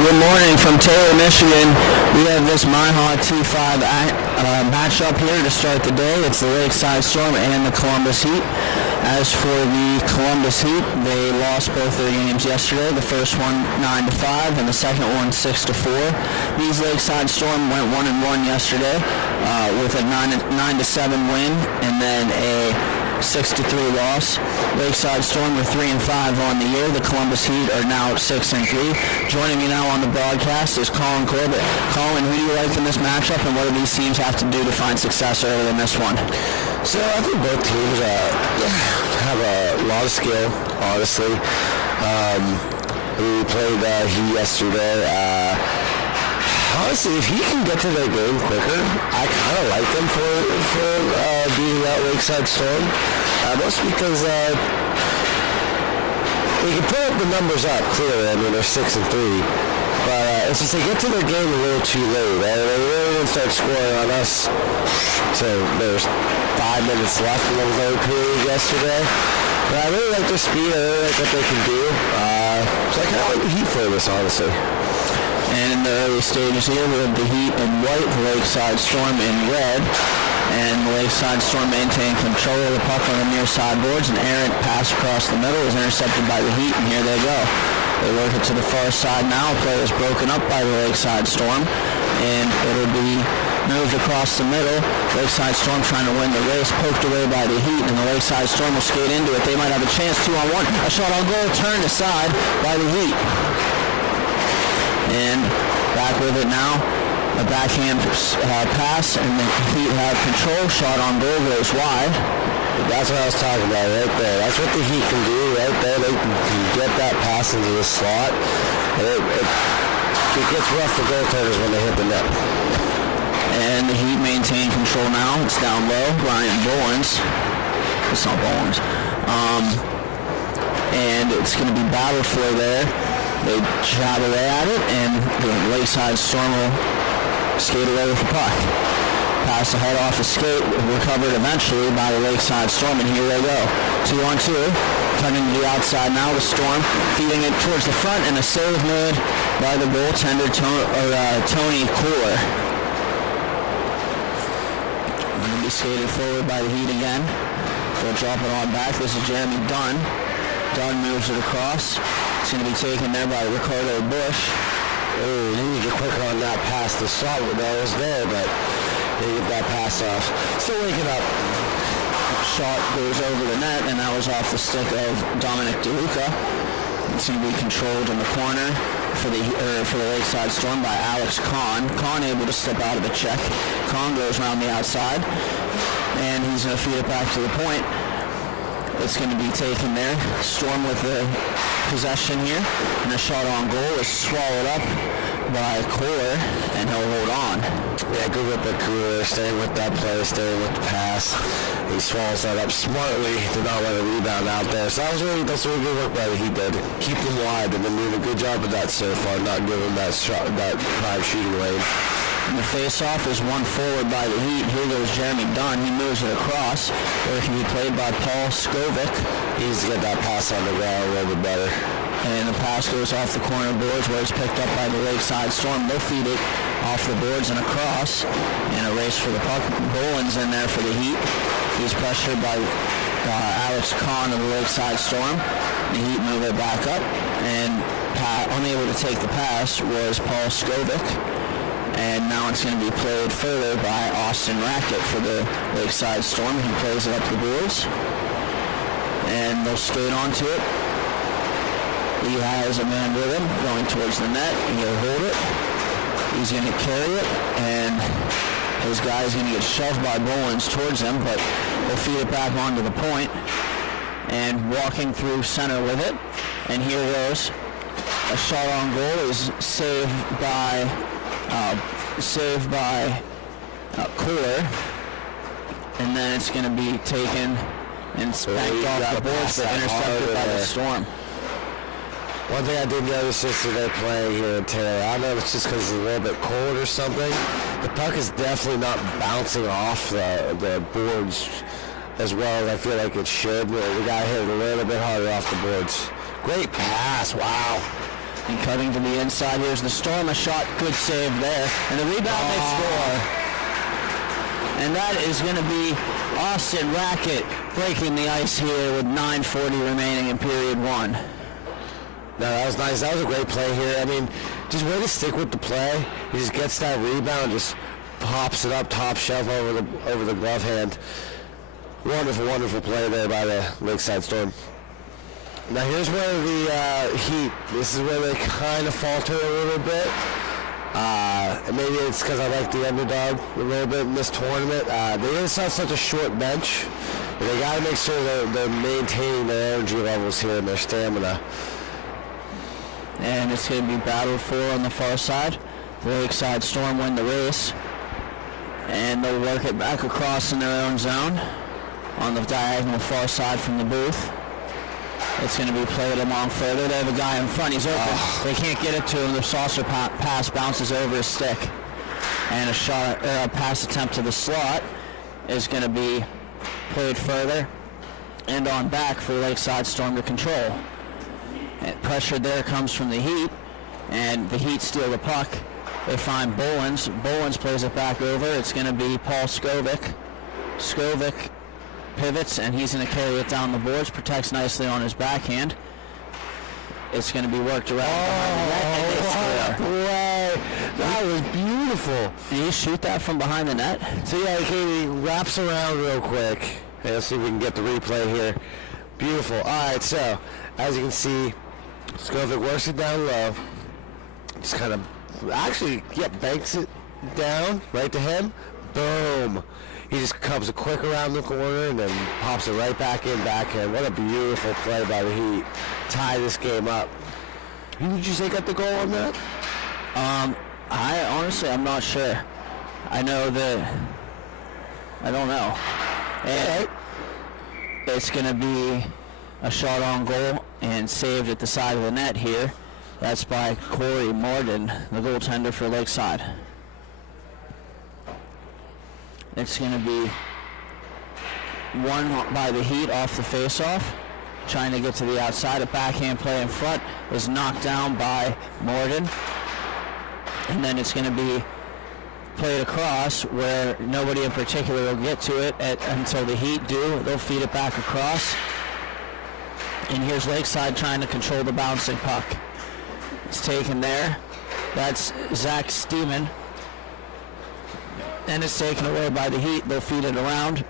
Good morning from Taylor, Michigan. We have this MIHA T5 matchup here to start the day. It's the Lakeside Storm and the Columbus Heat. As for the Columbus Heat, they lost both their games yesterday. The first one 9-5 and the second one 6-4. These Lakeside Storm went 1-1 yesterday with a 9-7 win and then a 6-3 loss. Lakeside Storm were 3-5 on the year. The Columbus Heat are now 6-3. Joining me now on the broadcast is Colin Corbett. Colin, who do you like in this matchup, and what do these teams have to do to find success early in this one? So I think both teams have a lot of skill, honestly. We played Heat yesterday. Honestly, if he can get to their game quicker, I kind of like them for beating out Lakeside Storm. Mostly because they can put up the numbers up, clearly. I mean, they're 6-3. But it's just they get to their game a little too late. They really didn't start scoring on us. So there's 5 minutes left in the third period yesterday. But I really like their speed. I really like what they can do. So I kind of like the Heat for this, honestly. And in the early stages here, we have the Heat in white, the Lakeside Storm in red. And the Lakeside Storm maintain control of the puck on the near sideboards. An errant pass across the middle is intercepted by the Heat, and here they go. They work it to the far side now. Play is broken up by the Lakeside Storm, and it'll be moved across the middle. Lakeside Storm trying to win the race, poked away by the Heat, and the Lakeside Storm will skate into it. They might have a chance, 2-on-1. A shot on goal, turned aside by the Heat. And back with it now. A backhand pass, and the Heat have control. Shot on goal goes wide. That's what I was talking about right there. That's what the Heat can do right there. They can get that pass into the slot. And it gets rough for goaltenders when they hit the net. And the Heat maintain control now. It's down low. Ryan Bowens. It's not Bowens. And it's going to be battled for there. They jab away at it, and the Lakeside Storm will skate away with the puck. Pass ahead off the skate, recovered eventually by the Lakeside Storm, and here they go. 2-on-2, turning to the outside now, the Storm, feeding it towards the front, and a save made by the goaltender, Tony Kohler. Going to be skated forward by the Heat again. They'll drop it on back. This is Jeremy Dunn. Dunn moves it across. It's going to be taken there by Ricardo Bush. Oh, you need to get quicker on that pass. The shot was there, but they get that pass off. Still waking up. Shot goes over the net, and that was off the stick of Dominic DeLuca. It's going to be controlled in the corner for the Lakeside Storm by Alex Kahn. Kahn able to slip out of the check. Kahn goes around the outside, and he's going to feed it back to the point. It's going to be taken there. Storm with the possession here, and a shot on goal is swallowed up by Kohler, and he'll hold on. Yeah, good with the Kohler, staying with that play, staying with the pass. He swallows that up smartly to not let a rebound out there. So that's really good work by the Heat there to keep them wide, and they're doing a good job of that so far, not giving that shot, that prime shooting lane. And the face-off is won forward by the Heat. Here goes Jeremy Dunn. He moves it across, where it can be played by Paul Skovic. He needs to get that pass on the ground a little bit better. And the pass goes off the corner boards, where it's picked up by the Lakeside Storm. They'll feed it off the boards and across. And a race for the puck. Boland's in there for the Heat. He's pressured by Alex Kahn of the Lakeside Storm. The Heat move it back up. And unable to take the pass was Paul Skovic. And now it's going to be played further by Austin Racket for the Lakeside Storm. He plays it up the boards. And they'll skate onto it. He has a man with him going towards the net. He'll hold it. He's going to carry it. And his guy is going to get shoved by Bowens towards him, but he'll feed it back onto the point. And walking through center with it. And here goes. A shot on goal is saved by Kohler, and then it's going to be taken and spanked off the boards, but intercepted by the Storm. One thing I did notice yesterday playing here in Taylor, I don't know if it's just because it's a little bit cold or something, the puck is definitely not bouncing off the boards as well as I feel like it should. We got to hit it a little bit harder off the boards. Great pass, wow. And cutting to the inside, here's the Storm, a shot, good save there. And the rebound, they score. And that is going to be Austin Racket breaking the ice here with 9:40 remaining in period 1. No, that was nice. That was a great play here. I mean, just way to stick with the play. He just gets that rebound, just pops it up top shelf over the glove hand. Wonderful, wonderful play there by the Lakeside Storm. Now here's where the Heat, this is where they kind of falter a little bit. And maybe it's because I like the underdog a little bit in this tournament. They just have such a short bench. And they got to make sure they're maintaining their energy levels here and their stamina. And it's going to be battled for on the far side. The Lakeside Storm win the race. And they'll work it back across in their own zone on the diagonal far side from the booth. It's going to be played along further. They have a guy in front. He's open. They can't get it to him. The saucer pass bounces over his stick. And a shot, or a pass attempt to the slot is going to be played further and on back for Lakeside Storm to control. And pressure there comes from the Heat, and the Heat steal the puck. They find Bolins. Bolins plays it back over. It's going to be Paul Skovic. Skovic pivots, and he's going to carry it down the boards, protects nicely on his backhand. It's going to be worked around behind the net, and they score. That was beautiful. Did he shoot that from behind the net? So yeah, he wraps around real quick. Okay, let's see if we can get the replay here. Beautiful. All right, so as you can see, Skovic works it down low. Just kind of, actually, banks it down right to him. Boom. He just comes a quick around the corner and then pops it right back in backhand. What a beautiful play by the Heat. Tie this game up. Who did you say got the goal on that? I honestly, I'm not sure. I know that, I don't know. And it's going to be a shot on goal and saved at the side of the net here. That's by Corey Morden, the goaltender for Lakeside. It's going to be won by the Heat off the face-off. Trying to get to the outside. A backhand play in front is knocked down by Morden. And then it's going to be played across where nobody in particular will get to it until the Heat do. They'll feed it back across. And here's Lakeside trying to control the bouncing puck. It's taken there. That's Zach Steeman. And it's taken away by the Heat. They'll feed it around.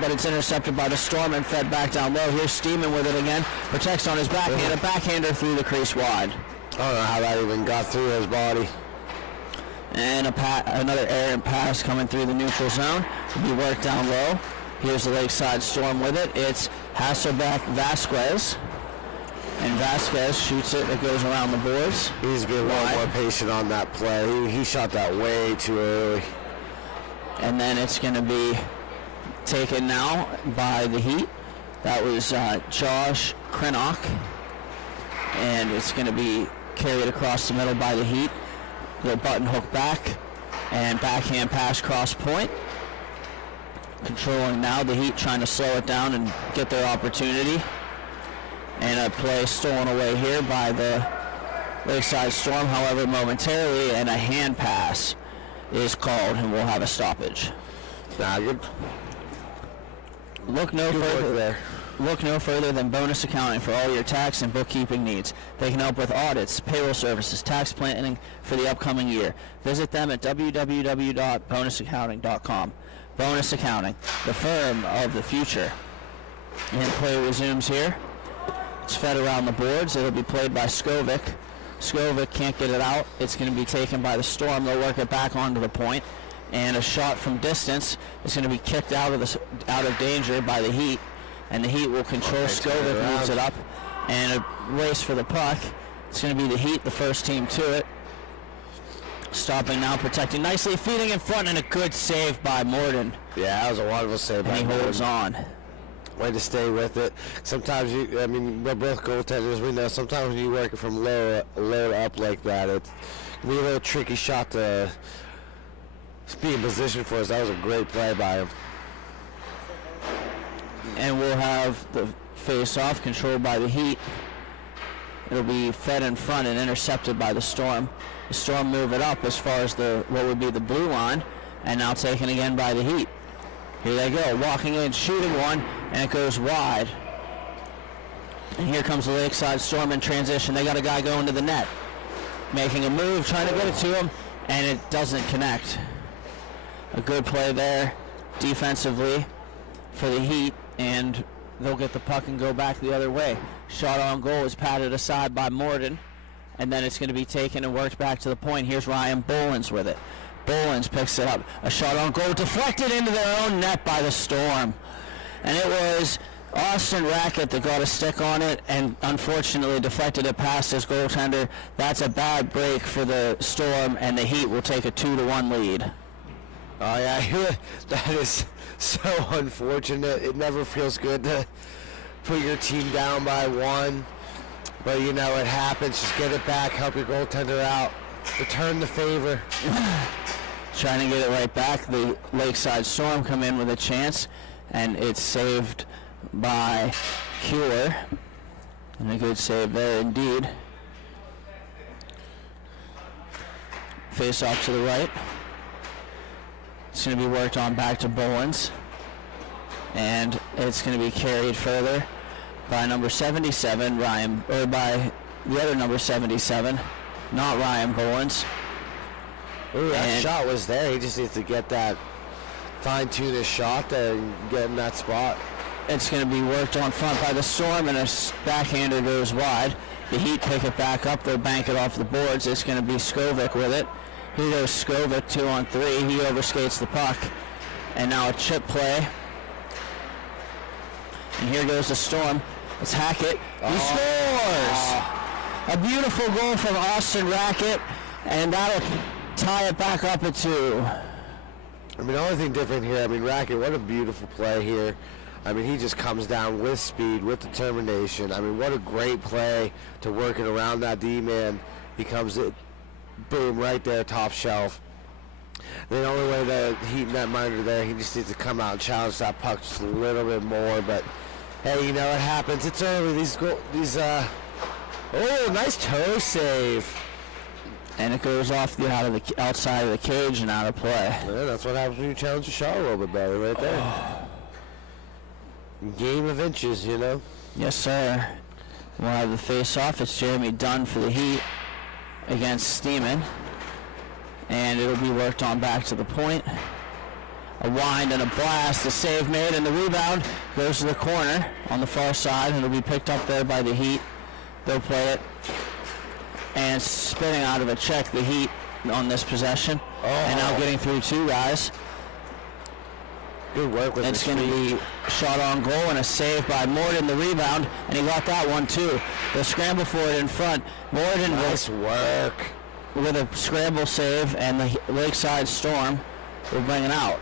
But it's intercepted by the Storm and fed back down low. Here's Steeman with it again. Protects on his backhand. A backhander through the crease wide. I don't know how that even got through his body. And another errant pass coming through the neutral zone. Will be worked down low. Here's the Lakeside Storm with it. It's Hasselbeck Vasquez. And Vasquez shoots it. It goes around the boards. He's being a little more patient on that play. He shot that way too early. And then it's going to be taken now by the Heat. That was Josh Krenock. And it's going to be carried across the middle by the Heat. The button hook back and backhand pass cross point. Controlling now, the Heat trying to slow it down and get their opportunity. And a play stolen away here by the Lakeside Storm, however, momentarily, and a hand pass is called, and we'll have a stoppage. Good. Look no further than Bonus Accounting for all your tax and bookkeeping needs. They can help with audits, payroll services, tax planning for the upcoming year. Visit them at www.bonusaccounting.com. Bonus Accounting, the firm of the future. And play resumes here. It's fed around the boards. It'll be played by Skovic. Skovic can't get it out. It's going to be taken by the Storm. They'll work it back onto the point. And a shot from distance is going to be kicked out of danger by the Heat. And the Heat will control. Skovic moves it up. And a race for the puck. It's going to be the Heat, the first team to it. Stopping now, protecting nicely, feeding in front, and a good save by Morden. Yeah, that was a wonderful save by Morden. And he holds on. Way to stay with it. Sometimes we're both goaltenders. We know sometimes when you work it from low to up like that, it can be a little tricky shot to be in position for us. That was a great play by him. And we'll have the face-off controlled by the Heat. It'll be fed in front and intercepted by the Storm. The Storm move it up as far as what would be the blue line, and now taken again by the Heat. Here they go, walking in, shooting one, and it goes wide. And here comes the Lakeside Storm in transition. They got a guy going to the net, making a move, trying to get it to him, and it doesn't connect. A good play there defensively for the Heat, and they'll get the puck and go back the other way. Shot on goal is patted aside by Morden, and then it's going to be taken and worked back to the point. Here's Ryan Bolins with it. Bolins picks it up. A shot on goal deflected into their own net by the Storm. And it was Austin Racket that got a stick on it and unfortunately deflected it past his goaltender. That's a bad break for the Storm, and the Heat will take a 2-1 lead. Oh yeah, that is so unfortunate. It never feels good to put your team down by one, but you know it happens. Just get it back, help your goaltender out, return the favor. Trying to get it right back. The Lakeside Storm come in with a chance, and it's saved by Hewer, and a good save there indeed. Face off to the right. It's going to be worked on back to Bolins, and it's going to be carried further by number 77, by the other number 77, not Ryan Bolins. Ooh, that shot was there. He just needs to get that, fine-tune his shot there and get in that spot. It's going to be worked on front by the Storm, and a backhander goes wide. The Heat pick it back up. They'll bank it off the boards. It's going to be Skovic with it. Here goes Skovic, 2-on-3. He overskates the puck. And now a chip play. And here goes the Storm. It's Hackett. He scores! A beautiful goal from Austin Racket, and that'll tie it back up at 2. I mean, the only thing different here, Racket, what a beautiful play here. He just comes down with speed, with determination. What a great play to work it around that D-man. He comes in, boom, right there, top shelf. The only way the Heat netminder there, he just needs to come out and challenge that puck just a little bit more. But hey, it happens. It's early. Oh, nice toe save. And it goes off the outside of the cage and out of play. Yeah, that's what happens when you challenge the shot a little bit better right there. Game of inches, Yes, sir. We'll have the face-off. It's Jeremy Dunn for the Heat against Steeman. And it'll be worked on back to the point. A wind and a blast. A save made, and the rebound goes to the corner on the far side, and it'll be picked up there by the Heat. They'll play it. And spinning out of a check, the Heat on this possession. And now getting through 2 guys. Good work with It's going to be shot on goal and a save by Morden, the rebound, and he got that one too. They'll scramble for it in front. Morden nice work with a scramble save, and the Lakeside Storm will bring it out.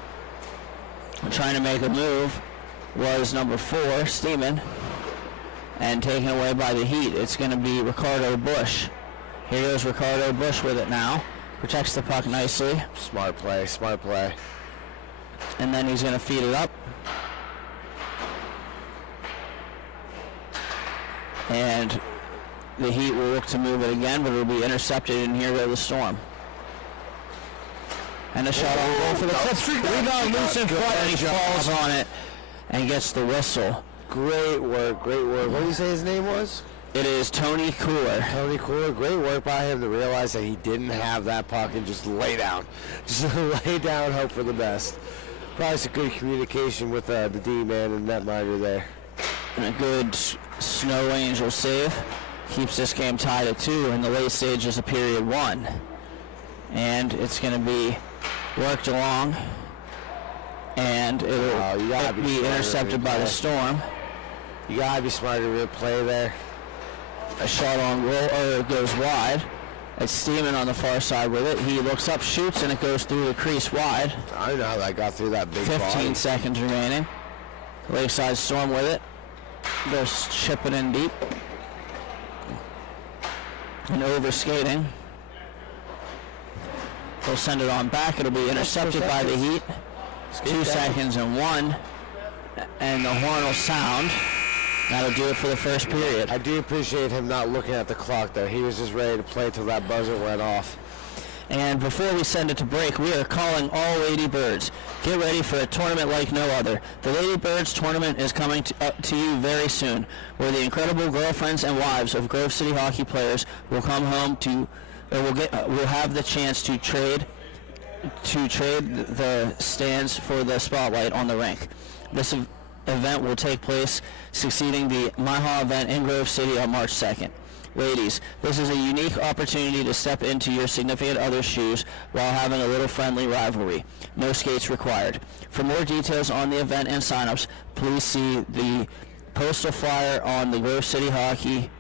Trying to make a move was number 4, Steeman, and taken away by the Heat. It's going to be Ricardo Bush. Here goes Ricardo Bush with it now. Protects the puck nicely. Smart play, smart play. And then he's going to feed it up. And the Heat will look to move it again, but it'll be intercepted, and here goes the Storm. And a shot on goal for the Clips. Rebound loose in front, and he falls on it and gets the whistle. Great work, great work. What did you say his name was? It is Tony Cooler. Tony Cooler, great work by him to realize that he didn't have that puck and just lay down. Just lay down, hope for the best. Probably some good communication with the D-man and netminder there. And a good Snow Angel save. Keeps this game tied at 2 in the late stages of period 1. And it's going to be worked along. And it'll be intercepted by the Storm. You got to be smarter to play there. A shot on goal, or it goes wide. It's Steeman on the far side with it. He looks up, shoots, and it goes through the crease wide. I don't know how that got through that big 15 seconds remaining. Lakeside Storm with it. They'll chip it in deep. And over skating. They'll send it on back. It'll be intercepted by the Heat. 2 seconds and 1. And the horn will sound. That'll do it for the first period. I do appreciate him not looking at the clock, though. He was just ready to play till that buzzer went off. And before we send it to break, we are calling all Lady Birds. Get ready for a tournament like no other. The Lady Birds tournament is coming to you very soon, where the incredible girlfriends and wives of Grove City hockey players will come home will have the chance to trade the stands for the spotlight on the rink. This event will take place succeeding the MIHA event in Grove City on March 2nd. Ladies, this is a unique opportunity to step into your significant other's shoes while having a little friendly rivalry. No skates required. For more details on the event and signups, please see the postal flyer on the Grove City Hockey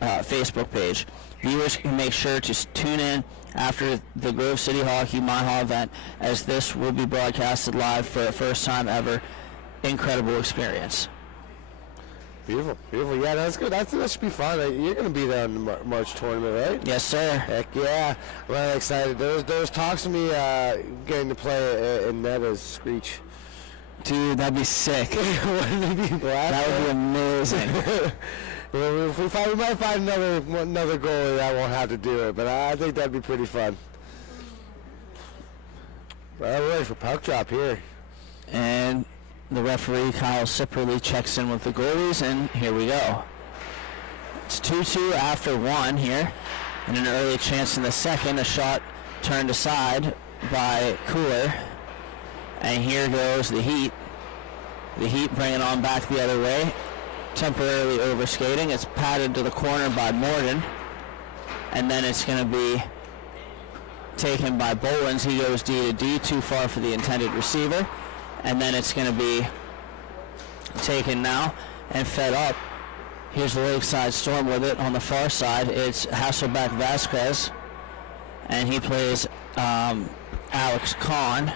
Facebook page. Viewers can make sure to tune in after the Grove City Hockey MIHA event, as this will be broadcasted live for a first time ever incredible experience. Beautiful, beautiful. Yeah, that's good. That should be fun. You're going to be there in the March tournament, right? Yes, sir. Heck yeah. I'm really excited. There was talks of me getting to play in net as Screech. Dude, that'd be sick. Wouldn't it be blast? That would be amazing. Well, we might find another goalie that won't have to do it, but I think that'd be pretty fun. Well, we're ready for puck drop here. And the referee, Kyle Sipperly, checks in with the goalies, and here we go. It's 2-2 after 1 here, and an early chance in the second. A shot turned aside by Cooler, and here goes the Heat. The Heat bringing on back the other way, temporarily overskating. It's patted to the corner by Morden, and then it's going to be taken by Bolins. He goes D to D, too far for the intended receiver. And then it's going to be taken now and fed up. Here's the Lakeside Storm with it on the far side. It's Hasselbeck Vasquez, and he plays Alex Kahn.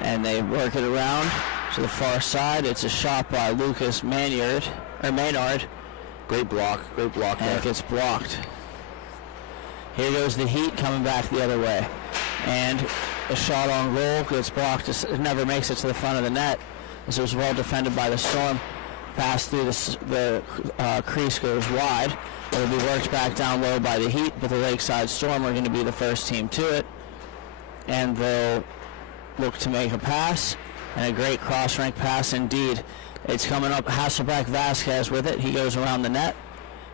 And they work it around to the far side. It's a shot by Lucas Maynard. Great block And there. it gets blocked. Here goes the Heat coming back the other way. And a shot on goal gets blocked. It never makes it to the front of the net, as it was well defended by the Storm. Pass through the crease goes wide. It'll be worked back down low by the Heat, but the Lakeside Storm are going to be the first team to it. And they'll look to make a pass, and a great cross-rank pass indeed. It's coming up, Hasselbeck Vasquez with it. He goes around the net.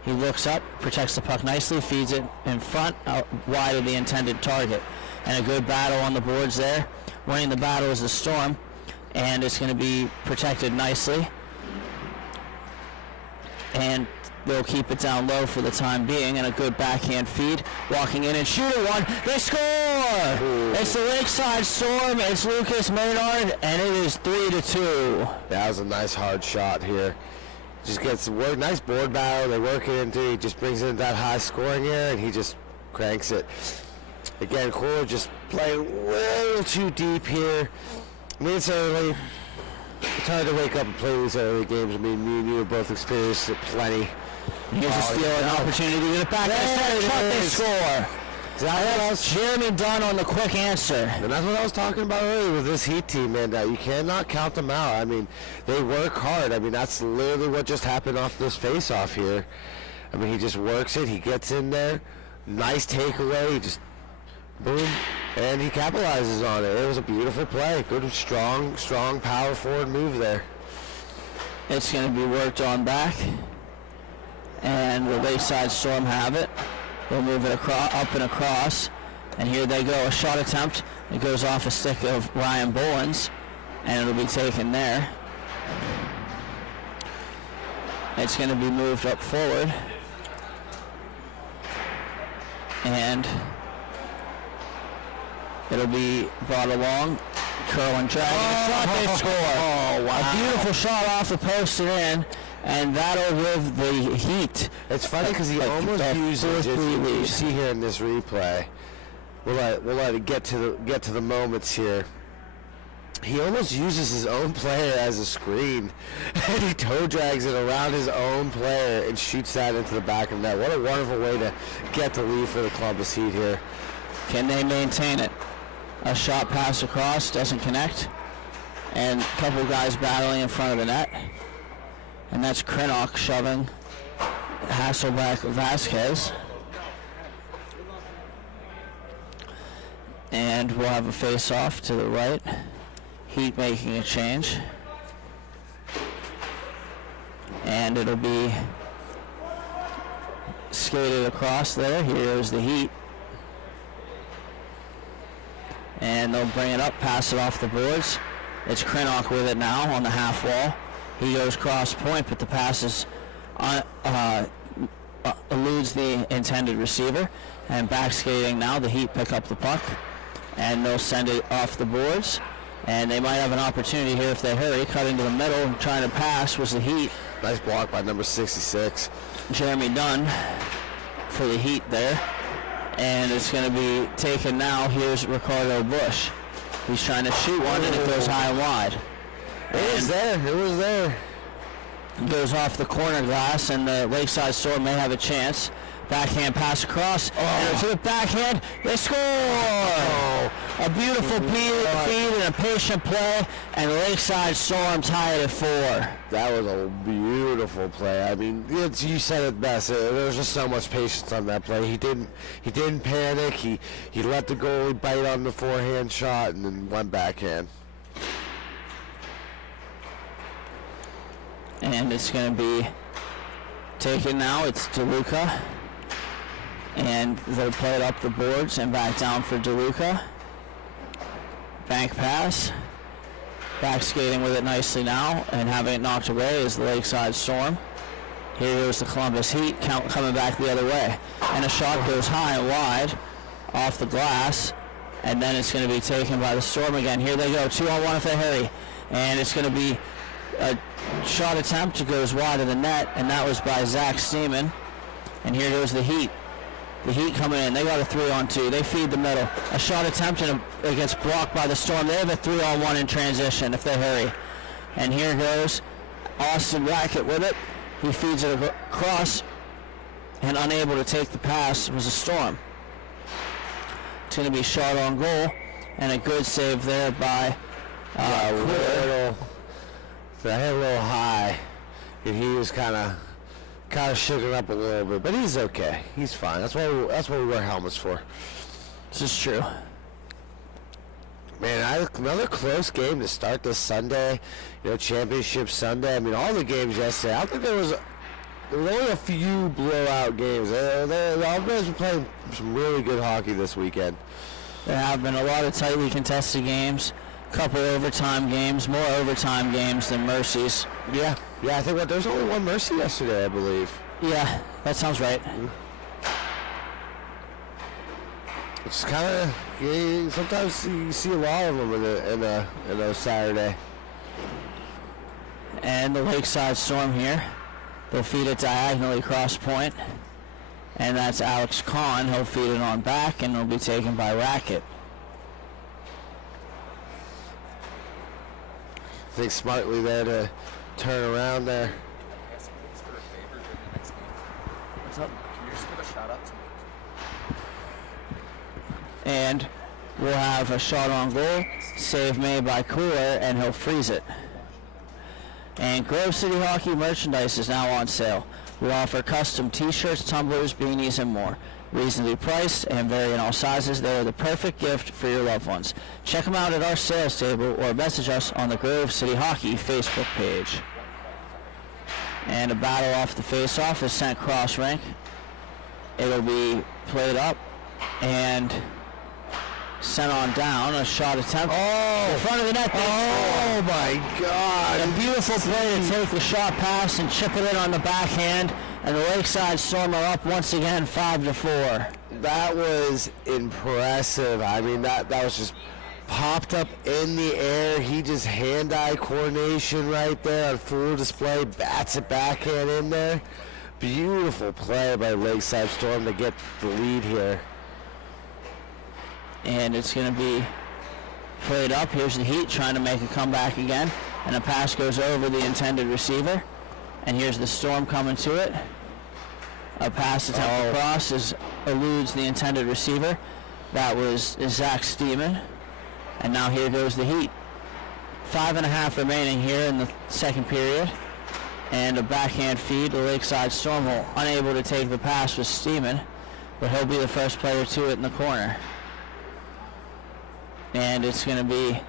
He looks up, protects the puck nicely, feeds it in front, out wide of the intended target. And a good battle on the boards there. Winning the battle is the Storm, and it's going to be protected nicely. And they'll keep it down low for the time being, and a good backhand feed. Walking in and shooting one. They score! Ooh. It's the Lakeside Storm. It's Lucas Maynard, and it is 3-2. That was a nice hard shot here. Just gets work, nice board battle. They work it into. He just brings in that high scoring area, and he just cranks it. Again, Cooler just playing a little too deep here. I mean, it's early. It's hard to wake up and play these early games. I mean, me and you have both experienced it plenty. Here's a steal, an opportunity to get it back. They score. That's Jeremy Dunn on the quick answer. And that's what I was talking about earlier with this Heat team, man. You cannot count them out. I mean, they work hard. I mean, that's literally what just happened off this face-off here. I mean, he just works it. He gets in there. Nice takeaway. He just, boom, and he capitalizes on it. It was a beautiful play. Good, strong power forward move there. It's going to be worked on back. And the Lakeside Storm have it. They'll move it up and across. And here they go, a shot attempt. It goes off a stick of Ryan Bolins, and it'll be taken there. It's going to be moved up forward. And it'll be brought along. Curl and drag. They score. Oh, wow. A beautiful shot off the post and in. And that'll give the Heat. It's funny because he almost uses it. You see here in this replay. We'll let it get to the moments here. He almost uses his own player as a screen, and he toe drags it around his own player and shoots that into the back of the net. What a wonderful way to get the lead for the Columbus Heat here. Can they maintain it? A shot pass across, doesn't connect, and a couple guys battling in front of the net. And that's Krenok shoving Hasselback Vasquez. And we'll have a face-off to the right. Heat making a change. And it'll be skated across there. Here is the Heat. And they'll bring it up, pass it off the boards. It's Krenok with it now on the half wall. He goes cross point, but the pass is eludes the intended receiver. And back skating now, the Heat pick up the puck. And they'll send it off the boards. And they might have an opportunity here if they hurry. Cutting to the middle and trying to pass was the Heat. Nice block by number 66. Jeremy Dunn for the Heat there. And it's going to be taken now. Here's Ricardo Bush. He's trying to shoot one, and it goes high and wide. It was there. It goes off the corner glass, and the Lakeside Storm may have a chance. Backhand pass across, and to the backhand, they score! A beautiful feed and a patient play, and the Lakeside Storm tie it at 4. That was a beautiful play. I mean, you said it best. There was just so much patience on that play. He didn't panic. He let the goalie bite on the forehand shot and then went backhand. And it's going to be taken now. It's DeLuca. And they'll play it up the boards and back down for DeLuca. Bank pass. Back skating with it nicely now, and having it knocked away is the Lakeside Storm. Here goes the Columbus Heat coming back the other way. And a shot goes high and wide off the glass. And then it's going to be taken by the Storm again. Here they go, 2-on-1 if they hurry. And it's going to be a shot attempt. It goes wide of the net, and that was by Zach Steeman. And here goes the Heat. The Heat coming in. They got a 3-on-2. They feed the middle. A shot attempt, and it gets blocked by the Storm. They have a 3-on-1 in transition if they hurry. And here goes Austin Racket with it. He feeds it across, and unable to take the pass was a Storm. It's going to be shot on goal, and a good save there by That hit a little high, and he was kind of shaken up a little bit, but he's okay. He's fine. That's what we wear helmets for. This is true. Man, another close game to start this Sunday. Championship Sunday. I mean, all the games yesterday. I think there was only a few blowout games. The Thunderbirds were playing some really good hockey this weekend. There have been a lot of tightly contested games. Couple overtime games, more overtime games than mercies. Yeah, I think there was only one mercy yesterday, I believe. Yeah, that sounds right. It's kind of, sometimes you see a lot of them in a Saturday. And the Lakeside Storm here. They'll feed it diagonally cross point. And that's Alex Kahn. He'll feed it on back, and it'll be taken by Racket. I think smartly there to turn around there. What's up? Can you just give a shout out to me? And we'll have a shot on goal. Save made by Cooler, and he'll freeze it. And Grove City Hockey merchandise is now on sale. We offer custom t-shirts, tumblers, beanies, and more. Reasonably priced and vary in all sizes. They are the perfect gift for your loved ones. Check them out at our sales table or message us on the Grove City Hockey Facebook page. And a battle off the face-off is sent cross rink. It'll be played up and sent on down. A shot attempt. Oh! In front of the net. Oh my God! A beautiful play to take the shot pass and chip it in on the backhand. And the Lakeside Storm are up once again 5-4. That was impressive. I mean, that was just popped up in the air. He just hand-eye coordination right there on full display. Bats it backhand in there. Beautiful play by Lakeside Storm to get the lead here. And it's going to be played up. Here's the Heat trying to make a comeback again. And a pass goes over the intended receiver. And here's the Storm coming to it. A pass attempt across eludes the intended receiver. That was Zach Steeman. And now here goes the Heat. 5.5 remaining here in the second period. And a backhand feed to Lakeside Storm. Unable to take the pass with Steeman, but he'll be the first player to it in the corner. And it's going to be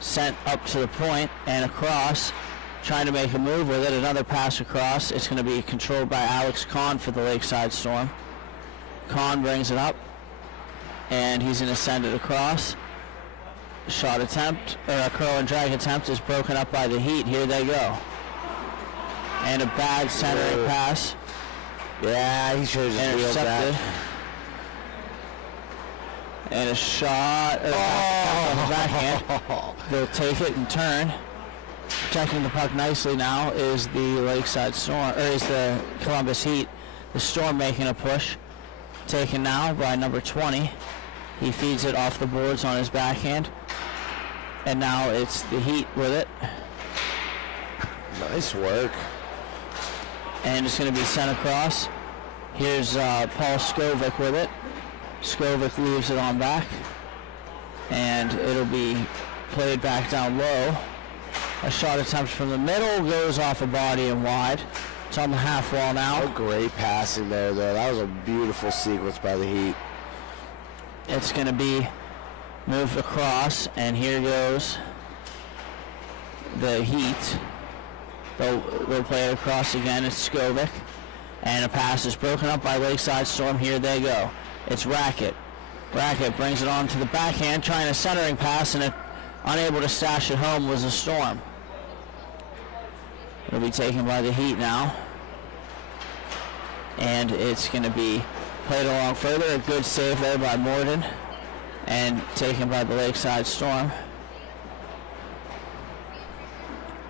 sent up to the point and across, trying to make a move with it. Another pass across. It's going to be controlled by Alex Kahn for the Lakeside Storm. Kahn brings it up, and he's going to send it across. Shot attempt, or a curl and drag attempt is broken up by the Heat. Here they go. And a bad centering pass. Yeah, he should have just wheeled that. And a shot on the backhand. They'll take it and turn. Protecting the puck nicely now is the Lakeside Storm, or is the Columbus Heat. The Storm making a push. Taken now by number 20. He feeds it off the boards on his backhand. And now it's the Heat with it. Nice work. And it's going to be sent across. Here's Paul Skovic with it. Skovic leaves it on back. And it'll be played back down low. A shot attempt from the middle goes off a body and wide. It's on the half wall now. Oh, great passing there, though. That was a beautiful sequence by the Heat. It's going to be moved across, and here goes the Heat. They'll play it across again. It's Skovic. And a pass is broken up by Lakeside Storm. Here they go. It's Racket. Racket brings it on to the backhand, trying a centering pass, and unable to stash it home was the Storm. It'll be taken by the Heat now. And it's going to be played along further. A good save there by Morden. And taken by the Lakeside Storm.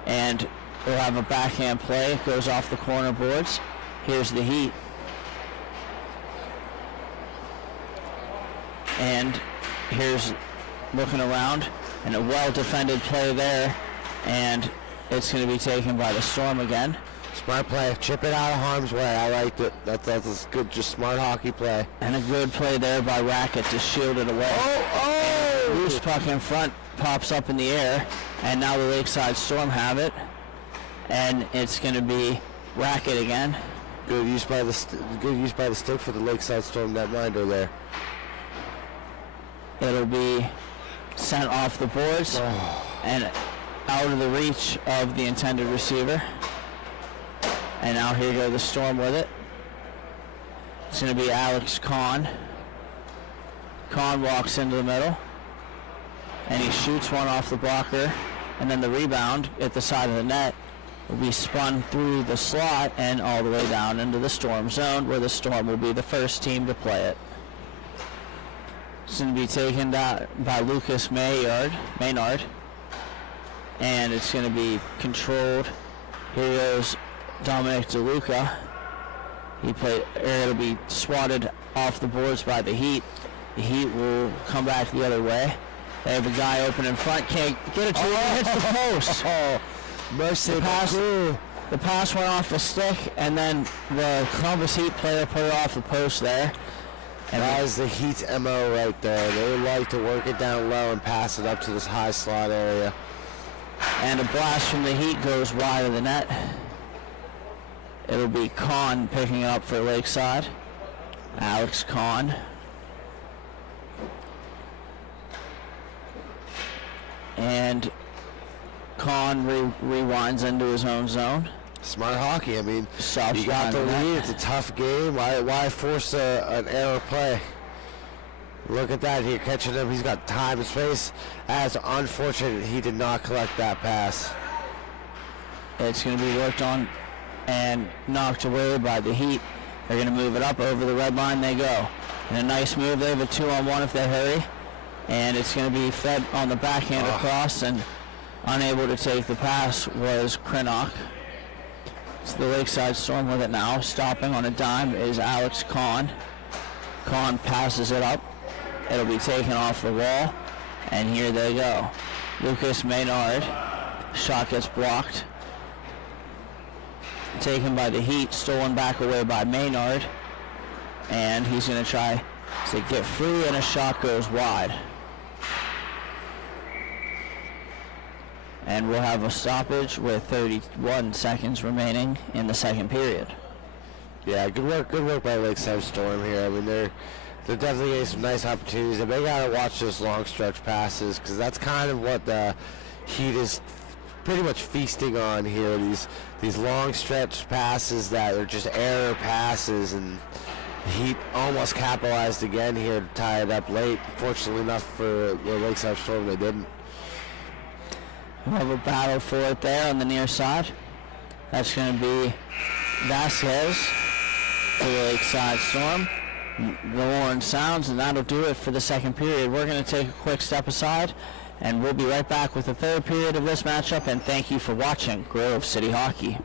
And we'll have a backhand play. It goes off the corner boards. Here's the Heat. And here's looking around. And a well-defended play there. And it's going to be taken by the Storm again. Smart play. Chip it out of harm's way. I liked it. That's good. Just smart hockey play. And a good play there by Racket to shield it away. Oh! Loose puck in front pops up in the air. And now the Lakeside Storm have it. And it's going to be Racket again. Good use by the stick for the Lakeside Storm netminder there. It'll be sent off the boards and out of the reach of the intended receiver. And now here go the Storm with it. It's going to be Alex Kahn. Kahn walks into the middle. And he shoots one off the blocker. And then the rebound at the side of the net will be spun through the slot and all the way down into the Storm zone, where the Storm will be the first team to play it. It's going to be taken down by Lucas Maynard. And it's going to be controlled. Here goes Dominic DeLuca. It'll be swatted off the boards by the Heat. The Heat will come back the other way. They have a guy open in front. Can't get it to him. Hits the post. Mercy. The pass went off the stick, and then the Columbus Heat player put it off the post there. And that is the Heat's MO right there. They like to work it down low and pass it up to this high slot area. And a blast from the Heat goes wide of the net. It'll be Kahn picking it up for Lakeside. Alex Kahn. And Kahn rewinds into his own zone. Smart hockey. I mean, Stops you got the behind the lead. net. It's a tough game. Why force an error play? Look at that. Here catching him. He's got time and space. That's unfortunate. He did not collect that pass. It's going to be worked on and knocked away by the Heat. They're going to move it up over the red line. They go. And a nice move. They have a 2-on-1 if they hurry. And it's going to be fed on the backhand across, and unable to take the pass was Krinock. It's the Lakeside Storm with it now. Stopping on a dime is Alex Kahn. Kahn passes it up. It'll be taken off the wall. And here they go. Lucas Maynard. Shot gets blocked. Taken by the Heat. Stolen back away by Maynard. And he's going to try to get free, and a shot goes wide. And we'll have a stoppage with 31 seconds remaining in the second period. Yeah, good work by Lakeside Storm here. I mean, they're definitely getting some nice opportunities, and they gotta watch those long stretch passes, because that's kind of what the Heat is pretty much feasting on here. These long stretch passes that are just error passes, and the Heat almost capitalized again here to tie it up late. Fortunately enough for the Lakeside Storm, they didn't. We'll have a battle for it there on the near side. That's going to be Vasquez for the Lakeside Storm. The horn sounds, and that'll do it for the second period. We're going to take a quick step aside, and we'll be right back with the third period of this matchup, and thank you for watching Grove City Hockey.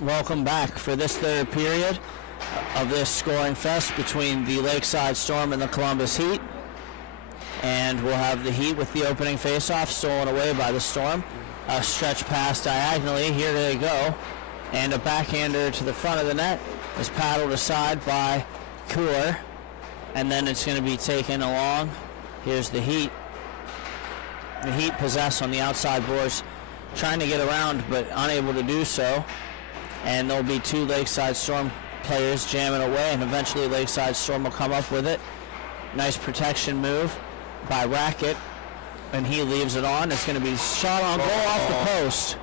Welcome back for this third period of this scoring fest between the Lakeside Storm and the Columbus Heat. And we'll have the Heat with the opening faceoff stolen away by the Storm. A stretch pass diagonally, here they go. And a backhander to the front of the net is paddled aside by Cooler. And then it's going to be taken along. Here's the Heat. The Heat possess on the outside boards, trying to get around but unable to do so. And there'll be two Lakeside Storm players jamming away, and eventually Lakeside Storm will come up with it. Nice protection move by Racket, and he leaves it on. It's going to be shot on goal off the post.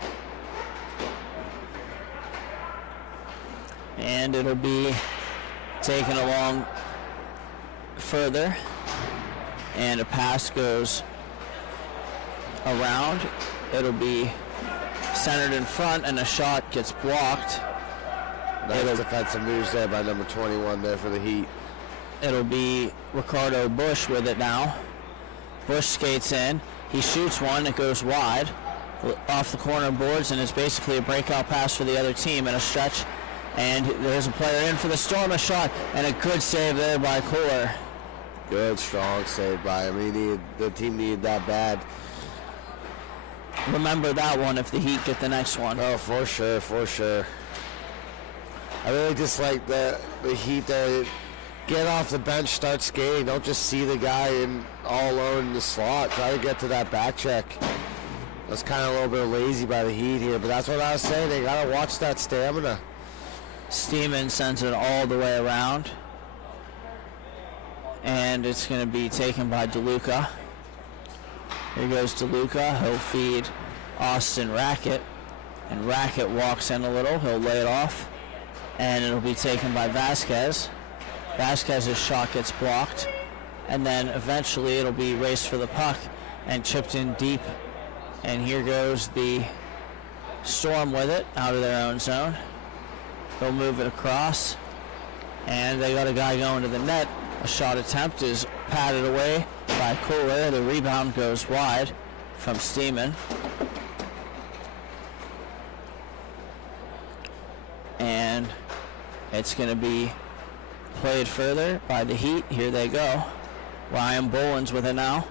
And it'll be taken along further, and a pass goes around. It'll be centered in front, and a shot gets blocked. Nice defensive moves there by number 21 there for the Heat. It'll be Ricardo Bush with it now. Bush skates in. He shoots one. It goes wide off the corner boards, and it's basically a breakout pass for the other team in a stretch. And there's a player in for the Storm, a shot, and a good save there by Kohler. Good, strong save by him. The team needed that bad. Remember that one if the Heat get the next one. Oh, for sure, for sure. I really just like the Heat there. Get off the bench, start skating. Don't just see the guy all alone in the slot. Try to get to that back check. That's kind of a little bit lazy by the Heat here, but that's what I was saying. They got to watch that stamina. Steeman sends it all the way around. And it's going to be taken by DeLuca. Here goes DeLuca. He'll feed Austin Racket. And Racket walks in a little. He'll lay it off. And it'll be taken by Vasquez. Vasquez's shot gets blocked. And then eventually it'll be raced for the puck and chipped in deep. And here goes the Storm with it out of their own zone. They'll move it across. And they got a guy going to the net. A shot attempt is patted away by Kohler. The rebound goes wide from Steeman. It's going to be played further by the Heat. Here they go. Ryan Bolins with it now.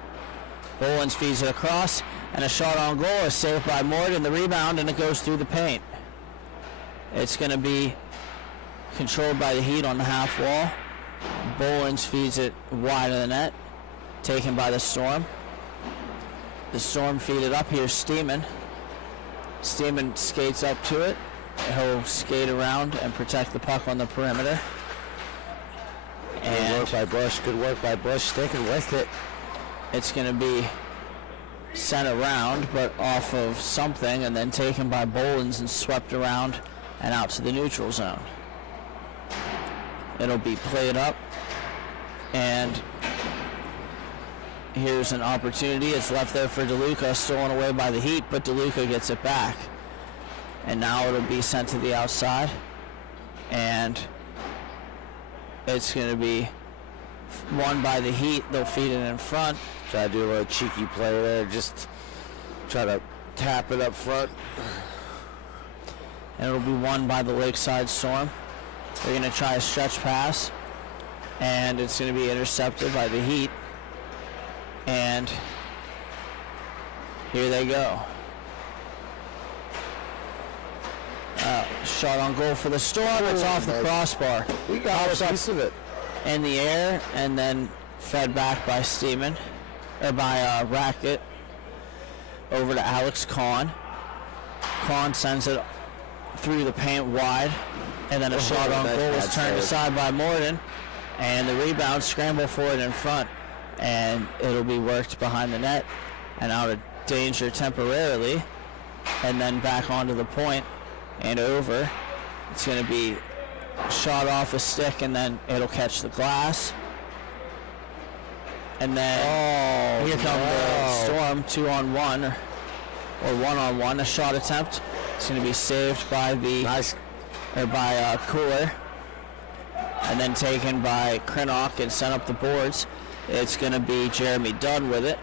Bolins feeds it across, and a shot on goal is saved by Morgan. The rebound, and it goes through the paint. It's going to be controlled by the Heat on the half wall. Bolins feeds it wide of the net, taken by the Storm. The Storm feed it up. Here's Steeman. Steeman skates up to it. He'll skate around and protect the puck on the perimeter. Good work by Bush. Good work by Bush. Sticking with it. It's going to be sent around, but off of something, and then taken by Bolins and swept around and out to the neutral zone. It'll be played up, and here's an opportunity. It's left there for DeLuca, stolen away by the Heat, but DeLuca gets it back. And now it'll be sent to the outside, and it's going to be won by the Heat. They'll feed it in front. Try to do a little cheeky play there. Just try to tap it up front. And it'll be won by the Lakeside Storm. They're going to try a stretch pass, and it's going to be intercepted by the Heat. And here they go. Shot on goal for the Storm. It's off the crossbar. We got a piece of it. In the air, and then fed back by Steeman, or by Racket, over to Alex Kahn. Kahn sends it through the paint wide, and then a shot on goal was turned aside by Morden, and the rebound scramble for it in front, and it'll be worked behind the net and out of danger temporarily, and then back onto the point and over. It's going to be shot off a stick, and then it'll catch the glass. And then here comes the Storm, 2-on-1 or 1-on-1, a shot attempt. It's going to be saved by Cooler, and then taken by Krinock and sent up the boards. It's going to be Jeremy Dunn with it.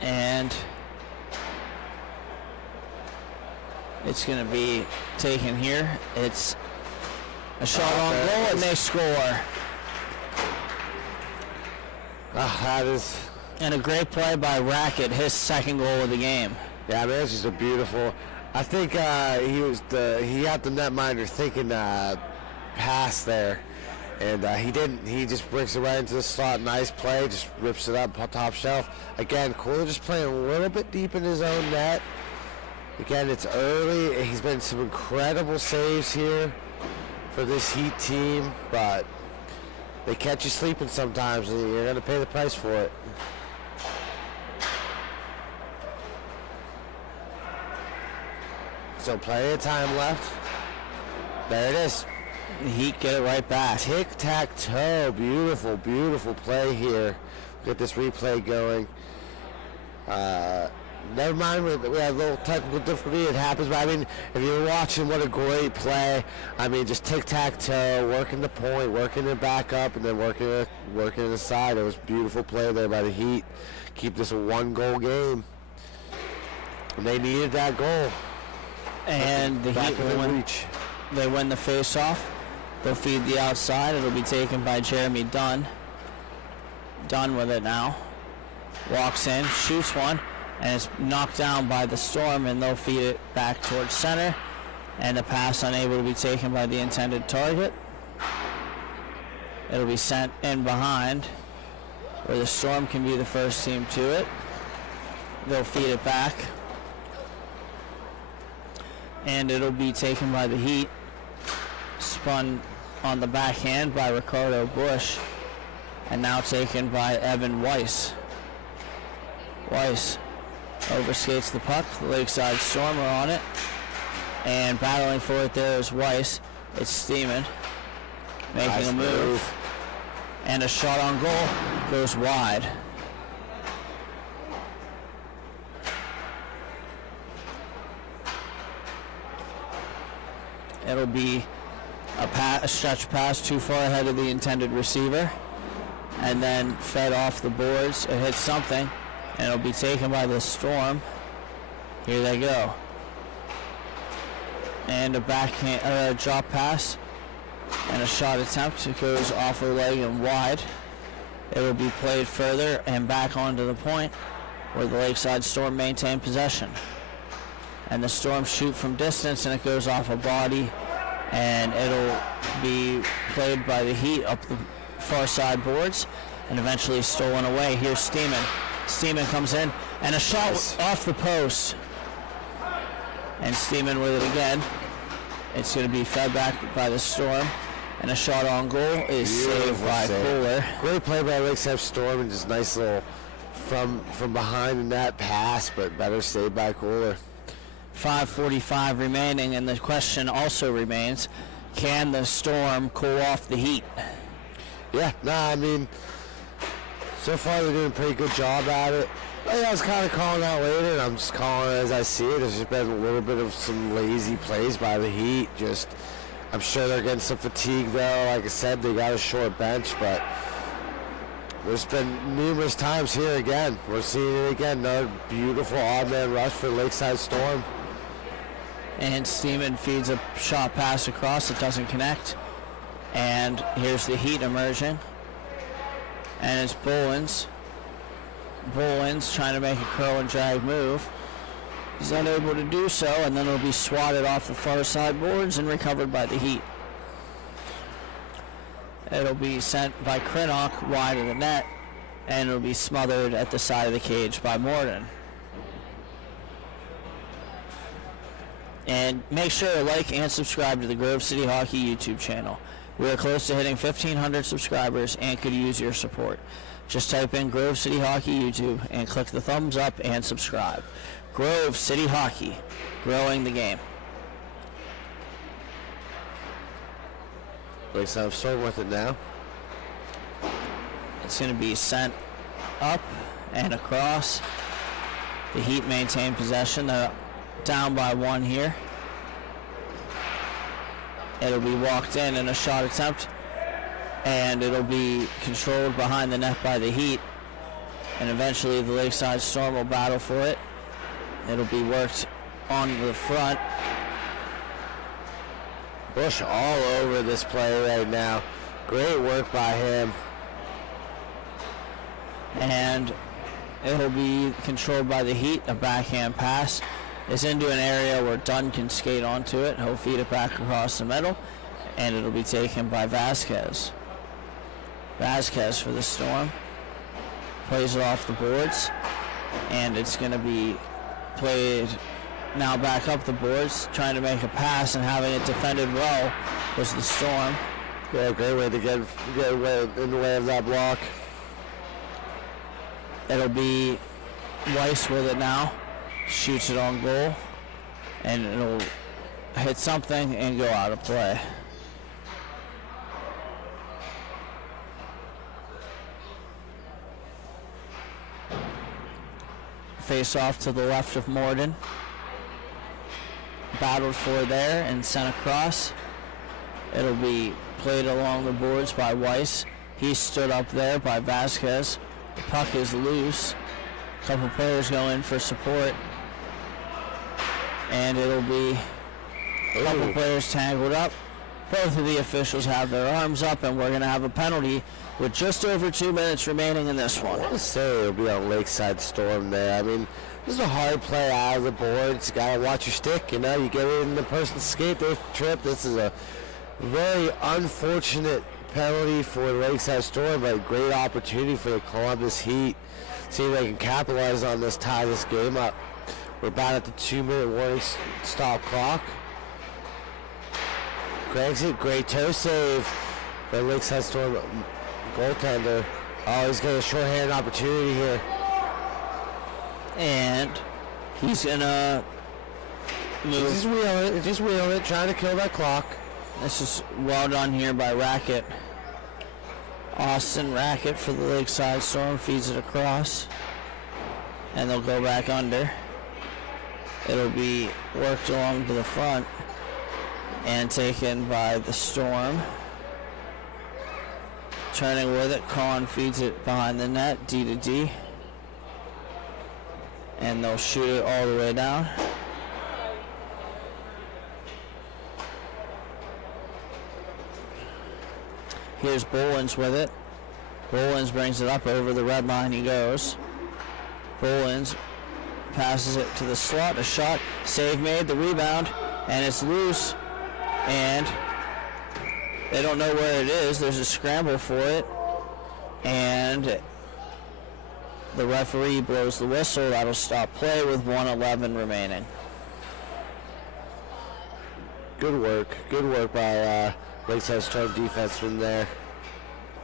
And it's going to be taken here. It's a shot on goal, and they score. That is... And a great play by Racket, his second goal of the game. Yeah, man, it's just a beautiful... I think he had the netminder thinking pass there, and he didn't. He just brings it right into the slot. Nice play, just rips it up top shelf. Again, Cooler just playing a little bit deep in his own net. Again, it's early. He's been some incredible saves here for this Heat team, but they catch you sleeping sometimes, and you're going to pay the price for it. So plenty of time left. There it is. The Heat get it right back. Tic-tac-toe. Beautiful, beautiful play here. Get this replay going. Never mind, we had a little technical difficulty. It happens, but I mean, if you're watching, what a great play. I mean, just tic-tac-toe, working the point, working it back up, and then working it aside. It was a beautiful play there by the Heat. Keep this a one-goal game. And they needed that goal. And the Heat win the face-off. They'll feed the outside. It'll be taken by Jeremy Dunn. Dunn with it now. Walks in, shoots one, and it's knocked down by the Storm, and they'll feed it back towards center. And the pass unable to be taken by the intended target. It'll be sent in behind, where the Storm can be the first team to it. They'll feed it back. And it'll be taken by the Heat. Spun on the backhand by Ricardo Bush. And now taken by Evan Weiss. Weiss overskates the puck. The Lakeside Storm are on it. And battling for it there is Weiss. It's Steeman making nice a move. And a shot on goal goes wide. It'll be a stretch pass too far ahead of the intended receiver, and then fed off the boards. It hits something, and it'll be taken by the Storm. Here they go. And a backhand, a drop pass and a shot attempt. It goes off her leg and wide. It will be played further and back onto the point where the Lakeside Storm maintain possession. And the Storm shoot from distance and it goes off a body, and it'll be played by the Heat up the far side boards and eventually stolen away. Here's Steeman. Steeman comes in and a shot off the post. And Steeman with it again. It's going to be fed back by the Storm. And a shot on goal is saved by Kohler. Great play by Lakeside Storm, and just nice little from behind the net pass, but better saved by Kohler. 5:45 remaining, and the question also remains, can the Storm cool off the Heat? Yeah, I mean, so far they're doing a pretty good job at it. I was kind of calling out later, and I'm just calling it as I see it. There's just been a little bit of some lazy plays by the Heat. Just, I'm sure they're getting some fatigue though. Like I said, they got a short bench, but there's been numerous times here again. We're seeing it again. Another beautiful odd man rush for Lakeside Storm. And Steeman feeds a shot pass across. It doesn't connect. And here's the Heat emerging. And it's Bolins. Bolins trying to make a curl and drag move. He's unable to do so, and then it'll be swatted off the far side boards and recovered by the Heat. It'll be sent by Crinnock wide of the net, and it'll be smothered at the side of the cage by Morden. And make sure to like and subscribe to the Grove City Hockey YouTube channel. We are close to hitting 1,500 subscribers and could use your support. Just type in Grove City Hockey YouTube and click the thumbs up and subscribe. Grove City Hockey, growing the game. Lakeside Storm with it now. It's going to be sent up and across. The Heat maintain possession. They're down by one here. It'll be walked in a shot attempt, and it'll be controlled behind the net by the Heat, and eventually the Lakeside Storm will battle for it. It'll be worked on the front. Bush all over this play right now. Great work by him. And it'll be controlled by the Heat. A backhand pass is into an area where Dunn can skate onto it. He'll feed it back across the middle, and it'll be taken by Vasquez. Vasquez for the Storm. Plays it off the boards, and it's going to be played now back up the boards, trying to make a pass and having it defended well was the Storm. Yeah, great way to get in the way of that block. It'll be Weiss with it now. Shoots it on goal, and it'll hit something and go out of play. Face off to the left of Morden. Battled for there and sent across. It'll be played along the boards by Weiss. He stood up there by Vasquez. The puck is loose. A couple players go in for support. And it'll be a couple players tangled up. Both of the officials have their arms up, and we're going to have a penalty with just over 2 minutes remaining in this one. I want to say it'll be on Lakeside Storm there. I mean, this is a hard play out of the boards. You got to watch your stick. You know, you get it in the person's skate, they trip. This is a very unfortunate penalty for the Lakeside Storm, but a great opportunity for the Columbus Heat. See if they can capitalize on this, tie this game up. We're about at the 2-minute warning stop clock. Craig's it, great toe save by Lakeside Storm goaltender. Oh, he's getting a shorthand opportunity here. And he's gonna move. Just wheeling it, trying to kill that clock. This is well done here by Racket. Austin Racket for the Lakeside Storm feeds it across, and they'll go back under. It'll be worked along to the front and taken by the Storm. Turning with it, Kahn feeds it behind the net, D to D. and they'll shoot it all the way down. Here's Bolins with it. Bolins brings it up over the red line. He goes. Bolins passes it to the slot. A shot. Save made. The rebound. And it's loose. And they don't know where it is. There's a scramble for it. And the referee blows the whistle. That'll stop play with 1:11 remaining. Good work. Good work by Lakeside's strong defense from there.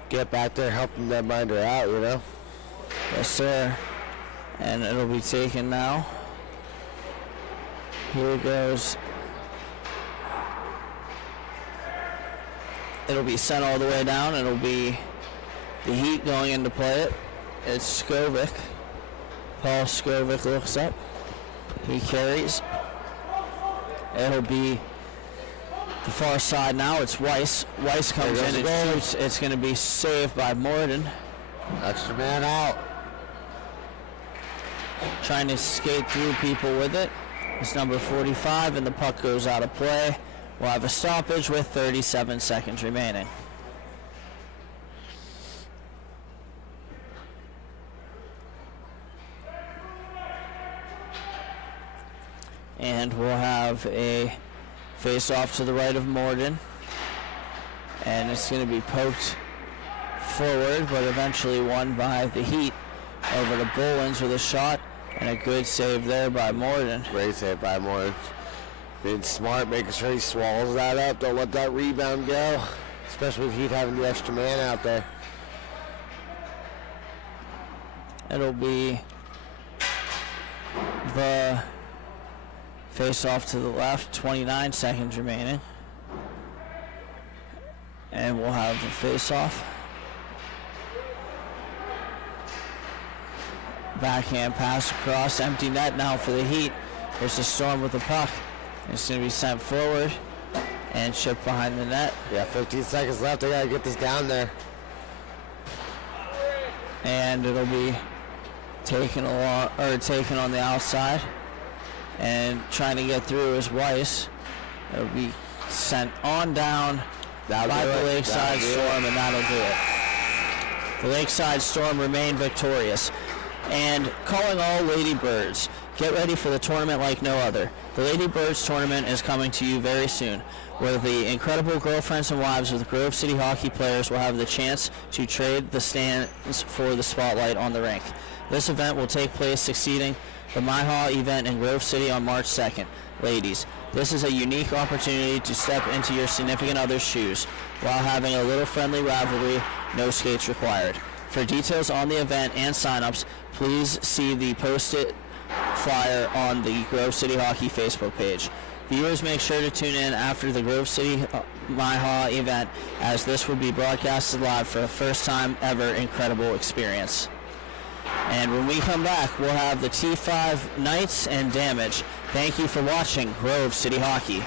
Get back there, helping that minder out, you know? Yes, sir. And it'll be taken now. Here it goes. It'll be sent all the way down. It'll be the Heat going in to play it. It's Skovic. Paul Skovic looks up. He carries. It'll be the far side now. It's Weiss. Weiss comes in and shoots. It's going to be saved by Morden. Extra man out. Trying to skate through people with it. It's number 45, and the puck goes out of play. We'll have a stoppage with 37 seconds remaining. And we'll have a face-off to the right of Morden. And it's going to be poked forward, but eventually won by the Heat. Over to Bolins with a shot, and a good save there by Morden. Great save by Morden. Being smart, making sure he swallows that up. Don't let that rebound go, especially with Heat having the extra man out there. It'll be the face-off to the left, 29 seconds remaining. And we'll have the face-off. Backhand pass across, empty net now for the Heat. There's a Storm with the puck. It's going to be sent forward and chipped behind the net. Yeah, 15 seconds left. They got to get this down there. And it'll be taken along, or taken on the outside. And trying to get through is Weiss. It'll be sent on down by the Lakeside Storm, and that'll do it. The Lakeside Storm remain victorious. And calling all Lady Birds, get ready for the tournament like no other. The Lady Birds tournament is coming to you very soon, where the incredible girlfriends and wives of the Grove City hockey players will have the chance to trade the stands for the spotlight on the rink. This event will take place succeeding the MIHA event in Grove City on March 2nd. Ladies, this is a unique opportunity to step into your significant other's shoes while having a little friendly rivalry, no skates required. For details on the event and signups, please see the posted flyer on the Grove City Hockey Facebook page. Viewers, make sure to tune in after the Grove City MIHA event, as this will be broadcasted live for the first time ever incredible experience. And when we come back, we'll have the T5 Knights and Damage. Thank you for watching Grove City Hockey.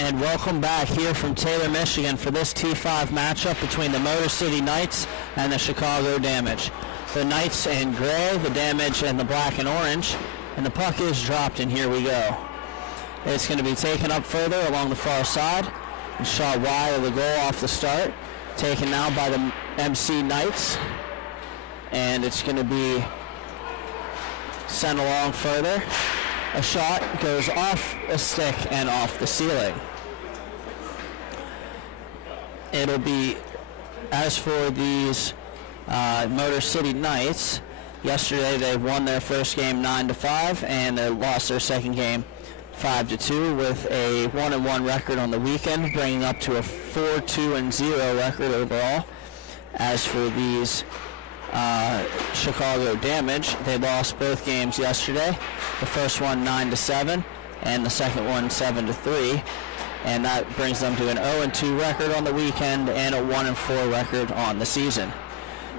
and welcome back here from Taylor, Michigan for this T5 matchup between the Motor City Knights and the Chicago Damage. The Knights in gray, the Damage in the black and orange, and the puck is dropped, and here we go. It's going to be taken up further along the far side and shot wide of the goal off the start. Taken now by the MC Knights, and it's going to be sent along further. A shot goes off a stick and off the ceiling. It'll be, as for these Motor City Knights, yesterday they won their first game 9-5 and they lost their second game 5-2 with a 1-1 record on the weekend, bringing up to a 4-2-0 record overall. As for these Chicago Damage, they lost both games yesterday. The first one 9-7 and the second one 7-3, and that brings them to an 0-2 record on the weekend and a 1-4 record on the season.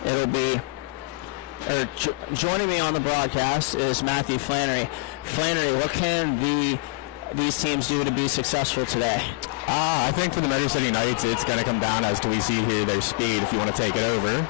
It'll be joining me on the broadcast is Matthew Flannery. Flannery, what can these teams do to be successful today? I think for the Motor City Knights, it's going to come down, as we see here, their speed if you want to take it over.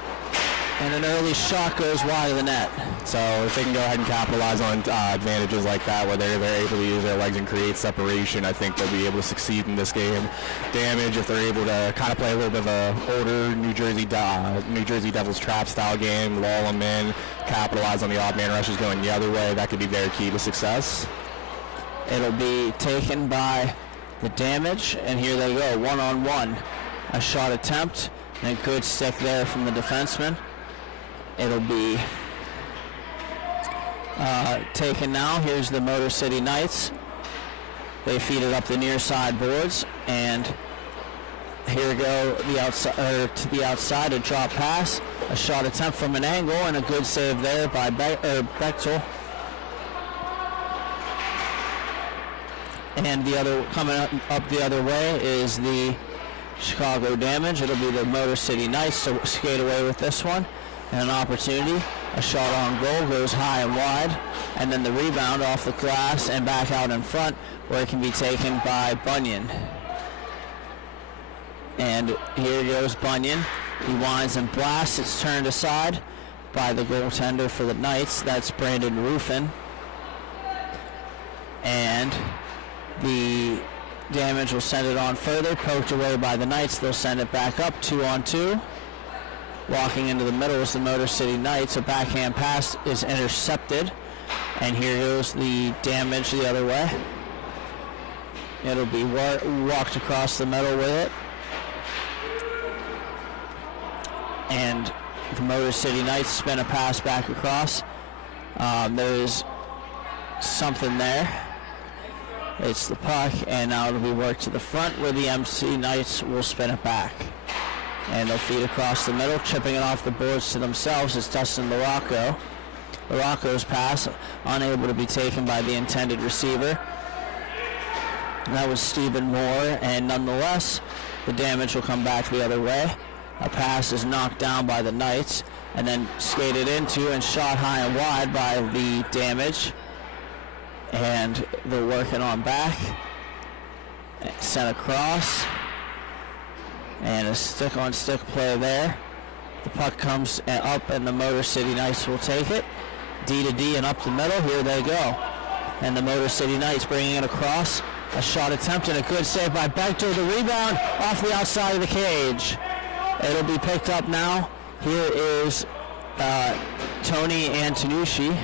And an early shot goes wide of the net. So if they can go ahead and capitalize on advantages like that, where they're able to use their legs and create separation, I think they'll be able to succeed in this game. Damage, if they're able to kind of play a little bit of a older New Jersey Devils trap style game, lull them in, capitalize on the odd man rushes going the other way, that could be very key to success. It'll be taken by the Damage, and here they go, one-on-one. A shot attempt, and a good stick there from the defenseman. It'll be taken now. Here's the Motor City Knights. They feed it up the near side boards, and here go the outside, to the outside, a drop pass, a shot attempt from an angle, and a good save there by Bechtel. And the other coming up the other way is the Chicago Damage. It'll be the Motor City Knights to skate away with this one. And an opportunity, a shot on goal, goes high and wide, and then the rebound off the glass and back out in front, where it can be taken by Bunyan. And here goes Bunyan. He winds and blasts. It's turned aside by the goaltender for the Knights. That's Brandon Ruffin. And the Damage will send it on further, poked away by the Knights. They'll send it back up, 2-on-2. Walking into the middle is the Motor City Knights. A backhand pass is intercepted. And here goes the Damage the other way. It'll be walked across the middle with it. And the Motor City Knights spin a pass back across. There's something there. It's the puck, and now it'll be worked to the front where the MC Knights will spin it back. And they'll feed across the middle, chipping it off the boards to themselves. It's Dustin Larocco. Larocco's pass unable to be taken by the intended receiver. That was Stephen Moore, and nonetheless, the Damage will come back the other way. A pass is knocked down by the Knights, and then skated into and shot high and wide by the Damage. And they're working on back. Sent across. And a stick-on-stick play there. The puck comes up, and the Motor City Knights will take it. D to D and up the middle. Here they go. And the Motor City Knights bringing it across. A shot attempt and a good save by Bechtel. The rebound off the outside of the cage. It'll be picked up now. Here is Tony Antonucci.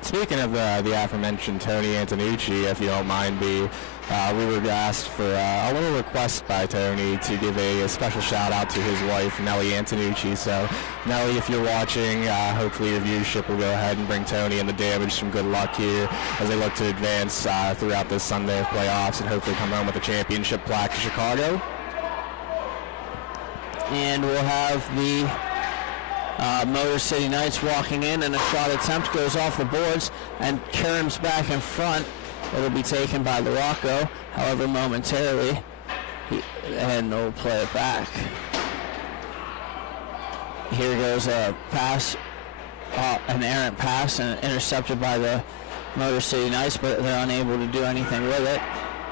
Speaking of the aforementioned Tony Antonucci, if you don't mind me, we were asked for a little request by Tony to give a special shout out to his wife, Nellie Antonucci. So, Nellie, if you're watching, hopefully your viewership will go ahead and bring Tony and the Damage some good luck here as they look to advance throughout this Sunday of playoffs and hopefully come home with a championship plaque to Chicago. And we'll have the Motor City Knights walking in, and a shot attempt goes off the boards and Kerm's back in front. It'll be taken by Larocco, however momentarily, and they'll play it back. Here goes a pass, an errant pass, and intercepted by the Motor City Knights, but they're unable to do anything with it.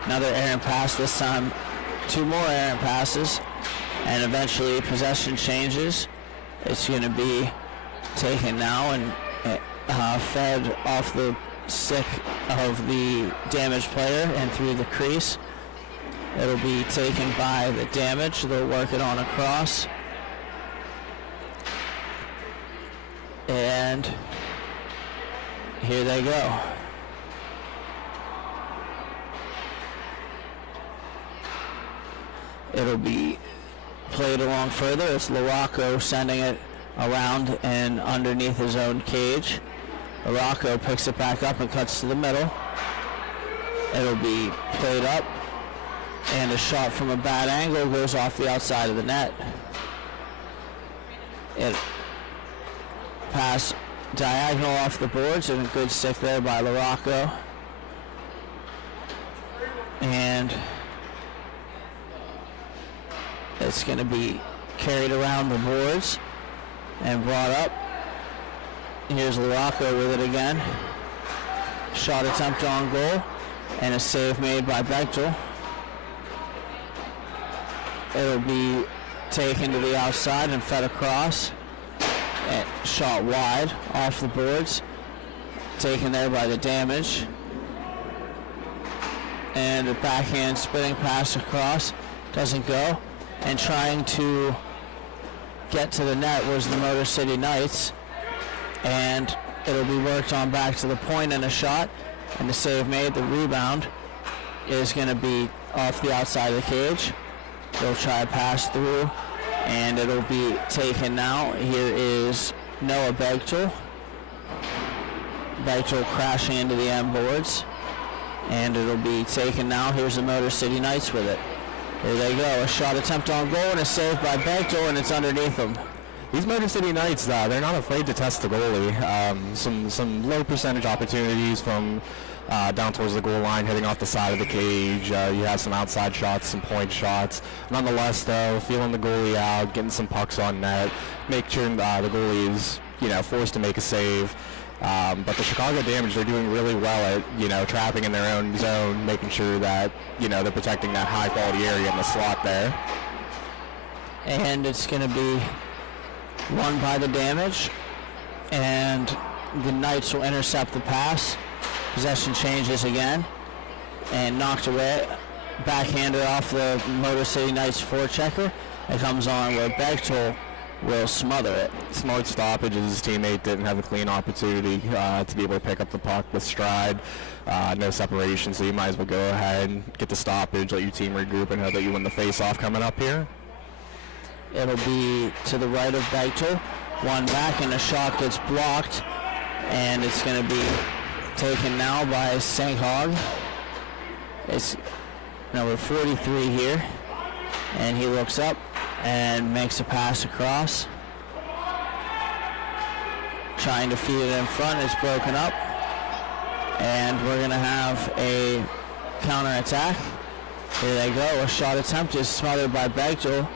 Another errant pass, this time 2 more errant passes, and eventually possession changes. It's going to be taken now and fed off the stick of the damaged player and through the crease. It'll be taken by the damage. They'll work it on across. And here they go. It'll be played along further. It's Larocco sending it around and underneath his own cage. Larocco picks it back up and cuts to the middle. It'll be played up, and a shot from a bad angle goes off the outside of the net. It pass diagonal off the boards, and a good stick there by Larocco. And it's going to be carried around the boards and brought up. Here's Larocco with it again. Shot attempt on goal, and a save made by Bechtel. It'll be taken to the outside and fed across. And shot wide off the boards. Taken there by the damage. And a backhand spinning pass across. Doesn't go. And trying to get to the net was the Motor City Knights. And it'll be worked on back to the point and a shot. And the save made. The rebound is going to be off the outside of the cage. They'll try to pass through, and it'll be taken now. Here is Noah Bechtel. Bechtel crashing into the end boards, and it'll be taken now. Here's the Motor City Knights with it. Here they go. A shot attempt on goal and a save by Bechtel, and it's underneath them. These Motor City Knights, they're not afraid to test the goalie. Some low percentage opportunities from down towards the goal line, hitting off the side of the cage. You have some outside shots, some point shots. Nonetheless, though, feeling the goalie out, getting some pucks on net, make sure the goalie is, forced to make a save. But the Chicago Damage, they're doing really well at, trapping in their own zone, making sure that, they're protecting that high quality area in the slot there. And it's going to be won by the Damage, and the Knights will intercept the pass. Possession changes again, and knocked away, backhanded off the Motor City Knights forechecker. It comes on where Bechtel will smother it. Smart stoppage as his teammate didn't have a clean opportunity to be able to pick up the puck with stride. No separation, so you might as well go ahead and get the stoppage, let your team regroup, and hope that you win the face-off coming up here. It'll be to the right of Bechtel. One back, and a shot gets blocked, and it's going to be taken now by St. Hog. It's number 43 here, and he looks up and makes a pass across. Trying to feed it in front. It's broken up, and we're going to have a counter-attack. Here they go. A shot attempt is smothered by Bechtel.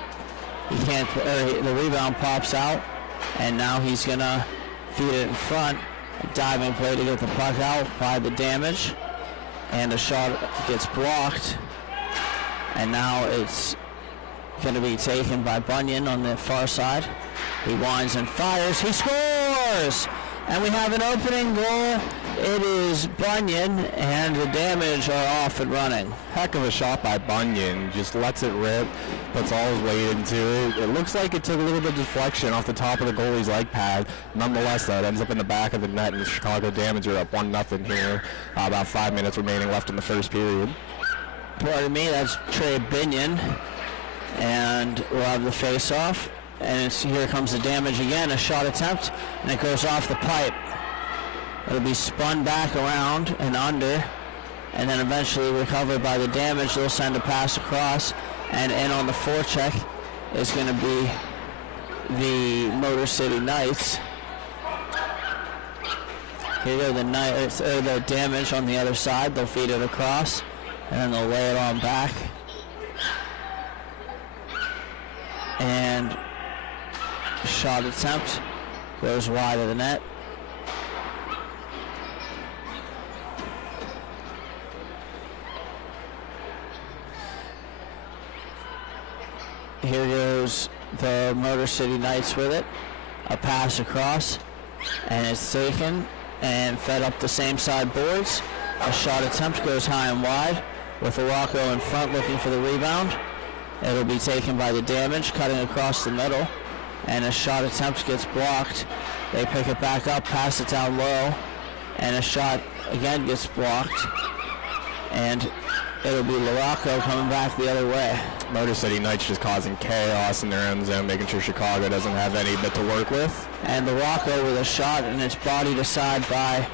He can't. The rebound pops out, and now he's going to feed it in front. A diving play to get the puck out by the Damage, and a shot gets blocked, and now it's going to be taken by Bunyan on the far side. He winds and fires. He scores! And we have an opening goal. It is Bunyan, and the Damage are off and running. Heck of a shot by Bunyan. Just lets it rip, puts all his weight into it. It looks like it took a little bit of deflection off the top of the goalie's leg pad. Nonetheless, though, it ends up in the back of the net, and the Chicago Damage are up 1-0 here. About 5 minutes remaining left in the first period. Pardon me, that's Trey Binion. And we'll have the face-off. And here comes the Damage again, a shot attempt, and it goes off the pipe. It'll be spun back around and under, and then eventually recovered by the Damage. They'll send a pass across, and in on the forecheck is going to be the Motor City Knights. Here go the Knights, the Damage on the other side. They'll feed it across, and then they'll lay it on back. And shot attempt goes wide of the net. here goes the Motor City Knights with it. A pass across, and it's taken and fed up the same side boards. A shot attempt goes high and wide with Morocco in front looking for the rebound. It'll be taken by the Damage, cutting across the middle, and a shot attempt gets blocked. They pick it back up, pass it down low, and a shot again gets blocked, and it'll be Morocco coming back the other way. Motor City Knights just causing chaos in their own zone, making sure Chicago doesn't have any bit to work with. And Morocco with a shot, and it's bodied aside by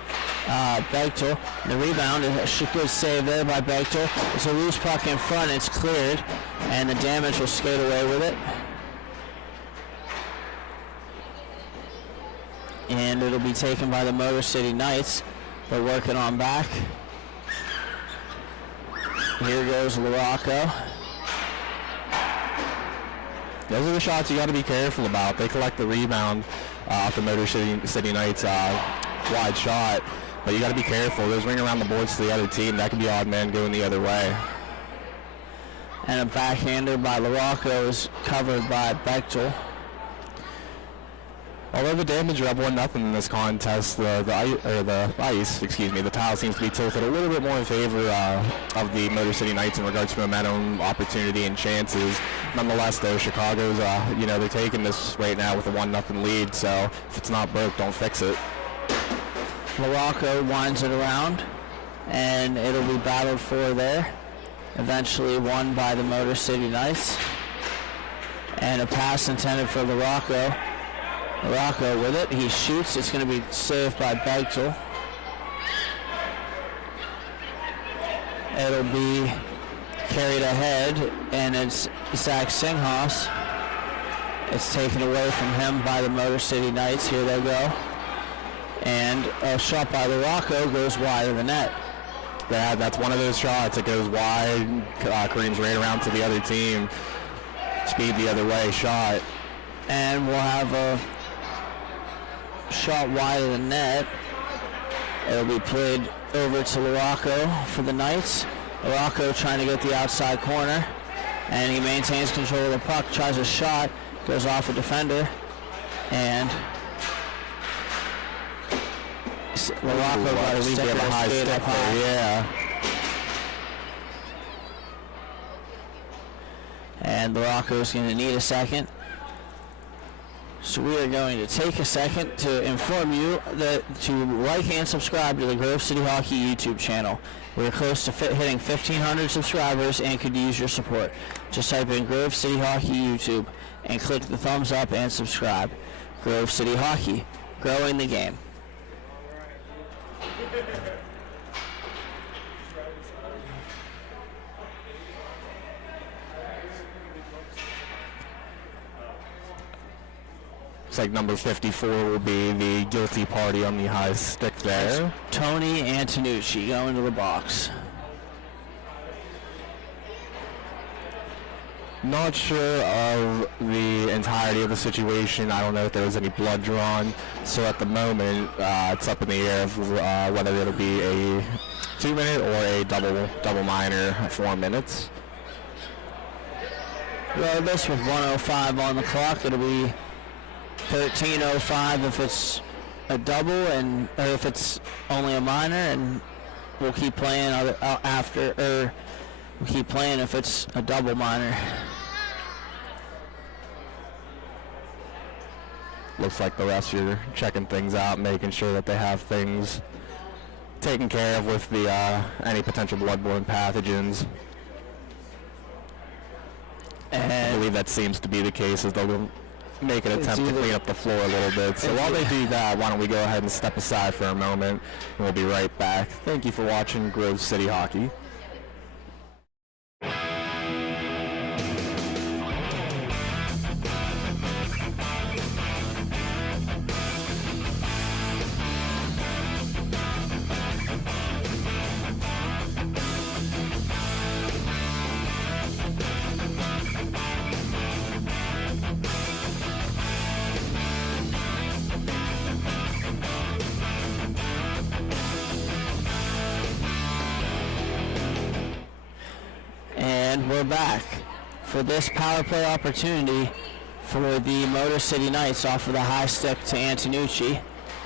Bechtel. The rebound is a good save there by Bechtel. It's a loose puck in front, it's cleared, and the Damage will skate away with it. And it'll be taken by the Motor City Knights. They're working on back. Here goes Morocco. Those are the shots you got to be careful about. They collect the rebound off the Motor City Knights wide shot, but you got to be careful. Those ring around the boards to the other team. That could be odd man going the other way. And a backhander by Morocco is covered by Bechtel. Although the Damage are up 1-0 in this contest, the tile seems to be tilted a little bit more in favor of the Motor City Knights in regards to momentum, opportunity, and chances. Nonetheless, though, Chicago's, they're taking this right now with a 1-0 lead, so if it's not broke, don't fix it. Morocco winds it around, and it'll be battled for there. Eventually won by the Motor City Knights. And a pass intended for Morocco. Morocco with it. He shoots. It's going to be saved by Bechtel. It'll be carried ahead, and it's Zach Singhas. It's taken away from him by the Motor City Knights. Here they go. And a shot by Morocco goes wide of the net. Yeah, that's one of those shots. It goes wide, creams right around to the other team. Speed the other way, shot. And we'll have a shot wide of the net. It'll be played over to Morocco for the Knights. Morocco trying to get the outside corner, and he maintains control of the puck, tries a shot, goes off a defender, and Morocco got a stick, a high stick there, yeah. And Morocco's going to need a second. So we are going to take a second to inform you that to like and subscribe to the Grove City Hockey YouTube channel. We're close to hitting 1,500 subscribers and could use your support. Just type in Grove City Hockey YouTube and click the thumbs up and subscribe. Grove City Hockey, growing the game. Looks like number 54 will be the guilty party on the high stick there. That's Tony Antonucci going to the box. Not sure of the entirety of the situation. I don't know if there was any blood drawn. So at the moment, it's up in the air of whether it'll be a 2-minute or a double minor 4 minutes. Regardless, with 1:05 on the clock, it'll be 13:05 if it's a double, and or if it's only a minor, and we'll keep playing after, or we'll keep playing if it's a double minor. Looks like the refs are checking things out, making sure that they have things taken care of with the any potential bloodborne pathogens. And I believe that seems to be the case, as they'll make an attempt to clean up the floor a little bit. So while they do that, why don't we go ahead and step aside for a moment, and we'll be right back. Thank you for watching Grove City Hockey. we're back for this power play opportunity for the Motor City Knights off of the high stick to Antonucci.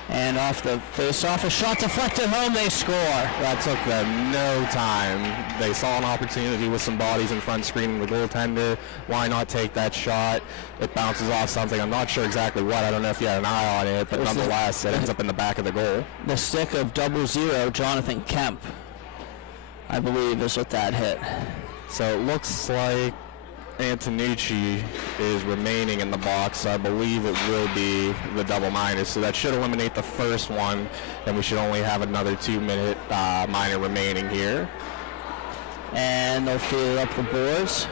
And off the face-off, a shot deflected home, they score. That took them no time. They saw an opportunity with some bodies in front screening the goaltender. Why not take that shot? It bounces off something. I'm not sure exactly what. I don't know if you had an eye on it, but nonetheless, it ends up in the back of the goal. The stick of 00, Jonathan Kemp, I believe, is what that hit. So it looks like Antonucci is remaining in the box. I believe it will be the double minor, so that should eliminate the first one, and we should only have another 2-minute minor remaining here. And they'll feed it up the boards.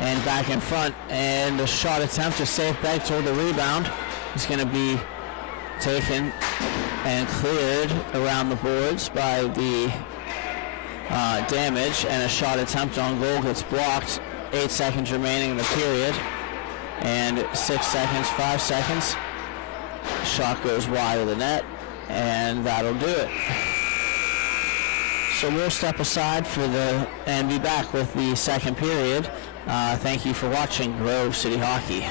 And back in front, and the shot attempt to save back toward the rebound is going to be taken and cleared around the boards by the damage, and a shot attempt on goal gets blocked. 8 seconds remaining in the period, and 6 seconds, 5 seconds. Shot goes wide of the net, and that'll do it. So we'll step aside and be back with the second period. Thank you for watching Grove City Hockey.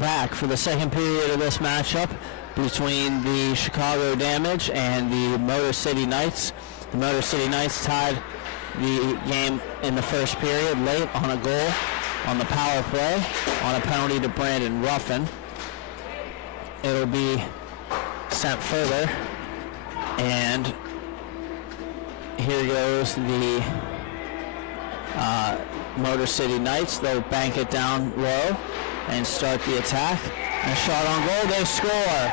Back for the second period of this matchup between the Chicago Damage and the Motor City Knights. The Motor City Knights tied the game in the first period late on a goal on the power play on a penalty to Brandon Ruffin. It'll be sent further, and here goes the Motor City Knights. They'll bank it down low and start the attack. And a shot on goal, they score.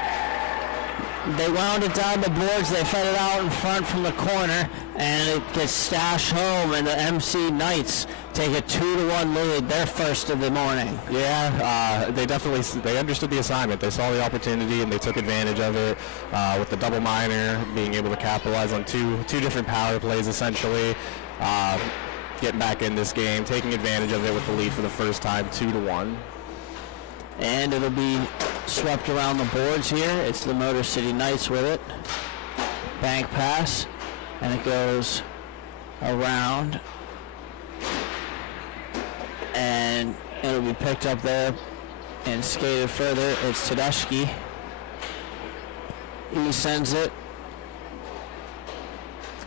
They wound it down the boards, they fed it out in front from the corner, and it gets stashed home, and the MC Knights take a 2-1 lead, their first of the morning. Yeah, they understood the assignment. They saw the opportunity and they took advantage of it with the double minor, being able to capitalize on two different power plays essentially. Getting back in this game, taking advantage of it with the lead for the first time, 2-1. And it'll be swept around the boards here. It's the Motor City Knights with it. Bank pass, and it goes around. And it'll be picked up there and skated further. It's Tedeschi. He sends it.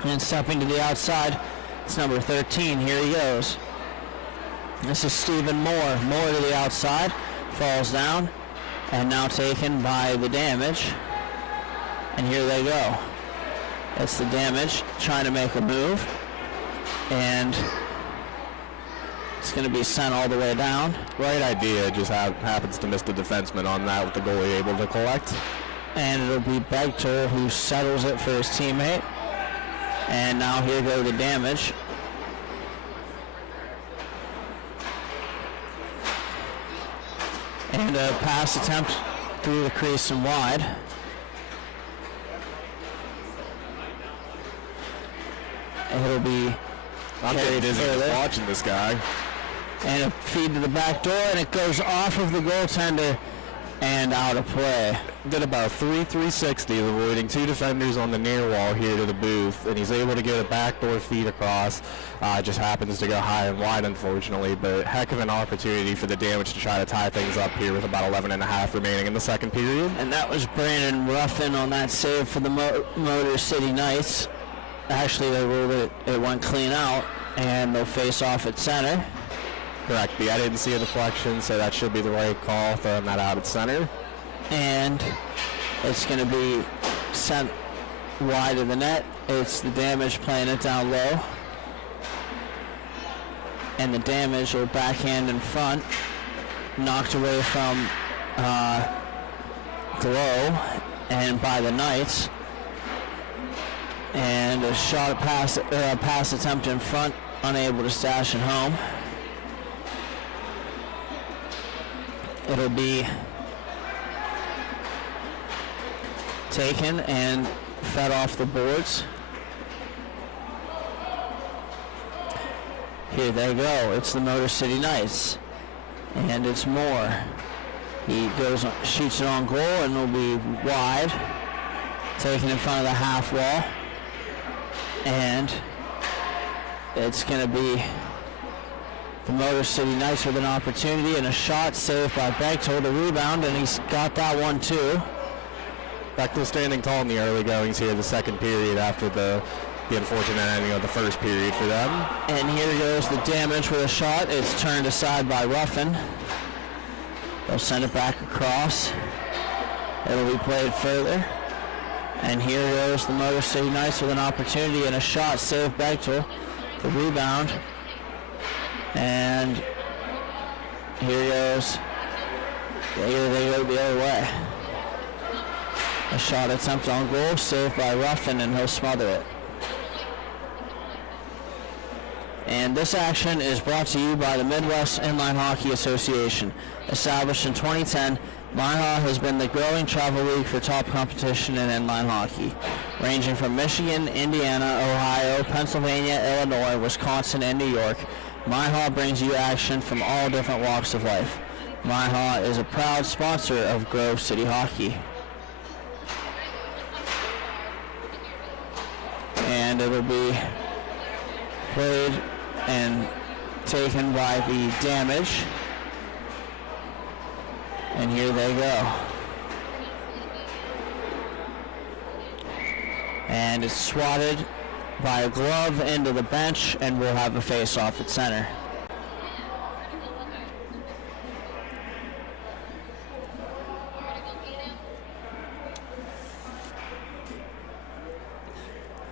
And stepping to the outside, it's number 13. Here he goes. This is Stephen Moore. Moore to the outside. Falls down, and now taken by the Damage, and here they go. That's the Damage trying to make a move, and it's going to be sent all the way down. Right idea, just happens to miss the defenseman on that with the goalie able to collect. And it'll be Begtor who settles it for his teammate, and now here go the Damage. And a pass attempt through the crease and wide. And it'll be I'm getting dizzy watching this guy. And a feed to the back door, and it goes off of the goaltender and out of play. Did about 360, avoiding two defenders on the near wall here to the booth, and he's able to get a backdoor feed across. Just happens to go high and wide, unfortunately, but heck of an opportunity for the Damage to try to tie things up here with about 11.5 remaining in the second period. And that was Brandon Ruffin on that save for the Motor City Knights. Actually, they ruled it went clean out, and they'll face off at center. Correct. I didn't see a deflection, so that should be the right call, throwing that out at center. And It's going to be sent wide of the net. It's the Damage playing it down low. And the Damage will backhand in front. Knocked away from Glow and by the Knights. And a shot pass attempt in front, unable to stash it home. It'll be taken and fed off the boards. Here they go. It's the Motor City Knights. And it's Moore. He shoots it on goal and will be wide. Taken in front of the half wall. And it's going to be the Motor City Knights with an opportunity and a shot saved by Bechtel. The rebound, and he's got that one too. Bechtel standing tall in the early goings here, the second period after the unfortunate ending of the first period for them. And here goes the Damage with a shot. It's turned aside by Ruffin. They'll send it back across. It'll be played further. And here goes the Motor City Knights with an opportunity and a shot saved Bechtel. The rebound. And here goes. Here they go the other way. A shot attempt on goal, saved by Ruffin, and he'll smother it. And this action is brought to you by the Midwest Inline Hockey Association. Established in 2010, MIHA has been the growing travel league for top competition in inline hockey. Ranging from Michigan, Indiana, Ohio, Pennsylvania, Illinois, Wisconsin, and New York, MIHA brings you action from all different walks of life. MIHA is a proud sponsor of Grove City Hockey. And it'll be played and taken by the Damage. And here they go. And it's swatted by a glove into the bench, and we'll have a face-off at center.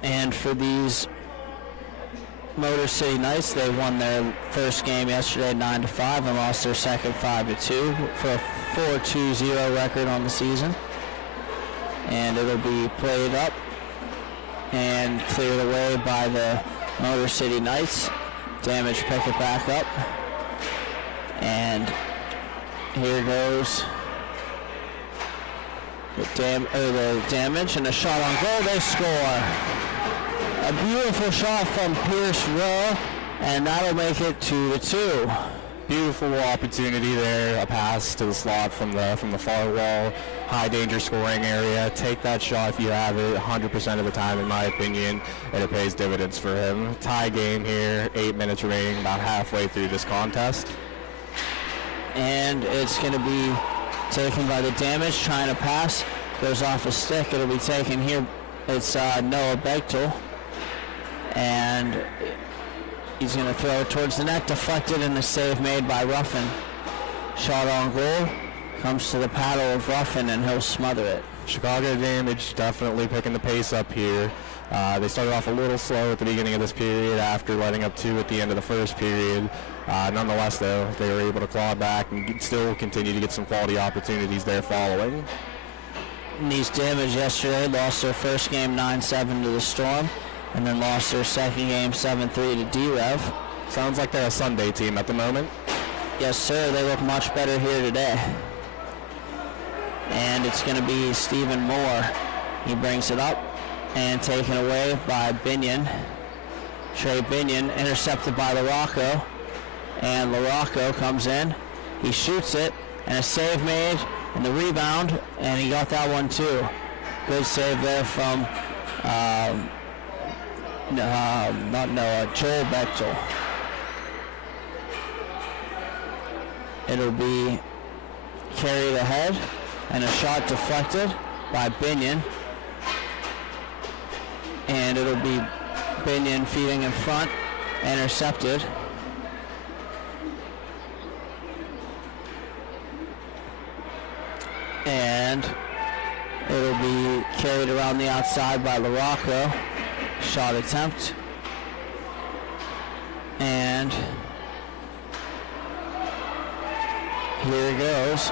And for these Motor City Knights, they won their first game yesterday 9-5 and lost their second 5-2 for a 4-2-0 record on the season. And it'll be played up and cleared away by the Motor City Knights. Damage pick it back up. And here goes the Damage, and a shot on goal. They score. A beautiful shot from Pierce Rowe, and that'll make it 2-2. Beautiful opportunity there, a pass to the slot from the far wall, high danger scoring area. Take that shot if you have it 100% of the time, in my opinion, and it pays dividends for him. Tie game here, 8 minutes remaining, about halfway through this contest. And it's going to be taken by the Damage, trying to pass, goes off a stick. It'll be taken here. It's Noah Bechtel, and he's going to throw it towards the net, deflected, and a save made by Ruffin. Shot on goal, comes to the paddle of Ruffin, and he'll smother it. Chicago Damage definitely picking the pace up here. They started off a little slow at the beginning of this period after letting up 2 at the end of the first period. Nonetheless, though, they were able to claw back and still continue to get some quality opportunities there following. And these Damage yesterday lost their first game 9-7 to the Storm, and then lost their second game 7-3 to D-Rev. Sounds like they're a Sunday team at the moment. Yes, sir. They look much better here today. And it's going to be Stephen Moore. He brings it up and taken away by Binion. Trey Binion intercepted by LaRocco. And LaRocco comes in. He shoots it, and a save made, and the rebound, and he got that one too. Good save there from Joel Bechtel. It'll be carried ahead, and a shot deflected by Binion. And it'll be Binion feeding in front, intercepted. And It'll be carried around the outside by LaRocco. Shot attempt. And here it goes.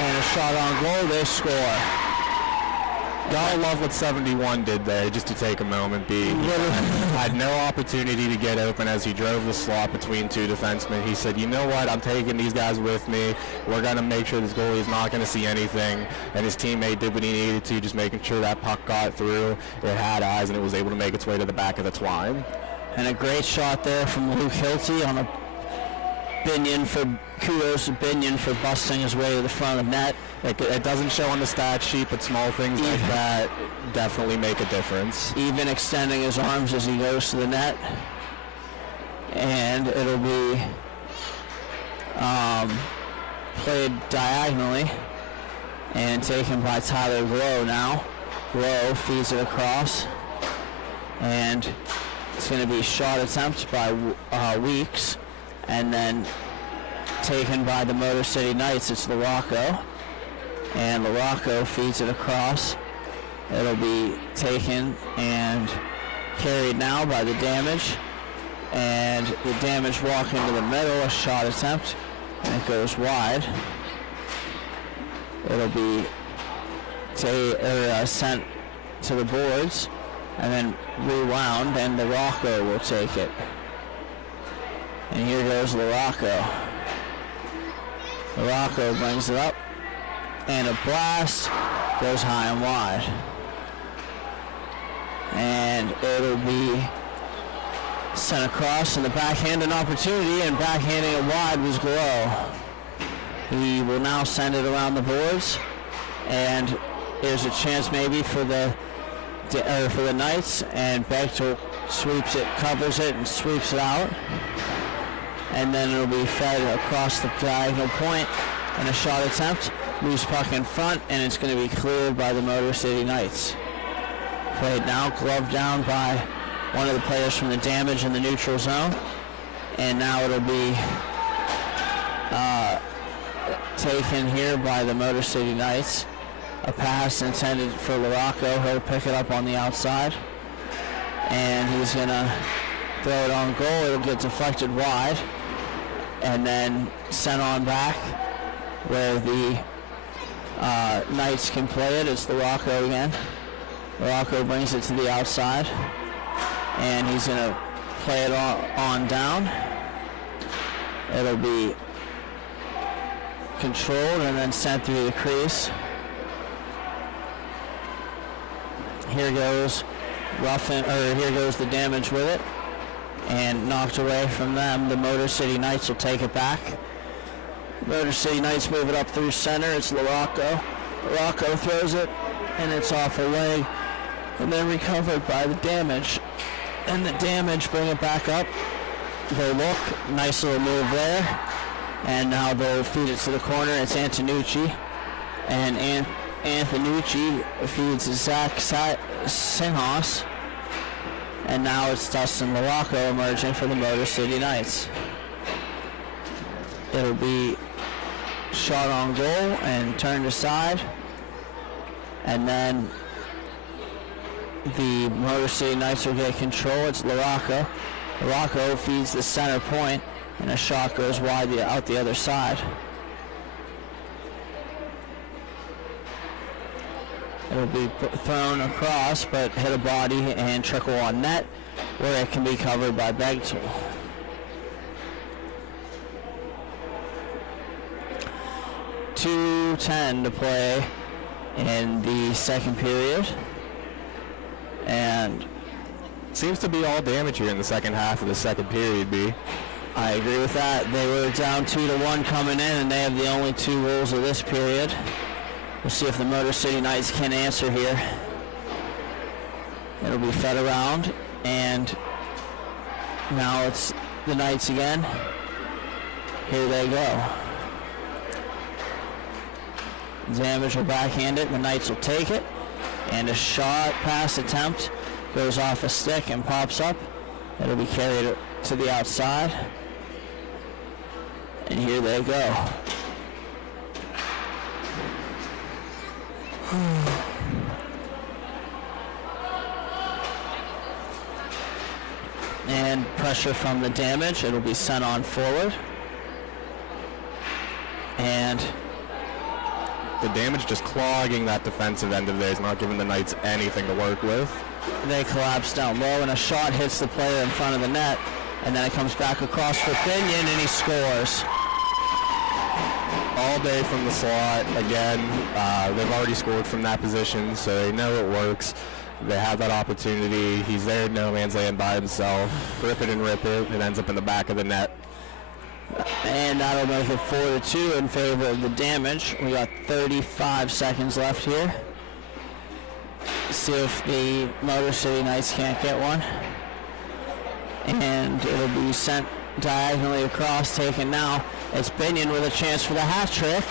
And a shot on goal, they score. Gotta love what 71 did there, just to take a moment. He had no opportunity to get open as he drove the slot between two defensemen. He said, you know what, I'm taking these guys with me. We're going to make sure this goalie is not going to see anything. And his teammate did what he needed to, just making sure that puck got through. It had eyes, and it was able to make its way to the back of the twine. And a great shot there from Luke Hilty on a Binion kudos to Binion for busting his way to the front of net. It doesn't show on the stat sheet, but small things like that definitely make a difference. Even extending his arms as he goes to the net. And it'll be played diagonally and taken by Tyler Grow now. Grow feeds it across. And it's going to be shot attempt by Weeks. And then taken by the Motor City Knights. It's LaRocco. And LaRocco feeds it across. It'll be taken and carried now by the Damage. And the Damage walk into the middle, a shot attempt, and it goes wide. It'll be sent to the boards and then rewound, and LaRocco will take it. And here goes LaRocco. LaRocco brings it up. And a blast goes high and wide. And it'll be sent across, and the backhanded opportunity, and backhanding it wide was Glow. He will now send it around the boards, and there's a chance maybe for the Knights, and Bechtel sweeps it, covers it, and sweeps it out. And then it'll be fed across the diagonal point, and a shot attempt. Loose puck in front, and it's going to be cleared by the Motor City Knights. Played now, glove down by one of the players from the Damage in the neutral zone. And now it'll be taken here by the Motor City Knights. A pass intended for LaRocco. He'll pick it up on the outside. And he's going to throw it on goal. It'll get deflected wide. And then sent on back where the Knights can play it. It's LaRocco again. LaRocco brings it to the outside. And he's going to play it on down. It'll be controlled and then sent through the crease. Here goes here goes the Damage with it. And knocked away from them. The Motor City Knights will take it back. Motor City Knights move it up through center. It's LaRocco. LaRocco throws it, and it's off a leg. And then recovered by the Damage. And the Damage bring it back up. They look. Nice little move there. And now they'll feed it to the corner. It's Antonucci. And Antonucci feeds Zach Sinhas. And now it's Dustin LaRocco emerging for the Motor City Knights. It'll be shot on goal and turned aside. And then the Motor City Knights will get control. It's LaRocco. LaRocco feeds the center point, and a shot goes wide out the other side. It'll be thrown across, but hit a body and trickle on net, where it can be covered by Bechtel. .2:10 to play in the second period. And seems to be all Damage here in the second half of the second period, B. I agree with that. They were down 2-1 coming in, and they have the only 2 goals of this period. We'll see if the Motor City Knights can answer here. It'll be fed around, and now it's the Knights again. Here they go. Damage will backhand it. The Knights will take it. And a shot pass attempt goes off a stick and pops up. It'll be carried to the outside. And here they go. And pressure from the Damage. It'll be sent on forward. And the Damage just clogging that defensive end of theirs, not giving the Knights anything to work with. they collapse down low, and a shot hits the player in front of the net, and then it comes back across for Binion, and he scores. All day from the slot. Again, they've already scored from that position, so they know it works. They have that opportunity. He's there, no man's land by himself. Rip it and rip it. It ends up in the back of the net. And that'll make it 4-2 in favor of the Damage. We got 35 seconds left here. See if the Motor City Knights can't get one. And it'll be sent diagonally across, taken now. It's Binion with a chance for the hat trick.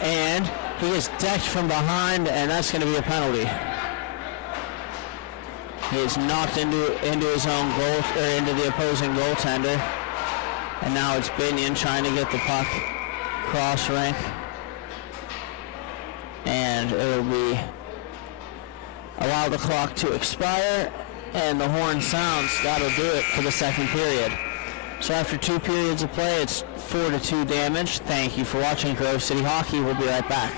And he is decked from behind, and that's going to be a penalty. He is knocked into his own goal, or into the opposing goaltender. And now it's Binion trying to get the puck cross rink. And it'll be allow the clock to expire, and the horn sounds. That'll do it for the second period. So after 2 periods of play, it's 4-2 Damage. Thank you for watching Grove City Hockey. We'll be right back.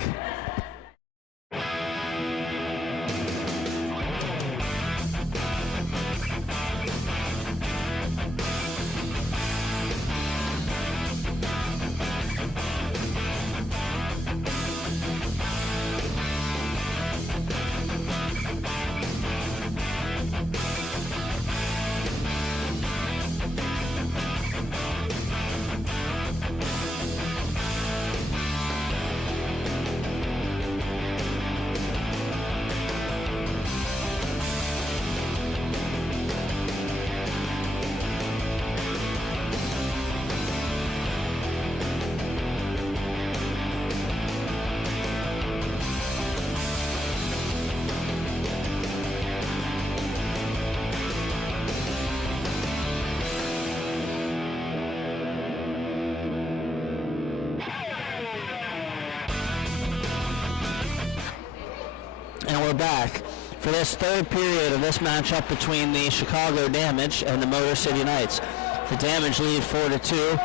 And we're back for this third period of this matchup between the Chicago Damage and the Motor City Knights. The Damage lead 4-2,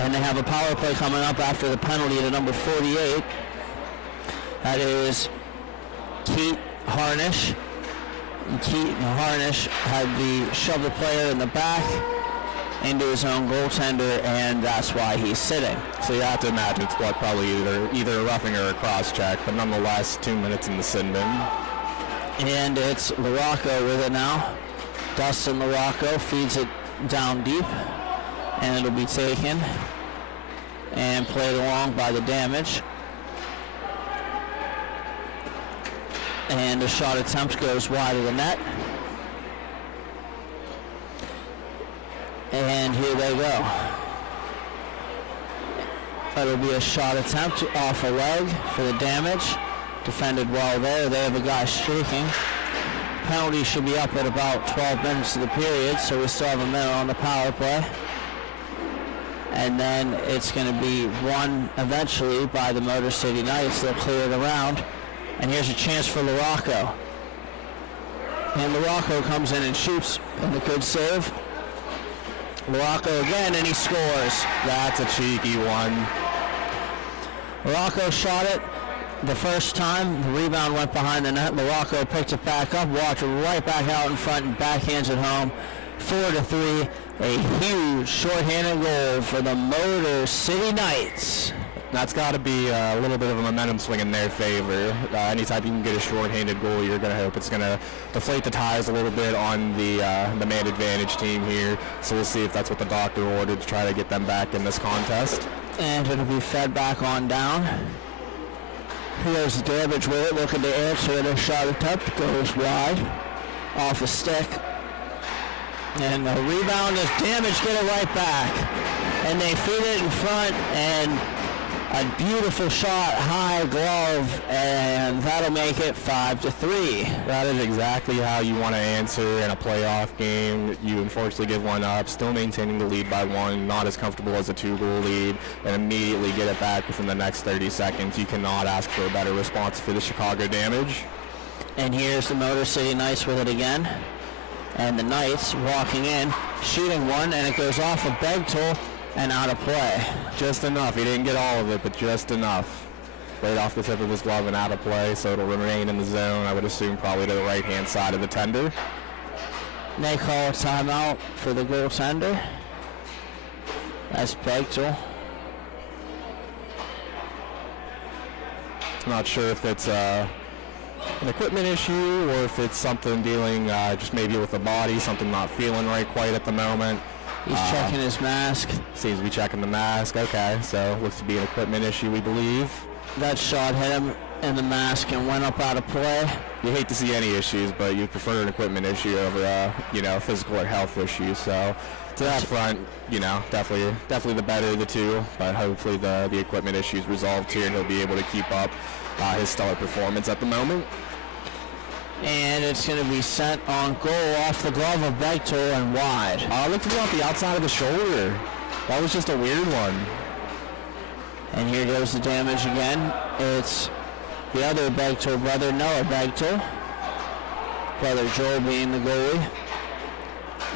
and they have a power play coming up after the penalty to number 48. That is Keith Harnish. And Keith Harnish had shoved the player in the back into his own goaltender, and that's why he's sitting. So you have to imagine it's probably either a roughing or a cross check, but nonetheless 2 minutes in the sin bin. And it's LaRocco with it now. Dustin LaRocco feeds it down deep, and it'll be taken and played along by the Damage. And the shot attempt goes wide of the net. And here they go. It'll be a shot attempt off a leg for the Damage. Defended well there. They have a guy streaking. Penalty should be up at about 12 minutes of the period, so we still have a minute on the power play. And then it's going to be won eventually by the Motor City Knights. They'll clear it around. And here's a chance for LaRocco. And LaRocco comes in and shoots, and a good save. LaRocco again, and he scores. That's a cheeky one. LaRocco shot it the first time. The rebound went behind the net. LaRocco picked it back up, walked right back out in front, and backhands it home. 4-3. A huge shorthanded goal for the Motor City Knights. That's got to be a little bit of a momentum swing in their favor. Anytime you can get a shorthanded goal, you're going to hope it's going to deflate the ties a little bit on the man advantage team here. So we'll see if that's what the doctor ordered to try to get them back in this contest. And it'll be fed back on down. Here's the Damage with it, looking to answer it. A shot attempt goes wide off a stick. And the rebound is Damage, get it right back. And they feed it in front, and A beautiful shot, high glove, and that'll make it 5-3. That is exactly how you want to answer in a playoff game. You unfortunately give one up, still maintaining the lead by one, not as comfortable as a 2-goal lead, and immediately get it back within the next 30 seconds. You cannot ask for a better response for the Chicago Damage. And here's the Motor City Knights with it again. And the Knights walking in, shooting one, and it goes off a beg tool and out of play. Just enough. He didn't get all of it, but just enough. Right off the tip of his glove and out of play, so it'll remain in the zone, I would assume probably to the right-hand side of the tender. They call a timeout for the goaltender. That's Bechtel. Not sure if it's an equipment issue or if it's something dealing just maybe with the body, something not feeling right quite at the moment. He's checking his mask. Seems to be checking the mask. Okay, so looks to be an equipment issue, we believe. That shot hit him in the mask and went up out of play. You hate to see any issues, but you prefer an equipment issue over physical or health issue. So to that front, definitely the better of the two. But hopefully the equipment issue is resolved here and he'll be able to keep up his stellar performance at the moment. And it's going to be sent on goal off the glove of Bechtel and wide. Looked to be off the outside of the shoulder. That was just a weird one. And here goes the damage again. It's the other Bechtel brother, Noah Bechtel. Brother Joel being the goalie.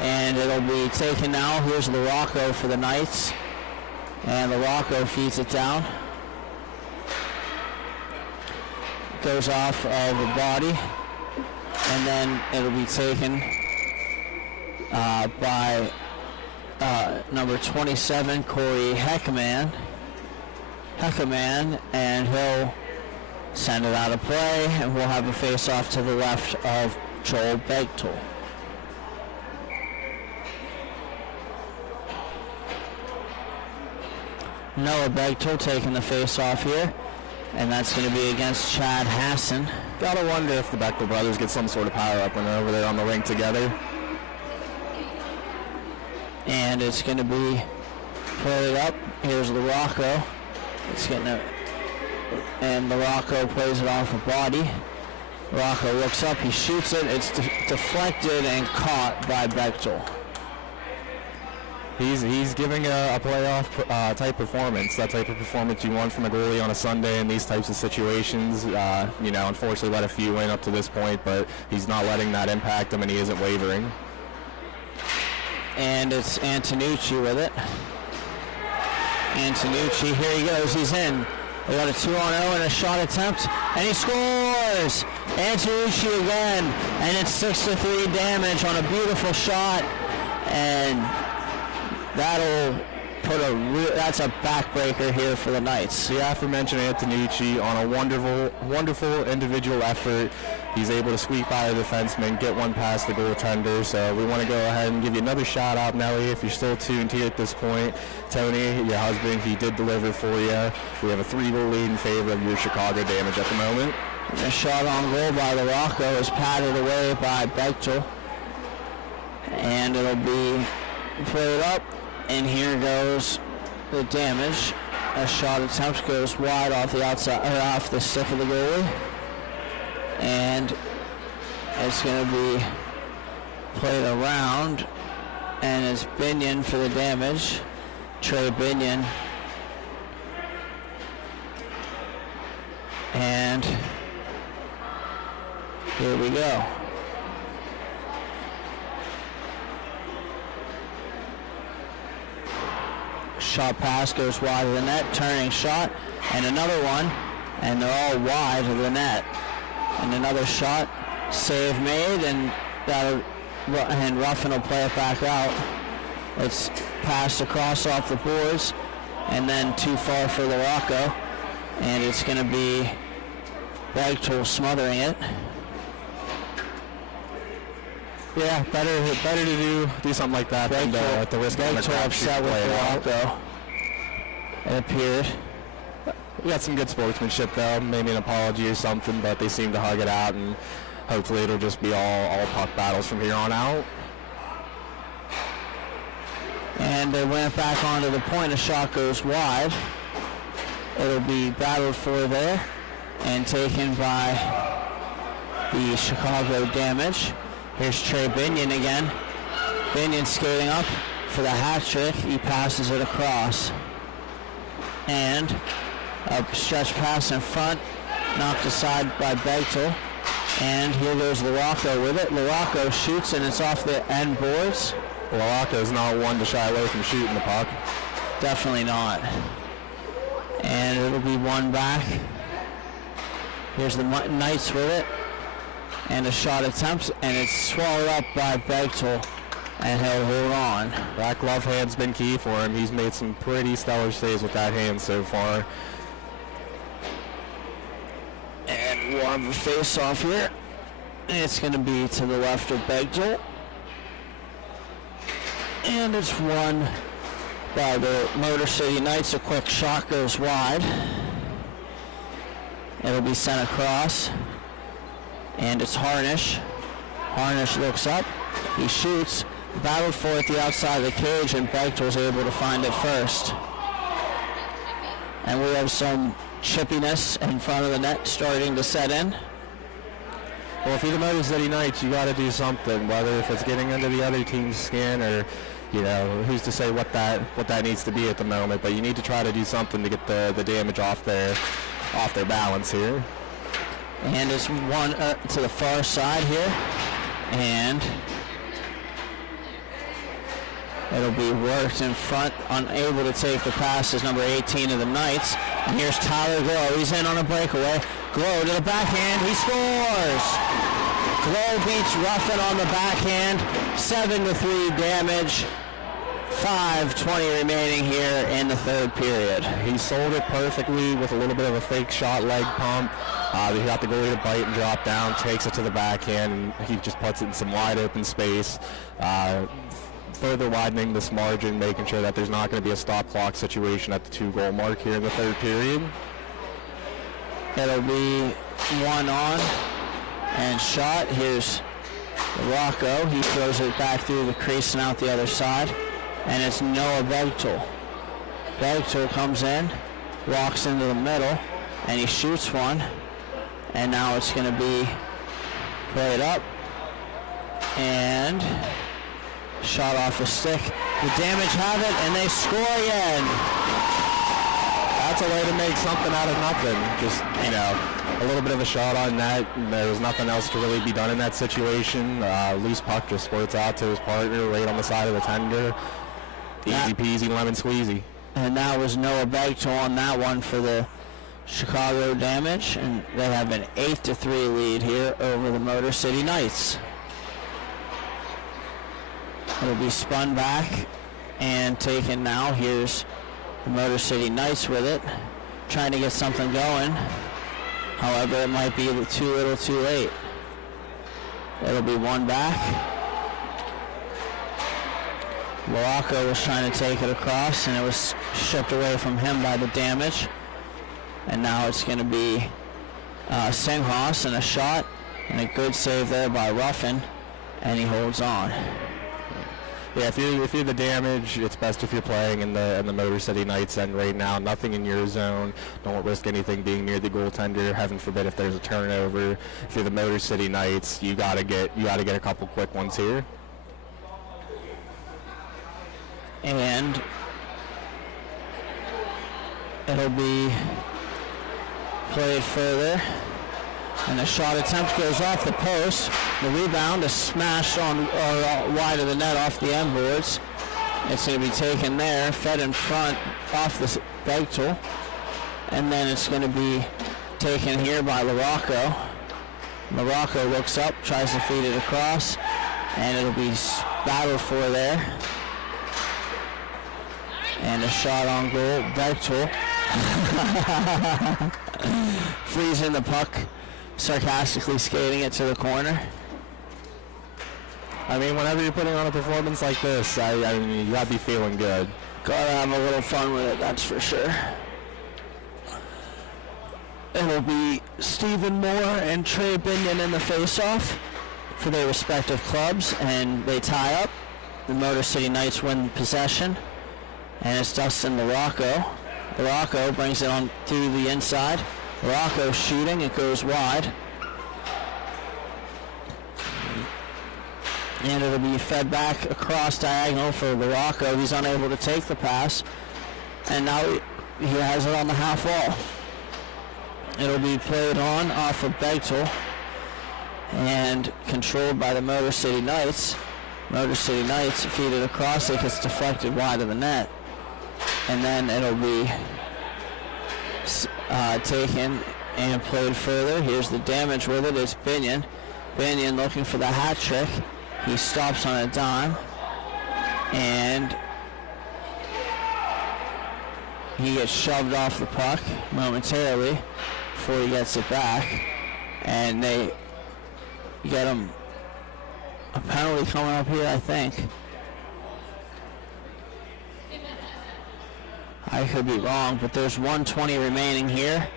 And it'll be taken now. Here's LaRocco for the Knights. And LaRocco feeds it down. Goes off of the body. And then it'll be taken by number 27, Corey Heckman, and he'll send it out of play, and we'll have a face-off to the left of Joel Bechtel. Noah Bechtel taking the face-off here. And that's going to be against Chad Hassan. Gotta wonder if the Bechtel brothers get some sort of power up when they're over there on the rink together. And it's going to be played up. Here's LaRocco. It's getting it. And LaRocco plays it off a body. LaRocco looks up. He shoots it. It's deflected and caught by Bechtel. He's giving a playoff type performance, that type of performance you want from a goalie on a Sunday in these types of situations. Unfortunately let a few in up to this point, but he's not letting that impact him and he isn't wavering. And it's Antonucci with it. Antonucci, here he goes, he's in. We got a 2-on-0 and a shot attempt, and he scores! Antonucci again, and it's 6-3 damage on a beautiful shot, and that'll put that's a backbreaker here for the Knights. The aforementioned Antonucci on a wonderful individual effort. He's able to sweep by the defenseman, get one past the goaltender. So we want to go ahead and give you another shout out, Nelly, if you're still tuned here at this point. Tony, your husband, he did deliver for you. We have a 3-goal lead in favor of your Chicago Damage at the moment. And a shot on goal by LaRocco is patted away by Bechtel. And it'll be played up. And here goes the damage. A shot attempt goes wide off the outside, or off the stick of the goalie. And it's going to be played around. And it's Binion for the damage. Trey Binion. And here we go. Shot pass goes wide of the net, turning shot, and another one, and they're all wide of the net. And another shot, save made, and Ruffin will play it back out. It's passed across off the boards, and then too far for LaRocco, and it's going to be Bechtel smothering it. Yeah, better to do something like that than to risk having a crap shoot upset with LaRocco. It appeared. We got some good sportsmanship though, maybe an apology or something, but they seem to hug it out, and hopefully it'll just be all puck battles from here on out. And they went back onto the point. A shot goes wide. It'll be battled for there and taken by the Chicago Damage. Here's Trey Binion again. Binion skating up for the hat trick. He passes it across. And a stretch pass in front, knocked aside by Bechtel. And here goes Larocco with it. Larocco shoots and it's off the end boards. Larocco's not one to shy away from shooting the puck. Definitely not. And it'll be one back. Here's the Knights with it. And a shot attempt, and it's swallowed up by Bechtel, and he'll hold on. That glove hand's been key for him. He's made some pretty stellar saves with that hand so far. And we'll have a face-off here. It's going to be to the left of Bechtel. And it's won by the Motor City Knights. A quick shot goes wide. It'll be sent across. And it's Harnish. Harnish looks up. He shoots. Battled for it the outside of the cage, and Bechtel's able to find it first. And we have some chippiness in front of the net starting to set in. Well, if you're the Motor City Knights, you got to do something, whether if it's getting under the other team's skin or, you know, who's to say what that needs to be at the moment. But you need to try to do something to get the Damage off their balance here. And it's one to the far side here. And it'll be worked in front, unable to take the pass is number 18 of the Knights. And here's Tyler Glow. He's in on a breakaway. Glow to the backhand. He scores! Glow beats Ruffin on the backhand. 7-3 Damage. 5:20 remaining here in the third period. He sold it perfectly with a little bit of a fake shot leg pump. He got the goalie to bite and drop down, takes it to the backhand, and he just puts it in some wide open space. Further widening this margin, making sure that there's not going to be a stop clock situation at the 2-goal mark here in the third period. It'll be one on and shot. Here's Rocco. He throws it back through the crease and out the other side. And it's Noah Bechtel. Bechtel comes in, walks into the middle, and he shoots one. And now it's going to be played up. And shot off a stick. The Damage have it, and they score again. That's a way to make something out of nothing. Just, you know, a little bit of a shot on net. There was nothing else to really be done in that situation. Loose puck just squirts out to his partner right on the side of the tender. Easy peasy, lemon squeezy. And that was Noah Bechtel on that one for the Chicago Damage. And they have an 8-3 lead here over the Motor City Knights. It'll be spun back and taken now. Here's the Motor City Knights with it, trying to get something going. However, it might be too little too late. It'll be one back. Larocco was trying to take it across, and it was stripped away from him by the Damage. And now it's going to be Singhas and a shot, and a good save there by Ruffin, and he holds on. Yeah, if you're the Damage, it's best if you're playing in the Motor City Knights end right now. Nothing in your zone. Don't risk anything being near the goaltender. Heaven forbid if there's a turnover. If you're the Motor City Knights, you gotta get a couple quick ones here. And it'll be played further. And the shot attempt goes off the post. The rebound is smashed on or wide of the net off the end boards. It's going to be taken there, fed in front off the Bechtel. And then it's going to be taken here by Larocco. Larocco looks up, tries to feed it across, and it'll be battled for there. And a shot on goal. Bechtel freezing the puck, sarcastically skating it to the corner. I mean, whenever you're putting on a performance like this, I mean, you gotta be feeling good. Gotta have a little fun with it, that's for sure. It'll be Stephen Moore and Trey Binion in the face-off for their respective clubs, and they tie up. The Motor City Knights win possession, and it's Dustin Larocco Rocco brings it on to the inside. Rocco shooting, it goes wide. And it'll be fed back across diagonal for Rocco. He's unable to take the pass. And now he has it on the half wall. It'll be played on off of Bechtel and controlled by the Motor City Knights. Motor City Knights feed it across. It gets deflected wide of the net. And then it'll be taken and played further. Here's the damage with it. It's Binion. Binion looking for the hat trick. He stops on a dime. And he gets shoved off the puck momentarily before he gets it back. And they get him a penalty coming up here, I think. I could be wrong, but there's 1:20 remaining here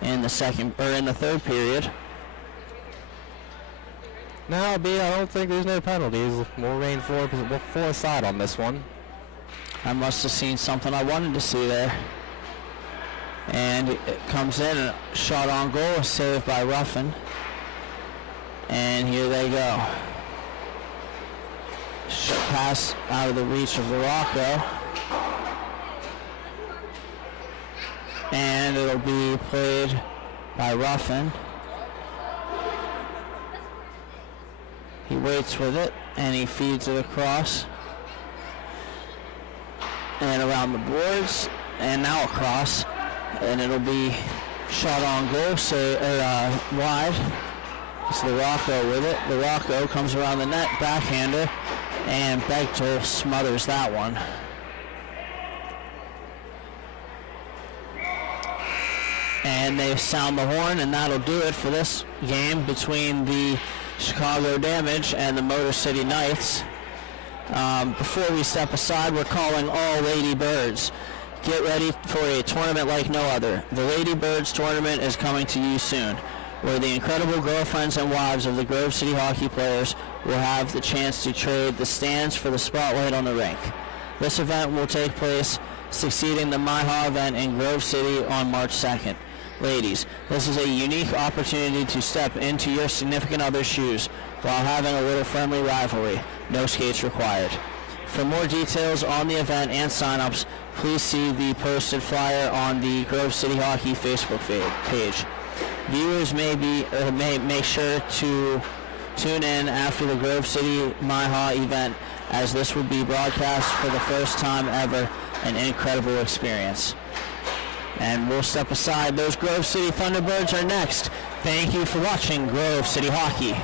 in the third period. No, B, I don't think there's no penalties. We'll reign four side on this one. I must have seen something I wanted to see there. And it comes in, a shot on goal, a save by Ruffin. And here they go. Pass out of the reach of Rocco. And it'll be played by Ruffin. He waits with it, and he feeds it across. And around the boards, and now across. And it'll be shot on goal, wide. It's the Rocco with it. The Rocco comes around the net, backhander, and Bechtel smothers that one. And they sound the horn, and that'll do it for this game between the Chicago Damage and the Motor City Knights. Before we step aside, we're calling all Lady Birds. Get ready for a tournament like no other. The Lady Birds tournament is coming to you soon, where the incredible girlfriends and wives of the Grove City hockey players will have the chance to trade the stands for the spotlight on the rink. This event will take place succeeding the MIHA event in Grove City on March 2nd. Ladies, this is a unique opportunity to step into your significant other's shoes while having a little friendly rivalry. No skates required. For more details on the event and sign-ups, please see the posted flyer on the Grove City Hockey Facebook page. Viewers may make sure to tune in after the Grove City MIHA event, as this will be broadcast for the first time ever, an incredible experience. And we'll step aside. Those Grove City Thunderbirds are next. Thank you for watching Grove City Hockey.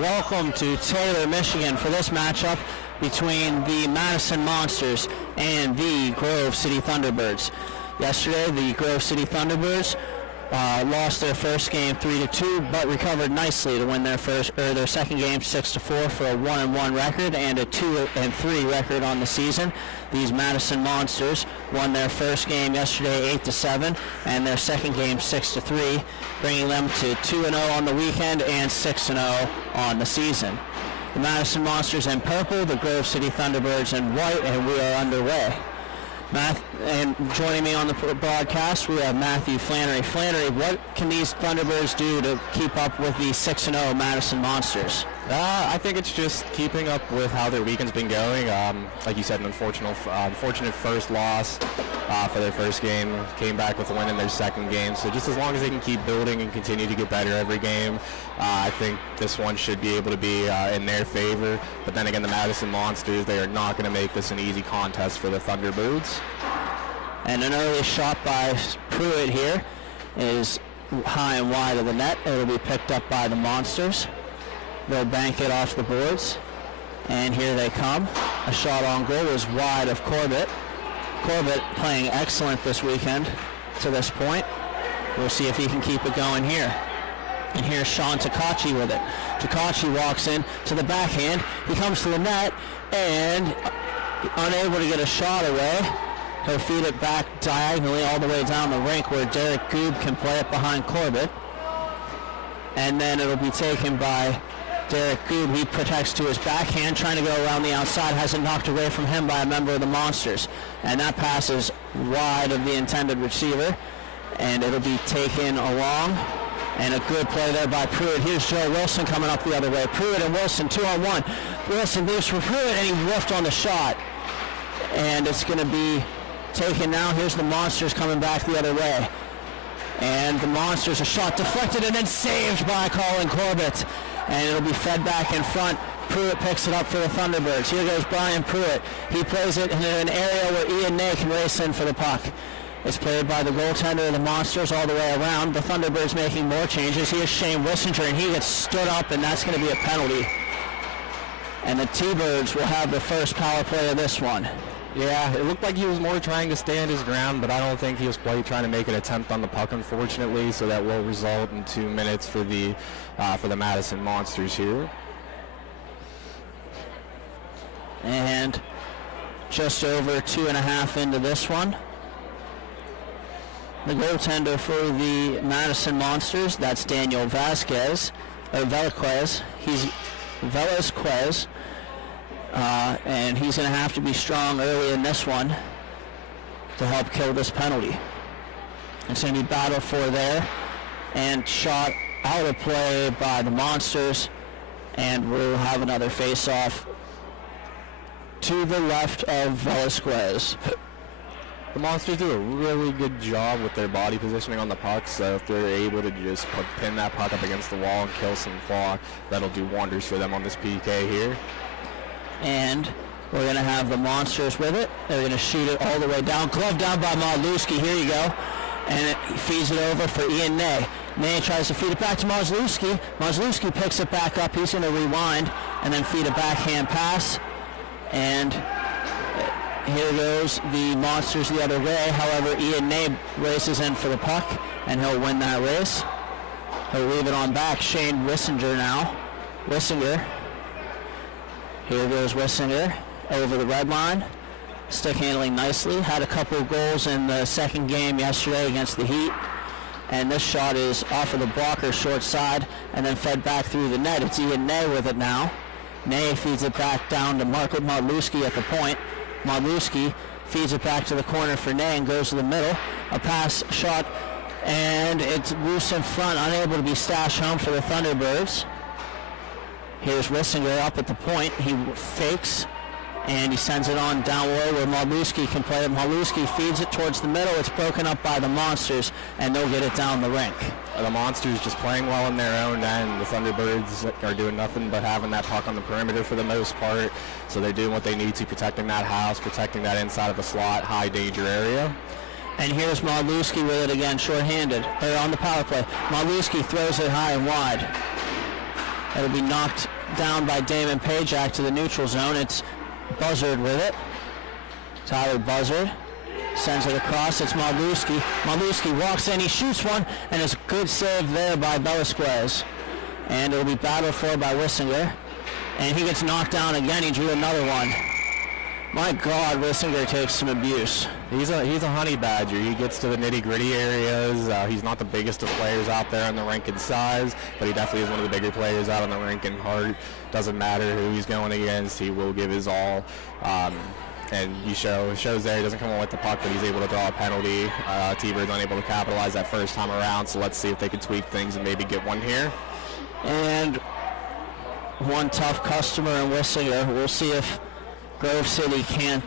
welcome to Taylor, Michigan for this matchup between the Madison Monsters and the Grove City Thunderbirds. Yesterday, the Grove City Thunderbirds lost their first game 3-2, but recovered nicely to win their second game 6-4 for a 1-1 record and a 2-3 record on the season. These Madison Monsters won their first game yesterday 8-7 and their second game 6-3, bringing them to 2-0 on the weekend and 6-0 on the season. The Madison Monsters in purple, the Grove City Thunderbirds in white, and we are underway. And joining me on the broadcast, we have Matthew Flannery. Flannery, what can these Thunderbirds do to keep up with the 6-0 Madison Monsters? I think it's just keeping up with how their weekend's been going. Like you said, an unfortunate first loss for their first game. Came back with a win in their second game. So just as long as they can keep building and continue to get better every game, I think this one should be able to be in their favor. But then again, the Madison Monsters, they are not going to make this an easy contest for the Thunderbirds. And an early shot by Pruitt here is high and wide of the net. It'll be picked up by the Monsters. They'll bank it off the boards, and here they come. A shot on goal is wide of Corbett. Corbett playing excellent this weekend to this point. We'll see if he can keep it going here. And here's Sean Takachi with it. Takachi walks in to the backhand. He comes to the net, and unable to get a shot away. He'll feed it back diagonally all the way down the rink where Derek Goob can play it behind Corbett. And then it'll be taken by Derek Goob. He protects to his backhand, trying to go around the outside, has it knocked away from him by a member of the Monsters. And that pass is wide of the intended receiver, and it'll be taken along. And a good play there by Pruitt. Here's Joe Wilson coming up the other way. Pruitt and Wilson 2-on-1. Wilson leaves for Pruitt, and he whiffed on the shot. And it's going to be taken now. Here's the Monsters coming back the other way. And the Monsters, a shot deflected and then saved by Colin Corbett. And it'll be fed back in front. Pruitt picks it up for the Thunderbirds. Here goes Brian Pruitt. He plays it in an area where Ian Ney can race in for the puck. It's played by the goaltender of the Monsters all the way around. The Thunderbirds making more changes. Here's Shane Wissinger, and he gets stood up, and that's going to be a penalty. And the T-Birds will have the first power play of this one. Yeah, it looked like he was more trying to stand his ground, but I don't think he was quite trying to make an attempt on the puck, unfortunately, so that will result in 2 minutes for the Madison Monsters here. And just over 2.5 into this one. The goaltender for the Madison Monsters, that's Daniel Velasquez. He's Velasquez. And he's going to have to be strong early in this one to help kill this penalty. It's going to be battled for there and shot out of play by the Monsters, and we'll have another face-off to the left of Velasquez. The Monsters do a really good job with their body positioning on the puck, so if they're able to just pin that puck up against the wall and kill some clock, that'll do wonders for them on this PK here. And we're going to have the Monsters with it. They're going to shoot it all the way down. Glove down by Modlewski. Here you go. And it feeds it over for Ian Ney. Ney tries to feed it back to Modlewski. Modlewski picks it back up. He's going to rewind and then feed a backhand pass. And here goes the Monsters the other way. However, Ian Ney races in for the puck, and he'll win that race. He'll leave it on back. Shane Wissinger now. Wissinger. Here goes Wissinger over the red line. Stick handling nicely. Had a couple of goals in the second game yesterday against the Heat. And this shot is off of the blocker short side and then fed back through the net. It's Ian Ney with it now. Ney feeds it back down to Marco Modlewski at the point. Modlewski feeds it back to the corner for Ney and goes to the middle. A pass shot, and it's loose in front, unable to be stashed home for the Thunderbirds. Here's Wissinger up at the point. He fakes, and he sends it on down low where Modlewski can play it. Modlewski feeds it towards the middle. It's broken up by the Monsters, and they'll get it down the rink. The Monsters just playing well in their own end. The Thunderbirds are doing nothing but having that puck on the perimeter for the most part. So they're doing what they need to, protecting that house, protecting that inside of the slot, high danger area. And here's Modlewski with it again, shorthanded. They're on the power play. Modlewski throws it high and wide. It'll be knocked down by Damon Pajak to the neutral zone. It's Buzzard with it. Tyler Buzzard sends it across. It's Malduski. Malduski walks in. He shoots one, and it's a good save there by Velasquez. And it'll be battled for by Wissinger. And he gets knocked down again. He drew another one. My God, Wissinger takes some abuse. He's a honey badger. He gets to the nitty-gritty areas. He's not the biggest of players out there in the rink in size, but he definitely is one of the bigger players out on the rink in heart. Doesn't matter who he's going against. He will give his all. And he shows there. He doesn't come away with the puck, but he's able to draw a penalty. T-Birds unable to capitalize that first time around, so let's see if they can tweak things and maybe get one here. And one tough customer in Wissinger. We'll see if Grove City can't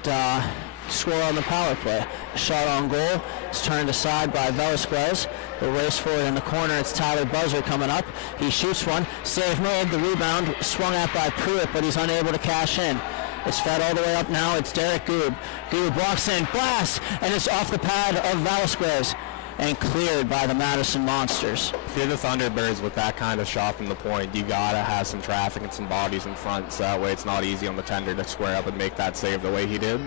score on the power play. A shot on goal is turned aside by Velasquez. The race for it in the corner. It's Tyler Buzzard coming up. He shoots one. Save made. The rebound swung at by Pruitt, but he's unable to cash in. It's fed all the way up now. It's Derek Goob. Goob walks in, blast, and it's off the pad of Velasquez and cleared by the Madison Monsters. If you're the Thunderbirds with that kind of shot from the point, you gotta have some traffic and some bodies in front, so that way it's not easy on the tender to square up and make that save the way he did.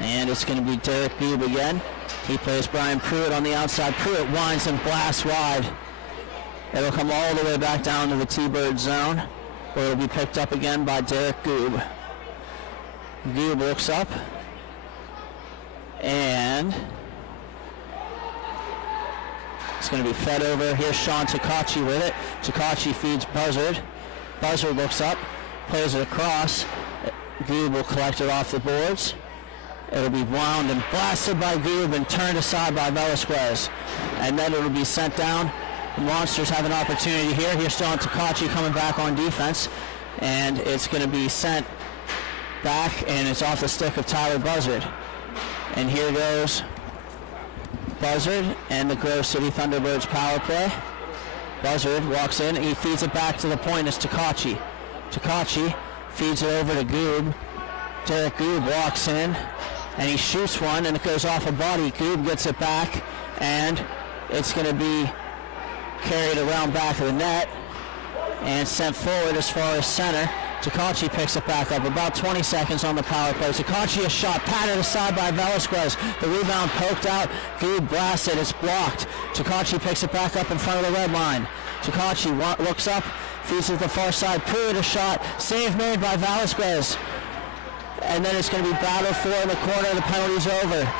And it's going to be Derek Goob again. He plays Brian Pruitt on the outside. Pruitt winds and blasts wide. It'll come all the way back down to the T-Bird zone, where it'll be picked up again by Derek Goob. Goob looks up, and it's going to be fed over. Here's Sean Takachi with it. Takachi feeds Buzzard. Buzzard looks up, plays it across. Goob will collect it off the boards. It'll be wound and blasted by Goob and turned aside by Velasquez. And then it'll be sent down. The Monsters have an opportunity here. Here's Sean Takachi coming back on defense. And it's going to be sent back, and it's off the stick of Tyler Buzzard. And here goes Buzzard and the Grove City Thunderbirds power play. Buzzard walks in, and he feeds it back to the point. It's Takachi. Takachi feeds it over to Goob. Derek Goob walks in, and he shoots one, and it goes off a body. Goob gets it back, and it's going to be carried around back of the net and sent forward as far as center. Takachi picks it back up. About 20 seconds on the power play. Takachi a shot patted aside by Velasquez. The rebound poked out. Goob blasts it. It's blocked. Takachi picks it back up in front of the red line. Takachi looks up, feeds it to the far side. Pruitt a shot. Save made by Velasquez. And then it's going to be battled for in the corner. The penalty's over.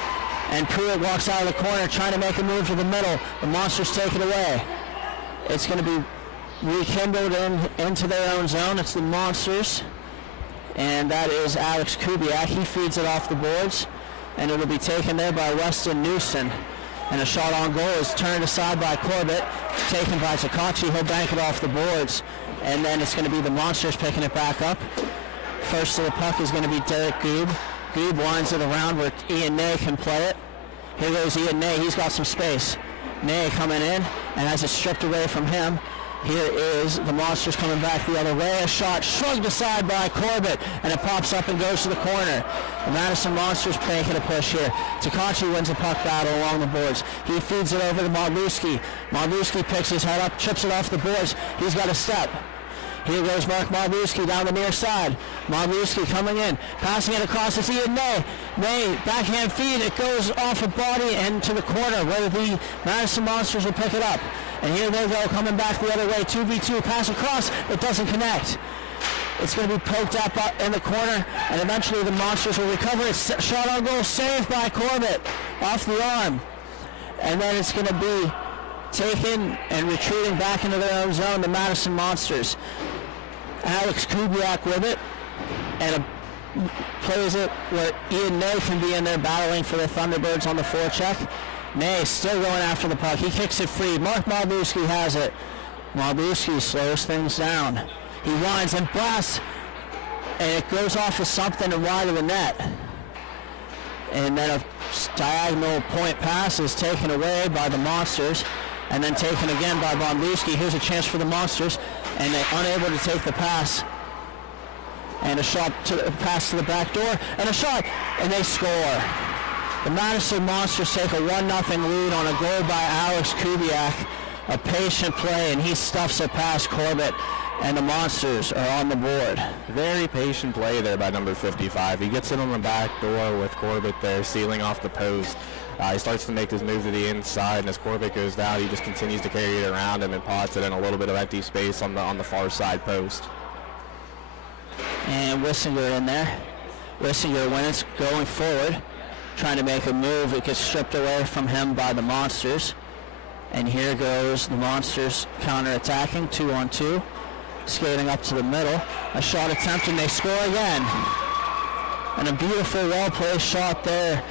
And Pruitt walks out of the corner trying to make a move to the middle. The Monsters take it away. It's going to be rekindled into their own zone. It's the Monsters, and that is Alex Kubiak. He feeds it off the boards, and it'll be taken there by Weston Newson. And a shot on goal is turned aside by Corbett, taken by Takachi. He'll bank it off the boards, and then it's going to be the Monsters picking it back up. First to the puck is going to be Derek Goob. Goob winds it around where Ian Ney can play it. Here goes Ian Ney. He's got some space. Ney coming in, and has it stripped away from him. Here is the Monsters coming back the other way. A shot shrugged aside by Corbett, and it pops up and goes to the corner. The Madison Monsters making a push here. Takachi wins a puck battle along the boards. He feeds it over to Marluski. Marluski picks his head up, chips it off the boards. He's got a step. Here goes Mark Marluski down the near side. Marluski coming in, passing it across to Ian Ney. Ney, backhand feed. It goes off a body and to the corner where the Madison Monsters will pick it up. And here they go, coming back the other way. 2v2, pass across. It doesn't connect. It's going to be poked up in the corner, and eventually the Monsters will recover. It's shot on goal, saved by Corbett off the arm. And then it's going to be taken and retreating back into their own zone, the Madison Monsters. Alex Kubiak with it, and plays it where Ian Ney can be in there battling for the Thunderbirds on the forecheck. Ney still going after the puck. He kicks it free. Mark Marluski has it. Marluski slows things down. He winds and blasts, and it goes off of something and wide of the net. And then a diagonal point pass is taken away by the Monsters, and then taken again by Marluski. Here's a chance for the Monsters, and they're unable to take the pass. And a shot pass to the back door, and a shot, and they score. The Madison Monsters take a 1-0 lead on a goal by Alex Kubiak. A patient play, and he stuffs it past Corbett. and the Monsters are on the board. Very patient play there by number 55. He gets it on the back door with Corbett there sealing off the post. He starts to make his move to the inside, and as Corbett goes down, he just continues to carry it around him and pots it in a little bit of empty space on the far side post. And Wissinger in there. Wissinger, when it's going forward, trying to make a move, it gets stripped away from him by the Monsters. And here goes the Monsters counter-attacking, 2-on-2. Skating up to the middle. A shot attempt, and they score again. And a beautiful, well-placed shot there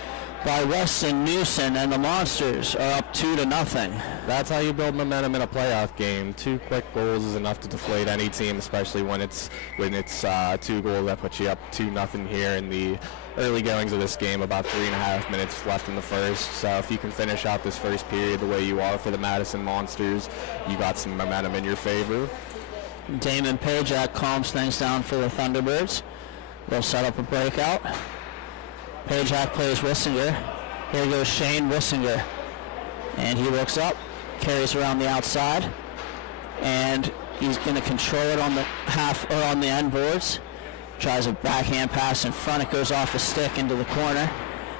by Weston Newson, and the Monsters are up 2-0. That's how you build momentum in a playoff game. 2 quick goals is enough to deflate any team, especially when it's 2 goals that put you up 2-0 here in the early goings of this game. About 3.5 minutes left in the first. So if you can finish out this first period the way you are for the Madison Monsters, you got some momentum in your favor. Damon Pajak calms things down for the Thunderbirds. They'll set up a breakout. Pajak plays Wissinger. Here goes Shane Wissinger. And he looks up, carries around the outside, and he's going to control it on the on the end boards. Tries a backhand pass in front. It goes off the stick into the corner.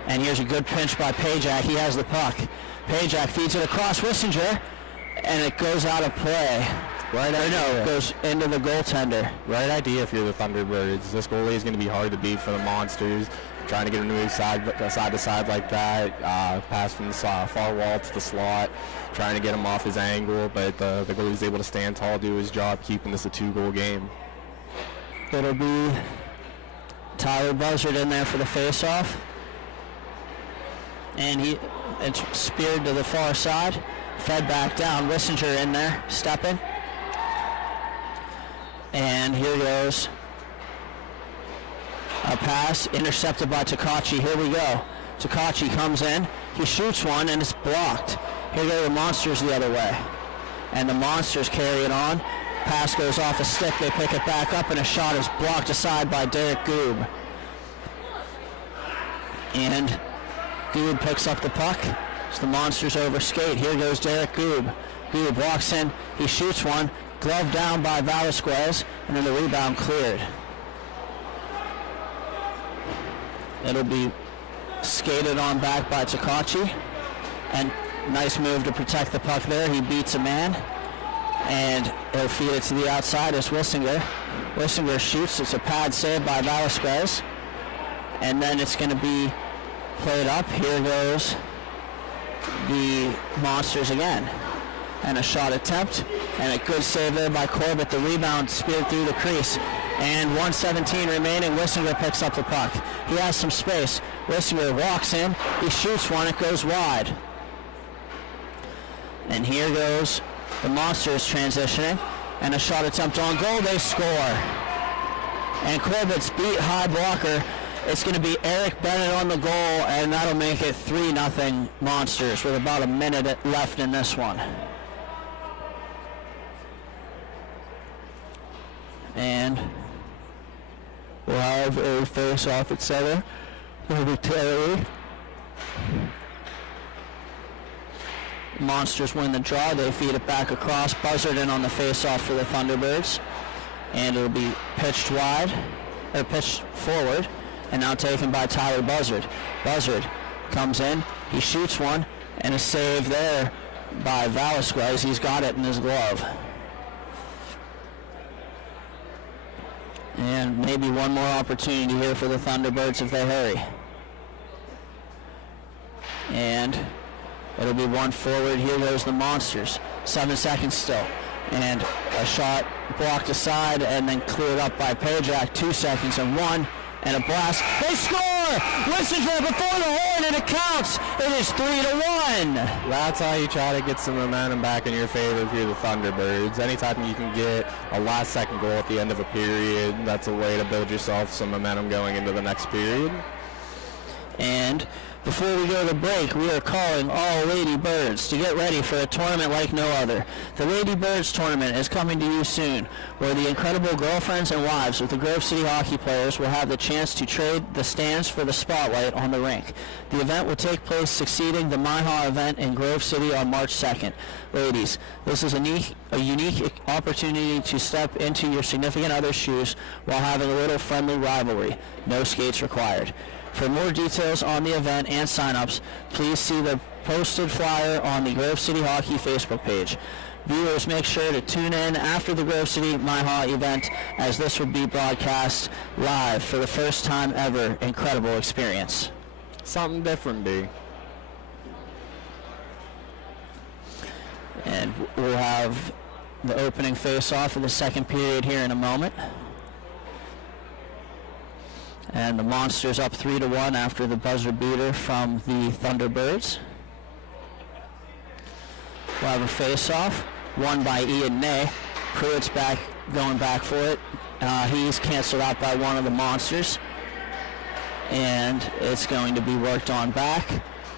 And here's a good pinch by Pajak. He has the puck. Pajak feeds it across Wissinger, and it goes out of play. It goes into the goaltender. Right idea if you're the Thunderbirds. This goalie is going to be hard to beat for the Monsters. Trying to get a move side to side like that. Pass from the far wall to the slot. Trying to get him off his angle, but the goalie's able to stand tall, do his job, keeping this a 2-goal game. It'll be Tyler Buzzard in there for the face-off. And it's speared to the far side. Fed back down. Wissinger in there, stepping. And here goes a pass intercepted by Takachi. Here we go. Takachi comes in. He shoots one, and it's blocked. Here go the Monsters the other way. And the Monsters carry it on. Pass goes off a stick. They pick it back up, and a shot is blocked aside by Derek Goob. And Goob picks up the puck. As the Monsters overskate. Here goes Derek Goob. Goob walks in. He shoots one. Glove down by Velasquez, and then the rebound cleared. It'll be skated on back by Takachi, and nice move to protect the puck there. He beats a man, and he'll feed it to the outside as Wissinger. Wissinger shoots. It's a pad save by Velasquez, and then it's going to be played up. Here goes the Monsters again. And a shot attempt, and a good save there by Corbett. The rebound speared through the crease, and 1:17 remaining. Wissinger picks up the puck. He has some space. Wissinger walks in. He shoots one. It goes wide. And here goes the Monsters transitioning, and a shot attempt on goal. They score. And Corbett's beat high blocker. It's going to be Eric Bennett on the goal, and that'll make it 3-0 Monsters with about a minute left in this one. And we'll have a face-off at center. It'll be Taylor. Monsters win the draw. They feed it back across. Buzzard in on the face-off for the Thunderbirds. And it'll be pitched forward. And now taken by Tyler Buzzard. Buzzard comes in. He shoots one. And a save there by Velasquez. He's got it in his glove. And maybe one more opportunity here for the Thunderbirds if they hurry. And it'll be one forward. Here goes the Monsters. 7 seconds still. And a shot blocked aside and then cleared up by Pajak. 2 seconds and one. And a blast. They score! Wissinger before the horn, and it counts. It is 3-1. That's how you try to get some momentum back in your favor if you're the Thunderbirds. Anytime you can get a last-second goal at the end of a period, that's a way to build yourself some momentum going into the next period. And Before we go to break, we are calling all Lady Birds to get ready for a tournament like no other. The Lady Birds tournament is coming to you soon, where the incredible girlfriends and wives of the Grove City hockey players will have the chance to trade the stands for the spotlight on the rink. The event will take place succeeding the MIHA event in Grove City on March 2nd. Ladies, this is a unique opportunity to step into your significant other's shoes while having a little friendly rivalry. No skates required. For more details on the event and sign-ups, please see the posted flyer on the Grove City Hockey Facebook page. Viewers, make sure to tune in after the Grove City MIHA event, as this will be broadcast live for the first time ever. Incredible experience. Something different, B. And we'll have the opening face-off of the second period here in a moment. And the Monsters up 3-1 after the buzzer beater from the Thunderbirds. We'll have a face-off, won by Ian Ney. Pruitt's going back for it. He's canceled out by one of the Monsters. And it's going to be worked on back,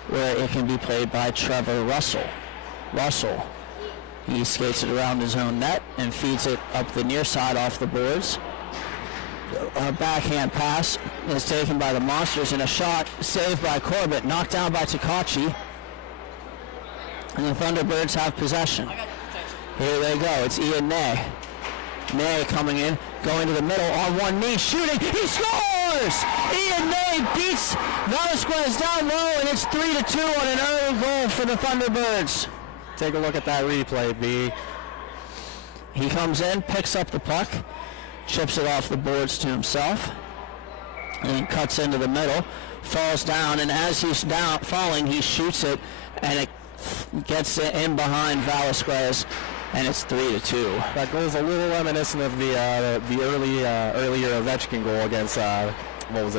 where it can be played by Trevor Russell. Russell, he skates it around his own net and feeds it up the near side off the boards. A backhand pass is taken by the Monsters, and a shot saved by Corbett, knocked down by Takachi. And the Thunderbirds have possession. Here they go. It's Ian Ney. Ney coming in, going to the middle on one knee, shooting. He scores! Ian Ney beats Velasquez down low, and it's 3-2 on an early goal for the Thunderbirds. Take a look at that replay, B. He comes in, picks up the puck, chips it off the boards to himself, and cuts into the middle, falls down, and as he's down falling, he shoots it, and it gets it in behind Velasquez, and it's 3-2. That goal is a little reminiscent of the earlier Ovechkin goal against the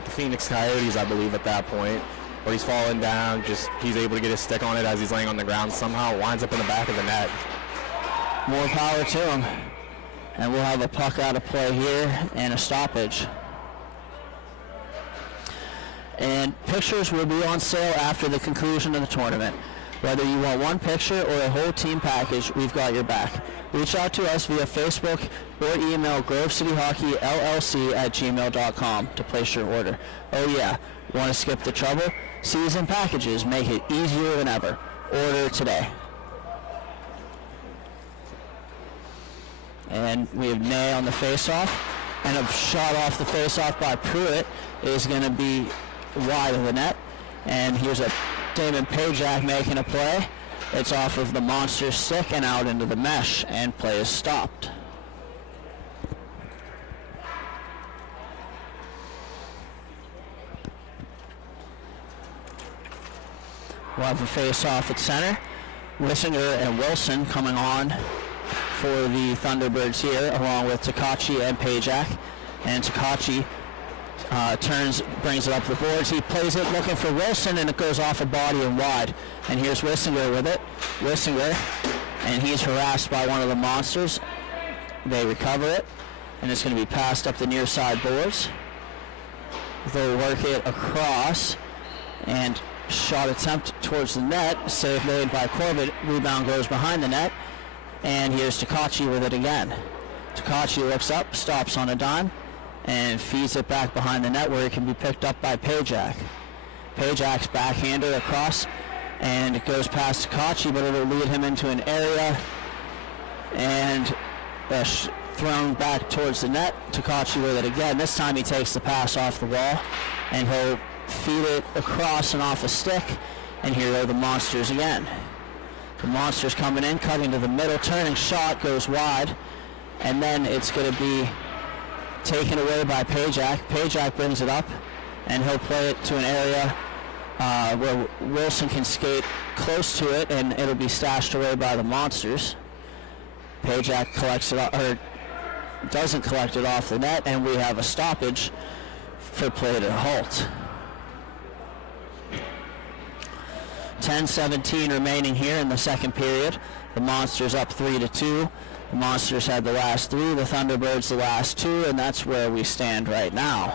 Phoenix Coyotes, I believe, at that point, where he's falling down, he's able to get his stick on it as he's laying on the ground, somehow winds up in the back of the net. More power to him. And we'll have a puck out of play here and a stoppage. And pictures will be on sale after the conclusion of the tournament. Whether you want one picture or a whole team package, we've got your back. Reach out to us via Facebook or email grovecityhockeyllc@gmail.com to place your order. Oh yeah, want to skip the trouble? Season packages make it easier than ever. Order today. And we have Ney on the face-off, and a shot off the face-off by Pruitt is going to be wide of the net. And here's a Damon Pajak making a play. It's off of the Monster's stick and out into the mesh, and play is stopped. We'll have a face-off at center. Wissinger and Wilson coming on for the Thunderbirds here, along with Takachi and Pajak. And Takachi brings it up the boards. He plays it looking for Wilson, and it goes off a body and wide. And here's Wissinger with it. Wissinger, and he's harassed by one of the Monsters. They recover it, and it's going to be passed up the near side boards. They'll work it across, and shot attempt towards the net. Save made by Corbett. Rebound goes behind the net. And here's Takachi with it again. Takachi looks up, stops on a dime, and feeds it back behind the net, where it can be picked up by Pajak. Pajak's backhander across, and it goes past Takachi, but it'll lead him into an area, and thrown back towards the net. Takachi with it again. This time he takes the pass off the wall, and he'll feed it across and off a stick, and here go the Monsters again. The Monsters coming in, cutting to the middle, turning shot, goes wide, and then it's going to be taken away by Pajak. Pajak brings it up, and he'll play it to an area where Wilson can skate close to it, and it'll be stashed away by the Monsters. Pajak collects it, or doesn't collect it off the net, and we have a stoppage for play to halt. 10:17 remaining here in the second period. The Monsters up 3-2. The Monsters had the last three, the Thunderbirds the last two, and that's where we stand right now.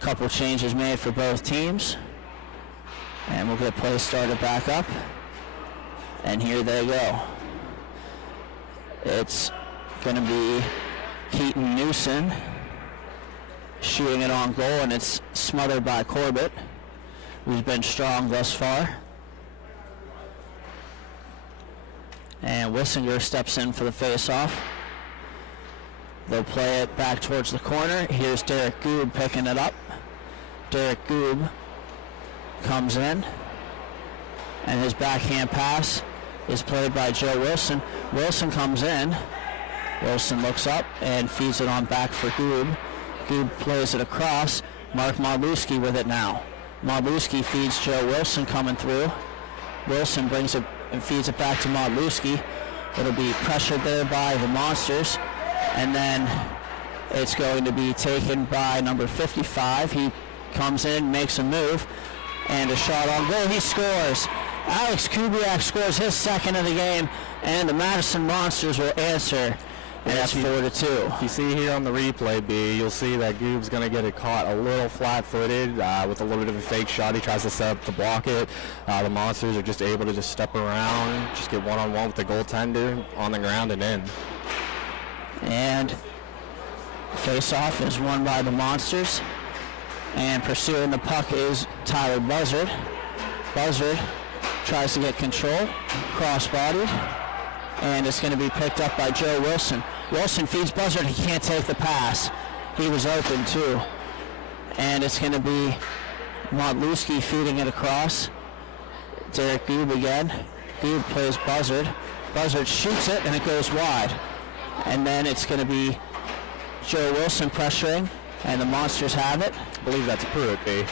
Couple changes made for both teams. And we'll get play started back up. And here they go. It's going to be Keaton Newson shooting it on goal, and it's smothered by Corbett, who's been strong thus far. And Wissinger steps in for the face-off. They'll play it back towards the corner. Here's Derek Goob picking it up. Derek Goob comes in, and his backhand pass is played by Joe Wilson. Wilson comes in. Wilson looks up and feeds it on back for Goob. Goob plays it across. Mark Modlewski with it now. Modlewski feeds Joe Wilson coming through. Wilson brings it and feeds it back to Modlewski. It'll be pressured there by the Monsters. And then it's going to be taken by number 55. He comes in, makes a move, and a shot on goal. He scores. Alex Kubiak scores his second of the game, and the Madison Monsters will answer. And that's 4-2. If you see here on the replay, B, you'll see that Goob's going to get it caught a little flat-footed with a little bit of a fake shot. He tries to set up to block it. The Monsters are just able to just step around, just get one-on-one with the goaltender on the ground and in. And face-off is won by the Monsters. And pursuing the puck is Tyler Buzzard. Buzzard tries to get control, cross-bodied, and it's going to be picked up by Joe Wilson. Wilson feeds Buzzard. He can't take the pass. He was open too. And it's going to be Modlewski feeding it across. Derek Goob again. Goob plays Buzzard. Buzzard shoots it, and it goes wide. And then it's going to be Joe Wilson pressuring, and the Monsters have it. I believe that's Pruitt, B.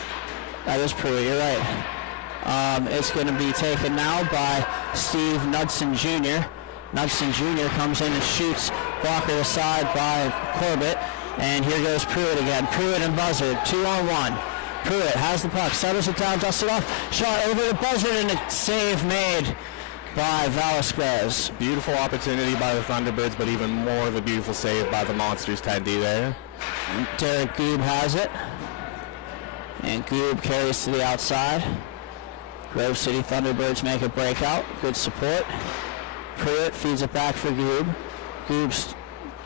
That is Pruitt, you're right. It's going to be taken now by Steve Knudsen Jr. Knudsen Jr. comes in and shoots, blocker aside by Corbett, and here goes Pruitt again. Pruitt and Buzzard, 2-on-1. Pruitt has the puck, settles it down, dusts it off, shot over to Buzzard, and a save made by Velasquez. Beautiful opportunity by the Thunderbirds, but even more of a beautiful save by the Monsters, Tendy there. Derek Goob has it, and Goob carries to the outside. Grove City Thunderbirds make a breakout. Good support. Pruitt feeds it back for Goob. Goob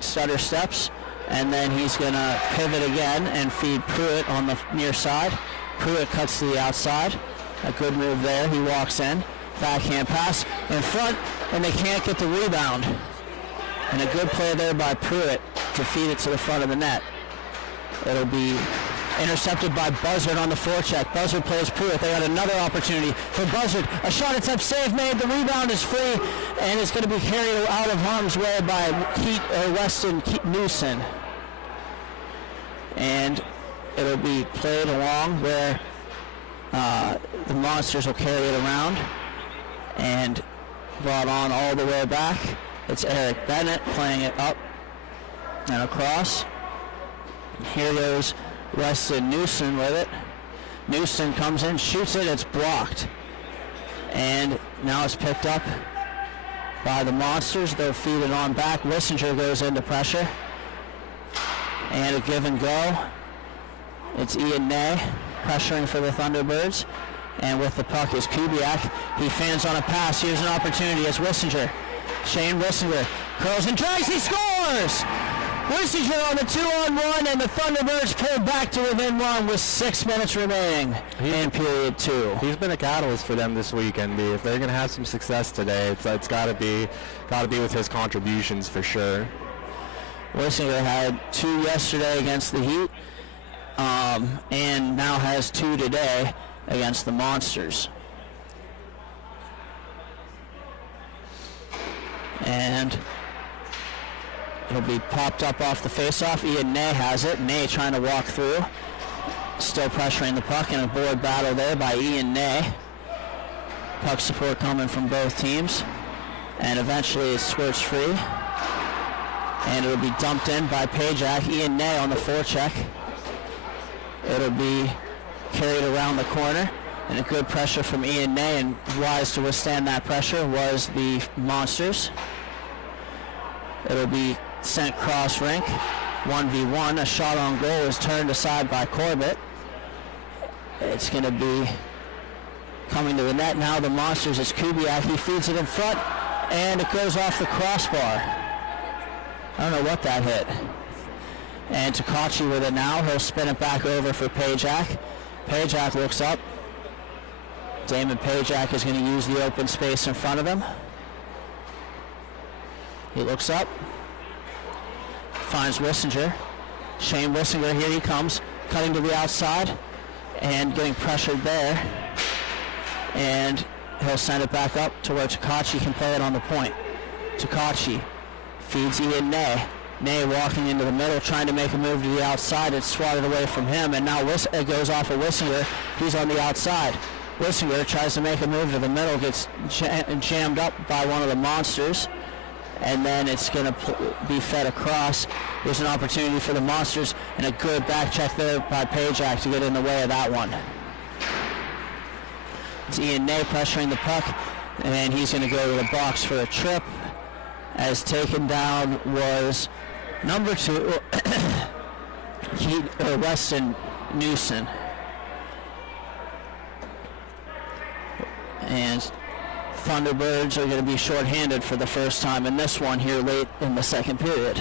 stutter steps, and then he's going to pivot again and feed Pruitt on the near side. Pruitt cuts to the outside. A good move there. He walks in. Backhand pass in front, and they can't get the rebound. And a good play there by Pruitt to feed it to the front of the net. It'll be intercepted by Buzzard on the forecheck. Buzzard plays Pruitt. They got another opportunity for Buzzard. A shot attempt, save made. The rebound is free, and it's going to be carried out of harm's way by Weston Newson. And it'll be played along where the Monsters will carry it around and brought on all the way back. It's Eric Bennett playing it up and across. And here goes Weston Newson with it. Newson comes in, shoots it, it's blocked. And now it's picked up by the Monsters. They'll feed it on back. Wissinger goes into pressure. And a give and go. It's Ian Ney pressuring for the Thunderbirds. And with the puck is Kubiak. He fans on a pass. Here's an opportunity. It's Wissinger. Shane Wissinger curls and drags. He scores! Wissinger on the 2-on-1, and the Thunderbirds pull back to within one with 6 minutes remaining in period 2. He's been a catalyst for them this weekend. If they're going to have some success today, it's got to be with his contributions for sure. Wissinger had 2 yesterday against the Heat, and now has 2 today against the Monsters. And it'll be popped up off the faceoff. Ian Ney has it. Ney trying to walk through. Still pressuring the puck, and a board battle there by Ian Ney. Puck support coming from both teams. And eventually it squirts free. And it'll be dumped in by Pajak. Ian Ney on the forecheck. It'll be carried around the corner. And a good pressure from Ian Ney, and wise to withstand that pressure was the Monsters. It'll be sent cross rink, 1v1. A shot on goal is turned aside by Corbett. It's going to be Coming to the net now, the Monsters, is Kubiak. He feeds it in front, and it goes off the crossbar. I don't know what that hit. And Takachi with it now. He'll spin it back over for Pajak. Pajak looks up. Damon Pajak is going to use the open space in front of him. He looks up. Finds Wissinger. Shane Wissinger, here he comes. Cutting to the outside and getting pressured there. And he'll send it back up to where Takachi can play it on the point. Takachi feeds Ian Ney. Ney walking into the middle, trying to make a move to the outside. It's swatted away from him, and now it goes off of Wissinger. He's on the outside. Wissinger tries to make a move to the middle, gets jammed up by one of the Monsters, and then it's going to be fed across. There's an opportunity for the Monsters, and a good back check there by Pajak to get in the way of that one. It's Ian Ney pressuring the puck, and he's going to go to the box for a trip, as taken down was number 2, Weston Newson. And Thunderbirds are going to be shorthanded for the first time in this one here late in the second period.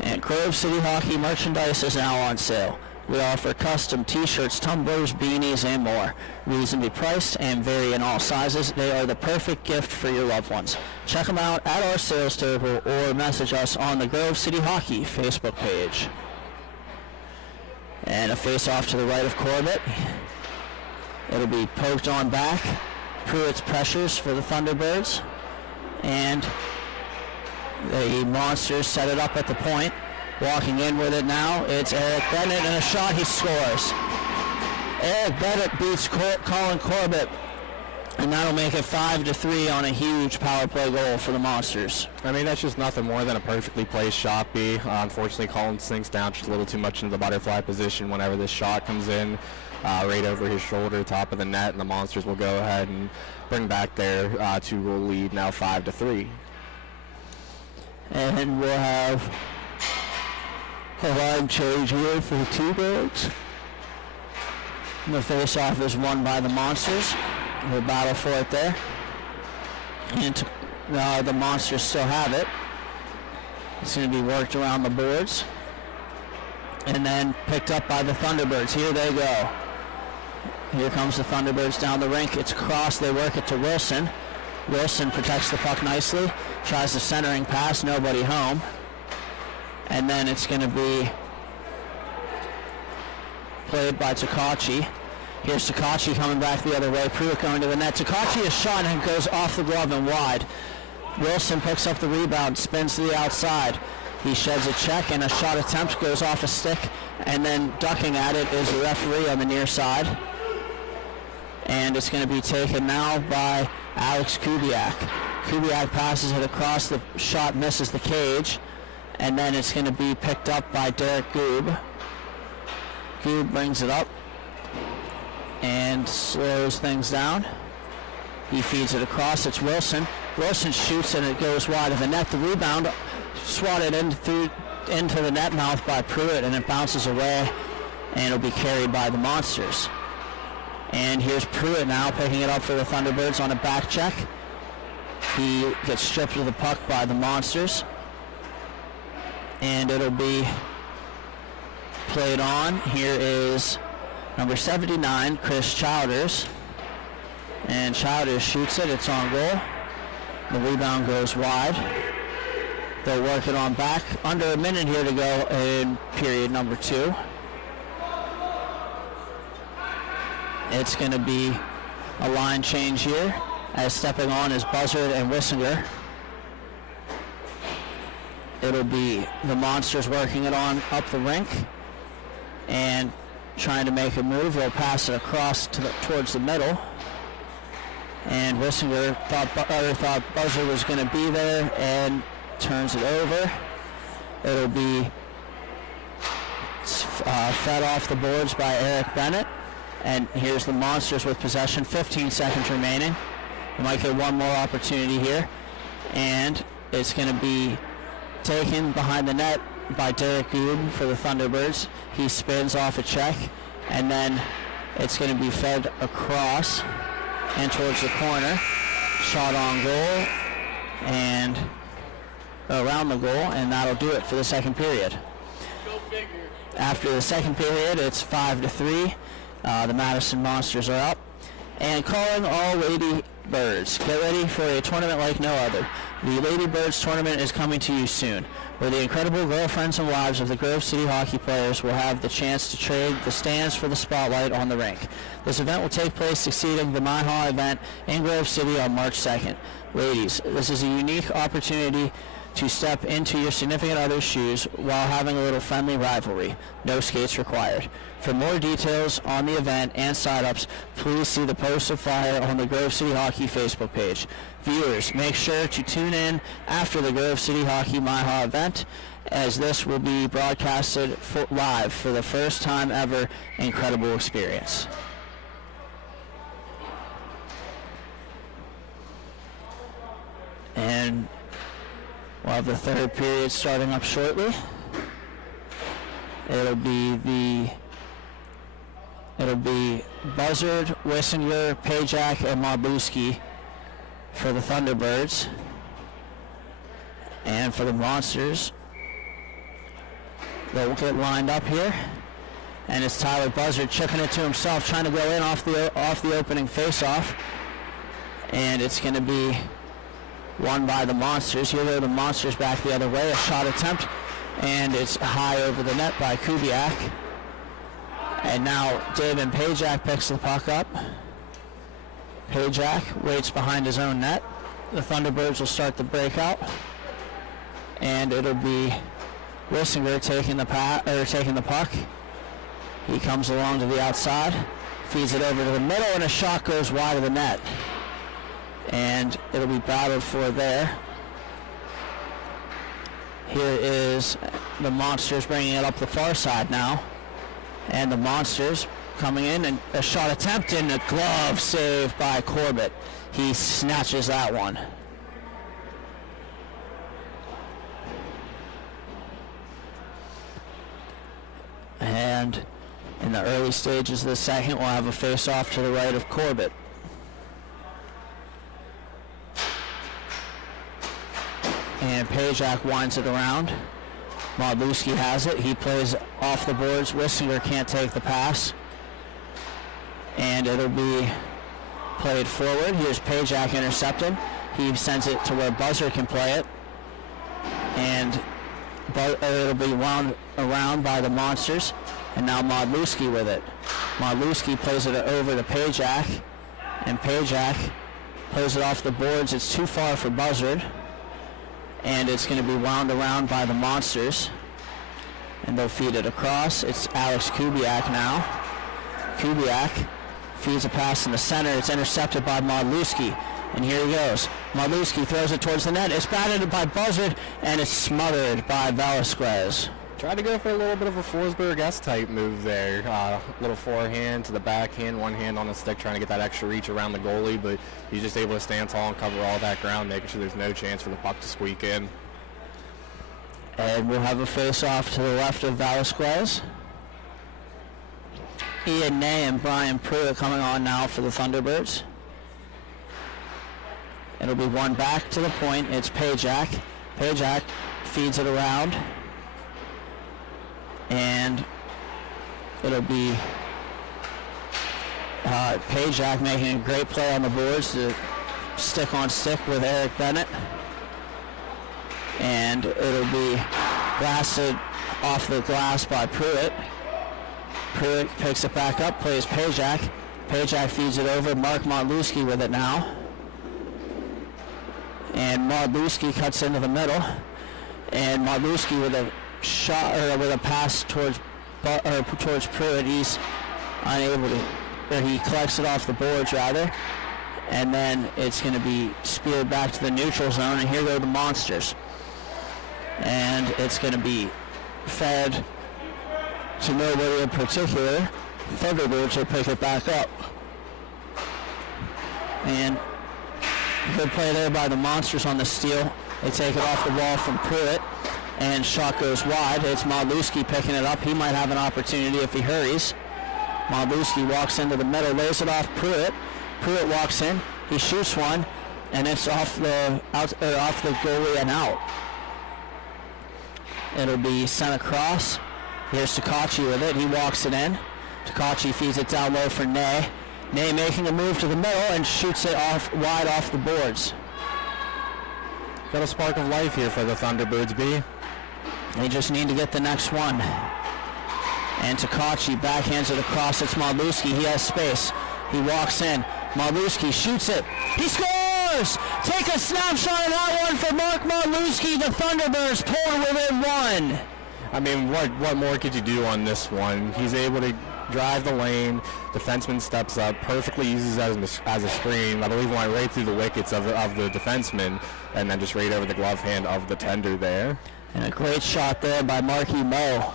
And Grove City Hockey merchandise is now on sale. We offer custom t-shirts, tumblers, beanies, and more. Reasonably priced and vary in all sizes. They are the perfect gift for your loved ones. Check them out at our sales table or message us on the Grove City Hockey Facebook page. And a face-off to the right of Corbett. It'll be poked on back. Pruitt's pressures for the Thunderbirds. And the Monsters set it up at the point. Walking in with it now, it's Eric Bennett, and a shot, he scores. Eric Bennett beats Colin Corbett, and that'll make it 5-3 on a huge power play goal for the Monsters. I mean, that's just nothing more than a perfectly placed shot, B. Unfortunately, Colin sinks down just a little too much into the butterfly position whenever this shot comes in, right over his shoulder, top of the net, and the Monsters will go ahead and bring back their 2-goal lead, now 5-3. And we'll have a line change here for the T-Birds. The face-off is won by the Monsters. We'll battle for it there. And the Monsters still have it. It's going to be worked around the boards. And then picked up by the Thunderbirds. Here they go. Here comes the Thunderbirds down the rink. It's crossed. They work it to Wilson. Wilson protects the puck nicely. Tries the centering pass. Nobody home. And then it's going to be played by Takachi. Here's Takachi coming back the other way. Pruitt going to the net. Takachi is shot and goes off the glove and wide. Wilson picks up the rebound, spins to the outside. He sheds a check, and a shot attempt goes off a stick, and then ducking at it is the referee on the near side. And it's going to be taken now by Alex Kubiak. Kubiak passes it across. The shot misses the cage. And then it's going to be picked up by Derek Goob. Goob brings it up and slows things down. He feeds it across. It's Wilson. Wilson shoots and it goes wide of the net. The rebound swatted into the net mouth by Pruitt, and it bounces away, and it'll be carried by the Monsters. And here's Pruitt now picking it up for the Thunderbirds on a back check. He gets stripped of the puck by the Monsters. And it'll be played on. Here is number 79, Chris Chowders. And Chowders shoots it. It's on goal. The rebound goes wide. They'll work it on back. Under a minute here to go in period number 2. It's going to be a line change here, as stepping on is Buzzard and Wissinger. It'll be the Monsters working it on up the rink and trying to make a move. They'll pass it across towards the middle. And Wissinger thought Buzzard was going to be there and turns it over. It'll be fed off the boards by Eric Bennett. And here's the Monsters with possession. 15 seconds remaining. They might get one more opportunity here. And it's going to be taken behind the net by Derek Goob for the Thunderbirds. He spins off a check and then it's going to be fed across and towards the corner. Shot on goal and around the goal, and that'll do it for the second period. After the second period, it's 5-3. The Madison Monsters are up. And calling all Lady Birds, get ready for a tournament like no other. The Lady Birds tournament is coming to you soon, where the incredible girlfriends and wives of the Grove City hockey players will have the chance to trade the stands for the spotlight on the rink. This event will take place succeeding the MIHA event in Grove City on March 2nd. Ladies, this is a unique opportunity to step into your significant other's shoes while having a little friendly rivalry. No skates required. For more details on the event and sign-ups, please see the poster flyer on the Grove City Hockey Facebook page. Viewers, make sure to tune in after the Grove City Hockey MIHA event, as this will be broadcasted live for the first time ever. Incredible experience. And we'll have the third period starting up shortly. It'll be Buzzard, Wissinger, Pajak, and Mabluski for the Thunderbirds. And for the Monsters, they'll get lined up here. And it's Tyler Buzzard chipping it to himself, trying to go in off the opening face-off. And it's going to be won by the Monsters. Here go the Monsters back the other way. A shot attempt, and it's high over the net by Kubiak. And now David Pajak picks the puck up. Pajak waits behind his own net. The Thunderbirds will start the breakout, and it'll be Wissinger taking the puck. He comes along to the outside, feeds it over to the middle, and a shot goes wide of the net. And it'll be battled for there. Here is the Monsters bringing it up the far side now. And the Monsters coming in, and a shot attempt and a glove save by Corbett. He snatches that one. And in the early stages of the second, we'll have a face-off to the right of Corbett. And Pajak winds it around. Mabluski has it. He plays off the boards. Wissinger can't take the pass. And it'll be played forward. Here's Pajak intercepted. He sends it to where Buzzard can play it. And it'll be wound around by the Monsters. And now Mabluski with it. Mabluski plays it over to Pajak. And Pajak plays it off the boards. It's too far for Buzzard. And it's going to be wound around by the Monsters. And they'll feed it across. It's Alex Kubiak now. Kubiak feeds a pass in the center. It's intercepted by Mabluski. And here he goes. Mabluski throws it towards the net. It's batted by Buzzard, and it's smothered by Velasquez. Tried to go for a little bit of a Forsberg-esque type move there. Little forehand to the backhand, one hand on the stick, trying to get that extra reach around the goalie, but he's just able to stand tall and cover all that ground, making sure there's no chance for the puck to squeak in. And we'll have a face-off to the left of Velasquez. Ian Ney and Brian Pruitt coming on now for the Thunderbirds. It'll be one back to the point. It's Pajak. Pajak feeds it around. And it'll be Pajak making a great play on the boards to stick on stick with Eric Bennett. And it'll be blasted off the glass by Pruitt. Pruitt picks it back up, plays Pajak. Pajak feeds it over. Mark Mabluski with it now. And Mabluski cuts into the middle. And Mabluski with a shot, or with a pass towards Pruitt. He's unable to, or he collects it off the boards rather, and then it's going to be speared back to the neutral zone. And here go the Monsters, and it's going to be fed to nobody in particular. Thunderbirds will pick it back up, and good play there by the Monsters on the steal. They take it off the wall from Pruitt. And shot goes wide. It's Mabluski picking it up. He might have an opportunity if he hurries. Malduski walks into the middle, lays it off Pruitt. Pruitt walks in, he shoots one, and it's off the goalie and out. It'll be sent across. Here's Takachi with it. He walks it in. Takachi feeds it down low for Ney. Ney making a move to the middle and shoots it wide off the boards. Got a spark of life here for the Thunderbirds, B. They just need to get the next one. And Takachi backhands it across. It's Malduski. He has space. He walks in. Malduski shoots it. He scores! Take a snapshot of that one for Mark Malduski. The Thunderbirds pulled within one. I mean, what more could you do on this one? He's able to drive the lane. Defenseman steps up, perfectly uses it as a screen. I believe went right through the wickets of the defenseman, and then just right over the glove hand of the tender there. And a great shot there by Marky Moe.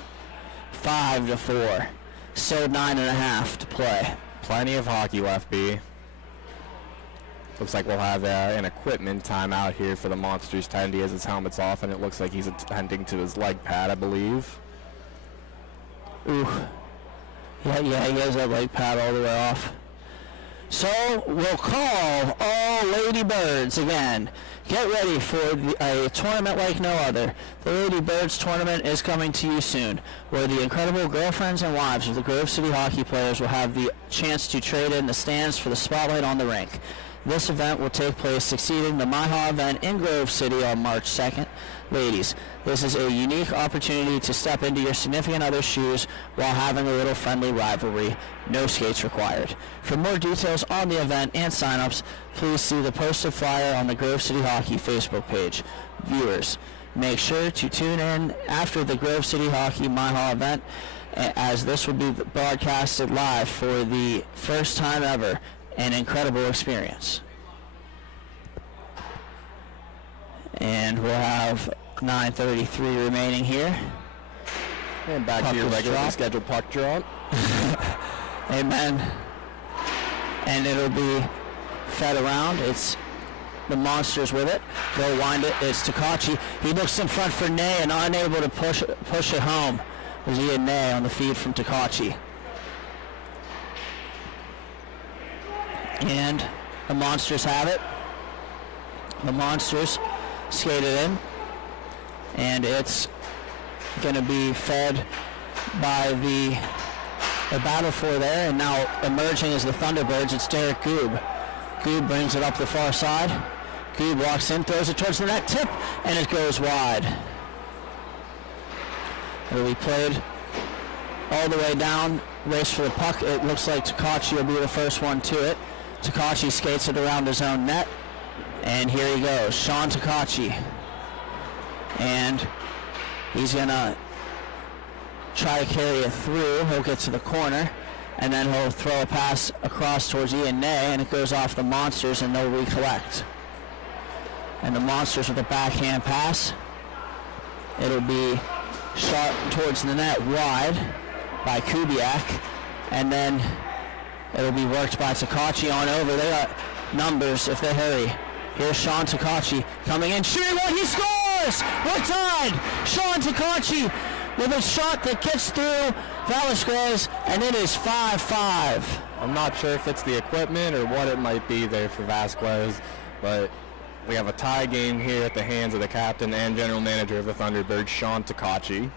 5-4. Still 9.5 to play. Plenty of hockey left, B. Looks like we'll have an equipment timeout here for the Monsters. Tendy has his helmet's off, and it looks like he's attending to his leg pad, I believe. Ooh. Yeah, he has that leg pad all the way off. So we'll call all Lady Birds again. Get ready for a tournament like no other. The Lady Birds tournament is coming to you soon, where the incredible girlfriends and wives of the Grove City hockey players will have the chance to trade in the stands for the spotlight on the rink. This event will take place succeeding the MIHA event in Grove City on March 2nd. Ladies, this is a unique opportunity to step into your significant other's shoes while having a little friendly rivalry. No skates required. For more details on the event and signups, please see the posted flyer on the Grove City Hockey Facebook page. Viewers, make sure to tune in after the Grove City Hockey MIHA event, as this will be broadcasted live for the first time ever. An incredible experience. And we'll have 9:33 remaining here. And back Puck to your is regularly dropped. scheduled puck drop. Amen. And it'll be fed around. It's the Monsters with it. They'll wind it. It's Takachi. He looks in front for Ney and unable to push it home. It was Ian Ney on the feed from Takachi. And the Monsters have it. The Monsters skated in. And it's going to be fed by the battle for there. And now emerging as the Thunderbirds, it's Derek Goob. Goob brings it up the far side. Goob walks in, throws it towards the net, tip, and it goes wide. It'll be played all the way down. Race for the puck. It looks like Takachi will be the first one to it. Takachi skates it around his own net, and here he goes, Sean Takachi. And he's going to try to carry it through. He'll get to the corner, and then he'll throw a pass across towards Ian Ney, and it goes off the Monsters, and they'll recollect. And the Monsters with a backhand pass. It'll be shot towards the net wide by Kubiak, and then it'll be worked by Takachi on over. They got numbers if they hurry. Here's Sean Takachi coming in, shooting one, he scores! We're tied! Sean Takachi with a shot that gets through Velasquez, and it is 5-5. I'm not sure if it's the equipment or what it might be there for Vasquez, but we have a tie game here at the hands of the captain and general manager of the Thunderbirds, Sean Takachi.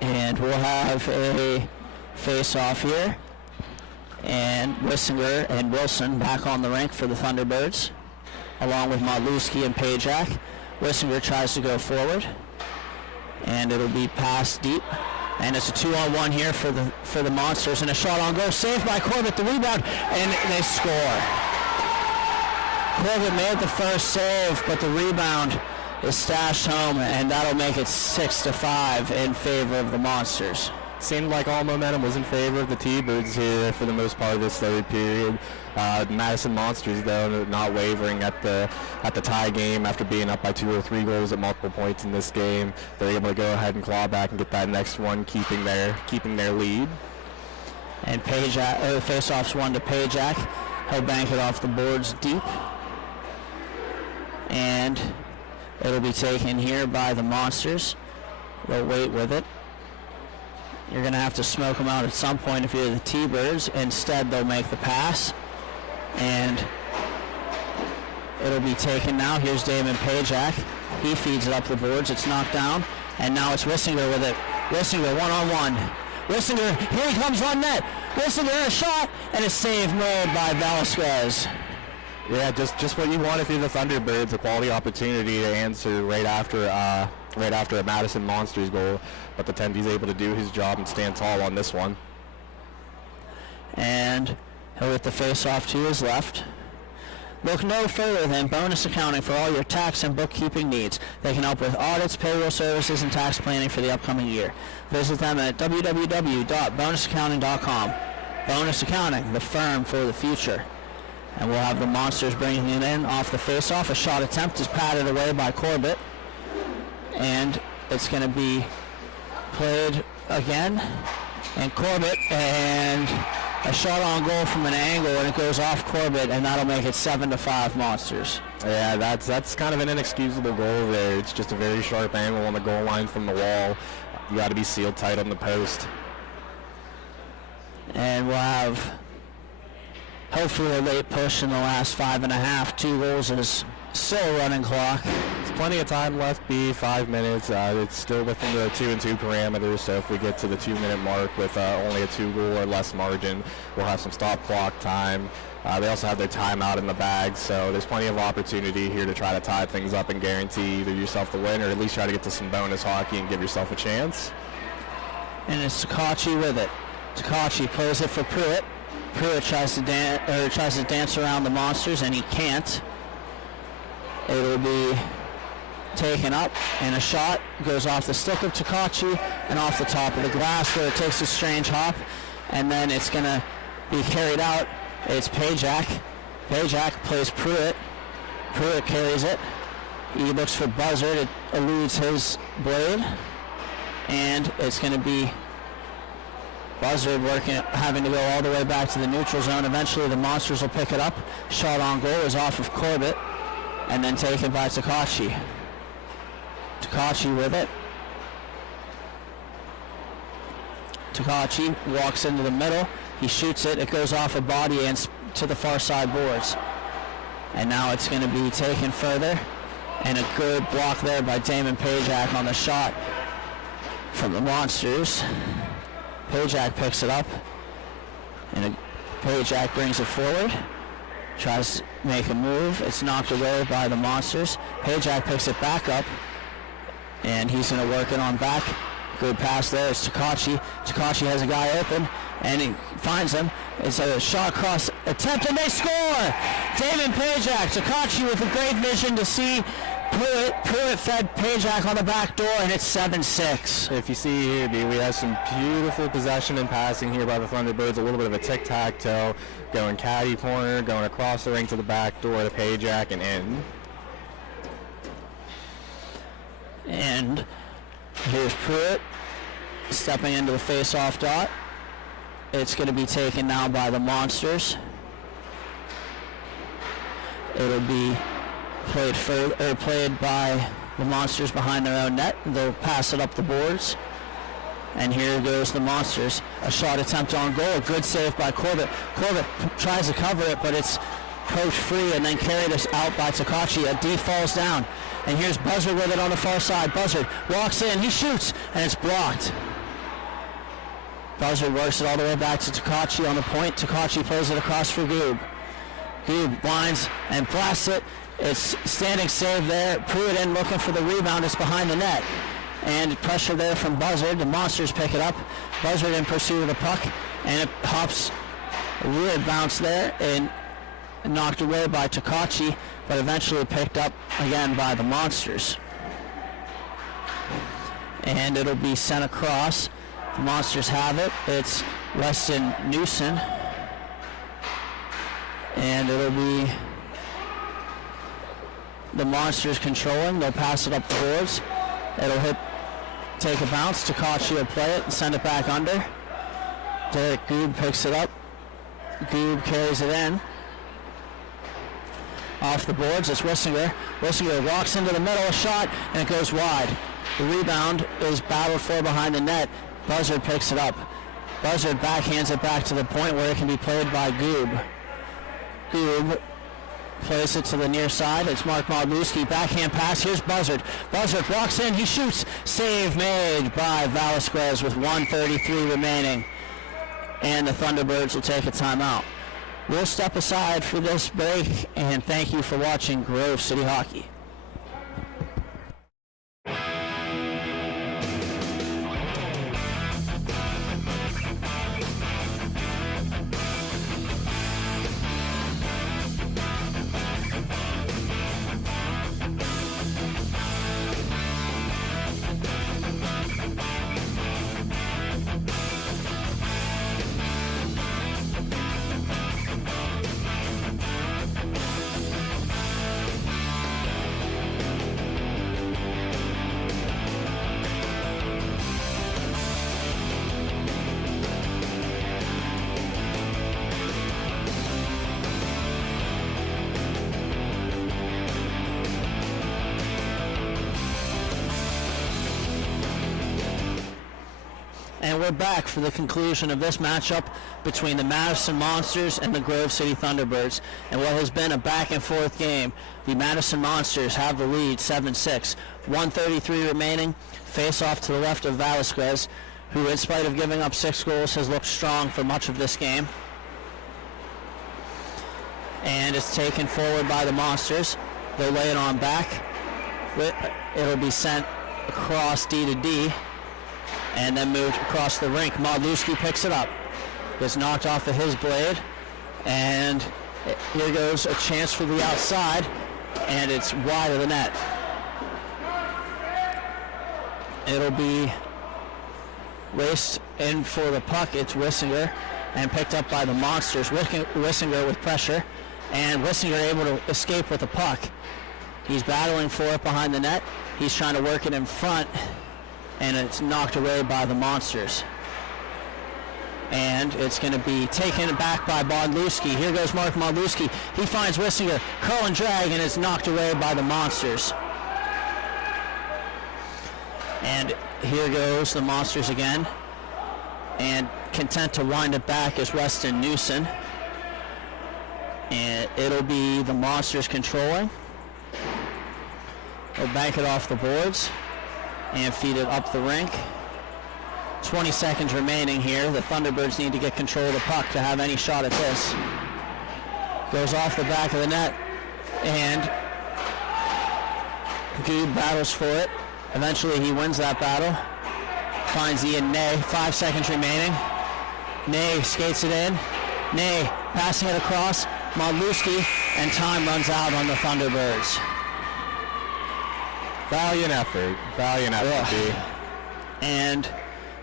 And we'll have a face-off here. And Wissinger and Wilson back on the rink for the Thunderbirds, along with Modlewski and Pajak. Wissinger tries to go forward, and it'll be passed deep. And it's a 2-on-1 here for the Monsters, and a shot on goal, saved by Corbett, the rebound, and they score. Corbett made the first save, but the rebound is stashed home, and that'll make it 6-5 in favor of the Monsters. Seemed like all momentum was in favor of the T-Birds here for the most part of this third period. Madison Monsters, though, not wavering at the tie game after being up by 2 or 3 goals at multiple points in this game. They're able to go ahead and claw back and get that next one, keeping their lead. And Pajak, face-off's one to Pajak. He'll bank it off the boards deep. And it'll be taken here by the Monsters. They'll wait with it. You're going to have to smoke them out at some point if you're the T-Birds. Instead, they'll make the pass. And it'll be taken now. Here's Damon Pajak. He feeds it up the boards. It's knocked down. And now it's Wissinger with it. Wissinger one-on-one. Wissinger, here he comes on net. Wissinger, a shot, and a save made by Velasquez. Yeah, just what you want if you're the Thunderbirds, a quality opportunity to answer right after a Madison Monsters goal. But the Tendy's able to do his job and stand tall on this one. And he'll get the face-off to his left. Look no further than Bonus Accounting for all your tax and bookkeeping needs. They can help with audits, payroll services, and tax planning for the upcoming year. Visit them at www.bonusaccounting.com. Bonus Accounting, the firm for the future. And we'll have the Monsters bringing it in off the face-off. A shot attempt is patted away by Corbett. And it's going to be played again. And Corbett, and a shot on goal from an angle, and it goes off Corbett, and that'll make it 7-5 Monsters. Yeah, that's kind of an inexcusable goal there. It's just a very sharp angle on the goal line from the wall. You got to be sealed tight on the post. And we'll have hopefully a late push in the last 5.5. 2 goals is still a running clock. There's plenty of time left, 5 minutes. It's still within the 2-2 parameters, so if we get to the 2-minute mark with only a 2-goal or less margin, we'll have some stop clock time. They also have their timeout in the bag, so there's plenty of opportunity here to try to tie things up and guarantee either yourself the win or at least try to get to some bonus hockey and give yourself a chance. And it's Takachi with it. Takachi plays it for Pruitt. Pruitt tries to dance around the Monsters, and he can't. It'll be taken up, and a shot goes off the stick of Takachi and off the top of the glass where it takes a strange hop, and then it's going to be carried out. It's Pajak. Pajak plays Pruitt. Pruitt carries it. He looks for Buzzard. It eludes his blade, and it's going to be Buzzard having to go all the way back to the neutral zone. Eventually the Monsters will pick it up. Shot on goal is off of Corbett, and then taken by Takachi. Takachi with it. Takachi walks into the middle. He shoots it. It goes off a body and to the far side boards. And now it's going to be taken further. And a good block there by Damon Pajak on the shot from the Monsters. Pajak picks it up. And Pajak brings it forward. Tries to make a move. It's knocked away by the Monsters. Pajak picks it back up, and he's going to work it on back. Good pass there. It's Takachi. Takachi has a guy open, and he finds him. It's a shot cross attempt, and they score! Damon Pajak. Takachi with a great vision to see Pruitt fed Pajak on the back door, and it's 7-6. If you see here, we have some beautiful possession and passing here by the Thunderbirds. A little bit of a tic-tac-toe, going caddy corner, going across the ring to the back door to Pajak and in. And here's Pruitt stepping into the face-off dot. It's going to be taken now by the Monsters. It'll be played by the Monsters behind their own net. They'll pass it up the boards. And here goes the Monsters. A shot attempt on goal. A good save by Corbett. Corbett tries to cover it, but it's poked free and then carried us out by Takachi. A D falls down. And here's Buzzard with it on the far side. Buzzard walks in. He shoots, and it's blocked. Buzzard works it all the way back to Takachi on the point. Takachi plays it across for Goob. Goob winds and blasts it. It's standing save there. Pruitt in looking for the rebound. It's behind the net. And pressure there from Buzzard. The Monsters pick it up. Buzzard in pursuit of the puck. And it hops a weird bounce there and knocked away by Takachi, but eventually picked up again by the Monsters. And it'll be sent across. The Monsters have it. It's Weston Newson. And it'll be the Monsters controlling. They'll pass it up the boards. It'll take a bounce. Takachi will play it and send it back under. Derek Goob picks it up. Goob carries it in. Off the boards, it's Wissinger. Wissinger walks into the middle, a shot, and it goes wide. The rebound is battled for behind the net. Buzzard picks it up. Buzzard backhands it back to the point where it can be played by Goob. Goob plays it to the near side. It's Mark Modlewski. Backhand pass. Here's Buzzard. Buzzard walks in. He shoots. Save made by Velasquez with 1:33 remaining. And the Thunderbirds will take a timeout. We'll step aside for this break, and thank you for watching Grove City Hockey. And we're back for the conclusion of this matchup between the Madison Monsters and the Grove City Thunderbirds. And what has been a back and forth game, the Madison Monsters have the lead 7-6. 1:33 remaining. Face off to the left of Velasquez, who in spite of giving up 6 goals has looked strong for much of this game. And it's taken forward by the Monsters. They'll lay it on back. It'll be sent across D to D. And then moved across the rink. Modlewski picks it up. Gets knocked off of his blade. And here goes a chance for the outside. And it's wide of the net. It'll be raced in for the puck. It's Wissinger. And picked up by the Monsters. Wissinger with pressure. And Wissinger able to escape with the puck. He's battling for it behind the net. He's trying to work it in front. And it's knocked away by the Monsters. And it's going to be taken back by Modlewski. Here goes Mark Modlewski. He finds Wissinger, curl and drag, and it's knocked away by the Monsters. And here goes the Monsters again. And content to wind it back is Weston Newson. And it'll be the Monsters controlling. They'll bank it off the boards and feed it up the rink. 20 seconds remaining here. The Thunderbirds need to get control of the puck to have any shot at this. Goes off the back of the net, and Goob battles for it. Eventually he wins that battle. Finds Ian Ney. 5 seconds remaining. Ney skates it in. Ney passing it across. Modlewski, and time runs out on the Thunderbirds. Valiant effort, D. And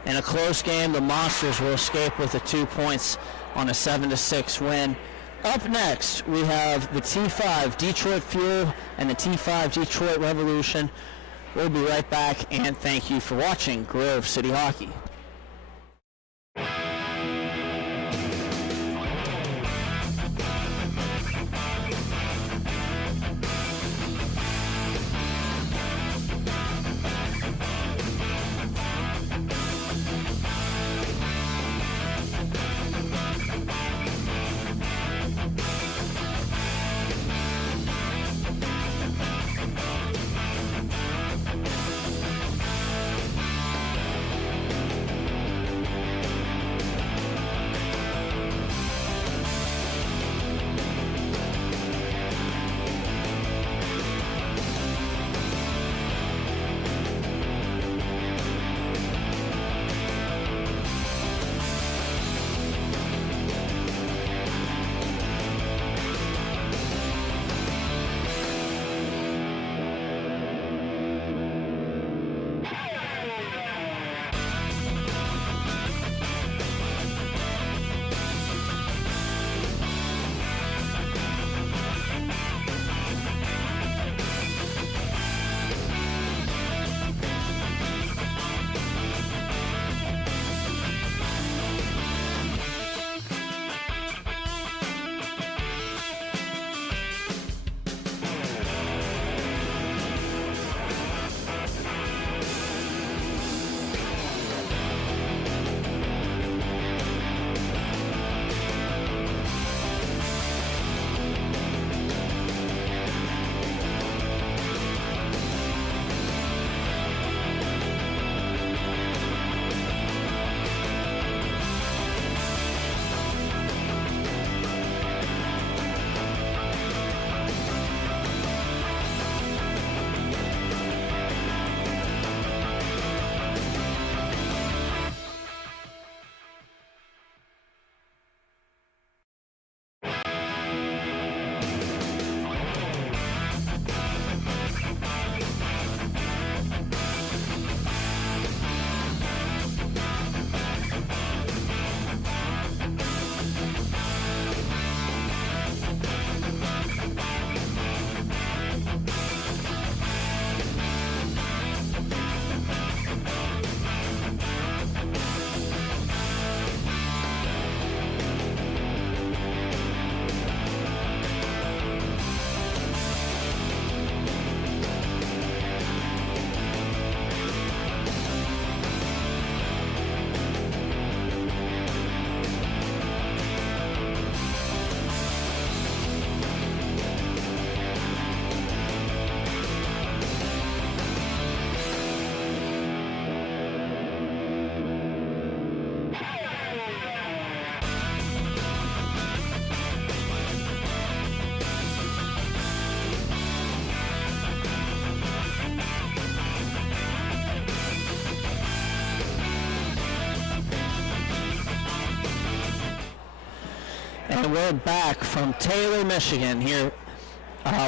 in a close game, the Monsters will escape with the 2 points on a 7-6 win. Up next, we have the T5 Detroit Fuel and the T5 Detroit Revolution. We'll be right back, and thank you for watching Grove City Hockey. And we're back from Taylor, Michigan. Here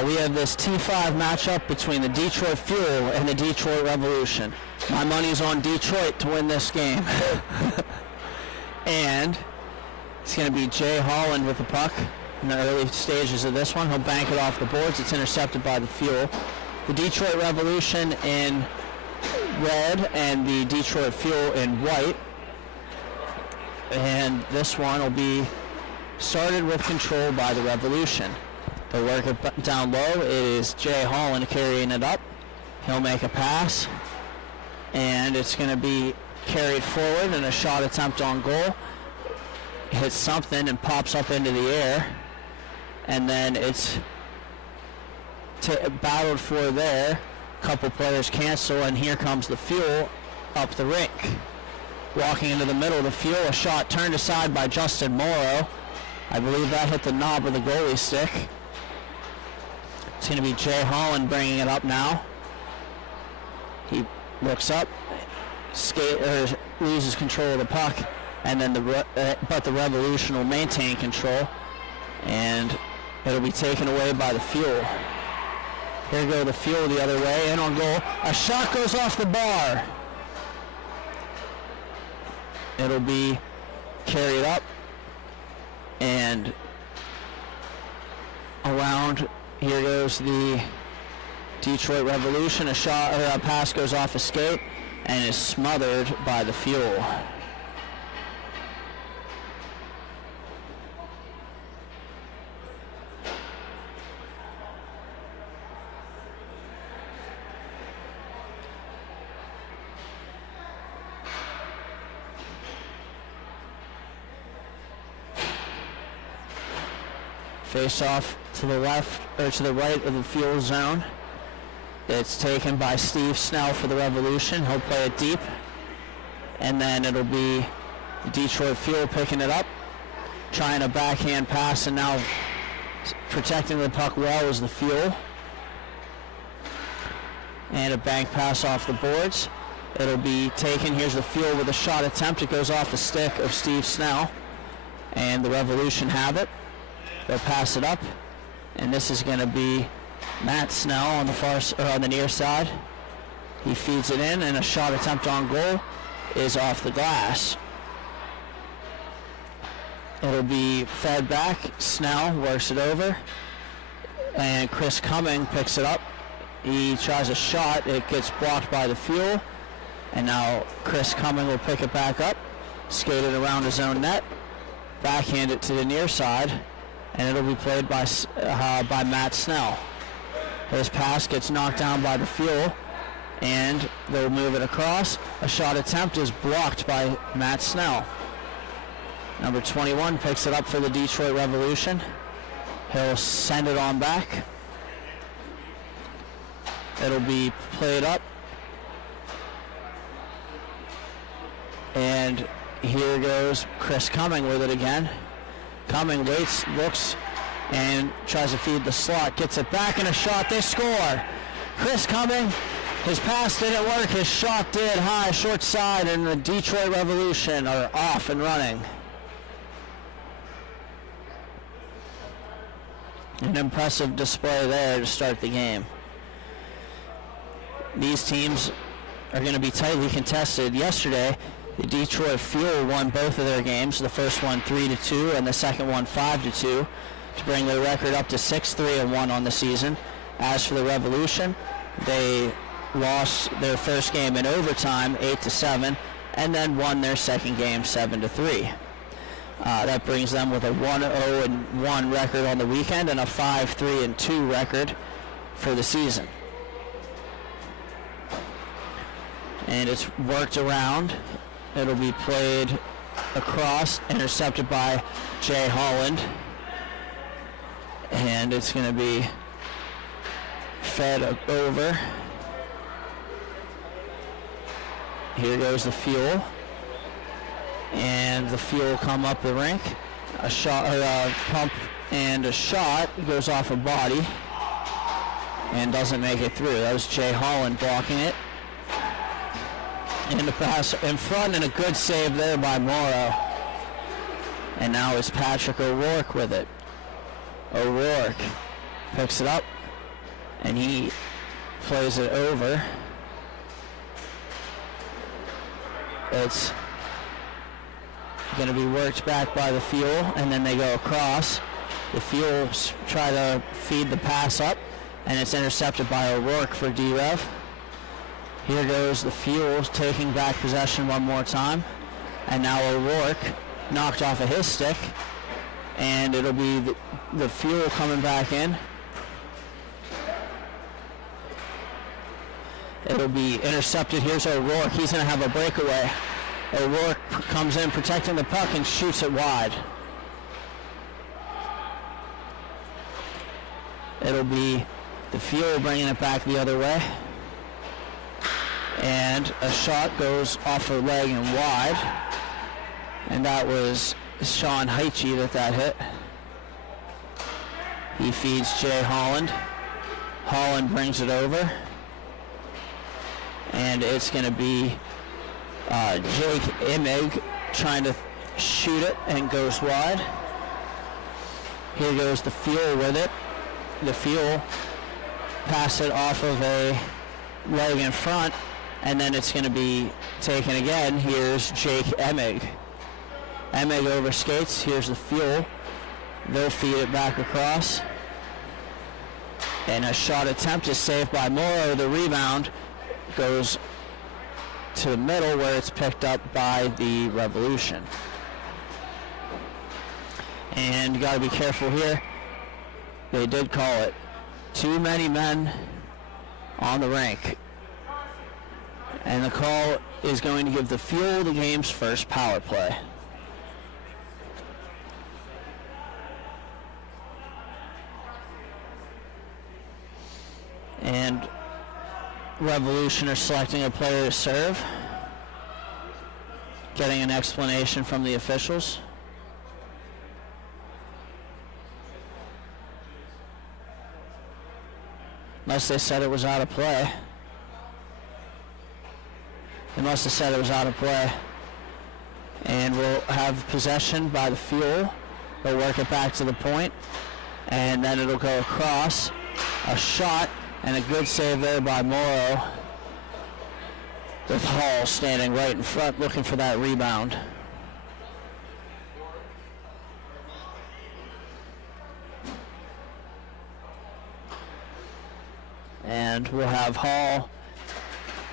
we have this T5 matchup between the Detroit Fuel and the Detroit Revolution. My money's on Detroit to win this game. And it's going to be Jay Holland with the puck in the early stages of this one. He'll bank it off the boards. It's intercepted by the Fuel. The Detroit Revolution in red and the Detroit Fuel in white. And this one will be started with control by the Revolution. They'll work it down low. It is Jay Holland carrying it up. He'll make a pass. And it's going to be carried forward and a shot attempt on goal. Hits something and pops up into the air. And then it's battled for there. A couple players cancel, and here comes the Fuel up the rink. Walking into the middle of the Fuel, a shot turned aside by Justin Morrow. I believe that hit the knob of the goalie stick. It's going to be Jay Holland bringing it up now. He looks up, loses control of the puck, and then but the Revolution will maintain control, and it'll be taken away by the Fuel. Here go the Fuel the other way, in on goal. A shot goes off the bar. It'll be carried up and around. Here goes the Detroit Revolution. A pass goes off a skate and is smothered by the Fuel. Face off to the left, or to the right of the Fuel zone. It's taken by Steve Snell for the Revolution. He'll play it deep. And then it'll be the Detroit Fuel picking it up, trying a backhand pass, and now protecting the puck well is the Fuel. And a bank pass off the boards. It'll be taken. Here's the Fuel with a shot attempt. It goes off the stick of Steve Snell. And the Revolution have it. They'll pass it up, and this is going to be Matt Snell on the near side. He feeds it in, and a shot attempt on goal is off the glass. It'll be fed back. Snell works it over, and Chris Cumming picks it up. He tries a shot. It gets blocked by the Fuel, and now Chris Cumming will pick it back up, skate it around his own net, backhand it to the near side, and it'll be played by Matt Snell. His pass gets knocked down by the Fuel, and they'll move it across. A shot attempt is blocked by Matt Snell. Number 21 picks it up for the Detroit Revolution. He'll send it on back. It'll be played up. And here goes Chris Cumming with it again. Cumming waits, looks, and tries to feed the slot. Gets it back in a shot. They score. Chris Cumming, his pass didn't work. His shot did. High, short side, and the Detroit Revolution are off and running. An impressive display there to start the game. These teams are going to be tightly contested. Yesterday, the Detroit Fuel won both of their games. The first one 3-2 and the second one 5-2 to bring their record up to 6-3-1 on the season. As for the Revolution, they lost their first game in overtime 8-7 and then won their second game 7-3. That brings them with a 1-0-1 record on the weekend and a 5-3-2 record for the season. And it's worked around. It'll be played across, intercepted by Jay Holland. And it's going to be fed over. Here goes the Fuel. And the Fuel come up the rink. A shot, or a pump and a shot goes off a body and doesn't make it through. That was Jay Holland blocking it. And the pass in front, and a good save there by Morrow. And now it's Patrick O'Rourke with it. O'Rourke picks it up, and he plays it over. It's going to be worked back by the Fuel, and then they go across. The Fuels try to feed the pass up, and it's intercepted by O'Rourke for D-Rev. Here goes the Fuels taking back possession one more time, and now O'Rourke knocked off of his stick, and it'll be the Fuel coming back in. It'll be intercepted. Here's O'Rourke. He's going to have a breakaway. O'Rourke comes in protecting the puck and shoots it wide. It'll be the Fuel bringing it back the other way. And a shot goes off her leg and wide. And that was Sean Heiche that hit. He feeds Jay Holland. Holland brings it over. And it's going to be Jake Imig trying to shoot it and goes wide. Here goes the Fuel with it. The Fuel pass it off of a leg in front, and then it's going to be taken again. Here's Jake Emig. Emig over skates. Here's the Fuel. They'll feed it back across. And a shot attempt is saved by Morrow. The rebound goes to the middle where it's picked up by the Revolution. And you got to be careful here. They did call it. Too many men on the rink. And the call is going to give the Fuel the game's first power play. And Revolution are selecting a player to serve. Getting an explanation from the officials. Unless they said it was out of play. They must have said it was out of play. And we'll have possession by the Fuel. They'll work it back to the point. And then it'll go across. A shot. And a good save there by Morrow, with Hall standing right in front looking for that rebound. And we'll have Hall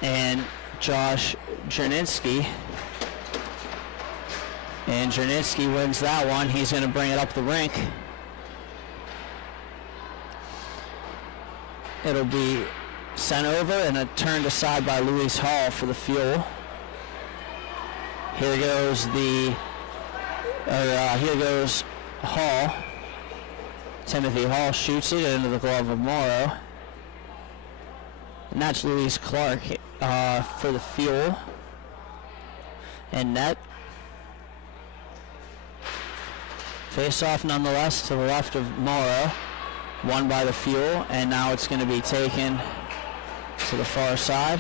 and Josh Jerninski. And Jerninski wins that one. He's going to bring it up the rink. It'll be sent over and turned aside by Luis Hall for the Fuel. Here goes here goes Hall. Timothy Hall shoots it into the glove of Morrow. And that's Luis Clark for the Fuel. And net. Face off nonetheless to the left of Morrow. Won by the Fuel, and now it's going to be taken to the far side.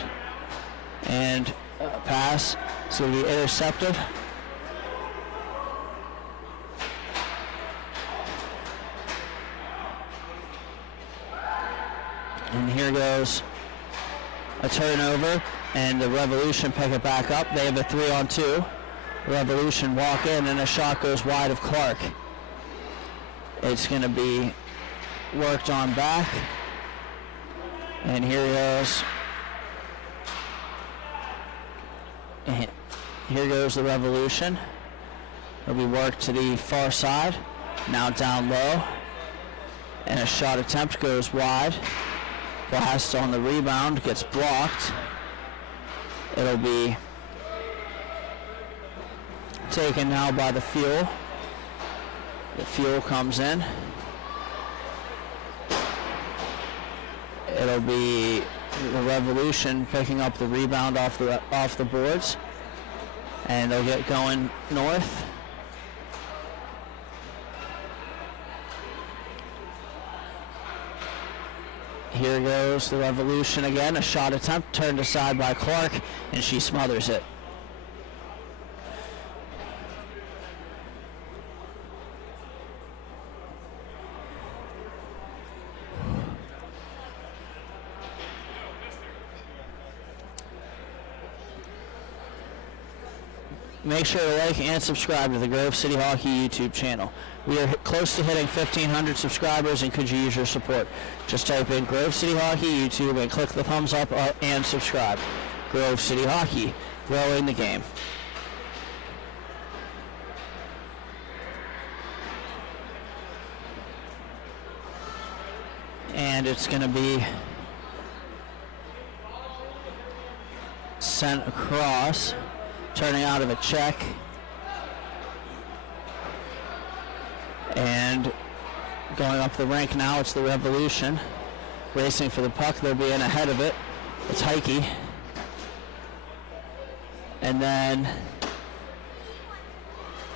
And pass. It's going to be intercepted. And here goes a turnover, and the Revolution pick it back up. They have a 3-on-2. The Revolution walk in, and a shot goes wide of Clark. It's going to be worked on back, and here goes the Revolution. It'll be worked to the far side, now down low, and a shot attempt goes wide. Blast on the rebound, gets blocked. It'll be taken now by the Fuel. The Fuel comes in. It'll be the Revolution picking up the rebound off the boards, and they'll get going north. Here goes the Revolution again. A shot attempt turned aside by Clark, and she smothers it. make sure to like and subscribe to the Grove City Hockey YouTube channel. We are close to hitting 1,500 subscribers, and could you use your support? Just type in Grove City Hockey YouTube and click the thumbs up and subscribe. Grove City Hockey, growing the game. And it's going to be sent across, turning out of a check. And going up the rink now, it's the Revolution. Racing for the puck, they'll be in ahead of it. It's Heike. And then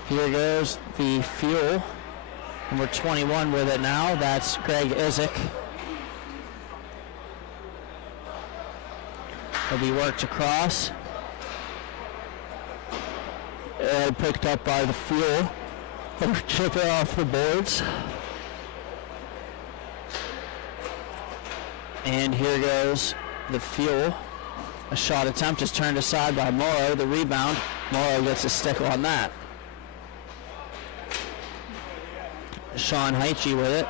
here goes the Fuel. Number 21 with it now, that's Greg Izik. Will be worked across. And picked up by the Fuel. Chip it off the boards. And here goes the Fuel. A shot attempt is turned aside by Morrow. The rebound, Morrow gets a stick on that. Sean Heitche with it.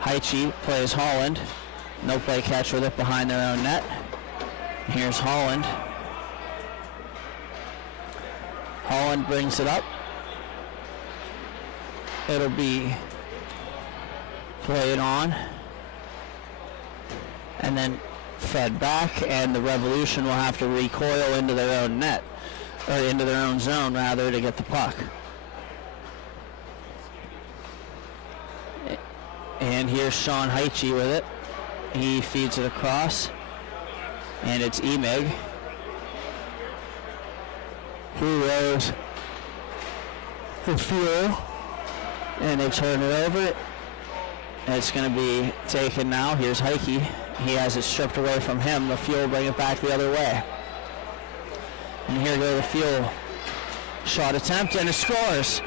Heitche plays Holland. No play catch with it behind their own net. Here's Holland. Holland brings it up. It'll be played on and then fed back, and the Revolution will have to recoil into their own net, or into their own zone rather, to get the puck. And here's Sean Heitche with it. He feeds it across, and it's Emig. Here goes the Fuel, and they turn it over. And it's going to be taken now. Here's Heike. He has it stripped away from him. The Fuel bring it back the other way. And here go the Fuel. Shot attempt, and it scores.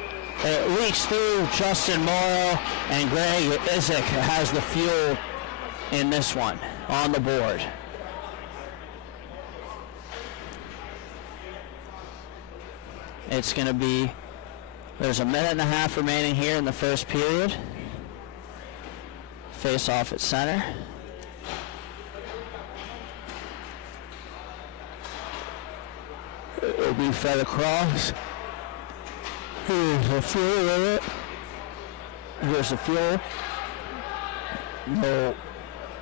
It leaks through Justin Morrow, and Greg Izik has the Fuel in this one on the board. It's going to be, there's a minute and a half remaining here in the first period. Face off at center. It'll be fed across. Here's the Fuel with it. Here's the Fuel. We'll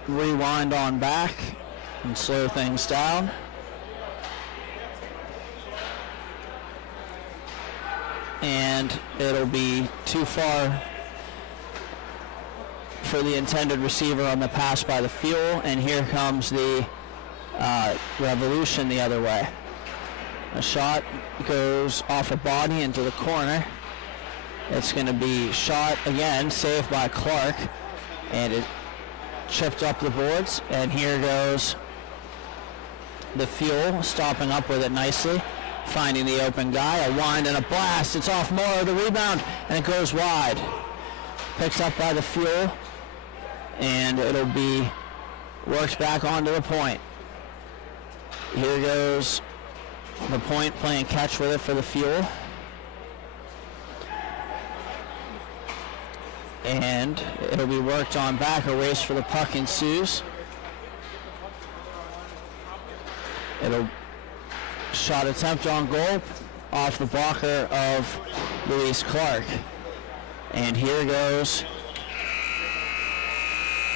rewind on back and slow things down. And it'll be too far for the intended receiver on the pass by the Fuel, and here comes the Revolution the other way. A shot goes off a body into the corner. It's going to be shot again, saved by Clark, and it chipped up the boards, and here goes the Fuel, stopping up with it nicely, finding the open guy, a wind and a blast. It's off Morrow, the rebound, and it goes wide. Picked up by the Fuel, and it'll be worked back onto the point. Here goes the point, playing catch with it for the Fuel. And it'll be worked on back. A race for the puck ensues. It'll shot attempt on goal off the blocker of Luis Clark. And here goes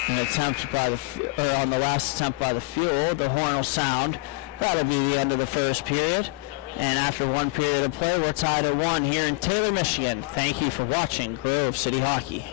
an attempt by on the last attempt by the Fuel. The horn will sound. That'll be the end of the first period. And after one period of play, we're tied at 1 here in Taylor, Michigan. Thank you for watching Grove City Hockey.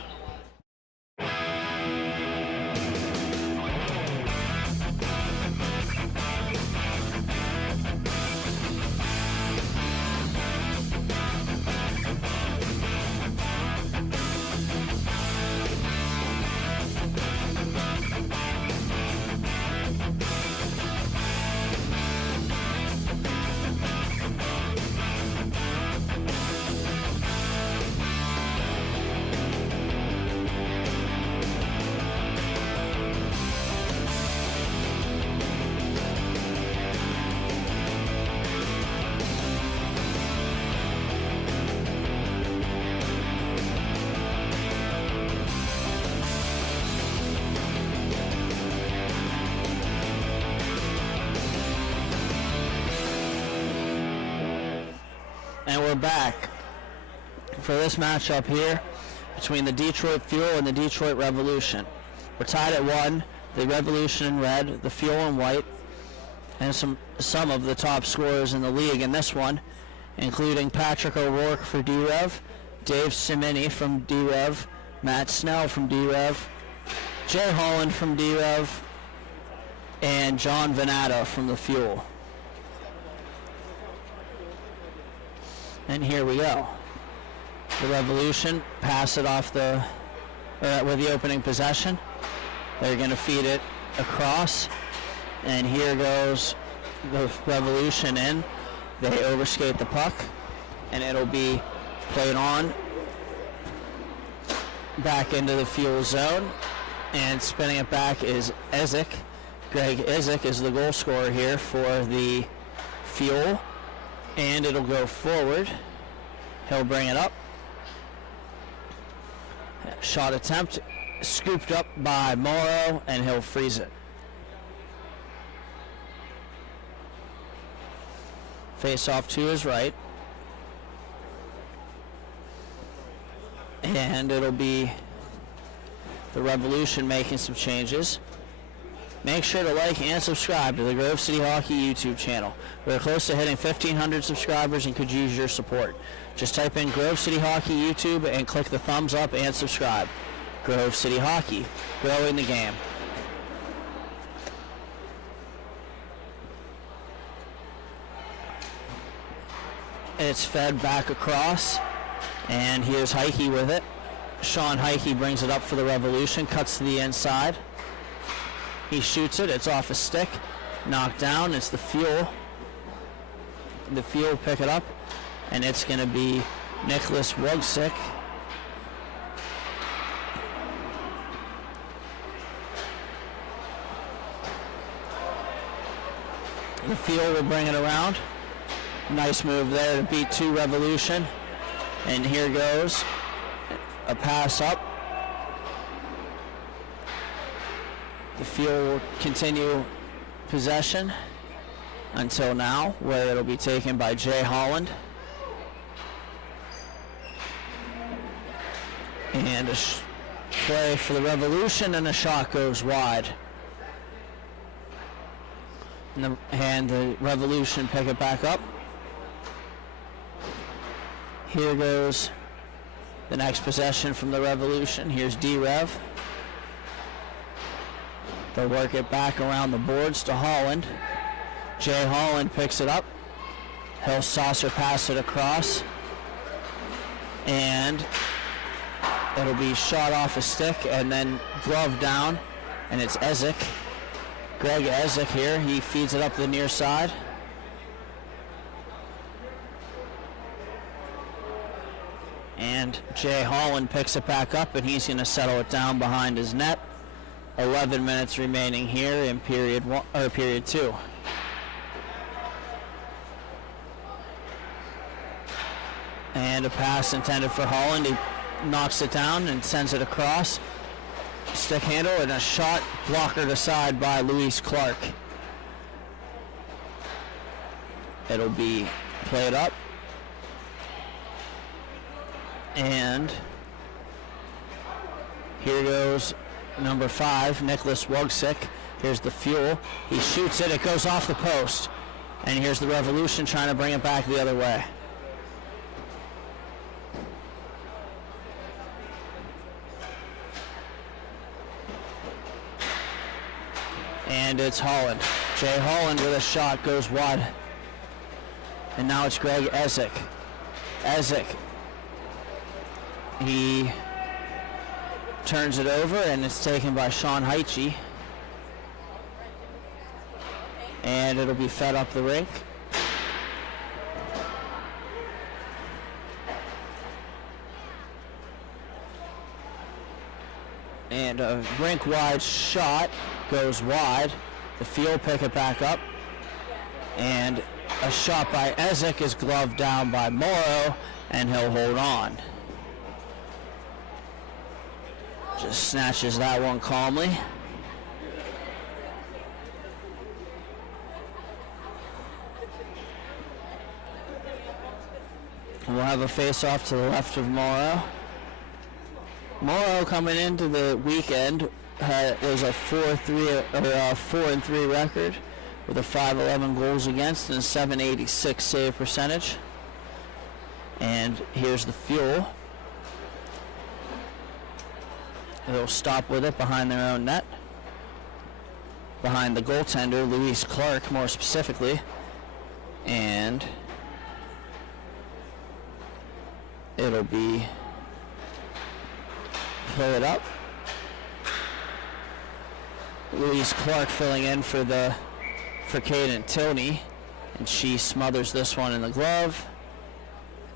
back for this matchup here between the Detroit Fuel and the Detroit Revolution. We're tied at 1. The Revolution in red, the Fuel in white, and some of the top scorers in the league in this one, including Patrick O'Rourke for D-Rev, Dave Simini from D-Rev, Matt Snell from D-Rev, Jay Holland from D-Rev, and John Venata from the Fuel. And here we go. The Revolution pass it off with the opening possession. They're going to feed it across, and here goes the Revolution in. They overskate the puck, and it'll be played on back into the Fuel zone, and spinning it back is Ezek. Greg Ezek is the goal scorer here for the Fuel, and it'll go forward. He'll bring it up. Shot attempt scooped up by Morrow, and he'll freeze it. Face off to his right. And it'll be the Revolution making some changes. Make sure to like and subscribe to the Grove City Hockey YouTube channel. We're close to hitting 1,500 subscribers and could use your support. Just type in Grove City Hockey YouTube and click the thumbs up and subscribe. Grove City Hockey, growing the game. It's fed back across, and here's Heike with it. Sean Heike brings it up for the Revolution, cuts to the inside. He shoots it, it's off a stick, knocked down, it's the Fuel. The Fuel pick it up, and it's going to be Nicholas Wugsick. The Fuel will bring it around. Nice move there to beat 2 Revolution. And here goes a pass up. The Fuel will continue possession until now, where it'll be taken by Jay Holland. And a play for the Revolution, and a shot goes wide. And the Revolution pick it back up. Here goes the next possession from the Revolution. Here's D-Rev. They'll work it back around the boards to Holland. Jay Holland picks it up. He'll saucer pass it across. And it'll be shot off a stick and then glove down. And it's Ezek. Greg Ezek here. He feeds it up the near side. And Jay Holland picks it back up, and he's going to settle it down behind his net. 11 minutes remaining here in period 2. And a pass intended for Holland. He knocks it down and sends it across. Stick handle, and a shot blockered aside by Luis Clark. It'll be played up. And here goes number 5, Nicholas Wugsick. Here's the Fuel. He shoots it. It goes off the post. And here's the Revolution trying to bring it back the other way. And it's Holland. Jay Holland with a shot goes wide. And now it's Greg Ezek. Ezek. He turns it over, and it's taken by Sean Heitche. And it'll be fed up the rink. And a rink-wide shot goes wide. The Fuel pick it back up. And a shot by Ezek is gloved down by Morrow, and he'll hold on. Just snatches that one calmly. have a face-off to the left of Morrow. Morrow coming into the weekend was a 4-3 record with a 511 goals against and a 786 save percentage. And here's the Fuel. They'll stop with it behind their own net. Behind the goaltender, Luis Clark, more specifically. And it'll be fill it up. Luis Clark filling in for Caden Tilney, and she smothers this one in the glove,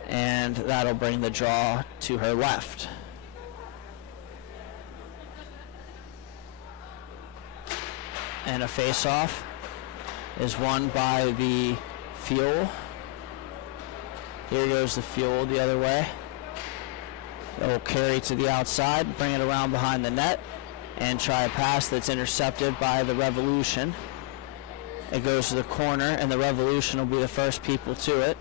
and that'll bring the draw to her left. And a face-off is won by the Fuel. Here goes the Fuel the other way. They'll carry to the outside, bring it around behind the net, and try a pass that's intercepted by the Revolution. It goes to the corner, and the Revolution will be the first people to it.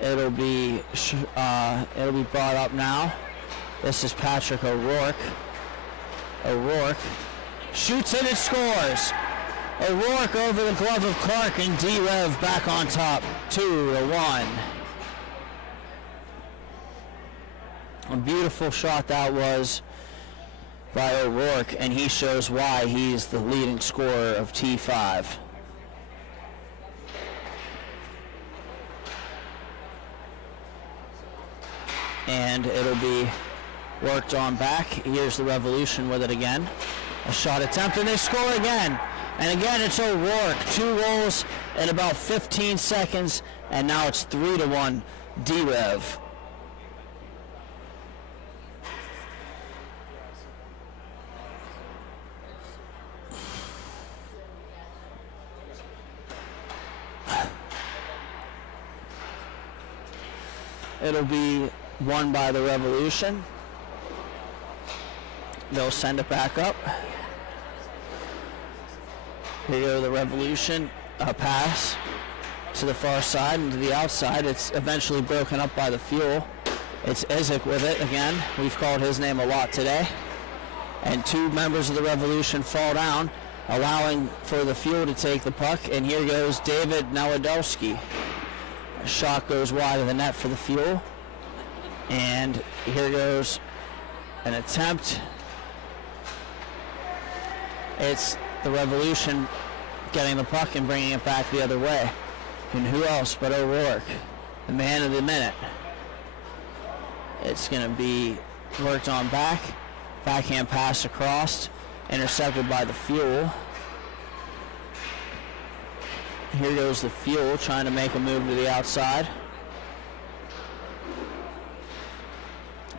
It'll be brought up now. This is Patrick O'Rourke. O'Rourke shoots it and scores. O'Rourke over the glove of Clark, and D-Rev back on top, 2-1. A beautiful shot that was by O'Rourke, and he shows why he's the leading scorer of T5. And it'll be worked on back. Here's the Revolution with it again. A shot attempt, and they score again. And again, it's O'Rourke. 2 goals in about 15 seconds, and now it's 3-1 D-Rev. It'll be won by the Revolution. They'll send it back up. Here go the Revolution. A pass to the far side and to the outside. It's eventually broken up by the Fuel. It's Isaac with it again. We've called his name a lot today. And 2 members of the Revolution fall down, allowing for the Fuel to take the puck. And here goes David Nowodowski. A shot goes wide of the net for the Fuel. And here goes an attempt. It's the Revolution getting the puck and bringing it back the other way. And who else but O'Rourke, the man of the minute. It's going to be worked on back. Backhand pass across, intercepted by the Fuel. Here goes the Fuel trying to make a move to the outside.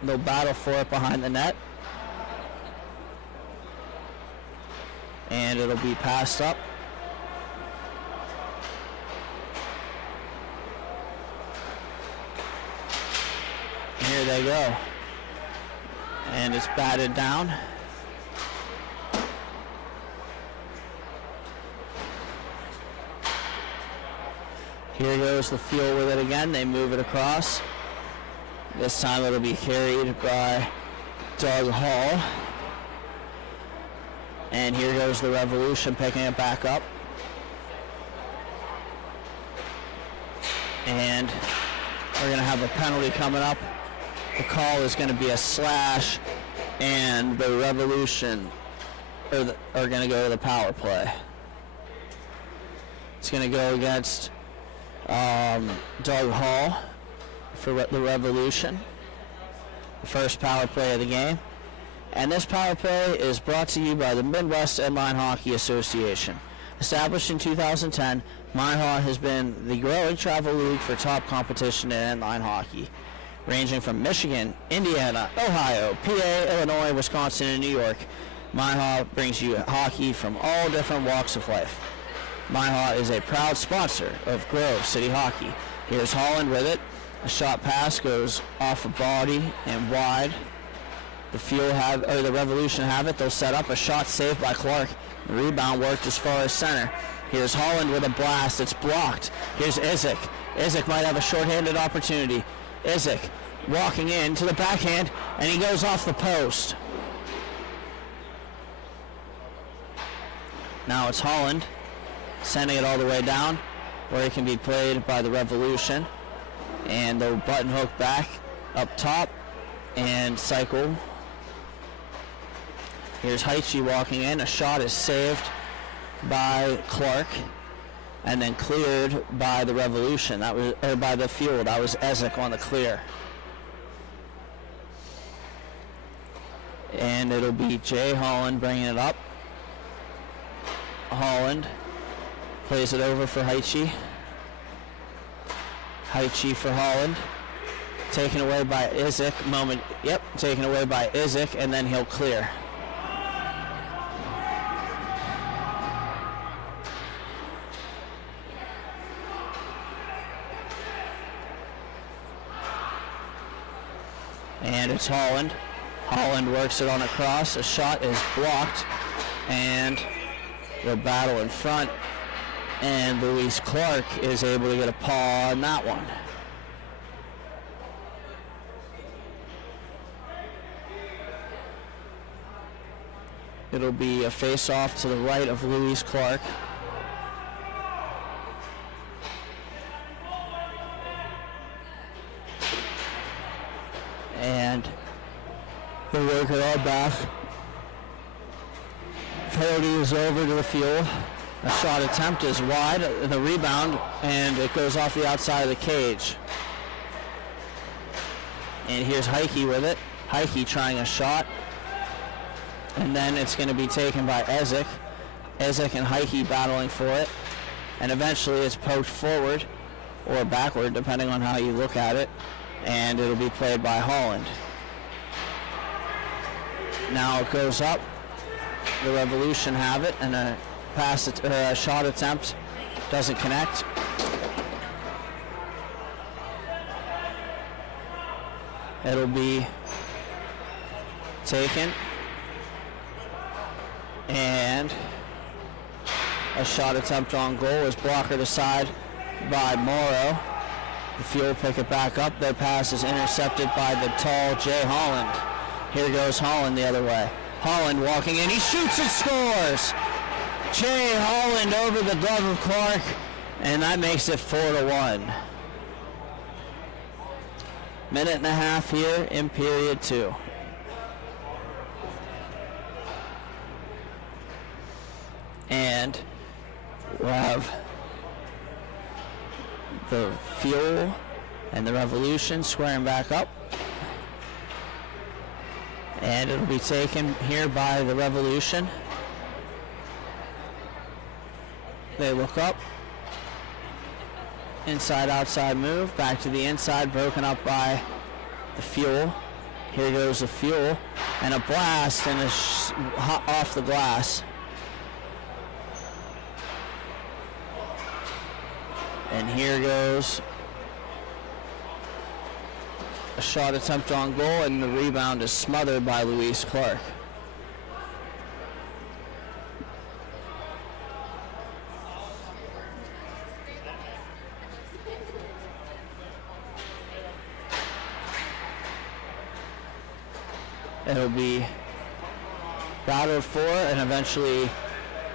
They'll battle for it behind the net. And it'll be passed up. Here they go. And it's batted down. Here goes the Fuel with it again. They move it across. This time it'll be carried by Doug Hall. And here goes the Revolution picking it back up. And we're going to have a penalty coming up. The call is going to be a slash, and the Revolution are going to go to the power play. It's going to go against Doug Hall for the Revolution. The first power play of the game. And this power play is brought to you by the Midwest Inline Hockey Association. Established in 2010, MIHA has been the growing travel league for top competition in inline hockey, ranging from Michigan, Indiana, Ohio, PA, Illinois, Wisconsin, and New York. MIHA brings you hockey from all different walks of life. MIHA is a proud sponsor of Grove City Hockey. Here's Holland with it. A shot pass goes off a body and wide. The Revolution have it. They'll set up a shot saved by Clark. The rebound worked as far as center. Here's Holland with a blast. It's blocked. Here's Izek. Izek might have a shorthanded opportunity. Izek walking in to the backhand, and he goes off the post. Now it's Holland sending it all the way down where it can be played by the Revolution. And the button hook back up top and cycle. Here's Heichi walking in. A shot is saved by Clark and then cleared by the Revolution. That was, or by the Fuel. That was Ezek on the clear. And it'll be Jay Holland bringing it up. Holland plays it over for Heichi. Heichi for Holland. Taken away by Izek. Taken away by Izek, and then he'll clear. And it's Holland. Holland works it on a cross. A shot is blocked, and the battle in front. And Luis Clark is able to get a paw on that one. It'll be a face-off to the right of Luis Clark. And he'll work it all back. Penalty is over to the Fuel. A shot attempt is wide, the rebound, and it goes off the outside of the cage. And here's Heike with it. Heike trying a shot. And then it's going to be taken by Ezek. Ezek and Heike battling for it. And eventually it's poked forward or backward, depending on how you look at it. And it'll be played by Holland. Now it goes up. The Revolution have it, and a shot attempt doesn't connect. It'll be taken, and a shot attempt on goal is blockered aside by Morrow. The Fuel pick it back up. Their pass is intercepted by the tall Jay Holland. Here goes Holland the other way. Holland walking in, he shoots and scores! Jay Holland over the glove of Clark, and that makes it 4-1. Minute and a half here in period 2. And we'll have the Fuel and the Revolution squaring back up. And it'll be taken here by the Revolution. They look up. Inside, outside move. Back to the inside, broken up by the Fuel. Here goes the Fuel. And a blast, and off the glass. And here goes a shot attempt on goal, and the rebound is smothered by Luis Clark. It'll be battled for and eventually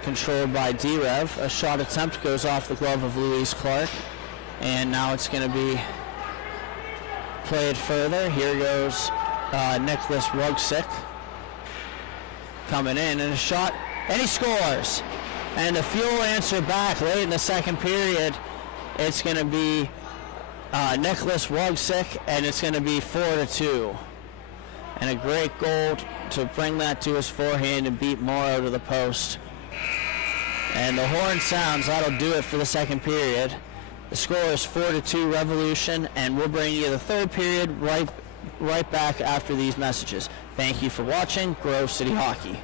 controlled by D-Rev. A shot attempt goes off the glove of Luis Clark, and now it's going to be played further. Here goes Nicholas Rugsick coming in, and a shot, and he scores. And the Fuel answer back late in the second period. It's going to be Nicholas Rugsick, and it's going to be 4-2. And a great goal to bring that to his forehand and beat Morrow to the post. And the horn sounds. That'll do it for the second period. The score is 4-2 Revolution, and we'll bring you the third period right back after these messages. Thank you for watching Grove City Hockey.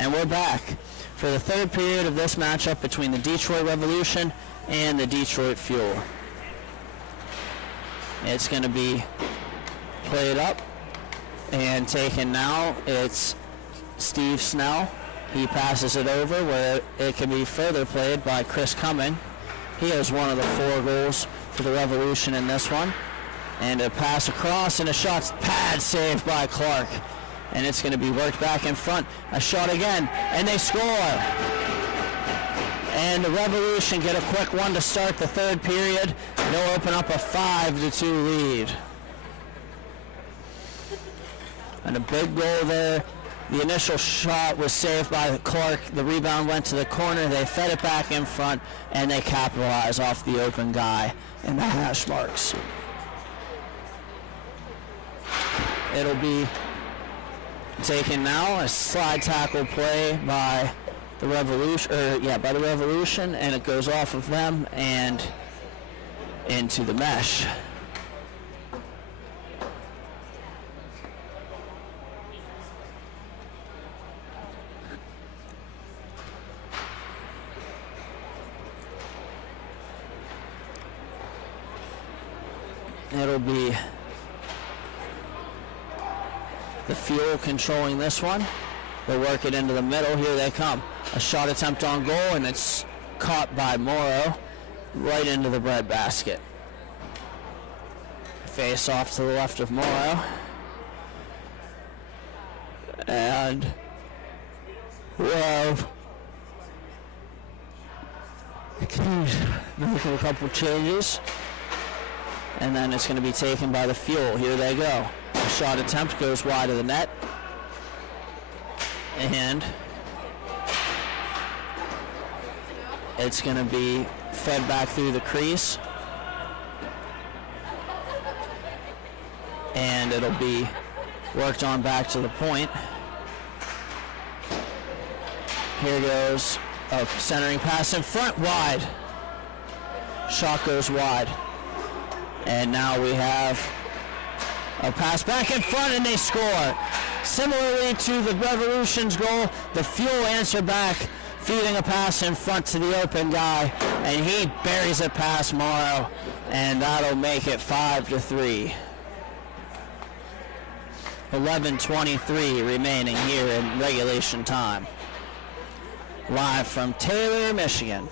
And we're back for the third period of this matchup between the Detroit Revolution and the Detroit Fuel. It's going to be played up and taken now. It's Steve Snell. He passes it over where it can be further played by Chris Cumming. He has one of the 4 goals for the Revolution in this one. And a pass across and a shot pad saved by Clark. And it's going to be worked back in front. A shot again, and they score. And the Revolution get a quick one to start the third period. They'll open up a 5-2 lead. And a big goal there. The initial shot was saved by Clark. The rebound went to the corner. They fed it back in front, and they capitalize off the open guy and the hash marks. It'll be taken now, a slide tackle play by the Revolution, and it goes off of them and into the mesh. It'll be the Fuel controlling this one. They'll work it into the middle. Here they come. A shot attempt on goal, and it's caught by Morrow right into the breadbasket. Face off to the left of Morrow. And we'll making a couple changes. And then it's going to be taken by the Fuel. Here they go. A shot attempt goes wide of the net. And it's going to be fed back through the crease. And it'll be worked on back to the point. Here goes a centering pass in front, wide. Shot goes wide. And now we have a pass back in front, and they score. Similarly to the Revolution's goal, the Fuel answer back, feeding a pass in front to the open guy, and he buries it past Morrow, and that'll make it 5-3. 11:23 remaining here in regulation time. Live from Taylor, Michigan.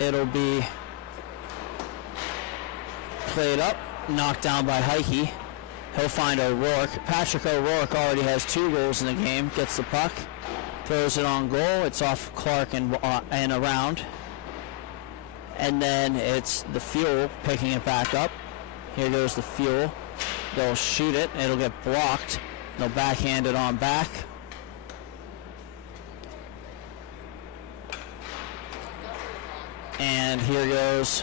It'll be played up, knocked down by Heike. He'll find O'Rourke. Patrick O'Rourke already has 2 goals in the game. Gets the puck, throws it on goal. It's off Clark and around. And then it's the Fuel picking it back up. Here goes the Fuel. They'll shoot it. It'll get blocked. They'll backhand it on back. And here goes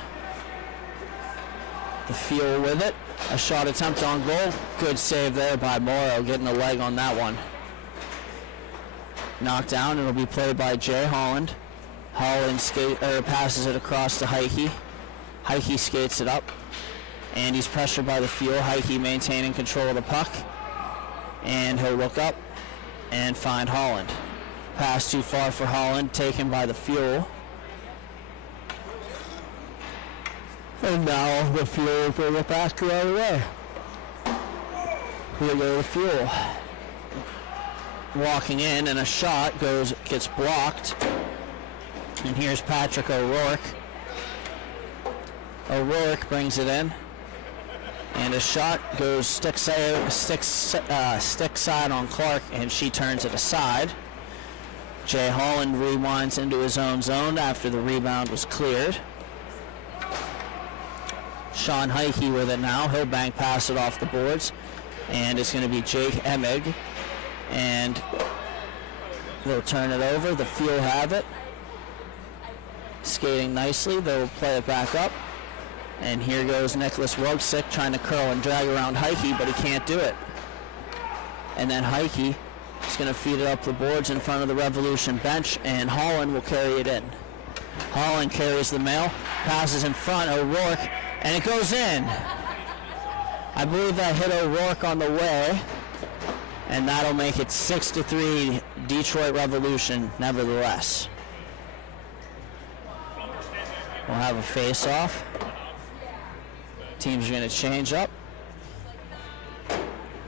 the Fuel with it. A shot attempt on goal. Good save there by Morrow, getting a leg on that one. Knocked down. It'll be played by Jay Holland. Holland passes it across to Heike. Heike skates it up. And he's pressured by the Fuel. Heike maintaining control of the puck. And he'll look up and find Holland. Pass too far for Holland, taken by the Fuel. And now the Fuel will bring it back the other way. Here goes the Fuel. Walking in, and a shot gets blocked. And here's Patrick O'Rourke. O'Rourke brings it in. And a shot goes stick side on Clark, and she turns it aside. Jay Holland rewinds into his own zone after the rebound was cleared. Sean Heike with it now. He'll bank pass it off the boards. And it's going to be Jake Emig. And they'll turn it over. The Fuel have it. Skating nicely. They'll play it back up. And here goes Nicholas Wogsick trying to curl and drag around Heike, but he can't do it. And then Heike is going to feed it up the boards in front of the Revolution bench, and Holland will carry it in. Holland carries the mail, passes in front. O'Rourke And it goes in. I believe that hit O'Rourke on the way. And that'll make it 6-3 Detroit Revolution nevertheless. We'll have a face-off. Teams are going to change up.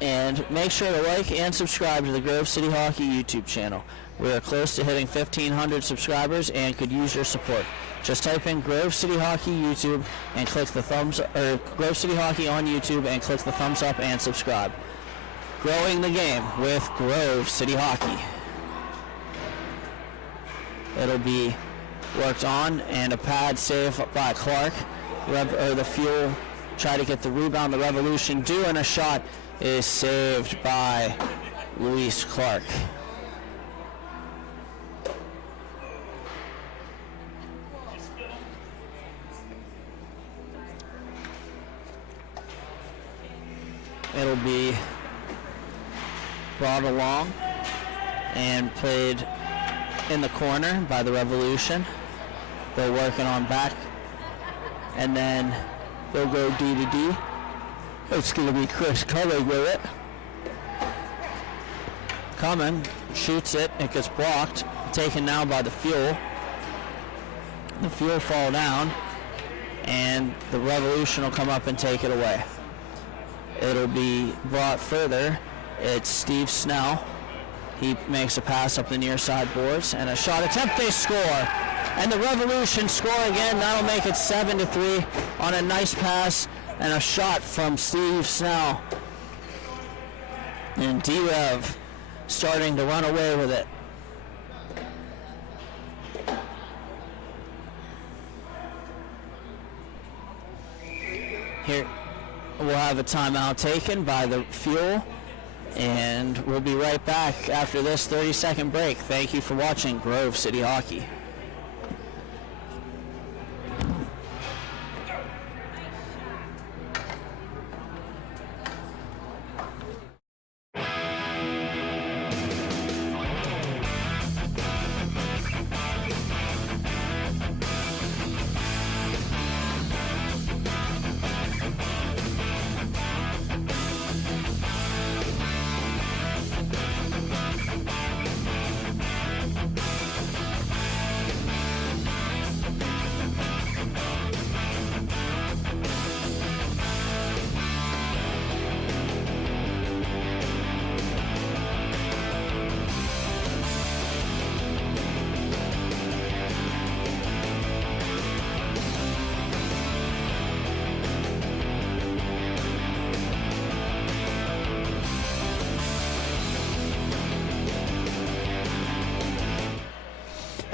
And make sure to like and subscribe to the Grove City Hockey YouTube channel. We are close to hitting 1,500 subscribers and could use your support. Just type in Grove City Hockey YouTube and click the Grove City Hockey on YouTube and click the thumbs up and subscribe. Growing the game with Grove City Hockey. It'll be worked on and a pad save by Clark. The Fuel try to get the rebound. The Revolution do, and a shot is saved by Luis Clark. It'll be brought along and played in the corner by the Revolution. They're working on back, and then they'll go D to D. It's going to be Chris coming with it. Coming, shoots it, it gets blocked, taken now by the Fuel. The Fuel fall down, and the Revolution will come up and take it away. It'll be brought further. It's Steve Snell. He makes a pass up the near side boards, and a shot attempt, they score. And the Revolution score again. That'll make it 7-3 on a nice pass and a shot from Steve Snell. And D-Rev starting to run away with it. Here, we'll have a timeout taken by the Fuel, and we'll be right back after this 30-second break. Thank you for watching Grove City Hockey.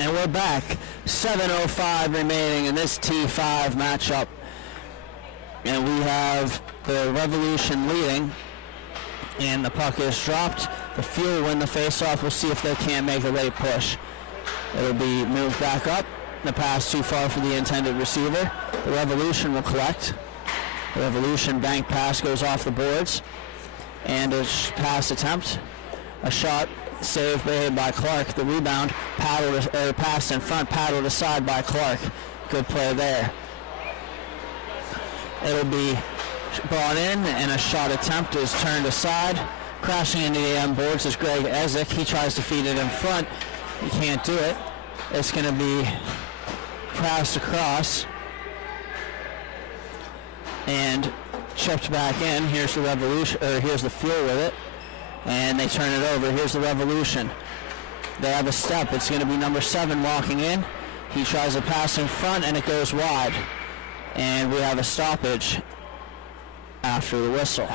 And we're back. 7:05 remaining in this T5 matchup. And we have the Revolution leading. And the puck is dropped. The Fuel win the faceoff. We'll see if they can't make a late push. It'll be moved back up. The pass too far for the intended receiver. The Revolution will collect. The Revolution bank pass goes off the boards. And a pass attempt. A shot. Saved by Clark. The rebound passed in front, paddled aside by Clark. Good play there. It'll be brought in, and a shot attempt is turned aside. Crashing into the end boards is Greg Ezek. He tries to feed it in front. He can't do it. It's going to be passed across and chipped back in. Here's the Revolution, or here's the Fuel with it. And they turn it over. Here's the Revolution. They have a step. It's going to be number 7 walking in. He tries a pass in front, and it goes wide. And we have a stoppage after the whistle.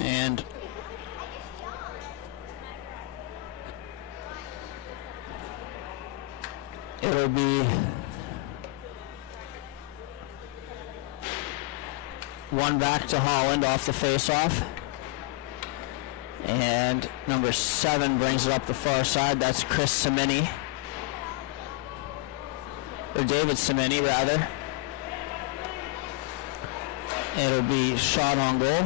And it'll be one back to Holland off the face-off. And number 7 brings it up the far side. That's Chris Semini. Or David Semini, rather. It'll be shot on goal,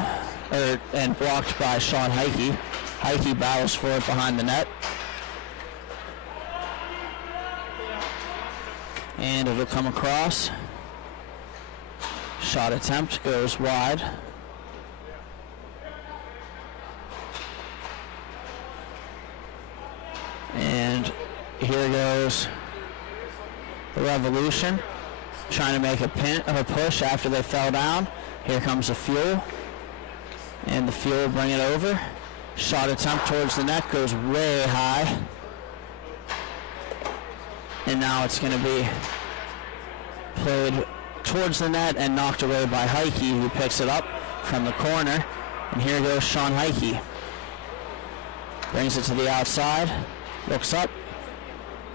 and blocked by Sean Heike. Heike battles for it behind the net. And it'll come across. Shot attempt goes wide. And here goes the Revolution, trying to make a push after they fell down. Here comes the Fuel, and the Fuel will bring it over. Shot attempt towards the net goes way high. And now it's going to be played towards the net and knocked away by Heike, who picks it up from the corner. And here goes Sean Heike. Brings it to the outside, looks up,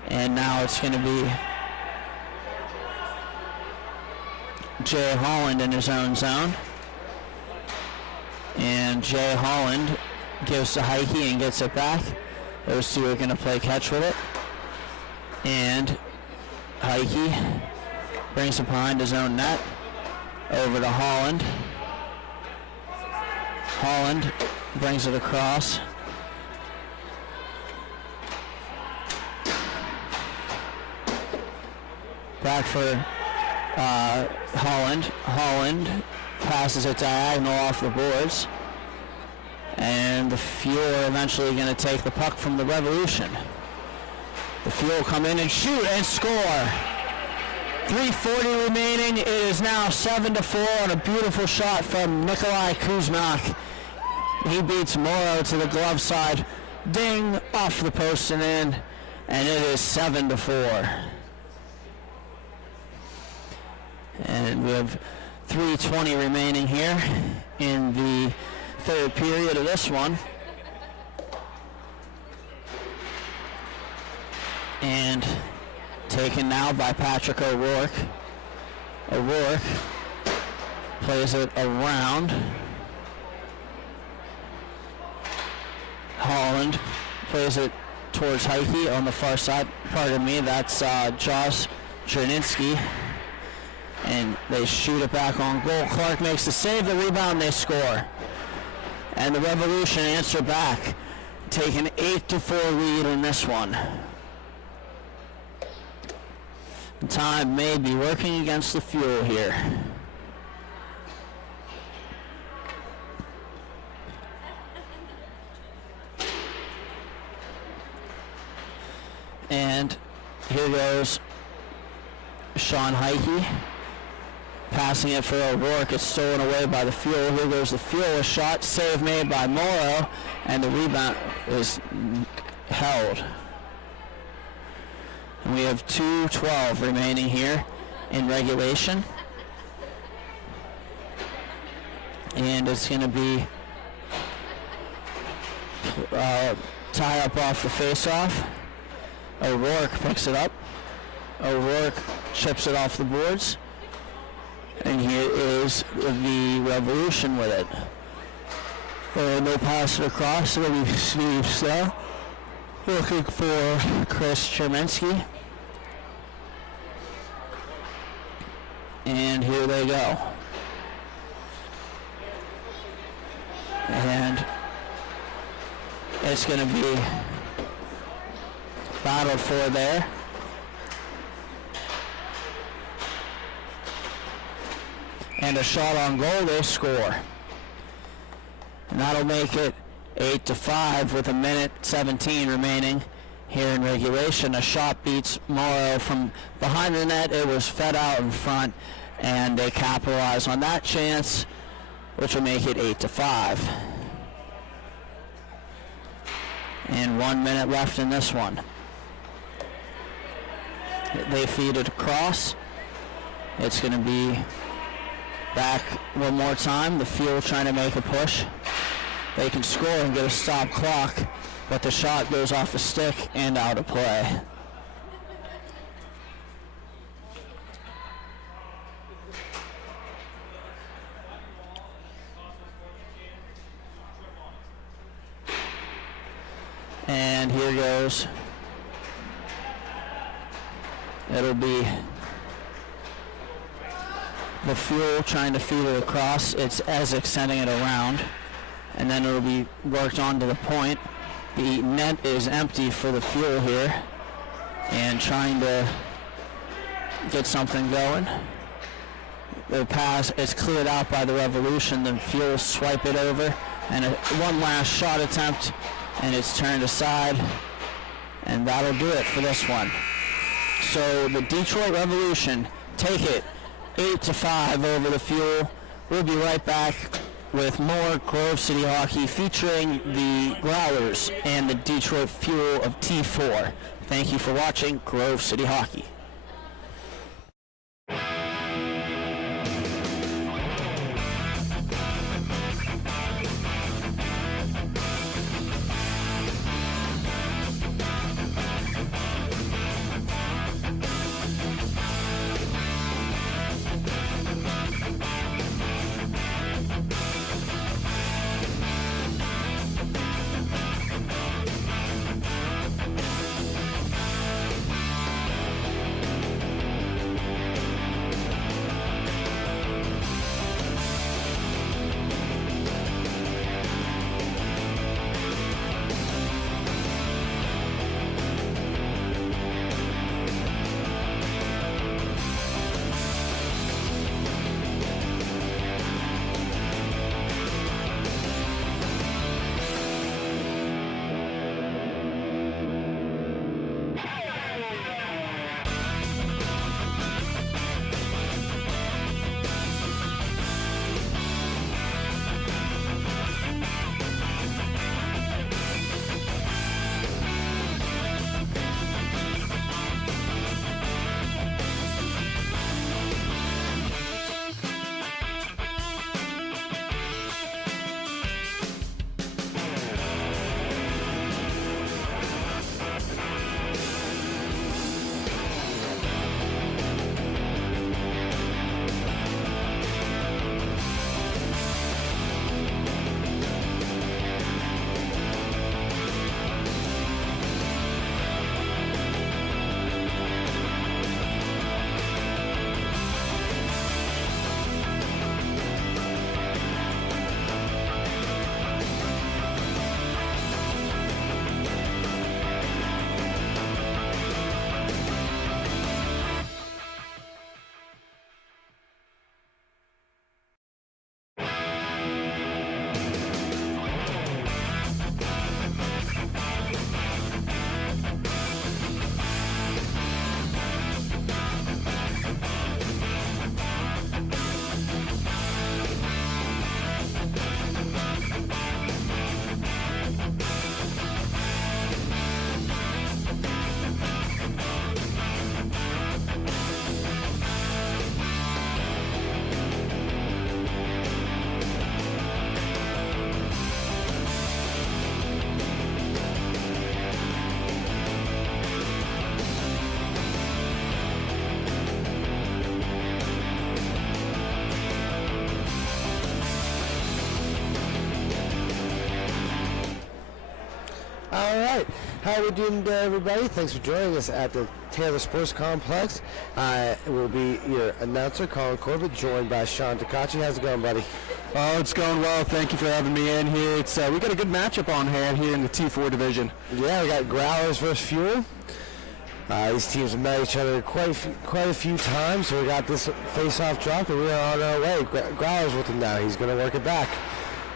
and now it's going to be Jay Holland in his own zone. And Jay Holland gives to Heike and gets it back. Those two are going to play catch with it. And Heike brings it behind his own net. Over to Holland. Holland brings it across. Back for Holland. Holland passes it diagonal off the boards. And the Fuel are eventually going to take the puck from the Revolution. The Fuel come in and shoot and score. 3:40 remaining. It is now 7-4 on a beautiful shot from Nikolai Kuzmak. He beats Morrow to the glove side. Ding, off the post and in. And it is 7-4. And we have 3:20 remaining here in the third period of this one. And taken now by Patrick O'Rourke. O'Rourke plays it around. Holland plays it towards Heike on the far side. Pardon me, that's Josh Cherninsky. And they shoot it back on goal. Clark makes the save, the rebound, they score. And the Revolution answer back, taking 8-4 lead in this one. Time may be working against the Fuel here. And here goes Sean Heike. Passing it for O'Rourke. It's stolen away by the Fuel. Here goes the Fuel. A shot, save made by Morrow, and the rebound is held. And we have 2:12 remaining here in regulation. And it's going to be tie up off the face-off. O'Rourke picks it up. O'Rourke chips it off the boards. And here is the Revolution with it. No pass it across. It'll be Steve Snell looking for Chris Cherminsky. And here they go. And it's going to be battled for there. And a shot on goal, they score. And that'll make it 8-5 with 1:17 remaining here in regulation. A shot beats Morrow from behind the net. It was fed out in front, and they capitalize on that chance, which will make it 8-5. And 1 minute left in this one. They feed it across. It's going to be back one more time. The Fuel trying to make a push. They can score and get a stop clock, but the shot goes off the stick and out of play. And here goes. It'll be the fuel, trying to feed it across. It's Ezek sending it around, and then it'll be worked on to the point. The net is empty for the fuel here, and trying to get something going. The pass is cleared out by the Revolution. The fuel swipe it over, and one last shot attempt, and it's turned aside, and that'll do it for this one. So the Detroit Revolution take it 8-5 over the fuel. We'll be right back with more Grove City hockey featuring the Growlers and the Detroit Fuel of T4. Thank you for watching Grove City Hockey. All right, how are we doing today, everybody? Thanks for joining us at the Taylor Sports Complex. I will be your announcer, Colin Corbett, joined by Sean Takachi. How's it going, buddy? Oh, it's going well. Thank you for having me in here. It's we got a good matchup on hand here in the T4 division. Yeah, we got Growlers versus Fuel. These teams have met each other quite a few times, so we got this face-off drop, and we are on our way. Growlers with him now. He's going to work it back.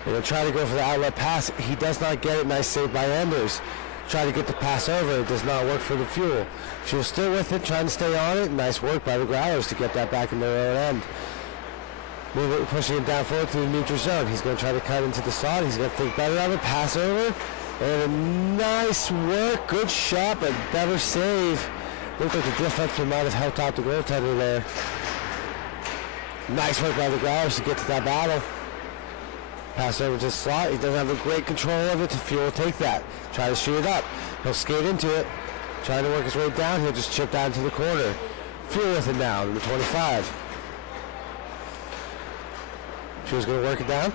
They're going to try to go for the outlet pass. He does not get it. Nice save by Enders. Try to get the pass over. It does not work for the Fuel. Fuel still with it, trying to stay on it. Nice work by the Growlers to get that back in their own end. Pushing it down forward to the neutral zone. He's going to try to cut into the slot. He's going to think better of it. Pass over. And a nice work. Good shot, but better save. Looked like the defenseman might have helped out the goaltender there. Nice work by the Growlers to get to that battle. Pass over to the slot. He doesn't have a great control of it. The Fuel will take that. Try to shoot it up. He'll skate into it. Trying to work his way down. He'll just chip down to the corner. Fuel with it now, number 25. Fuel's going to work it down.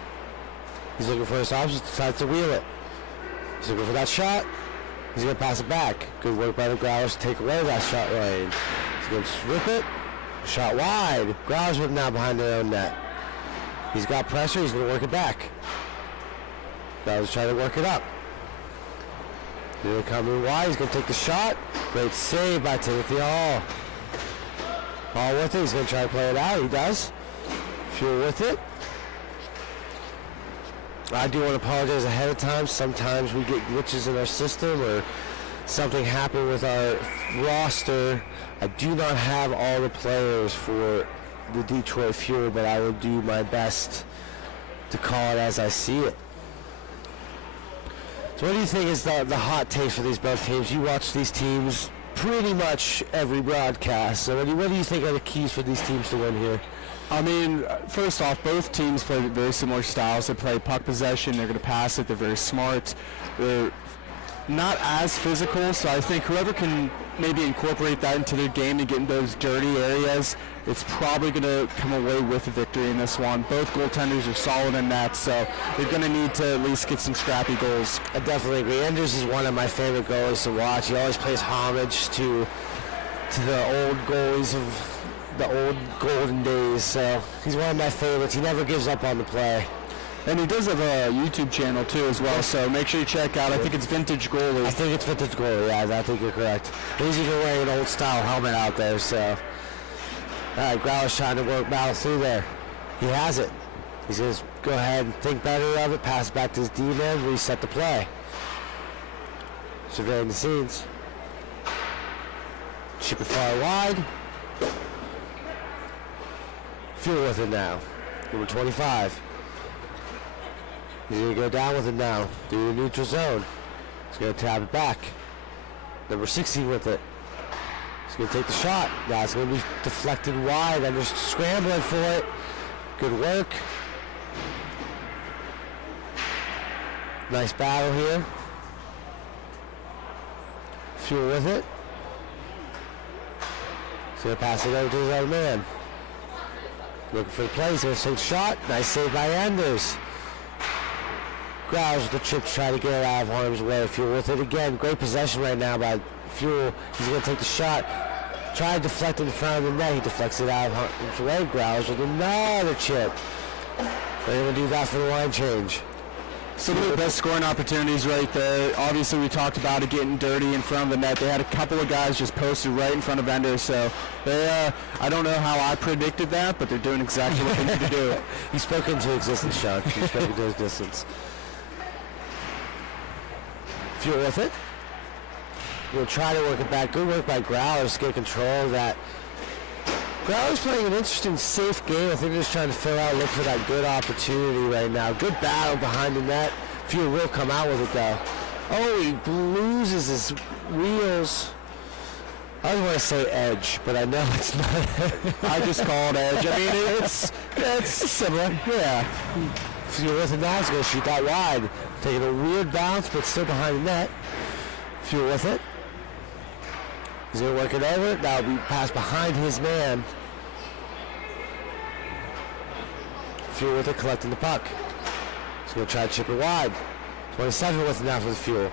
He's looking for his options. Decides to wheel it. He's looking for that shot. He's going to pass it back. Good work by the Growlers to take away that shot lane. He's going to rip it. Shot wide. Growlers with now behind their own net. He's got pressure. He's going to work it back. Growlers trying to work it up. Here coming wide. He's going to take the shot. Great save by Timothy Hall. Hall with it. He's going to try to play it out. He does. Fuel with it. I do want to apologize ahead of time. Sometimes we get glitches in our system or something happened with our roster. I do not have all the players for the Detroit Fury, but I will do my best to call it as I see it. So what do you think is the hot takes for these both teams? You watch these teams pretty much every broadcast. So what do you think are the keys for these teams to win here? I mean, first off, both teams play very similar styles. They play puck possession. They're going to pass it. They're very smart. They're not as physical, so I think whoever can maybe incorporate that into their game and get in those dirty areas, it's probably going to come away with a victory in this one. Both goaltenders are solid in that, so they're going to need to at least get some scrappy goals. I definitely agree. Anders is one of my favorite goalies to watch. He always pays homage to the old goalies of the old golden days, so he's one of my favorites. He never gives up on the play. And he does have a YouTube channel too as well, so make sure you check out. I think it's Vintage Goalie. I think it's Vintage Goalie, yeah, I think you're correct. He's even wearing an old style helmet out there, so. All right, Growlers trying to battle through there. He has it. He's going to go ahead and think better of it, pass it back to his D-man, reset the play. Surveying the scenes. Chip it far wide. Fuel with it now. Number 25. He's going to go down with it now. Through the neutral zone. He's going to tap it back. Number 16 with it. He's going to take the shot. Now it's going to be deflected wide. I'm just scrambling for it. Good work. Nice battle here. Fuel with it. He's going to pass it over to his other man. Looking for the play. He's going to take the shot. Nice save by Anders. Growlers with the chip to try to get it out of harm's way. Fuel with it again. Great possession right now by Fuel. He's going to take the shot. Try to deflect it in front of the net. He deflects it out of harm's way. Growlers with another chip. They're going to do that for the line change. Some of the best scoring opportunities right there. Obviously, we talked about it getting dirty in front of the net. They had a couple of guys just posted right in front of Ender, so they, I don't know how I predicted that, but they're doing exactly what they need to do. He spoke into existence, Sean. He spoke into existence. Fuel with it. We'll try to work it back. Good work by Growlers to get control of that. Growlers playing an interesting, safe game. I think they're just trying to fill out, look for that good opportunity right now. Good battle behind the net. Fuel will come out with it, though. Oh, he loses his wheels. I don't want to say edge, but I know it's not. I just call it edge. I mean, it's similar. Yeah. Fuel with it now. He's going to shoot that wide. Taking a weird bounce, but still behind the net. Fuel with it. He's going to work it over. Now we pass behind his man. Fuel with it, collecting the puck. He's going to try to chip it wide. 27 with it now for the Fuel.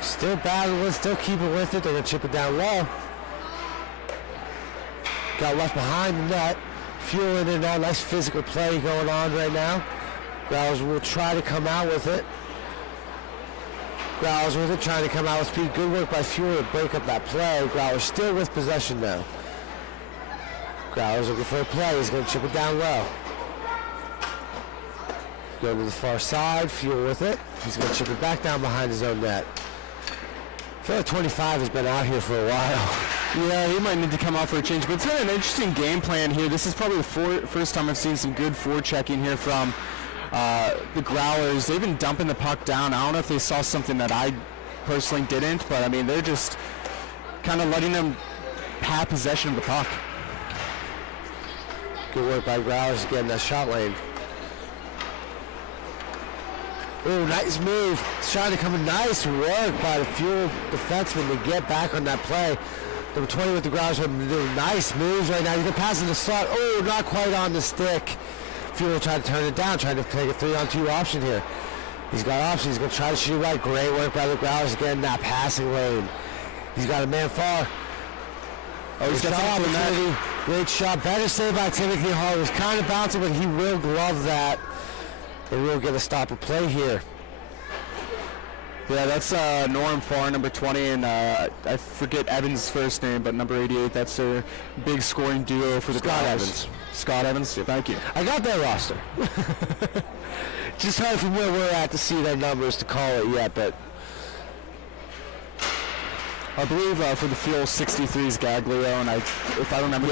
Still battling, still keeping with it. They're going to chip it down low. Got left behind the net. Fuel in and out. Nice physical play going on right now. Growlers will try to come out with it. Growlers with it, trying to come out with speed. Good work by Fuel to break up that play. Growlers still with possession now. Growlers looking for a play. He's going to chip it down low. Go to the far side. Fuel with it. He's going to chip it back down behind his own net. I feel like 25 has been out here for a while. Yeah, he might need to come out for a change, but it's been an interesting game plan here. This is probably the first time I've seen some good forechecking here from the Growlers. They've been dumping the puck down. I don't know if they saw something that I personally didn't, but I mean, they're just kind of letting them have possession of the puck. Good work by Growlers getting that shot lane. Ooh, nice move. It's trying to come in. Nice work by the Fuel defenseman to get back on that play. Number 20 with the Growlers doing nice moves right now. He's going to pass in the slot. Oh, not quite on the stick. Fuel trying to turn it down, trying to take a 3-on-2 option here. He's got options. He's going to try to shoot right. Great work by the Growlers again. That passing lane. He's got a man far. Oh, he's got shot something in opportunity. Great shot. Better save by Timothy Hall. It was kind of bouncing, but he will glove that. And we'll get a stop of play here. Yeah, that's Norm Farr, number 20, and I forget Evans' first name, but number 88. That's their big scoring duo for the Scott Growlers. Evans. Scott Evans. Thank you. I got their roster. Just hard from where we're at to see their numbers to call it yet, but I believe for the field, 63 is Gaglio, and if I remember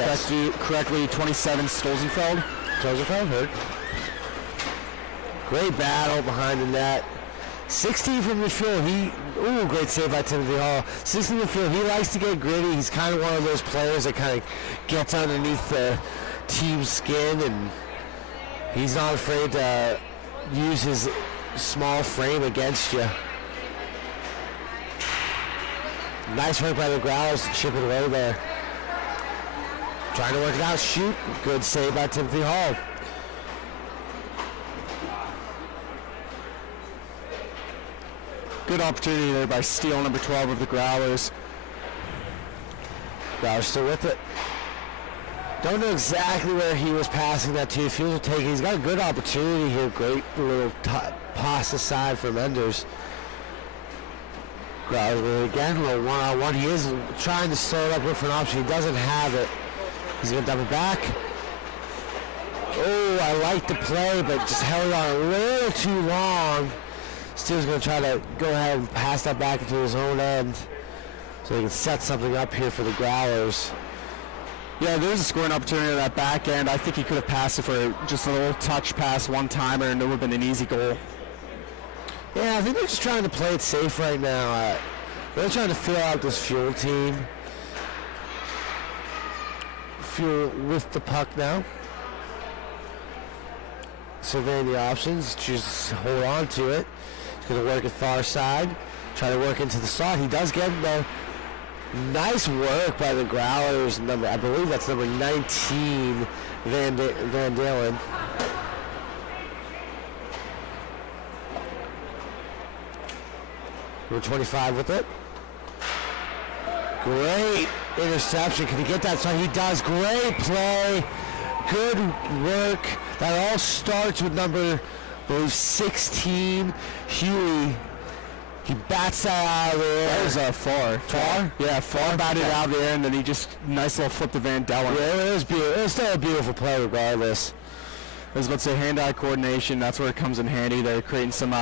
correctly, 27 Stolzenfeld. Stolzenfeld, heard. Great battle behind the net. 16 from midfield. Great save by Timothy Hall. 16 from midfield. He likes to get gritty. He's kind of one of those players that kind of gets underneath the team's skin, and he's not afraid to use his small frame against you. Nice work by the Growlers to chip it away there. Trying to work it out. Shoot. Good save by Timothy Hall. Good opportunity there by Steele, number 12 of the Growlers. Growlers still with it. Don't know exactly where he was passing that to. If he was taking, he's got a good opportunity here. Great little pass aside from Enders. Growlers with it again, a little one-on-one. He is trying to slow it up, look for an option. He doesn't have it. He's going to dump it back. Oh, I like the play, but just held on a little too long. Steele's going to try to go ahead and pass that back into his own end so he can set something up here for the Growlers. Yeah, there's a scoring opportunity on that back end. I think he could have passed it for just a little touch pass one-timer, and it would have been an easy goal. Yeah, I think they're just trying to play it safe right now. They're trying to fill out this Fuel team. Fuel with the puck now. Surveying the options, just hold on to it. He's going to work it far side, try to work into the slot. He does get there. Nice work by the Growlers. I believe that's number 19, Van Dalen. Number 25 with it. Great interception. Can he get that? So he does. Great play. Good work. That all starts with number, I believe, 16, Huey. He bats that out of there. That was Farr. Farr? Yeah, Farr batted out there, and then he just nice little flip to Van Dellen. Yeah, it was beautiful. It was still a beautiful play regardless. I was about to say hand-eye coordination. That's where it comes in handy. They're creating some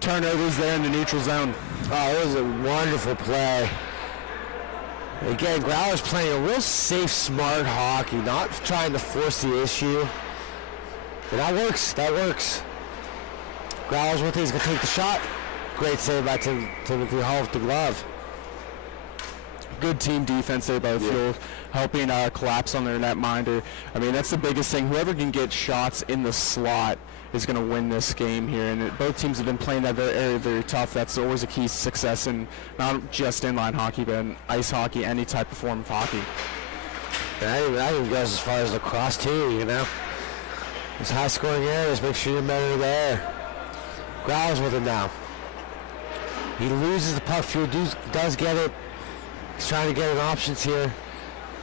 turnovers there in the neutral zone. Oh, it was a wonderful play. Again, Growlers playing a real safe, smart hockey, not trying to force the issue. And that works. That works. Growlers with it. He's going to take the shot. Great save by Timothy Hall with the glove. Good team defense there by the Fuel, helping collapse on their netminder. I mean, that's the biggest thing. Whoever can get shots in the slot is going to win this game here. And both teams have been playing that very, very tough. That's always a key to success in not just inline hockey, but in ice hockey, any type of form of hockey. And I even goes as far as lacrosse too, you know. Those high-scoring areas, make sure you're better there. Growlers with it now. He loses the puck. Fuel does get it. He's trying to get an options here.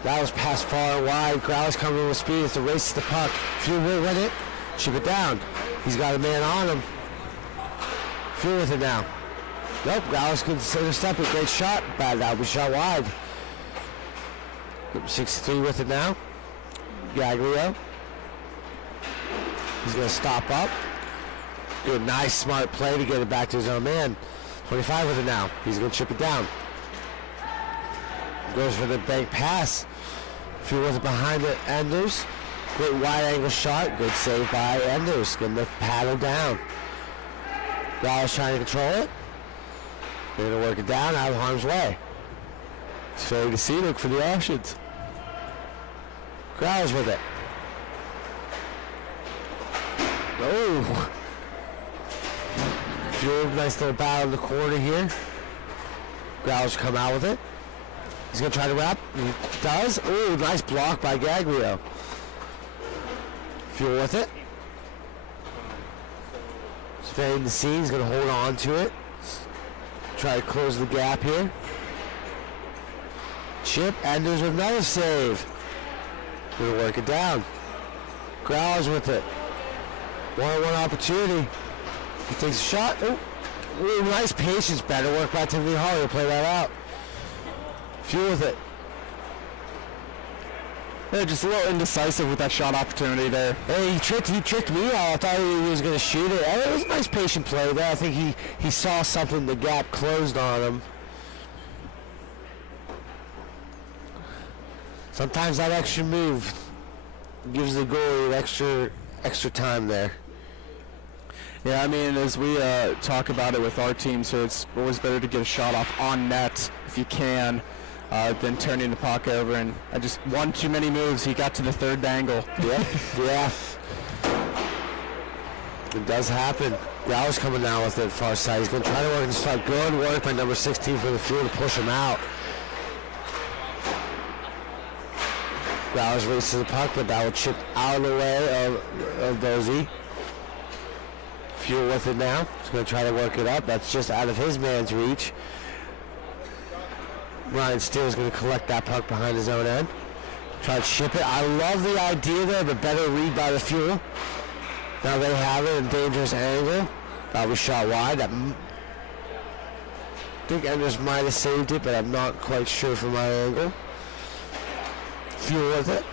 That was passed far and wide. Growlers coming with speed. It's a race to the puck. Fuel will win it. Chip it down. He's got a man on him. Fuel with it now. Nope. Growlers could intercept it. Great shot. Bad out. We shot wide. Number 63 with it now. Gaglio. He's going to stop up. Do a nice, smart play to get it back to his own man. 25 with it now. He's going to chip it down. Goes for the bank pass. Fuel with it behind the Enders. Great wide angle shot. Good save by Enders. Getting the paddle down. Growlers trying to control it. They're going to work it down out of harm's way. It's failing to see. Look for the options. Growlers with it. Oh. Fuel, nice little battle in the corner here. Growlers come out with it. He's going to try to wrap. He does. Oh, nice block by Gaglio. Fuel with it. Surveying the scene. He's going to hold on to it. Try to close the gap here. chip. Enders with another save. Gonna work it down. Growlers with it. One opportunity. He takes a shot. Oh, ooh, nice patience. Better work by Timothy Hall. He'll play that out. Fuel with it. Yeah, just a little indecisive with that shot opportunity there. Hey, he tricked me out. I thought he was going to shoot it. It was a nice patient play there. I think he saw something, the gap closed on him. Sometimes that extra move gives the goalie extra time there. Yeah, I mean, as we talk about it with our team, so it's always better to get a shot off on net if you can. Then turning the puck over, and I just one too many moves. He got to the third angle. Yeah. It does happen. Growlers coming down with it far side. He's going to try to work and start. Good work by number 16 for the Fuel to push him out. Growlers race to the puck, but that will chip out of the way of Dozy. Fuel with it now. He's going to try to work it up. That's just out of his man's reach. Ryan Steele is going to collect that puck behind his own end. Try to ship it. I love the idea there, but better read by the Fuel. Now they have it in dangerous angle. That was shot wide. I think Enders might have saved it, but I'm not quite sure from my angle. Fuel with it.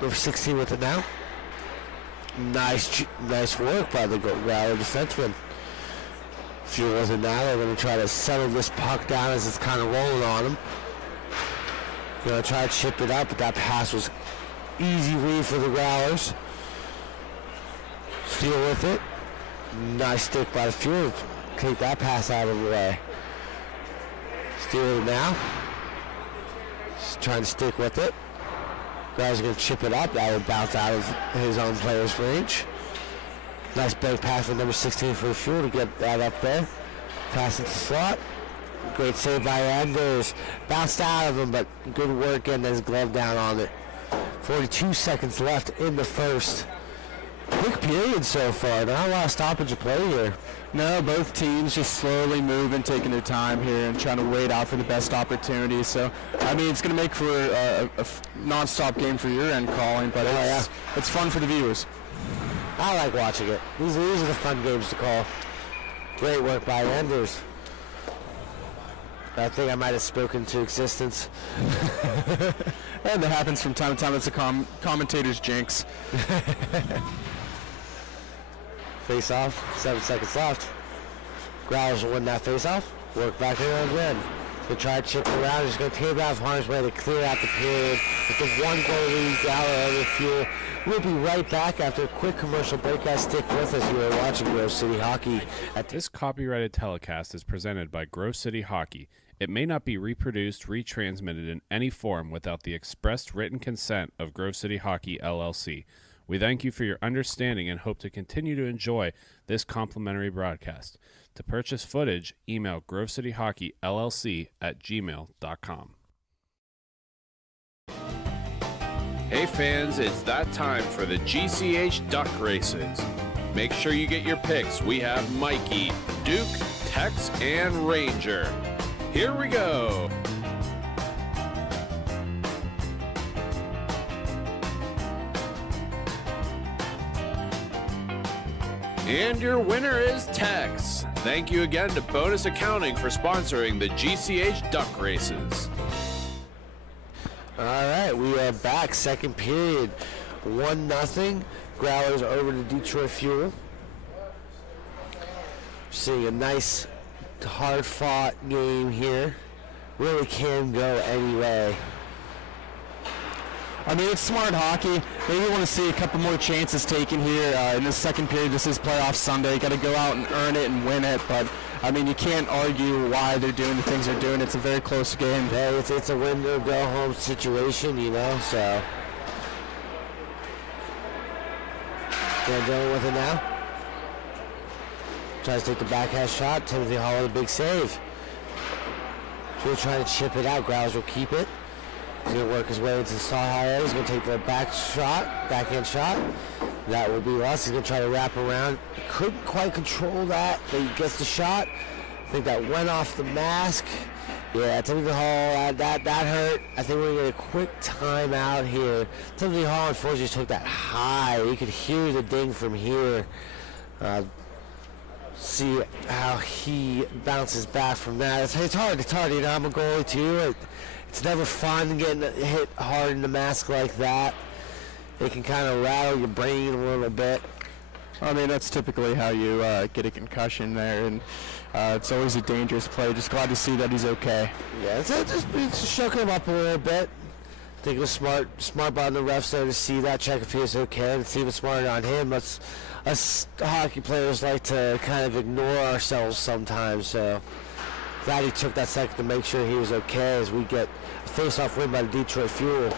Number 16 with it now. Nice work by the Growler defenseman. Fuel with it now. They're going to try to settle this puck down as it's kind of rolling on them. Going to try to chip it up, but that pass was easy read for the Growlers. Steele with it. Nice stick by the Fuel. Take that pass out of the way. Steele with it now. Just trying to stick with it. Growlers going to chip it up. That will bounce out of his own player's range. Nice break pass for number 16 for the Fuel to get that up there. Pass it to slot. Great save by Enders. Bounced out of him, but good work getting his glove down on it. 42 seconds left in the first. Quick period so far. Not a lot of stoppage of play here. No, both teams just slowly moving, taking their time here and trying to wait out for the best opportunity. So, I mean, it's going to make for a non-stop game for your end calling, but it's fun for the viewers. I like watching it. These are the fun games to call. Great work by Enders. I think I might have spoken to existence. And that happens from time to time. It's a commentator's jinx. Face off, 7 seconds left. Growlers will win that face off. Work back in again. He'll try to chip around. He's going to take it out of harm's way to clear out the period. With the 1 goal lead, Growler over Fuel. We'll be right back after a quick commercial break. Guys, stick with us. You are watching Grove City Hockey. This copyrighted telecast is presented by Grove City Hockey. It may not be reproduced, retransmitted in any form without the expressed written consent of Grove City Hockey, LLC. We thank you for your understanding and hope to continue to enjoy this complimentary broadcast. To purchase footage, email grovecityhockeyllc@gmail.com. Hey fans, it's that time for the GCH Duck Races. Make sure you get your picks. We have Mikey, Duke, Tex, and Ranger. Here we go. And your winner is Tex. Thank you again to Bonus Accounting for sponsoring the GCH Duck Races. All right, we are back. Second period, 1-0. Growlers over to Detroit Fuel. Seeing a nice, hard-fought game here. Really can go any way. I mean, it's smart hockey. Maybe want to see a couple more chances taken here in the second period. This is playoff Sunday. Got to go out and earn it and win it. But, I mean, you can't argue why they're doing the things they're doing. It's a very close game. Yeah, it's a win-or-go-home situation, you know, so. They're dealing with it now. Tries to take the backhand shot. Timothy Hall with a big save. He'll try to chip it out. Growlers will keep it. He's going to work his way into the saw area. He's going to take the backhand shot. That will be lost. He's going to try to wrap around. He couldn't quite control that, but he gets the shot. I think that went off the mask. Yeah, Timothy Hall, that hurt. I think we're going to get a quick timeout here. Timothy Hall, unfortunately, took that high. You could hear the ding from here. See how he bounces back from that. It's hard. You know, I'm a goalie, too. It's never fun getting hit hard in the mask like that. It can kind of rattle your brain a little bit. I mean, that's typically how you get a concussion there, and it's always a dangerous play. Just glad to see that he's okay. Yeah, it's shook him up a little bit. I think it was smart by the refs there to see that, check if he was okay, and it's even smarter on him. Us hockey players like to kind of ignore ourselves sometimes, so glad he took that second to make sure he was okay as we get a face-off win by the Detroit Fuel.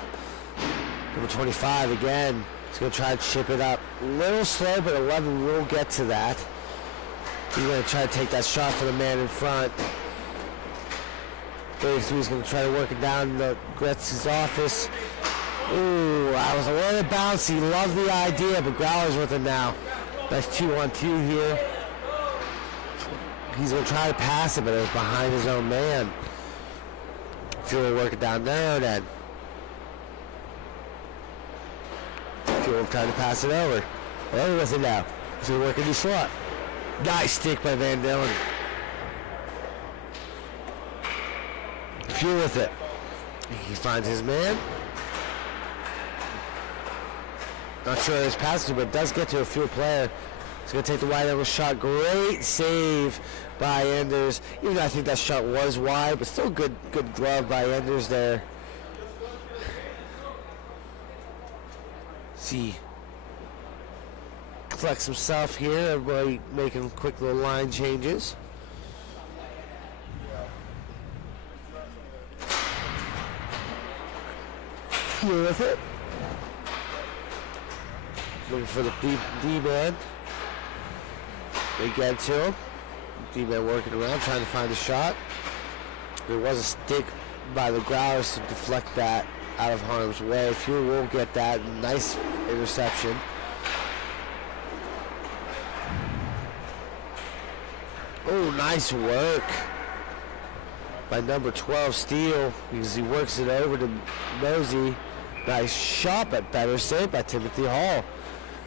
Number 25 again. He's going to try to chip it up. A little slow, but 11 will get to that. He's going to try to take that shot for the man in front. 33's going to try to work it down to Gretzky's office. Ooh, I was a little bouncy. Love the idea, but Growlers with it now. Nice 2-on-2 here. He's going to try to pass it, but it was behind his own man. Fuel will work it down there then. Fuel trying to pass it over. Over with it now. He's going to work in the slot. Nice stick by Van Dalen. Fuel with it. He finds his man. Not sure his passage, but does get to a Fuel player. He's going to take the wide angle shot. Great save by Enders. Even though I think that shot was wide, but still good glove by Enders there. See. Collects himself here. Everybody making quick little line changes. Fuel with it. Looking for the D-man. They get to him. D-man working around, trying to find a shot. There was a stick by the Growlers to deflect that out of harm's way. Fuel will get that. Nice interception. Oh, nice work by number 12, Steele, because he works it over to Mosey. Nice shot, but better save by Timothy Hall.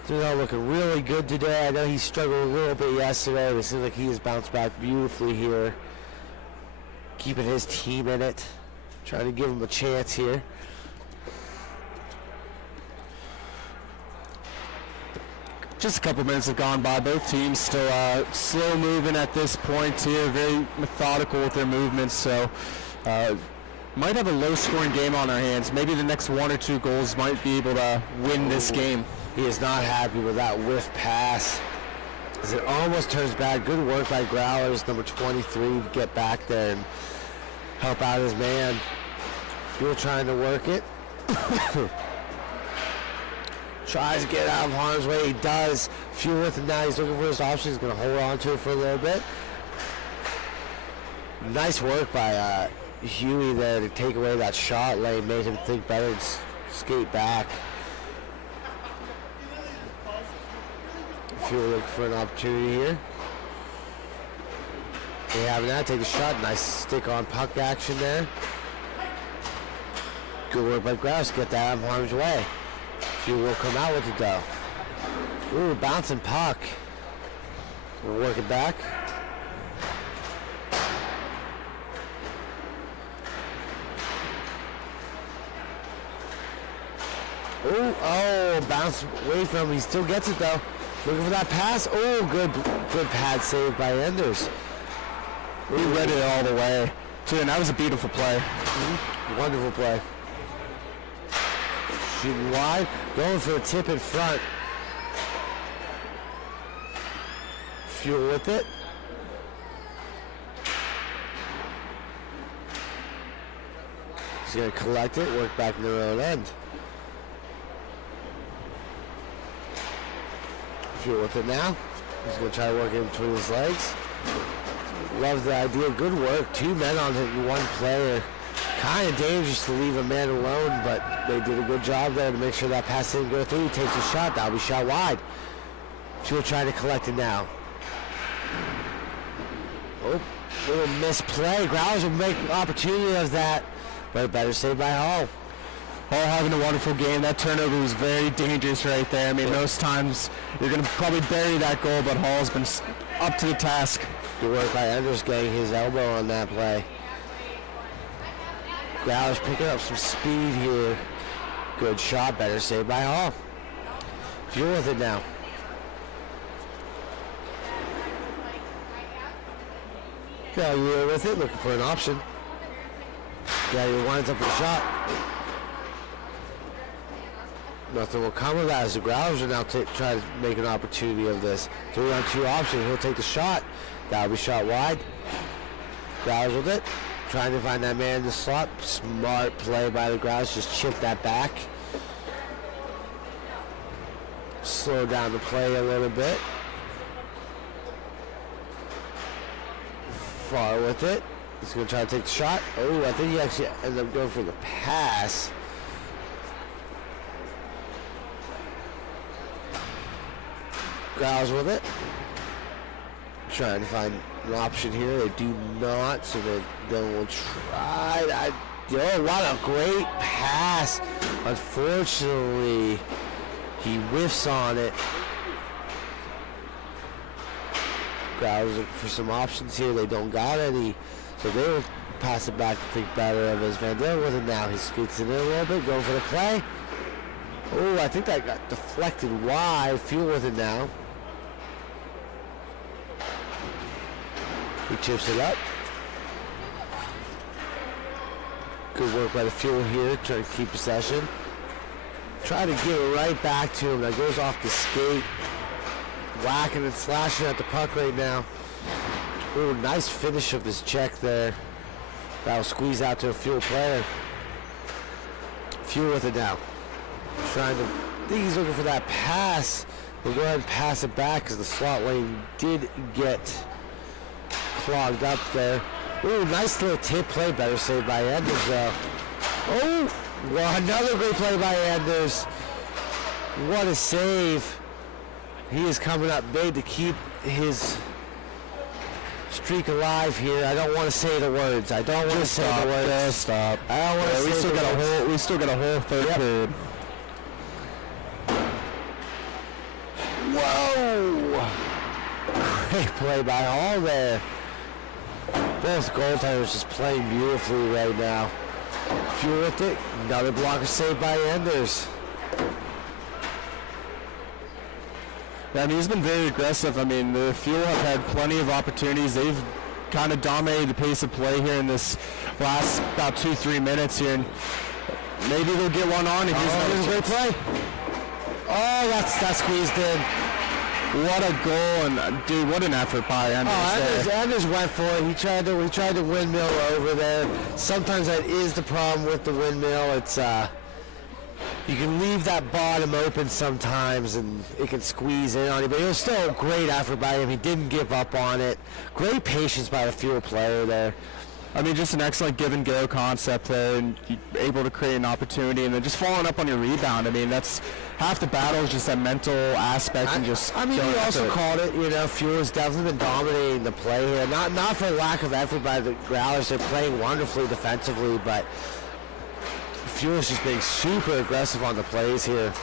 Timothy Hall looking really good today. I know he struggled a little bit yesterday, but it seems like he has bounced back beautifully here. Keeping his team in it. Trying to give him a chance here. Just a couple minutes have gone by. Both teams still slow moving at this point here, very methodical with their movements, so might have a low-scoring game on our hands. Maybe the next 1 or 2 goals might be able to win this game. He is not happy with that whiff pass, as it almost turns bad. Good work by Growlers, number 23, to get back there and help out his man. Fuel trying to work it. Tries to get out of harm's way. He does. Fuel with it now. He's looking for his option. He's going to hold on to it for a little bit. Nice work by Huey there to take away that shot. Lane made him think better and skate back. Fuel looking for an opportunity here. They have that. Take a shot. Nice stick on puck action there. Good work by Grouse. Get that out of harm's way. Fuel will come out with it though. Ooh, bouncing puck. We'll work it back. Ooh, oh, bounce away from him. He still gets it though. Looking for that pass. Oh, good pad save by Enders. He read it all the way. Too, and that was a beautiful play. Mm-hmm. Wonderful play. Shooting wide, going for a tip in front. Fuel with it. He's going to collect it, work back in their own end. Fuel with it now. He's going to try to work in between his legs. Love the idea. Good work. 2 men on one player. Kind of dangerous to leave a man alone, but they did a good job there to make sure that pass didn't go through. He takes a shot. That'll be shot wide. Fuel trying to collect it now. Oh, little misplay. Growlers will make an opportunity of that, but better saved by Hall. Hall having a wonderful game. That turnover was very dangerous right there. I mean, most times you're going to probably bury that goal, but Hall's been up to the task. Good work by Enders getting his elbow on that play. Growlers picking up some speed here. Good shot, better saved by Hall. Fuel with it now. Gallier with it, looking for an option. Gallier winds up with a shot. Nothing will come of that as the Growlers are now trying to make an opportunity of this. 3-on-2 option, he'll take the shot. That'll be shot wide. Growlers with it. Trying to find that man in the slot. Smart play by the Growlers, just chip that back. Slow down the play a little bit. Far with it. He's going to try to take the shot. Oh, I think he actually ended up going for the pass. Growlers with it. Trying to find an option here. They do not, so they will try. Oh, what a great pass. Unfortunately, he whiffs on it. Growlers looking for some options here. They don't got any, so they will pass it back to think better of his Van Dalen with it now. He scoots it in a little bit, going for the play. Oh, I think that got deflected wide. Fuel with it now. He chips it up. Good work by the Fuel here, trying to keep possession. Try to give it right back to him. That goes off the skate. Whacking and slashing at the puck right now. Ooh, nice finish of his check there. That'll squeeze out to a Fuel player. Fuel with it now. Trying to, I think he's looking for that pass. We'll go ahead and pass it back because the slot lane did get clogged up there. Ooh, nice little tip play. Better saved by Enders though. Oh, well, another great play by Enders. What a save. He is coming up big to keep his streak alive here. I don't want to say the words. I don't want to say the words. Just stop. I don't want to say the words. We still got a whole third period. Whoa! Great play by Hall there. Both goaltenders just playing beautifully right now. Fuel with it. Another blocker saved by Enders. Yeah, I mean, he's been very aggressive. I mean, the Fuel have had plenty of opportunities. They've kind of dominated the pace of play here in this last about 2-3 minutes here. And maybe they'll get one on. And here's another great play. Oh, that's squeezed in. What a goal, and dude, what an effort by Enders. Enders went for it. He tried to windmill over there. Sometimes that is the problem with the windmill. It's you can leave that bottom open sometimes, and it can squeeze in on you. But it was still a great effort by him. He didn't give up on it. Great patience by the Fuel player there. I mean, just an excellent give and go concept there, and able to create an opportunity, and then just following up on your rebound. I mean, that's half the battle is just that mental aspect and just. I mean, you also called it. You know, Fuel has definitely been dominating the play here. Not for lack of effort by the Growlers. They're playing wonderfully defensively, but Fuel is just being super aggressive on the plays here.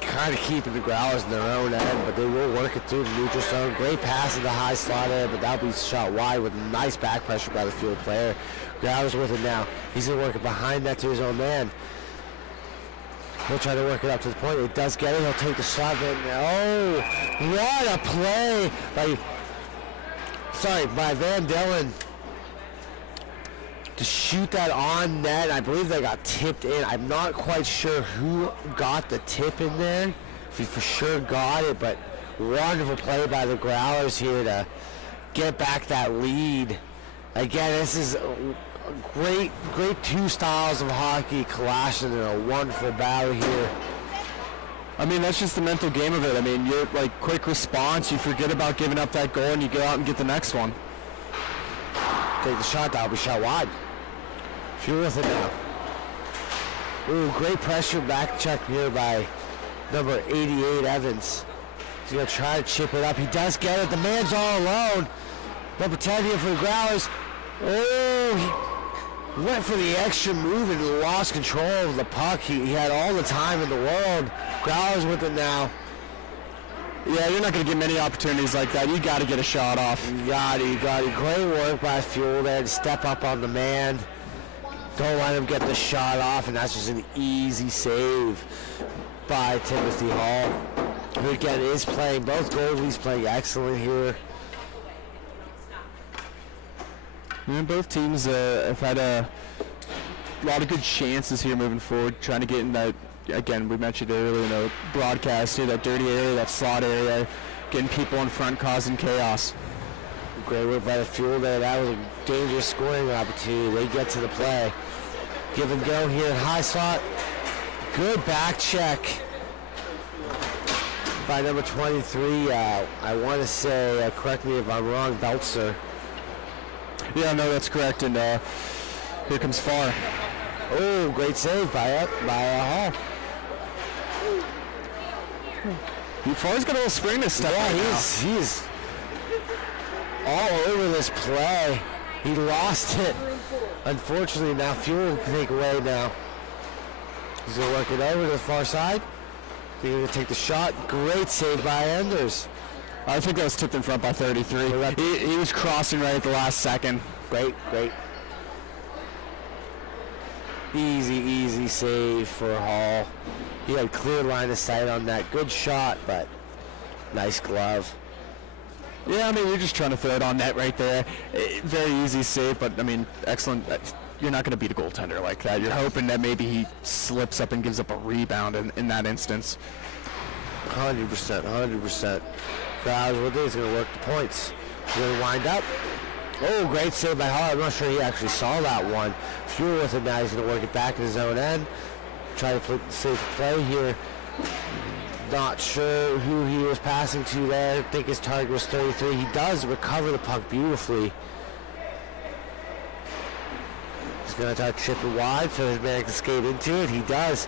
Kind of keeping the Growlers in their own end, but they will work it through the neutral zone. Great pass in the high slot there, but that'll be shot wide with nice back pressure by the Fuel player. Growlers with it now. He's going to work it behind that to his own man. He'll try to work it up to the point. He does get it. He'll take the shot. Oh, what a play by Van Dalen to shoot that on net. I believe they got tipped in. I'm not quite sure who got the tip in there, if he for sure got it, but wonderful play by the Growlers here to get back that lead. Again, this is great two styles of hockey clashing in a wonderful battle here. I mean, that's just the mental game of it. I mean, you're like quick response, you forget about giving up that goal, and you go out and get the next one. Take the shot, that'll be shot wide. Fuel with it now. Ooh, great pressure back check here by number 88, Evans. He's going to try to chip it up. He does get it. The man's all alone. Number 10 here for the Growlers. Oh, he went for the extra move and lost control of the puck. He had all the time in the world. Growlers with it now. Yeah, you're not going to get many opportunities like that. You got to get a shot off. You got it. Great work by Fuel there to step up on the man. Don't let him get the shot off, and that's just an easy save by Timothy Hall, who again is playing, both goalies playing excellent here. And both teams have had a lot of good chances here moving forward, trying to get in that, again, we mentioned earlier in the broadcast here, that dirty area, that slot area, getting people in front, causing chaos. Great work by the Fuel there. That was a dangerous scoring opportunity. They get to the play. Give and go here in high slot. Good back check by number 23. I want to say, correct me if I'm wrong, Beltzer. Yeah, no, that's correct. And here comes Farr. Oh, great save by Hall. Farr's got a little spring to step Yeah, right he is all over this play. He lost it. Unfortunately, now Fuel can take away now. He's going to work it over to the far side. They're going to take the shot. Great save by Enders. I think that was tipped in front by 33. He was crossing right at the last second. Great. Easy save for Hall. He had clear line of sight on that. Good shot, but nice glove. Yeah, I mean, you're just trying to throw it on net right there. Very easy save, but, I mean, excellent. You're not going to beat a goaltender like that. You're hoping that maybe he slips up and gives up a rebound in that instance. 100%. Growlers with it. He's going to work the points. He's going to wind up. Oh, great save by Hall. I'm not sure he actually saw that one. Fuel with it now. He's going to work it back in his own end. Try to save the play here. Not sure who he was passing to there. I think his target was 33. He does recover the puck beautifully. He's going to try to chip it wide so his man can skate into it. He does.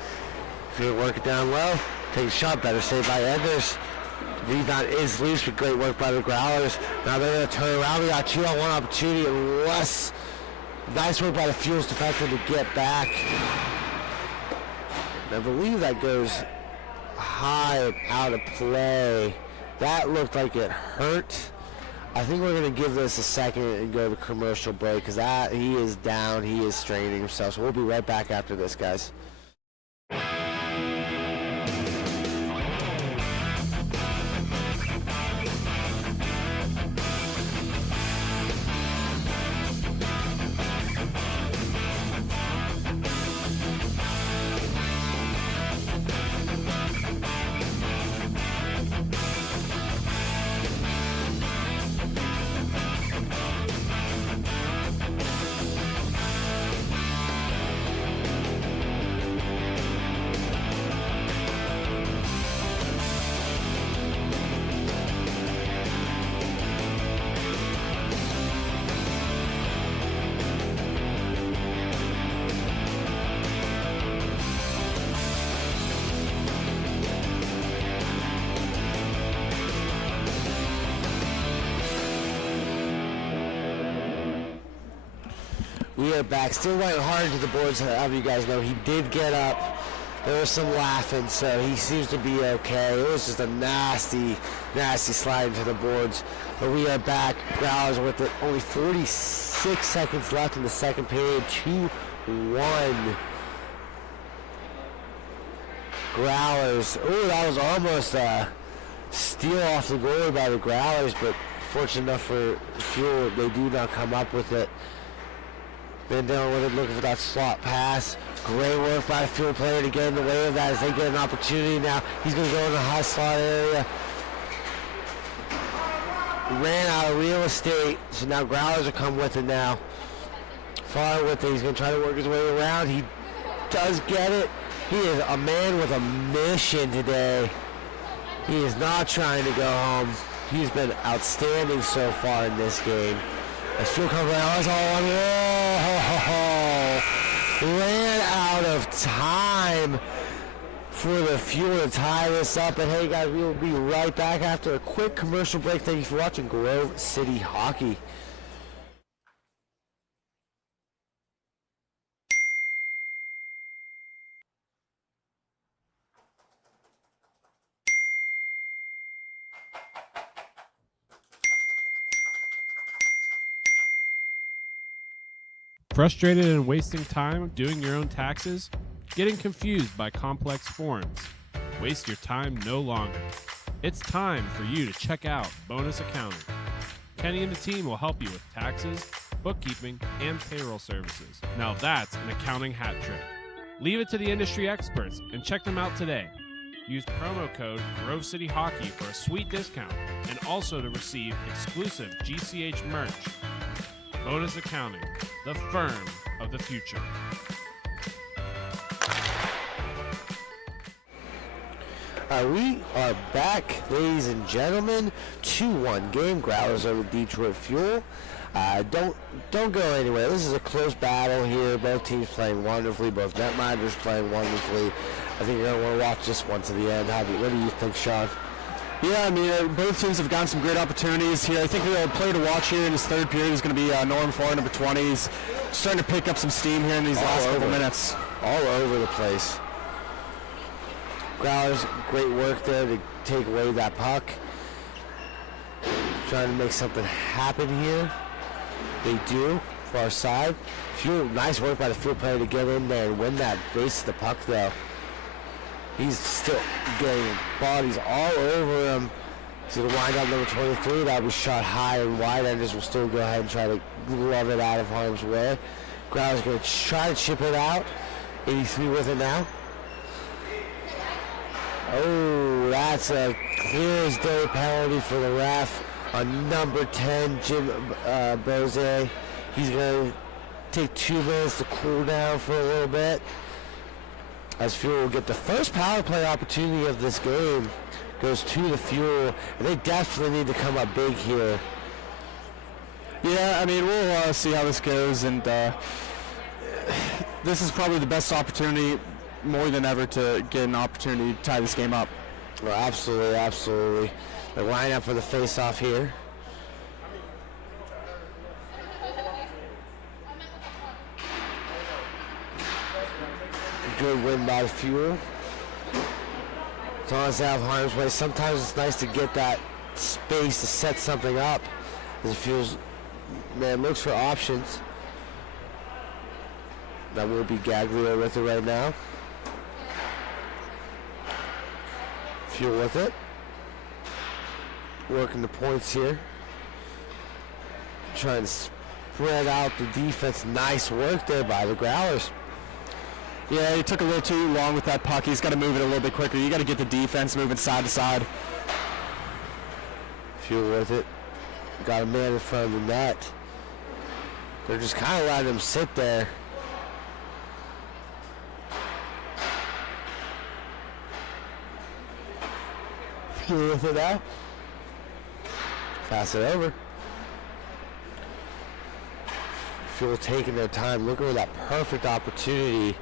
He's going to work it down low. Take a shot. Better save by Enders. Rebound is loose, but great work by the Growlers. Now they're going to turn around. We got 2-on-1 opportunity unless nice work by the Fuels defenseman to get back. I believe that goes high and out of play. That looked like it hurt. I think we're going to give this a second and go to commercial break because he is down. He is straining himself. So we'll be right back after this, guys. We are back, still right hard into the boards. However, you guys know he did get up. There was some laughing, so he seems to be okay. It was just a nasty slide into the boards. But we are back. Growlers with it. Only 46 seconds left in the second period. 2-1. Growlers. Oh, that was almost a steal off the goalie by the Growlers, but fortunate enough for Fuel, they do not come up with it. Been down with it, looking for that slot pass. Great work by the Fuel player to get in the way of that as they get an opportunity now. He's going to go in the high slot area. Ran out of real estate, so now Growlers will come with it now. Far with it, he's going to try to work his way around. He does get it. He is a man with a mission today. He is not trying to go home. He's been outstanding so far in this game. As Fuel comes around, that's all on. Whoa! Ran out of time for the Fuel to tie this up. And hey guys, we will be right back after a quick commercial break. Thank you for watching Grove City Hockey. Frustrated and wasting time doing your own taxes? Getting confused by complex forms? Waste your time no longer. It's time for you to check out Bonus Accounting. Kenny and the team will help you with taxes, bookkeeping, and payroll services. Now that's an accounting hat trick. Leave it to the industry experts and check them out today. Use promo code Grove City Hockey for a sweet discount and also to receive exclusive GCH merch. Bonus Accounting, the firm of the future. We are back, ladies and gentlemen. 2-1 game. Growlers over Detroit Fuel. Don't go anywhere. This is a close battle here. Both teams playing wonderfully. Both netminders playing wonderfully. I think you're going to want to watch this one to the end. What do you think, Sean? Yeah, I mean, both teams have gotten some great opportunities here. I think the player to watch here in his third period is going to be Norm Farr, number 20. He's starting to pick up some steam here in these last couple minutes. All over the place. Growlers, great work there to take away that puck. Trying to make something happen here. They do, far side. Fuel, nice work by the Fuel player to get in there and win that base of the puck, though. He's still getting bodies all over him. So the wind up number 23, that'll be shot high and wide. Enders will still go ahead and try to glove it out of harm's way. Growler's going to try to chip it out. 83 with it now. Oh, that's a clear as day penalty for the ref on number 10, Jim Bose. He's going to take 2 minutes to cool down for a little bit. As Fuel will get the first power play opportunity of this game. Goes to the Fuel, and they definitely need to come up big here. Yeah, I mean, we'll see how this goes, and this is probably the best opportunity more than ever to get an opportunity to tie this game up. Well, absolutely, absolutely. The lineup for the face-off here. Good win by the Fuel. As long as they have harm's way, sometimes it's nice to get that space to set something up. As it feels, man, looks for options. That will be Gaglio with it right now. Fuel with it. Working the points here. Trying to spread out the defense. Nice work there by the Growlers. Yeah, he took a little too long with that puck. He's got to move it a little bit quicker. You got to get the defense moving side to side. Fuel with it. Got a man in front of the net. They're just kind of letting him sit there. Fuel with it now. Pass it over. Fuel taking their time, looking for that perfect opportunity.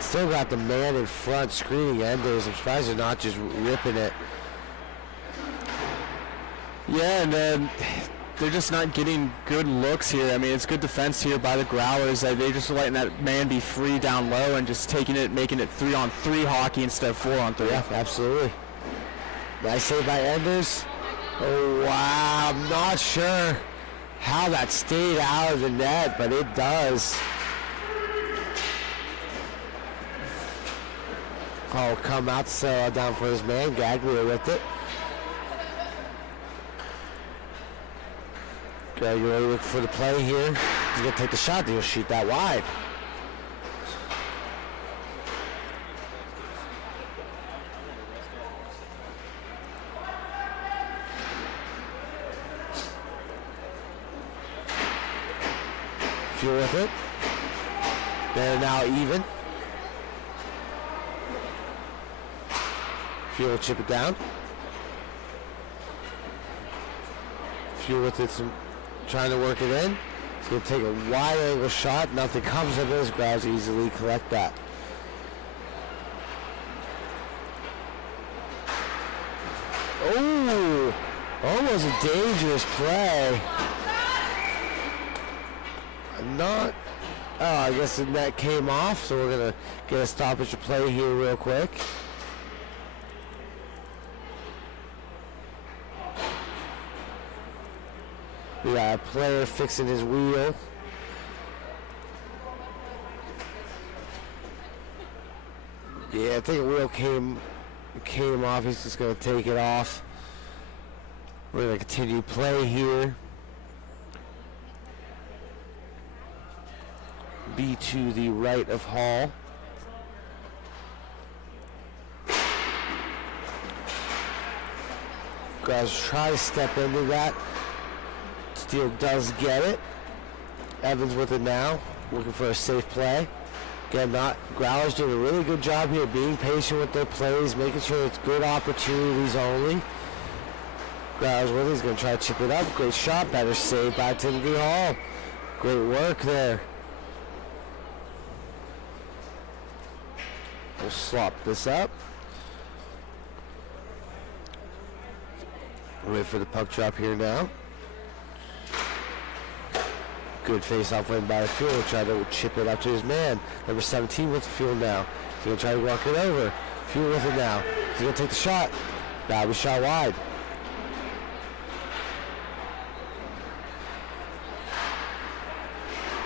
Still got the man in front screening Enders. I'm surprised they're not just ripping it. Yeah, and they're just not getting good looks here. I mean, it's good defense here by the Growlers. They're just letting that man be free down low and just taking it, making it 3-on-3 hockey instead of 4-on-3. Yeah, absolutely. Nice save by Enders. Oh, wow. I'm not sure how that stayed out of the net, but it does. Call come out to settle down for his man. Gaglio with it. Gaglio looking for the play here. He's going to take the shot. He'll shoot that wide. Fuel with it. They're now even. Fuel chip it down. Fuel with it, trying to work it in. He's going to take a wide angle shot. Nothing comes of this. Grabs easily collect that. Oh, almost a dangerous play. Not. Oh, I guess the net came off, so we're going to get a stoppage of play here real quick. We got a player fixing his wheel. Yeah, I think a wheel came off. He's just going to take it off. We're going to continue play here. Be to the right of Hall. Growlers try to step into that. Steele does get it. Evans with it now, looking for a safe play. Again, Growlers doing a really good job here, being patient with their plays, making sure it's good opportunities only. Growlers with it, he's going to try to chip it up. Great shot, better save by Timothy Hall. Great work there. We'll slop this up. Wait for the puck drop here now. Good face-off win by the field. Try to chip it up to his man. Number 17 with the field now. He's going to try to walk it over. Field with it now. He's going to take the shot. That'll be shot wide.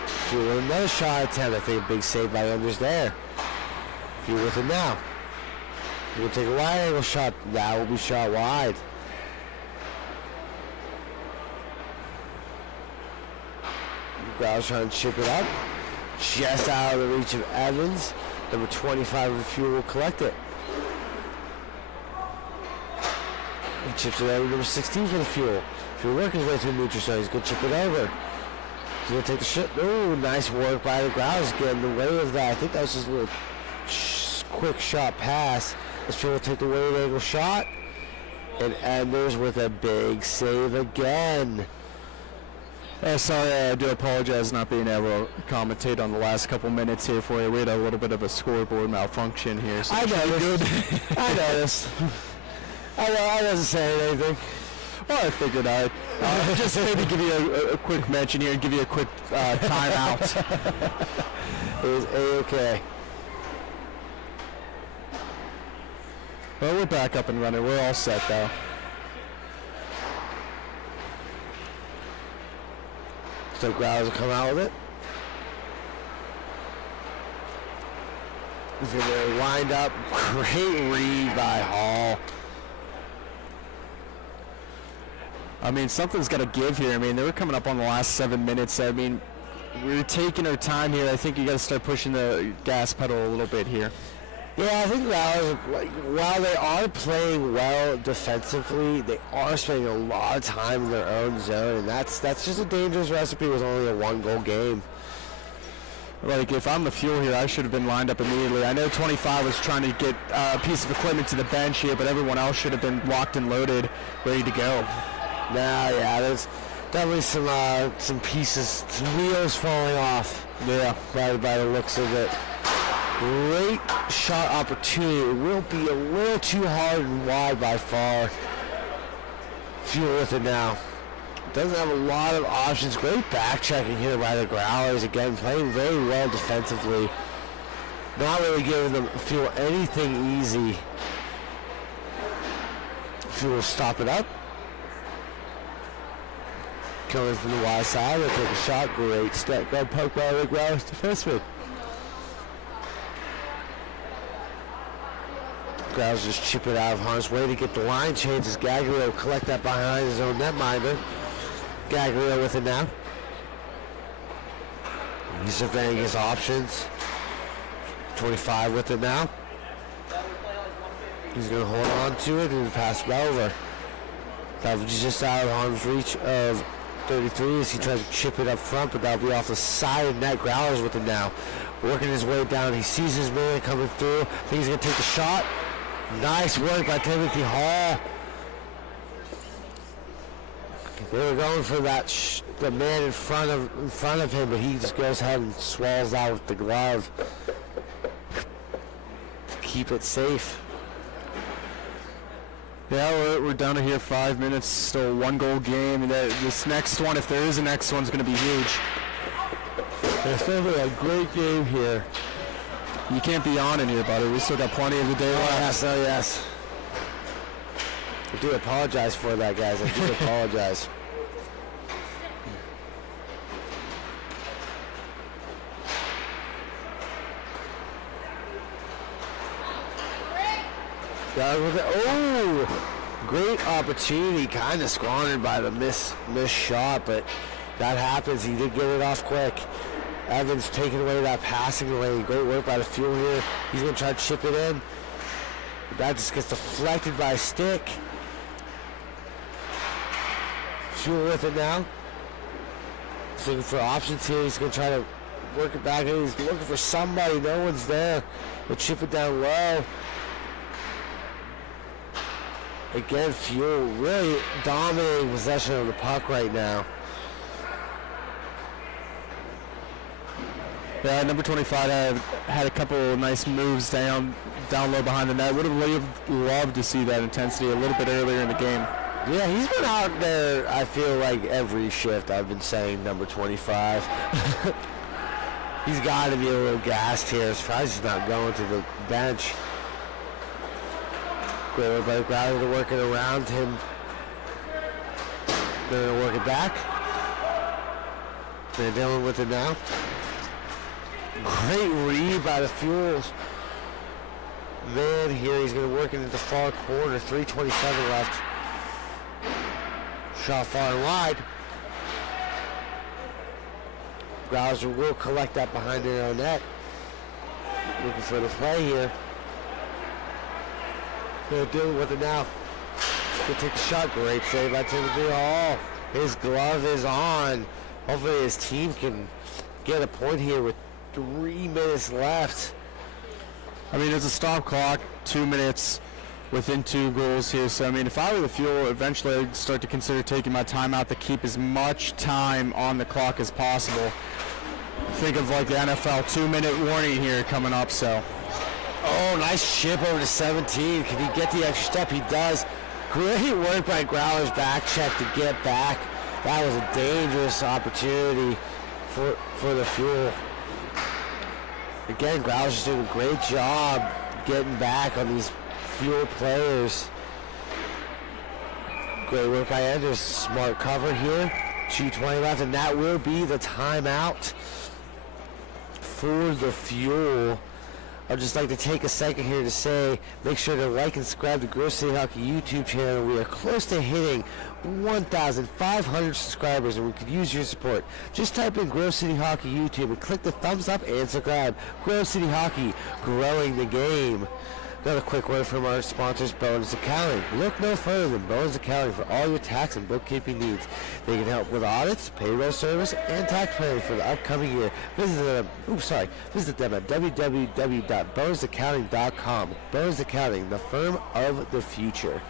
Field with another shot attempt. I think a big save by Anders there. Field with it now. He's going to take a wide angle shot. That will be shot wide. Growlers trying to chip it up. Just out of the reach of Evans. Number 25 of the Fuel will collect it. He chips it over number 16 for the Fuel. Fuel working his way through the neutral zone. He's going to chip it over. He's going to take the shot. Oh, nice work by the Growlers getting the way of that. I think that was just a little quick shot pass. This Fuel will take the wide angle shot. And Anders with a big save again. Sorry, I do apologize not being able to commentate on the last couple minutes here for you. We had a little bit of a scoreboard malfunction here. So I noticed. I noticed. I wasn't saying anything. Well, I figured I'd just maybe give you a quick mention here and give you a quick timeout. It was A-okay. Well, we're back up and running. We're all set, though. So Growlers will come out with it. He's going to wind up. Great read by Hall. I mean, something's got to give here. I mean, they were coming up on the last 7 minutes. I mean, we're taking our time here. I think you got to start pushing the gas pedal a little bit here. Yeah, I think Growlers, while they are playing well defensively, they are spending a lot of time in their own zone, and that's just a dangerous recipe with only a one-goal game. Like, if I'm the Fuel here, I should have been lined up immediately. I know 25 was trying to get a piece of equipment to the bench here, but everyone else should have been locked and loaded, ready to go. Nah, yeah, there's definitely some pieces, some wheels falling off. Yeah, by the looks of it. Great shot opportunity. It will be a little too hard and wide by far. Fuel with it now. Doesn't have a lot of options. Great back checking here by the Growlers. Again, playing very well defensively. Not really giving them Fuel anything easy. Fuel will stop it up. Coming from the wide side. They'll take a shot. Great step. Good poke by the Growlers defenseman. Growlers just chip it out of harm's way to get the line change as Gaggerio will collect that behind his own netminder. Gaggerio with it now. He's surveying his options. 25 with it now. He's going to hold on to it and pass it over. That was just out of harm's reach of 33 as he tries to chip it up front, but that'll be off the side of net. Growlers with it now. Working his way down. He sees his man coming through. I think he's going to take the shot. Nice work by Timothy Hall. They were going for that the man in front of him, but he just goes ahead and swallows out with the glove to keep it safe. Yeah, we're down to here 5 minutes, still 1-goal game. And this next one, if there is a next one, is going to be huge. It's going to be a great game here. You can't be on in here, buddy. We still got plenty of the day left. Yes, oh yes. I do apologize for that, guys. I do apologize. Oh, great opportunity, kind of squandered by the miss shot, but that happens. He did get it off quick. Evans taking away that passing lane. Great work by the Fuel here. He's going to try to chip it in. That just gets deflected by a stick. Fuel with it now. He's looking for options here. He's going to try to work it back in. He's looking for somebody. No one's there. He'll chip it down low. Again, Fuel really dominating possession of the puck right now. Yeah, number 25 had a couple of nice moves down low behind the net. Would have loved to see that intensity a little bit earlier in the game. Yeah, he's been out there, I feel like, every shift. I've been saying number 25. He's got to be a little gassed here. Surprised he's not going to the bench. Great work by the Growlers to work it around him. They're going to work it back. They're dealing with it now. Great read by the Fuels. Man, here he's going to work it into the far corner. 3:27 left. Shot far and wide. Growlers will collect that behind their own net. Looking for the play here. They're dealing with it now. He'll take the shot. Great save by Timothy Hall. His glove is on. Hopefully his team can get a point here with 3 minutes left. I mean, it's a stop clock, 2 minutes within 2 goals here. So, I mean, if I were the Fuel, eventually I'd start to consider taking my timeout to keep as much time on the clock as possible. Think of like the NFL 2-minute warning here coming up, so. Oh, nice chip over to 17. Can he get the extra step? He does. Great work by Growlers back check to get back. That was a dangerous opportunity for the Fuel. Again, Growlers is doing a great job getting back on these Fuel players. Great work by Anders. Smart cover here. 2:20 left, and that will be the timeout for the Fuel. I'd just like to take a second here to say, make sure to like and subscribe to Growlers City Hockey YouTube channel. We are close to hitting 1,500 subscribers, and we could use your support. Just type in Growlers City Hockey YouTube and click the thumbs up and subscribe. Growlers City Hockey, growing the game. Another quick word from our sponsors, Bones Accounting. Look no further than Bones Accounting for all your tax and bookkeeping needs. They can help with audits, payroll service, and tax planning for the upcoming year. Visit them at www.bonesaccounting.com. Bones Accounting, the firm of the future.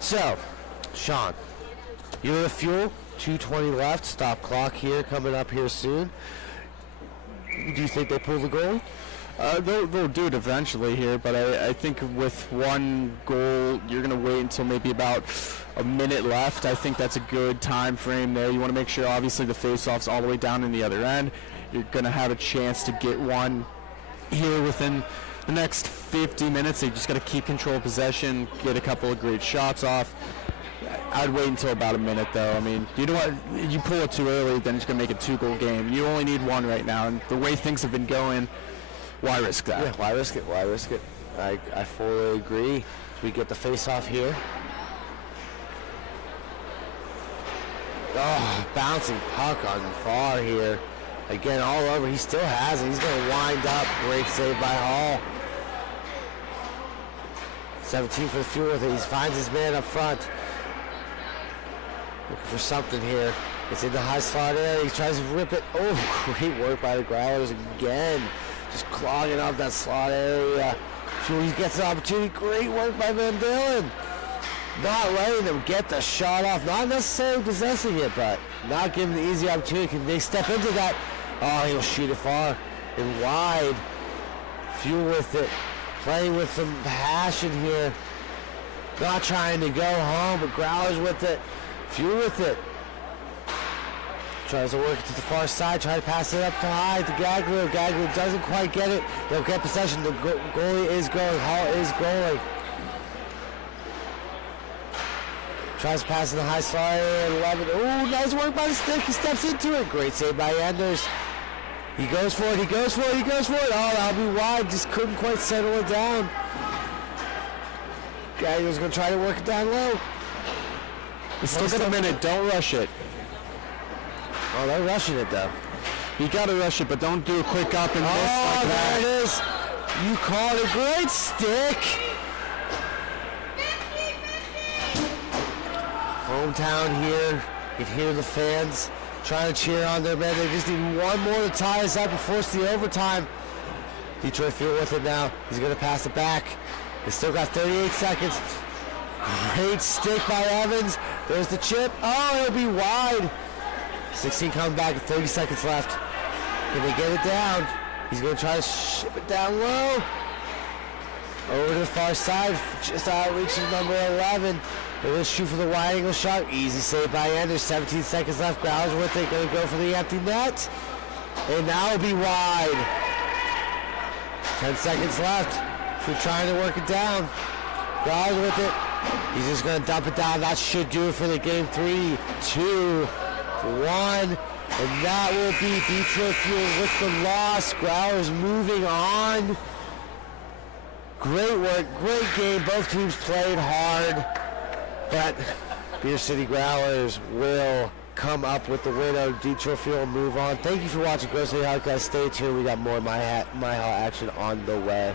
So, Sean, you're the Fuel. 2:20 left. Stop clock here coming up here soon. Do you think they pull the goal? They'll do it eventually here, but I think with 1 goal, you're going to wait until maybe about a minute left. I think that's a good time frame there. You want to make sure, obviously, the face-off's all the way down in the other end. You're going to have a chance to get one here within the next 50 minutes. You just got to keep control of possession, get a couple of great shots off. I'd wait until about a minute, though. I mean, you know what? You pull it too early, then it's going to make a 2-goal game. You only need 1 right now, and the way things have been going, why risk that? Yeah, why risk it? Why risk it? I fully agree. We get the face-off here. Oh, bouncing puck on far here. Again, all over. He still has it. He's going to wind up. Great save by Hall. 17 for the Fuel with it. He finds his man up front. Looking for something here. It's in the high slot area. He tries to rip it. Oh, great work by the Growlers again. Just clogging up that slot area. Fuel, he gets the opportunity. Great work by Van Dalen. Not letting them get the shot off. Not necessarily possessing it, but not giving the easy opportunity. Can they step into that? Oh, he'll shoot it far and wide. Fuel with it. Playing with some passion here. Not trying to go home, but Growlers with it. Fuel with it. Tries to work it to the far side, try to pass it up to high to Gagler. Gagler doesn't quite get it. They'll get possession. The goalie is going. Hall is goalie. Tries to pass in the high slot. 11. Ooh, nice work by the stick. He steps into it. Great save by Enders. He goes for it. He goes for it. He goes for it. Oh, that'll be wide. Just couldn't quite settle it down. Gagler's going to try to work it down low. Still got a minute. Don't rush it. Oh, they're rushing it though. You gotta rush it, but don't do a quick up and miss like that. There it is. You called a great stick. Hometown here. You can hear the fans trying to cheer on their men. They just need one more to tie us up before it's the overtime. Detroit Fuel with it now. He's gonna pass it back. They still got 38 seconds. Great stick by Evans. There's the chip. Oh, it'll be wide. 16 coming back with 30 seconds left. Can they get it down? He's going to try to ship it down low. Over to the far side, just outreaching number 11. They're going to shoot for the wide angle shot. Easy save by Anders. 17 seconds left. Growlers with it. Going to go for the empty net. And now it'll be wide. 10 seconds left. We're trying to work it down. Growlers with it. He's just going to dump it down. That should do it for the game. 3, 2, 1, and that will be Detroit Fuel with the loss. Growlers moving on. Great work, great game. Both teams played hard, but Beer City Growlers will come up with the winner. Detroit Fuel will move on. Thank you for watching Grow City Podcast. Stay tuned. We got more MIHA action on the way.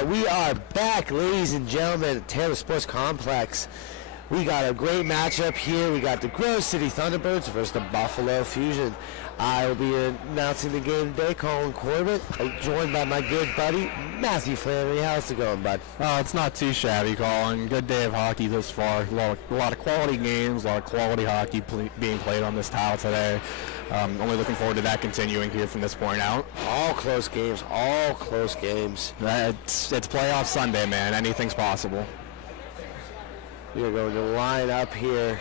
right, we are back, ladies and gentlemen, at Taylor Sports Complex. We got a great matchup here. We got the Grove City Thunderbirds versus the Buffalo Fusion. I will be announcing the game today, Colin Corbett, joined by my good buddy, Matthew Flannery. How's it going, bud? Oh, it's not too shabby, Colin. Good day of hockey thus far. A lot of quality games, a lot of quality hockey being played on this tile today. Only looking forward to that continuing here from this point out. All close games, all close games. It's playoff Sunday, man. Anything's possible. We're going to line up here.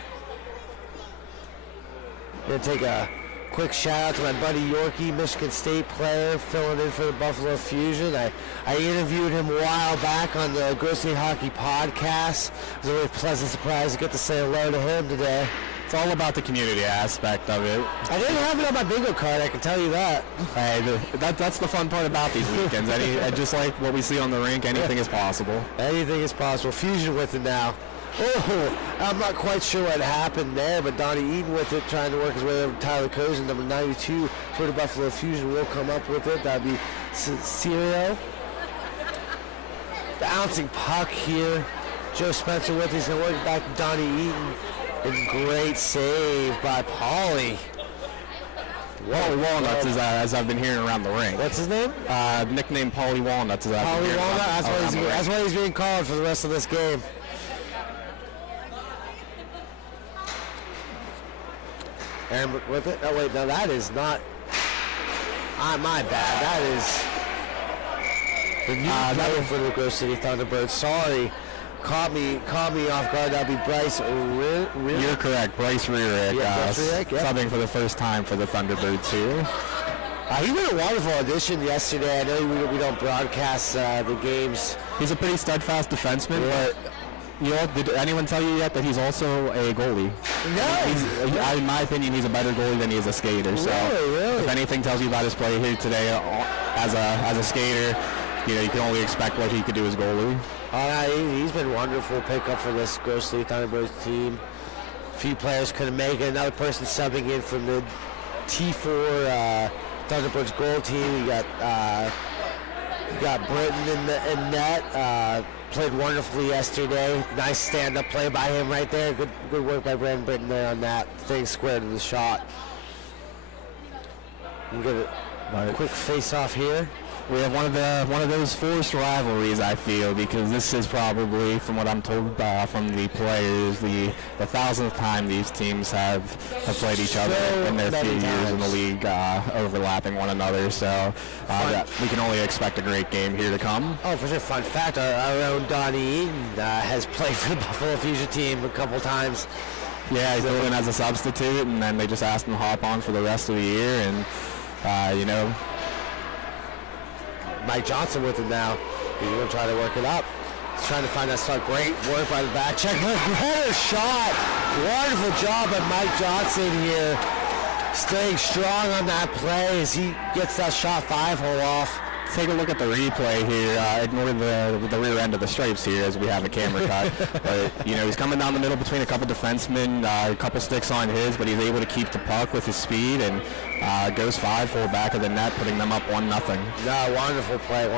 Going to take a quick shout out to my buddy Yorkie, Michigan State player, filling in for the Buffalo Fusion. I interviewed him a while back on the Grove City Hockey podcast. It was a really pleasant surprise to get to say hello to him today. It's all about the community aspect of it. I didn't have it on my bingo card, I can tell you that. Hey, that's the fun part about these weekends. Just like what we see on the rink, anything is possible. Anything is possible. Fusion with it now. Oh, I'm not quite sure what happened there, but Donnie Eaton with it, trying to work his way over to Tyler Cozen, number 92 for the Buffalo Fusion will come up with it. That'd be Cirio. Bouncing puck here. Joe Spencer with it. He's going to work it back to Donnie Eaton. And great save by Paulie. Paulie Walnuts, as I've been hearing around the ring. What's his name? Nickname Paulie Walnuts. Paulie Walnut. That's why he's being called for the rest of this game. Aaron with it. Oh wait, no, that is not. My bad. That is the new player for the Grove City Thunderbirds. Sorry, caught me off guard. That'd be Bryce. You're correct, Bryce Rearick. Subbing for the first time for the Thunderbirds here. He did a wonderful audition yesterday. I know we don't broadcast the games. He's a pretty steadfast defenseman, but. Did anyone tell you yet that he's also a goalie? No. In my opinion, he's a better goalie than he is a skater. So really? If anything tells you about his play here today as a skater, you can only expect what he could do as goalie. He's been wonderful pickup for this Grove City Thunderbirds team. A few players couldn't make it. Another person subbing in from the T4 Thunderbirds goal team. You got Britton in net. Played wonderfully yesterday. Nice stand-up play by him right there. Good work by Brandon Britton there on that thing squared to the shot. We'll get a quick face-off here. We have one of those forced rivalries, I feel, because this is probably, from what I'm told from the players, the 1,000th time these teams have played each other in their few years in the league, overlapping one another. So we can only expect a great game here to come. Oh, for sure. Fun fact, our own Donnie Eaton has played for the Buffalo Fusion team a couple times. Yeah, he's filled in as a substitute, and then they just asked him to hop on for the rest of the year, and Mike Johnson with it now. He's going to try to work it up. He's trying to find that start. Great work by the back check. Better shot. Wonderful job by Mike Johnson here. Staying strong on that play as he gets that shot 5-hole off. Take a look at the replay here. Ignore the rear end of the stripes here as we have a camera cut. But, he's coming down the middle between a couple defensemen, a couple sticks on his, but he's able to keep the puck with his speed and goes 5-hole back of the net, putting them up 1-0. No, wonderful play,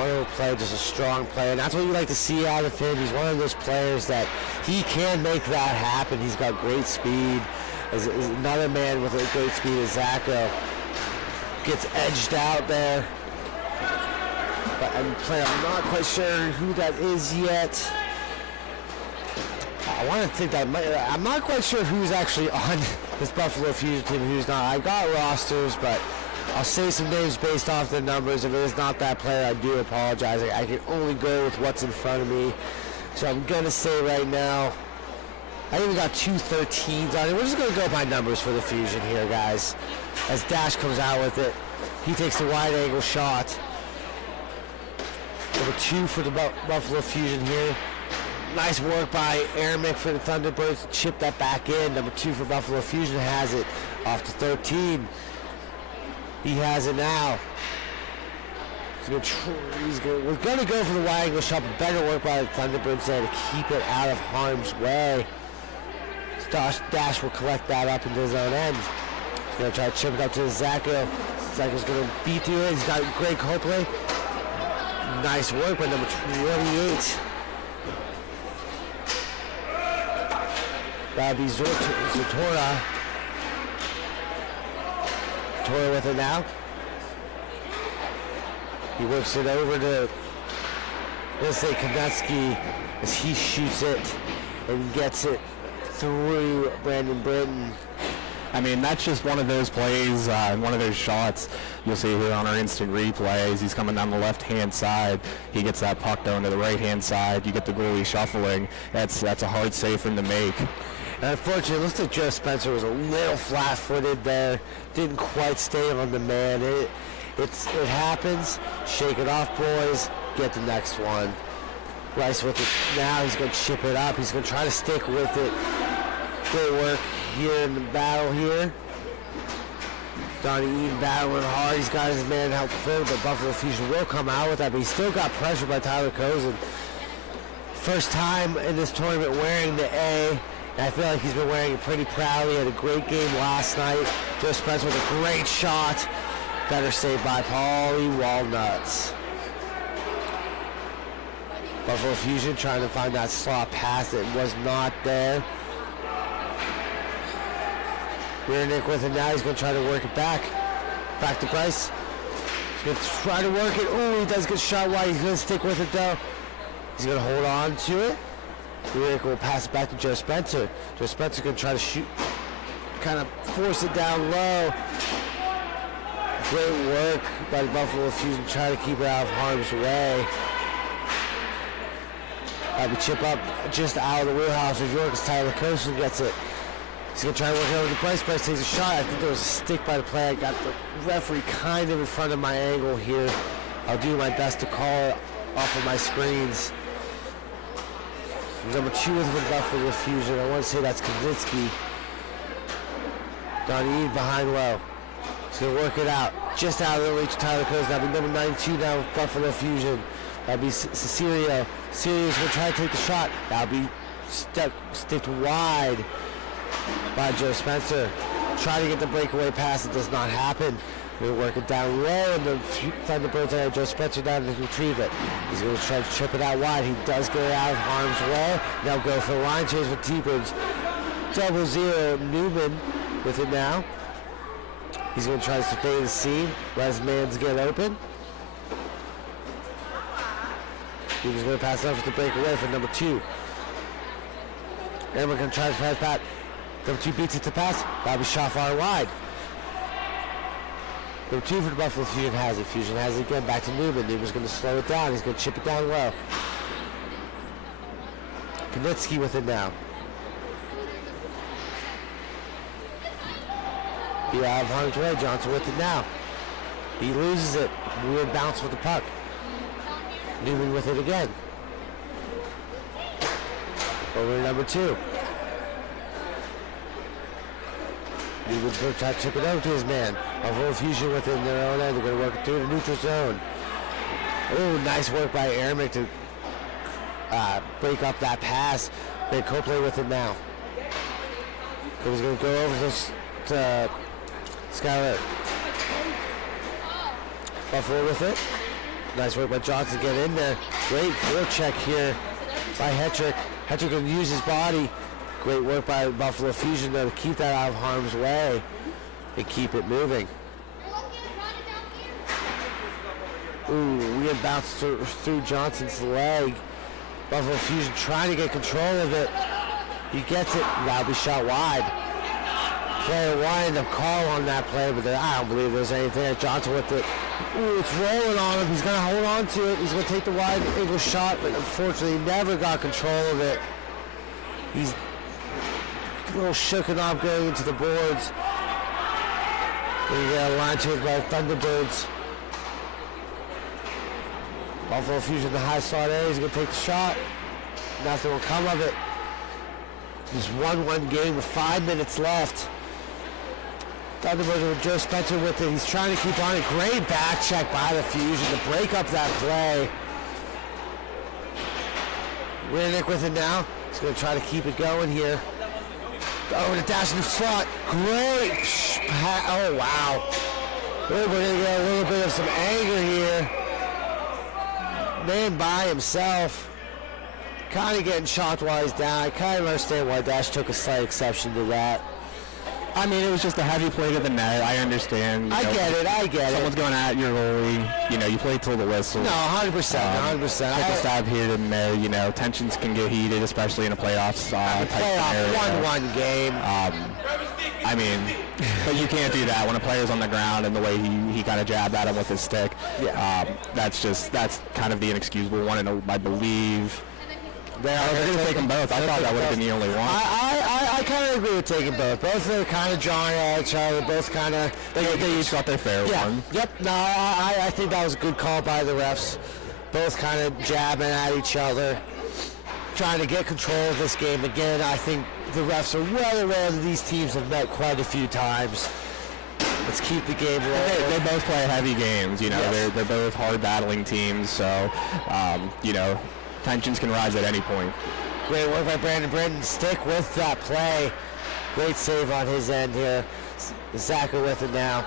just a strong play. And that's what you like to see out of him. He's one of those players that he can make that happen. He's got great speed. As another man with a great speed as Zacho gets edged out there. But I'm not quite sure who that is yet. I want to think that I'm not quite sure who's actually on this Buffalo Fusion team and who's not. I got rosters, but I'll say some names based off the numbers. If it is not that player, I do apologize. I can only go with what's in front of me. So I'm going to say right now, I even got 2 13s on it. We're just going to go by numbers for the Fusion here, guys. As Dash comes out with it, he takes the wide angle shot. Number 2 for the Buffalo Fusion here. Nice work by Ermic for the Thunderbirds to chip that back in. Number 2 for Buffalo Fusion has it off to 13. He has it now. We're going to go for the wide angle shot, but better work by the Thunderbirds there to keep it out of harm's way. Dash will collect that up into his own end. He's going to try to chip it up to Zacho. Zacho's going to beat through it. He's got great goal play. nice work by number 28. That'd be Zatora. Zatora with it now. He works it over to, let's say, Konetsky as he shoots it and gets it through Brandon Britton. I mean, that's just one of those plays, one of those shots you'll see here on our instant replays. He's coming down the left-hand side. He gets that puck down to the right-hand side. You get the goalie shuffling. That's a hard save for him to make. And unfortunately, it looks like Joe Spencer was a little flat-footed there. Didn't quite stay on the man. It happens. Shake it off, boys. Get the next one. Rice with it now. He's going to chip it up. He's going to try to stick with it. Great work here in the battle here. Donnie Eaton battling hard. He's got his man help clear, but Buffalo Fusion will come out with that. But he still got pressure by Tyler Kozin. First time in this tournament wearing the A. And I feel like he's been wearing it pretty proudly. He had a great game last night. Joe Spencer with a great shot. Better saved by Paulie Walnuts. Buffalo Fusion trying to find that slot pass that was not there. Nick with it now. He's going to try to work it back. Back to Bryce. He's going to try to work it. Oh, he does get shot wide. He's going to stick with it, though. He's going to hold on to it. Nick will pass it back to Joe Spencer. Joe Spencer going to try to shoot. Kind of force it down low. Great work by the Buffalo Fusion trying to keep it out of harm's way. The chip up just out of the wheelhouse of York as Tyler Kozin gets it. He's going to try to work it over to Bryce. Bryce takes a shot. I think there was a stick by the play. I got the referee kind of in front of my angle here. I'll do my best to call it off of my screens. Number 2 with the Buffalo Fusion. I want to say that's Kavinsky. Donnie behind low. He's going to work it out. Just out of the reach of Tyler Kozin. That'll be number 92 now with Buffalo Fusion. That'll be Cicerio. Cicierio's going to try to take the shot. That'll be sticked wide by Joe Spencer. Try to get the breakaway pass. It does not happen. We're going to work it down low, and the Thunderbirds area. Joe Spencer down to retrieve it. He's going to try to chip it out wide. He does get it out of harm's way. Now go for the line change with T-Birds. 0-0 Newman with it now. He's going to try to survey the scene. Let his mans get open. Newman's going to pass it off with the breakaway for number 2. And we're going to try to pass back. Number 2 beats it to pass. That'll be shot far wide. Number 2 for the Buffalo Fusion has it. Fusion has it again. Back to Newman. Newman's going to slow it down. He's going to chip it down low. Konetsky with it now. Be out of harm's way. Johnson with it now. He loses it. Weird bounce with the puck. Newman with it again. Over to number 2. Newman's going to try to chip it over to his man. Buffalo Fusion within their own end. They're going to work it through the neutral zone. Oh, nice work by Airmick to break up that pass. They co-play with it now. He's going to go over to Skyler. Buffalo with it. Nice work by Johnson to get in there. Great forecheck here by Hetrick. Hetrick going to use his body. Great work by Buffalo Fusion though to keep that out of harm's way and keep it moving. Ooh, weird bounce through Johnson's leg. Buffalo Fusion trying to get control of it. He gets it. That'll be shot wide. Player wanted a call on that play, but I don't believe there's anything. Johnson with it. Ooh, it's rolling on him. He's going to hold on to it. He's going to take the wide angle shot, but unfortunately never got control of it. He's a little shooken off going into the boards. We got a line change by Thunderbirds. Buffalo Fusion, the high slot area. He's going to take the shot. Nothing will come of it. Just 1-1 game with 5 minutes left. Thunderbirds with Joe Spencer with it. He's trying to keep on it. Great back check by the Fusion to break up that play. Riddick with it now. He's going to try to keep it going here. Oh, the dash in the slot. Great. Oh, wow. We're going to get a little bit of some anger here. man by himself. Kind of getting shocked while he's down. I kind of understand why Dash took a slight exception to that. I mean, it was just a heavy play to the net. I understand. I get it. Someone's going at your goalie. You play till the whistle. No, 100%. 100%. Take a stab here and there. Tensions can get heated, especially in a playoffs type scenario. 1-1 game. I mean, but you can't do that when a player's on the ground and the way he kind of jabbed at him with his stick. Yeah. That's kind of the inexcusable one, and I believe they're going to take them both. I thought that would have been the only one. I kind of agree with taking both. Both are kind of drawing at each other. Both kind of... They each got their fair one. Yep. No, I think that was a good call by the refs. Both kind of jabbing at each other, trying to get control of this game. Again, I think the refs are well aware that these teams have met quite a few times. Let's keep the game rolling. They both play heavy games. Yes. They're both hard battling teams. So, tensions can rise at any point. Great work by Brandon Britton. Stick with that play. Great save on his end here. Zaka with it now.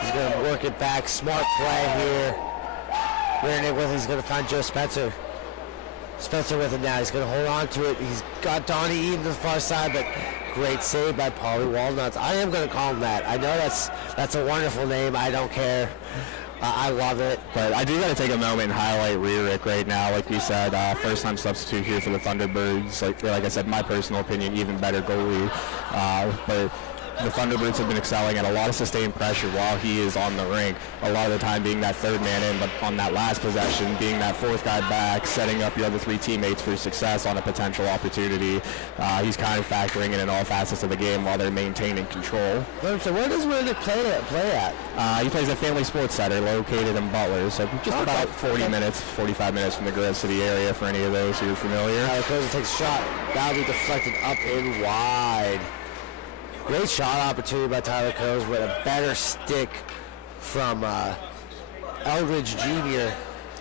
He's going to work it back. Smart play here. Wearing it with, he's going to find Joe Spencer. Spencer with it now. He's going to hold on to it. He's got Donnie Eaton to the far side, but great save by Paulie Walnuts. I am going to call him that. I know that's a wonderful name. I don't care. I love it. But I do got to take a moment and highlight Rierick right now. Like we said, first-time substitute here for the Thunderbirds. Like I said, my personal opinion, even better goalie. But the Thunderbirds have been excelling at a lot of sustained pressure while he is on the rink. A lot of the time being that third man in, but on that last possession, being that fourth guy back, setting up your other three teammates for success on a potential opportunity. He's kind of factoring in all facets of the game while they're maintaining control. So where does Rierick play at? He plays at Family Sports Center, located in Butler, so just about 45 minutes from the Grove City area for any of those who are familiar. Tyler takes a shot. That'll be deflected up and wide. Great shot opportunity by Tyler Coes, but a better stick from Eldridge Jr.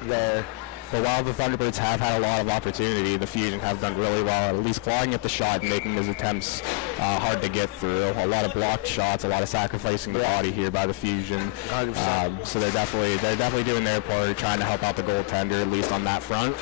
there. But while the Thunderbirds have had a lot of opportunity, the Fusion have done really well, at least clawing at the shot and making his attempts hard to get through. A lot of blocked shots, a lot of sacrificing the body here by the Fusion. So they're definitely doing their part, trying to help out the goaltender, at least on that front.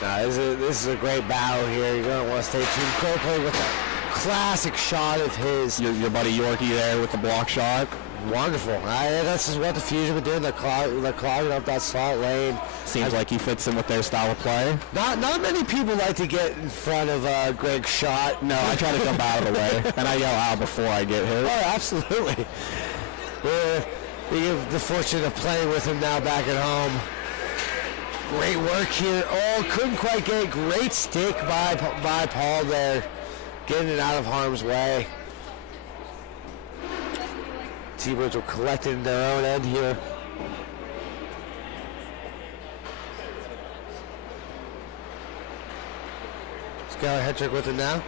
This is a great battle here. You're going to want to stay tuned. Cole playing with a classic shot of his. Your buddy Yorkie there with the block shot. Wonderful. This is what the Fusion have been doing. They're clogging up that slot lane. Seems like he fits in with their style of play. Not many people like to get in front of Greg's shot. No, I try to jump out of the way, and I yell out before I get hit. Oh, absolutely. We have the fortune of playing with him now back at home. Great work here. Oh, couldn't quite get it. Great stick by Paul there. Getting it out of harm's way. T-Birds will collect it in their own end here. Skylar Hetrick with it now.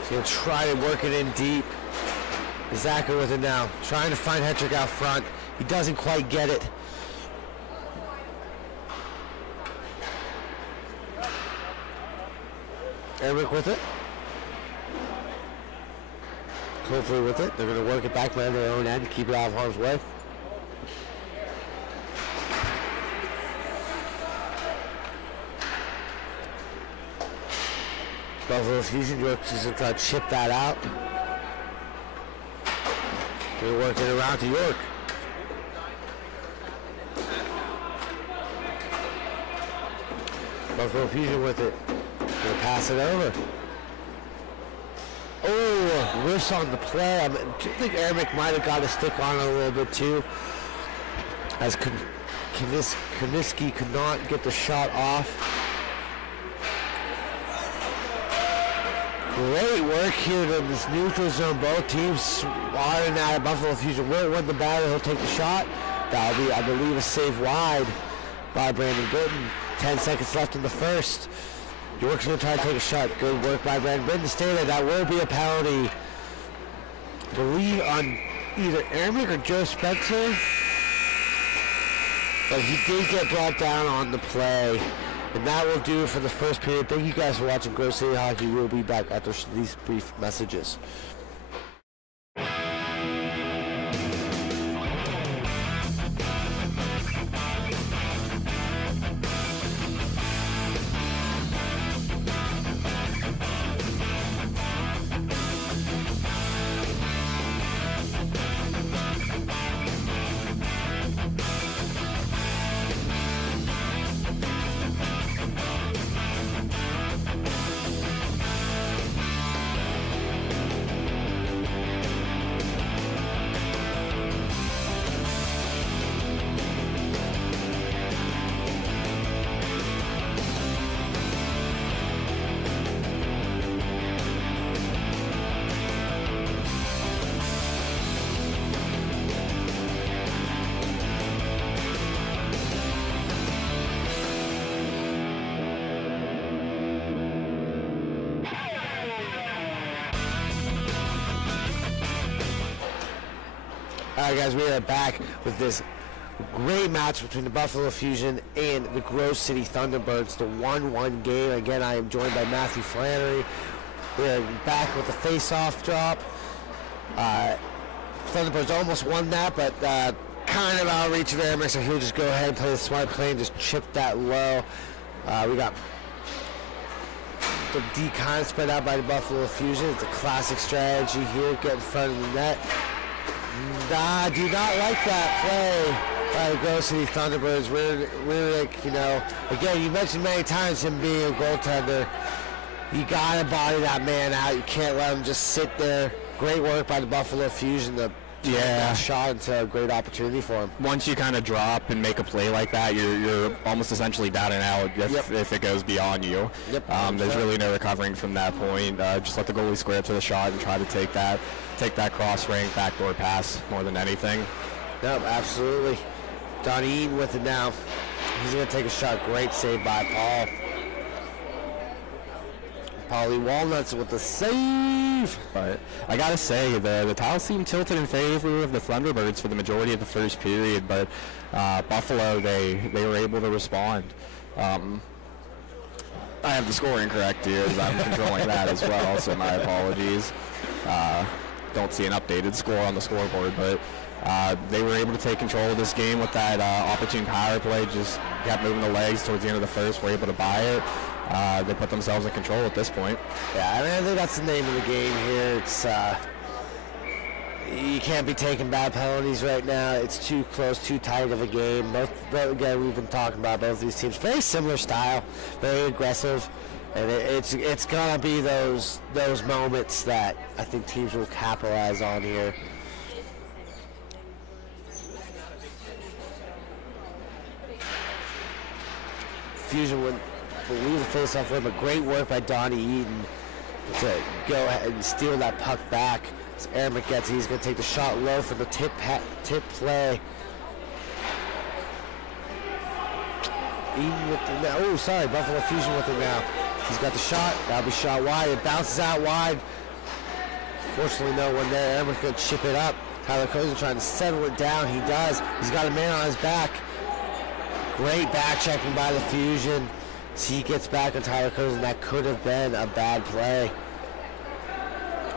He's going to try to work it in deep. Zaka with it now. Trying to find Hetrick out front. He doesn't quite get it. Eric with it. Hopefully with it. They're going to work it back on their own end, keep it out of harm's way. Buffalo Fusion York just going to chip that out. They're working around to York. Buffalo Fusion with it. Gonna pass it over. Oh, whiffs on the play. I think Ermic might have got a stick on it a little bit too. As Kaniski could not get the shot off. Great work here in this neutral zone. Both teams are in out. Buffalo Fusion will win the battle. He'll take the shot. That'll be, I believe, a save wide by Brandon Britton. 10 seconds left in the first. York's going to try to take a shot. Good work by Brandon Britton to stay there. That will be a penalty. I believe on either Ermic or Joe Spencer. But he did get brought down on the play. And that will do it for the first period. Thank you guys for watching Grove City Hockey. We'll be back after these brief messages. All right, guys, we are back with this great match between the Buffalo Fusion and the Grove City Thunderbirds, the 1-1 game. Again, I am joined by Matthew Flannery. We're back with the face-off drop. Thunderbirds almost won that, but kind of outreach of Airmax, so he'll just go ahead and play the smart play and just chip that low. We got the D kind of spread out by the Buffalo Fusion. It's a classic strategy here, get in front of the net. I do not like that play by the Grove City Thunderbirds. We're like, you know, again, you mentioned many times him being a goaltender. You gotta body that man out. You can't let him just sit there. Great work by the Buffalo Fusion to turn that shot into a great opportunity for him. Once you kind of drop and make a play like that, you're almost essentially down and out if it goes beyond you. There's really no recovering from that point. Just let the goalie square up to the shot and try to take that cross-rank backdoor pass more than anything. Yep, absolutely. Donnie Eaton with it now. He's going to take a shot. Great save by Paul. Paulie Walnuts with the save. But I gotta say, the towel seemed tilted in favor of the Thunderbirds for the majority of the first period, but Buffalo, they were able to respond. I have the score incorrect here, as I'm controlling that as well, so my apologies. Don't see an updated score on the scoreboard, but they were able to take control of this game with that opportune power play. Just kept moving the legs towards the end of the first, were able to buy it. They put themselves in control at this point. Yeah, I mean, I think that's the name of the game here. It's you can't be taking bad penalties right now. It's too close, too tight of a game. Both again, we've been talking about both these teams. Very similar style, very aggressive, and it's gonna be those moments that I think teams will capitalize on here. Fusion would leave the face-off with, but great work by Donnie Eaton to go ahead and steal that puck back. As Aaron gets it, he's going to take the shot low for the tip play. Eaton with the Buffalo Fusion with it now. He's got the shot. That'll be shot wide. It bounces out wide. Fortunately, no one there. Aaron's going to chip it up. Tyler Cozen trying to settle it down. He does. He's got a man on his back. Great back checking by the Fusion. He gets back on Tyler Cozen. That could have been a bad play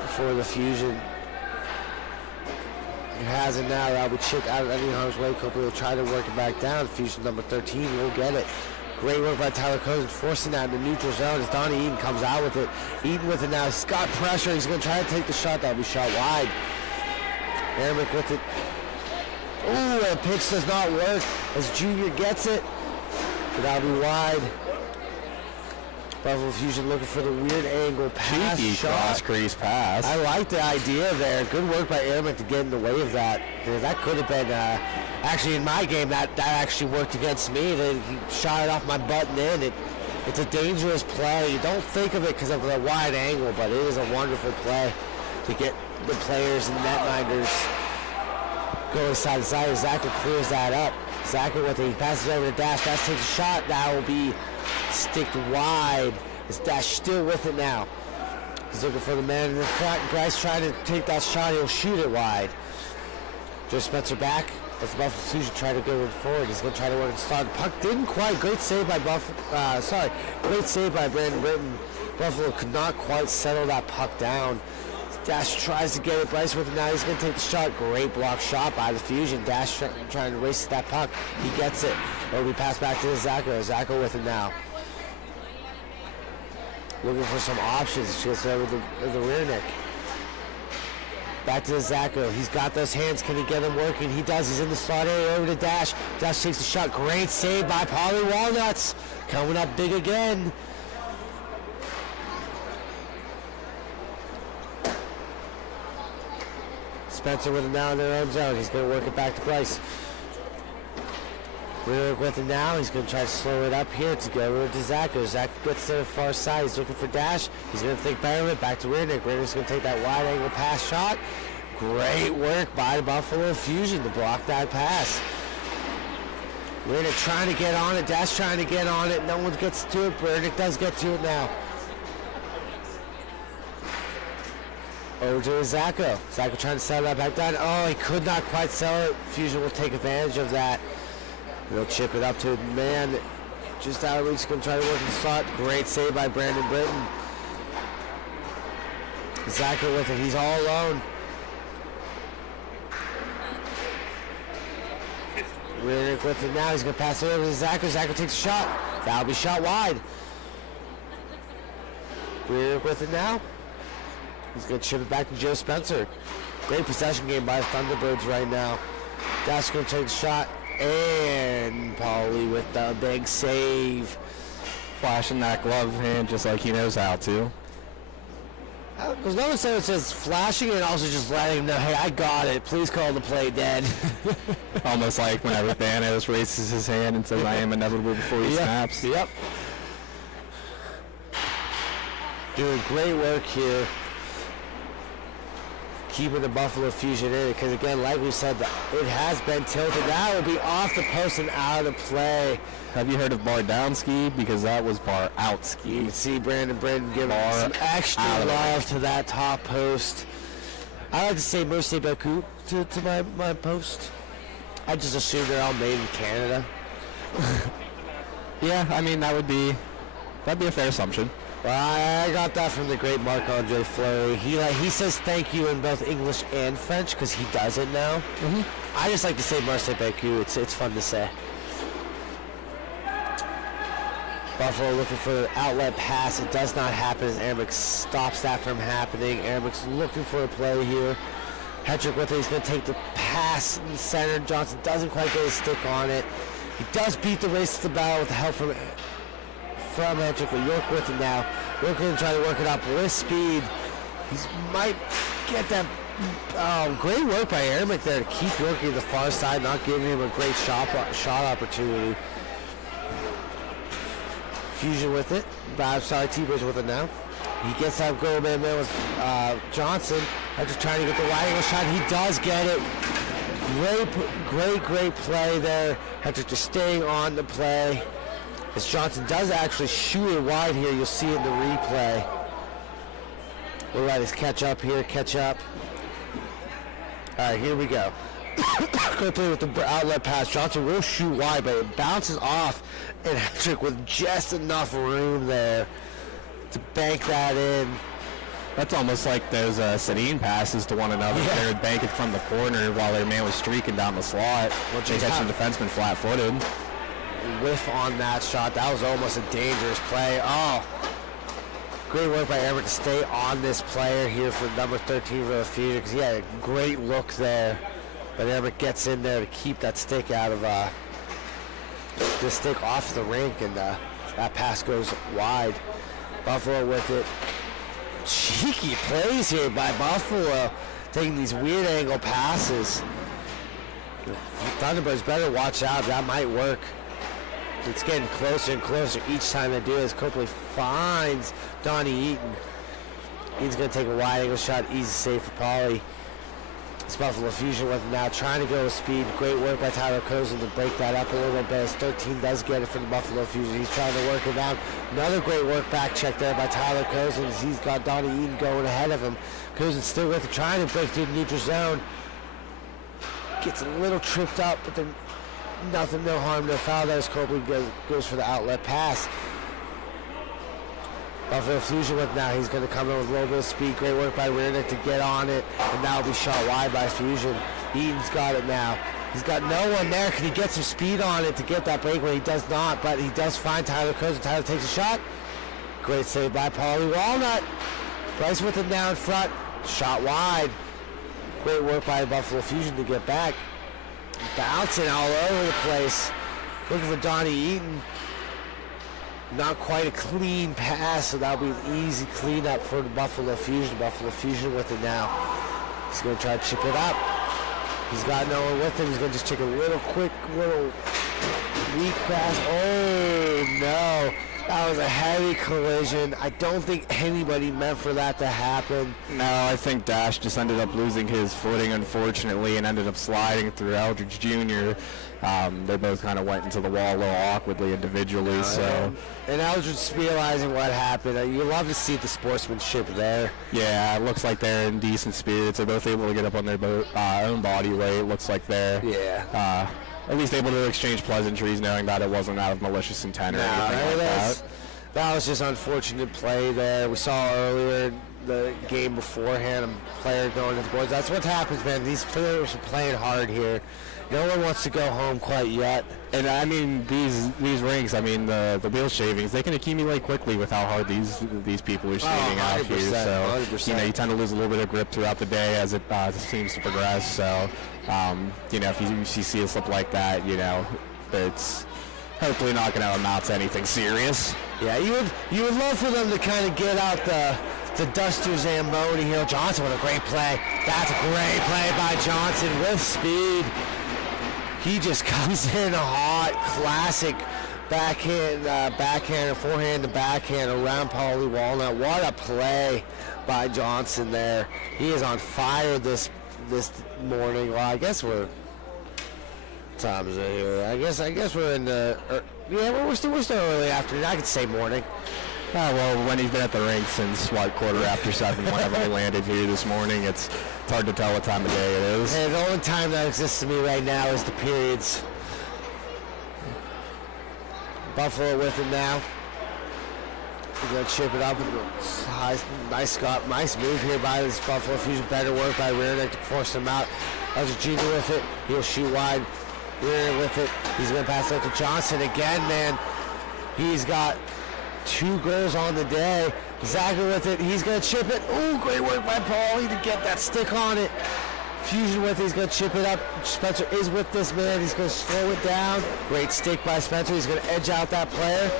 for the Fusion. He has it now. That'll be chipped out of any harm's way. Copley will try to work it back down. Fusion number 13 will get it. Great work by Tyler Cozen, forcing that in the neutral zone as Donnie Eaton comes out with it. Eaton with it now. He's got pressure. He's going to try to take the shot. That'll be shot wide. Ermic with it. Ooh, the pitch does not work as Junior gets it. But that'll be wide. Buffalo Fusion looking for the weird angle pass. Cheeky cross crease pass. I like the idea there. Good work by Airman to get in the way of that. That could have been, actually in my game, that actually worked against me. He shot it off my butt and in. It's a dangerous play. You don't think of it because of the wide angle, but it is a wonderful play to get the players and netminders going side to side. Zachary clears that up. Zachary with it. He passes over to Dash. Dash takes a shot. That will be sticked wide. Is Dash still with it now? He's looking for the man in the front. Bryce trying to take that shot. He'll shoot it wide. Joe Spencer back. As the Buffalo Fusion try to go forward. He's going to try to work and start. The puck didn't quite. Great save by Great save by Brandon Britton. Buffalo could not quite settle that puck down. Dash tries to get it. Bryce with it now. He's going to take the shot. Great block shot by the Fusion. Dash trying to race that puck. He gets it. It'll be passed back to Zacco. Zacco with it now. Looking for some options. She gets over the rear neck. Back to Zacco. He's got those hands. Can he get him working? He does. He's in the slot area over to Dash. Dash takes the shot. Great save by Paulie Walnuts. Coming up big again. Spencer with it now in their own zone. He's going to work it back to Bryce. Rearick with it now. He's going to try to slow it up here to go over to Zacco. Zacco gets to the far side. He's looking for Dash. He's going to think better of it. Back to Rearick. Rearick's going to take that wide angle pass shot. Great work by the Buffalo Fusion to block that pass. Rearick trying to get on it. Dash trying to get on it. No one gets to it. Rearick does get to it now. Over to Zacco. Zacco trying to settle that back down. Oh, he could not quite sell it. Fusion will take advantage of that. He'll chip it up to the man. Just out of reach. Going to try to work the slot. Great save by Brandon Britton. Zacco with it. He's all alone. Riddick with it now. He's going to pass it over to Zacco. Zacco takes a shot. That'll be shot wide. Riddick with it now. He's going to chip it back to Joe Spencer. Great possession game by the Thunderbirds right now. That's going to take a shot. And Paulie with the big save. Flashing that glove hand just like he knows how to. Because no one says flashing and also just letting him know, hey, I got it. Please call the play dead. Almost like whenever Thanos raises his hand and says, I am inevitable before he snaps. Yep. Doing great work here. Keeping the Buffalo Fusion in it. Because again, like we said, it has been tilted. That will be off the post and out of play. Have you heard of bar down ski? Because that was bar out ski. You can see Brandon Britton giving some extra love to that top post. I like to say merci beaucoup to my post. I just assume they're all made in Canada. Yeah, I mean, that'd be a fair assumption. Well, I got that from the great Marc-Andre Fleury. He says thank you in both English and French because he does it now. Mm-hmm. I just like to say merci beaucoup. It's fun to say. Buffalo looking for the outlet pass. It does not happen as Aramik stops that from happening. Aramik's looking for a play here. Hetrick with it. He's going to take the pass in the center. Johnson doesn't quite get his stick on it. He does beat the race to the battle with the help from Hetrick, but York with it now. York going to try to work it up with speed. He might get that. Great work by Aramik there to keep Yorkie to the far side, not giving him a great shot opportunity. Fusion with it. T-Bridge with it now. He gets that goal man with Johnson. After trying to get the wide angle shot, he does get it. Great play there. After just staying on the play. As Johnson does actually shoot it wide here, you'll see in the replay. We'll let us catch up here, All right, here we go. Good play with the outlet pass. Johnson will shoot wide, but it bounces off, and Hetrick with just enough room there to bank that in. That's almost like those Sedin passes to one another. Yeah. They would bank it from the corner while their man was streaking down the slot. They catch the defenseman flat-footed. Whiff on that shot. That was almost a dangerous play. Oh, great work by Everett to stay on this player here for number 13 for the Fusion, because he had a great look there. But Everett gets in there to keep that stick out of the stick off the rink, and that pass goes wide. Buffalo with it. Cheeky plays here by Buffalo, taking these weird angle passes. Thunderbirds better watch out. That might work. It's getting closer and closer each time they do this. Copley finds Donnie Eaton. Eaton's going to take a wide angle shot. Easy save for Paulie. It's Buffalo Fusion with him now, trying to go with speed. Great work by Tyler Cozen to break that up a little bit. As 13 does get it from the Buffalo Fusion. He's trying to work it down. Another great work back check there by Tyler Cozen as he's got Donnie Eaton going ahead of him. Cozen still with it, trying to break through the neutral zone. Gets a little tripped up, but then nothing, no harm, no foul. There's Copley goes for the outlet pass. Buffalo Fusion with now. He's going to come in with a little bit of speed. Great work by Riddick to get on it, and now will be shot wide by Fusion. Eaton's got it now. He's got no one there. Can he get some speed on it to get that breakaway? He does not, but he does find Tyler Cozen. Tyler takes a shot. Great save by Paulie Walnut. Bryce with it now in front. Shot wide. Great work by Buffalo Fusion to get back. Bouncing all over the place. Looking for Donnie Eaton. Not quite a clean pass, so that'll be an easy cleanup for the Buffalo Fusion. Buffalo Fusion with it now. He's going to try to chip it up. He's got no one with him. He's going to just take a little quick, little Weak pass. Oh, no. That was a heavy collision. I don't think anybody meant for that to happen. No, I think Dash just ended up losing his footing, unfortunately, and ended up sliding through Eldridge Jr. They both kind of went into the wall a little awkwardly individually. And Eldridge realizing what happened. You love to see the sportsmanship there. Yeah, it looks like they're in decent spirits. They're both able to get up on their own body weight. It looks like they're at least able to exchange pleasantries, knowing that it wasn't out of malicious intent or anything like that. That was just unfortunate play there. We saw earlier the game beforehand a player going to the boards. That's what happens, man. These players are playing hard here. No one wants to go home quite yet. And I mean, these rings, I mean, the wheel shavings, they can accumulate quickly with how hard these people are shaving out here. So, 100%. you know, you tend to lose a little bit of grip throughout the day as it seems to progress. So, you know, if you see a slip like that, you know, it's hopefully not going to amount to anything serious. Yeah, you would love for them to kind of get out the Duster Zamboni here. Johnson with a great play. That's a great play by Johnson with speed. He just comes in hot, classic backhand, forehand to backhand around Paulie Walnut. What a play by Johnson there. He is on fire this morning. Well, I guess we're time is it here? I guess we're in the we're still early afternoon. I could say morning. Well, when he's been at the rink since, 7:15, whenever we landed here this morning, it's hard to tell what time of day it is. And the only time that exists to me right now is the periods. Buffalo with it now. We're going to chip it up. Nice move here by this Buffalo Fusion. Better work by Rearneck to force him out. That's Junior with it. He'll shoot wide. Rearneck with it. He's going to pass it to Johnson again, man. He's got 2 goals on the day. Zagger with it. He's going to chip it. Ooh, great work by Paulie to get that stick on it. Fusion with it. He's going to chip it up. Spencer is with this man. He's going to slow it down. Great stick by Spencer. He's going to edge out that player.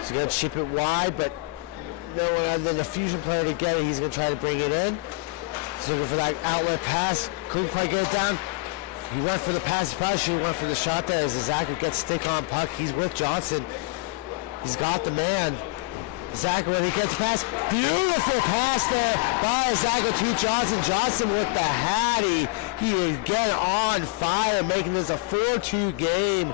He's going to chip it wide, but no one other than the Fusion player to get it. He's going to try to bring it in. He's looking for that outlet pass. Couldn't quite get it down. He went for the pass. He probably should have went for the shot there as Zagger gets stick on puck. He's with Johnson. He's got the man. Zagger when he gets the pass. Beautiful pass there by Zagger to Johnson. Johnson with the hattie. He is again on fire, making this a 4-2 game.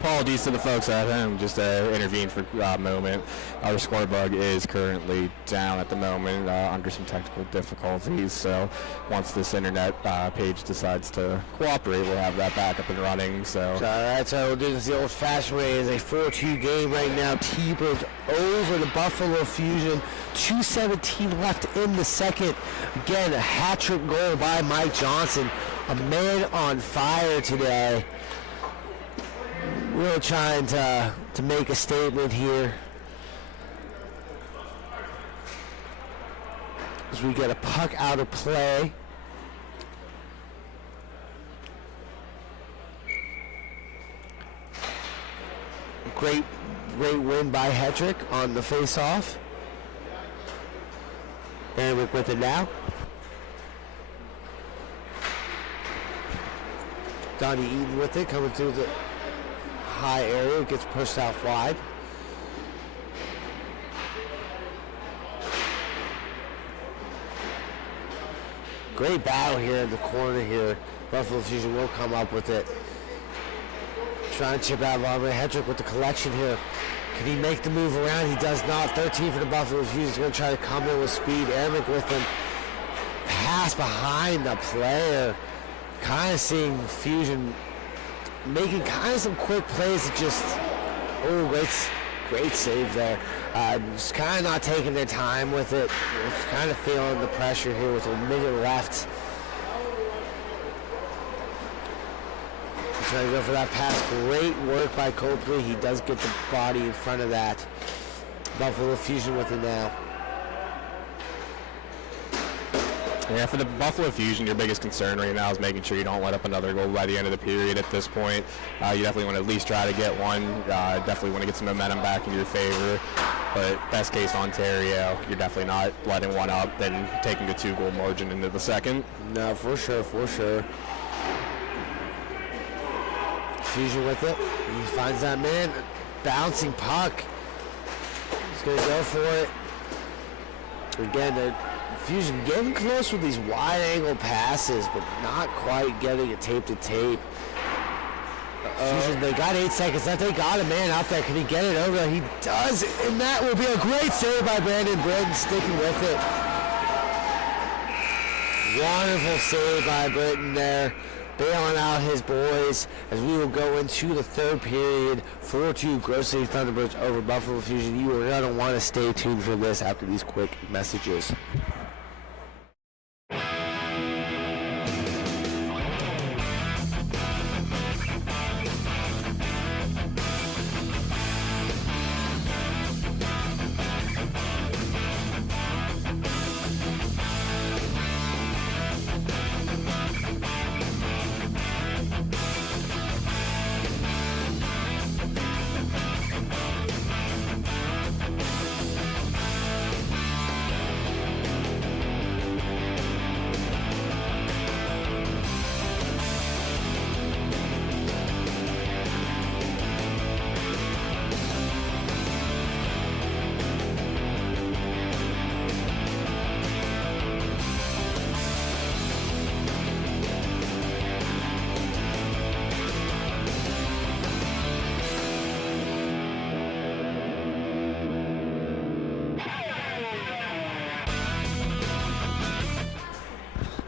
Apologies to the folks at home, just intervened for a moment. Our score bug is currently down at the moment under some technical difficulties, so once this internet page decides to cooperate, we'll have that back up and running. So All right, so we'll do this the old-fashioned way. It's a 4-2 game right now. T-Birds over the Buffalo Fusion. 2:17 left in the second. Again, a hat-trick goal by Mike Johnson. A man on fire today. Really trying to make a statement here. As we get a puck out of play. Great win by Hedrick on the face-off. Eric with it now. Donnie Eaton with it, coming through the high area, gets pushed out wide. Great battle here in the corner here. Buffalo Fusion will come up with it. Trying to chip out Barbara Hedrick with the collection here. Can he make the move around? He does not. 13 for the Buffalo Fusion. He's going to try to come in with speed. Eric with him. Pass behind the player. Kind of seeing Fusion making kind of some quick plays that just, great save there. Just kind of not taking their time with it. Just kind of feeling the pressure here with a minute left. Trying to go for that pass. Great work by Copley. He does get the body in front of that. Buffalo Fusion with it now. yeah, for the Buffalo Fusion, your biggest concern right now is making sure you don't let up another goal by the end of the period at this point. You definitely want to at least try to get one. Definitely want to get some momentum back in your favor. But best case Ontario, you're definitely not letting one up, then taking a 2-goal margin into the second. No, for sure, for sure. Fusion with it. He finds that man. Bouncing puck. He's going to go for it. Again, the Fusion getting close with these wide angle passes, but not quite getting it tape to tape. Fusion, they got 8 seconds left. They got a man out there. Can he get it over? He does, and that will be a great save by Brandon Britton, sticking with it. Wonderful save by Britton there, bailing out his boys as we will go into the third period. 4-2 Grove City Thunderbirds over Buffalo Fusion. You are going to want to stay tuned for this after these quick messages.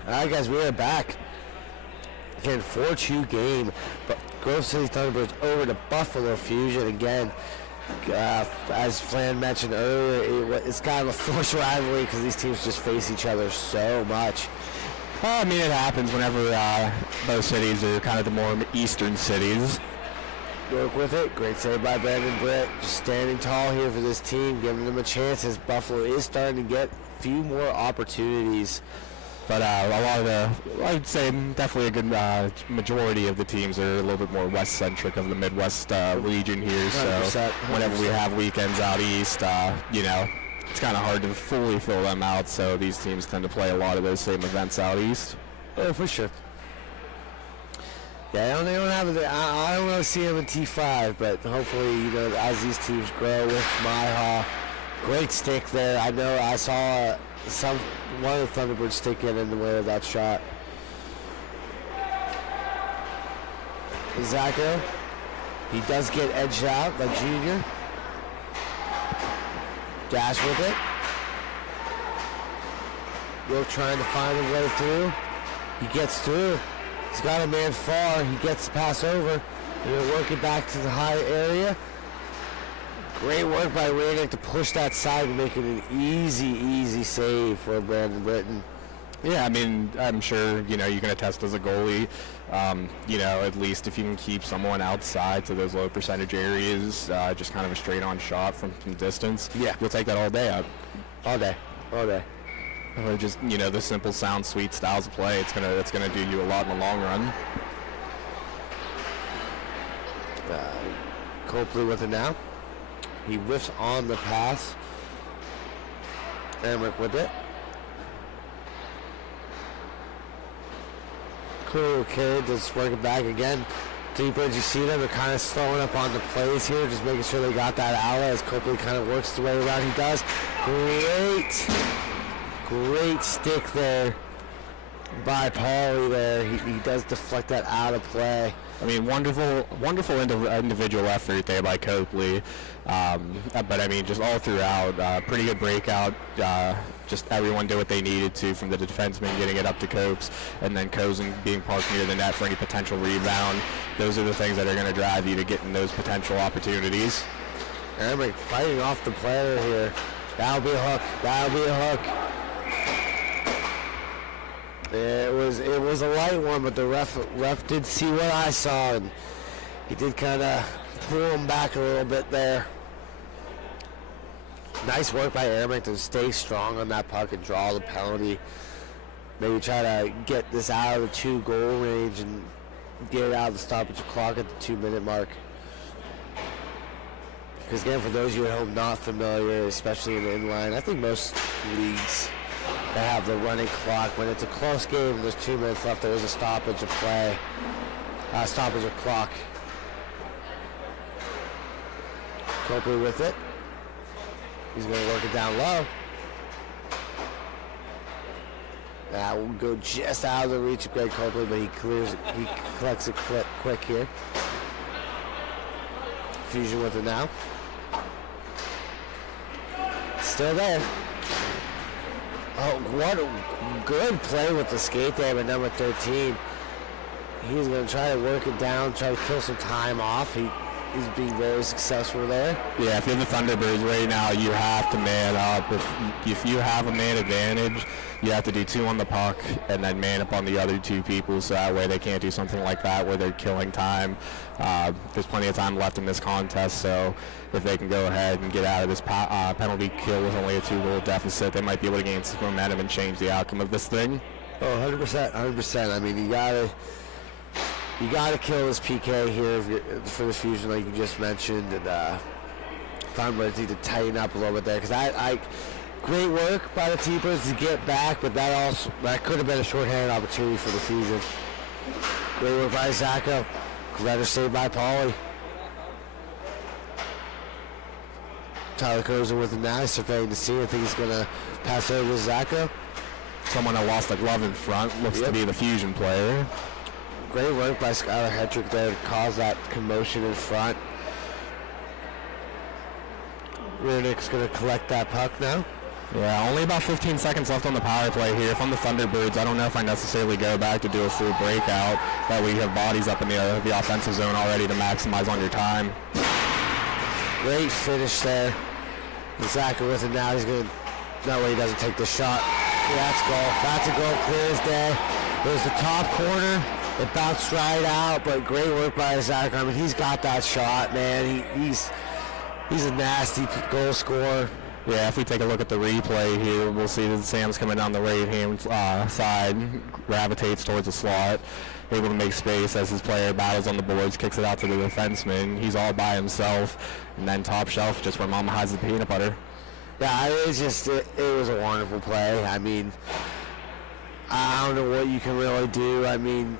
All right, guys, we are back. Again, 4-2 game, but Grove City Thunderbirds over to Buffalo Fusion again. As Flan mentioned earlier, it's kind of a forced rivalry because these teams just face each other so much. Well, I mean, it happens whenever both cities are kind of the more eastern cities. Work with it. Great save by Brandon Britt. Just standing tall here for this team, giving them a chance as Buffalo is starting to get a few more opportunities. But a lot of I'd say definitely a good majority of the teams are a little bit more west-centric of the Midwest region here. 100%, so whenever we have weekends out east, it's kind of hard to fully fill them out. So these teams tend to play a lot of those same events out east. Oh, for sure. Yeah, they don't have it. I don't really see them in T5, but hopefully, as these teams grow with MIHA, great stick there. I know I saw one of the Thunderbirds stick in the way of that shot. Zacco, he does get edged out by Junior. Dash with it. Will trying to find a way through. He gets through. He's got a man far. He gets the pass over. They're going to work it back to the high area. Great work by Racket to push that side and make it an easy save for Brandon Britton. Yeah, I mean, I'm sure, you can attest as a goalie, at least if you can keep someone outside to those low percentage areas, just kind of a straight-on shot from distance, yeah, you'll take that all day out. All day. Or just, the simple, sound, sweet styles of play, it's gonna do you a lot in the long run. Copley with it now. He whiffs on the pass. Emmerich with it. Clearly okay, just work it back again. Thunderbirds, you see them, they're kind of slowing up on the plays here, just making sure they got that outlet as Copley kind of works the way around. He does. Great stick there by Pauly there. He does deflect that out of play. I mean, wonderful individual effort there by Copley. But I mean, just all throughout, pretty good breakout. Just everyone did what they needed to, from the defenseman getting it up to Copes, and then Cozen being parked near the net for any potential rebound. Those are the things that are going to drive you to getting those potential opportunities. Emmerich fighting off the player here. That'll be a hook. It was a light one, but the ref did see what I saw, and he did kind of pull him back a little bit there. Nice work by Emmerich to stay strong on that puck and draw the penalty. Maybe try to get this out of the 2-goal range and get it out of the stoppage clock at the 2-minute mark. Because again, for those of you at home not familiar, especially in the inline, I think most leagues that have the running clock, when it's a close game and there's 2 minutes left, there is a stoppage of play, stoppage of clock. Copley with it. He's going to work it down low. That will go just out of the reach of Greg Copley, but he collects it quick here. Fusion with it now. Still there. Oh, what a good play with the skate there by number 13. He's going to try to work it down, try to kill some time off. He's being very successful there. Yeah, if you're the Thunderbirds right now, you have to man up. If you have a man advantage, you have to do 2 on the puck and then man up on the other 2 people, so that way they can't do something like that where they're killing time. There's plenty of time left in this contest, so if they can go ahead and get out of this penalty kill with only a 2-goal deficit, they might be able to gain some momentum and change the outcome of this thing. Oh, 100%. I mean, you gotta kill this PK here for the Fusion, like you just mentioned, and Thunderbirds need to tighten up a little bit there, because great work by the T-Birds to get back, but that could have been a shorthanded opportunity for the Fusion. Great work by Zacco. Letter saved by Pauly. Tyler Kozen with it now. He's surveying to see. I think he's gonna pass over to Zacco. Someone that lost the glove in front looks to be the Fusion player. Great work by Skylar Hetrick there to cause that commotion in front. Rudnick's going to collect that puck now. Yeah, only about 15 seconds left on the power play here. If I'm the Thunderbirds, I don't know if I necessarily go back to do a full breakout. That way you have bodies up in the offensive zone already to maximize on your time. Great finish there. Zacco with it now. He's going to... No way he doesn't take the shot. Yeah, that's a goal. That's a goal, clear as day. It was the top corner. It bounced right out, but great work by Zacco. I mean, he's got that shot, man. He's a nasty goal scorer. Yeah, if we take a look at the replay here, we'll see that Sam's coming down the right-hand side, gravitates towards the slot, able to make space as his player battles on the boards, kicks it out to the defenseman. He's all by himself, and then top shelf, just where Mama hides the peanut butter. Yeah, it was a wonderful play. I mean, I don't know what you can really do. I mean,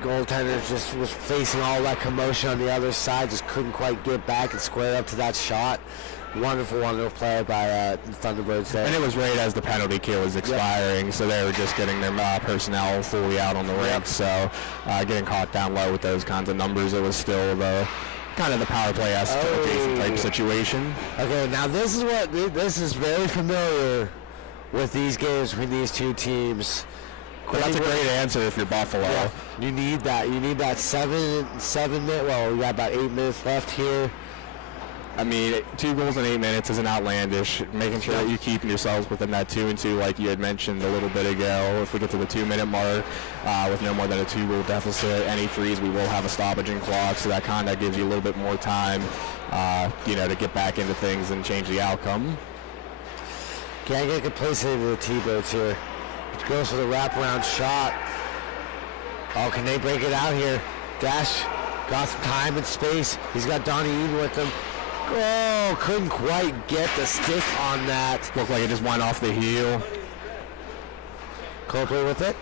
goaltender just was facing all that commotion on the other side, just couldn't quite get back and square up to that shot. Wonderful play by the Thunderbirds there. And it was right as the penalty kill was expiring, so they were just getting their personnel fully out on the rink. So getting caught down low with those kinds of numbers, it was still the kind of the power play-esque type situation. Okay, now this is very familiar with these games between these two teams. Well, that's a great answer if you're Buffalo. Yeah, you need that. You need that 7 minute. Well, we got about 8 minutes left here. I mean, 2 goals in 8 minutes isn't outlandish. Making sure that you keep yourselves within that 2-2, like you had mentioned a little bit ago. If we get to the 2-minute mark with no more than a 2-goal deficit, any freeze, we will have a stoppage in clock. So that kind of gives you a little bit more time, to get back into things and change the outcome. Can't get complacent into the T-Birds here. It goes for the wraparound shot. Oh, can they break it out here? Dash got some time and space. He's got Donnie Eden with him. Oh, couldn't quite get the stick on that. Looked like it just went off the heel. Copley with it.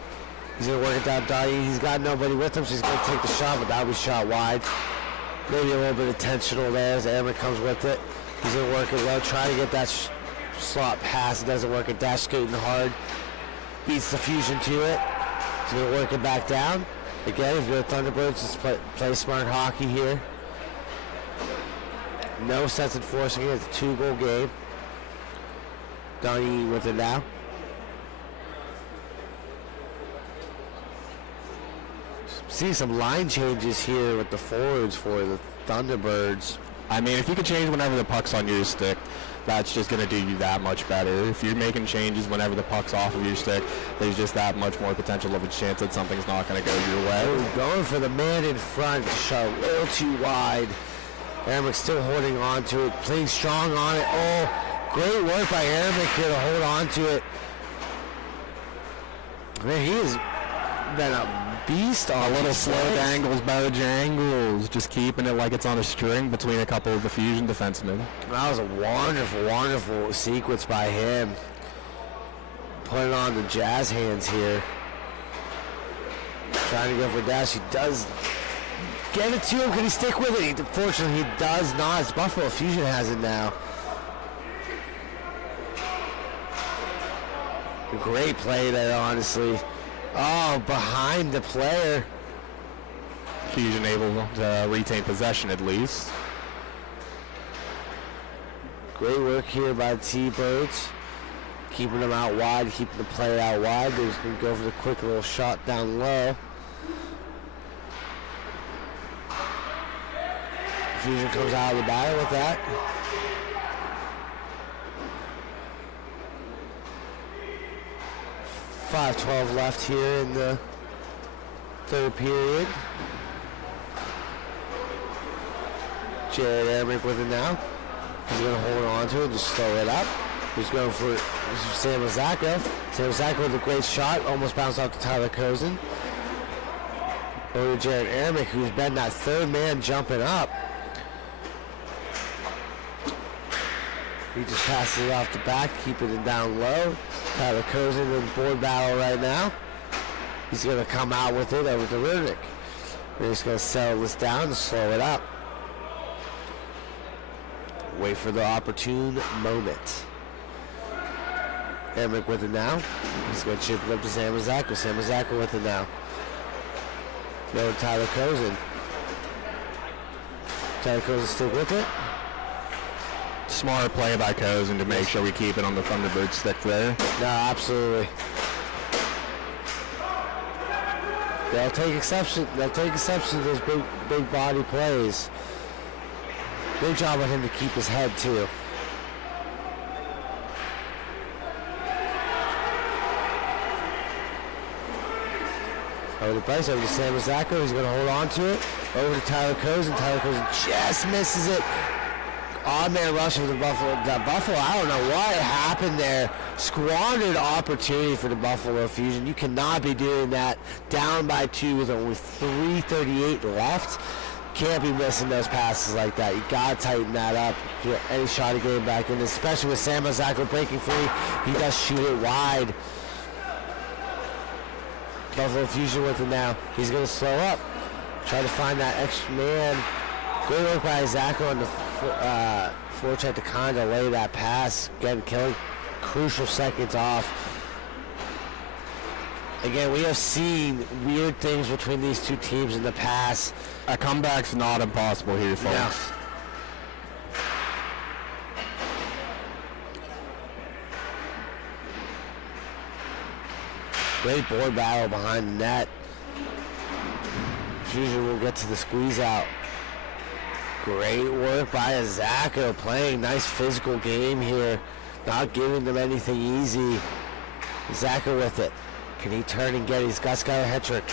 He's going to work it down Donnie. He's got nobody with him, so he's going to take the shot, but that was shot wide. Maybe a little bit intentional there as Aaron comes with it. He's going to work it low, try to get that slot pass. It doesn't work. It dash skating hard. Beats the Fusion to it. He's going to work it back down. Again, if you're the Thunderbirds, just play smart hockey here. No sense in forcing it. It's a 2-goal game. Donnie with it now. See some line changes here with the forwards for the Thunderbirds. I mean, if you can change whenever the puck's on your stick, that's just going to do you that much better. If you're making changes whenever the puck's off of your stick, there's just that much more potential of a chance that something's not going to go your way. Oh, going for the man in front, shot a little too wide. Eremic still holding on to it, playing strong on it. Oh, great work by Eremic here to hold on to it. Man, he has been a beast on a little slow dangles by the Jangles, just keeping it like it's on a string between a couple of the Fusion defensemen. That was a wonderful, wonderful sequence by him. Putting on the jazz hands here. Trying to go for dash. He does get it to him. Can he stick with it? Unfortunately, he does not. It's Buffalo Fusion has it now. Great play there, honestly. Oh, behind the player. Fusion able to retain possession at least. Great work here by the T-Birds. Keeping them out wide, keeping the play out wide. They're just going to go for the quick little shot down low. Fusion comes out of the battle with that. .5:12 left here in the third period. Jared Ermick with it now. He's going to hold on to it, just slow it up. He's going for Sam Zacco. Sam Zacco with a great shot, almost bounced off to Tyler Kozin. Over to Jared Ermick, who's been that third man jumping up. He just passes it off the back, keeping it down low. Tyler Kozin in board battle right now. He's going to come out with it over to Rudnick. We're just going to settle this down and slow it up. Wait for the opportune moment. Ermick with it now. He's going to chip it up to Sam Zacco. Sam Zacco with it now. Go to Tyler Kozin. Tyler Kozin stick with it. Smart play by Kozin to make sure we keep it on the Thunderbird stick there. No, absolutely. They'll take exception. They'll take exception to those big body plays. Good job on him to keep his head too. Over to Bryce, over to Sam Zacco. He's going to hold on to it. Over to Tyler Kozin. Tyler Kozin just misses it. Odd man rush for the Buffalo. I don't know what happened there. Squandered opportunity for the Buffalo Fusion. You cannot be doing that. Down by 2 with only 3:38 left. Can't be missing those passes like that. You got to tighten that up. Any shot of getting back in, especially with Sam Zacco breaking free. He does shoot it wide. Buffalo Fusion with it now. He's going to slow up. Try to find that extra man. Great work by Zacco on the forecheck to kind of lay that pass. Again, killing crucial seconds off. Again, we have seen weird things between these two teams in the past. A comeback's not impossible here, folks. No. Great board battle behind the net. Fusion will get to the squeeze out. Great work by Zacco, playing nice physical game here. Not giving them anything easy. Zacco with it. Can he turn and get it? He's got a hat trick.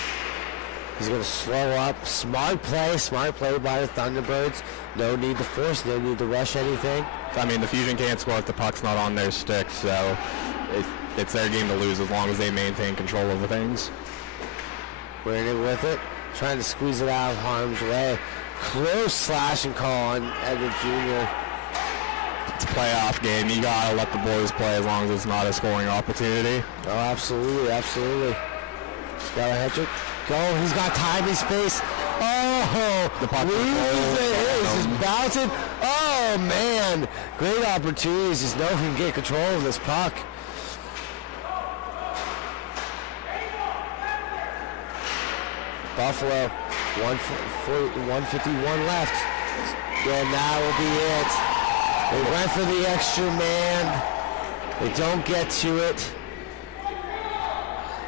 He's going to slow up. Smart play by the Thunderbirds. No need to force, no need to rush anything. I mean, the Fusion can't score if the puck's not on their stick, so it's their game to lose as long as they maintain control over things. We're in it with it. Trying to squeeze it out of harm's way. Close slashing call on Edward Jr. It's a playoff game. You got to let the boys play as long as it's not a scoring opportunity. Oh, absolutely, absolutely. He's got a hat trick. Go, he's got time and space. Oh, The puck loses it. He's just bouncing. Oh, man. Great opportunities. Just know he can get control of this puck. Buffalo, 151 left. And that will be it. They went for the extra man. They don't get to it.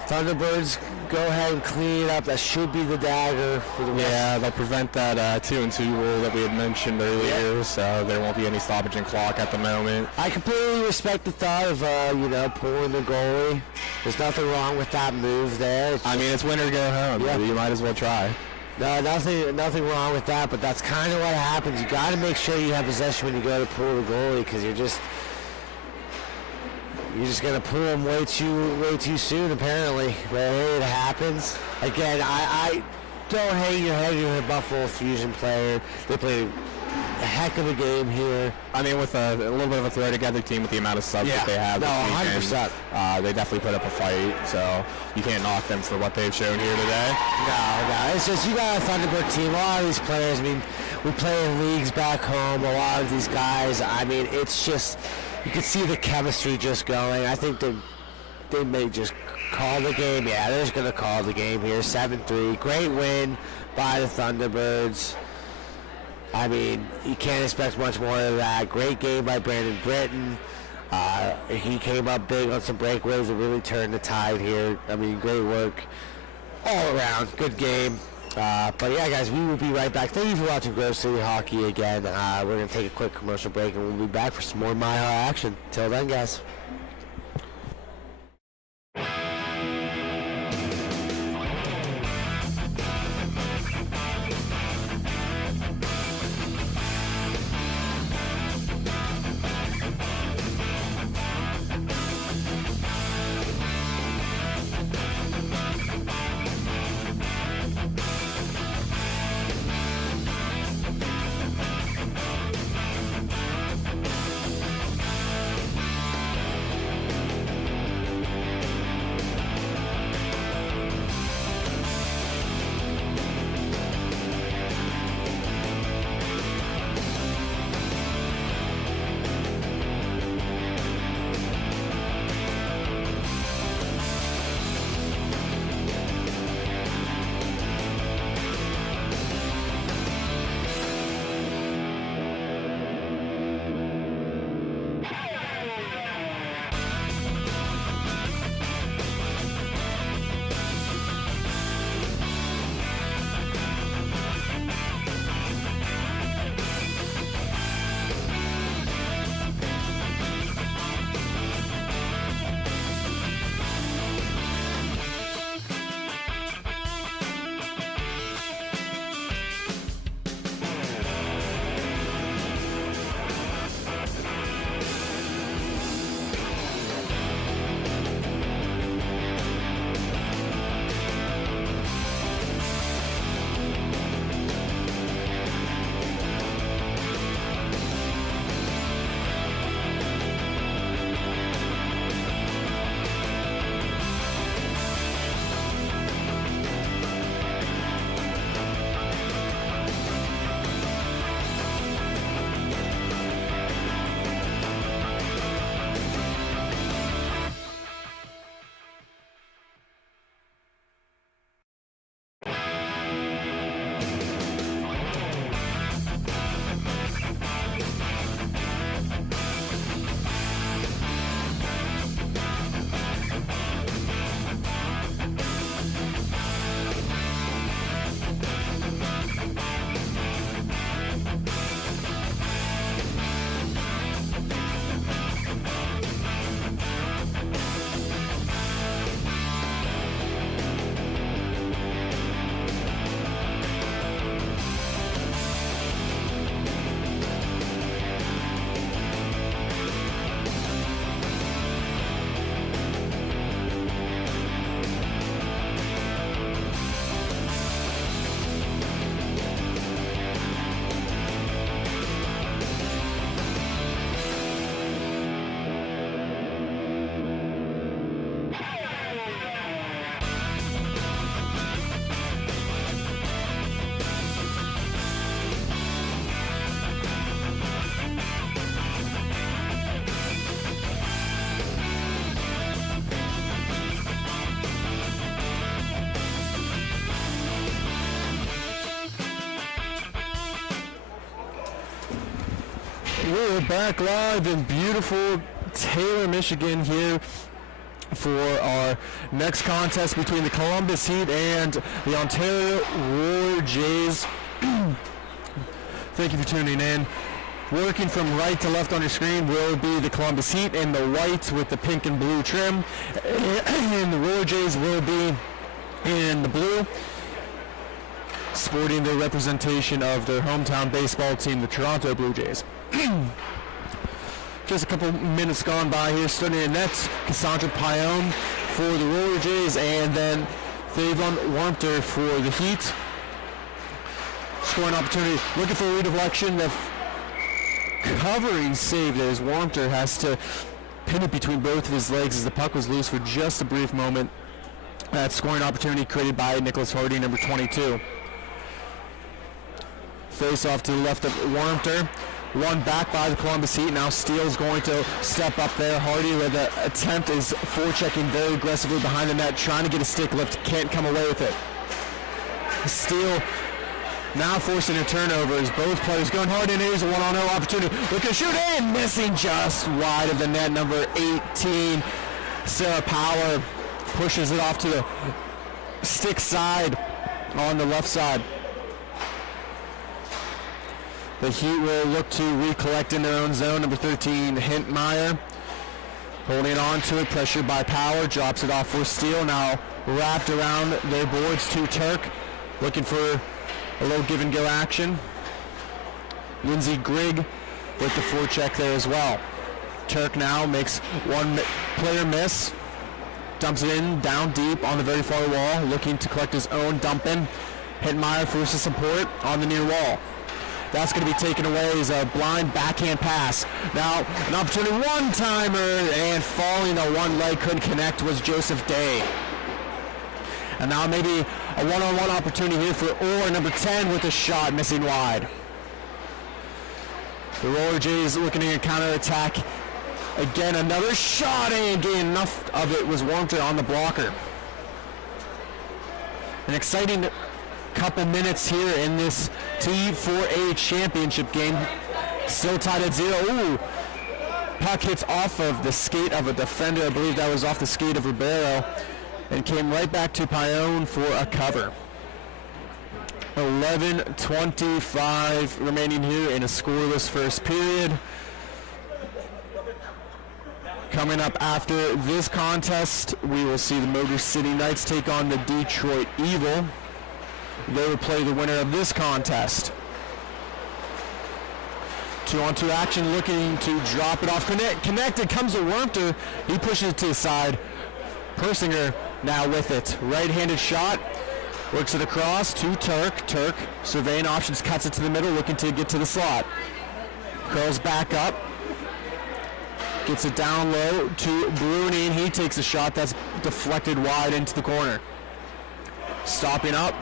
Thunderbirds go ahead and clean it up. That should be the dagger for the rest. Yeah, they'll prevent that 2-2 rule that we had mentioned earlier, so there won't be any stoppage in clock at the moment. I completely respect the thought of, pulling the goalie. There's nothing wrong with that move there. I mean, it's win or go home. Yeah. You might as well try. No, nothing wrong with that, but that's kind of what happens. You got to make sure you have possession when you go to pull the goalie, because you're just gonna pull him way too soon, apparently. But hey, it happens. Again, I don't hang your head. You're a Buffalo Fusion player. They play heck of a game here. I mean, with a little bit of a throw-together team with the amount of subs that they have, no, this weekend, 100%. they definitely put up a fight. So you can't knock them for what they've shown here today. No, it's just you got a Thunderbird team. A lot of these players. I mean, we play in leagues back home. A lot of these guys. I mean, it's just you can see the chemistry just going. I think they may just call the game. Yeah, they're just gonna call the game here. 7-3. Great win by the Thunderbirds. I mean, you can't expect much more of that. Great game by Brandon Britton. He came up big on some breakaways and really turned the tide here. I mean, great work all around. Good game. But yeah, guys, we will be right back. Thank you for watching Grove City Hockey again. We're going to take a quick commercial break, and we'll be back for some more MIHA action. Till then, guys. We're back live in beautiful Taylor, Michigan here for our next contest between the Columbus Heat and the Ontario Roller Jays. Thank you for tuning in. Working from right to left on your screen will be the Columbus Heat in the white with the pink and blue trim, and the Roller Jays will be in the blue, sporting the representation of their hometown baseball team, the Toronto Blue Jays. Just a couple minutes gone by here, starting in nets, Cassandra Pione for the Roller Jays, and then Thavon Warmter for the Heat. Scoring opportunity, looking for a redeflection. The recovering save there as Warmter has to pin it between both of his legs as the puck was loose for just a brief moment. That scoring opportunity created by Nicholas Hardy, number 22. Face off to the left of Warmter. Won back by the Columbus Heat. Now Steele's going to step up there. Hardy with an attempt is forechecking very aggressively behind the net, trying to get a stick lift. Can't come away with it. Steele now forcing a turnover as both players going hard, and here's a one-on-0 opportunity. Look at shoot in, missing just wide of the net. Number 18, Sarah Power, pushes it off to the stick side on the left side. The Heat will look to recollect in their own zone. Number 13, Hintmeyer, holding on to it, pressured by Power, drops it off for Steele. Now wrapped around their boards to Turk, looking for a little give and go action. Lindsey Grigg with the forecheck there as well. Turk now makes one player miss, dumps it in down deep on the very far wall, looking to collect his own dump in. Hintmeyer forces support on the near wall. That's going to be taken away as a blind backhand pass. Now, an opportunity, one-timer, and falling on one leg, couldn't connect, was Joseph Day. And now maybe a one-on-one opportunity here for Orr, number 10, with a shot missing wide. The Roller Jays looking to counter-attack. Again, another shot, and again, enough of it was Warmter on the blocker. An exciting couple minutes here in this T4A championship game. Still tied at 0. Ooh, puck hits off of the skate of a defender. I believe that was off the skate of Ribeiro, and came right back to Pione for a cover. 11:25 remaining here in a scoreless first period. Coming up after this contest, we will see the Motor City Knights take on the Detroit Evil. They will play the winner of this contest. 2-on-2 action, looking to drop it off. Connected comes to Warmter. He pushes it to the side. Persinger now with it. Right-handed shot. Works it across to Turk. Turk surveying options, cuts it to the middle, looking to get to the slot. Curls back up. Gets it down low to Bruni, and he takes a shot that's deflected wide into the corner. Stopping up.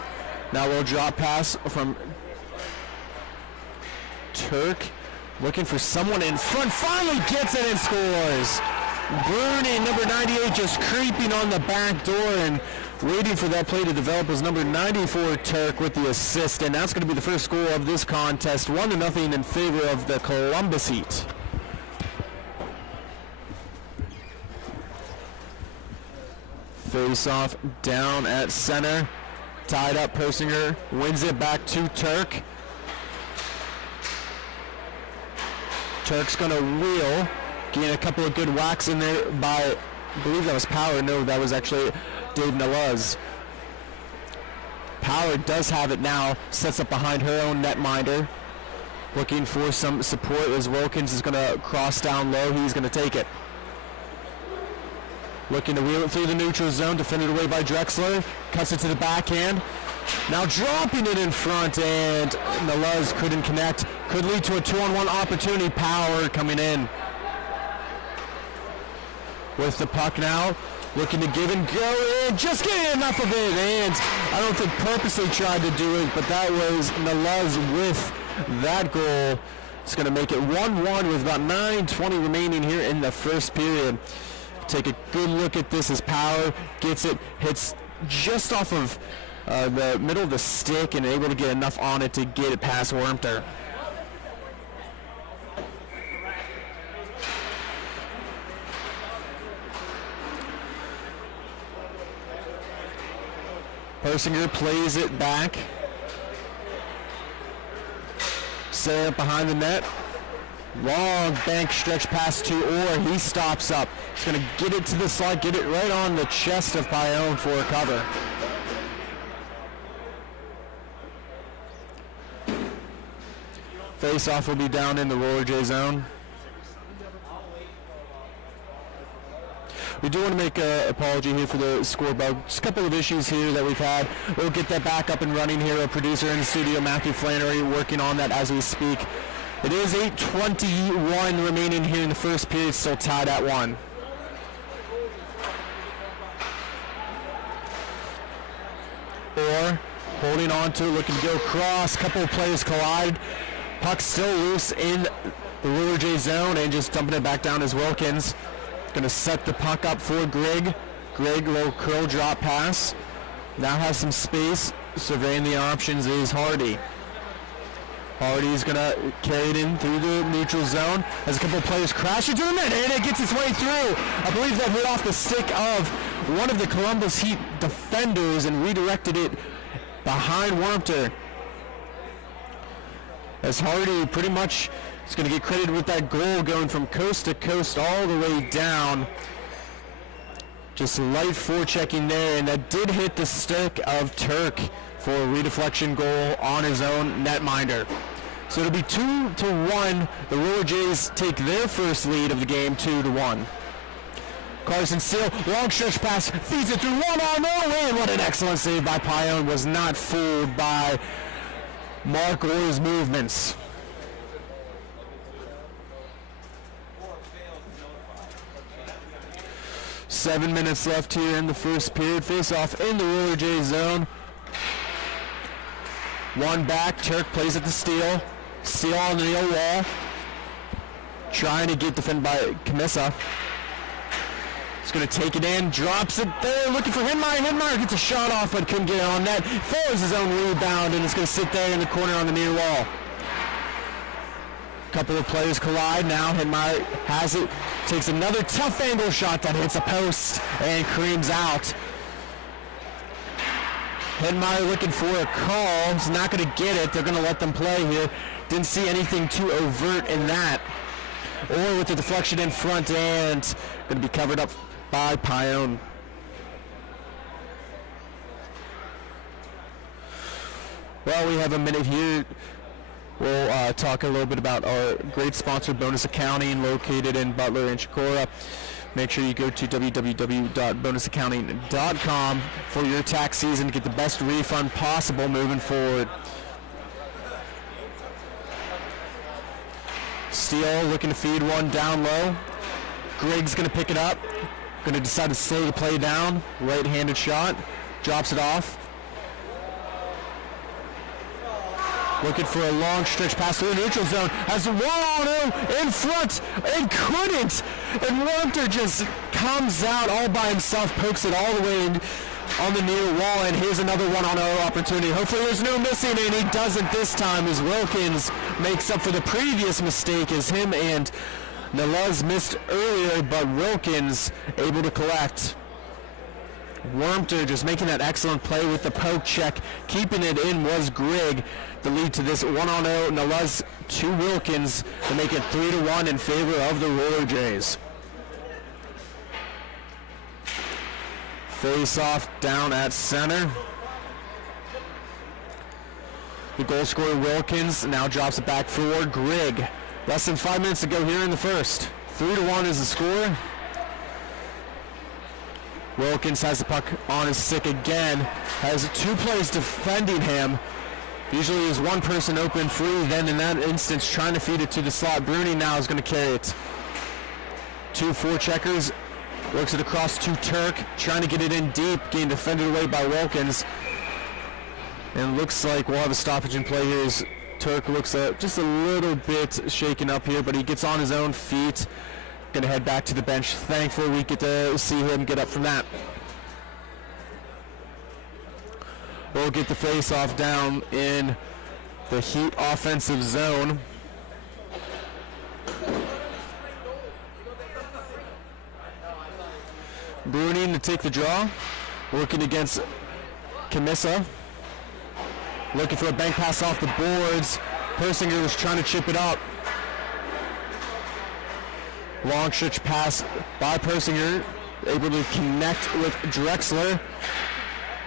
Now we'll drop pass from Turk. Looking for someone in front. Finally gets it and scores. Bruni, number 98, just creeping on the back door and waiting for that play to develop was number 94, Turk, with the assist. And that's going to be the first goal of this contest. 1-0 in favor of the Columbus Heat. Face off down at center. Tied up, Persinger wins it back to Turk. Turk's going to wheel. Gain a couple of good whacks in there by, I believe that was Power. No, that was actually Dave Naluz. Power does have it now. Sets up behind her own netminder. Looking for some support as Wilkins is going to cross down low. He's going to take it. Looking to wheel it through the neutral zone, defended away by Drexler. Cuts it to the backhand. Now dropping it in front, and Naluz couldn't connect. Could lead to a 2-on-1 opportunity. Power coming in with the puck now. Looking to give and go, and just getting enough of it. And I don't think purposely tried to do it, but that was Naluz with that goal. It's going to make it 1-1 with about 9:20 remaining here in the first period. Take a good look at this as Power gets it, hits just off of the middle of the stick and able to get enough on it to get it past Warmter. Persinger plays it back. Set up behind the net. Long bank stretch pass to Orr. He stops up. He's going to get it to the slot, get it right on the chest of Pione for a cover. Face-off will be down in the Roller J zone. We do want to make an apology here for the score bug. Just a couple of issues here that we've had. We'll get that back up and running here. Our producer in the studio, Matthew Flannery, working on that as we speak. It is 8:21 remaining here in the first period, still tied at 1. Or holding on to it, looking to go across. Couple of players collide. Puck still loose in the Roller J zone and just dumping it back down as Wilkins. Going to set the puck up for Grigg. Grigg, little curl drop pass. Now has some space. Surveying the options is Hardy. Hardy's going to carry it in through the neutral zone. Has a couple of players crash into the net, and it gets its way through. I believe that hit off the stick of one of the Columbus Heat defenders and redirected it behind Wormter. As Hardy pretty much is going to get credited with that goal, going from coast to coast all the way down. Just light forechecking there, and that did hit the stick of Turk for a redeflection goal on his own netminder. So it'll be 2-1. The Roller Jays take their first lead of the game, 2-1. Carson Steele, long stretch pass, feeds it through 1-on-0, and what an excellent save by Pione. Was not fooled by Mark or his movements. Seven minutes left here in the first period. Face off in the Roller J zone. One back. Turk plays at the Steele. Steele on the near wall. Trying to get defended by Kamissa. He's going to take it in. Drops it there. Looking for Hinmeyer. Hinmeyer gets a shot off but couldn't get it on net. Fails his own rebound and it's going to sit there in the corner on the near wall. Couple of players collide now. Hinmeyer has it. Takes another tough angle shot that hits a post and creams out. Hinmeyer looking for a call. He's not going to get it. They're going to let them play here. Didn't see anything too overt in that. Or with the deflection in front and going to be covered up by Pione. Well, we have a minute here. We'll talk a little bit about our great sponsor, Bonus Accounting, located in Butler and Chicora. Make sure you go to www.bonusaccounting.com for your tax season to get the best refund possible moving forward. Steele looking to feed one down low. Grigg's going to pick it up. Going to decide to slow the play down. Right-handed shot. Drops it off. Looking for a long stretch pass through the neutral zone. Has a 1-on-0 in front and couldn't. And Wormter just comes out all by himself, pokes it all the way in on the near wall, and here's another 1-on-0 opportunity. Hopefully there's no missing, and he doesn't this time as Wilkins makes up for the previous mistake as him and Nelez missed earlier, but Wilkins able to collect. Wormter just making that excellent play with the poke check. Keeping it in was Grigg. The lead to this 1-on-0. Nelez to Wilkins to make it 3-1 in favor of the Roller Jays. Face off down at center. The goal scorer Wilkins now drops it back for Grigg. Less than 5 minutes to go here in the first. 3-1 is the score. Wilkins has the puck on his stick again. Has two players defending him. Usually is one person open free, then in that instance trying to feed it to the slot. Bruni now is going to carry it. 2 forecheckers. Works it across to Turk. Trying to get it in deep. Getting defended away by Wilkins. And looks like we'll have a stoppage in play here as Turk looks just a little bit shaken up here, but he gets on his own feet. Going to head back to the bench. Thankful we get to see him get up from that. We'll get the face-off down in the Heat offensive zone. Bruning to take the draw. Working against Kamissa. Looking for a bank pass off the boards. Persinger was trying to chip it up. Long stretch pass by Persinger, able to connect with Drexler.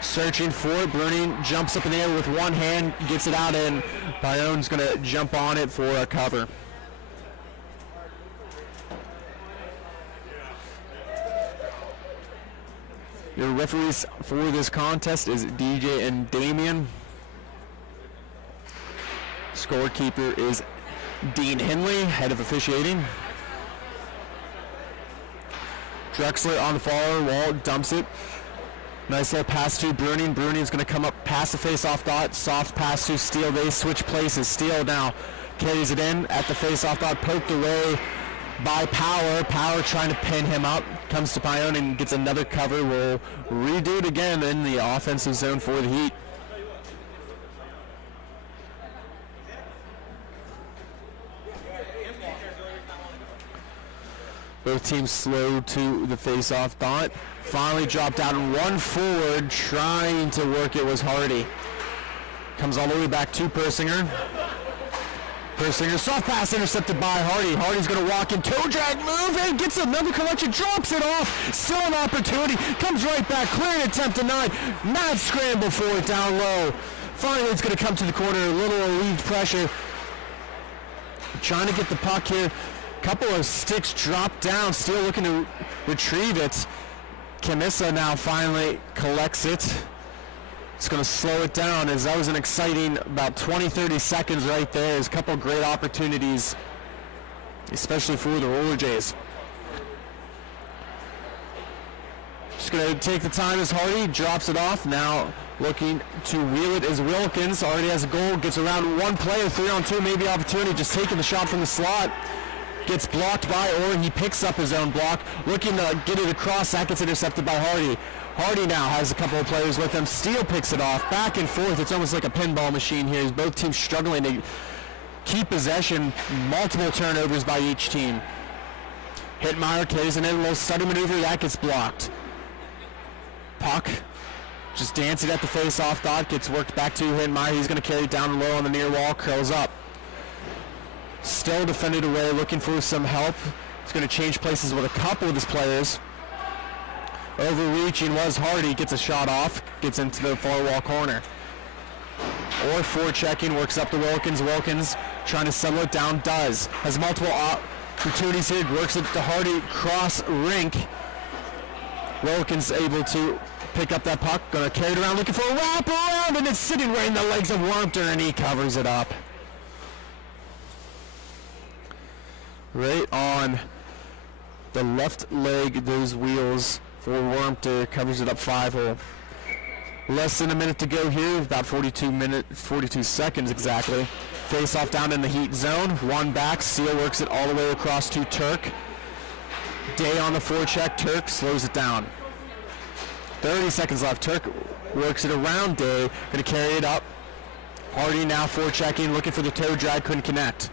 Searching for it. Bruning jumps up in the air with one hand, gets it out, and Pione's going to jump on it for a cover. Your referees for this contest is DJ and Damien. Scorekeeper is Dean Hinley, head of officiating. Drexler on the far wall, dumps it. Nice little pass to Bruning. Bruning's going to come up past the face-off dot. Soft pass to Steele. They switch places. Steele now carries it in at the face-off dot. Poked away by Power. Power trying to pin him up. Comes to Pione and gets another cover. Will redo it again in the offensive zone for the Heat. Both teams slow to the face-off dot. Finally dropped out and one forward, trying to work it was Hardy. Comes all the way back to Persinger. Persinger, soft pass intercepted by Hardy. Hardy's going to walk in, toe drag move, and gets another collection, drops it off. Still an opportunity, comes right back, clearing attempt denied. Mad scramble for it down low. Finally it's going to come to the corner, a little relieved pressure. Trying to get the puck here. Couple of sticks dropped down, still looking to retrieve it. Kamissa now finally collects it. It's going to slow it down as that was an exciting about 20-30 seconds right there. There's a couple of great opportunities, especially for the Roller Jays. Just going to take the time as Hardy drops it off. Now looking to wheel it as Wilkins already has a goal, gets around one player, 3-on-2, maybe opportunity, just taking the shot from the slot. Gets blocked by, or he picks up his own block, looking to get it across. That gets intercepted by Hardy. Hardy now has a couple of players with him. Steele picks it off, back and forth. It's almost like a pinball machine here. Both teams struggling to keep possession. Multiple turnovers by each team. Hittmeyer carries in a little study maneuver. That gets blocked. Puck just dancing at the face-off dot. Gets worked back to Hittmeyer. He's going to carry it down low on the near wall. Curls up. Still defended away, looking for some help. He's going to change places with a couple of his players. Overreaching was Hardy, gets a shot off, gets into the far wall corner. Or forechecking, works up to Wilkins. Wilkins trying to settle it down, does. Has multiple opportunities here, works it to Hardy, cross rink. Wilkins able to pick up that puck, going to carry it around, looking for a wrap around, and it's sitting right in the legs of Wormter, and he covers it up. Right on the left leg, those wheels for Wormter, covers it up 5-hole. Less than a minute to go here, about 42 seconds exactly. Face off down in the Heat zone, one back, Steele works it all the way across to Turk. Day on the forecheck, Turk slows it down. 30 seconds left, Turk works it around Day, gonna carry it up. Hardy now forechecking, looking for the toe drag, couldn't connect.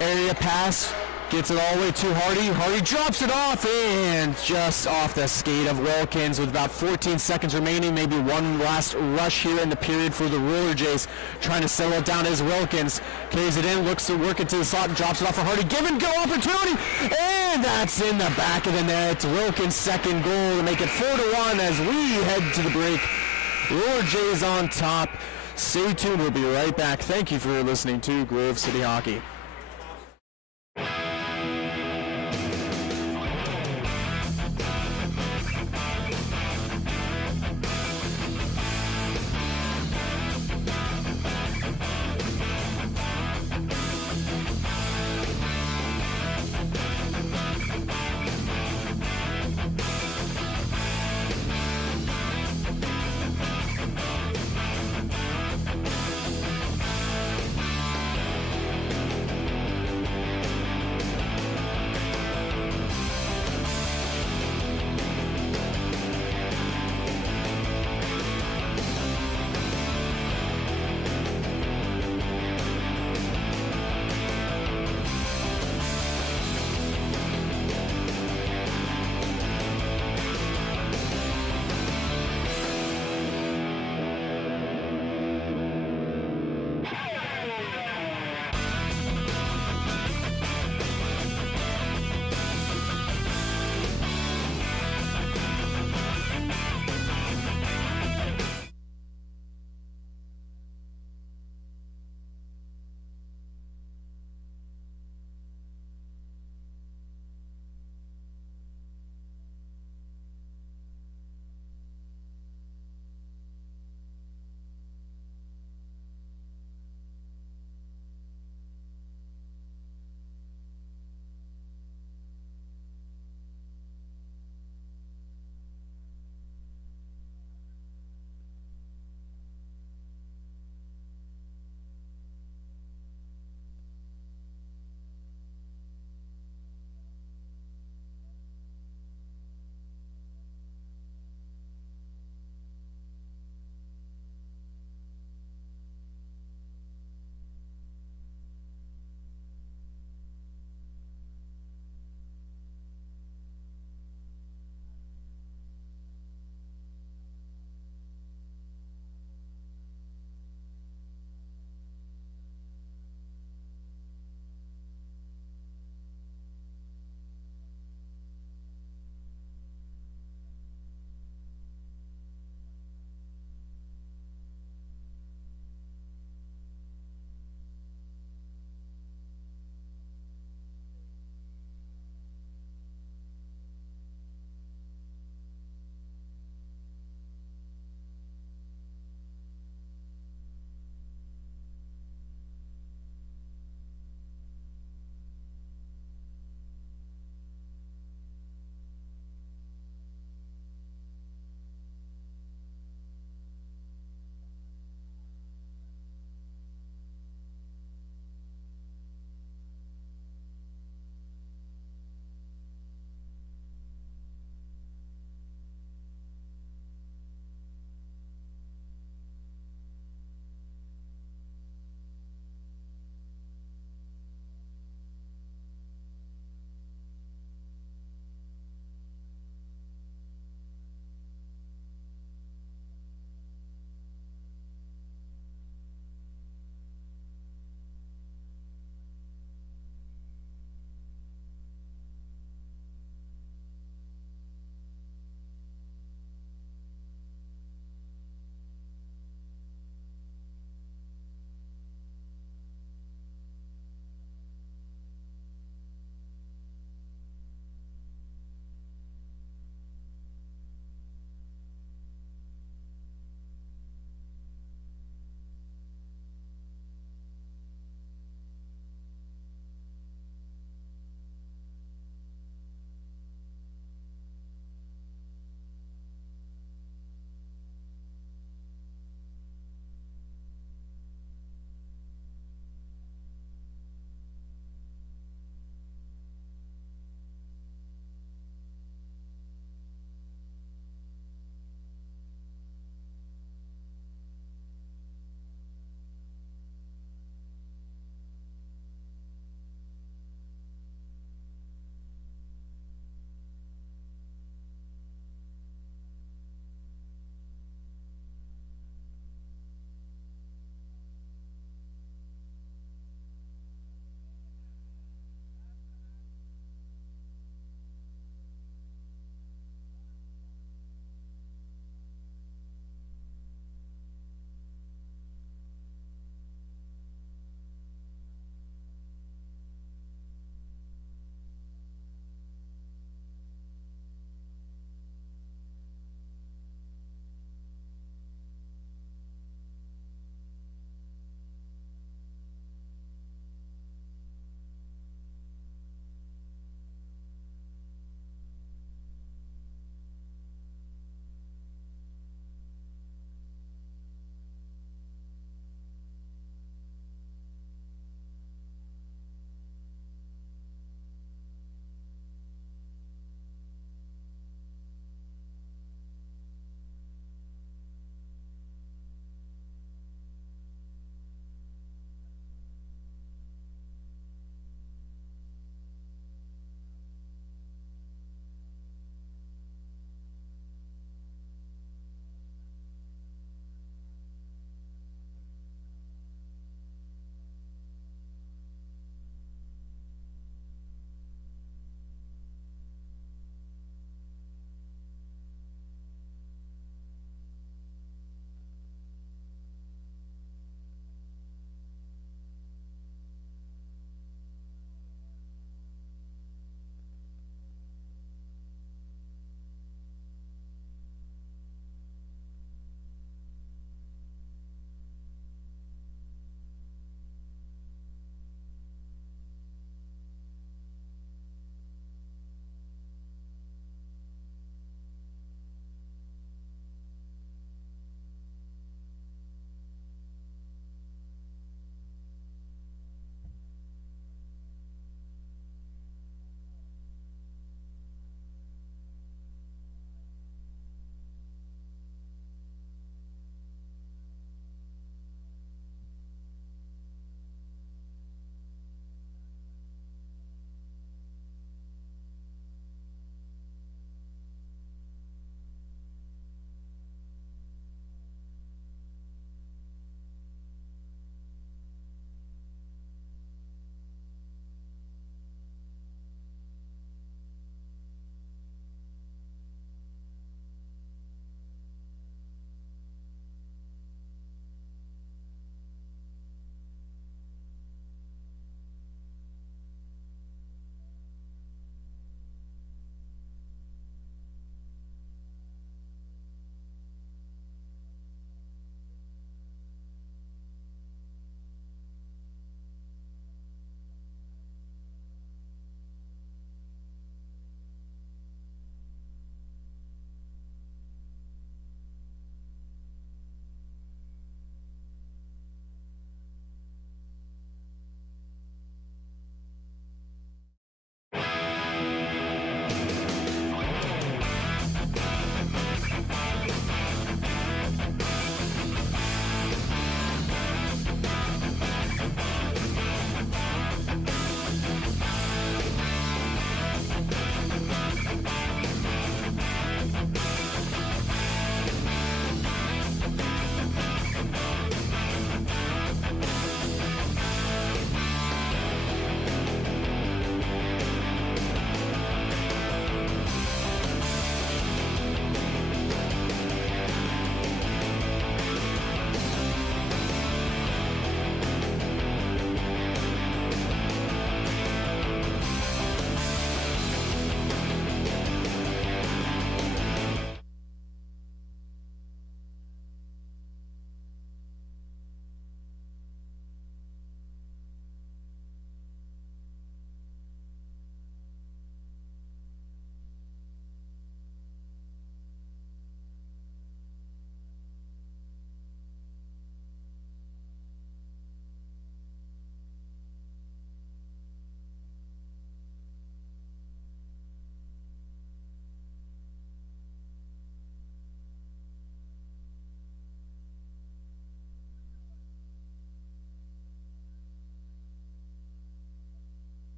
Area pass, gets it all the way to Hardy. Hardy drops it off and just off the skate of Wilkins with about 14 seconds remaining. Maybe one last rush here in the period for the Roller Jays. Trying to settle it down as Wilkins carries it in, looks to work it to the slot and drops it off for Hardy. Give and go opportunity, and that's in the back of the net. Wilkins' second goal to make it 4-1 as we head to the break. Roller Jays on top. Stay tuned, we'll be right back. Thank you for listening to Grove City Hockey.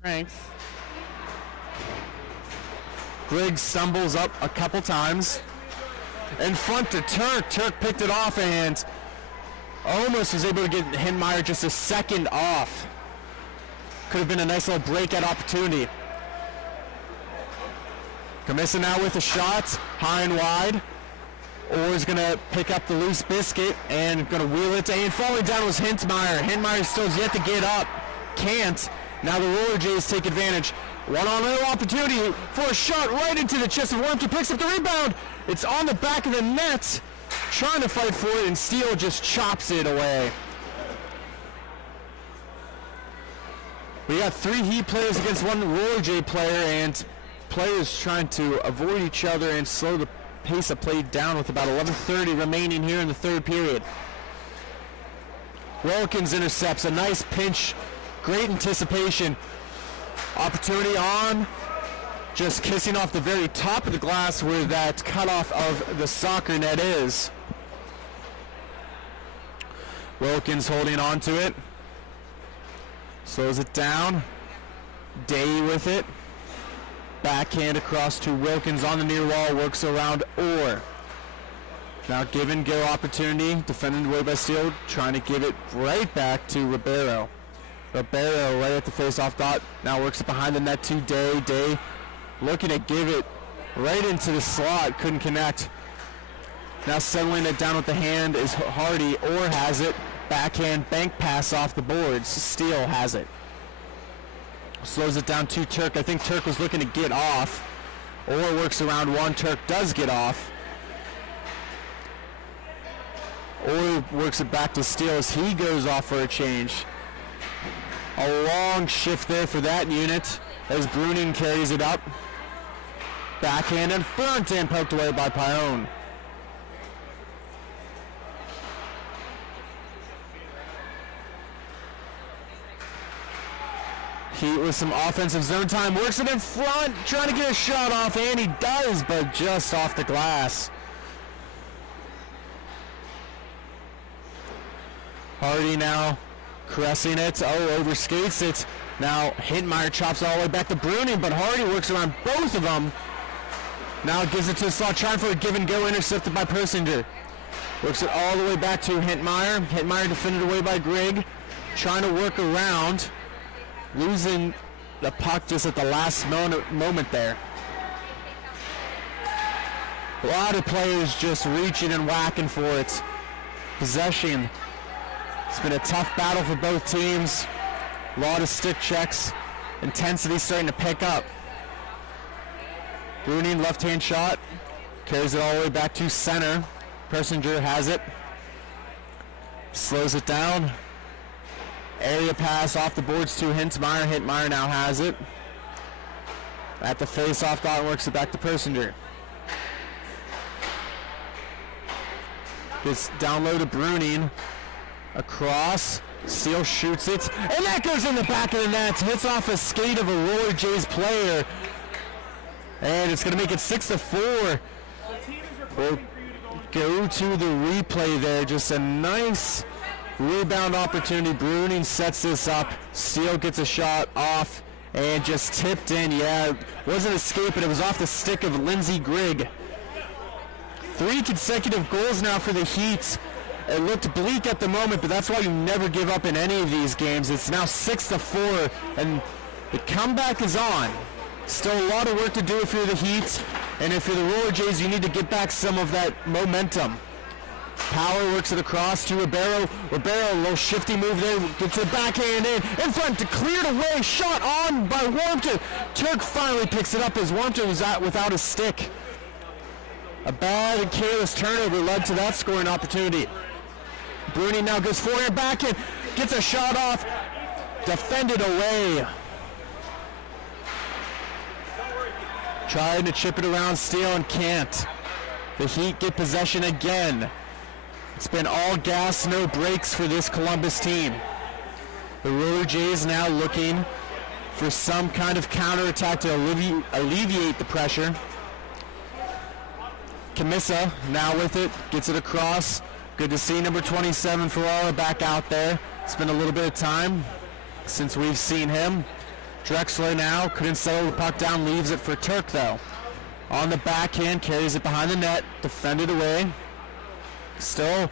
Strength. Griggs stumbles up a couple times. In front to Turk. Turk picked it off and almost was able to get Hintmeyer just a second off. Could have been a nice little breakout opportunity. Camissa now with a shot, high and wide. Orr is going to pick up the loose biscuit and going to wheel it. And falling down was Hintmeyer. Hintmeyer still has yet to get up. Can't. Now the Roller Jays take advantage. One-on-one opportunity for a shot right into the chest of Warmke. Picks up the rebound. It's on the back of the net. Trying to fight for it, and Steele just chops it away. We got 3 Heat players against 1 Roller J player, and players trying to avoid each other and slow the pace of play down with about 11:30 remaining here in the third period. Wilkins intercepts a nice pinch. Great anticipation. Opportunity on. Just kissing off the very top of the glass where that cutoff of the soccer net is. Wilkins holding on to it. Slows it down. Day with it. Backhand across to Wilkins on the near wall. Works around Orr. Now give and go opportunity. Defended away by Steele. Trying to give it right back to Ribeiro. Ribeiro right at the face-off dot. Now works it behind the net to Day. Day looking to give it right into the slot. Couldn't connect. Now settling it down with the hand is Hardy. Orr has it. Backhand bank pass off the boards. Steele has it. Slows it down to Turk. I think Turk was looking to get off. Orr works around one. Turk does get off. Orr works it back to Steele as he goes off for a change. A long shift there for that unit as Bruning carries it up. Backhand in front and poked away by Paone. Heat with some offensive zone time, works it in front, trying to get a shot off, and he does, but just off the glass. Hardy now caressing it, overskates it. Now Hintmeyer chops all the way back to Bruning, but Hardy works around both of them. Now gives it to the slot, trying for a give and go, intercepted by Persinger. Works it all the way back to Hintmeyer. Hintmeyer defended away by Grigg, trying to work around. Losing the puck just at the last moment there. A lot of players just reaching and whacking for it. Possession. It's been a tough battle for both teams. A lot of stick checks. Intensity starting to pick up. Bruning left-hand shot. Carries it all the way back to center. Persinger has it. Slows it down. Area pass off the boards to Hintmeyer. Hintmeyer now has it. At the face-off dot, works it back to Persinger. Gets down low to Bruning. Across. Steele shoots it. And that goes in the back of the net. Hits off a skate of a Roller Jays player. And it's going to make it 6-4. We'll go to the replay there. Just a nice rebound opportunity. Bruning sets this up. Steele gets a shot off and just tipped in. Yeah, it wasn't a skate, but it was off the stick of Lindsey Grigg. 3 consecutive goals now for the Heat. It looked bleak at the moment, but that's why you never give up in any of these games. It's now 6-4, and the comeback is on. Still a lot of work to do if you're the Heat, and if you're the Roller Jays, you need to get back some of that momentum. Power works it across to Ribeiro. Ribeiro, a little shifty move there, gets a backhand in front, cleared away, shot on by Warmke. Turk finally picks it up as Warmke was without a stick. A bad and careless turnover led to that scoring opportunity. Bruning now goes forward, backhand, gets a shot off, defended away. Trying to chip it around Steele and can't. The Heat get possession again. It's been all gas, no brakes for this Columbus team. The Roller Jays now looking for some kind of counterattack to alleviate the pressure. Camissa now with it, gets it across. Good to see number 27 Ferrara back out there. It's been a little bit of time since we've seen him. Drexler now couldn't settle the puck down, leaves it for Turk though. On the backhand, carries it behind the net, defended away. Still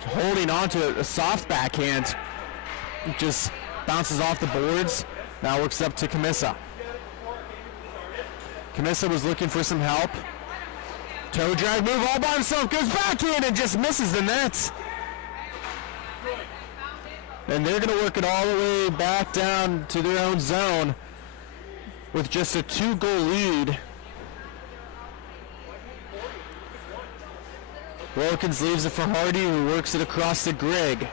holding on to a soft backhand. Just bounces off the boards. Now works up to Camissa. Camissa was looking for some help. Toe drag move all by himself, goes backhand and just misses the net. And they're going to work it all the way back down to their own zone with just a 2-goal lead. Wilkins leaves it for Hardy, who works it across to Grigg.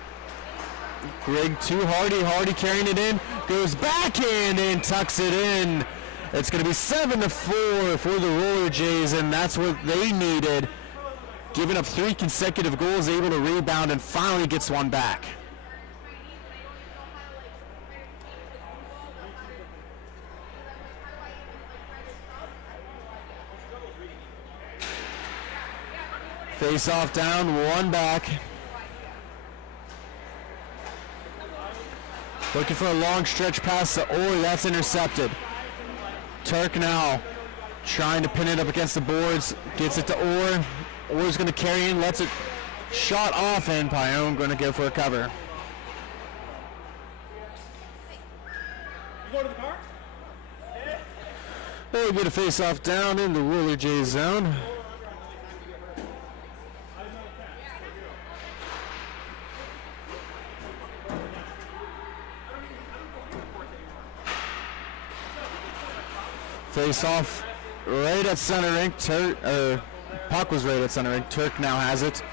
Grigg to Hardy, Hardy carrying it in, goes backhand and tucks it in. It's going to be 7-4 for the Roller Jays, and that's what they needed. Giving up 3 consecutive goals, able to rebound and finally gets one back. Face off down, 1 back. Looking for a long stretch pass to Orr, that's intercepted. Turk now trying to pin it up against the boards, gets it to Orr. Orr's going to carry in, lets it shot off, and Pione going to go for a cover. Oh, we get a face off down in the Roller Jays zone. Face off right at center rink. Puck was right at center rink. Turk now has it.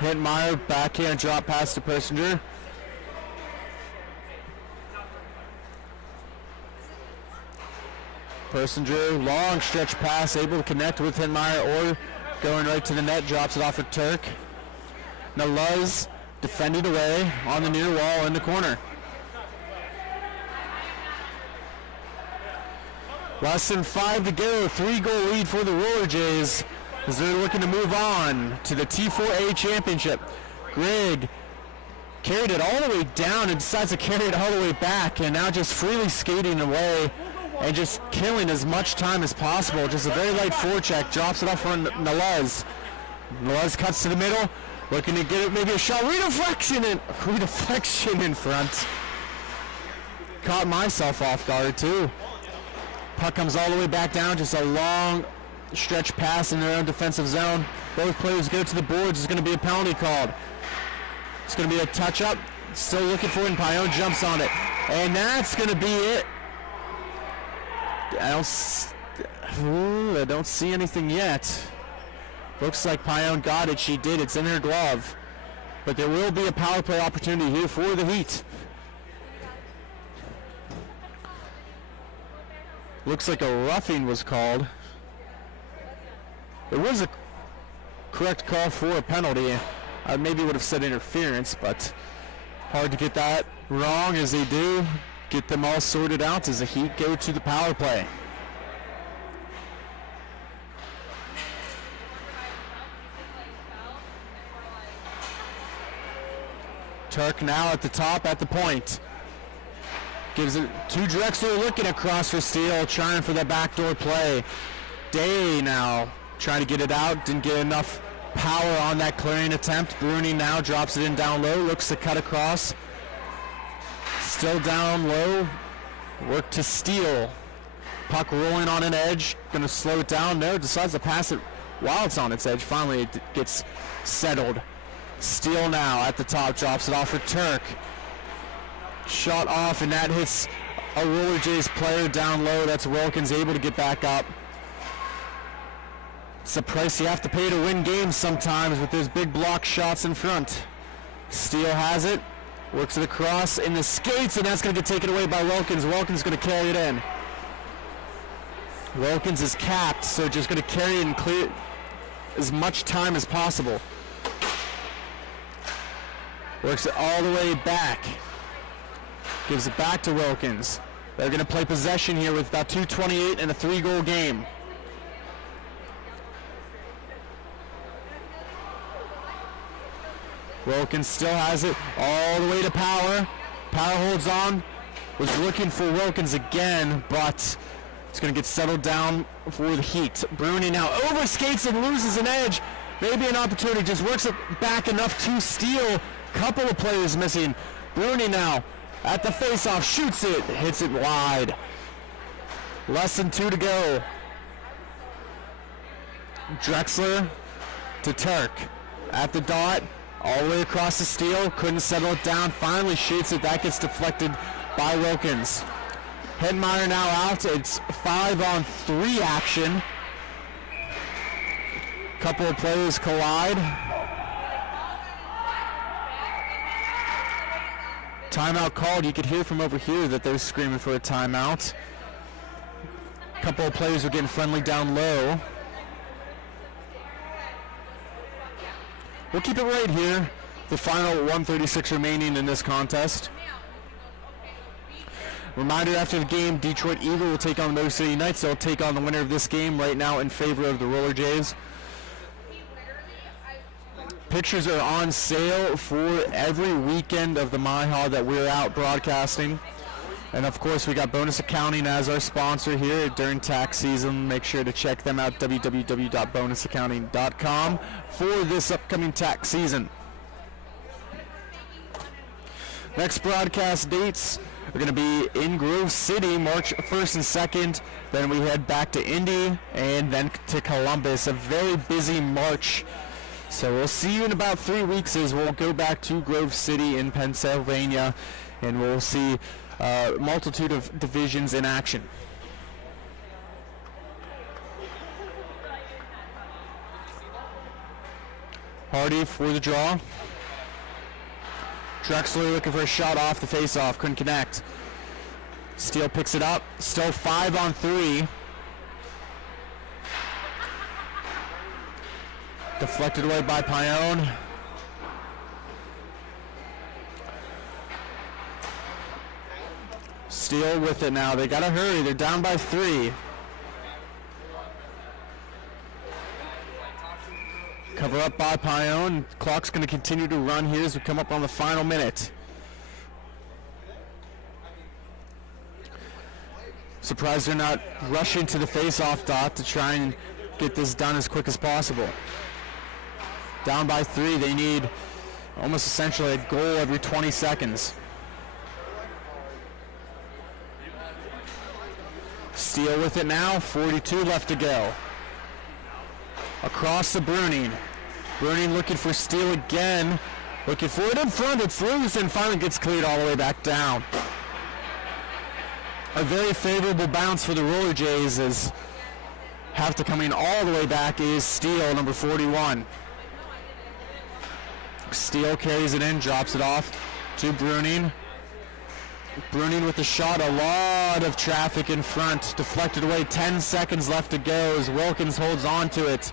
Hintmeyer backhand drop pass to Persinger. Persinger, long stretch pass, able to connect with Hintmeyer, or going right to the net, drops it off for Turk. Now Luz defended away on the near wall in the corner. Less than 5 to go, 3-goal lead for the Roller Jays as they're looking to move on to the T4A championship. Grigg carried it all the way down and decides to carry it all the way back, and now just freely skating away and just killing as much time as possible. Just a very light forecheck, drops it off for Nalez. Nalez cuts to the middle. Looking to get it, maybe a shot, redeflection in front. Caught myself off guard too. Puck comes all the way back down, just a long stretch pass in their own defensive zone. Both players go to the boards, there's going to be a penalty called. It's going to be a touch up, still looking for it, and Pione jumps on it. And that's going to be it. I don't see anything yet. Looks like Pione got it. She did. It's in her glove. But there will be a power play opportunity here for the Heat. Looks like a roughing was called. It was a correct call for a penalty. I maybe would have said interference, but hard to get that wrong as they do. Get them all sorted out as the Heat go to the power play. Turk now at the top, at the point. Gives it to Drexler, looking across for steal, trying for the backdoor play. Day now trying to get it out, didn't get enough power on that clearing attempt. Bruni now drops it in down low, looks to cut across. Still down low, work to steal. Puck rolling on an edge, gonna slow it down there, decides to pass it while it's on its edge. Finally it gets settled. Steele now at the top, drops it off for Turk. Shot off, and that hits a Roller Jays player down low. That's Wilkins, able to get back up. It's the price you have to pay to win games sometimes with those big block shots in front. Steele has it, works it across in the skates, and that's going to get taken away by Wilkins. Wilkins going to carry it in. Wilkins is capped, so just going to carry it and clear. as much time as possible. Works it all the way back. Gives it back to Wilkins. They're going to play possession here with about 2:28 and a 3-goal game. Wilkins still has it all the way to Power. Power holds on. Was looking for Wilkins again, but it's going to get settled down for the Heat. Bruni now overskates and loses an edge. Maybe an opportunity. Just works it back enough to steal. Couple of players missing. Bruni now at the faceoff, shoots it, hits it wide. Less than 2 to go. Drexler to Turk at the dot, all the way across the steal, couldn't settle it down, finally shoots it, that gets deflected by Wilkins. Hetmeyer now out, it's 5-on-3 action. Couple of players collide. Timeout called. You could hear from over here that they're screaming for a timeout. A couple of players are getting friendly down low. We'll keep it right here. The final 1:36 remaining in this contest. Reminder, after the game, Detroit Eagle will take on the Motor City Knights. They'll take on the winner of this game right now in favor of the Roller Jays. Pictures are on sale for every weekend of the MIHA that we're out broadcasting. And of course, we got Bonus Accounting as our sponsor here during tax season. Make sure to check them out, www.bonusaccounting.com, for this upcoming tax season. Next broadcast dates are going to be in Grove City, March 1st and 2nd. Then we head back to Indy and then to Columbus. A very busy March. So we'll see you in about 3 weeks as we'll go back to Grove City in Pennsylvania, and we'll see a multitude of divisions in action. Hardy for the draw. Drexler looking for a shot off the face-off, couldn't connect. Steele picks it up, still 5-on-3. Deflected away by Pione. Steele with it now. They gotta hurry. They're down by 3. Cover up by Pione. Clock's gonna continue to run here as we come up on the final minute. Surprised they're not rushing to the face-off dot to try and get this done as quick as possible. Down by 3, they need almost essentially a goal every 20 seconds. Steele with it now, 42 left to go. Across to Bruning. Bruning looking for Steele again. Looking for it in front, it's loose and finally gets cleared all the way back down. A very favorable bounce for the Roller Jays as have to come in all the way back is Steele, number 41. Steele carries it in, drops it off to Bruning. Bruning with the shot, a lot of traffic in front, deflected away, 10 seconds left to go as Wilkins holds on to it.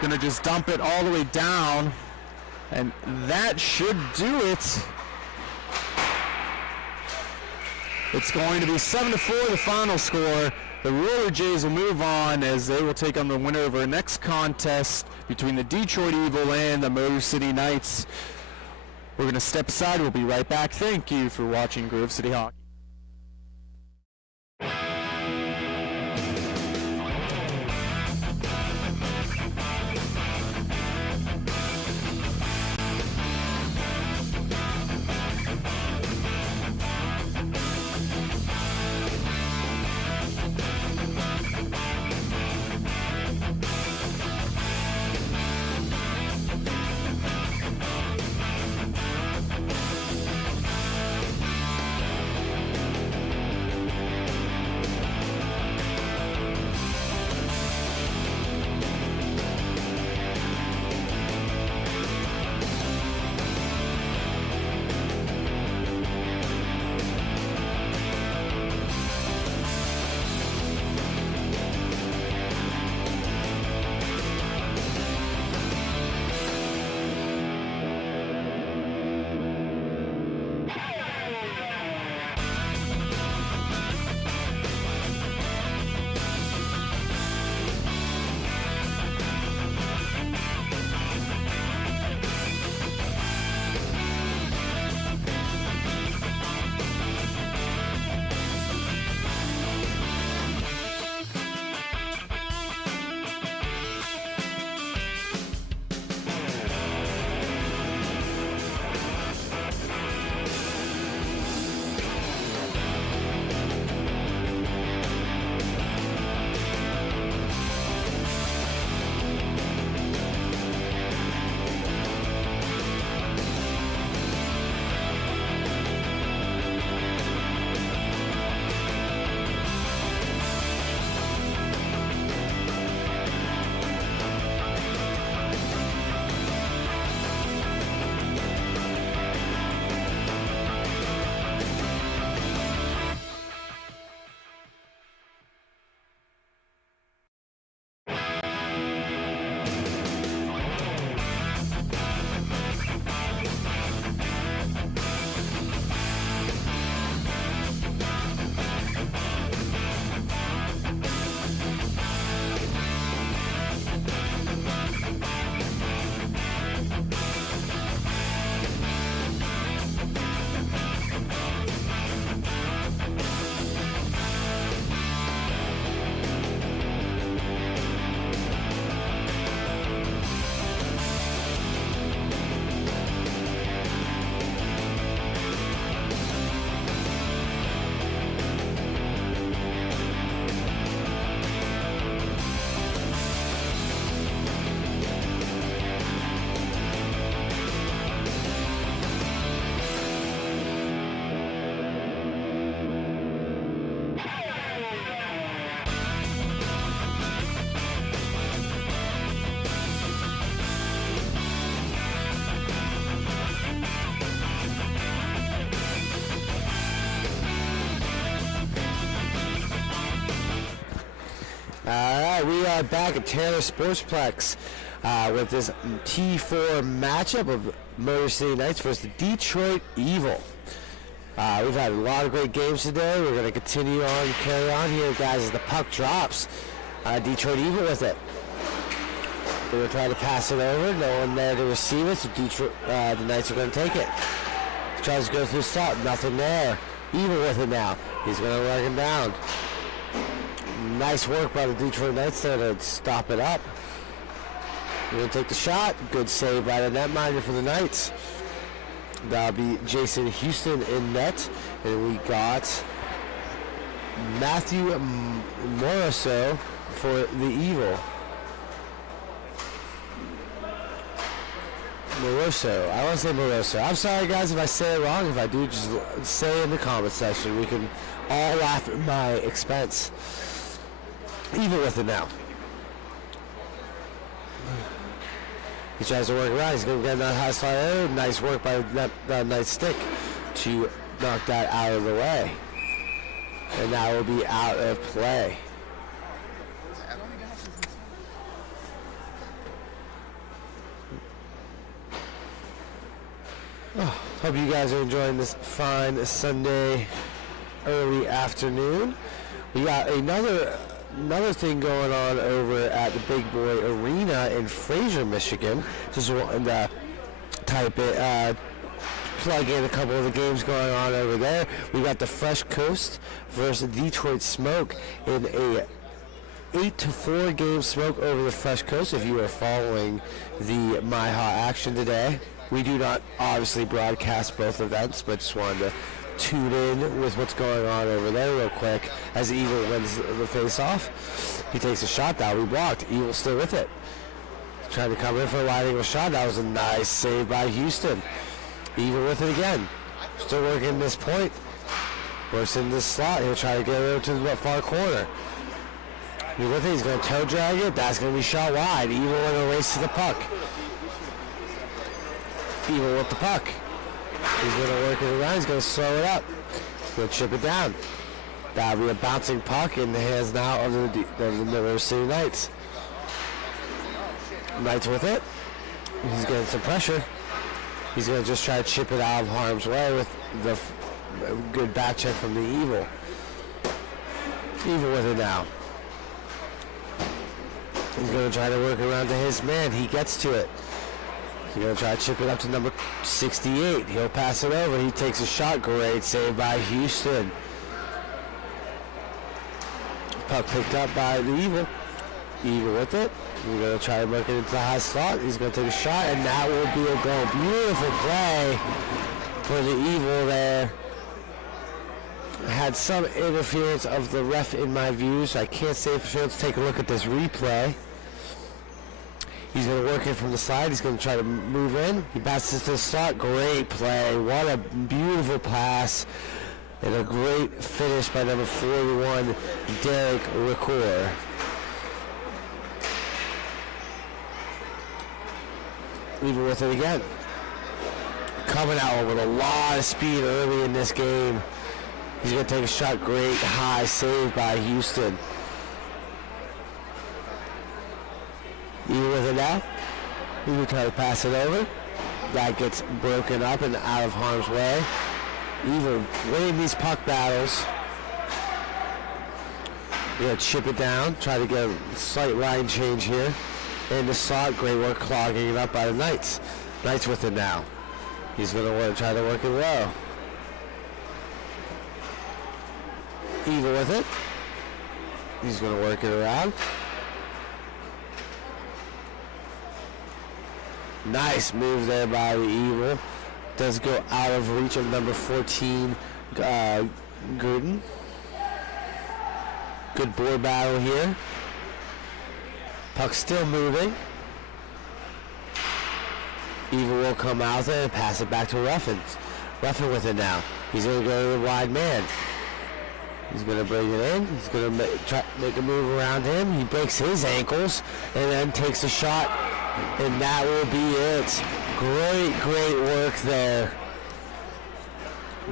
Gonna just dump it all the way down, and that should do it. It's going to be 7-4, the final score. The Roller Jays will move on as they will take on the winner of our next contest between the Detroit Evil and the Motor City Knights. We're going to step aside. We'll be right back. Thank you for watching Grove City Hockey. right, we are back at Taylor Sportsplex with this T4 matchup of Motor City Knights versus the Detroit Evil. We've had a lot of great games today. We're going to carry on here, guys, as the puck drops. Detroit Evil with it. They were trying to pass it over. No one there to receive it, so the Knights are going to take it. Tries to go through Salt. Nothing there. Evil with it now. He's going to work him down. Nice work by the Detroit Knights there to stop it up. We're going to take the shot. Good save by the netminder for the Knights. That'll be Jason Houston in net. And we got Matthew Moroso for the Evil. Moroso. I want to say Moroso. I'm sorry, guys, if I say it wrong. If I do, just say it in the comment section. We can all laugh at my expense. Evil with it now. He tries to work around. He's going to get that high slide area. Nice work by that nice stick to knock that out of the way. And that will be out of play. Oh, hope you guys are enjoying this fine Sunday early afternoon. We got another thing going on over at the Big Boy Arena in Fraser, Michigan. Just wanted to plug in a couple of the games going on over there. We got the Fresh Coast versus Detroit Smoke in a 8-4 game smoke over the Fresh Coast. If you are following the MIHA action today, we do not obviously broadcast both events, but just wanted to tune in with what's going on over there real quick as Evil wins the face-off. He takes a shot. That we blocked. Evil still with it. Trying to come in for a lighting a shot. That was a nice save by Houston. Evil with it again. Still working this point. Works in this slot. He'll try to get it over to the far corner. He's with it. He's going to toe drag it. That's going to be shot wide. Evil in a race to the puck. Evil with the puck. He's going to work it around. He's going to slow it up. He'll chip it down. That'll be a bouncing puck in the hands now of the Motor City Knights. Knights with it. He's getting some pressure. He's going to just try to chip it out of harm's way with the good back check from the Evil. Evil with it now. He's going to try to work around to his man. He gets to it. He's going to try to chip it up to number 68. He'll pass it over. He takes a shot. Great save by Houston. Puck picked up by the Evil. Evil with it. He's going to try to work it into the high slot. He's going to take a shot, and that will be a goal. Beautiful play for the Evil there. Had some interference of the ref in my view, so I can't say for sure. Let's take a look at this replay. He's going to work in from the side. He's going to try to move in. He passes to the slot. Great play. What a beautiful pass. And a great finish by number 41, Derek Ricoeur. Even with it again. Coming out with a lot of speed early in this game. He's going to take a shot. Great high save by Houston. Even with it now. He will try to pass it over. That gets broken up and out of harm's way. Even winning these puck battles. We're going to chip it down. Try to get a slight line change here. And the slot. Great work clogging it up by the Knights. Knights with it now. He's going to try to work it low. Evil with it. He's going to work it around. Nice move there by the Evil. Does go out of reach of number 14, Gooden. Good board battle here. Puck still moving. Evil will come out there and pass it back to Ruffin. Ruffin with it now. He's going to go to the wide man. He's going to bring it in. He's going to try make a move around him. He breaks his ankles and then takes a shot. And that will be it. Great work there.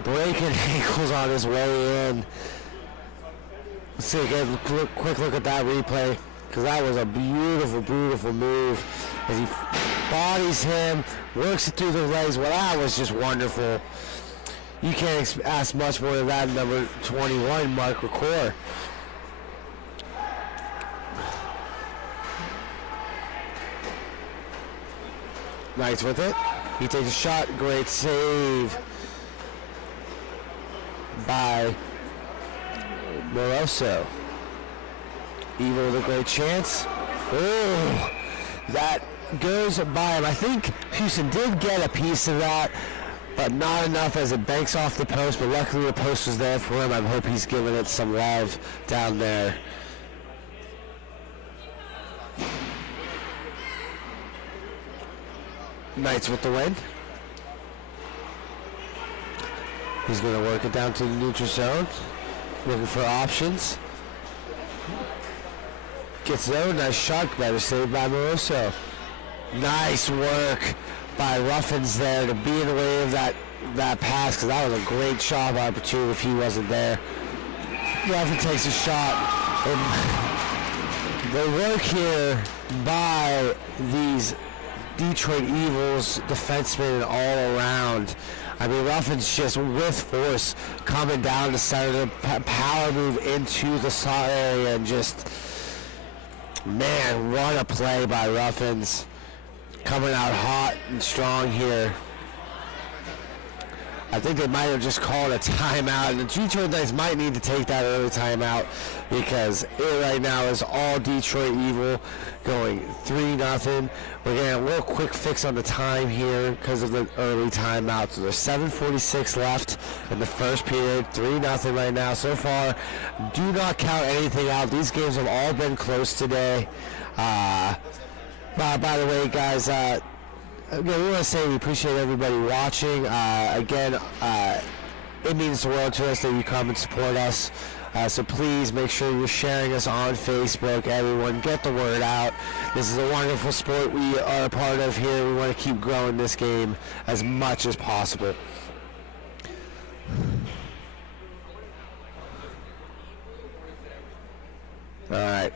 Breaking ankles on his way in. Let's take a quick look at that replay. because that was a beautiful, beautiful move as he bodies him, works it through the legs. Well, that was just wonderful. You can't ask much more than that, number 21, Mark Ricoeur. Knights with it. He takes a shot. Great save by Moroso. Evil with a great chance. Oh, that goes by him. I think Houston did get a piece of that, but not enough as it banks off the post. But luckily the post was there for him. I hope he's giving it some love down there. Knights with the win. He's going to work it down to the neutral zone. Looking for options. Gets it over. Nice shot. Better save by Moroso. Nice work by Ruffins there to be in the way of that pass, because that was a great shot opportunity if he wasn't there. Ruffin takes a shot. And the work here by these Detroit Eagles defensemen all around. I mean, Ruffin's just with force coming down the center, the power move into the saw area, and just, man, what a play by Ruffins. Coming out hot and strong here. I think they might have just called a timeout, and the Detroit Knights might need to take that early timeout, because it right now is all Detroit Evil going 3-0. We're getting a little quick fix on the time here because of the early timeout. So there's 7:46 left in the first period, 3-0 right now. So far, do not count anything out. These games have all been close today. By the way, guys, again, we want to say we appreciate everybody watching. It means the world to us that you come and support us. So please make sure you're sharing us on Facebook. Everyone, get the word out. This is a wonderful sport we are a part of here. We want to keep growing this game as much as possible. All right.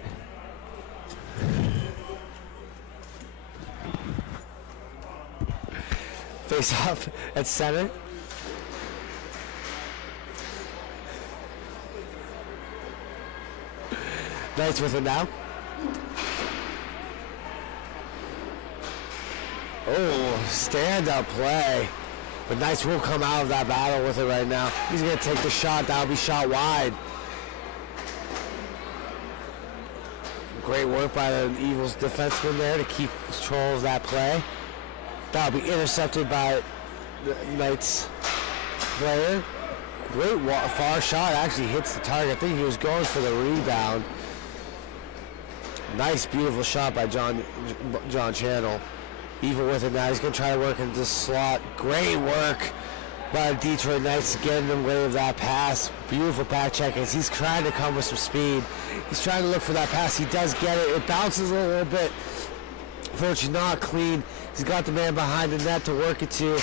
Face off at center. Knights with it now. Oh, stand-up play. But Knights will come out of that battle with it right now. He's going to take the shot. That'll be shot wide. Great work by the Eagles defenseman there to keep control of that play. That'll be intercepted by the Knights player. Great far shot. Actually hits the target. I think he was going for the rebound. Nice, beautiful shot by John Channel. Evil with it now. He's going to try to work into the slot. Great work by the Detroit Knights getting in the way of that pass. Beautiful back check as he's trying to come with some speed. He's trying to look for that pass. He does get it. It bounces a little bit. Unfortunately, not clean. He's got the man behind the net to work it to.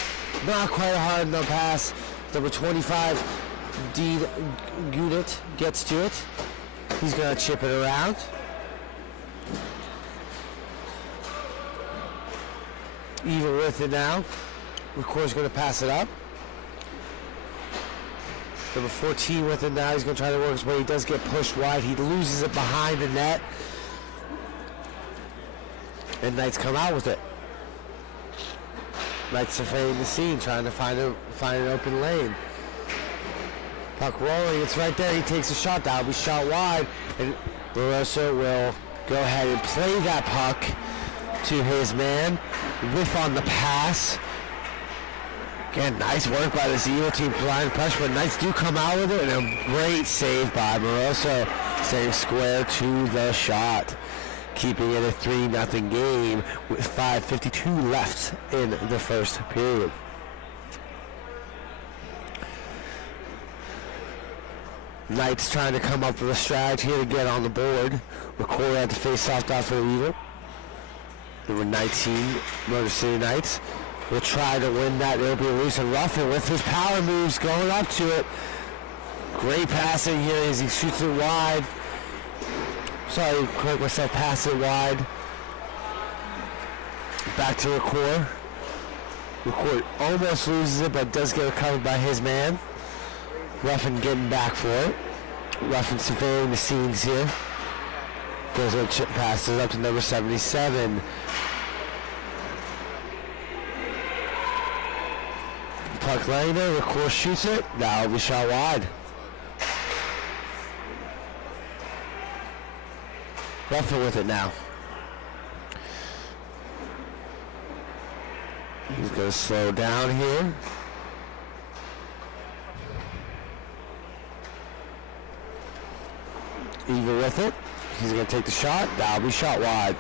Not quite hard enough pass. Number 25, Dean Gudit gets to it. He's going to chip it around. Even with it now. Record's going to pass it up. Number 14 with it now. He's going to try to work his way. He does get pushed wide. He loses it behind the net. And Knights come out with it. Knights surveying the scene, trying to find an open lane. Puck rolling. It's right there. He takes a shot. That'll be shot wide. And Moroso will go ahead and play that puck to his man. Whiff on the pass. Again, nice work by this Evil team applying pressure, but Knights do come out with it, and a great save by Moroso, staying square to the shot, keeping it a 3-0 game with 5:52 left in the first period. Knights trying to come up with a strategy here to get on the board. Record at the face-off dot for the Evil. Number 19, Motor City Knights will try to win that. It'll be loose and Ruffin with his power moves going up to it. Great passing here as he shoots it wide. Sorry, correct myself, pass it wide. Back to Record. Record almost loses it, but does get recovered by his man. Ruffin getting back for it. Ruffin surveying the scenes here. Goes up, chip passes up to number 77. Puck laying there, Record shoots it. That'll be shot wide. Ruffin with it now. He's going to slow down here. Even with it. He's going to take the shot. That'll be shot wide.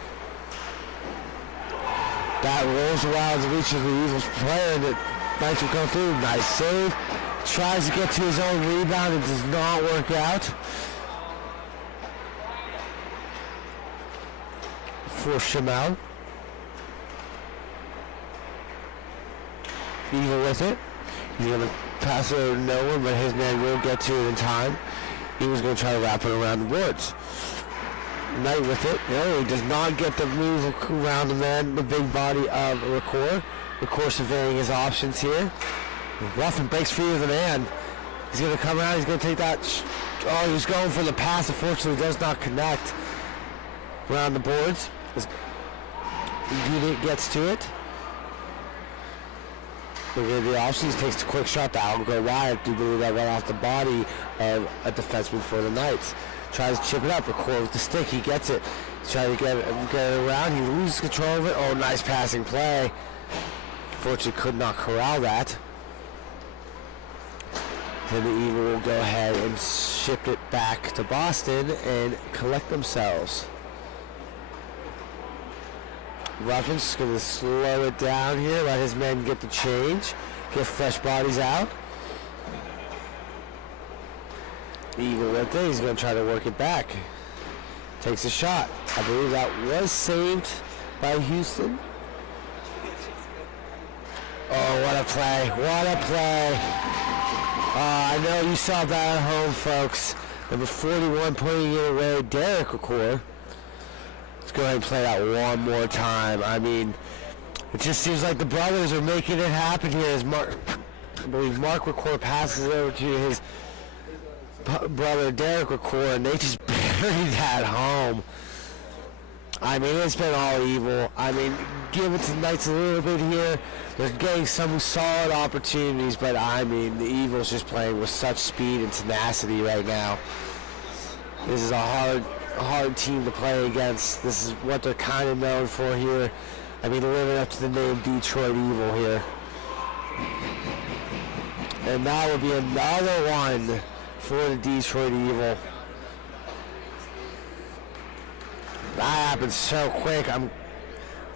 That rolls around the reach of the Eagles player, and the Knights will come through. Nice save. Tries to get to his own rebound. It does not work out. For Shamel. Eagle with it. He's going to pass it over to no one, but his man will get to it in time. He was going to try to wrap it around the boards. Knight with it. No, he does not get the move around the man, the big body of Record. Record surveying his options here. Ruffin breaks free of the man. He's going to come around. He's going to take that. Oh, he was going for the pass. Unfortunately, does not connect around the boards. Unit gets to it. Look at the options. Takes a quick shot. That will go wide. I do believe that right off the body of a defenseman for the Knights. Tries to chip it up. Record with the stick. He gets it. He's trying to get it around. He loses control of it. Oh, nice passing play. Unfortunately, could not corral that. Then the Eagle will go ahead and ship it back to Boston and collect themselves. Ruffin's going to slow it down here, let his men get the change, get fresh bodies out. Eagle with it, he's going to try to work it back. Takes a shot. I believe that was saved by Houston. Oh, what a play. What a play. I know you saw that at home, folks. Number 41 putting it away, Derek Record. Let's go ahead and play that one more time. I mean, it just seems like the brothers are making it happen here as I believe Mark Record passes it over to his brother Derek Record, and they just buried that home. I mean, it's been all evil. I mean, give it to the Knights a little bit here. They're getting some solid opportunities, but I mean, the Eagles just playing with such speed and tenacity right now. This is a hard team to play against. This is what they're kind of known for here. I mean, living up to the name Detroit Evil here. And that would be another one for the Detroit Evil. That happened so quick. I'm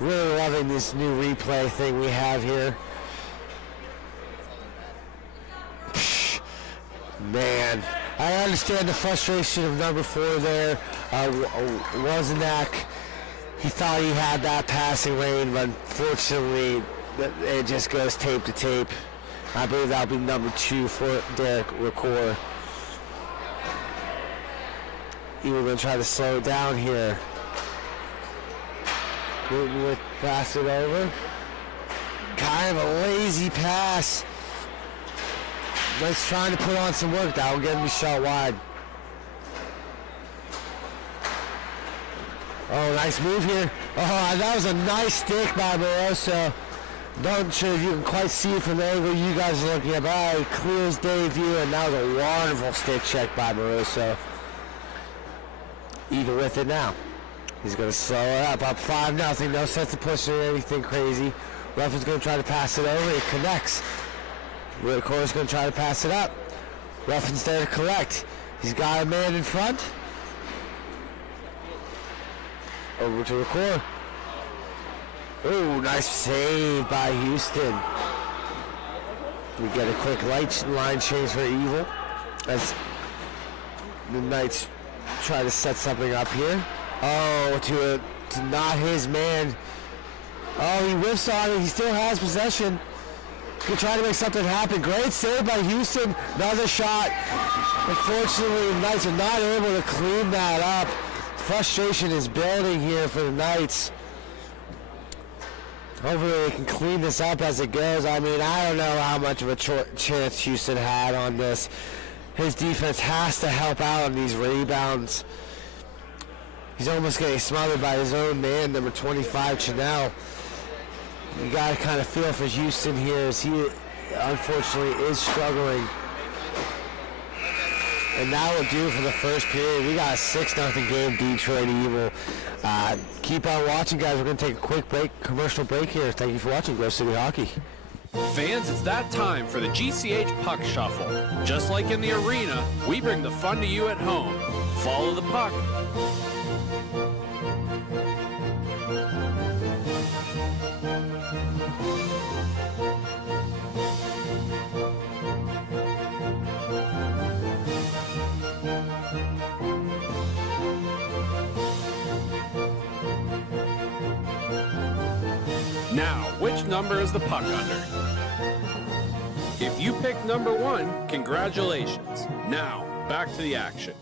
really loving this new replay thing we have here. Man, I understand the frustration of number 4 there. Wozniak, he thought he had that passing lane, but unfortunately, it just goes tape to tape. I believe that'll be number 2 for Derek Record. He was going to try to slow it down here. With pass it over. Kind of a lazy pass. Let's trying to put on some work. That will get him a shot wide. Oh, nice move here. Oh, that was a nice stick by Moroso. Not sure if you can quite see it from the angle you guys are looking at, but it clears day view, and that was a wonderful stick check by Moroso. Even with it now. He's going to slow it up 5-0. No sense to push it or anything crazy. Ruffin's going to try to pass it over. It connects. Record's going to try to pass it up. Ruffin's there to collect. He's got a man in front. Over to Record. Oh, nice save by Houston. We get a quick line change for Evil as the Knights try to set something up here. Oh, to not his man. Oh, he whiffs on it. He still has possession. He's trying to make something happen. Great save by Houston. Another shot. Unfortunately, the Knights are not able to clean that up. frustration is building here for the Knights. Hopefully they can clean this up as it goes. I mean, I don't know how much of a chance Houston had on this. His defense has to help out on these rebounds. He's almost getting smothered by his own man, number 25, Chanel. You got to kind of feel for Houston here as he unfortunately is struggling. And that will do for the first period. We got a 6-0 game, Detroit Evil. Keep on watching, guys. We're going to take a quick break, commercial break here. Thank you for watching Grove City Hockey. Fans, it's that time for the GCH Puck Shuffle. Just like in the arena, we bring the fun to you at home. Follow the puck. Now, which number is the puck under? If you picked number 1, congratulations. Now, back to the action.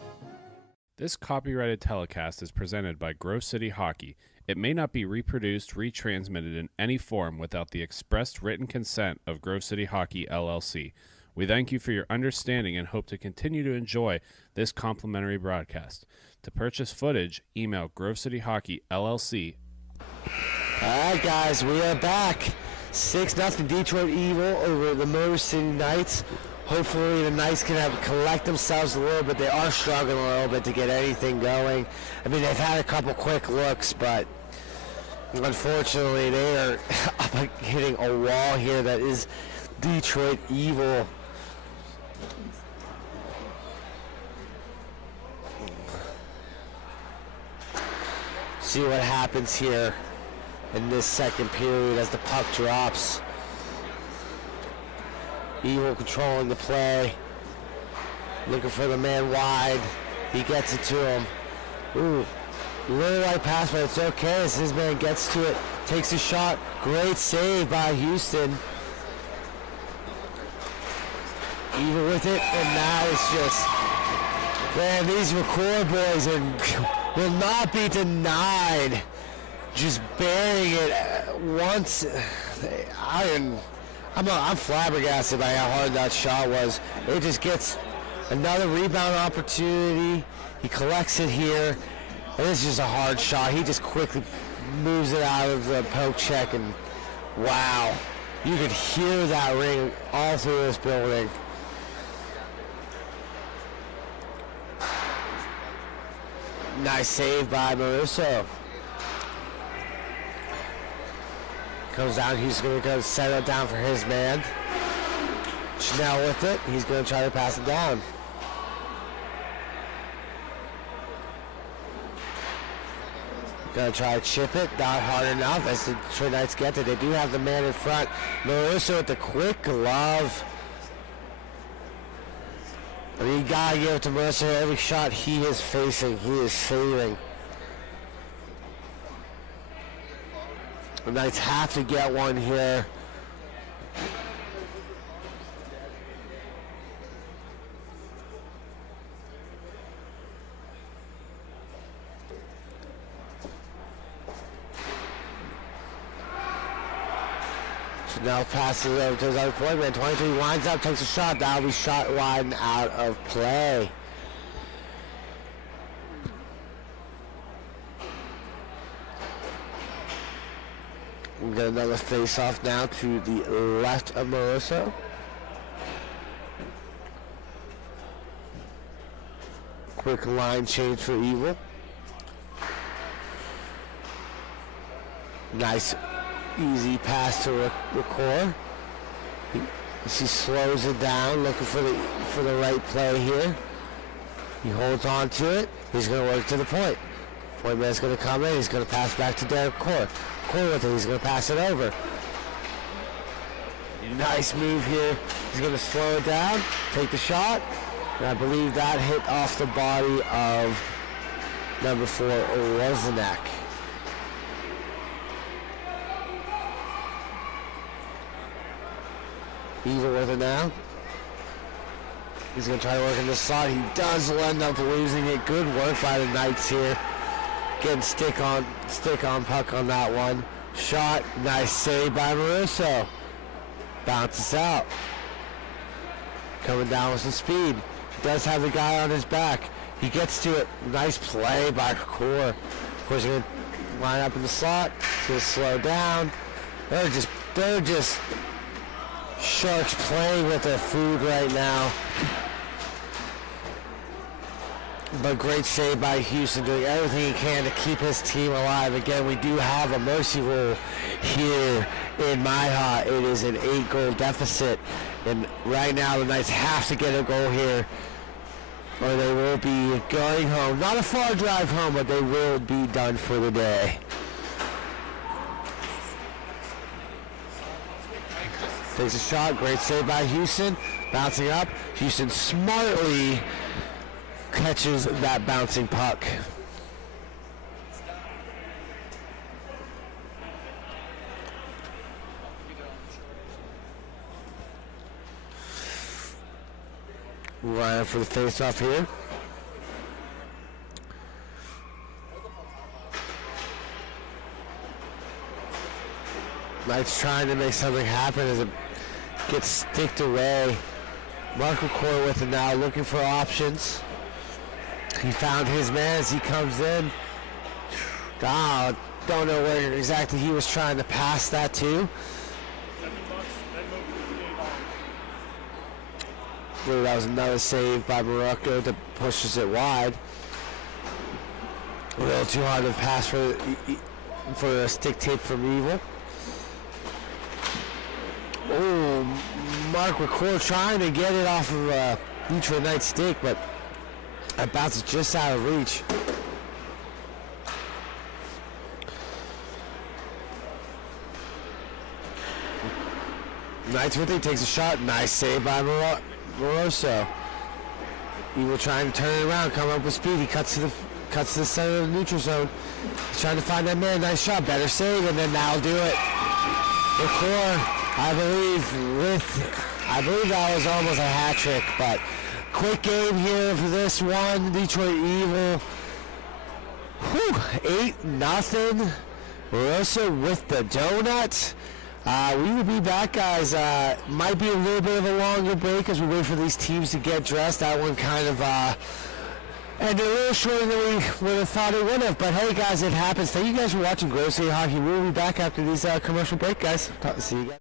This copyrighted telecast is presented by Grove City Hockey. It may not be reproduced, retransmitted in any form without the expressed written consent of Grove City Hockey, LLC. We thank you for your understanding and hope to continue to enjoy this complimentary broadcast. To purchase footage, email Grove City Hockey, LLC. All right, guys, we are back. 6-0 Detroit Evil over the Motor City Knights. Hopefully the Knights can collect themselves a little bit. They are struggling a little bit to get anything going. I mean, they've had a couple quick looks, but unfortunately they are up hitting a wall here that is Detroit Evil. See what happens here in this second period as the puck drops. Evil controlling the play. Looking for the man wide. He gets it to him. Ooh, really light pass, but it's okay as his man gets to it. Takes a shot. Great save by Houston. Evil with it, and now it's just, man, these record boys will not be denied. Just burying it once. I'm flabbergasted by how hard that shot was. It just gets another rebound opportunity. He collects it here. And this is just a hard shot. He just quickly moves it out of the poke check, and wow. You could hear that ring all through this building. Nice save by Maruso. Comes down, he's going to go set it down for his man. Chanel with it, he's going to try to pass it down. Going to try to chip it, not hard enough as the Detroit Knights get it. They do have the man in front. Maruso with the quick glove. I mean, you got to give it to Maruso. Every shot he is facing, he is saving. The Knights have to get one here. Now passes it over to his other point man. 23 winds up, takes a shot. That'll be shot wide and out of play. We get another face-off now to the left of Maruso. Quick line change for Evil. Nice, easy pass to Record. He slows it down, looking for the right play here. He holds on to it. He's going to work to the point. Point man's going to come in. He's going to pass back to Derek Core. Core with it. He's going to pass it over. Nice move here. He's going to slow it down, take the shot, and I believe that hit off the body of number 4, Rosenek. Evil with it now. He's going to try to work in the slot. He does end up losing it. Good work by the Knights here. getting stick on puck on that one. Shot, nice save by Maruso. Bounces out. Coming down with some speed. Does have the guy on his back. He gets to it. Nice play by Core. Of course, going to line up in the slot. It's going to slow down. They're just Sharks playing with their food right now. But great save by Houston, doing everything he can to keep his team alive. Again, we do have a mercy rule here in MIHA. It is an 8-goal deficit. And right now the Knights have to get a goal here or they will be going home. Not a far drive home, but they will be done for the day. Takes a shot, great save by Houston. Bouncing up, Houston smartly catches that bouncing puck. Line up for the face-off here. Knights trying to make something happen as it gets sticked away. Mark McCoy with it now, looking for options. He found his man as he comes in. Don't know where exactly he was trying to pass that to. I believe that was another save by Morocco that pushes it wide. A little too hard to pass for a stick tape from Evil. Oh, Mark McCoy trying to get it off of neutral Knight stick, but that bounces just out of reach. Knights with it, takes a shot. Nice save by Moroso. Evil trying to turn it around, come up with speed. He cuts to the center of the neutral zone. He's trying to find that man. Nice shot, better save, and then that'll do it. McCoy, I believe that was almost a hat trick, but quick game here for this one. Detroit Evil. 8-0. Moroso with the donut. We will be back, guys. Might be a little bit of a longer break as we wait for these teams to get dressed. That one kind of ended a little shorter than we would have thought it would have. But hey, guys, it happens. Thank you guys for watching Grow City Hockey. We will be back after these commercial break, guys. See you guys.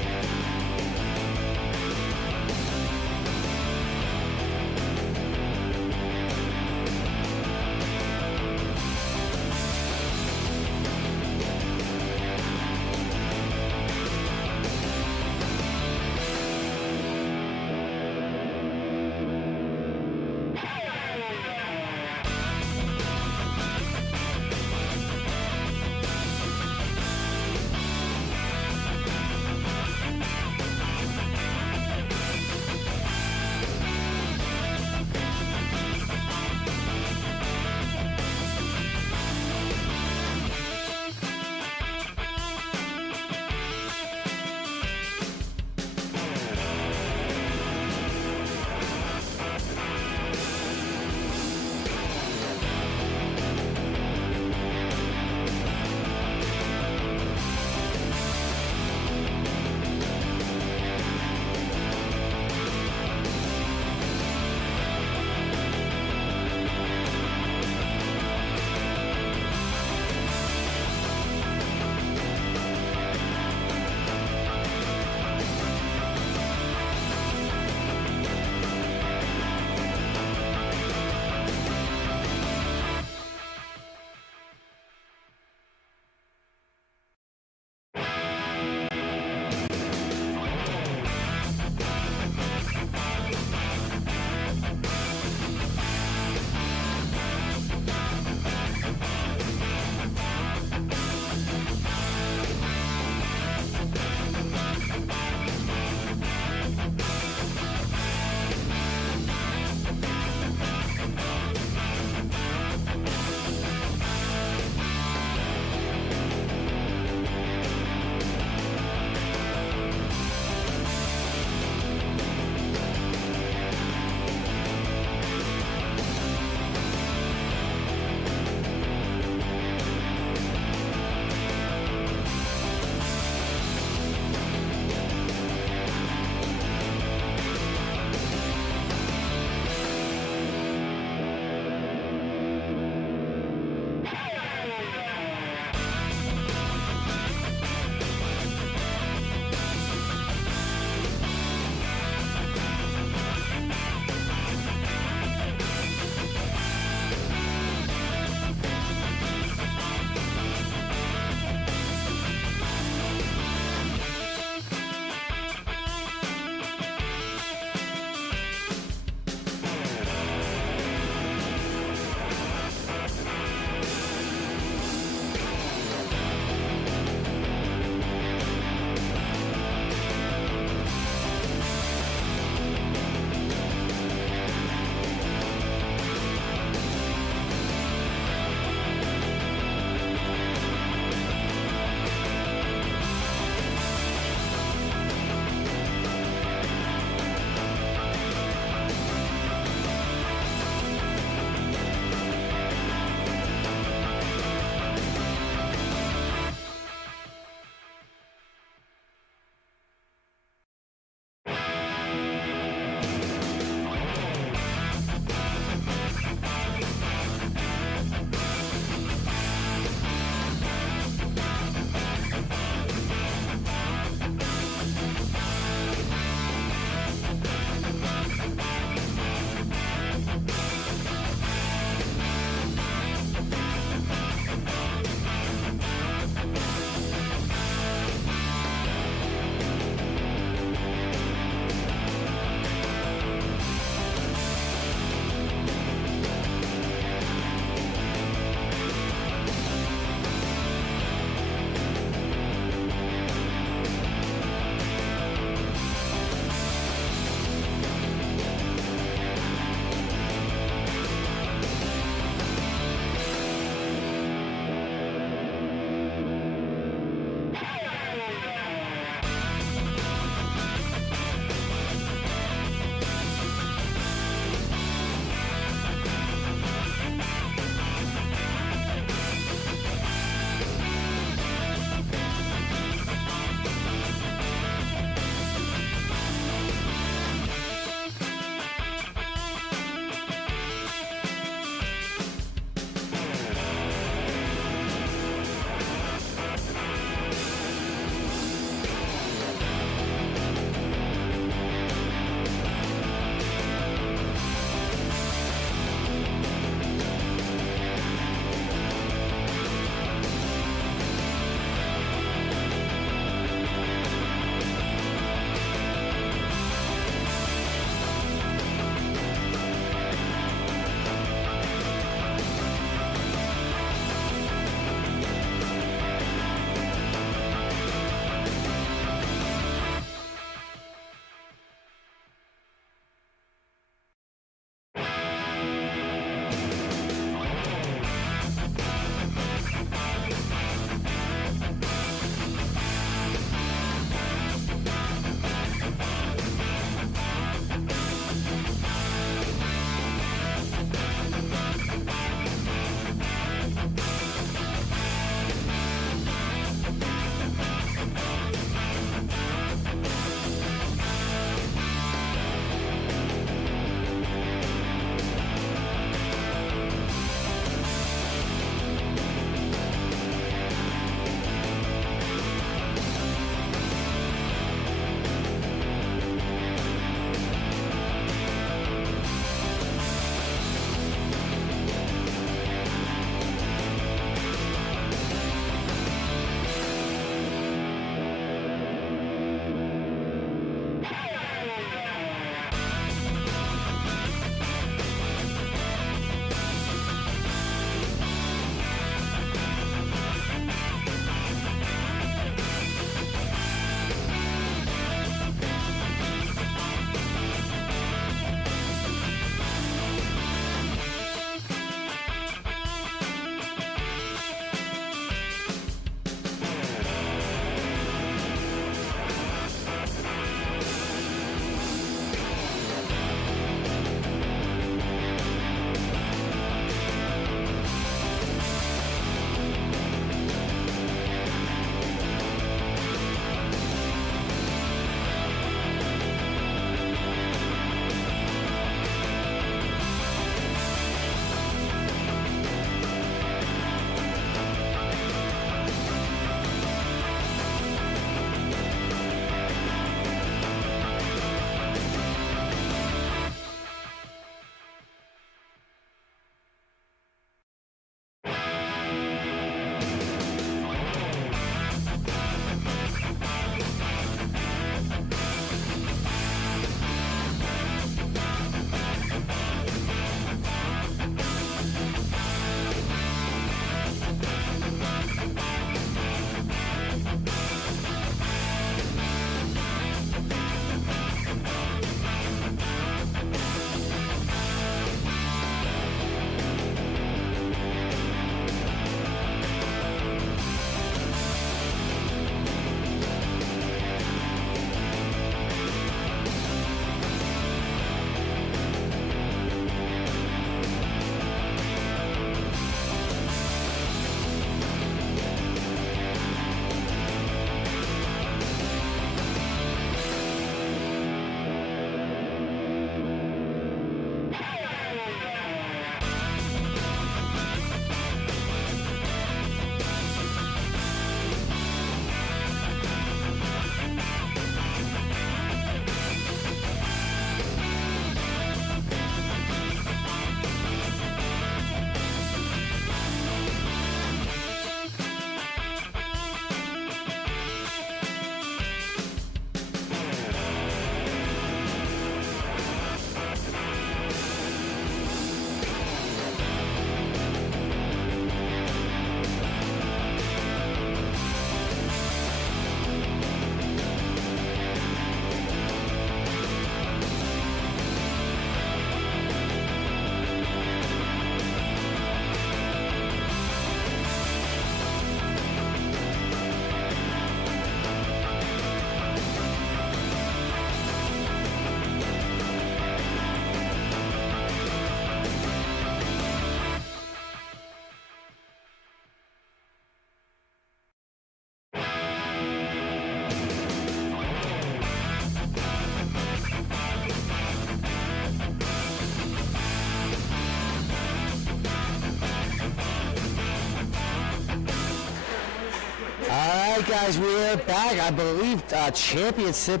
All right, guys, we're back. I believe championship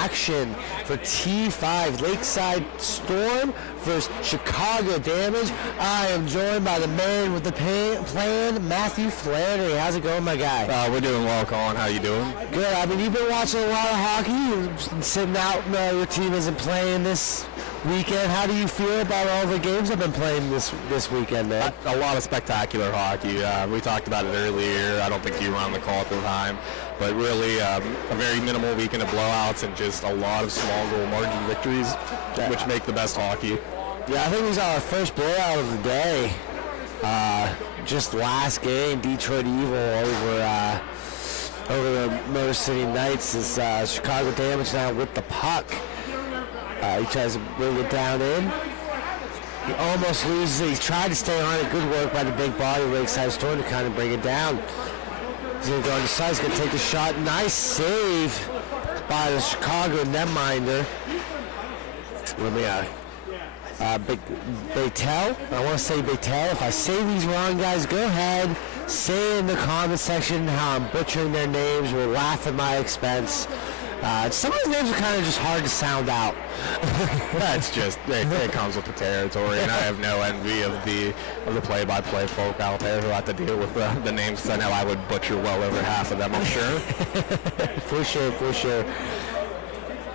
action for T5 Lakeside Storm versus Chicago Damage. I am joined by the man with the plan, Matthew Flannery. How's it going, my guy? We're doing well, Colin. How you doing? Good. I mean, you've been watching a lot of hockey. You've been sitting out. Your team isn't playing this weekend. How do you feel about all the games I've been playing this weekend, man? A lot of spectacular hockey. We talked about it earlier. I don't think you were on the call at the time, but really a very minimal weekend of blowouts and just a lot of small goal margin victories, which make the best hockey. Yeah, I think we saw our first blowout of the day. Just last game, Detroit Evil over the Motor City Knights. Is Chicago Damage now with the puck. He tries to bring it down in. He almost loses it. He's tried to stay on it. Good work by the big body Lakeside Storm to kind of bring it down. He's going to go on the side. He's going to take the shot. Nice save by the Chicago netminder. Let me Beitel. I want to say Beitel. If I say these wrong, guys, go ahead. Say in the comment section how I'm butchering their names. We'll laugh at my expense. Some of these names are kind of just hard to sound out. That's just it comes with the territory, and I have no envy of the play-by-play folk out there who have to deal with the names. So I know I would butcher well over half of them, I'm sure. For sure.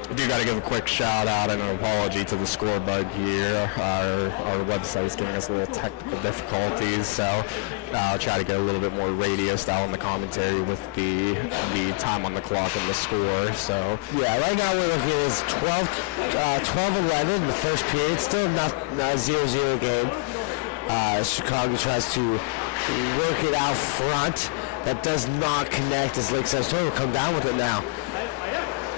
I do got to give a quick shout out and an apology to the score bug here. Our website's giving us a little technical difficulties, so I'll try to get a little bit more radio style in the commentary with the time on the clock and the score. So yeah, right now we're looking at 12-11 in the first period. Still not 0-0 game. Chicago tries to work it out front. That does not connect as Lakeside Storm will come down with it now.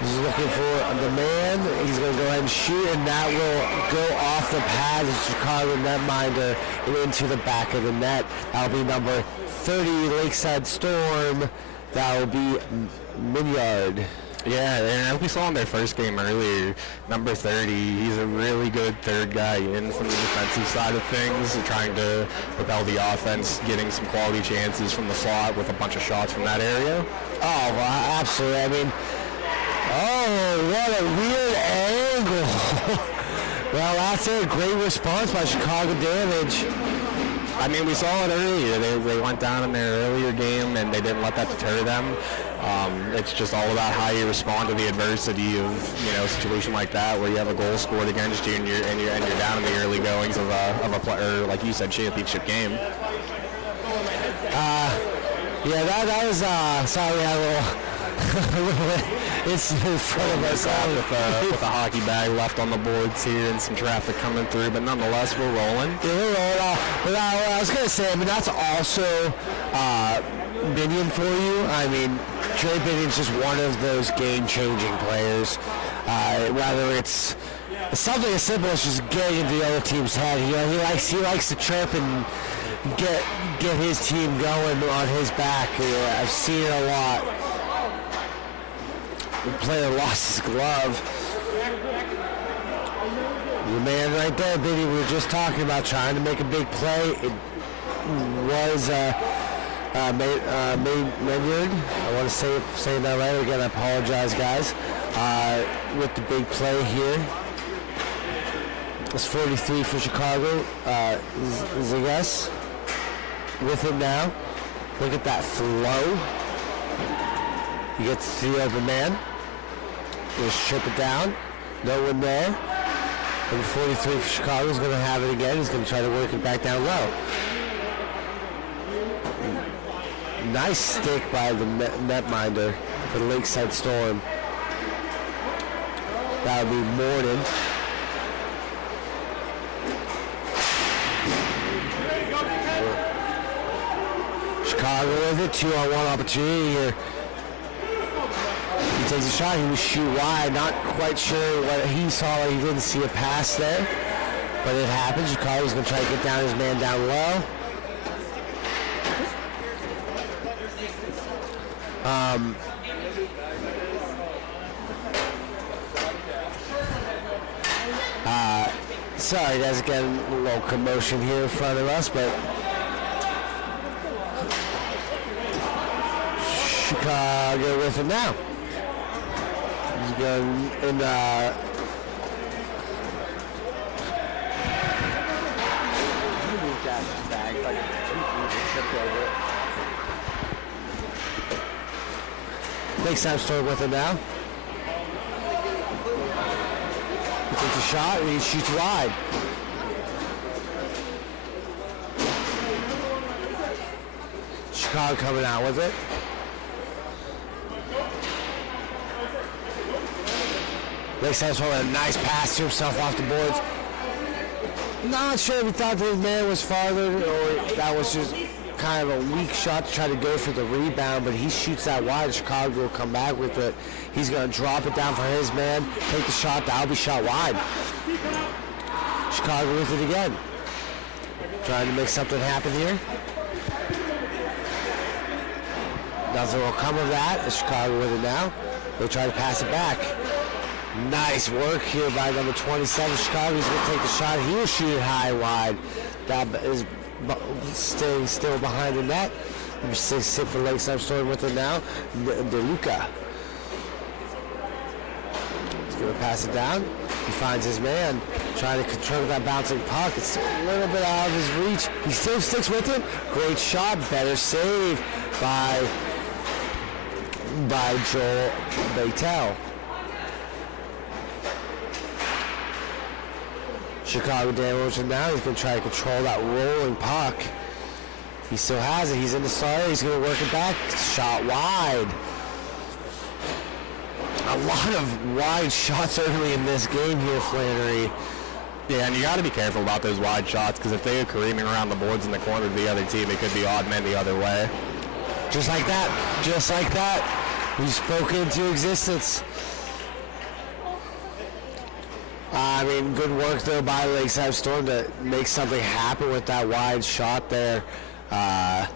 He's looking for the man. He's going to go ahead and shoot, and that will go off the pad of Chicago netminder and into the back of the net. That'll be number 30, Lakeside Storm. That will be Minyard. yeah, and we saw in their first game earlier, number 30, he's a really good third guy in from the defensive side of things, trying to propel the offense, getting some quality chances from the slot with a bunch of shots from that area. Oh, well, absolutely. I mean, oh, what a weird angle. Well, that's a great response by Chicago Damage. I mean, we saw it earlier. They went down in their earlier game, and they didn't let that deter them. It's just all about how you respond to the adversity of a situation like that, where you have a goal scored against you, and you're down in the early goings of a player, like you said, championship game. Yeah, that was sorry, we had a little. It's in front of us with a hockey bag left on the boards here and some traffic coming through, but nonetheless, we're rolling. Yeah, we're rolling. But I was going to say, I mean, that's also Binion for you. I mean, Trey Binion's just one of those game-changing players. Whether it's something as simple as just getting into the other team's head. He likes to chirp and get his team going on his back. I've seen it a lot. The player lost his glove. The man right there, Biddy, we were just talking about trying to make a big play. It was Maynard. I want to say that right again. I apologize, guys. With the big play here. It's 43 for Chicago. Zigas with it now. Look at that flow. He gets to the open man. Just strip it down. No one there. Number 43 for Chicago is going to have it again. He's going to try to work it back down low. Nice stick by the netminder for the Lakeside Storm. That would be Morden. Chicago with it. 2-on-1 opportunity here. He takes a shot. He was shoot wide. Not quite sure what he saw. He didn't see a pass there. But it happened. Chicago's going to try to get down his man down low. Sorry, guys, again, a little commotion here in front of us, but Chicago with it now. He's going in Lakeside Storm with it now. He takes a shot and he shoots wide. Chicago coming out with it. Lakeside Storm had a nice pass to himself off the boards. Not sure if he thought his man was farther or that was just kind of a weak shot to try to go for the rebound, but he shoots that wide. Chicago will come back with it. He's going to drop it down for his man, take the shot. That'll be shot wide. Chicago with it again. Trying to make something happen here. Nothing will come of that. Chicago with it now. They'll try to pass it back. Nice work here by number 27. Chicago's going to take the shot. He will shoot it high and wide. That is staying still behind the net. Number 6 for Lakeside Storm with it now. DeLuca. He's going to pass it down. He finds his man trying to control that bouncing puck. It's a little bit out of his reach. He still sticks with it. Great shot. Better save by Joel Batel. Chicago damage now. He's going to try to control that rolling puck. He still has it. He's in the side. He's going to work it back. Shot wide. A lot of wide shots early in this game here, Flannery. Yeah, and you got to be careful about those wide shots because if they are careening around the boards in the corner of the other team, it could be odd men the other way. Just like that. Just like that. He spoke into existence. I mean, good work, though, by Lakeside Storm to make something happen with that wide shot there. I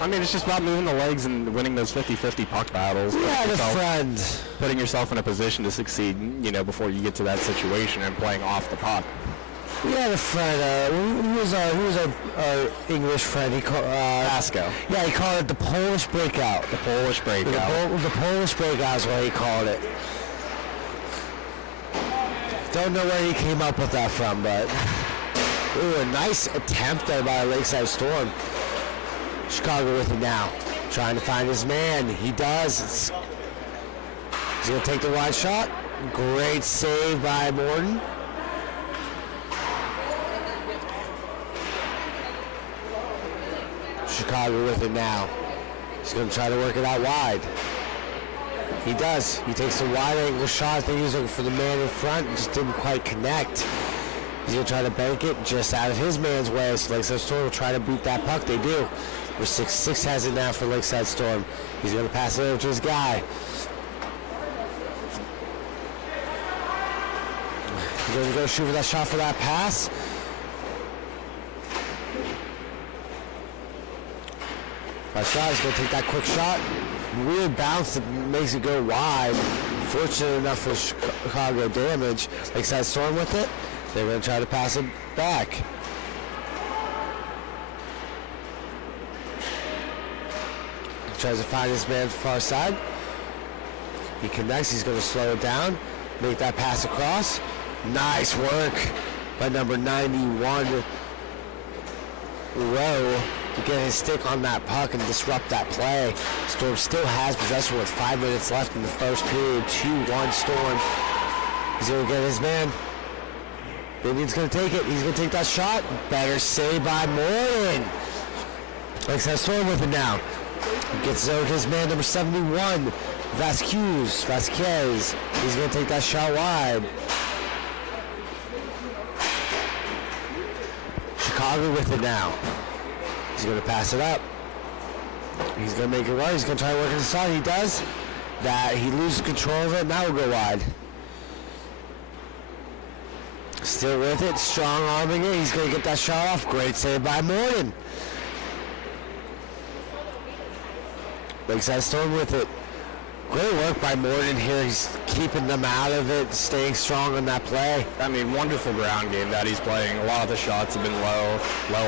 mean, it's just about moving the legs and winning those 50-50 puck battles. Yeah, the friend. Putting yourself in a position to succeed, you know, before you get to that situation and playing off the puck. Yeah, the friend. Who was our English friend? He called Pasco. Yeah, he called it the Polish breakout. The Polish breakout. The Polish breakout is what he called it. Don't know where he came up with that from, but ooh, a nice attempt there by Lakeside Storm. Chicago with it now, trying to find his man. He does. He's going to take the wide shot. Great save by Morton. Chicago with it now. He's going to try to work it out wide. He does. He takes a wide angle shot. I think he was looking for the man in front. Just didn't quite connect. He's going to try to bank it just out of his man's way. So Lakeside Storm will try to beat that puck. They do. Number 6 has it now for Lakeside Storm. He's going to pass it over to his guy. He's going to go shoot for that shot for that pass. That shot, he's going to take that quick shot. Weird bounce that makes it go wide. Fortunate enough for Chicago damage. Lakeside Storm with it. They're going to try to pass it back. He tries to find his man far side. He connects. He's going to slow it down. Make that pass across. Nice work by number 91, Rowe, to get his stick on that puck and disrupt that play. Storm still has possession with 5 minutes left in the first period. 2-1 Storm. He's going to get his man. Binian's going to take it. He's going to take that shot. Better save by Morton. Lakeside Storm with it now. He gets it over to his man, number 71, Vasquez. He's going to take that shot wide. Chicago with it now. He's going to pass it up. He's going to make it right. He's going to try to work it inside. He does. That he loses control of it. Now we'll go wide. Still with it. Strong arming it. He's going to get that shot off. Great save by Morton. Lakeside Storm with it. Great work by Morton here. He's keeping them out of it, staying strong on that play. I mean, wonderful ground game that he's playing. A lot of the shots have been low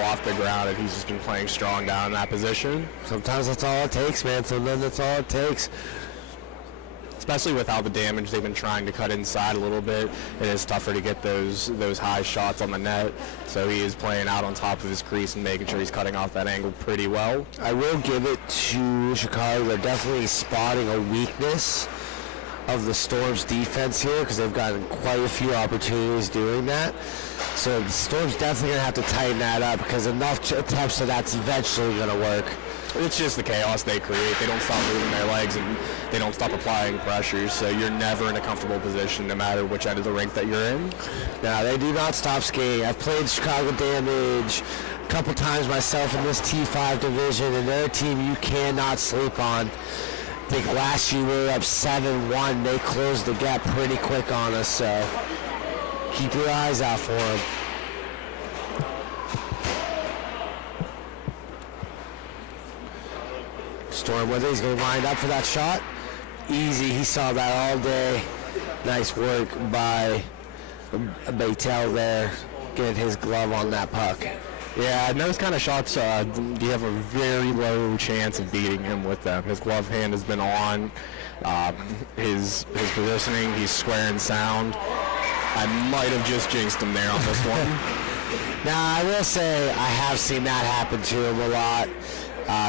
off the ground, and he's just been playing strong down in that position. Sometimes that's all it takes, man. Sometimes that's all it takes. Especially with all the damage they've been trying to cut inside a little bit, it is tougher to get those high shots on the net. So he is playing out on top of his crease and making sure he's cutting off that angle pretty well. I will give it to Chicago. They're definitely spotting a weakness of the Storm's defense here because they've gotten quite a few opportunities doing that. So the Storm's definitely going to have to tighten that up because enough attempts so that's eventually going to work. It's just the chaos they create. They don't stop moving their legs and they don't stop applying pressure. So you're never in a comfortable position no matter which end of the rink that you're in. No, they do not stop skating. I've played Chicago Damage a couple times myself in this T5 division, and they're a team you cannot sleep on. I think last year we were up 7-1. They closed the gap pretty quick on us, so keep your eyes out for them. Storm with it. He's going to wind up for that shot. Easy. He saw that all day. Nice work by Baytel there, getting his glove on that puck. Yeah, and those kind of shots, you have a very low chance of beating him with them. His glove hand has been on. His positioning, he's square and sound. I might have just jinxed him there on this one. Now, I will say I have seen that happen to him a lot.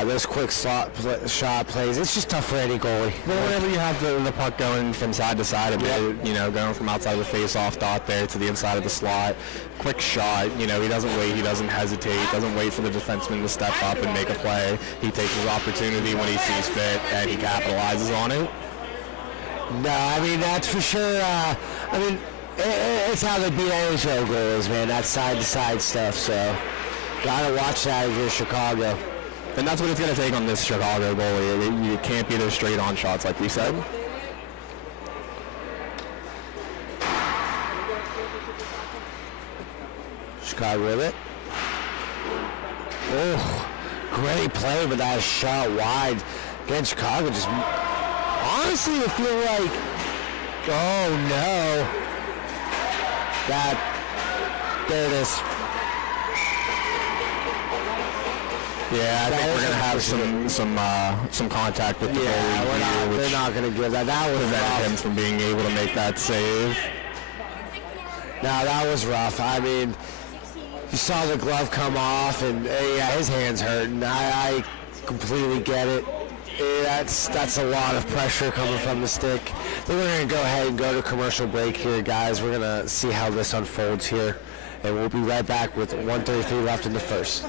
Those quick shot plays, it's just tough for any goalie. Well, whenever you have the puck going from side to side a bit, you know, going from outside of the face-off dot there to the inside of the slot, quick shot, you know, he doesn't wait, he doesn't hesitate, doesn't wait for the defenseman to step up and make a play. He takes his opportunity when he sees fit, and he capitalizes on it. No, I mean, that's for sure. It's how they beat NHL goalies, man. That's side-to-side stuff, so gotta watch that if you're Chicago. And that's what it's going to take on this Chicago goalie. You can't be those straight-on shots like we said. Chicago with it. Oh, great play, but that shot wide. Again, Chicago just... Honestly, I feel like... Oh, no. There it is. Yeah, I think we're going to have some contact with the goalie. They're not going to give that. That was rough. Him from being able to make that save. No, that was rough. I mean, you saw the glove come off, and yeah, his hand's hurting. I completely get it. That's a lot of pressure coming from the stick. Then we're going to go ahead and go to commercial break here, guys. We're going to see how this unfolds here, and we'll be right back with 1:33 left in the first.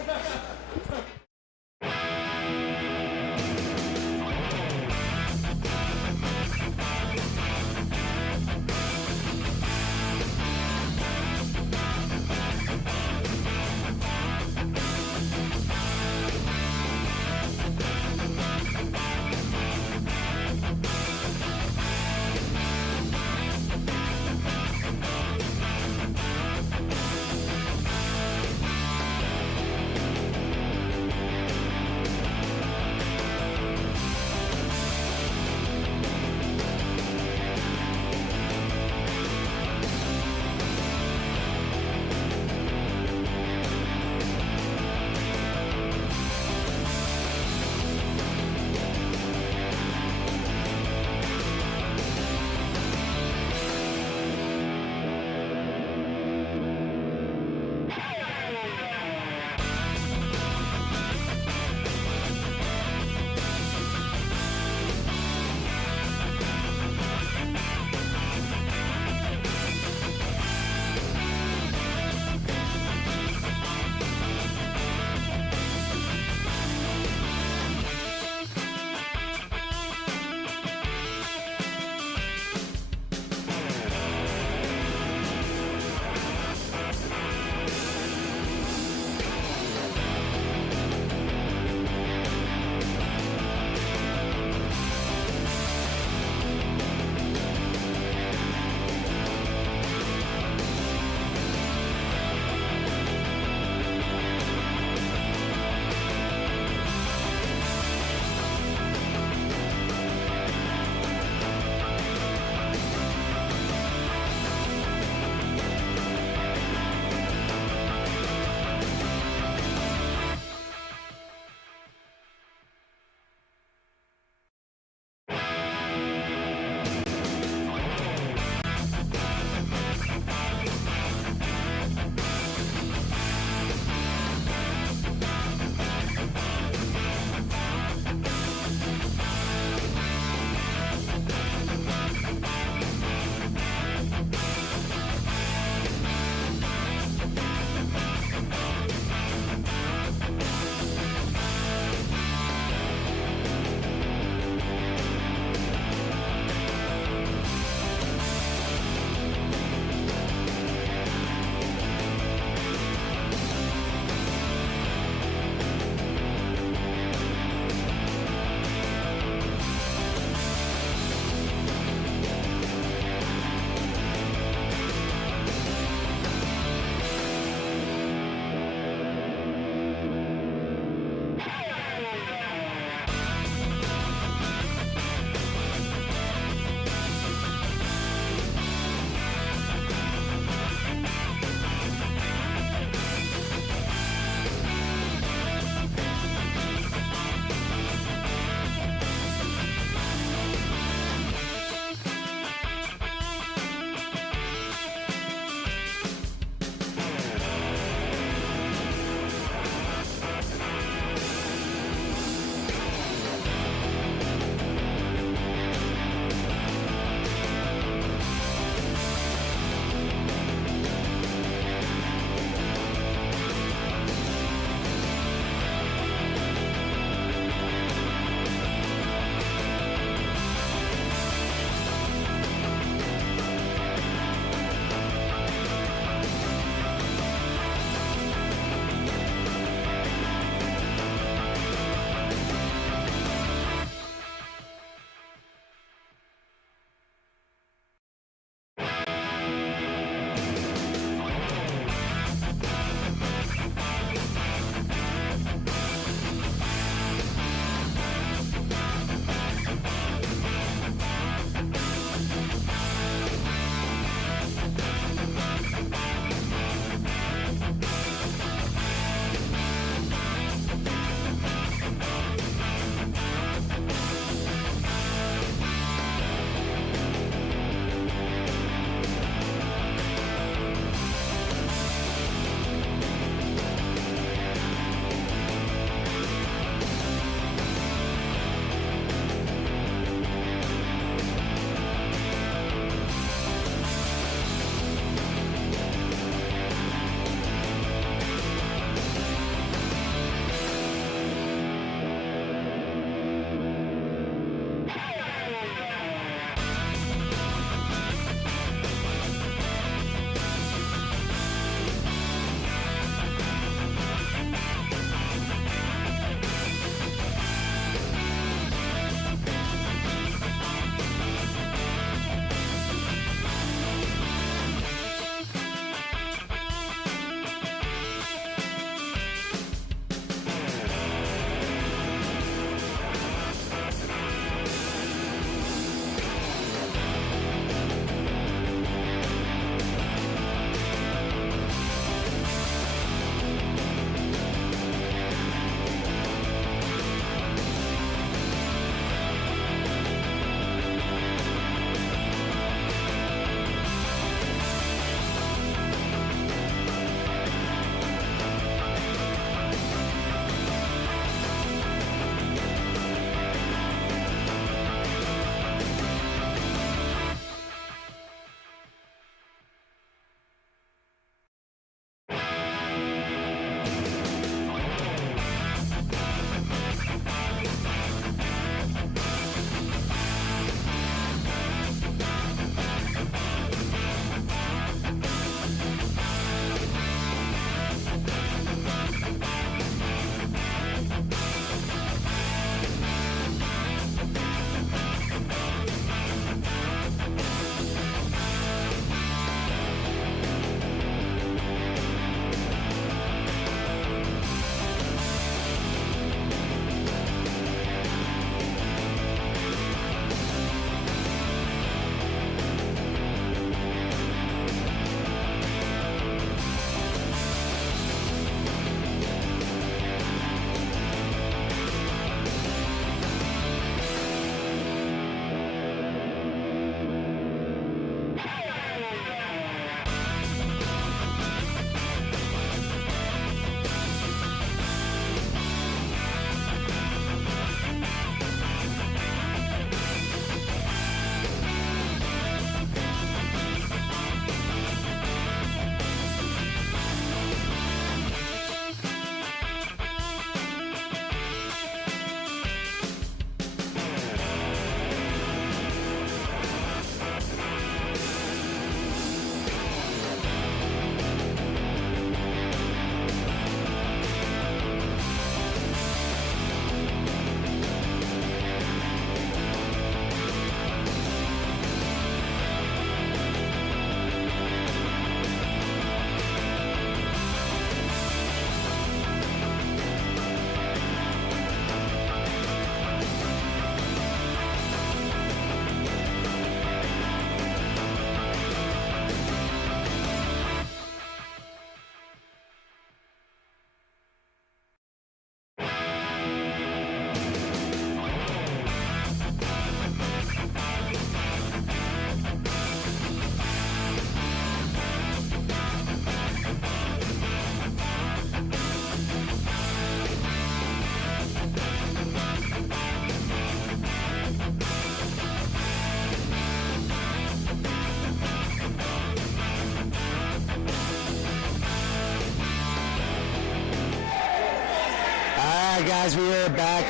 guys, we are back.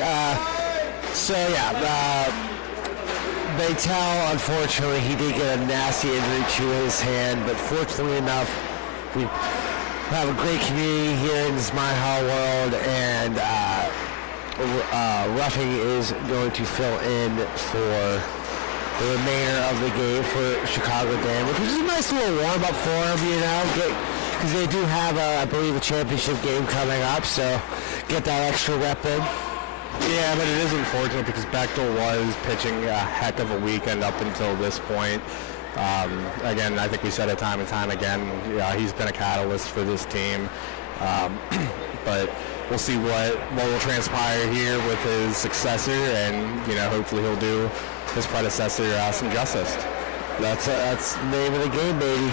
Baytel, unfortunately, he did get a nasty injury to his hand, but fortunately enough, we have a great community here in this MIHA world, and Roughing is going to fill in for the remainder of the game for Chicago Damage, which is a nice little warm-up for them, because they do have, I believe, a championship game coming up, so get that extra rep in. Yeah, but it is unfortunate because Bechtel was pitching a heck of a weekend up until this point. Again, I think we said it time and time again, he's been a catalyst for this team. But we'll see what will transpire here with his successor, and hopefully he'll do his predecessor some justice. That's the name of the game, baby.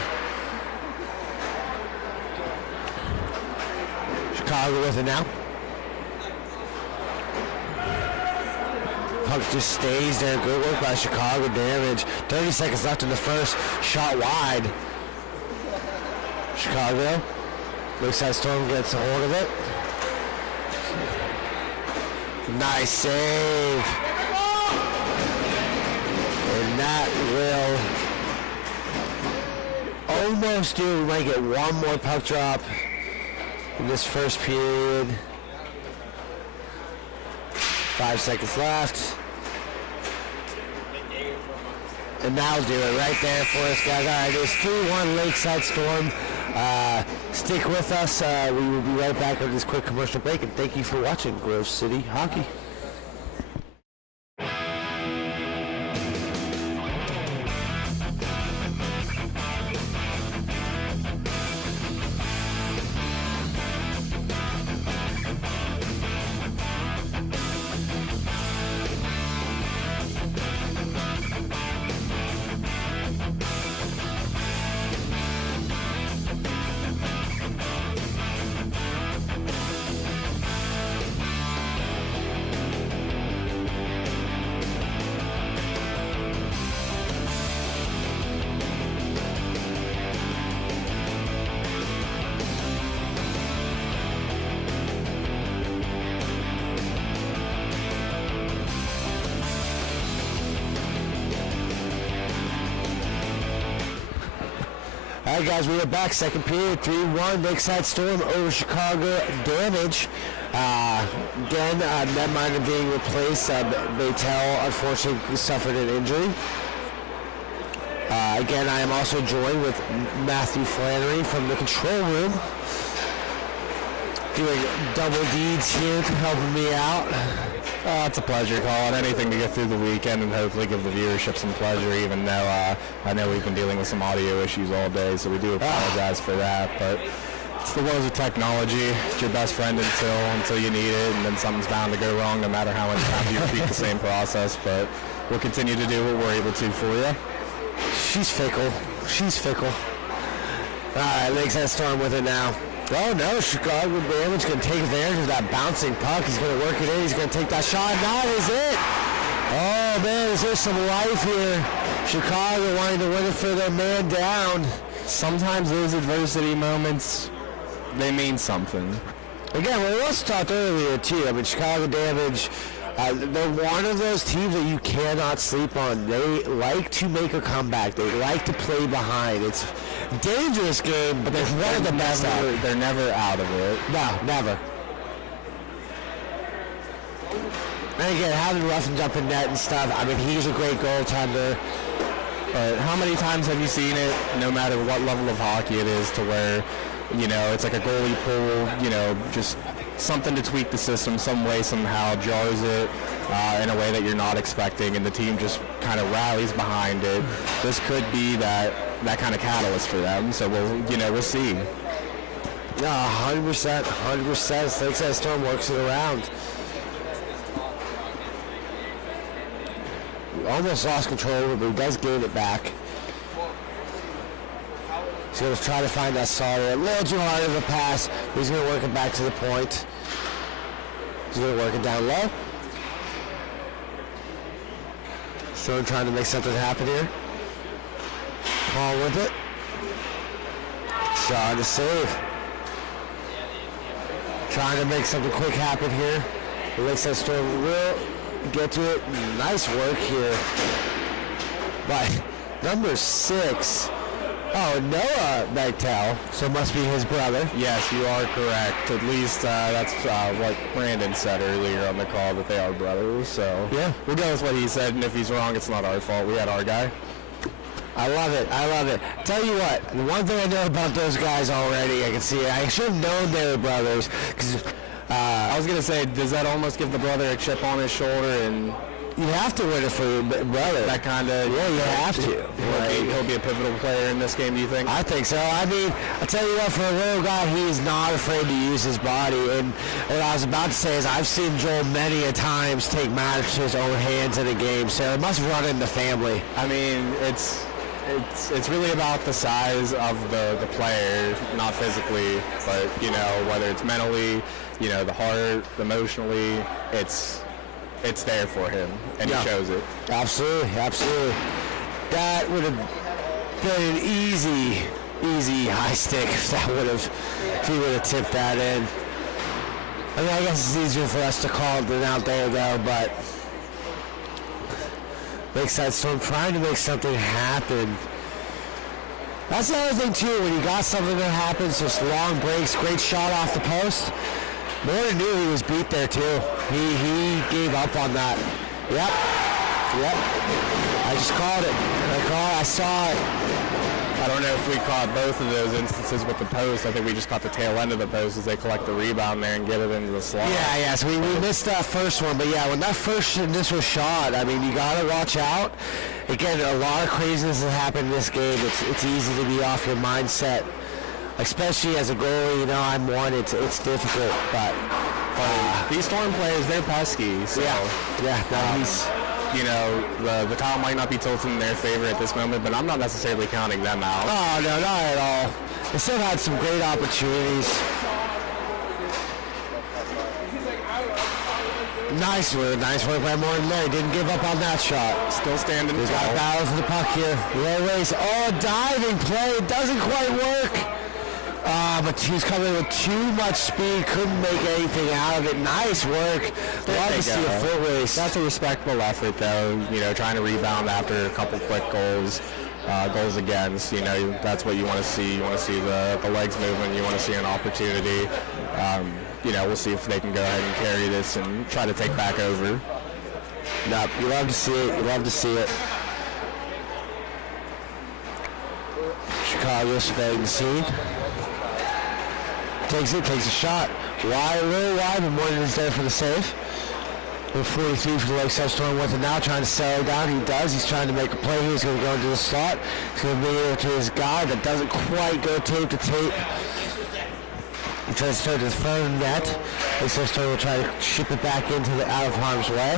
Chicago with it now. Puck just stays there. Good work by Chicago Damage. 30 seconds left in the first. Shot wide. Chicago. Lakeside Storm gets a hold of it. Nice save. And that will almost do. We might get one more puck drop in this first period. 5 seconds left. And that'll do it right there for us, guys. All right, there's 3-1 Lakeside Storm. Stick with us. We will be right back after this quick commercial break, and thank you for watching Grove City Hockey. All right, guys, we are back. Second period, 3-1, Lakeside Storm over Chicago Damage. Again, netminder being replaced. Baytel, unfortunately, suffered an injury. Again, I am also joined with Matthew Flannery from the control room, doing double deeds here to helping me out. It's a pleasure, Colin. Anything to get through the weekend and hopefully give the viewership some pleasure, even though I know we've been dealing with some audio issues all day, so we do apologize for that. But it's the woes of technology. It's your best friend until you need it, and then something's bound to go wrong no matter how many times you repeat the same process. But we'll continue to do what we're able to for you. She's fickle. She's fickle. All right, Lakeside Storm with it now. Oh no, Chicago Damage going to take advantage of that bouncing puck. He's going to work it in. He's going to take that shot. And that is it. Oh man, is there some life here? Chicago wanting to win it for their man down. Sometimes those adversity moments, they mean something. Again, we also talked earlier too. I mean, Chicago Damage, they're one of those teams that you cannot sleep on. They like to make a comeback. They like to play behind. It's a dangerous game, but they're one of the best out. They're never out of it. No, never. And again, having Ruffin jump in net and stuff, I mean, he's a great goaltender. But how many times have you seen it, no matter what level of hockey it is, to where, it's like a goalie pull, just something to tweak the system some way, somehow, jars it in a way that you're not expecting, and the team just kind of rallies behind it. This could be that kind of catalyst for them, so we'll see. Yeah, 100%, 100%. Lakeside Storm works it around. Almost lost control of it, but he does gain it back. He's going to try to find that Sawyer. A little too hard of a pass, but he's going to work it back to the point. He's going to work it down low. Still trying to make something happen here. Paul with it. Shot to save. Trying to make something quick happen here. The Lakeside Storm will get to it. Nice work here by number 6. Oh, Noah Magtel, so must be his brother. Yes, you are correct. At least that's what Brandon said earlier on the call, that they are brothers. So Yeah. we'll go with what he said, and if he's wrong, it's not our fault. We had our guy. I love it. I love it. Tell you what, the one thing I know about those guys already, I can see it. I should have known they were brothers. Because I was going to say, does that almost give the brother a chip on his shoulder? And you have to win it for your brother. that kind of... Yeah, you have to. He'll be a pivotal player in this game, do you think? I think so. I mean, I tell you what, for a little guy, he is not afraid to use his body. And what I was about to say is I've seen Joel many a times take matters to his own hands in a game, so it must run in the family. I mean, it's really about the size of the player, not physically, but, whether it's mentally, the heart, emotionally, it's there for him, and Yeah. he shows it. Absolutely, absolutely. That would have been an easy high stick if he would have tipped that in. I mean, I guess it's easier for us to call it than out there, though, but Lakeside Storm trying to make something happen. That's the other thing, too, when you got something that happens, just long breaks, great shot off the post. Morton knew he was beat there, too. He gave up on that. Yep. I just called it. I saw it. I don't know if we caught both of those instances with the post. I think we just caught the tail end of the post as they collect the rebound there and get it into the slot. Yeah, so we missed that first one, but yeah, when that first initial shot, I mean, you gotta watch out. Again, a lot of craziness has happened in this game. It's easy to be off your mindset, especially as a goalie. I'm one. It's difficult, but These Storm players, they're pesky. So, he's. The towel might not be tilted in their favor at this moment, but I'm not necessarily counting them out. Oh no, not at all. They still had some great opportunities. Nice work by Morton there. Didn't give up on that shot. Still standing He's got a tall. battle for the puck here. Low race. Oh, diving play. It doesn't quite work. But he's coming with too much speed. Couldn't make anything out of it. Nice work. Love to see a foot race. That's a respectable effort, though. Trying to rebound after a couple quick goals against. That's what you want to see. You want to see the legs moving. You want to see an opportunity. We'll see if they can go ahead and carry this and try to take back over. Nope, you love to see it. Chicago surveying the scene. Takes a shot. Wide, a little wide, but Morton is there for the save. Number 43 for the Lakeside Storm with it now, trying to settle down. He does. He's trying to make a play here. He's going to go into the slot. He's going to be over to his guy that doesn't quite go tape to tape. He tries to throw to the front of the net. Lakeside Storm will try to ship it back into the out of harm's way.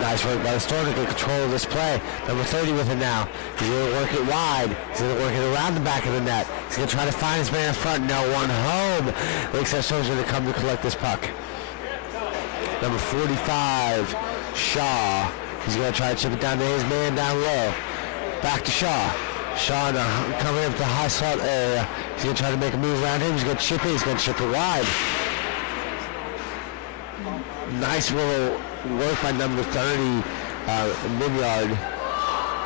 Nice work by the Storm to get control of this play. Number 30 with it now. He's going to work it wide. He's going to work it around the back of the net. He's going to try to find his man in front. No one home. Lakeside Storm's going to come to collect this puck. Number 45, Shaw. He's going to try to chip it down to his man down low. Back to Shaw. Shaw now coming up the high slot area. He's going to try to make a move around him. He's going to chip it. He's going to chip it wide. Nice little work by number 30, Minyard,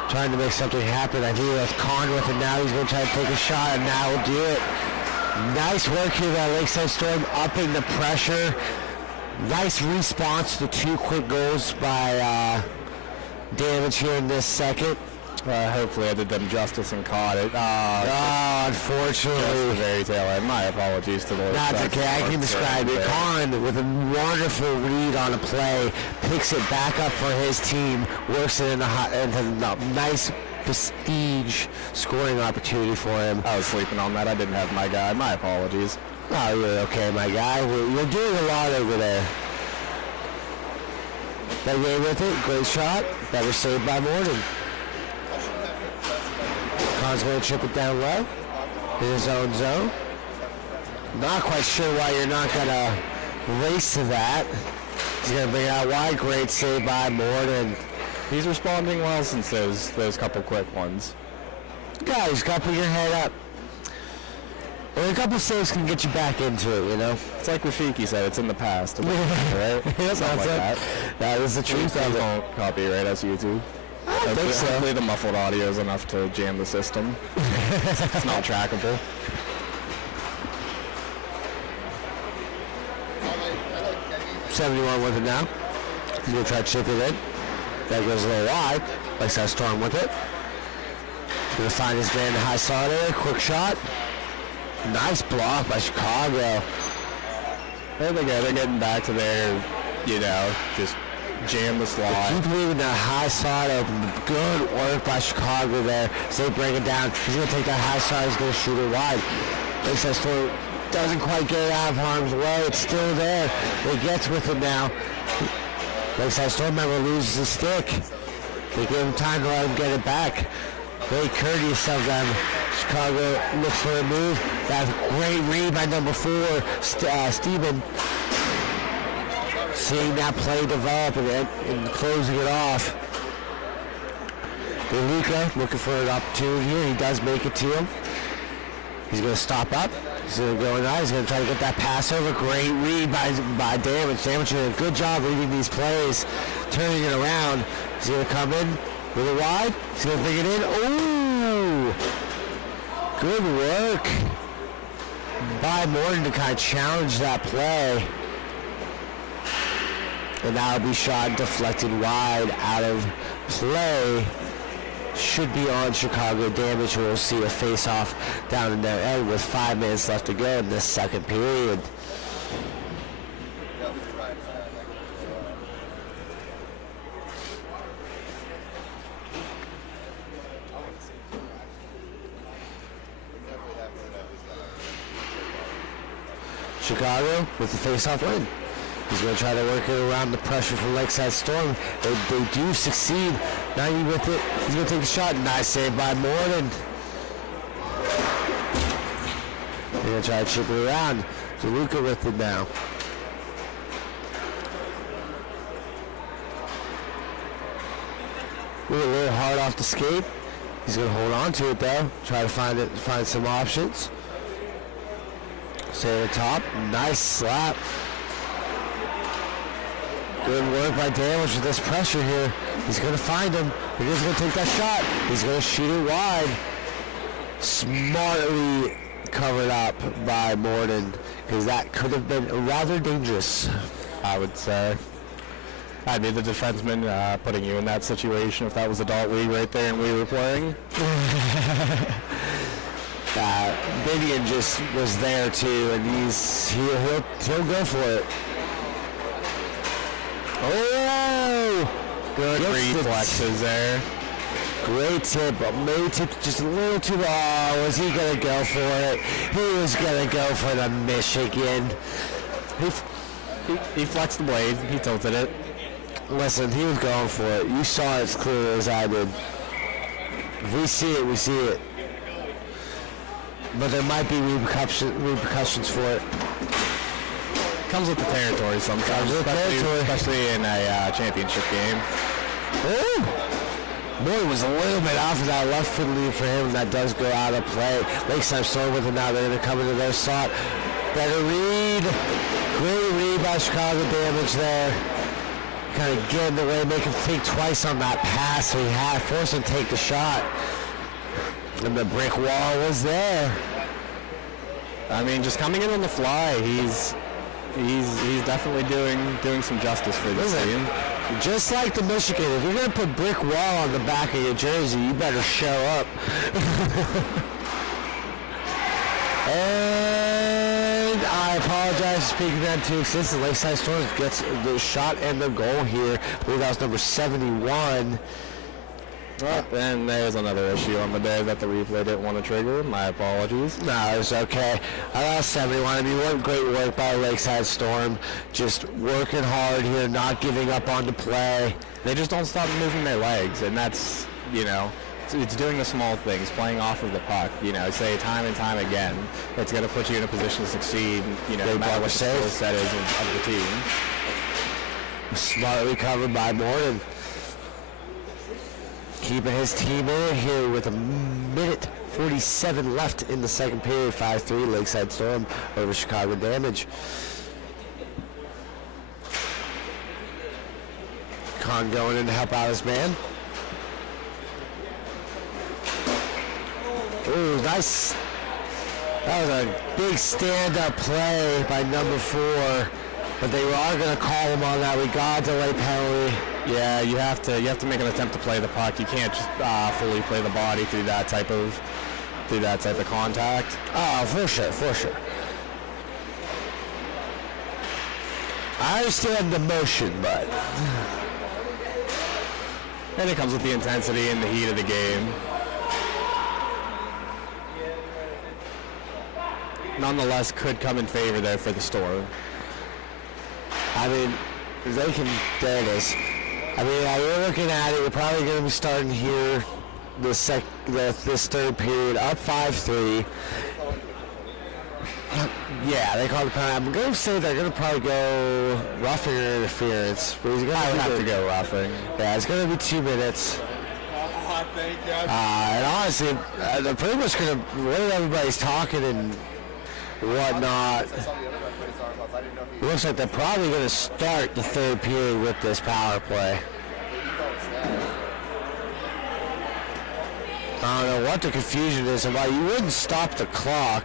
trying to make something happen. I think that's Con with it now. He's going to try to take a shot, and now he'll do it. Nice work here by Lakeside Storm, upping the pressure. Nice response to 2 quick goals by Damage here in this second. Hopefully I did them justice and caught it. Unfortunately. Just the very tail end. My apologies to the Lord. That's okay. I can describe it. Con, with a wonderful read on a play, picks it back up for his team, works it into a nice prestige scoring opportunity for him. I was sleeping on that. I didn't have my guy. My apologies. Oh, you're okay, my guy. You're doing a lot over there. That game with it. Great shot. Better saved by Morton. Con's going to chip it down low in his own zone. Not quite sure why you're not going to race to that. He's going to bring it out wide. Great save by Morton. He's responding well since those couple quick ones. Guys, got to put your head up. Well, a couple saves can get you back into it, you know? It's like Rafiki said, it's in the past. Right? Yes, Something like that. That is the truth of it. Won't copyright us YouTube. I think so. Hopefully the muffled audio is enough to jam the system. It's not trackable. $71 with it now. He's going to try to chip it in. That goes a little wide. Likes that Storm with it. Going to find his man in the high side there. Quick shot. Nice block by Chicago. There they go. They're getting back to their, just jam the slot. Keep leaving that high side open. Good work by Chicago there. As they bring it down. He's going to take that high side. He's going to shoot it wide. Makes that Storm doesn't quite get it out of harm's way. It's still there. He gets with it now. Lakeside Storm member loses the stick. They give him time to let him get it back. Very courteous of them. Chicago looks for a move. That's a great read by number 4, Steven. Seeing that play develop and closing it off. Luca looking for an opportunity here. He does make it to him. He's going to stop up. He's going to go in. He's going to try to get that pass over. Great read by Damage. Damage doing a good job reading these plays, turning it around. He's going to come in with it wide. He's going to bring it in. Ooh! Good work by Morton to kind of challenge that play. And that'll be shot deflected wide out of play. Should be on Chicago. Damage. We'll see a face-off down in their end with 5 minutes left to go in this second period. Chicago with the face-off win. He's going to try to work it around the pressure from Lakeside Storm. They do succeed. Now he with it. He's going to take the shot. Nice save by Morton. They're going to try to chip it around. Luca with it now. A little hard off the skate. He's going to hold on to it though. Try to find some options. Stay at the top. Nice slap. Good work by Damage with this pressure here. He's going to find him. He's going to take that shot. He's going to shoot it wide. Smartly covered up by Morton, because that could have been rather dangerous. I would say. I'd be the defenseman putting you in that situation if that was adult league right there and we were playing. Vivian just was there too, and he'll go for it. Oh! Good reflexes there. Great tip, but maybe tipped just a little too low. Was he going to go for it? He was going to go for the Michigan. He flexed the blade. He tilted it. Listen, he was going for it. You saw it as clear as I did. If we see it, we see it. But there might be repercussions for it. Comes with the territory sometimes, especially in a championship game. Ooh. Boy, it was a little bit off of that left foot lead for him. That does go out of play. Lakeside Storm with it now. They're going to come into their slot. Better read. Great read by Chicago. Damage there. Kind of get in the way, make him think twice on that pass. So he had forced him to take the shot. And the brick wall was there. I mean, just coming in on the fly, he's definitely doing some justice for this team. Just like the Michigan, if you're going to put brick wall on the back of your jersey, you better show up. And I apologize for speaking that too extensive. Lakeside Storm gets the shot and the goal here. I believe that was number 71. And there's another issue on the day that the replay didn't want to trigger. My apologies. No, it's okay. I lost 71. I mean, what great work by Lakeside Storm. Just working hard here, not giving up on the play. They just don't stop moving their legs, and that's, it's doing the small things, playing off of the puck. Say time and time again, it's going to put you in a position to succeed, no matter what the skill set is of the team. Smartly covered by Morton. keeping his team in it here with a minute 47 left in the second period. 5-3 Lakeside Storm over Chicago Damage. Con going in to help out his man. Ooh, nice. That was a big stand-up play by number 4, but they are going to call him on that. We got a delay penalty. Yeah, you have to make an attempt to play the puck. You can't just fully play the body through that type of contact. Oh, for sure. I understand the motion, but And it comes with the intensity and the heat of the game. Nonetheless, could come in favor there for the Storm. I mean, they can. There it is. I mean, you're looking at it. You're probably going to be starting here this third period up 5-3. Yeah, they called the penalty. I'm going to say they're going to probably go roughing or interference. But he's going to have to go roughing. Yeah, it's going to be 2 minutes. And honestly, they're pretty much going to, when everybody's talking and whatnot, it looks like they're probably going to start the third period with this power play. I don't know what the confusion is and why you wouldn't stop the clock.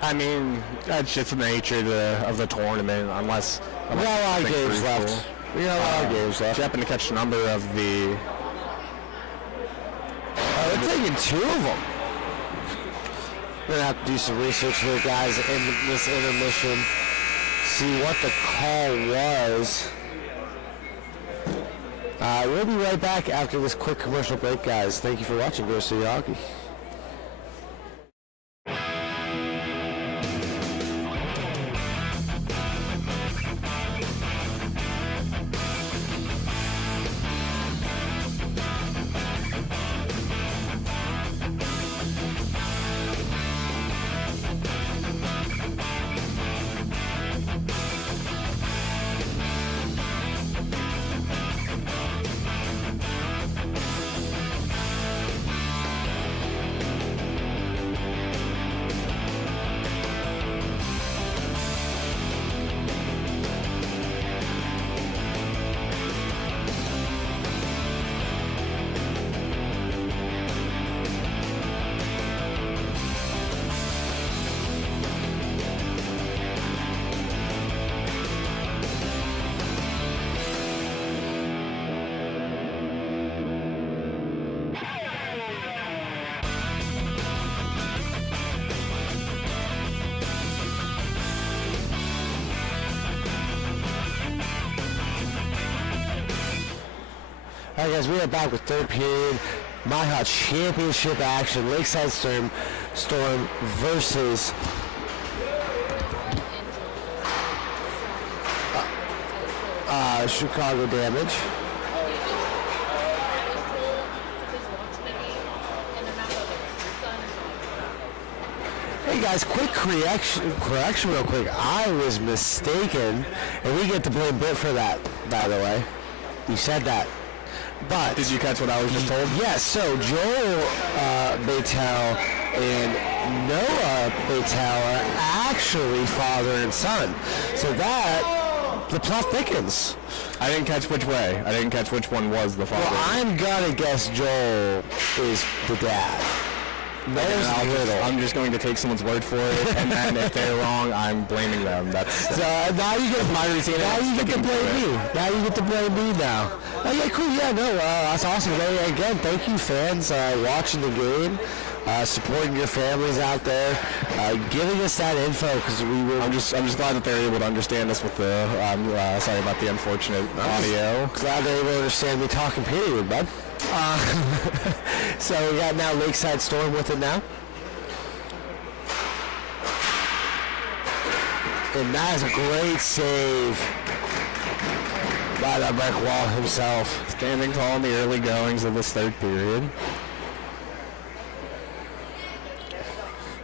I mean, that's just the nature of the tournament, unless We got a lot of games left. We got a lot of games left. You happen to catch the number of the... Oh, they're taking 2 of them. We're going to have to do some research here, guys, in this intermission. See what the call was. We'll be right back after this quick commercial break, guys. Thank you for watching Growlers City Hockey. All right, guys, we are back with third period. MIHA championship action. Lakeside Storm versus Chicago Damage. Hey guys, quick correction real quick. I was mistaken, and we get to blame Britt for that, by the way. You said that. But Did you catch what I was just told? yes, so Joel Baytel and Noah Baytel are actually father and son. So that, the plot thickens. I didn't catch which way. I didn't catch which one was the father. Well, I'm gonna guess Joel is the dad. I'm just going to take someone's word for it, and then if they're wrong, I'm blaming them. That's So now you get my routine. Now you get to blame me. Now you get to blame me now. Okay, cool. Yeah, no, that's awesome. Hey, again, thank you, fans, watching the game, supporting your families out there, giving us that info because we were. I'm just glad that they're able to understand us with the. Sorry about the unfortunate audio. Glad they're able to understand me talking. Period, bud. So we got now Lakeside Storm with it now. And that is a great save by the brick wall himself. Standing tall in the early goings of this third period.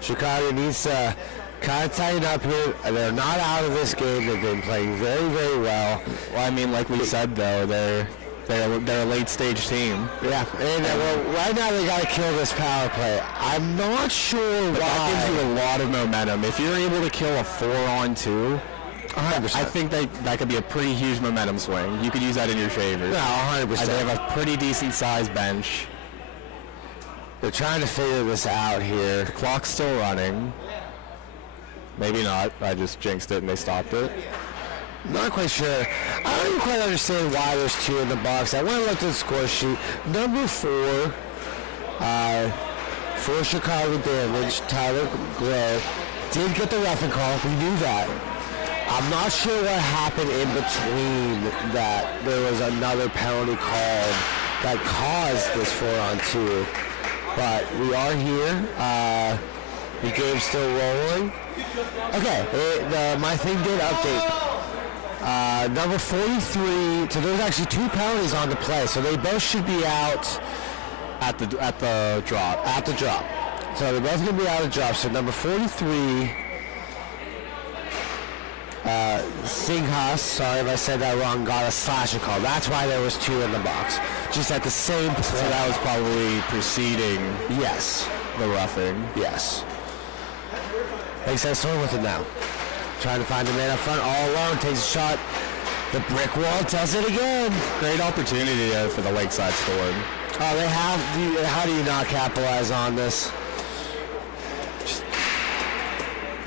Chicago needs to kind of tighten up here. They're not out of this game. They've been playing very, very well. Well, I mean, like we said, though, They're a late-stage team. Yeah, and well, right now they got to kill this power play. I'm not sure why. That gives you a lot of momentum. If you're able to kill a 4-on-2, 100%. I think that could be a pretty huge momentum swing. You could use that in your favor. No, 100%. They have a pretty decent-sized bench. They're trying to figure this out here. The clock's still running. Maybe not. I just jinxed it and they stopped it. Not quite sure. I don't even quite understand why there's 2 in the box. I went and looked at the score sheet. Number 4, for Chicago damage, Tyler Glow, did get the roughing call. We knew that. I'm not sure what happened in between that. There was another penalty called that caused this 4-on-2. But we are here. The game's still rolling. Okay, my thing did update. Number 43, so there's actually 2 penalties on the play, so they both should be out at the drop. At the drop. So they're both going to be out of the drop. So number 43, Singhas, sorry if I said that wrong, got a slashing call. That's why there was 2 in the box. Just at the same play. So that was probably preceding Yes. the roughing. Yes. Lakeside Storm with it now. Trying to find the man up front all alone. Takes a shot. The brick wall does it again. Great opportunity for the Lakeside Storm. Oh, they have. How do you not capitalize on this?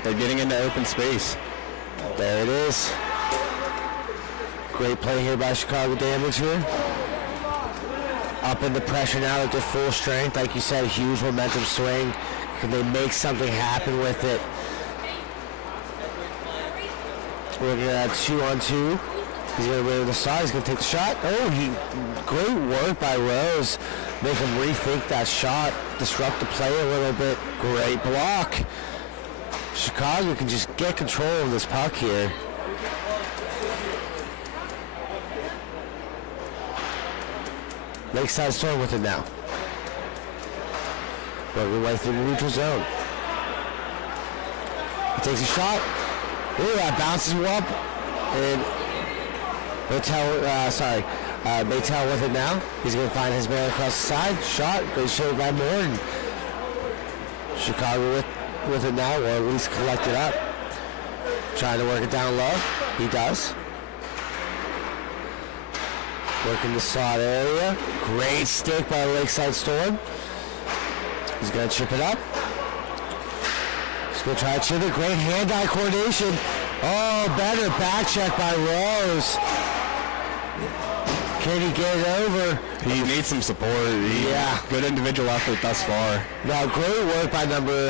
They're getting into open space. There it is. Great play here by Chicago Damage here. Up into pressure now at their full strength. Like you said, huge momentum swing. Can they make something happen with it? We're going to have 2-on-2. He's going to go to the side. He's going to take the shot. Oh, great work by Rose. Make him rethink that shot. Disrupt the play a little bit. Great block. Chicago can just get control of this puck here. Lakeside Storm with it now. Working way through the neutral zone. He takes a shot. Ooh, that bounces him up. And Maytel with it now. He's going to find his man across the side. Shot. Great shot by Morton. Chicago with it now, or at least collect it up. Trying to work it down low. He does. Working the slot area. Great stick by Lakeside Storm. He's going to chip it up. He's going to try to chip it. Great hand-eye coordination. Oh, better back check by Rose. Can he get it over? He needs some support. Yeah. Good individual effort thus far. Now, great work by number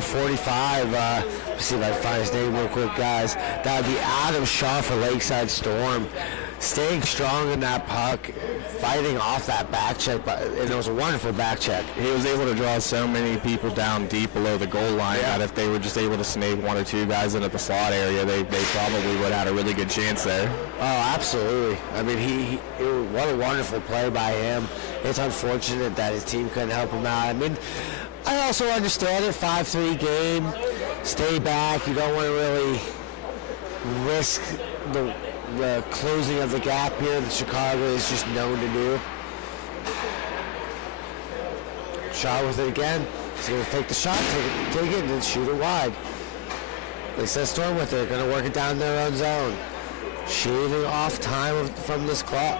45. Let's see if I can find his name real quick, guys. That would be Adam Shaw for Lakeside Storm. Staying strong in that puck, fighting off that back check, and it was a wonderful back check. He was able to draw so many people down deep below the goal line that if they were just able to snake 1 or 2 guys in at the slot area, they probably would have had a really good chance there. Oh, absolutely. I mean, what a wonderful play by him. It's unfortunate that his team couldn't help him out. I mean, I also understand it, 5-3 game, stay back. You don't want to really risk the closing of the gap here that Chicago is just known to do. Shot with it again. He's going to take the shot, take it, and then shoot it wide. They said Storm with it. Going to work it down their own zone. Shaving off time from this clock.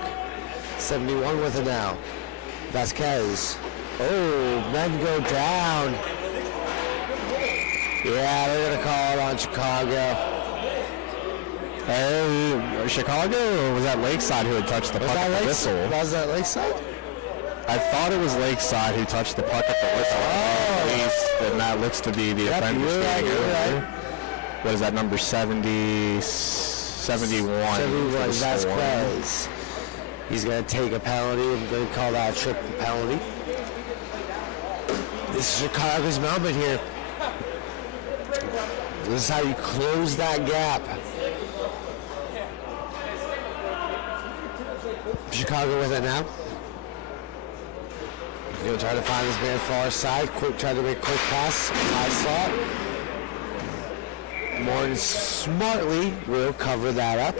71 with it now. Vasquez. Oh, men go down. Yeah, they're going to call it on Chicago. Chicago, or was that Lakeside who had touched the puck at the whistle? Was that Lakeside? I thought it was Lakeside who touched the puck at the whistle. At least, and that looks to be the offender standing over. Right. What is that, number 70, 71? 71, Vasquez. He's going to take a penalty. I'm going to call that a triple penalty. This is Chicago's moment here. This is how you close that gap. Chicago with it now. Going to try to find his man far side. Try to make a quick pass. High slot. Morton smartly will cover that up.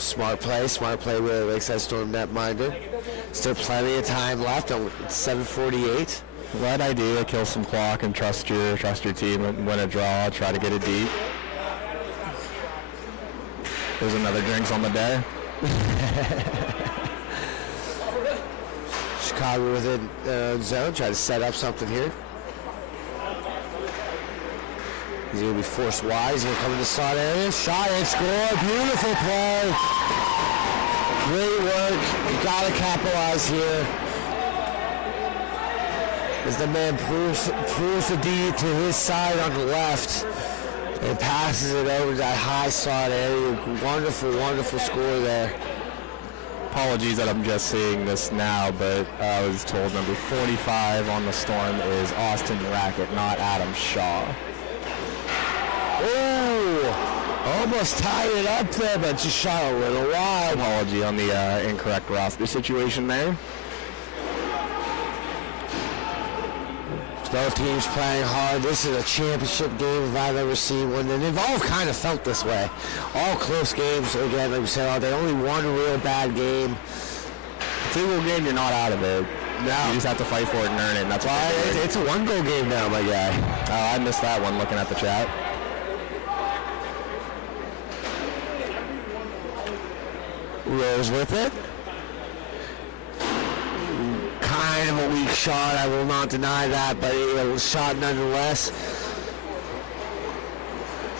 Smart play with Lakeside Storm netminder. Still plenty of time left. It's 7:48. Right idea, kill some clock and trust your team, win a draw, try to get it deep. There's another drinks on the day. Chicago within zone, try to set up something here. He's going to be forced wide. He's going to come in the slot area. Shot and score. Beautiful play. Great work. You got to capitalize here. As the man proves the D to his side on the left and passes it over to that high slot area. Wonderful, wonderful score there. Apologies that I'm just seeing this now, but I was told number 45 on the Storm is Austin Racket, not Adam Shaw. Oh, almost tied it up there, but just shot a little wide. Apology on the incorrect roster situation there. Both teams playing hard. This is a championship game if I've ever seen one, and they've all kind of felt this way. All close games. Again, like we said, they only one real bad game. Single game, you're not out of it. No. You just have to fight for it and earn it. And that's why it's a one-goal game now, my guy. I missed that one looking at the chat. Rose with it. Kind of a weak shot, I will not deny that, but it was shot nonetheless.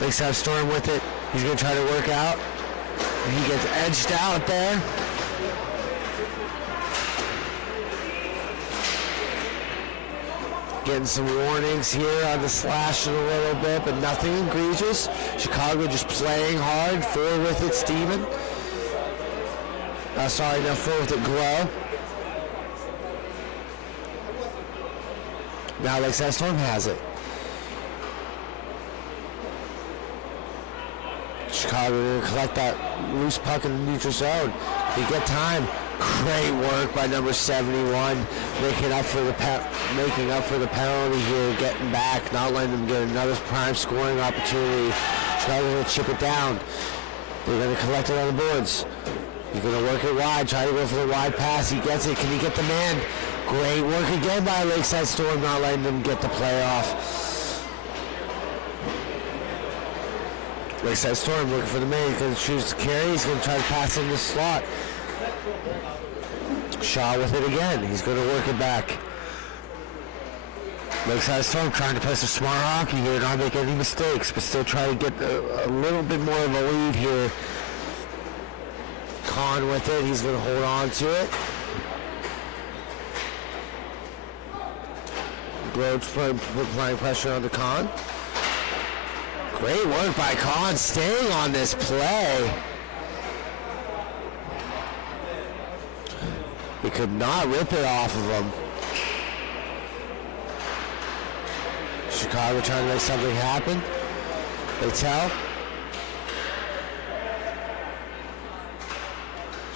Lakeside Storm with it. He's going to try to work out. And he gets edged out there. Getting some warnings here on the slashing a little bit, but nothing egregious. Chicago just playing hard. Forward with it, Steven. Forward with it, Glow. Now Lakeside Storm has it. Chicago will collect that loose puck in the neutral zone. They get time. Great work by number 71, making up for the penalty here, getting back, not letting them get another prime scoring opportunity. Chicago will chip it down. They're going to collect it on the boards. He's going to work it wide, try to go for the wide pass. He gets it. Can he get the man? Great work again by Lakeside Storm, not letting them get the play off. Lakeside Storm looking for the man. He's going to choose to carry. He's going to try to pass in the slot. Shaw with it again. He's going to work it back. Lakeside Storm trying to play some smart hockey here, not make any mistakes, but still try to get a little bit more of a lead here. Kahn with it. He's going to hold on to it. Groves applying pressure on the Kahn. Great work by Kahn staying on this play. He could not rip it off of him. Chicago trying to make something happen. They tell.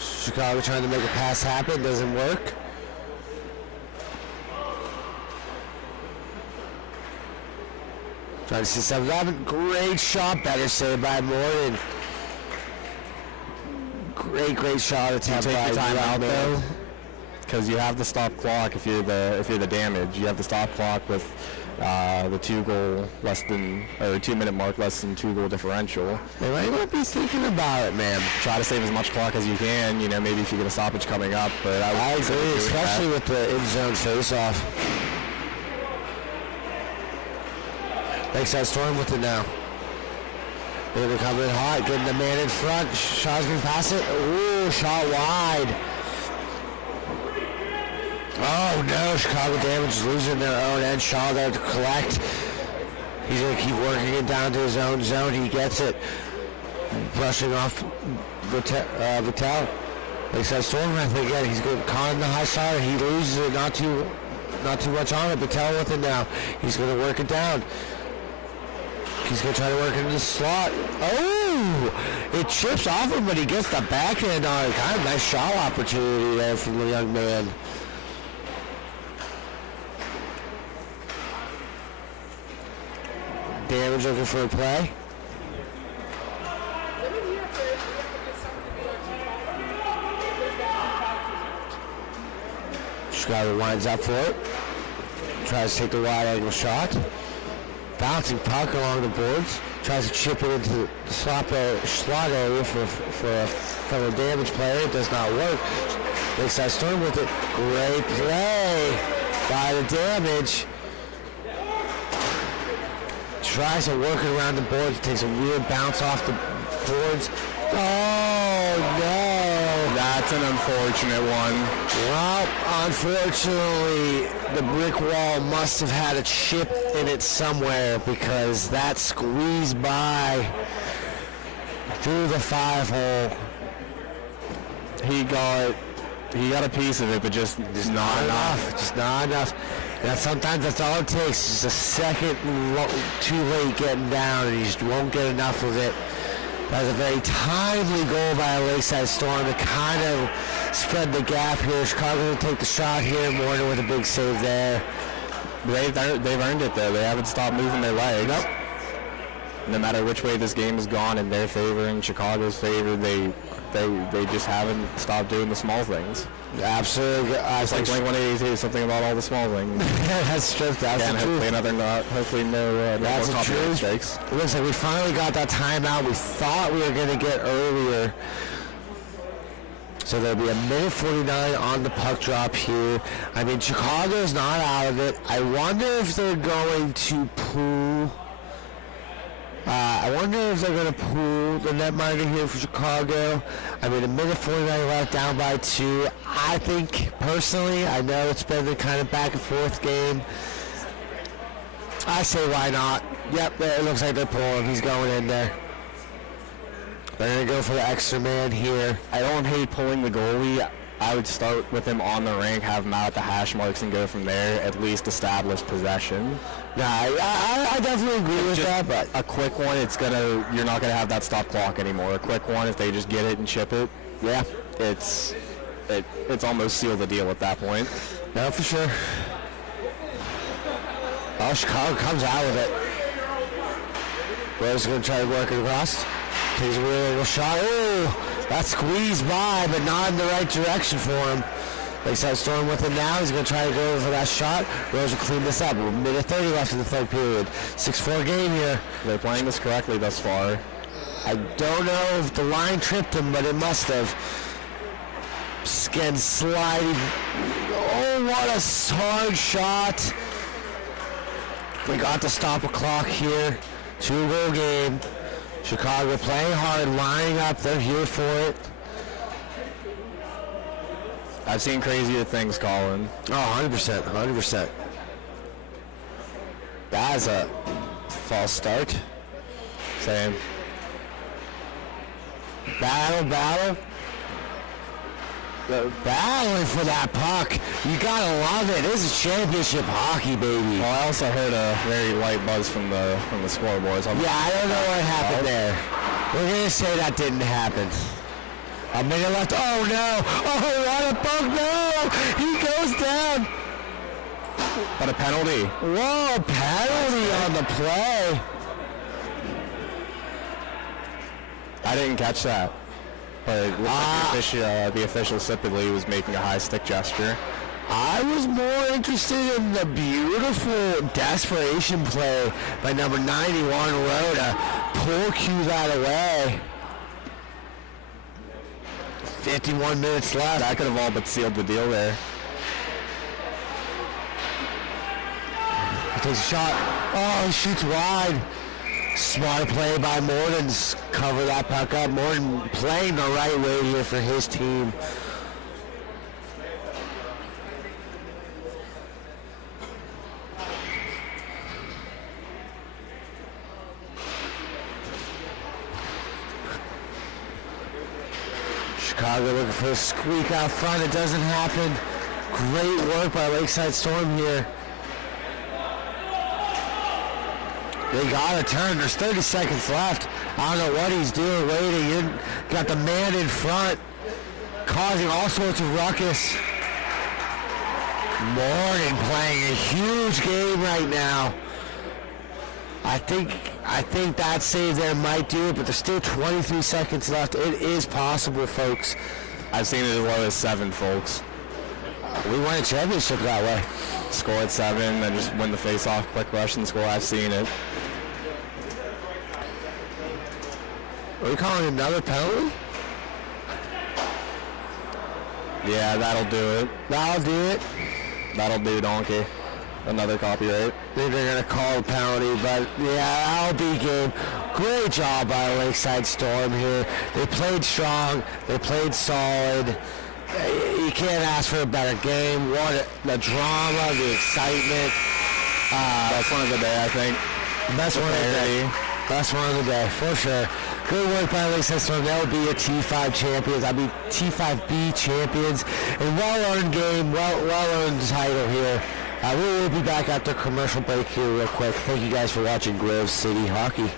Chicago trying to make a pass happen. Doesn't work. Trying to see something happen. Great shot. Better saved by Morton. Great shot attempt by Take your time out though, because you have the stop clock if you're the damage. You have the stop clock with the 2 minute mark, less than 2 goal differential. They might be thinking about it, man. Try to save as much clock as you can. You know, maybe if you get a stoppage coming up. But I agree, especially with the in-zone face-off. Lakeside Storm with it now. They're going to come in hot, getting the man in front. Shaw's going to pass it. Ooh, shot wide. Oh no, Chicago Damage is losing their own end. Shaw there to collect. He's going to keep working it down to his own zone. He gets it. Brushing off Vitale. Lakeside Storm again. He's going to con the high side. He loses it. Not too much on it. Vitale with it now. He's going to work it down. He's going to try to work into the slot. Oh! It chips off him, but he gets the backhand on it. Kind of nice shot opportunity there from the young man. Damage looking for a play. Chicago winds up for it. Tries to take the wide angle shot. Bouncing puck along the boards. Tries to chip it into the slot area for a fellow damage player. It does not work. Lakeside Storm with it. Great play by the damage. Tries to work it around the boards. Takes a weird bounce off the boards. Oh no! That's an unfortunate one. Well, unfortunately, the brick wall must have had a chip in it somewhere because that squeezed by through the 5-hole. He got a piece of it, but just not enough. Just not enough. And sometimes that's all it takes. Just a second too late getting down, and you just won't get enough of it. That was a very timely goal by a Lakeside Storm to kind of spread the gap here. Chicago will take the shot here. Morgan with a big save there. They've earned it, though. They haven't stopped moving their legs. Nope. No matter which way this game has gone in their favor, in Chicago's favor, they just haven't stopped doing the small things. Absolutely. It's like Blink-182, something about all the small things. That's true. That's the truth. Hopefully no That's more the truth. mistakes. It looks like we finally got that timeout we thought we were going to get earlier. So there'll be a minute 49 on the puck drop here. I mean, Chicago's not out of it. I wonder if they're going to pull... I wonder if they're going to pull the netminder here for Chicago. I mean, a minute 49 left, down by 2. I think, personally, I know it's been a kind of back and forth game. I say why not. Yep, it looks like they're pulling. He's going in there. They're going to go for the extra man here. I don't hate pulling the goalie. I would start with him on the rink, have him out at the hash marks, and go from there. At least establish possession. Nah, I definitely agree with that, but a quick one, you're not gonna have that stop clock anymore. A quick one, if they just get it and chip it, yeah, it's almost sealed the deal at that point. No, for sure. Oh, Chicago comes out with it. Rose is gonna try to work it across. Takes a real angle shot. Ooh, that squeezed by, but not in the right direction for him. Lakeside Storm with him now. He's going to try to go for that shot. Rose will clean this up. Minute 30 left in the third period. 6-4 game here. They're playing this correctly thus far. I don't know if the line tripped him, but it must have. Skin sliding. Oh, what a hard shot. We got to stop a clock here. 2-goal game. Chicago playing hard, lining up. They're here for it. I've seen crazier things, Colin. Oh, 100%, 100%. That's a false start. Same. Battle. Battling for that puck. You gotta love it. This is championship hockey, baby. Well, I also heard a very light buzz from the scoreboards. Yeah, I don't know what happened there. We're gonna say that didn't happen. A minute left. Oh no! Oh, what a bug! No! He goes down. But a penalty. Whoa! Penalty on the play. I didn't catch that. But it looked like the official typically was making a high stick gesture. I was more interested in the beautiful desperation play by number 91, Rhoda. Pull cue that away. 51 minutes left. That could have all but sealed the deal there. He takes a shot. Oh, he shoots wide. Smart play by Morton's. Cover that puck up. Morton playing the right way here for his team. Chicago looking for a squeak out front. It doesn't happen. Great work by Lakeside Storm here. They got a turn. There's 30 seconds left. I don't know what he's doing, waiting. You got the man in front, causing all sorts of ruckus. Morgan playing a huge game right now. I think that save there might do it, but there's still 23 seconds left. It is possible, folks. I've seen it as low as 7, folks. We won a championship that way. Score at 7, then just win the face-off, quick rush and score. I've seen it. Are we calling another penalty? Yeah, that'll do it. That'll do it. That'll do, donkey. Another copyright. Maybe they're going to call a penalty, but yeah, LB game. Great job by Lakeside Storm here. They played strong. They played solid. You can't ask for a better game. What the drama, the excitement. Best one of the day, I think. Best one of the day. Best one of the day, for sure. Good work by Lakeside Storm. They'll be a T5 champions. T5B champions. And well-earned game, well-earned title here. We will be back after commercial break here real quick. Thank you guys for watching Grove City Hockey.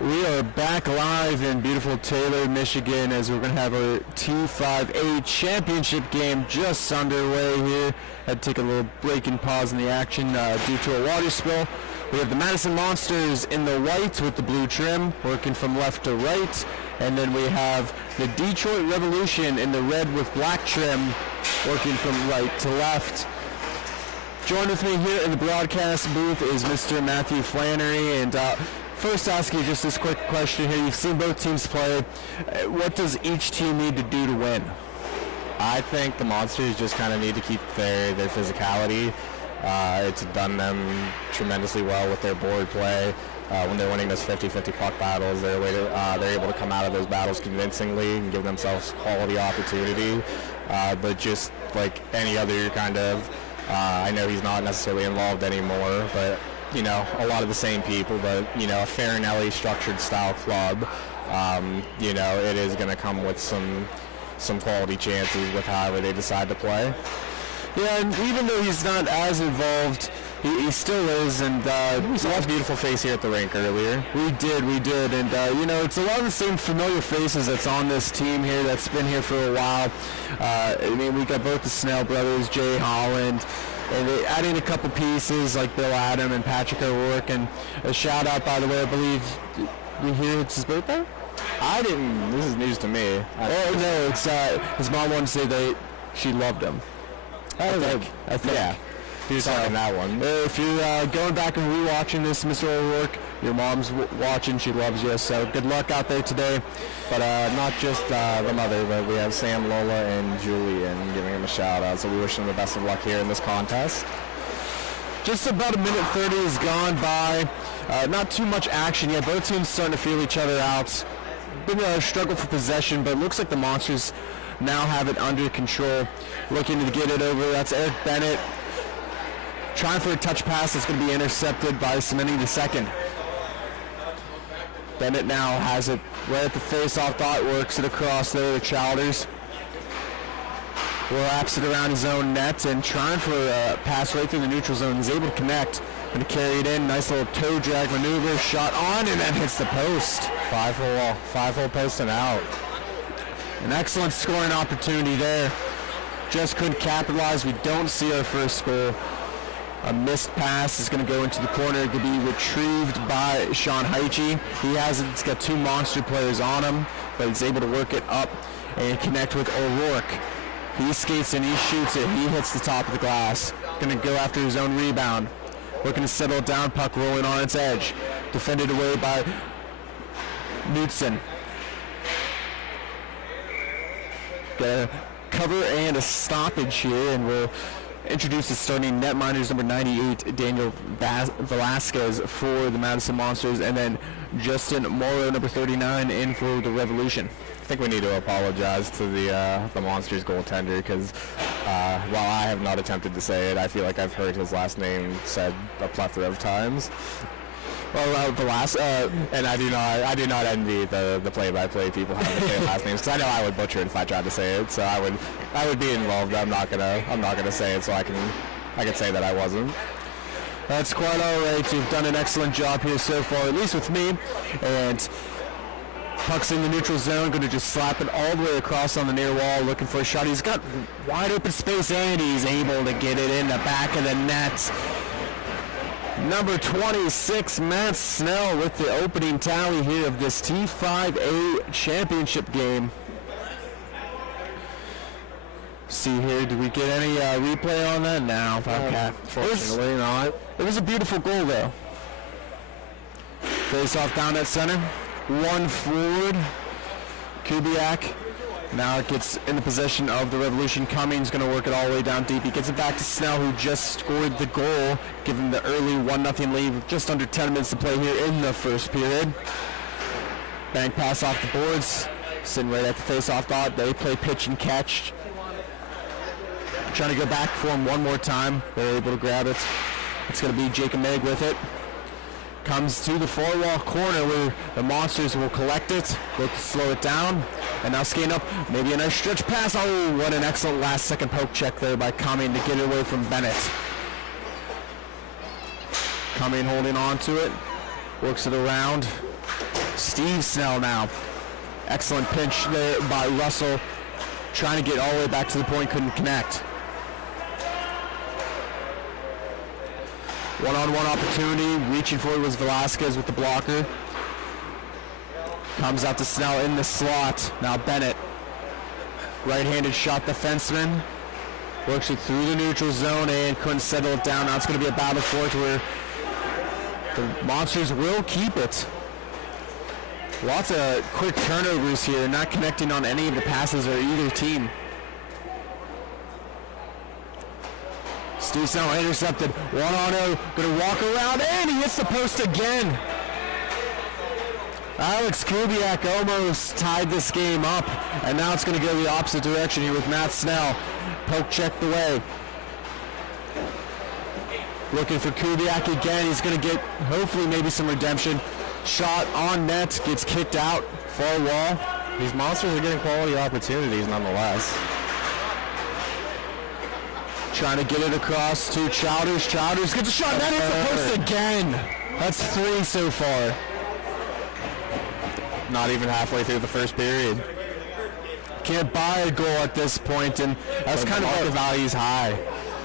We are back live in beautiful Taylor, Michigan, as we're going to have our T5A championship game just underway here. Had to take a little break and pause in the action due to a water spill. We have the Madison Monsters in the white with the blue trim, working from left to right. And then we have the Detroit Revolution in the red with black trim, working from right to left. Joined with me here in the broadcast booth is Mr. Matthew Flannery, and first ask you just this quick question here. You've seen both teams play. What does each team need to do to win? I think the Monsters just kind of need to keep their physicality. It's done them tremendously well with their board play. When they're winning those 50-50 puck battles, they're able to come out of those battles convincingly and give themselves quality opportunity. But just like any other kind of, I know he's not necessarily involved anymore, but you know, a lot of the same people, but you know, a Farinelli structured style club, you know, it is going to come with some quality chances with however they decide to play. Yeah, and even though he's not as involved, he still is, and we saw his beautiful face here at the rink earlier. We did, and you know, it's a lot of the same familiar faces that's on this team here that's been here for a while. I mean, we got both the Snell brothers, Jay Holland, and they add in a couple pieces like Bill Adam and Patrick O'Rourke, and a shout out, by the way, I believe we hear it's his birthday? I didn't, this is news to me. Oh no, it's his mom wanted to say that she loved him. I think. Yeah. He was talking that one. If you're going back and rewatching this, Mr. O'Rourke, your mom's watching. She loves you. So good luck out there today. But not just the mother, but we have Sam, Lola, and Julian giving him a shout out. So we wish them the best of luck here in this contest. Just about a minute 30 has gone by. Not too much action yet. Both teams starting to feel each other out. Been a struggle for possession, but it looks like the Monsters now have it under control. Looking to get it over. That's Eric Bennett. Trying for a touch pass that's going to be intercepted by Cementi the second. Bennett now has it right at the face-off dot, works it across there to Childers. Wraps it around his own net and trying for a pass right through the neutral zone. He's able to connect. Going to carry it in. Nice little toe drag maneuver. Shot on and then hits the post. Five-hole post and out. An excellent scoring opportunity there. Just couldn't capitalize. We don't see our first goal. A missed pass is going to go into the corner to be retrieved by Sean Heiche. He's got two monster players on him, but he's able to work it up and connect with O'Rourke. He skates and he shoots it. He hits the top of the glass. Going to go after his own rebound. Looking to settle it down, puck rolling on its edge. Defended away by Knudsen. Got a cover and a stoppage here, and we'll introduce the starting netminders, number 98, Daniel Velasquez for the Madison Monsters, and then Justin Morrow, number 39, in for the Revolution. I think we need to apologize to the Monsters goaltender because while I have not attempted to say it, I feel like I've heard his last name said a plethora of times. Well, and I do not envy the play-by-play people having to say last names because I know I would butcher it if I tried to say it. So I would be involved. I'm not gonna say it so I can say that I wasn't. That's quite all right. You've done an excellent job here so far, at least with me. And puck's in the neutral zone. Going to just slap it all the way across on the near wall, looking for a shot. He's got wide open space and he's able to get it in the back of the net. Number 26, Matt Snell with the opening tally here of this T5A championship game. See here, did we get any replay on that? No, okay. Fortunately not. It was a beautiful goal though. Face off down at center. One forward. Kubiak. Now it gets in the possession of the Revolution. Cummings going to work it all the way down deep. He gets it back to Snell, who just scored the goal, giving the early 1-0 lead with just under 10 minutes to play here in the first period. Bank pass off the boards. Sitting right at the face-off dot. They play pitch and catch. Trying to go back for him one more time. They're able to grab it. It's going to be Jacob Meg with it. Comes to the far wall corner where the Monsters will collect it. Look to slow it down. And now skating up. Maybe a nice stretch pass. Oh, what an excellent last second poke check there by Cumming to get it away from Bennett. Cumming holding on to it. Works it around. Steve Snell now. Excellent pinch there by Russell. Trying to get all the way back to the point, couldn't connect. One-on-one opportunity. Reaching for it was Velasquez with the blocker. Comes out to Snell in the slot. Now Bennett. Right-handed shot defenseman. Works it through the neutral zone and couldn't settle it down. Now it's going to be a battle for it where the Monsters will keep it. Lots of quick turnovers here, not connecting on any of the passes or either team. Steve Snell intercepted. 1-on-0, going to walk around, and he hits the post again. Alex Kubiak almost tied this game up, and now it's going to go the opposite direction here with Matt Snell. Poke checked away. Looking for Kubiak again. He's going to get, hopefully, maybe some redemption. Shot on net, gets kicked out, far wall. These Monsters are getting quality opportunities nonetheless. Trying to get it across to Chowders. Chowders gets a shot. That hits the post again. That's 3 so far. Not even halfway through the first period. Can't buy a goal at this point, and that's kind of the value's high.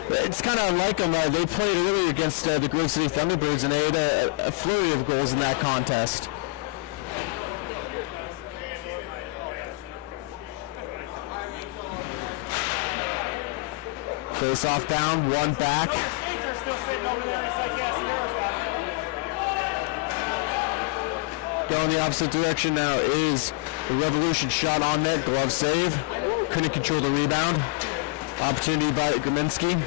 It's kind of like them. They played earlier against the Grove City Thunderbirds, and they had a flurry of goals in that contest. Face off down, one back. Going the opposite direction now is the Revolution. Shot on net, glove save. Couldn't control the rebound. Opportunity by Grminski.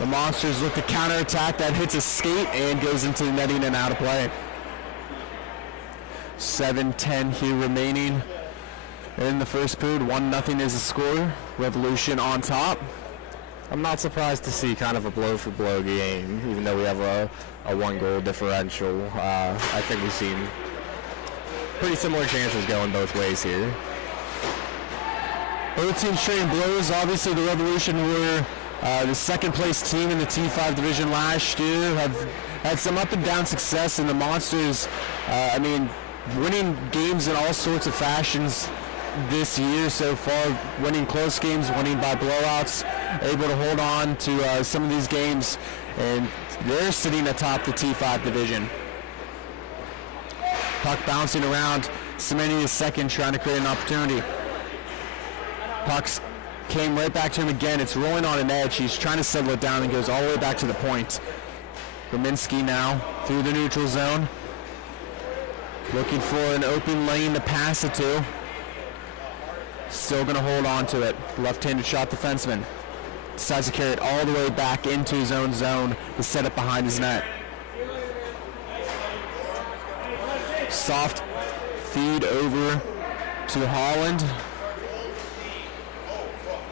The Monsters look to counterattack. That hits a skate and goes into the netting and out of play. 7:10 here remaining in the first period. 1-0 is the score. Revolution on top. I'm not surprised to see kind of a blow-for-blow game, even though we have a one-goal differential. I think we've seen pretty similar chances going both ways here. Both teams trading blows. Obviously, the Revolution were the second-place team in the T5 division last year. Have had some up-and-down success, and the Monsters, winning games in all sorts of fashions this year so far, winning close games, winning by blowouts, able to hold on to some of these games, and they're sitting atop the T5 division. Puck bouncing around, Semenya is second, trying to create an opportunity. Pucks came right back to him again. It's rolling on an edge. He's trying to settle it down and goes all the way back to the point. Grminski now through the neutral zone. Looking for an open lane to pass it to. Still going to hold on to it. Left-handed shot defenseman. Decides to carry it all the way back into his own zone to set it behind his net. Soft feed over to Holland.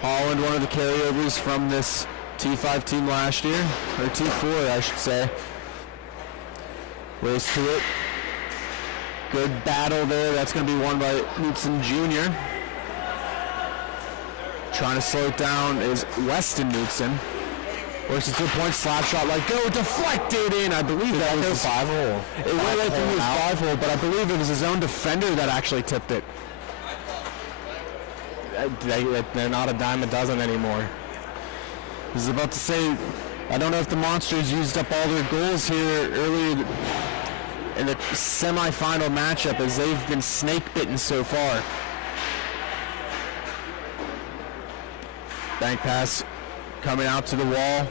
Holland, one of the carryovers from this T5 team last year, or T4 I should say. Race to it. Good battle there. That's going to be won by Knutson Jr. Trying to slow it down is Weston Knutson. Works it to the point, slap shot, let go, deflected in. I believe that was his 5-hole. It went right through his 5-hole, but I believe it was his own defender that actually tipped it. They're not a dime a dozen anymore. I was about to say, I don't know if the Monsters used up all their goals here earlier in the semifinal matchup, as they've been snake bitten so far. Bank pass coming out to the wall.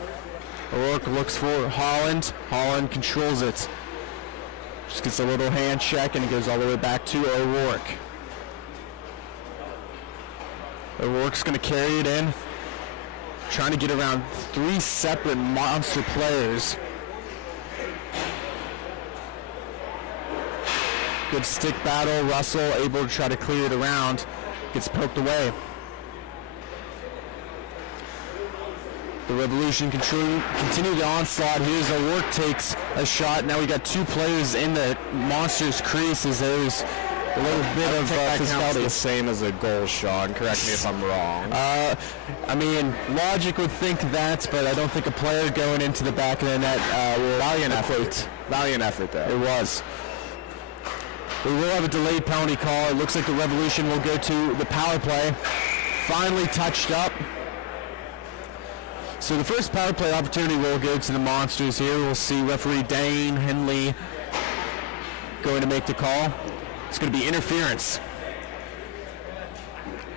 O'Rourke looks for Holland. Holland controls it. Just gets a little hand check and it goes all the way back to O'Rourke. O'Rourke's going to carry it in. Trying to get around 3 separate Monster players. Good stick battle. Russell able to try to clear it around. Gets poked away. The Revolution continue the onslaught. Here's O'Rourke takes a shot. Now we got 2 players in the Monsters' crease as there's a little bit of physicality. The same as a goal shot. Correct me if I'm wrong. Logic would think that, but I don't think a player going into the back of the net will Valiant effort though. It was. We will have a delayed penalty call. It looks like the Revolution will go to the power play. Finally touched up. So the first power play opportunity will go to the Monsters here. We'll see referee Dane Henley going to make the call. It's going to be interference.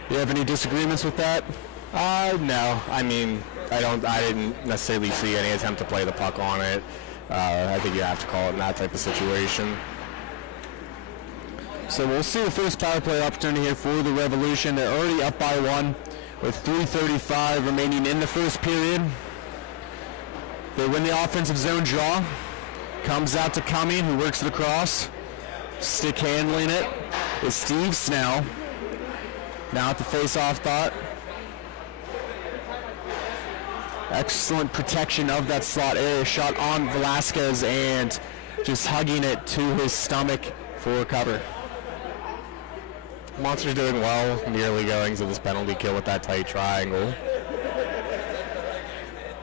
Do you have any disagreements with that? No. I mean, I didn't necessarily see any attempt to play the puck on it. I think you have to call it in that type of situation. So we'll see the first power play opportunity here for the Revolution. They're already up by 1 with 3:35 remaining in the first period. They win the offensive zone draw. Comes out to Cumming, who works it across. Stick handling it is Steve Snell. Now at the face-off dot. Excellent protection of that slot area. Shot on Velasquez and just hugging it to his stomach for cover. Monsters doing well, nearly going to this penalty kill with that tight triangle.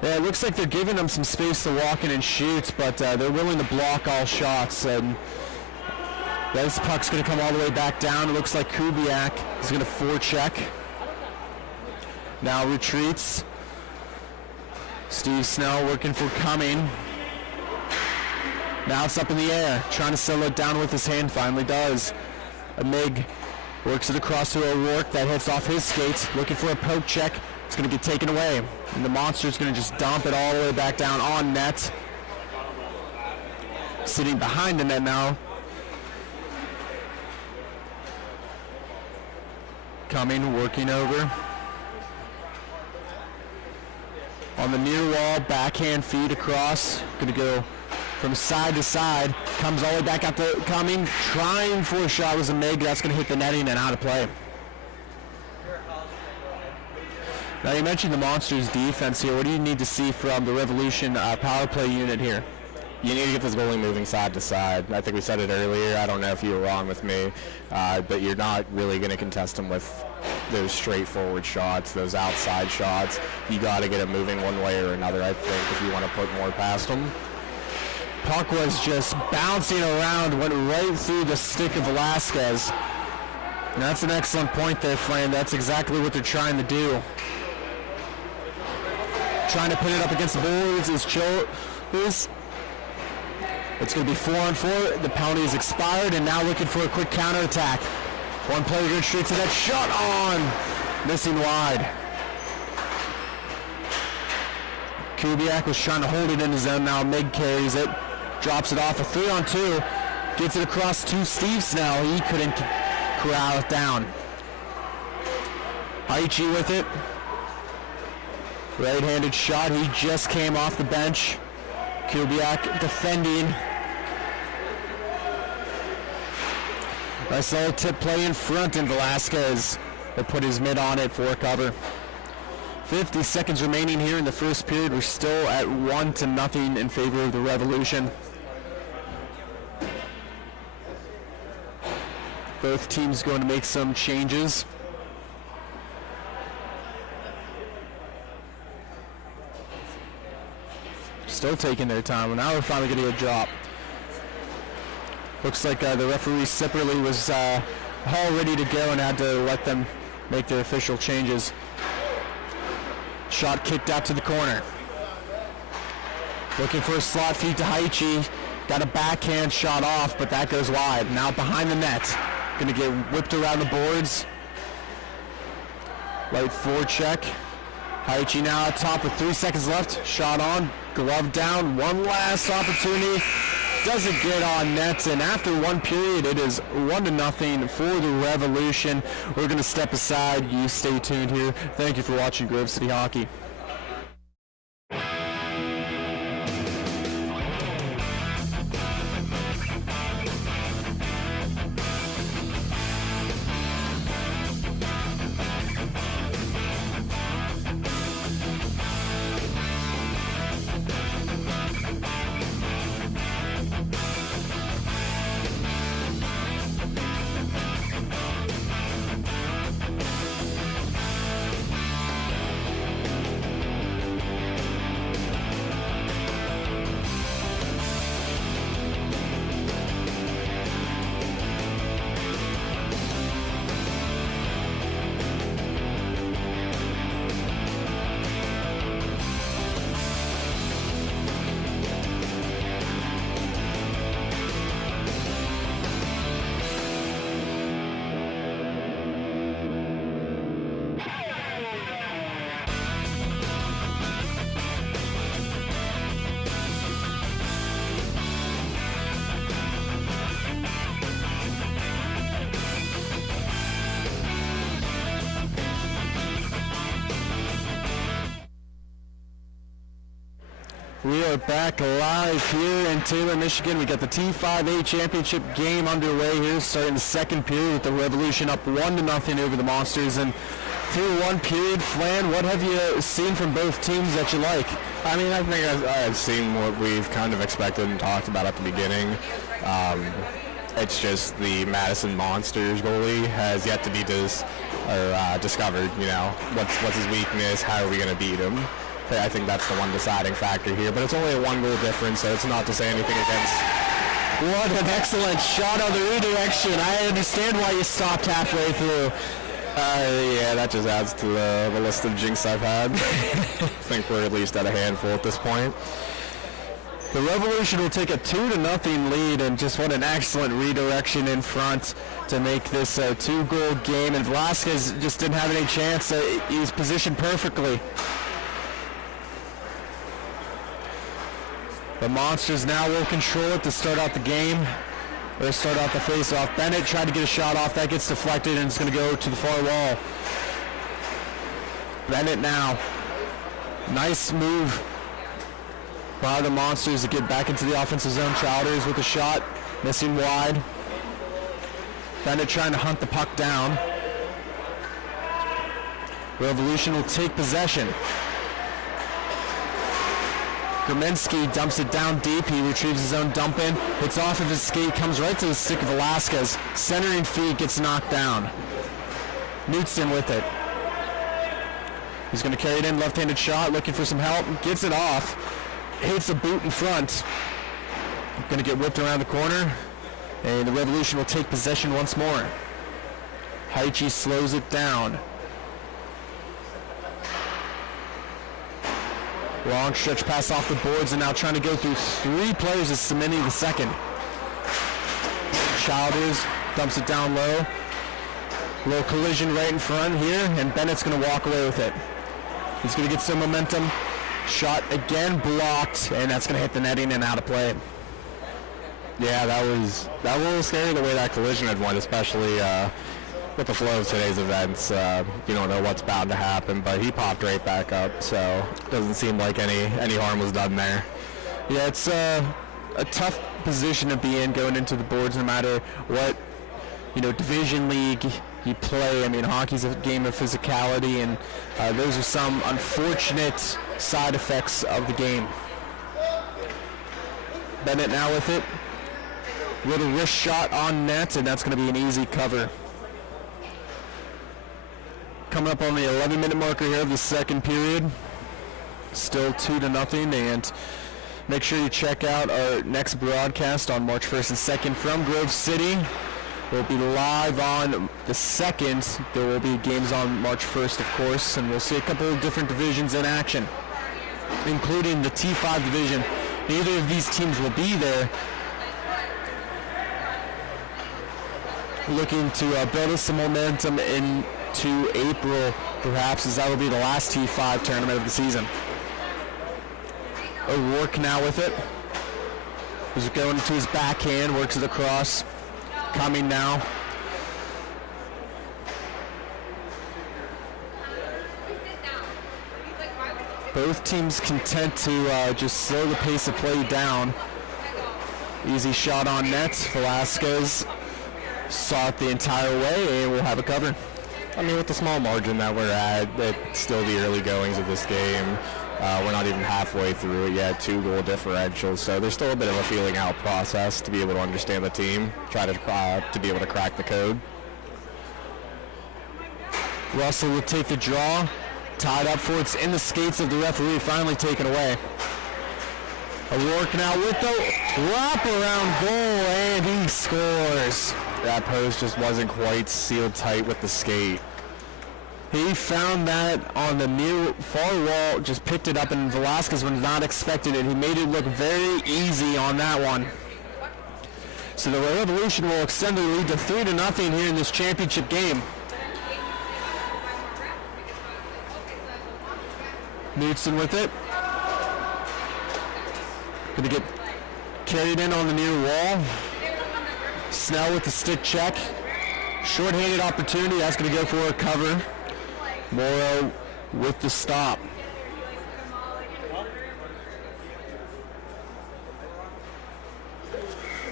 Yeah, it looks like they're giving them some space to walk in and shoot, but they're willing to block all shots. And this puck's going to come all the way back down. It looks like Kubiak is going to forecheck. Now retreats. Steve Snell working for Cumming. Now it's up in the air, trying to settle it down with his hand, finally does. A Mig works it across to O'Rourke, that hits off his skates, looking for a poke check. It's going to get taken away, and the Monster's going to just dump it all the way back down on net. Sitting behind the net now. Cumming, working over. On the near wall, backhand feed across. Going to go from side to side. Comes all the way back out to Cumming. Trying for a shot was a Mig. That's going to hit the netting and out of play. Now you mentioned the Monsters defense here. What do you need to see from the Revolution power play unit here? You need to get this goalie moving side to side. I think we said it earlier. I don't know if you were wrong with me, but you're not really going to contest him with those straightforward shots, those outside shots. You got to get it moving one way or another, I think, if you want to put more past him. Puck was just bouncing around, went right through the stick of Velasquez. And that's an excellent point there, Flame. That's exactly what they're trying to do. Trying to pin it up against the boards is Childers. It's going to be 4-on-4. The penalty is expired, and now looking for a quick counterattack. One player goes straight to that shot on. Missing wide. Kubiak was trying to hold it in his zone. Now Mig carries it. Drops it off a 3-on-2. Gets it across to Steve Snell. He couldn't corral it down. Haichi with it. Right-handed shot. He just came off the bench. Kubiak defending. Nice little tip play in front, and Velasquez will put his mid on it for cover. 50 seconds remaining here in the first period. We're still at 1-0 in favor of the Revolution. Both teams going to make some changes. Still taking their time. Now we're finally getting a drop. Looks like the referee separately was all ready to go and had to let them make their official changes. Shot kicked out to the corner. Looking for a slot feed to Haichi. Got a backhand shot off, but that goes wide. Now behind the net. Going to get whipped around the boards. Light forecheck. Haichi now at top with 3 seconds left. Shot on. Glove down. One last opportunity. Doesn't get on net, and after one period, it is 1-0 for the Revolution. We're going to step aside. You stay tuned here. Thank you for watching Grove City Hockey. We are back live here in Taylor, Michigan. We got the T5A championship game underway here, starting the second period with the Revolution up 1-0 over the Monsters. And through one period, Flan, what have you seen from both teams that you like? I mean, I think I've seen what we've kind of expected and talked about at the beginning. It's just the Madison Monsters goalie has yet to be discovered. You know, what's his weakness? How are we going to beat him? I think that's the one deciding factor here, but it's only a 1-goal difference, so it's not to say anything against. What an excellent shot on the redirection. I understand why you stopped halfway through. Yeah, that just adds to the list of jinx I've had. I think we're at least at a handful at this point. The Revolution will take a 2-0 lead, and just what an excellent redirection in front to make this a 2-goal game. And Velasquez just didn't have any chance. He was positioned perfectly. The Monsters now will control it to start out the game, or start out the face-off. Bennett tried to get a shot off. That gets deflected, and it's going to go to the far wall. Bennett now. Nice move by the Monsters to get back into the offensive zone. Chowders with a shot, missing wide. Bennett trying to hunt the puck down. Revolution will take possession. Gromensky dumps it down deep. He retrieves his own dump in. Hits off of his skate, comes right to the stick of Velasquez. Centering feed gets knocked down. Knutson with it. He's going to carry it in, left-handed shot, looking for some help. Gets it off. Hits a boot in front. Going to get whipped around the corner. And the Revolution will take possession once more. Haichi slows it down. Long stretch pass off the boards, and now trying to go through three players is Semeni the second. Childers dumps it down low. Little collision right in front here, and Bennett's going to walk away with it. He's going to get some momentum. Shot again blocked, and that's going to hit the netting and out of play. Yeah, that was a little scary the way that collision had went, especially with the flow of today's events. You don't know what's bound to happen, but he popped right back up, so it doesn't seem like any harm was done there. Yeah, it's a tough position to be in going into the boards, no matter what division league you play. I mean, hockey's a game of physicality, and those are some unfortunate side effects of the game. Bennett now with it. Little wrist shot on net, and that's going to be an easy cover. Coming up on the 11-minute marker here of the second period. Still 2-0, and make sure you check out our next broadcast on March 1st and 2nd from Grove City. We'll be live on the 2nd. There will be games on March 1st, of course, and we'll see a couple of different divisions in action, including the T5 division. Neither of these teams will be there. Looking to build us some momentum into April, perhaps, as that will be the last T5 tournament of the season. O'Rourke now with it. He's going to his backhand, works it across. Coming now. Both teams content to just slow the pace of play down. Easy shot on net. Velasquez saw it the entire way, and we'll have it covered. I mean, with the small margin that we're at, it's still the early goings of this game. We're not even halfway through it yet, 2-goal differential, so there's still a bit of a feeling out process to be able to understand the team, try to be able to crack the code. Russell will take the draw, tied up for it's in the skates of the referee, finally taken away. O'Rourke now with the wraparound goal, and he scores. That post just wasn't quite sealed tight with the skate. He found that on the near far wall, just picked it up, and Velasquez was not expecting it. He made it look very easy on that one. So the Revolution will extend the lead to 3-0 here in this championship game. Knutson with it. Going to get carried in on the near wall. Snell with the stick check. Short-handed opportunity. That's going to go for a cover. Morrow with the stop.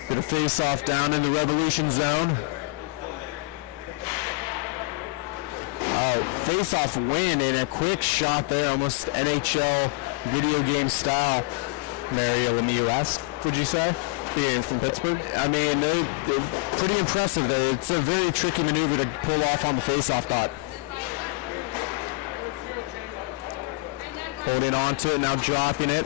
Gonna face off down in the Revolution zone. Face off win and a quick shot there, almost NHL video game style. Mario Lemieux-esque, would you say? Being from Pittsburgh? I mean, they're pretty impressive there. It's a very tricky maneuver to pull off on the face-off dot. Holding on to it, now dropping it.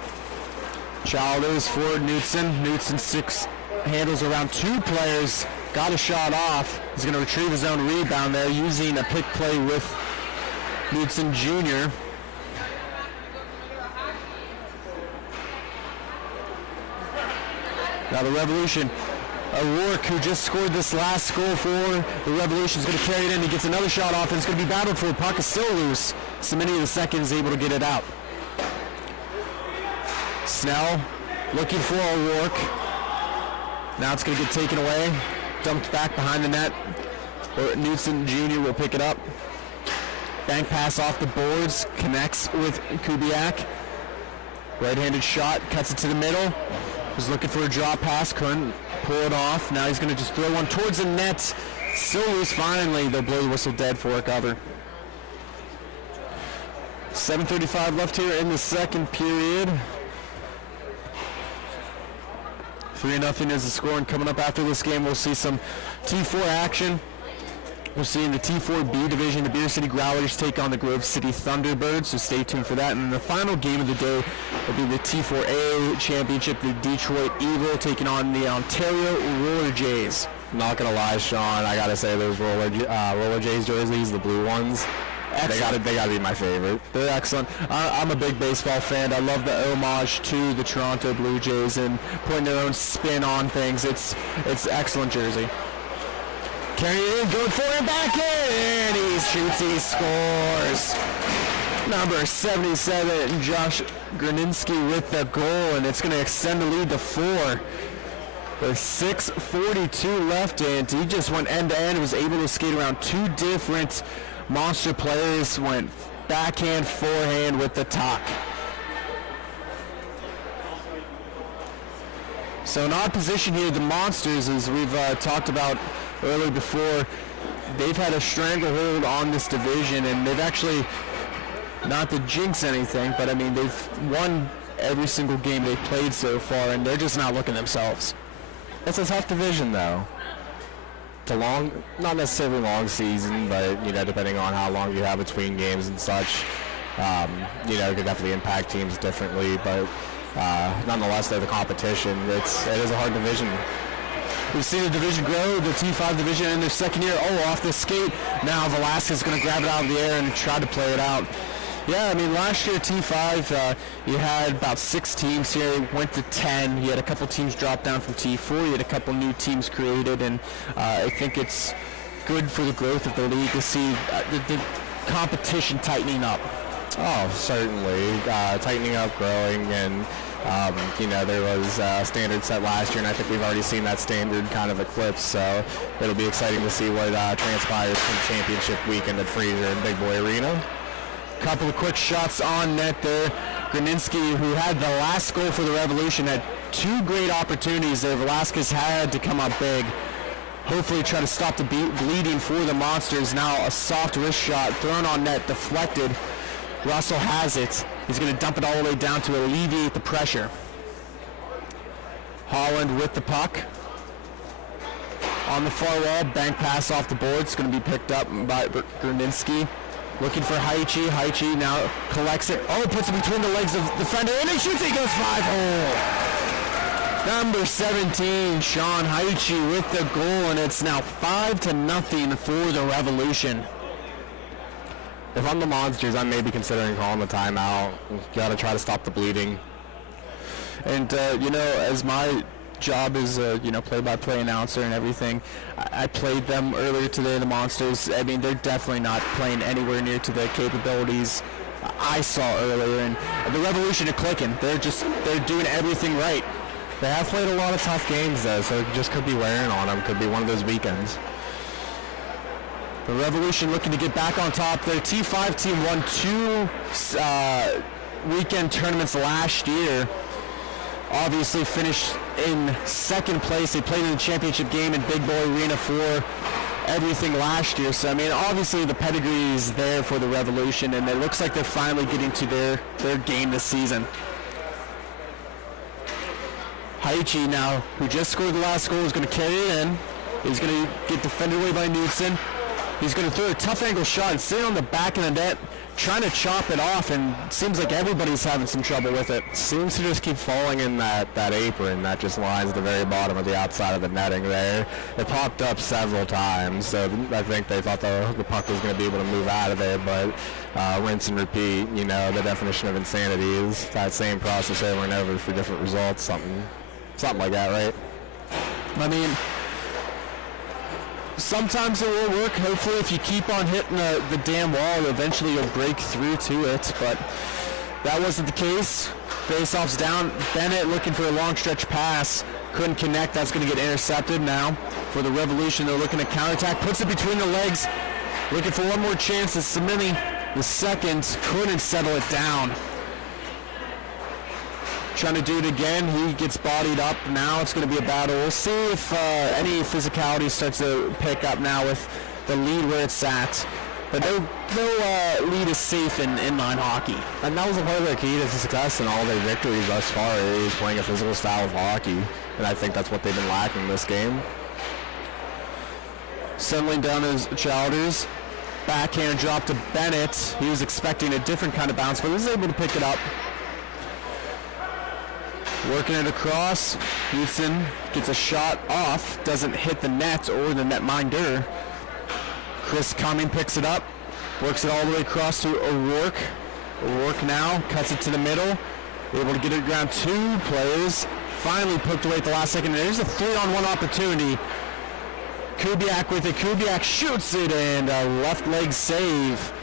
Childers for Knutson. Knutson handles around 2 players. Got a shot off. He's going to retrieve his own rebound there using a pick play with Knutson Jr. Now the Revolution, O'Rourke, who just scored this last goal for the Revolution, is going to carry it in. He gets another shot off, and it's going to be battled for. Puck is still loose. Cimini the second is able to get it out. Snell looking for O'Rourke. Now it's going to get taken away. Dumped back behind the net. Knutson Jr. will pick it up. Bank pass off the boards. Connects with Kubiak. Right-handed shot. Cuts it to the middle. Was looking for a drop pass. Couldn't pull it off. Now he's going to just throw one towards the net. Still loose. Finally, they'll blow the whistle dead for a cover. 7:35 left here in the second period. 3-0 is the score, and coming up after this game, we'll see some T4 action. We're seeing the T4B division, the Beer City Growlers take on the Grove City Thunderbirds, so stay tuned for that. And the final game of the day will be the T4A Championship, the Detroit Evil taking on the Ontario Roller Jays. Not gonna lie, Sean, I gotta say those Roller Jays jerseys, the blue ones, they gotta be my favorite. They're excellent. I'm a big baseball fan. I love the homage to the Toronto Blue Jays and putting their own spin on things. It's excellent jersey. Carrying it in, going for it, back in, he shoots, he scores. Number 77, Josh Graninski with the goal, and it's going to extend the lead to 4. With 6:42 left, and he just went end-to-end, was able to skate around 2 different monster players, went backhand, forehand with the tuck. So in odd position here, the Monsters, as we've talked about earlier before, they've had a stranglehold on this division, and they've actually, not to jinx anything, but I mean, they've won every single game they've played so far, and they're just not looking themselves. It's a tough division, though. It's a long, not necessarily long season, but, you know, depending on how long you have between games and such, you know, it could definitely impact teams differently, but nonetheless, they're the competition. It is a hard division. We've seen the division grow, the T5 division in their second year. Oh, off the skate. Now Velasquez is going to grab it out of the air and try to play it out. Yeah, I mean, last year T5, you had about 6 teams here, went to 10. You had a couple teams drop down from T4. You had a couple new teams created, and I think it's good for the growth of the league to see the competition tightening up. Oh, certainly. Tightening up, growing, and you know, there was a standard set last year, and I think we've already seen that standard kind of eclipse, so it'll be exciting to see what transpires from championship weekend at Fraser and Big Boy Arena. Couple of quick shots on net there. Graninski, who had the last goal for the Revolution, had 2 great opportunities there. Velasquez had to come up big. Hopefully try to stop the bleeding for the Monsters. Now a soft wrist shot thrown on net, deflected. Russell has it. He's going to dump it all the way down to alleviate the pressure. Holland with the puck. On the far wall, bank pass off the board. It's going to be picked up by Graninski. Looking for Haichi. Haichi now collects it. Oh, puts it between the legs of the defender, and he shoots. He goes 5-hole. Number 17, Sean Haichi with the goal, and it's now 5-0 for the Revolution. If I'm the Monsters, I may be considering calling the timeout. Got to try to stop the bleeding. And, you know, as my job as a, you know, play-by-play announcer and everything, I played them earlier today, the Monsters. I mean, they're definitely not playing anywhere near to the capabilities I saw earlier. And the Revolution are clicking. They're doing everything right. They have played a lot of tough games, though, so it just could be wearing on them. Could be one of those weekends. The Revolution looking to get back on top. Their T5 team won 2 weekend tournaments last year. obviously finished in second place. They played in the championship game in Big Boy Arena for everything last year. So, I mean, obviously the pedigree is there for the Revolution, and it looks like they're finally getting to their game this season. Haichi now, who just scored the last goal, is going to carry it in. He's going to get defended away by Knudsen. He's going to throw a tough angle shot and sit on the back of the net, trying to chop it off, and it seems like everybody's having some trouble with it. Seems to just keep falling in that apron that just lines at the very bottom of the outside of the netting there. It popped up several times, so I think they thought the puck was going to be able to move out of there, but rinse and repeat, you know, the definition of insanity is that same process over and over for different results, something like that, right? I mean, sometimes it will work. Hopefully, if you keep on hitting the damn wall, eventually you'll break through to it, but that wasn't the case. Face-off's down. Bennett looking for a long stretch pass. Couldn't connect. That's going to get intercepted now. For the Revolution, they're looking to counterattack. Puts it between the legs. Looking for one more chance. As Simini, the second, couldn't settle it down. Trying to do it again. He gets bodied up. Now it's going to be a battle. We'll see if any physicality starts to pick up now with the lead where it's at. But no lead is safe in inline hockey. And that was a part of their key to success in all their victories thus far, is playing a physical style of hockey. And I think that's what they've been lacking this game. Settling down his Childers. Backhand drop to Bennett. He was expecting a different kind of bounce, but was able to pick it up. Working it across. Houston gets a shot off. Doesn't hit the net or the netminder. Chris Cumming picks it up. Works it all the way across to O'Rourke. O'Rourke now cuts it to the middle. Able to get it around two players. Finally poked away at the last second. There's a 3-on-1 opportunity. Kubiak with it. Kubiak shoots it, and a left leg save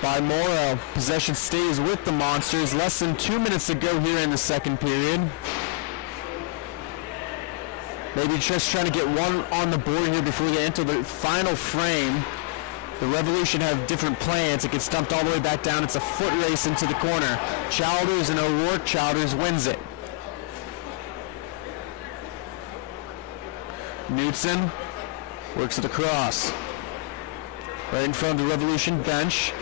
by Morrow. Possession stays with the Monsters. Less than 2 minutes to go here in the second period. Maybe just trying to get one on the board here before they enter the final frame. The Revolution have different plans. It gets dumped all the way back down. It's a foot race into the corner. Childers and O'Rourke. Childers wins it. Knudsen works it across. Right in front of the Revolution bench.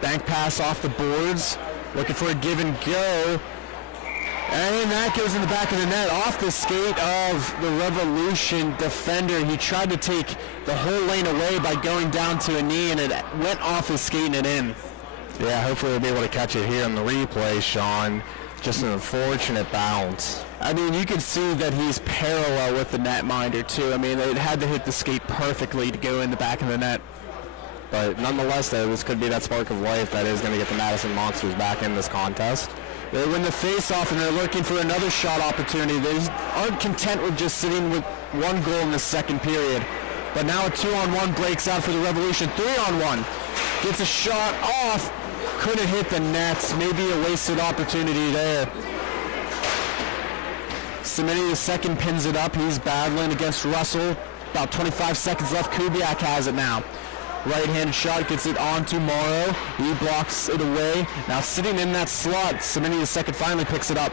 Bank pass off the boards. Looking for a give and go. And that goes in the back of the net, off the skate of the Revolution defender. He tried to take the whole lane away by going down to a knee, and it went off his skate and it in. Yeah, hopefully we'll be able to catch it here in the replay, Sean. Just an unfortunate bounce. I mean, you can see that he's parallel with the netminder, too. I mean, it had to hit the skate perfectly to go in the back of the net. But nonetheless, though, this could be that spark of life that is going to get the Madison Monsters back in this contest. They win the face-off, and they're looking for another shot opportunity. They aren't content with just sitting with one goal in the second period. But now a 2-on-1 breaks out for the Revolution. 3-on-1. Gets a shot off. Couldn't hit the nets. Maybe a wasted opportunity there. Simini the second pins it up. He's battling against Russell. About 25 seconds left. Kubiak has it now. Right-handed shot, gets it on to Morrow. He blocks it away. Now sitting in that slot, Simini the second finally picks it up.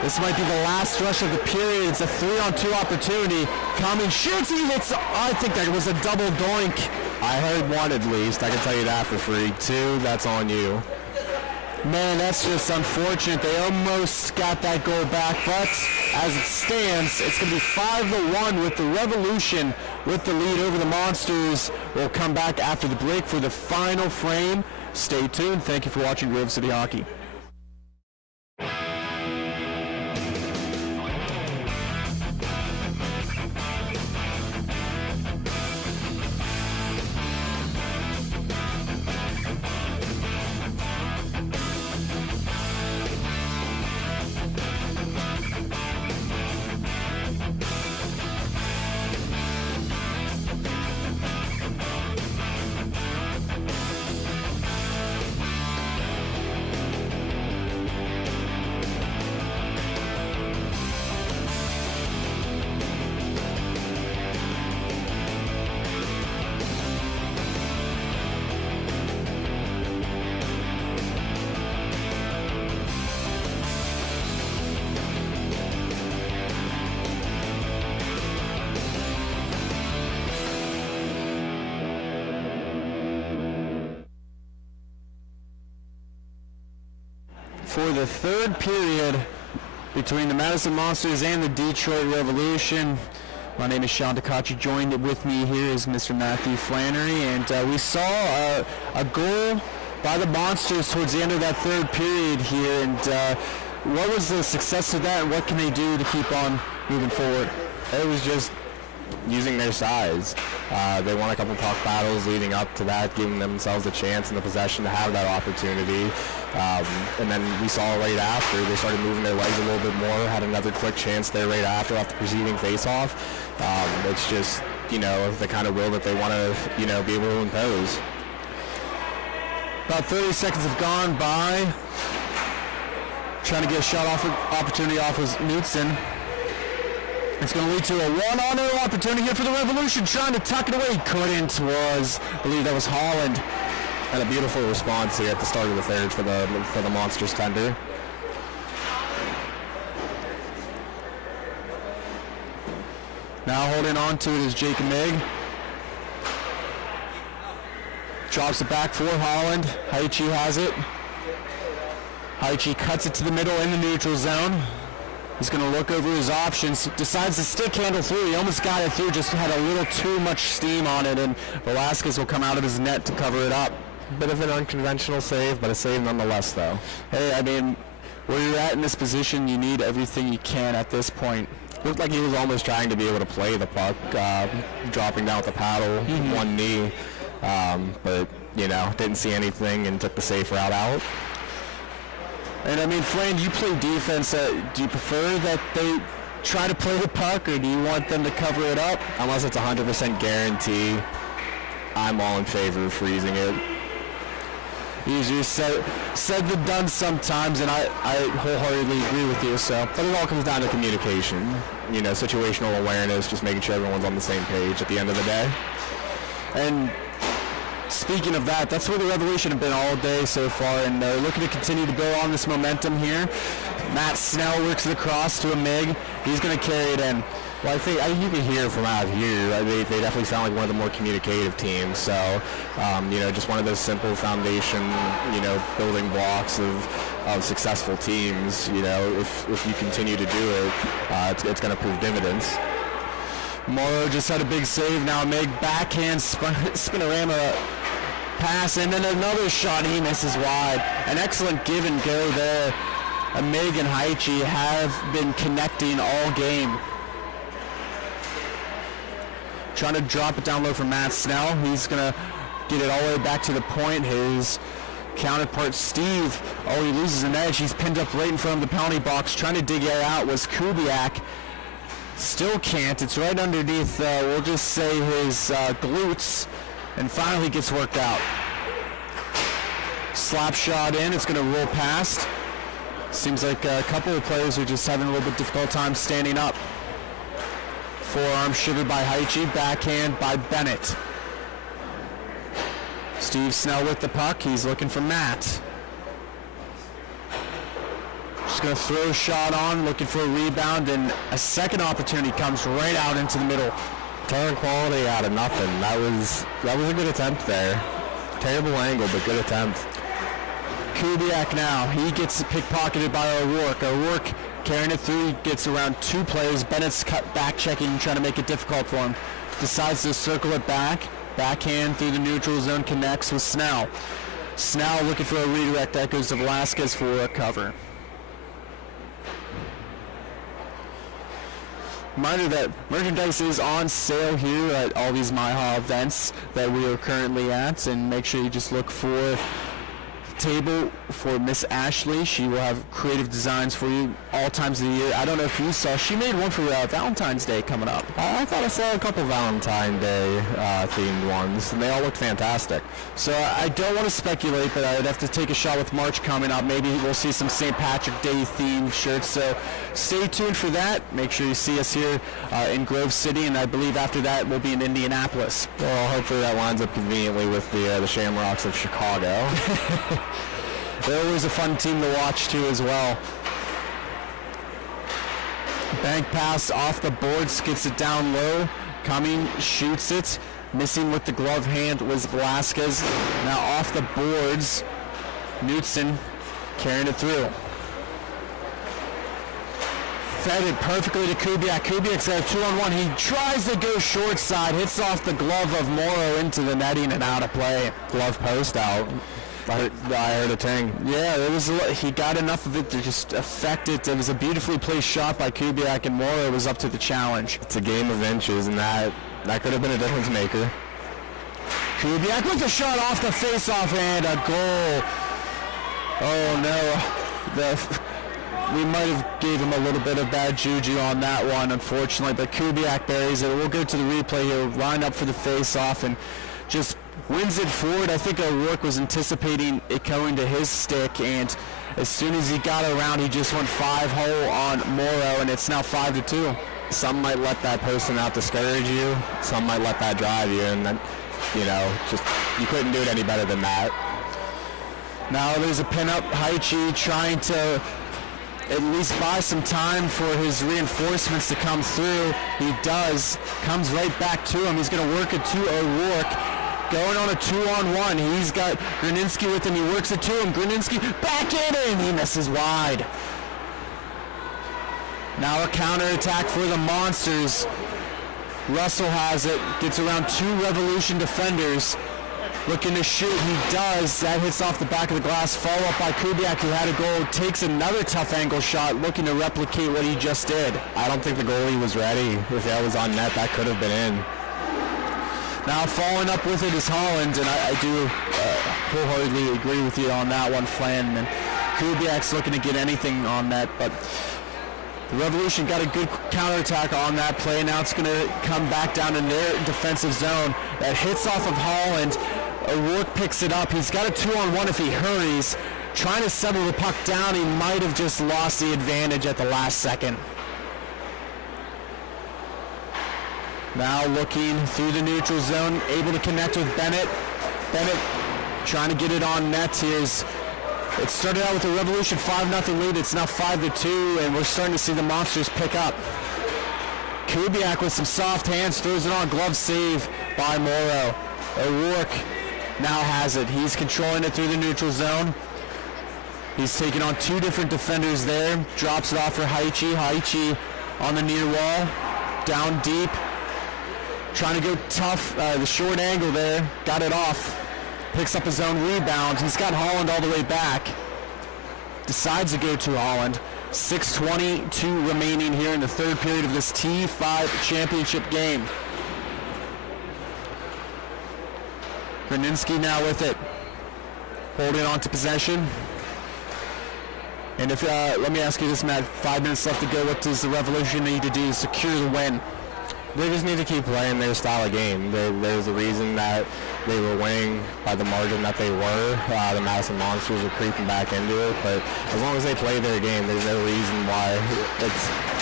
This might be the last rush of the period. It's a 3-on-2 opportunity. Cumming shoots, he hits. I think that was a double doink. I heard one at least. I can tell you that for free. Two, that's on you. Man, that's just unfortunate. They almost got that goal back, but as it stands, it's going to be 5-1 with the Revolution with the lead over the Monsters. We'll come back after the break for the final frame. Stay tuned. Thank you for watching Grove City Hockey. for the third period between the Madison Monsters and the Detroit Revolution. My name is Sean Takachi. Joined with me here is Mr. Matthew Flannery, and we saw a goal by the Monsters towards the end of that third period here. And what was the success of that, and what can they do to keep on moving forward? It was just using their size. They won a couple puck battles leading up to that, giving themselves a chance in the possession to have that opportunity. And then we saw right after, they started moving their legs a little bit more, had another quick chance there right after off the preceding face-off. It's just, the kind of will that they want to, be able to impose. About 30 seconds have gone by. Trying to get a shot off opportunity off was Knutson. It's going to lead to a one-on-0 opportunity here for the Revolution, trying to tuck it away. Couldn't. I believe that was Holland. And a beautiful response here at the start of the third for the Monsters tender. Now holding on to it is Jacob Mig. Drops it back for Holland. Haichi has it. Haichi cuts it to the middle in the neutral zone. He's going to look over his options. Decides to stick handle through. He almost got it through, just had a little too much steam on it, and Velasquez will come out of his net to cover it up. Bit of an unconventional save, but a save nonetheless, though. Hey, I mean, where you're at in this position, you need everything you can at this point. Looked like he was almost trying to be able to play the puck, dropping down with the paddle, one knee, but, didn't see anything and took the safe route out. And I mean, Flan, you play defense. Do you prefer that they try to play the puck, or do you want them to cover it up? Unless it's 100% guarantee, I'm all in favor of freezing it. Easier said than done sometimes, and I wholeheartedly agree with you. So, but it all comes down to communication, situational awareness, just making sure everyone's on the same page at the end of the day. And speaking of that, that's where the Revolution have been all day so far, and they're looking to continue to build on this momentum here. Matt Snell works it across to a Mig. He's going to carry it in. Well, I think you can hear from out here. They definitely sound like one of the more communicative teams. So, just one of those simple foundation, building blocks of successful teams. If you continue to do it, it's going to prove dividends. Morrow just had a big save. Now Mig backhand spinorama pass, and then another shot. He misses wide. An excellent give and go there. Mig and Haichi have been connecting all game. Trying to drop it down low for Matt Snell. He's going to get it all the way back to the point. His counterpart, Steve, he loses an edge. He's pinned up right in front of the penalty box. Trying to dig it out was Kubiak. Still can't. It's right underneath, we'll just say, his glutes, and finally gets worked out. Slap shot in. It's going to roll past. Seems like a couple of players are just having a little bit difficult time standing up. Forearm shivered by Haichi. Backhand by Bennett. Steve Snell with the puck. He's looking for Matt. Just going to throw a shot on, looking for a rebound, and a second opportunity comes right out into the middle. Turn quality out of nothing. That was a good attempt there. Terrible angle, but good attempt. Kubiak now. He gets pickpocketed by O'Rourke. O'Rourke carrying it through, gets around two players. Bennett's cut back checking, trying to make it difficult for him. Decides to circle it back. Backhand through the neutral zone, connects with Snell. Snell looking for a redirect. That goes to Velasquez for a cover. Reminder that merchandise is on sale here at all these MIHA events that we are currently at, and make sure you just look for table for Miss Ashley. She will have creative designs for you all times of the year. I don't know if you saw, she made one for Valentine's Day coming up. I thought I saw a couple Valentine's Day themed ones, and they all looked fantastic. So I don't want to speculate, but I'd have to take a shot with March coming up. Maybe we'll see some St. Patrick Day themed shirts. So stay tuned for that. Make sure you see us here in Grove City, and I believe after that we'll be in Indianapolis. Well, hopefully that lines up conveniently with the Shamrocks of Chicago. They're always a fun team to watch too as well. Bank pass off the boards, gets it down low. Cumming shoots it. Missing with the glove hand was Velasquez. Now off the boards, Knutson carrying it through. Fed it perfectly to Kubiak. Kubiak's got a 2-on-1. He tries to go short side, hits off the glove of Morrow into the netting and out of play. Glove post out. I heard a ting. Yeah, he got enough of it to just affect it. It was a beautifully placed shot by Kubiak, and Morrow was up to the challenge. It's a game of inches, and that could have been a difference maker. Kubiak with a shot off the face-off and a goal. Oh no, we might have gave him a little bit of bad juju on that one, unfortunately, but Kubiak buries it. We'll go to the replay here, line up for the face-off, and just wins it forward. I think O'Rourke was anticipating it going to his stick, and as soon as he got around, he just went 5-hole on Morrow, and it's now 5-2. Some might let that person out discourage you. Some might let that drive you, and then, just you couldn't do it any better than that. Now there's a pin-up. Haichi trying to at least buy some time for his reinforcements to come through. He does. Comes right back to him. He's going to work it to O'Rourke. Going on a 2-on-1. He's got Gruninski with him. He works it to him. Gruninski back in, and he misses wide. Now a counterattack for the Monsters. Russell has it. Gets around 2 Revolution defenders. Looking to shoot, he does. That hits off the back of the glass. Follow up by Kubiak, who had a goal. Takes another tough angle shot, looking to replicate what he just did. I don't think the goalie was ready. If that was on net, that could have been in. Now following up with it is Holland, and I do wholeheartedly agree with you on that one, Flan. And Kubiak's looking to get anything on that, but the Revolution got a good counterattack on that play. Now it's going to come back down in their defensive zone. That hits off of Holland. O'Rourke picks it up. He's got a 2-on-1 if he hurries. Trying to settle the puck down. He might have just lost the advantage at the last second. Now looking through the neutral zone. Able to connect with Bennett. Bennett trying to get it on net. It started out with a Revolution 5-0 lead. It's now 5-2, and we're starting to see the Monsters pick up. Kubiak with some soft hands throws it on. Glove save by Morrow. O'Rourke now has it. He's controlling it through the neutral zone. He's taking on 2 different defenders there. Drops it off for Haichi. Haichi on the near wall. Down deep. Trying to go tough. The short angle there. Got it off. Picks up his own rebound. He's got Holland all the way back. Decides to go to Holland. 6:22 remaining here in the third period of this T5 championship game. Gruninski now with it. Holding on to possession. And if let me ask you this, Matt. 5 minutes left to go. What does the Revolution need to do to secure the win? They just need to keep playing their style of game. There's a reason that they were winning by the margin that they were. The Madison Monsters are creeping back into it, but as long as they play their game, there's no reason why.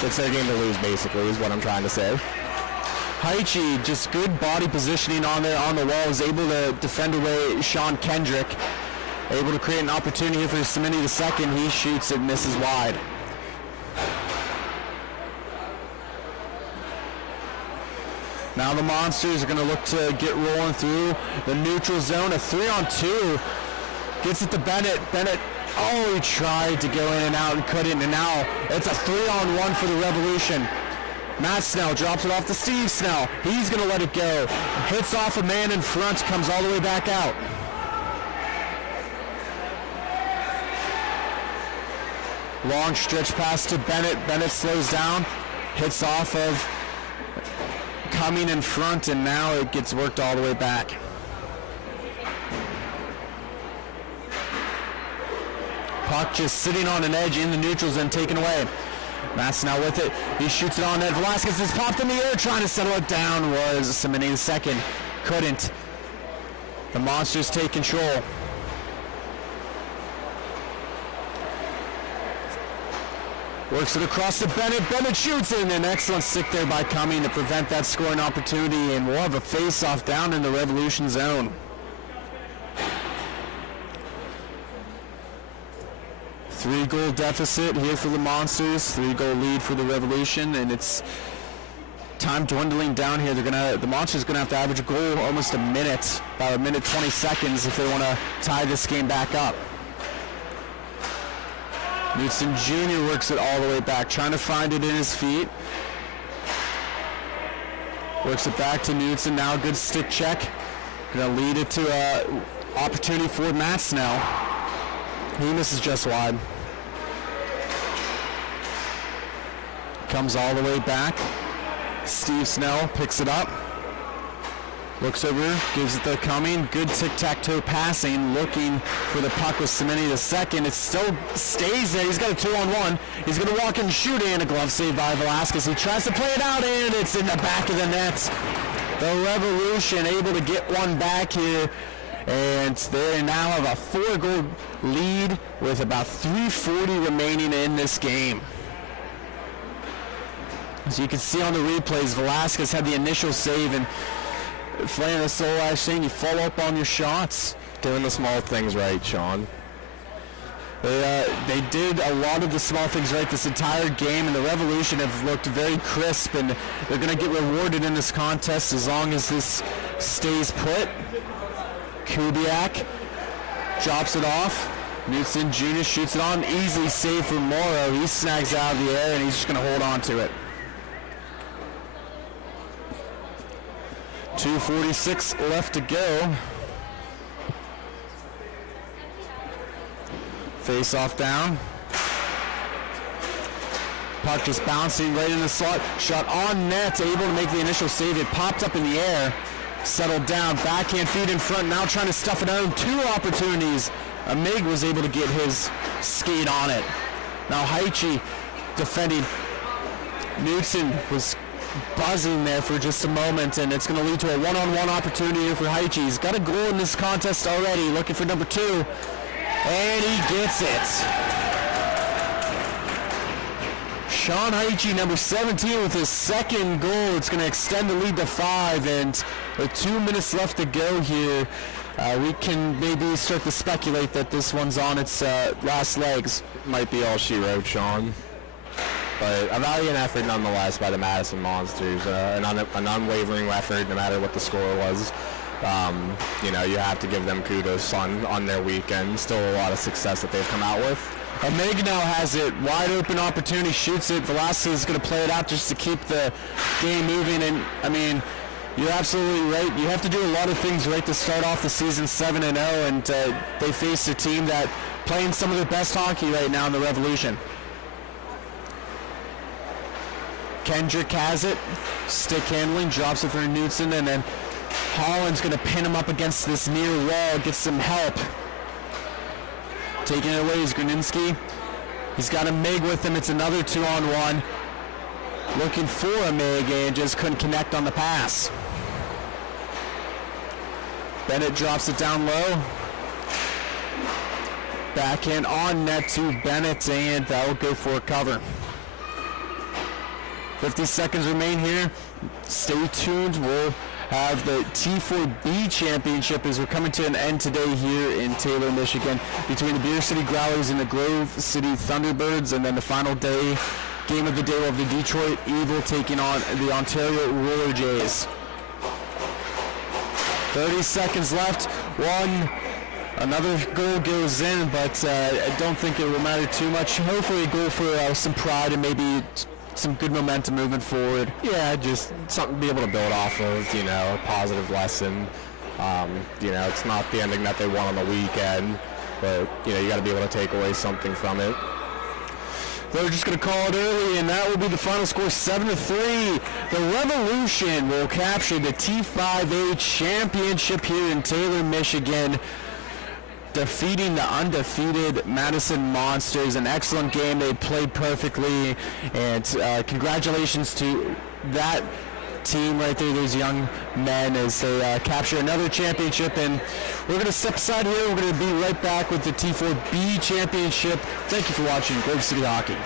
It's their game to lose, basically, is what I'm trying to say. Haichi, just good body positioning on there on the wall, is able to defend away Sean Kendrick. Able to create an opportunity for Simini II. He shoots it, misses wide. Now the Monsters are going to look to get rolling through the neutral zone. A 3-on-2. Gets it to Bennett. Bennett, he tried to go in and out and couldn't. And now it's a 3-on-1 for the Revolution. Matt Snell drops it off to Steve Snell. He's going to let it go. Hits off a man in front, comes all the way back out. Long stretch pass to Bennett. Bennett slows down. Hits off of coming in front, and now it gets worked all the way back. Puck just sitting on an edge in the neutral zone, taken away. Matt's now with it. He shoots it on net. Velasquez is popped in the air, trying to settle it down. Was Simini II. Couldn't. The Monsters take control. Works it across to Bennett. Bennett shoots it, and an excellent stick there by Cumming to prevent that scoring opportunity, and we'll have a face-off down in the Revolution zone. Three-goal deficit here for the Monsters. 3-goal lead for the Revolution, and it's time dwindling down here. The Monsters are gonna have to average a goal almost a minute, about a minute 20 seconds, if they want to tie this game back up. Knudsen Jr. works it all the way back, trying to find it in his feet. Works it back to Knudsen. Now a good stick check. Going to lead it to an opportunity for Matt Snell. He misses just wide. Comes all the way back. Steve Snell picks it up. Looks over, gives it the coming. Good tic-tac-toe passing, looking for the puck with Cimini the second. It still stays there. He's got a 2-on-1. He's going to walk in and shoot in. A glove save by Velasquez. He tries to play it out, and it's in the back of the net. The Revolution able to get one back here, and they now have a 4-goal lead with about 3:40 remaining in this game. As you can see on the replays, Velasquez had the initial save, and Flan Solage saying you follow up on your shots. Doing the small things right, Sean. They did a lot of the small things right this entire game, and the Revolution have looked very crisp, and they're going to get rewarded in this contest as long as this stays put. Kubiak drops it off. Knudsen Jr. shoots it on. Easy save for Morrow. He snags out of the air, and he's just going to hold on to it. 2:46 left to go. Face off down. Puck just bouncing right in the slot. Shot on net, able to make the initial save. It popped up in the air, settled down. Backhand feed in front, now trying to stuff it out. 2 opportunities. Amig was able to get his skate on it. Now Haichi defending. Knudsen was buzzing there for just a moment, and it's going to lead to a one-on-one opportunity here for Haichi. He's got a goal in this contest already, looking for number 2. And he gets it. Sean Haichi, number 17, with his second goal. It's going to extend the lead to 5, and with 2 minutes left to go here, we can maybe start to speculate that this one's on its last legs. Might be all she wrote, Sean. But a valiant effort nonetheless by the Madison Monsters. An unwavering effort no matter what the score was. You have to give them kudos on their weekend. Still a lot of success that they've come out with. Amig now has it. Wide open opportunity, shoots it. Velasquez is going to play it out just to keep the game moving. And, I mean, you're absolutely right. You have to do a lot of things right to start off the season 7-0. And they faced a team that playing some of the best hockey right now in the Revolution. Kendrick has it. Stick handling, drops it for Knudsen, and then Holland's going to pin him up against this near wall, get some help. Taking it away is Gruninski. He's got a Mig with him. It's another 2-on-1. Looking for a Mig and just couldn't connect on the pass. Bennett drops it down low. Backhand on net to Bennett, and that will go for a cover. 50 seconds remain here. Stay tuned. We'll have the T4B Championship as we're coming to an end today here in Taylor, Michigan, between the Beer City Growlers and the Grove City Thunderbirds, and then the final day, game of the day, of the Detroit Evil taking on the Ontario Roller Jays. 30 seconds left. Another goal goes in, but I don't think it will matter too much. Hopefully a goal for some pride and maybe some good momentum moving forward. Yeah, just something to be able to build off of, a positive lesson. It's not the ending that they want on the weekend, but, you got to be able to take away something from it. They're just going to call it early, and that will be the final score, 7-3. The Revolution will capture the T5A Championship here in Taylor, Michigan, defeating the undefeated Madison Monsters. An excellent game. They played perfectly, and congratulations to that team right there, those young men, as they capture another championship. And we're going to step aside here. We're going to be right back with the T4B Championship. Thank you for watching Grove City Hockey.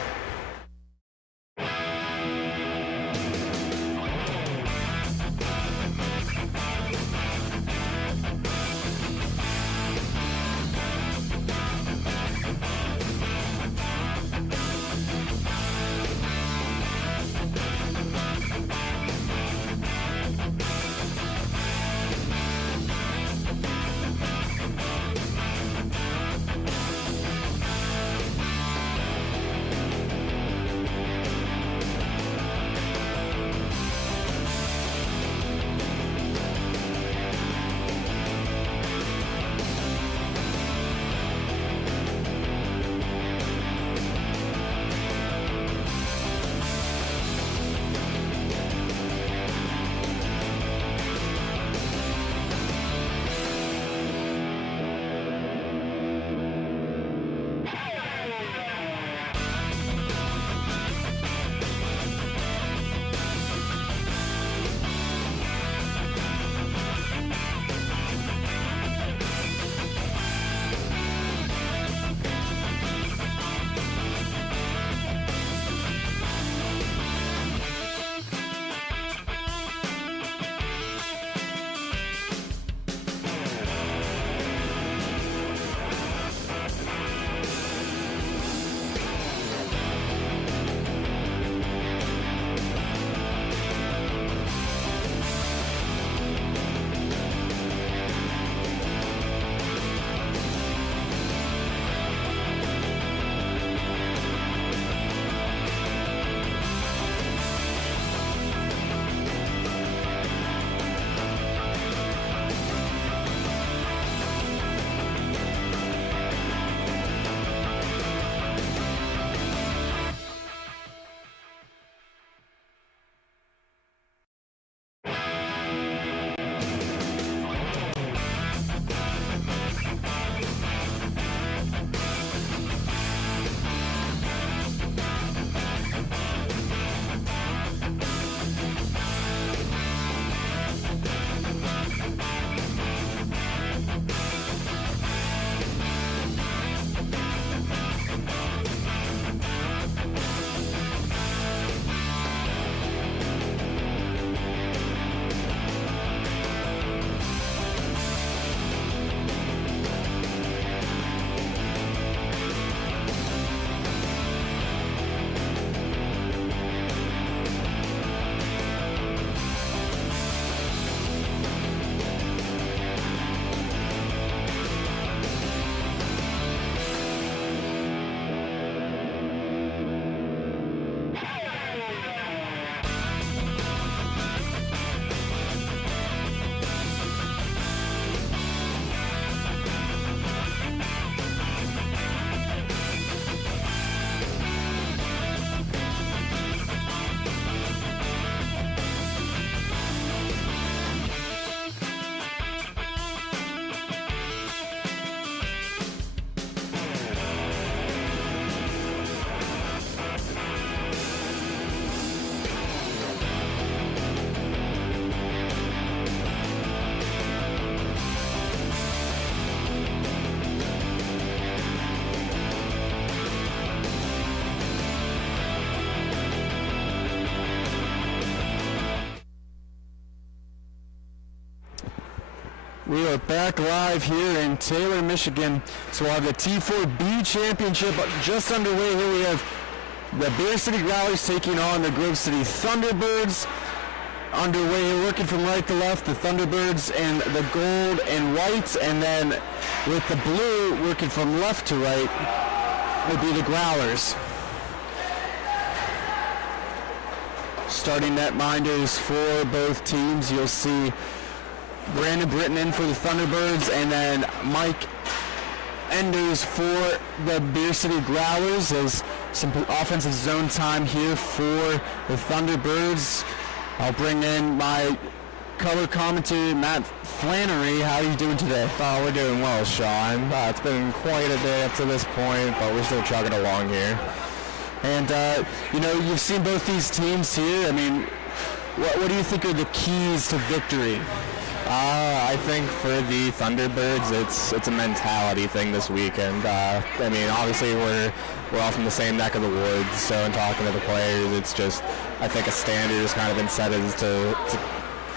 We are back live here in Taylor, Michigan. So we'll have the T4B Championship just underway. Here we have the Bear City Growlers taking on the Grove City Thunderbirds. Underway here, working from right to left, the Thunderbirds and the gold and white, and then with the blue, working from left to right, will be the Growlers. Starting netminders for both teams, you'll see Brandon Britton in for the Thunderbirds, and then Mike Enders for the Beer City Growlers. There's some offensive zone time here for the Thunderbirds. I'll bring in my color commentator, Matt Flannery. How are you doing today? We're doing well, Sean. It's been quite a day up to this point, but we're still chugging along here. And, you've seen both these teams here. I mean, what do you think are the keys to victory? I think for the Thunderbirds, it's a mentality thing this weekend. Obviously we're all from the same neck of the woods, so in talking to the players, it's just, I think a standard has kind of been set as to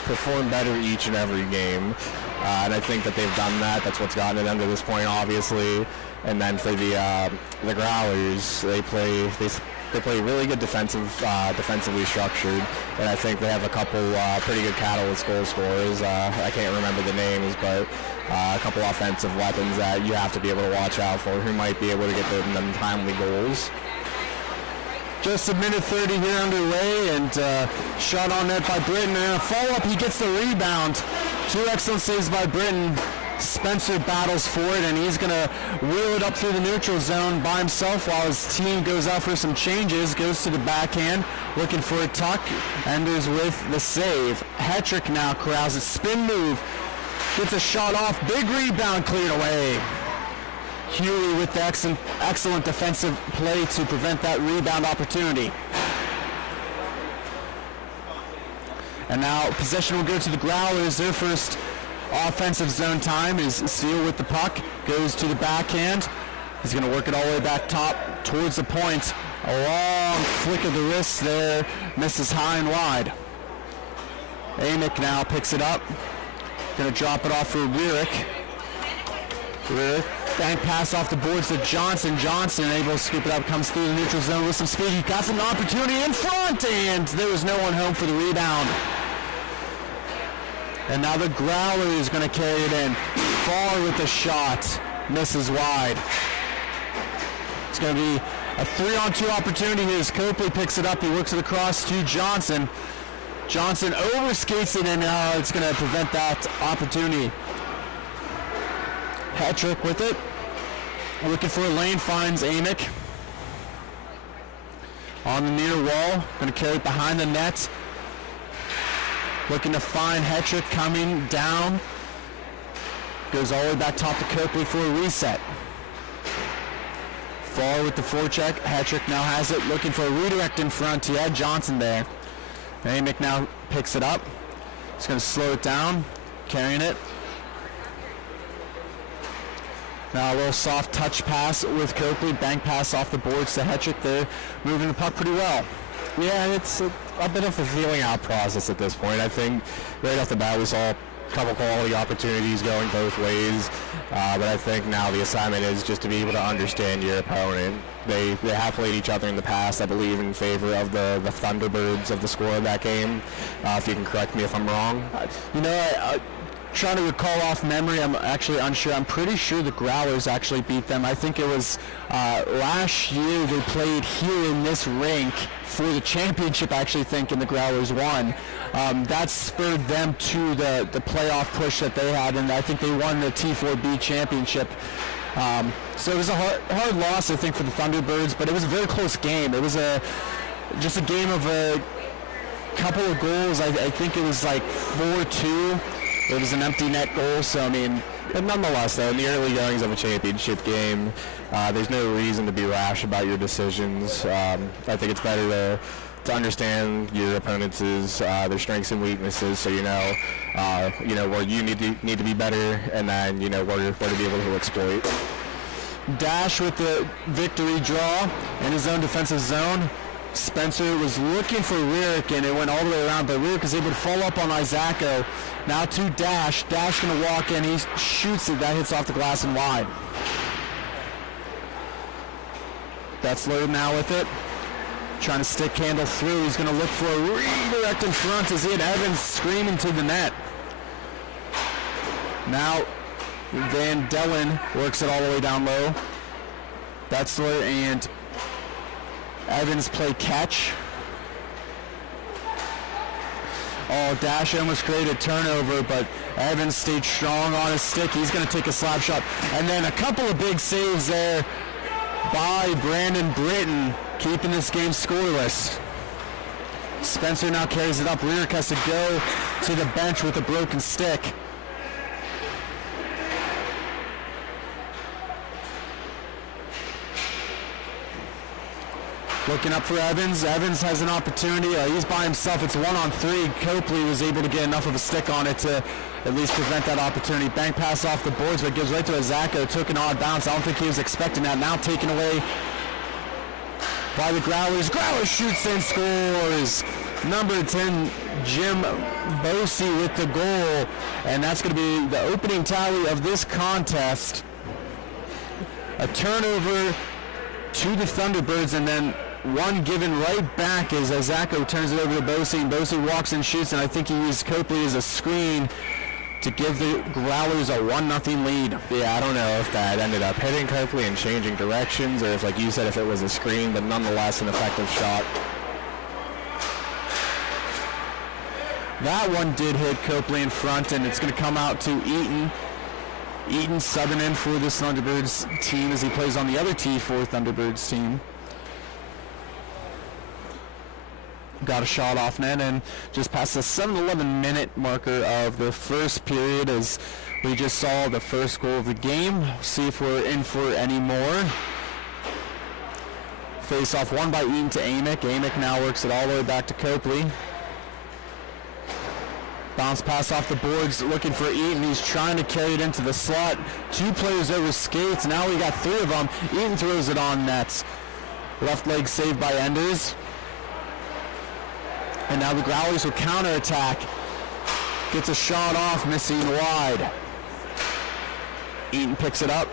perform better each and every game. And I think that they've done that. That's what's gotten them to this point, obviously. And then for the Growlers, they play really good defensively structured, and I think they have a couple pretty good catalyst goal scorers. I can't remember the names, but a couple offensive weapons that you have to be able to watch out for, who might be able to get them timely goals. Just a minute 30 here underway, and shot on net by Britton, and a follow-up, he gets the rebound. 2 excellent saves by Britton. Spencer battles for it, and he's going to wheel it up through the neutral zone by himself while his team goes out for some changes, goes to the backhand, looking for a tuck. Enders with the save. Hetrick now corrals it, spin move, gets a shot off, big rebound cleared away. Huey with the excellent defensive play to prevent that rebound opportunity. And now possession will go to the Growlers. Their first offensive zone time is Steele with the puck, goes to the backhand. He's going to work it all the way back top towards the point. A long flick of the wrist there, misses high and wide. Amick now picks it up, going to drop it off for Rearick. Bank pass off the boards to Johnson. Johnson able to scoop it up, comes through the neutral zone with some speed. He got some opportunity in front, and there was no one home for the rebound. And now the Growler is going to carry it in. Far with the shot. Misses wide. It's going to be a 3-on-2 opportunity here as Copley picks it up. He works it across to Johnson. Johnson overskates it, and now it's going to prevent that opportunity. Hetrick with it. Looking for a lane, finds Amick. On the near wall. Going to carry it behind the net. Looking to find Hetrick coming down. Goes all the way back top to Copley for a reset. Far with the forecheck. Hetrick now has it. Looking for a redirect in front. He had Johnson there. Amick now picks it up. He's going to slow it down. Carrying it. Now a little soft touch pass with Copley. Bank pass off the boards to Hetrick there. Moving the puck pretty well. Yeah, it's a bit of a feeling out process at this point. I think right off the bat we saw a couple quality opportunities going both ways, but I think now the assignment is just to be able to understand your opponent. They have played each other in the past, I believe, in favor of the Thunderbirds of the score of that game. If you can correct me if I'm wrong. Trying to recall off memory, I'm actually unsure. I'm pretty sure the Growlers actually beat them. I think it was last year they played here in this rink for the championship, I actually think, and the Growlers won. That spurred them to the playoff push that they had, and I think they won the T4B championship. So it was a hard loss, I think, for the Thunderbirds, but it was a very close game. It was just a game of a couple of goals. I think it was like 4-2. It was an empty net goal, so but nonetheless, though, in the early goings of a championship game, there's no reason to be rash about your decisions. I think it's better to understand your opponents' their strengths and weaknesses, so you know where you need to be better, and then where to be able to exploit. Dash with the victory draw in his own defensive zone. Spencer was looking for Lyric, and it went all the way around, but Lyric is able to follow up on Isacco. Now to Dash. Dash going to walk in. He shoots it. That hits off the glass and wide. Betzler now with it. Trying to stick handle through. He's going to look for a redirect in front as he had Evans screaming to the net. Now Van Dellen works it all the way down low. Betzler and Evans play catch. Oh, Dash almost created a turnover, but Evans stayed strong on his stick. He's going to take a slap shot. And then a couple of big saves there by Brandon Britton, keeping this game scoreless. Spencer now carries it up. Lyric has to go to the bench with a broken stick. Looking up for Evans. Evans has an opportunity. He's by himself. It's 1-on-3. Copley was able to get enough of a stick on it to at least prevent that opportunity. Bank pass off the boards, but gives right to Isacco. Took an odd bounce. I don't think he was expecting that. Now taken away by the Growlers. Growlers shoots and scores. Number 10, Jim Bosey with the goal. And that's going to be the opening tally of this contest. A turnover to the Thunderbirds, and then one given right back as Isacco turns it over to Bosey, and Bosey walks and shoots, and I think he used Copley as a screen to give the Growlers a 1-0 lead. Yeah, I don't know if that ended up hitting Copley and changing directions, or if, like you said, if it was a screen, but nonetheless an effective shot. That one did hit Copley in front, and it's going to come out to Eaton. Eaton subbing in for this Thunderbirds team as he plays on the other T4 Thunderbirds team. Got a shot off net and just past the 7-11 minute marker of the first period as we just saw the first goal of the game. See if we're in for any more. Face off won by Eaton to Amick. Amick now works it all the way back to Copley. Bounce pass off the boards, looking for Eaton. He's trying to carry it into the slot. Two players over skates. Now we got three of them. Eaton throws it on nets. Left leg saved by Enders. And now the Growlers will counterattack. Gets a shot off, missing wide. Eaton picks it up.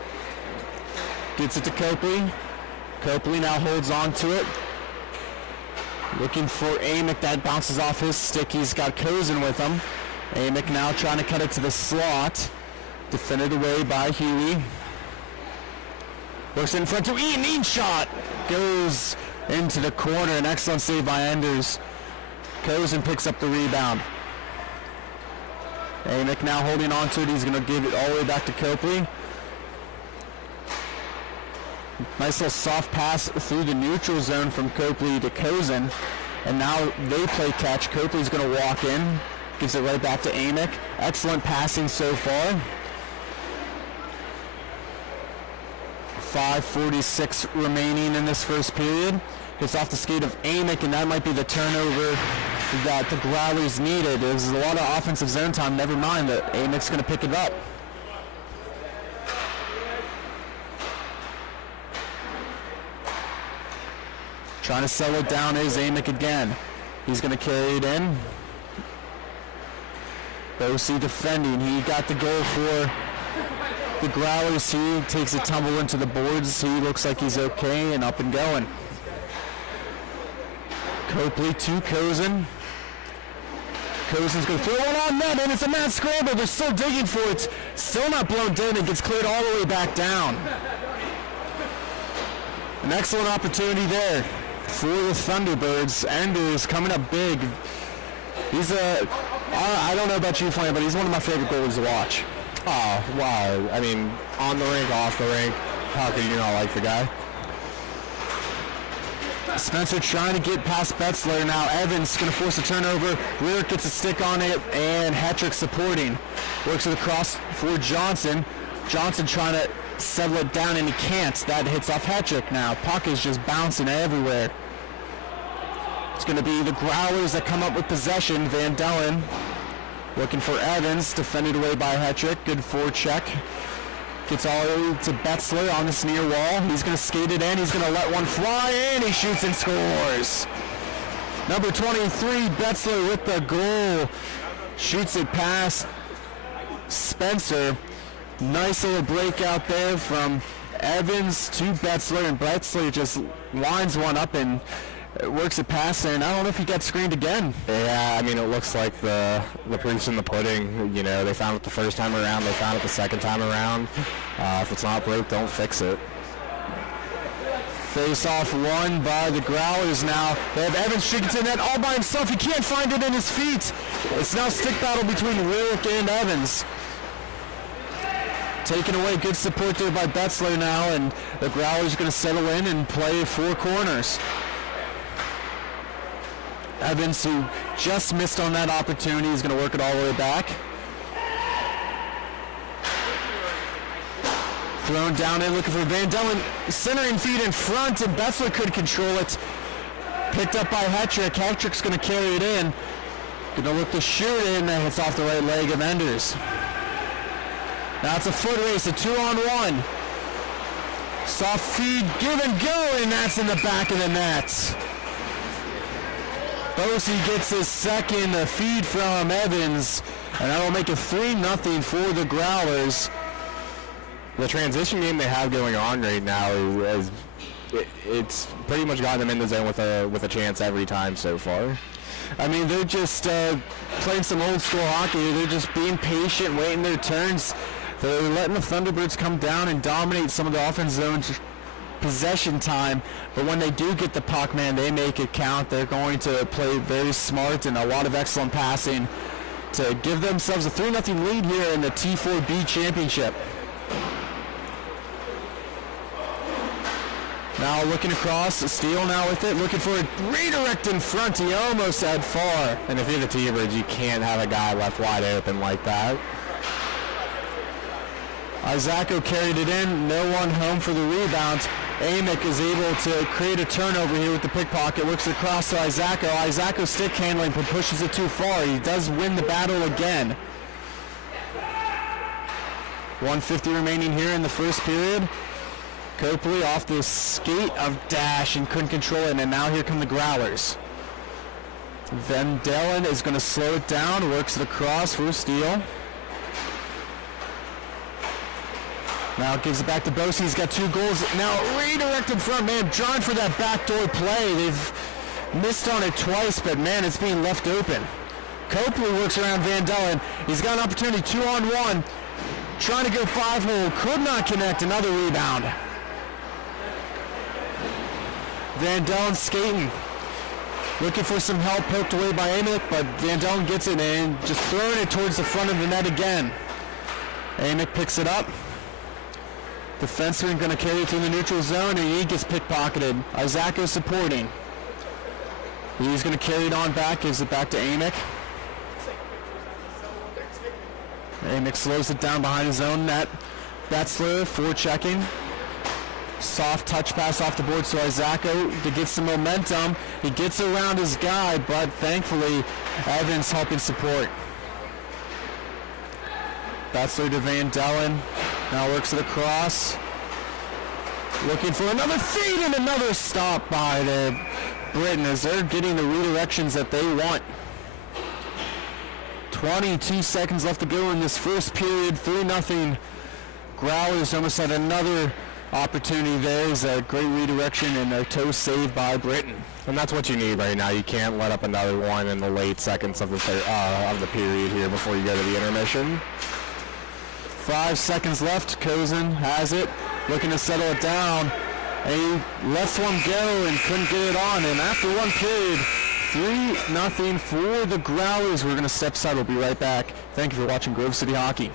Gets it to Copley. Copley now holds on to it. Looking for Amick. That bounces off his stick. He's got Cozen with him. Amick now trying to cut it to the slot. Defended away by Huey. Works in front to Eaton. Eaton shot. Goes into the corner. An excellent save by Enders. Cozen picks up the rebound. Amick now holding on to it. He's going to give it all the way back to Copley. Nice little soft pass through the neutral zone from Copley to Cozen. And now they play catch. Copley's going to walk in. Gives it right back to Amick. Excellent passing so far. 5:46 remaining in this first period. Gets off the skate of Amick, and that might be the turnover that the Growlers needed. There's a lot of offensive zone time. Never mind that Amick's going to pick it up. Trying to settle it down is Amick again. He's going to carry it in. Bosey defending. He got the goal for the Growlers. He takes a tumble into the boards. He looks like he's okay and up and going. Copley to Cozen. Cozen's going to throw one on net, and it's a mad scramble. They're still digging for it. Still not blown dead. It gets cleared all the way back down. An excellent opportunity there for the Thunderbirds. Enders coming up big. He's I don't know about you, Flame, but he's one of my favorite goalies to watch. Oh, wow. I mean, on the rink, off the rink, how could you not like the guy? Spencer trying to get past Betzler. Now Evans going to force a turnover. Lyric gets a stick on it, and Hetrick supporting. Works it across for Johnson. Johnson trying to settle it down, and he can't. That hits off Hetrick now. Puck is just bouncing everywhere. It's going to be the Growlers that come up with possession. Van Dellen looking for Evans, defended away by Hetrick. Good forecheck. Gets all the way to Betzler on this near wall. He's going to skate it in. He's going to let one fly in. He shoots and scores. Number 23, Betzler with the goal. Shoots it past Spencer. Nice little breakout there from Evans to Betzler, and Betzler just lines one up and works it past there, and I don't know if he got screened again. Yeah, I mean, it looks like the proof's in the pudding. You know, they found it the first time around, they found it the second time around. If it's not broke, don't fix it. Face off won by the Growlers now. They have Evans streaking to the net all by himself. He can't find it in his feet. It's now stick battle between Rick and Evans. Taken away, good support there by Betzler now, and the Growlers are going to settle in and play 4 corners. Evans, who just missed on that opportunity, is going to work it all the way back. Thrown down in, looking for Van Dellen, centering feet in front, and Betzler could control it. Picked up by Hetrick. Hetrick's going to carry it in. Going to look to shoot it, and that hits off the right leg of Enders. Now it's a foot race, a 2-on-1. Soft feed, give and go, and that's in the back of the net. Bosey gets his second feed from Evans, and that'll make it 3-0 for the Growlers. The transition game they have going on right now is it's pretty much gotten them in the zone with a chance every time so far. I mean, they're just playing some old school hockey. They're just being patient, waiting their turns. They're letting the Thunderbirds come down and dominate some of the offense zone possession time, but when they do get the puck, man, they make it count. They're going to play very smart and a lot of excellent passing to give themselves a 3-0 lead here in the T4B championship. Now looking across, Steele now with it, looking for a redirect in front. He almost had far. And if you're the T-Birds, you can't have a guy left wide open like that. Isacco carried it in, no one home for the rebound. Amick is able to create a turnover here with the pickpocket, works it across to Isacco. Isacco stick handling but pushes it too far. He does win the battle again. 1:50 remaining here in the first period. Copley off the skate of Dash and couldn't control it, and now here come the Growlers. Van Dellen is going to slow it down, works it across for Steele. Now gives it back to Bosey. He's got 2 goals. Now redirect in front, man, trying for that backdoor play. They've missed on it twice, but man, it's being left open. Copley works around Van Dellen. He's got an opportunity, 2-on-1. Trying to go 5-hole, could not connect, another rebound. Van Dellen skating. Looking for some help, poked away by Amick, but Van Dellen gets it in, just throwing it towards the front of the net again. Amick picks it up. Defenseman going to carry it through the neutral zone, and he gets pickpocketed. Isacco supporting. He's going to carry it on back, gives it back to Amick. Amick slows it down behind his own net. Betzler forechecking. Soft touch pass off the boards to Isacco to get some momentum. He gets around his guy, but thankfully Evans helping support. Betzler to Van Dellen. Now works it across. Looking for another feed and another stop by the Britain as they're getting the redirections that they want. 22 seconds left to go in this first period. 3-0. Growlers almost had another opportunity there. Is a great redirection and a toe save by Britain. And that's what you need right now. You can't let up another one in the late seconds of the period here before you go to the intermission. 5 seconds left. Cozen has it, looking to settle it down. And he lets one go and couldn't get it on. And after one period, 3-0 for the Growlers. We're going to step aside. We'll be right back. Thank you for watching Grove City Hockey.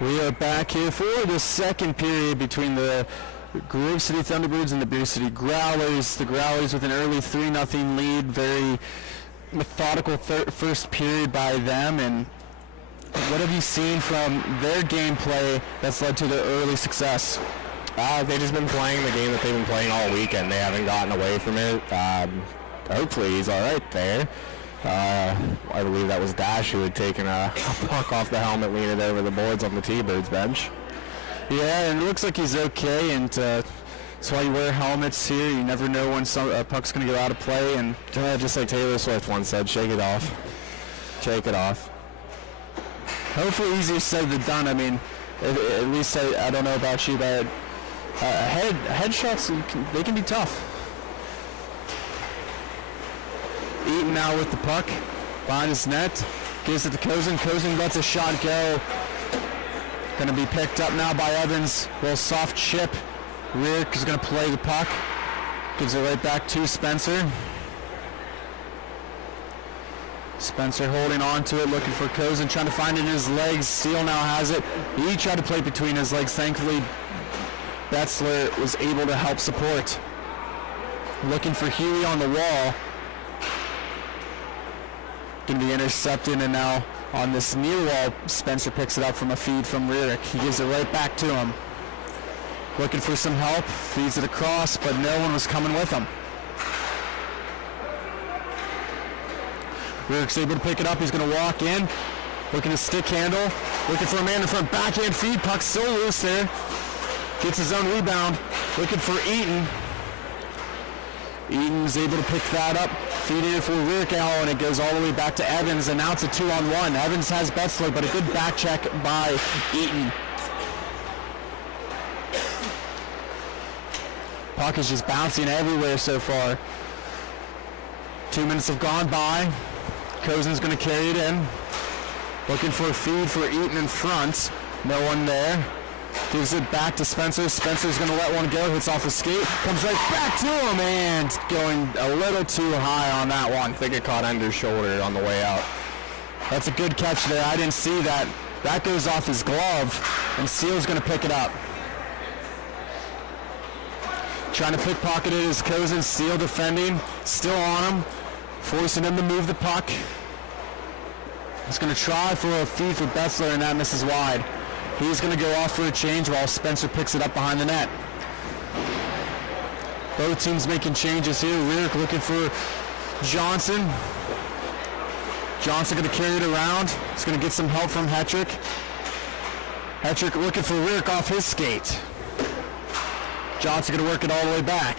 We are back here for the second period between the Grove City Thunderbirds and the Beer City Growlers. The Growlers with an early 3-0 lead. Very methodical first period by them. And what have you seen from their gameplay that's led to their early success? They've just been playing the game that they've been playing all weekend. They haven't gotten away from it. Hopefully he's all right there. I believe that was Dash who had taken a puck off the helmet, leaning over the boards on the T-Birds bench. Yeah, and it looks like he's okay, and that's why you wear helmets here. You never know when a puck's going to go out of play, and just like Taylor Swift once said, shake it off. Shake it off. Hopefully easier said than done. I mean, at least I don't know about you, but headshots, they can be tough. Eaton now with the puck behind his net, gives it to Kozin. Kozin lets a shot go. Going to be picked up now by Evans. Little soft chip. Rick is going to play the puck. Gives it right back to Spencer. Spencer holding on to it, looking for Kozin, trying to find it in his legs. Steele now has it. He tried to play between his legs. Thankfully, Betzler was able to help support. Looking for Huey on the wall. Going to be intercepted, and now on this near wall, Spencer picks it up from a feed from Rierick. He gives it right back to him. Looking for some help, feeds it across, but no one was coming with him. Rierick's able to pick it up. He's going to walk in, looking to stick handle, looking for a man in front, backhand feed, puck still loose there. Gets his own rebound, looking for Eaton. Eaton's able to pick that up, feeding it for Rierick, and it goes all the way back to Evans, and now it's a 2-on-1. Evans has Betzler, but a good back check by Eaton. Puck is just bouncing everywhere so far. 2 minutes have gone by. Kozin's going to carry it in. Looking for a feed for Eaton in front. No one there. Gives it back to Spencer. Spencer's going to let one go. Hits off the skate. Comes right back to him, and going a little too high on that one. I think it caught Ender's shoulder on the way out. That's a good catch there. I didn't see that. That goes off his glove, and Steele's going to pick it up. Trying to pickpocket it is Kozin. Steele defending. Still on him. Forcing him to move the puck. He's going to try for a feed for Betzler, and that misses wide. He's going to go off for a change while Spencer picks it up behind the net. Both teams making changes here. Rierick looking for Johnson. Johnson going to carry it around. He's going to get some help from Hetrick. Hetrick looking for Rierick off his skate. Johnson going to work it all the way back.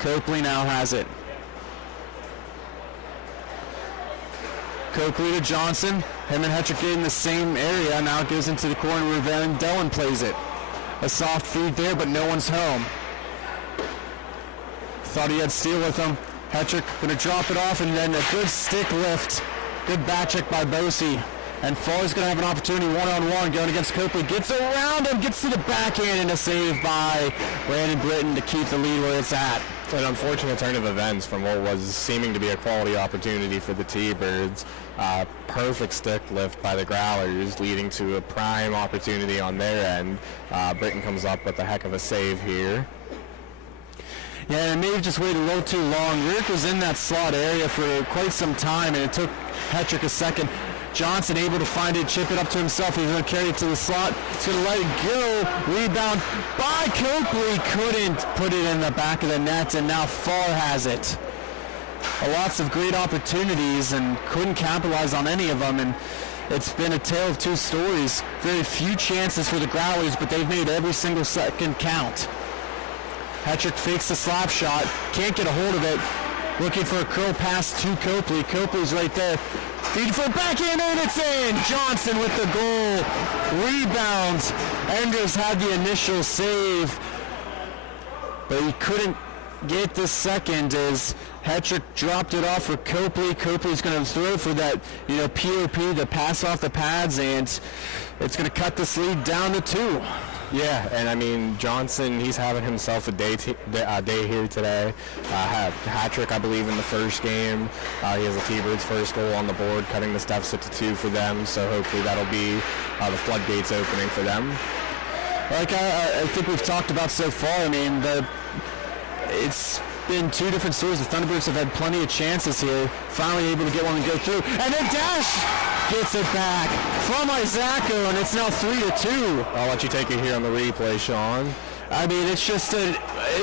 Copley now has it. Copley to Johnson. Him and Hetrick in the same area. Now it goes into the corner where Van Dellen plays it. A soft feed there, but no one's home. Thought he had Steele with him. Hetrick going to drop it off, and then a good stick lift. Good back check by Bosey. And Farr's going to have an opportunity one-on-one going against Copley. Gets around him, gets to the backhand, and a save by Brandon Britton to keep the lead where it's at. An unfortunate turn of events from what was seeming to be a quality opportunity for the T-Birds. Perfect stick lift by the Growlers, leading to a prime opportunity on their end. Britton comes up with a heck of a save here. Yeah, and maybe just waited a little too long. Rick was in that slot area for quite some time, and it took Hetrick a second. Johnson able to find it, chip it up to himself. He's going to carry it to the slot. He's going to let it go. Rebound by Copley. Couldn't put it in the back of the net, and now Farr has it. Lots of great opportunities and couldn't capitalize on any of them. And it's been a tale of two stories. Very few chances for the Growlers, but they've made every single second count. Hetrick fakes the slap shot. Can't get a hold of it. Looking for a curl pass to Copley. Copley's right there. Feed for a backhand, and it's in! Johnson with the goal. Rebounds. Enders had the initial save, but he couldn't get the second as Hetrick dropped it off for Copley. Copley's going to throw for that, POP, the pass off the pads, and it's going to cut this lead down to 2. Yeah, and I mean, Johnson, he's having himself a day here today. Had a hat trick, I believe, in the first game. He has the T-Birds' first goal on the board, cutting this deficit to 2 for them, so hopefully that'll be the floodgates opening for them. Like I think we've talked about so far, I mean, it's been 2 different stories. The Thunderbirds have had plenty of chances here, finally able to get one and go through, and then Dash gets it back from Isako, and it's now 3-2. I'll let you take it here on the replay, Sean. I mean, it's just it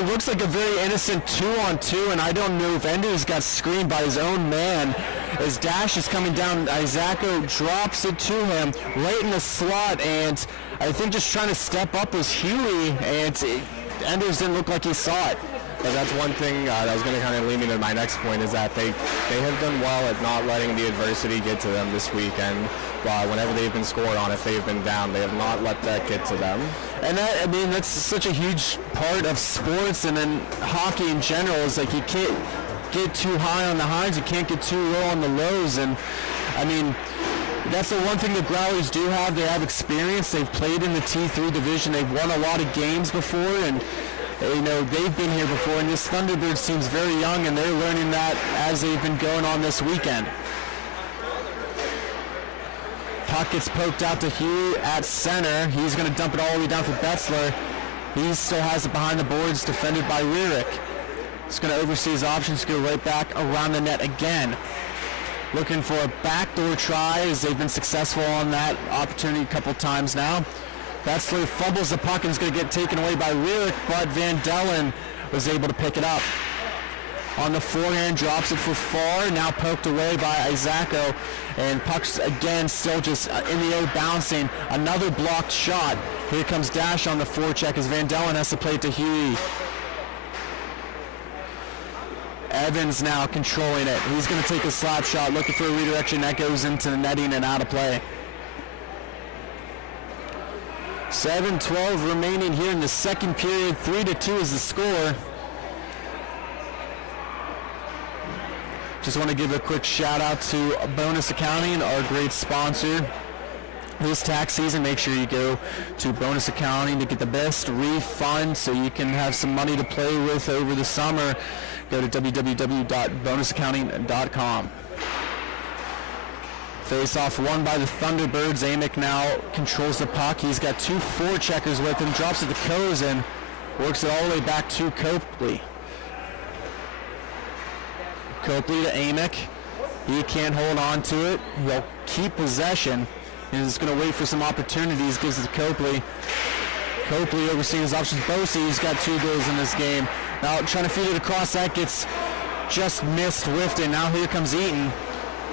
looks like a very innocent 2-on-2, and I don't know if Enders got screened by his own man. As Dash is coming down, Isako drops it to him right in the slot, and I think just trying to step up was Huey, and Enders didn't look like he saw it. But that's one thing that was going to kind of lead me to my next point, is that they have done well at not letting the adversity get to them this weekend. Whenever they've been scored on, if they've been down, they have not let that get to them. And that, I mean, that's such a huge part of sports and then hockey in general, is like you can't get too high on the highs, you can't get too low on the lows. And I mean, that's the one thing the Growlers do have. They have experience. They've played in the T3 division. They've won a lot of games before, and you know, they've been here before, and this Thunderbirds team's very young, and they're learning that as they've been going on this weekend. Puck gets poked out to Hugh at center. He's going to dump it all the way down for Betzler. He still has it behind the boards, defended by Rierick. He's going to oversee his options, go right back around the net again. Looking for a backdoor try, as they've been successful on that opportunity a couple times now. Betzler fumbles the puck and is going to get taken away by Rierick, but Van Dellen was able to pick it up. On the forehand, drops it for far, now poked away by Isako, and puck's again still just in the air bouncing. Another blocked shot. Here comes Dash on the forecheck as Van Dellen has to play it to Huey. Evans now controlling it. He's going to take a slap shot, looking for a redirection that goes into the netting and out of play. 7:12 remaining here in the second period. 3-2 is the score. Just want to give a quick shout out to Bonus Accounting, our great sponsor this tax season. Make sure you go to Bonus Accounting to get the best refund so you can have some money to play with over the summer. Go to www.bonusaccounting.com. Face-off won by the Thunderbirds. Amick now controls the puck. He's got 2 forecheckers with him. Drops it to Cozen. Works it all the way back to Copley. Copley to Amick. He can't hold on to it. He'll keep possession. He's going to wait for some opportunities. Gives it to Copley. Copley overseeing his options. Bosey, he's got 2 goals in this game. Now trying to feed it across. That gets just missed, whiffed it. Now here comes Eaton.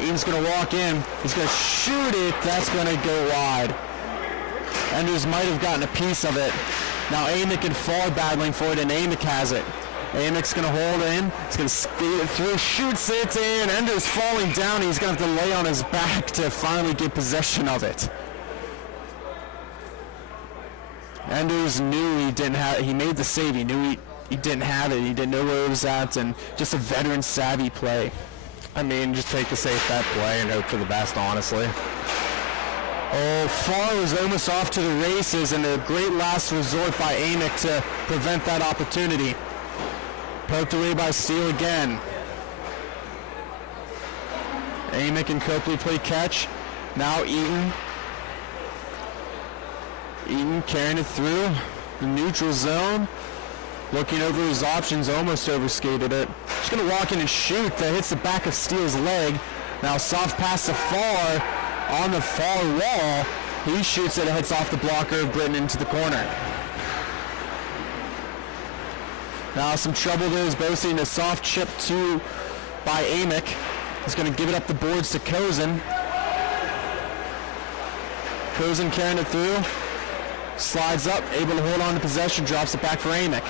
Eaton's going to walk in. He's going to shoot it. That's going to go wide. Enders might have gotten a piece of it. Now Amick and Fall battling for it, and Amick has it. Amick's going to hold in. He's going to skate it through, shoots it in. Enders falling down. He's going to have to lay on his back to finally get possession of it. Enders knew he didn't have it. He made the save. He knew he didn't have it. He didn't know where it was at, and just a veteran savvy play. I mean, just take the safe bet play and hope for the best, honestly. Oh, Farr was almost off to the races, and a great last resort by Amick to prevent that opportunity. Poked away by Steele again. Amick and Copley play catch. Now Eaton. Eaton carrying it through the neutral zone. Looking over his options, almost overskated it. Just going to walk in and shoot. That hits the back of Steele's leg. Now soft pass to Farr on the far wall. He shoots it. It hits off the blocker of Britton into the corner. Now some trouble there is Bosey, and a soft chip by Amick. He's going to give it up the boards to Cozen. Cozen carrying it through. Slides up, able to hold on to possession, drops it back for Amick.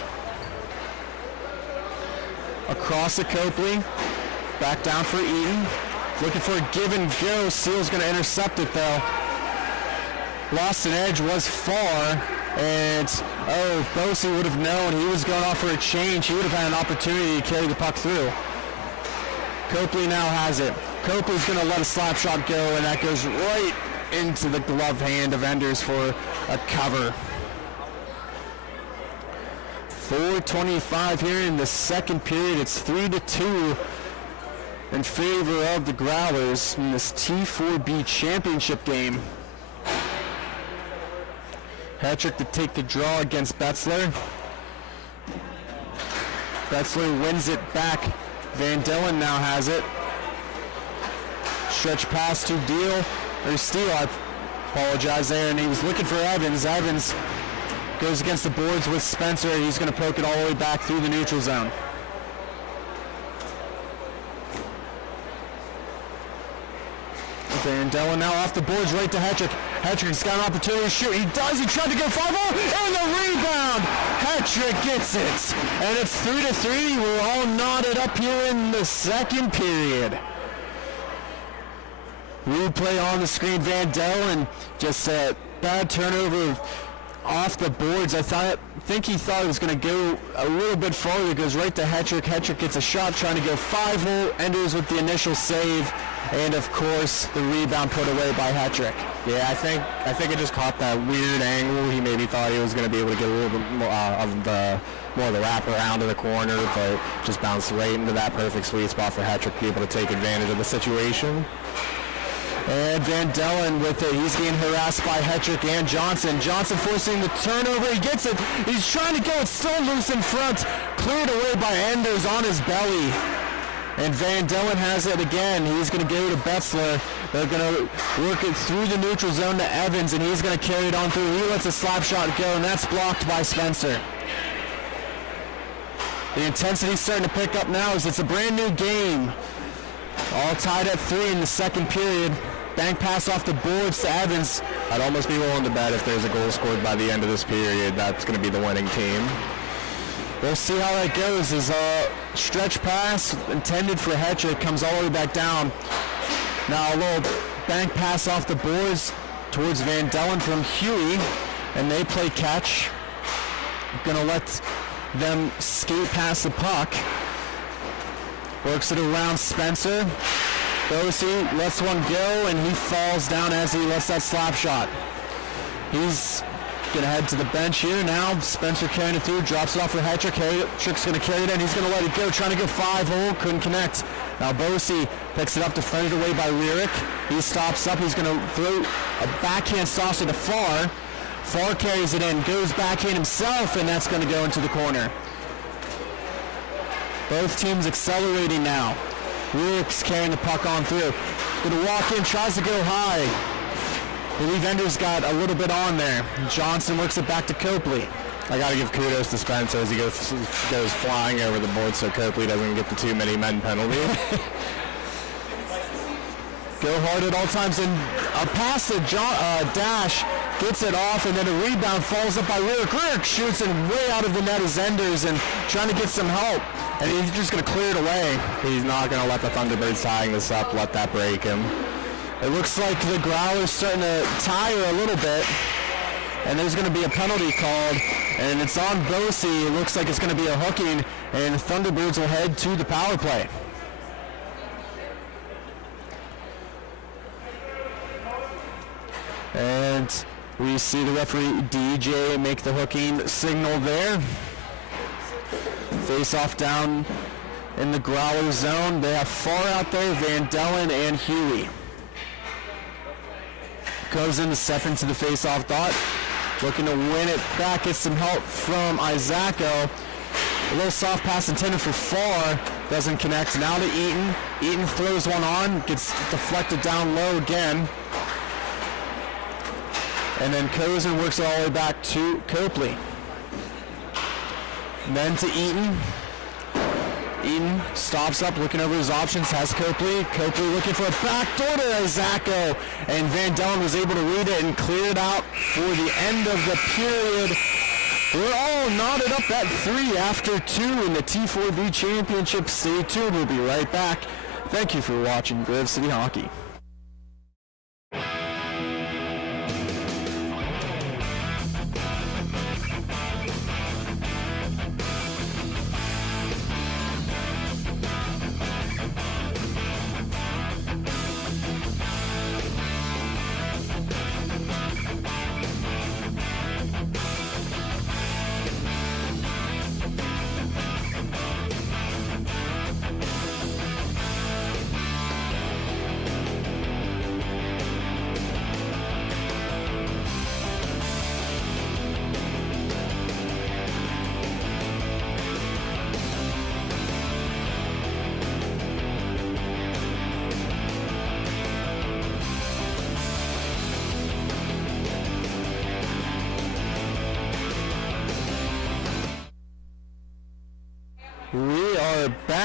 Across to Copley. Back down for Eaton. Looking for a give and go. Steele's going to intercept it though. Lost an edge, was far. And, if Bosey would have known he was going off for a change, he would have had an opportunity to carry the puck through. Copley now has it. Copley's going to let a slap shot go, and that goes right into the glove hand of Enders for a cover. 4:25 here in the second period. It's 3-2 in favor of the Growlers in this T4B championship game. Hetrick to take the draw against Betzler. Betzler wins it back. Van Dillen now has it. Stretch pass to Steele, I apologize there, and he was looking for Evans. Evans goes against the boards with Spencer. He's going to poke it all the way back through the neutral zone. Van Dillen now off the boards right to Hetrick. Hetrick's got an opportunity to shoot. He does. He tried to go 5-0 and the rebound. Hetrick gets it. And it's 3-3. We're all knotted up here in the second period. Replay on the screen. Van Dillen just a bad turnover off the boards. I think he thought it was going to go a little bit farther. It goes right to Hetrick. Hetrick gets a shot trying to go 5-0. Enders with the initial save. And of course, the rebound put away by Hetrick. Yeah, I think it just caught that weird angle. He maybe thought he was going to be able to get a little bit more of the wrap around to the corner, but just bounced right into that perfect sweet spot for Hetrick to be able to take advantage of the situation. And Van Dillen with it. He's getting harassed by Hetrick and Johnson. Johnson forcing the turnover. He gets it. He's trying to go. It's still loose in front. Cleared away by Enders on his belly. And Van Dillen has it again. He's going to go to Betzler. They're going to work it through the neutral zone to Evans, and he's going to carry it on through. He lets a slap shot go, and that's blocked by Spencer. The intensity's starting to pick up now as it's a brand new game. All tied at 3 in the second period. Bank pass off the boards to Evans. I'd almost be willing to bet if there's a goal scored by the end of this period, that's going to be the winning team. We'll see how that goes as a stretch pass intended for Hetrick comes all the way back down. Now a little bank pass off the boards towards Van Dillen from Huey, and they play catch. Gonna let them skate past the puck. Works it around Spencer. Bosey lets one go, and he falls down as he lets that slap shot. He's gonna head to the bench here now. Spencer carrying it through, drops it off for Hetrick. Hetrick's gonna carry it in. He's gonna let it go, trying to go 5-0, couldn't connect. Now Bosey picks it up, defended away by Rierick. He stops up. He's gonna throw a backhand saucer to Farr. Farr carries it in, goes backhand himself, and that's gonna go into the corner. Both teams accelerating now. Rierick's carrying the puck on through. Gonna walk in, tries to go high. I believe Enders got a little bit on there. Johnson works it back to Copley. I got to give kudos to Spencer as he goes flying over the board so Copley doesn't get the too many men penalty. Go hard at all times, and a pass to Dash gets it off, and then a rebound falls up by Rierick. Rierick shoots it way out of the net as Enders and trying to get some help, and he's just going to clear it away. He's not going to let the Thunderbirds tying this up, let that break him. It looks like the Growlers starting to tire a little bit, and there's going to be a penalty called, and it's on Bosey. It looks like it's going to be a hooking, and Thunderbirds will head to the power play. And we see the referee DJ make the hooking signal there. Face off down in the Growler zone. They have Farr out there, Van Dillen and Huey. Goes in to step into the face-off dot. Looking to win it back. Gets some help from Isacco. A little soft pass intended for Farr. Doesn't connect. Now to Eaton. Eaton throws one on. Gets deflected down low again. And then Kozen works it all the way back to Copley. And then to Eaton. Eaton stops up, looking over his options, has Copley. Copley looking for a backdoor to Isacco, and Van Dillen was able to read it and clear it out for the end of the period. We're all knotted up at 3 after 2 in the T4B Championship. Stay tuned, we'll be right back. Thank you for watching Grove City Hockey.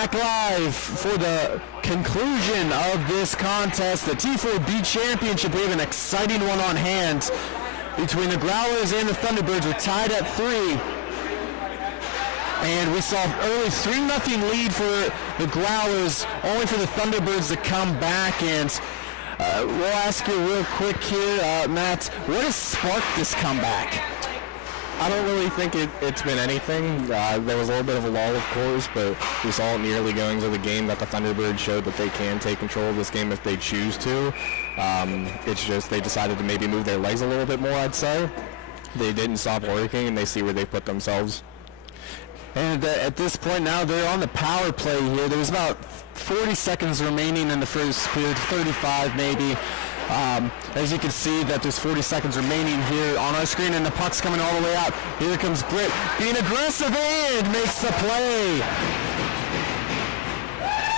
back live for the conclusion of this contest, the T4B Championship. We have an exciting one on hand between the Growlers and the Thunderbirds. We're tied at 3. And we saw early 3-0 lead for the Growlers, only for the Thunderbirds to come back. And we'll ask you real quick here, Matt, what has sparked this comeback? I don't really think it's been anything. There was a little bit of a lull, of course, but we saw in the early goings of the game that the Thunderbirds showed that they can take control of this game if they choose to. It's just they decided to maybe move their legs a little bit more, I'd say. They didn't stop working, and they see where they put themselves. And at this point now, they're on the power play here. There's about 40 seconds remaining in the first period, 35 maybe. As you can see that there's 40 seconds remaining here on our screen, and the puck's coming all the way out. Here comes Britt being aggressive and makes the play.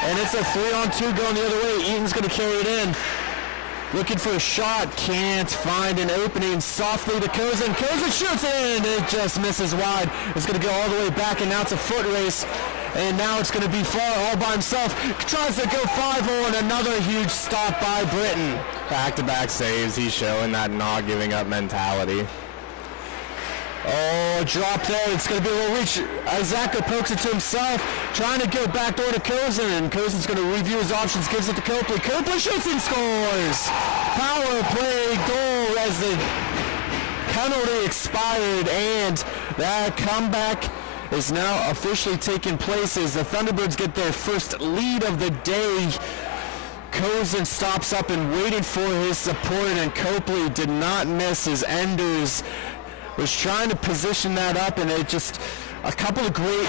And it's a 3-on-2 going the other way. Eaton's going to carry it in. Looking for a shot, can't find an opening. Softly to Kozin. Kozin shoots in. It just misses wide. It's going to go all the way back, and now it's a foot race. And now it's going to be Far all by himself. Tries to go 5-0, and another huge stop by Britton. Back-to-back saves. He's showing that not giving up mentality. Oh, drop there. It's going to be a little reach. Isaka pokes it to himself, trying to go backdoor to Kozin, and Kozin's going to review his options, gives it to Copley. Copley shoots and scores! Power play goal as the penalty expired, and that comeback is now officially taking place as the Thunderbirds get their first lead of the day. Kozin stops up and waiting for his support, and Copley did not miss as Enders was trying to position that up, and it just a couple of great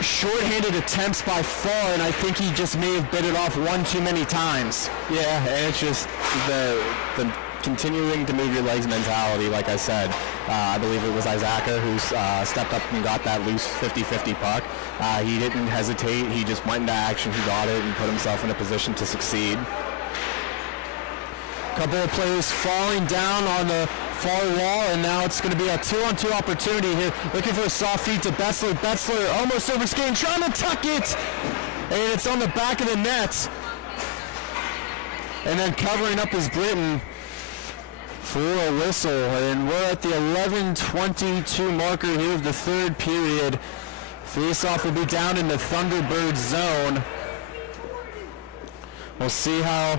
short-handed attempts by Far, and I think he just may have bit it off one too many times. Yeah, and it's just the continuing to move your legs mentality, like I said. I believe it was Isaka who stepped up and got that loose 50-50 puck. He didn't hesitate. He just went into action. He got it and put himself in a position to succeed. Couple of players falling down on the far wall, and now it's going to be a 2-on-2 opportunity here. Looking for a soft feed to Betzler. Betzler almost overskating, trying to tuck it, and it's on the back of the net. And then covering up is Britton for a whistle, and we're at the 11:22 marker here of the third period. Face-off will be down in the Thunderbird zone. We'll see how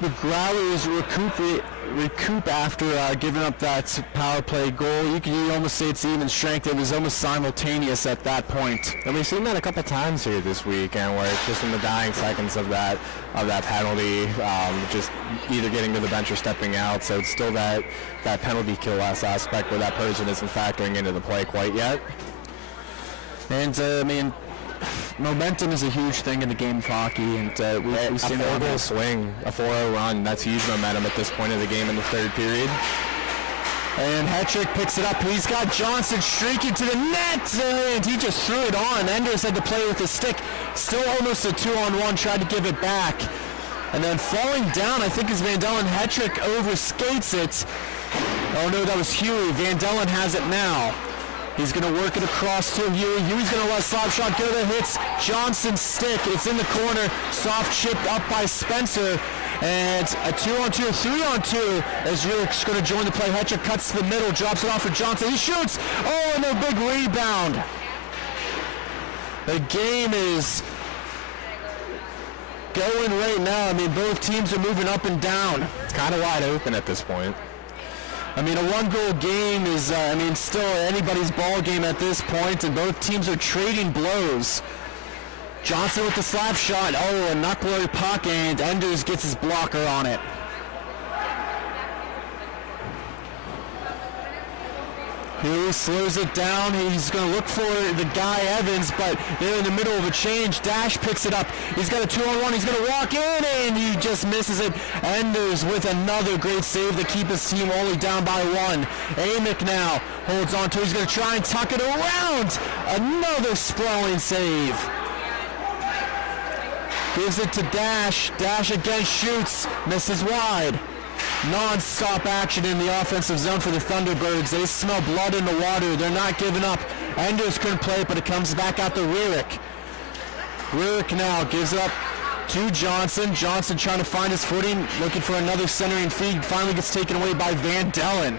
the Growlers recoup after giving up that power play goal. You can almost say it's even strength. It was almost simultaneous at that point. And we've seen that a couple times here this weekend, where it's just in the dying seconds of that penalty, just either getting to the bench or stepping out. So it's still that penalty kill aspect where that person isn't factoring into the play quite yet. And momentum is a huge thing in the game of hockey, and we've seen a 4-goal swing, a 4-0 run. That's huge momentum at this point of the game in the third period. And Hetrick picks it up. He's got Johnson streaking to the net, and he just threw it on. Enders had to play with his stick. Still almost a 2-on-1, tried to give it back. And then falling down, I think, is Vandellen. Hetrick overskates it. Oh no, that was Huey. Vandellen has it now. He's going to work it across to Huey. Huey's going to let a slap shot go that hits Johnson's stick. It's in the corner. Soft chipped up by Spencer. And a 2-on-2, 3-on-2 as Rick's going to join the play. Hetrick cuts to the middle, drops it off for Johnson. He shoots. Oh, and a big rebound. The game is going right now. I mean, both teams are moving up and down. It's kind of wide open at this point. I mean, a one-goal game is, still anybody's ball game at this point, and both teams are trading blows. Johnson with the slap shot. Oh, a knuckler puck, and Enders gets his blocker on it. He slows it down. He's going to look for the guy, Evans, but they're in the middle of a change. Dash picks it up. He's got a 2-on-1. He's going to walk in, and he just misses it. Enders with another great save to keep his team only down by 1. Amick now holds on to it. He's going to try and tuck it around. Another sprawling save. Gives it to Dash. Dash again shoots. Misses wide. Non-stop action in the offensive zone for the Thunderbirds. They smell blood in the water. They're not giving up. Enders couldn't play it, but it comes back out to Rierick. Rurik now gives up to Johnson. Johnson trying to find his footing, looking for another centering feed. Finally gets taken away by Van Dellen.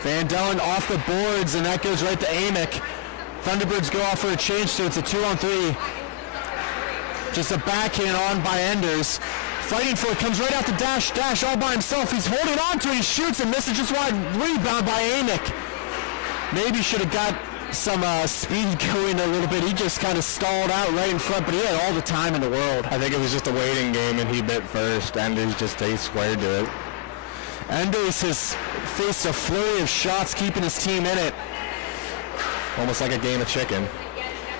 Van Dellen off the boards, and that goes right to Amick. Thunderbirds go off for a change, so it's a 2-on-3. Just a backhand on by Enders. Fighting for it, comes right out to Dash all by himself. He's holding on to it, he shoots and misses, just wide rebound by Amick. Maybe should have got some speed going a little bit. He just kind of stalled out right in front, but he had all the time in the world. I think it was just a waiting game, and he bit first. Enders just stayed squared to it. Enders has faced a flurry of shots, keeping his team in it. Almost like a game of chicken.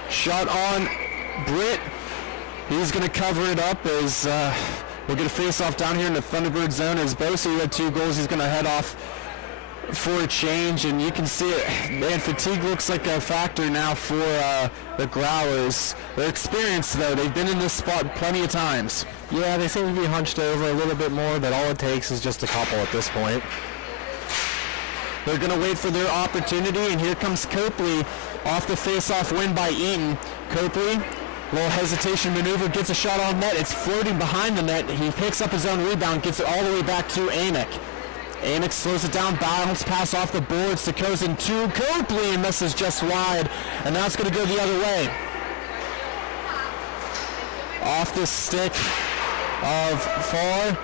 Shot on Britt. He's going to cover it up as we'll get a face-off down here in the Thunderbird zone. As Bosi had 2 goals, he's going to head off for a change, and you can see it. Man, fatigue looks like a factor now for the Growlers. They're experienced, though. They've been in this spot plenty of times. Yeah, they seem to be hunched over a little bit more, but all it takes is just a couple at this point. They're going to wait for their opportunity, and here comes Copley off the face-off win by Eaton. Copley, little hesitation maneuver, gets a shot on net. It's floating behind the net. He picks up his own rebound, gets it all the way back to Amick. Amick slows it down, bounce pass off the boards to Kozin to Copley, and misses just wide. And now it's going to go the other way. Off the stick of Farr.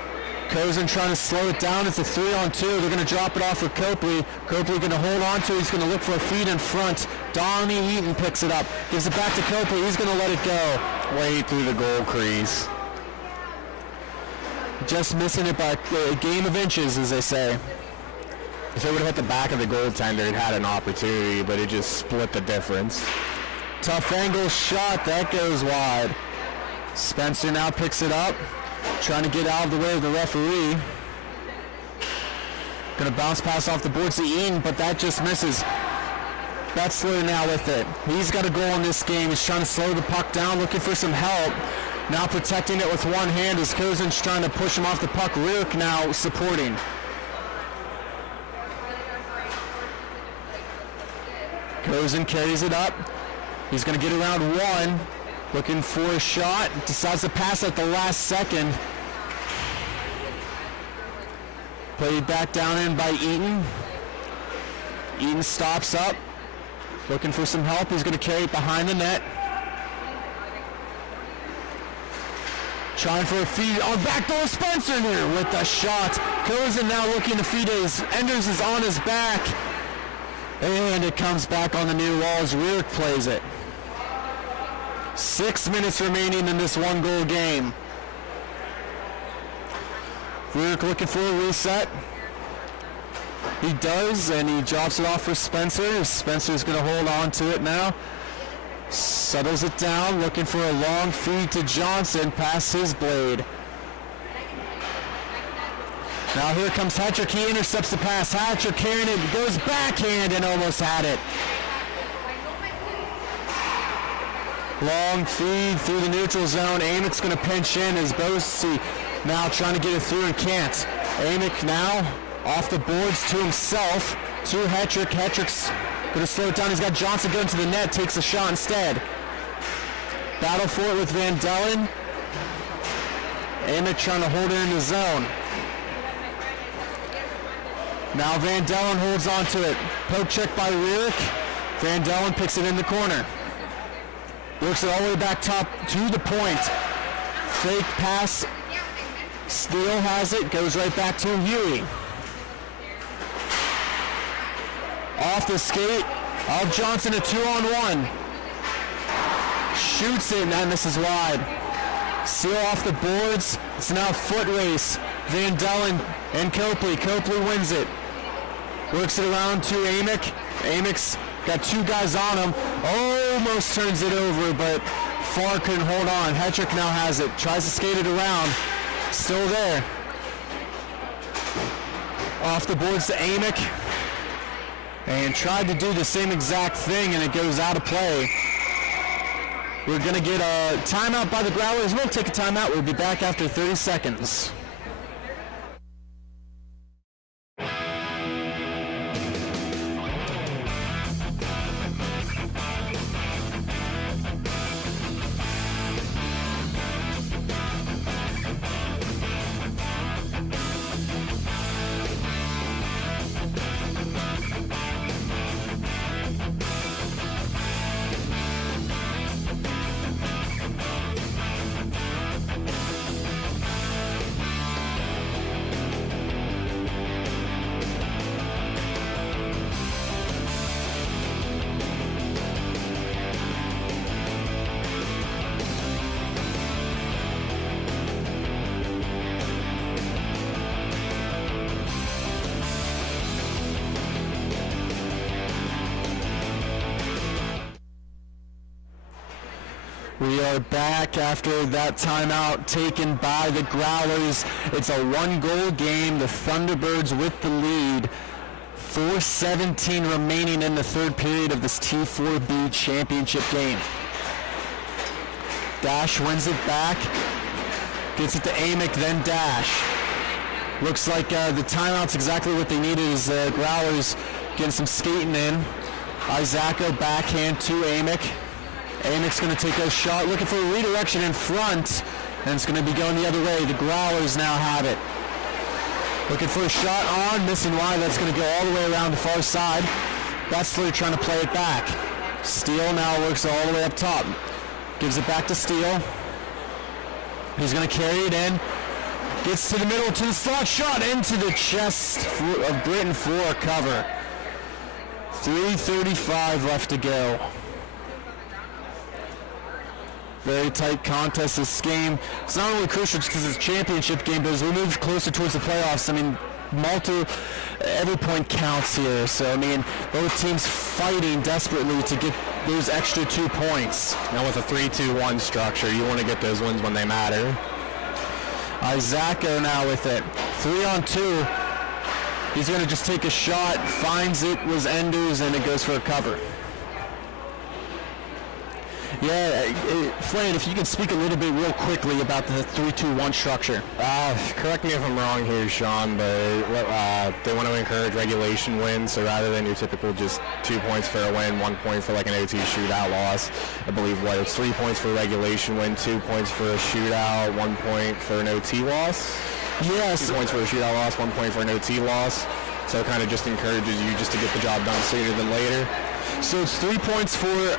Kozin trying to slow it down. It's a 3-on-2. They're going to drop it off for Copley. Copley going to hold on to it. He's going to look for a feed in front. Donnie Eaton picks it up. Gives it back to Copley. He's going to let it go. Way through the goal crease. Just missing it by a game of inches, as they say. If it would have hit the back of the goaltender, it had an opportunity, but it just split the difference. Tough angle shot. That goes wide. Spencer now picks it up. Trying to get out of the way of the referee. Going to bounce pass off the boards to Eaton, but that just misses. Betzler now with it. He's got a goal in this game. He's trying to slow the puck down, looking for some help. Now protecting it with one hand as Kozin's trying to push him off the puck. Rurik now supporting. Kozin carries it up. He's going to get around one. Looking for a shot. Decides to pass at the last second. Played back down in by Eaton. Eaton stops up. Looking for some help. He's going to carry it behind the net. Trying for a feed on backdoor. Spencer here with the shot. Kozin now looking to feed his. Enders is on his back. And it comes back on the new walls. Rurik plays it. 6 minutes remaining in this 1-goal game. Rurik looking for a reset. He does, and he drops it off for Spencer. Spencer's going to hold on to it now. Settles it down, looking for a long feed to Johnson past his blade. Now here comes Hattrick. He intercepts the pass. Hattrick carrying it, goes backhand and almost had it. Long feed through the neutral zone. Amick's going to pinch in as Bosi now trying to get it through and can't. Amick now off the boards to himself, to Hattrick. Hattrick's going to slow it down. He's got Johnson going to the net, takes a shot instead. Battle for it with Van Dellen. Amick trying to hold it in the zone. Now Van Dellen holds on to it. Poke check by Rurik. Van Dellen picks it in the corner. Works it all the way back top to the point. Fake pass. Steele has it. Goes right back to Huey. Off the skate of Johnson, a 2-on-1. Shoots it, and that misses wide. Steele off the boards. It's now a foot race. Van Dellen and Copley. Copley wins it. Works it around to Amick. Amick's got 2 guys on him. Almost turns it over, but Farr couldn't hold on. Hattrick now has it. Tries to skate it around. Still there. Off the boards to Amick. And tried to do the same exact thing, and it goes out of play. We're going to get a timeout by the Growlers. We'll take a timeout. We'll be back after 30 seconds. We are back after that timeout taken by the Growlers. It's a 1-goal game. The Thunderbirds with the lead. 4:17 remaining in the third period of this T4B championship game. Dash wins it back. Gets it to Amick, then Dash. Looks like the timeout's exactly what they needed as Growlers getting some skating in. Isacco backhand to Amick. Amick's going to take a shot, looking for a redirection in front, and it's going to be going the other way. The Growlers now have it. Looking for a shot on, missing wide. That's going to go all the way around the far side. Betzler trying to play it back. Steele now works all the way up top. Gives it back to Steele. He's going to carry it in. Gets to the middle, to the slot shot, into the chest of Britton for a cover. 3:35 left to go. Very tight contest this game. It's not only crucial just because it's a championship game, but as we move closer towards the playoffs, I mean, every point counts here. So, I mean, both teams fighting desperately to get those extra 2 points. Now with a 3-2-1 structure, you want to get those wins when they matter. Isacco now with it. 3-on-2. He's going to just take a shot, finds it, was Enders, and it goes for a cover. Yeah, Flan, if you could speak a little bit real quickly about the 3-2-1 structure. Correct me if I'm wrong here, Sean, but they want to encourage regulation wins, so rather than your typical just 2 points for a win, 1 point for like an OT shootout loss, I believe it's 3 points for a regulation win, 2 points for a shootout, 1 point for an OT loss. Yes. 2 points for a shootout loss, 1 point for an OT loss. So it kind of just encourages you just to get the job done sooner than later. So it's 3 points for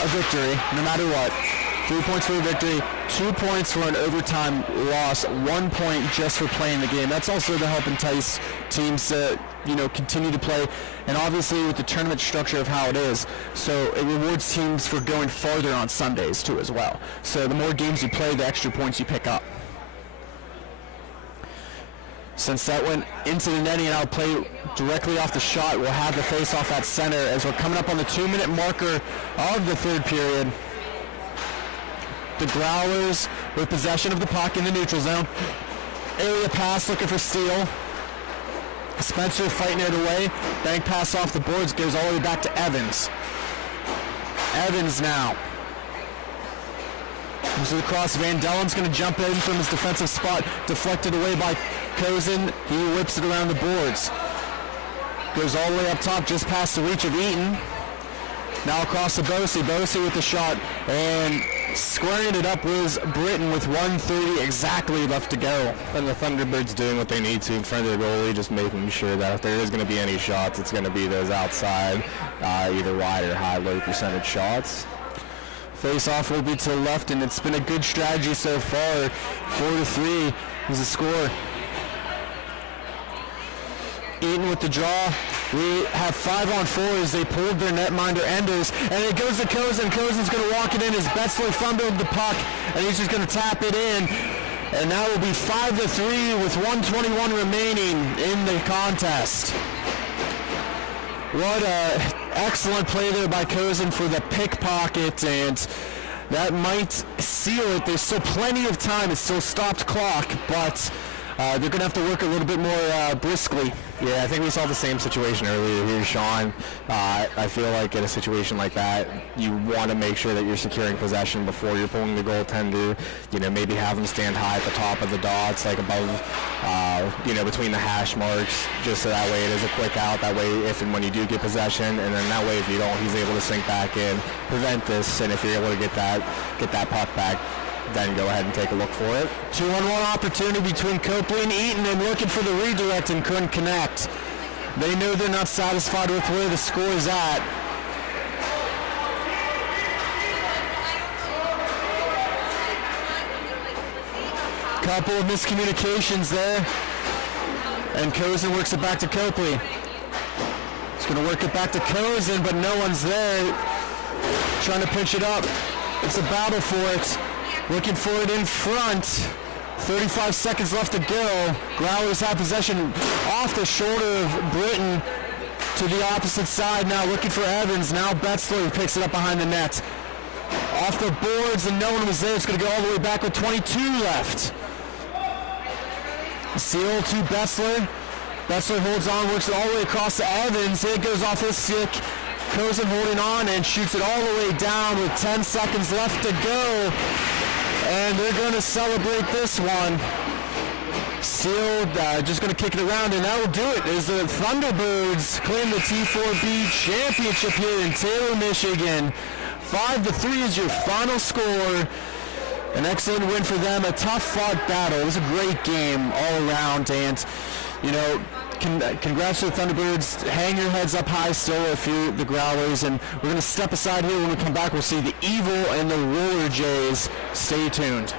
a victory, no matter what. 3 points for a victory, 2 points for an overtime loss, 1 point just for playing the game. That's also to help entice teams to, continue to play. And obviously with the tournament structure of how it is, so it rewards teams for going farther on Sundays too as well. So the more games you play, the extra points you pick up. Since that went into the netting and I'll play directly off the shot, we'll have the face-off at center as we're coming up on the 2-minute marker of the third period. The Growlers with possession of the puck in the neutral zone. Area pass looking for Steele. Spencer fighting it away. Bank pass off the boards, goes all the way back to Evans. Evans now. Comes to the cross. Van Dellen's going to jump in from his defensive spot. Deflected away by Cozen. He whips it around the boards. Goes all the way up top, just past the reach of Eaton. Now across to Bosey. Bosey with the shot. And squaring it up was Britton with 1:30 exactly left to go. And the Thunderbirds doing what they need to in front of the goalie, just making sure that if there is going to be any shots, it's going to be those outside, either wide or high, low percentage shots. Face-off will be to the left, and it's been a good strategy so far. 4-3 is the score. Eaton with the draw. We have 5-on-4 as they pulled their netminder Enders, and it goes to Cozen. Cozen's going to walk it in as Betzler fumbled the puck, and he's just going to tap it in. And now it will be 5-3 with 1:21 remaining in the contest. What a excellent play there by Cozen for the pickpocket, and that might seal it. There's still plenty of time. It's still stopped clock, but they're going to have to work a little bit more briskly. Yeah, I think we saw the same situation earlier here, Sean. I feel like in a situation like that, you want to make sure that you're securing possession before you're pulling the goaltender. Maybe have them stand high at the top of the dots, like above, between the hash marks, just so that way it is a quick out. That way, if and when you do get possession, and then that way, if you don't, he's able to sink back in, prevent this, and if you're able to get that puck back, then go ahead and take a look for it. 2-on-1 opportunity between Copley and Eaton, and looking for the redirect and couldn't connect. They know they're not satisfied with where the score is at. Couple of miscommunications there, and Cozen works it back to Copley. He's going to work it back to Cozen, but no one's there. Trying to pinch it up. It's a battle for it. Looking for it in front. 35 seconds left to go. Growlers have possession off the shoulder of Britton to the opposite side now, looking for Evans. Now Betzler picks it up behind the net. off the boards, and no one was there. It's going to go all the way back with 22 left. Seal to Bessler. Bessler holds on, works it all the way across to Evans. It goes off his stick. Cozen holding on and shoots it all the way down with 10 seconds left to go. And they're going to celebrate this one. Steele just going to kick it around, and that will do it as the Thunderbirds claim the T4B championship here in Taylor, Michigan. 5-3 is your final score. An excellent win for them, a tough-fought battle. It was a great game all around, and, you know, congrats to the Thunderbirds. Hang your heads up high still if you're the Growlers, and we're going to step aside here. When we come back, we'll see the Evil and the Roller Jays. Stay tuned.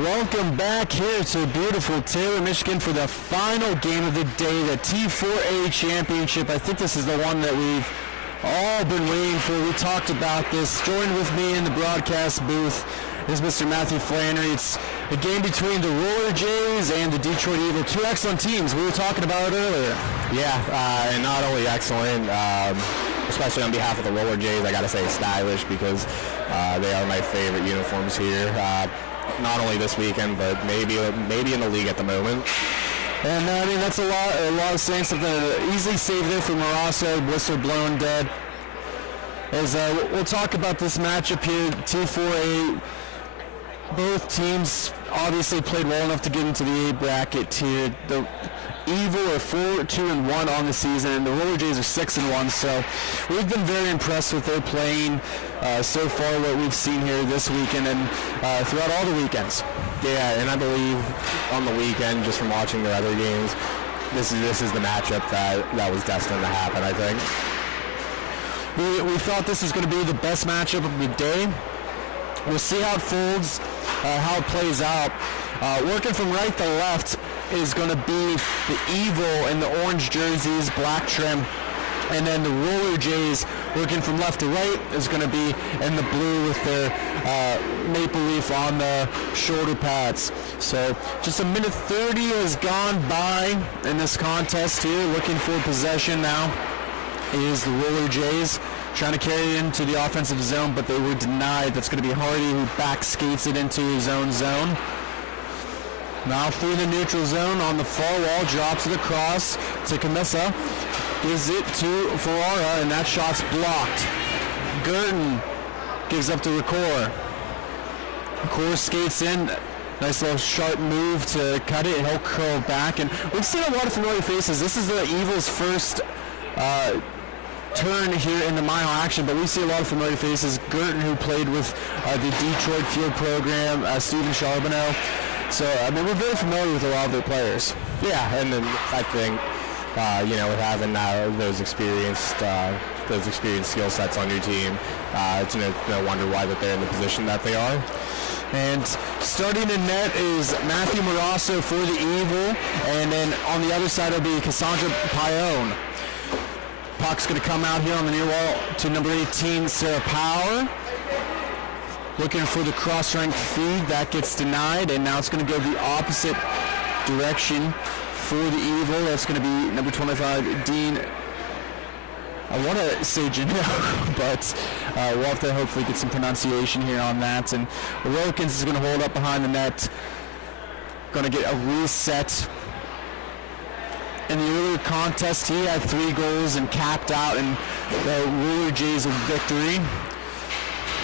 Welcome back here to beautiful Taylor, Michigan for the final game of the day, the T4A Championship. I think this is the one that we've all been waiting for. We talked about this. Joined with me in the broadcast booth is Mr. Matthew Flannery. It's a game between the Roller Jays and the Detroit Evil. Two excellent teams. We were talking about it earlier. Yeah, and not only excellent, especially on behalf of the Roller Jays, I got to say stylish because they are my favorite uniforms here. Not only this weekend, but maybe in the league at the moment. And I mean, that's a lot of saying something. Easily saved there for Marasso, whistle blown dead. As we'll talk about this matchup here, T4A. Both teams obviously played well enough to get into the A bracket here. The Evil are 4-2-1 on the season, and the Roller Jays are 6-1. So we've been very impressed with their playing so far. What we've seen here this weekend and throughout all the weekends. Yeah, and I believe on the weekend, just from watching their other games, this is the matchup that was destined to happen, I think. We thought this was going to be the best matchup of the day. We'll see how it folds, how it plays out. Working from right to left is going to be the Evil in the orange jerseys, black trim. And then the Roller Jays, working from left to right, is going to be in the blue with their maple leaf on the shoulder pads. So just a minute 30 has gone by in this contest here. Looking for possession now is the Roller Jays. Trying to carry it into the offensive zone, but they were denied. That's going to be Hardy who back skates it into his own zone. Now through the neutral zone on the far wall, drops it across to Kamissa. Gives it to Ferrara, and that shot's blocked. Gurton gives up to Ricor. Ricor skates in. Nice little sharp move to cut it, and he'll curl back. And we've seen a lot of familiar faces. This is the Evil's first turn here in the MIHA action, but we see a lot of familiar faces. Gurton, who played with the Detroit Field program, Stephen Charbonneau. So, I mean, we're very familiar with a lot of their players. Yeah, and then I think, with having those experienced skill sets on your team, it's no wonder why that they're in the position that they are. And starting in net is Matthew Marasso for the Evil, and then on the other side will be Cassandra Pione. Puck's going to come out here on the near wall to number 18, Sarah Power. Looking for the cross-strength feed. That gets denied, and now it's going to go the opposite direction for the Evil. That's going to be number 25, Dean. I want to say Janelle, but we'll have to hopefully get some pronunciation here on that. And Wilkins is going to hold up behind the net. Going to get a reset. In the earlier contest, he had 3 goals and capped out in the Roller Jays of victory.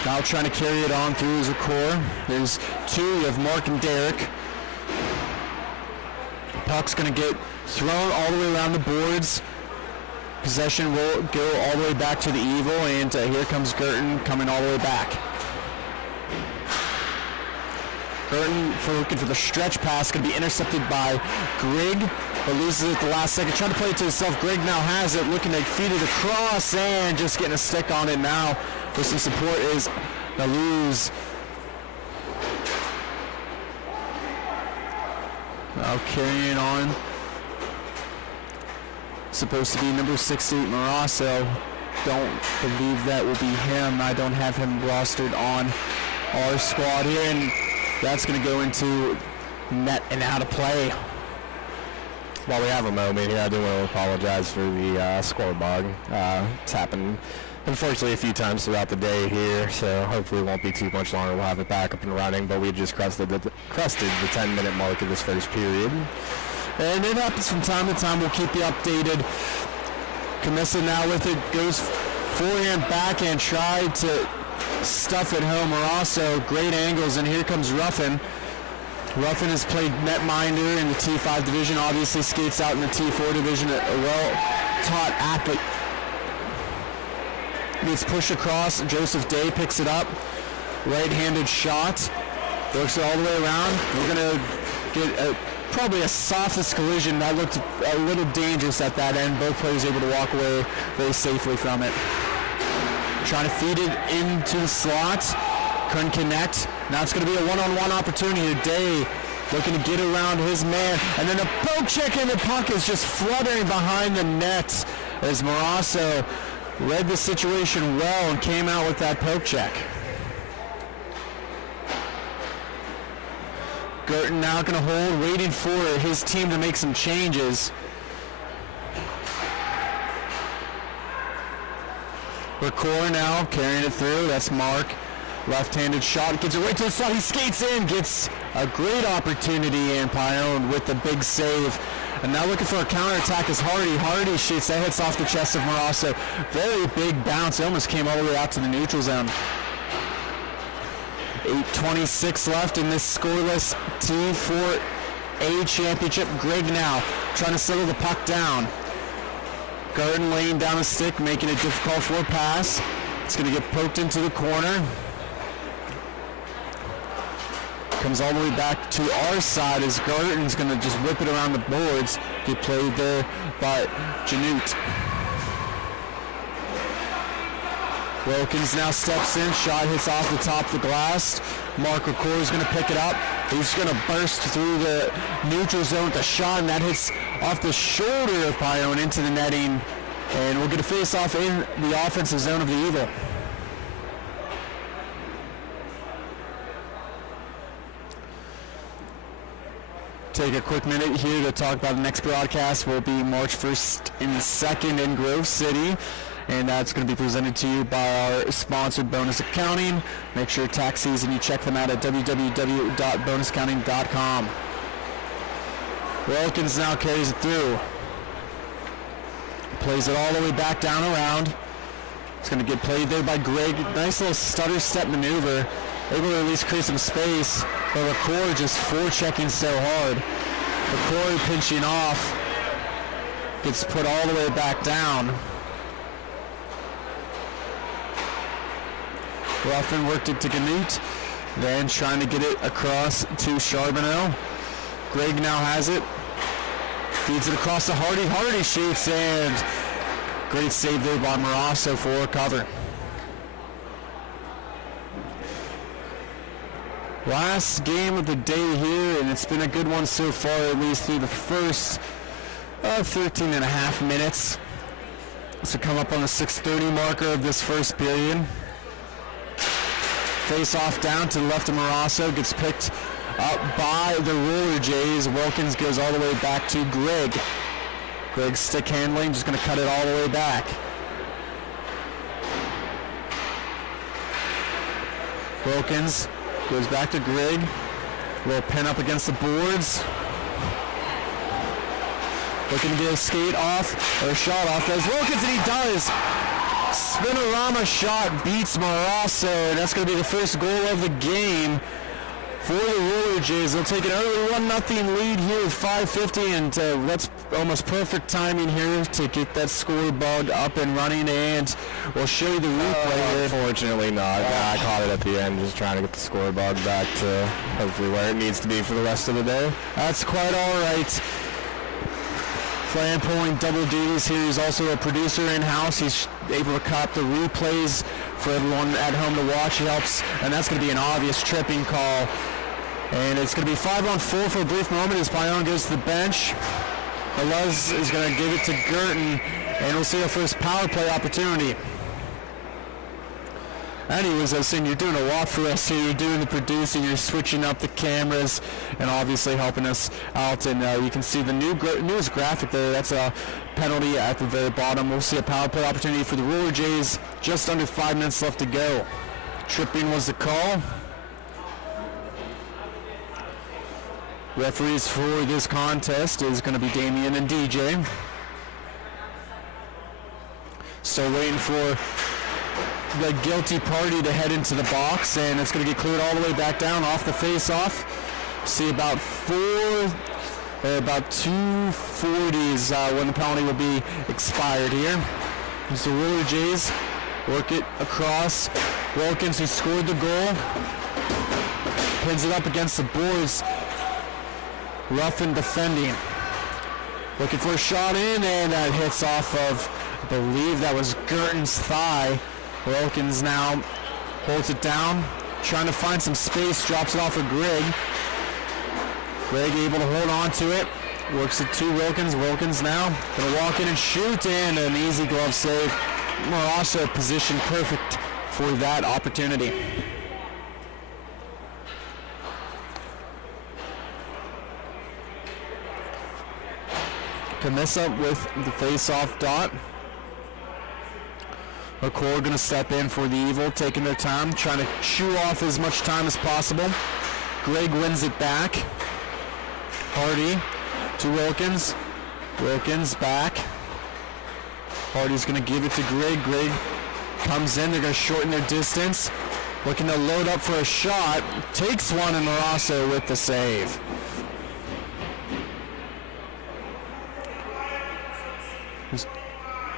Now trying to carry it on through his core. There's 2. You have Mark and Derek. Puck's going to get thrown all the way around the boards. Possession will go all the way back to the Evil, and here comes Gurton coming all the way back. Gurton looking for the stretch pass, going to be intercepted by Grigg, but loses it at the last second. Trying to play it to himself. Grigg now has it, looking to feed it across, and just getting a stick on it now with some support is Naluz. Now carrying on. Supposed to be number 68, Marasso. Don't believe that will be him. I don't have him rostered on our squad here, and that's going to go into net and out of play. While we have a moment here, I do want to apologize for the score bug. It's happened, unfortunately, a few times throughout the day here, so hopefully it won't be too much longer. We'll have it back up and running, but we just crested the 10-minute mark of this first period. And it happens from time to time. We'll keep you updated. Kamissa now with it, goes forehand, backhand, tried to stuff it home. Marasso, great angles, and here comes Ruffin. Ruffin has played netminder in the T5 division, obviously skates out in the T4 division, a well-taught athlete. Gets pushed across, Joseph Day picks it up. Right-handed shot, works it all the way around. We're going to get probably a softest collision. That looked a little dangerous at that end. Both players able to walk away very safely from it. Trying to feed it into the slot. Couldn't connect. Now it's going to be a one-on-one opportunity. Day looking to get around his man. And then a poke check, and the puck is just fluttering behind the net as Morasso read the situation well and came out with that poke check. Girton now going to hold, waiting for his team to make some changes. Record now, carrying it through. That's Mark. Left-handed shot, gets it right to the side. He skates in, gets a great opportunity, and Pione with the big save. And now looking for a counterattack is Hardy. Hardy shoots, that hits off the chest of Morasso. Very big bounce. It almost came all the way out to the neutral zone. 8:26 left in this scoreless T4A championship. Greg now trying to settle the puck down. Garden laying down a stick, making it difficult for a pass. It's going to get poked into the corner. Comes all the way back to our side as Garden's going to just whip it around the boards. Get played there by Janute. Wilkins now steps in, shot hits off the top of the glass. Mark Record is going to pick it up. He's going to burst through the neutral zone with a shot, and that hits off the shoulder of Pione into the netting. And we'll get a face-off in the offensive zone of the Evil. Take a quick minute here to talk about the next broadcast. Will be March 1st and 2nd in Grove City. And that's going to be presented to you by our sponsor, Bonus Accounting. Make sure tax season, you check them out at www.bonusaccounting.com. Wilkins now carries it through. Plays it all the way back down around. It's going to get played there by Greg. Nice little stutter step maneuver. Able to at least create some space. But Record just forechecking so hard. Record pinching off. Gets put all the way back down. Ruffin worked it to Ganute, then trying to get it across to Charbonneau. Greg now has it, feeds it across to Hardy. Hardy shoots, and great save there by Morasso for a cover. Last game of the day here, and it's been a good one so far, at least through the first 13 and a half minutes. So come up on the 6:30 marker of this first period. Face off down to the left of Morasso, gets picked up by the Roller Jays. Wilkins goes all the way back to Greg. Greg's stick handling, just going to cut it all the way back. Wilkins goes back to Greg. Little pin up against the boards. Looking to get a skate off, or a shot off. Goes Wilkins, and he does. Spinorama shot beats Morasso, and that's going to be the first goal of the game for the Roller Jays. They'll take an early 1-0 lead here with 5:50, and that's almost perfect timing here to get that scoreboard up and running, and we'll show you the replay. Unfortunately not. I caught it at the end, just trying to get the scoreboard back to hopefully where it needs to be for the rest of the day. That's quite all right. Flan pulling double duties here. He's also a producer in-house. He's able to cop the replays for everyone at home to watch. He helps, and that's going to be an obvious tripping call. And it's going to be 5-on-4 for a brief moment as Pione goes to the bench. Alez is going to give it to Girton, and we'll see our first power play opportunity. Anyways, I was saying, you're doing a lot for us here. You're doing the producing, you're switching up the cameras, and obviously helping us out. And you can see the newest graphic there. That's a penalty at the very bottom. We'll see a power play opportunity for the Roller Jays. Just under 5 minutes left to go. Tripping was the call. Referees for this contest is going to be Damien and DJ. Still waiting for the guilty party to head into the box, and it's going to get cleared all the way back down off the face-off. See about 2:40 is when the penalty will be expired here. As the Roller Jays work it across. Wilkins, who scored the goal, pins it up against the boards. Ruffin defending. Looking for a shot in, and that hits off of, I believe that was Girton's thigh. Wilkins now holds it down, trying to find some space, drops it off of Greg. Greg able to hold on to it. Works it to Wilkins. Wilkins now going to walk in and shoot, and an easy glove save. Marasa positioned perfect for that opportunity. Camissa with the face-off dot. McCord going to step in for the Evil, taking their time, trying to chew off as much time as possible. Greg wins it back. Hardy to Wilkins. Wilkins back. Hardy's going to give it to Greg. Greg comes in. They're going to shorten their distance. Looking to load up for a shot. Takes one, and Marasso with the save.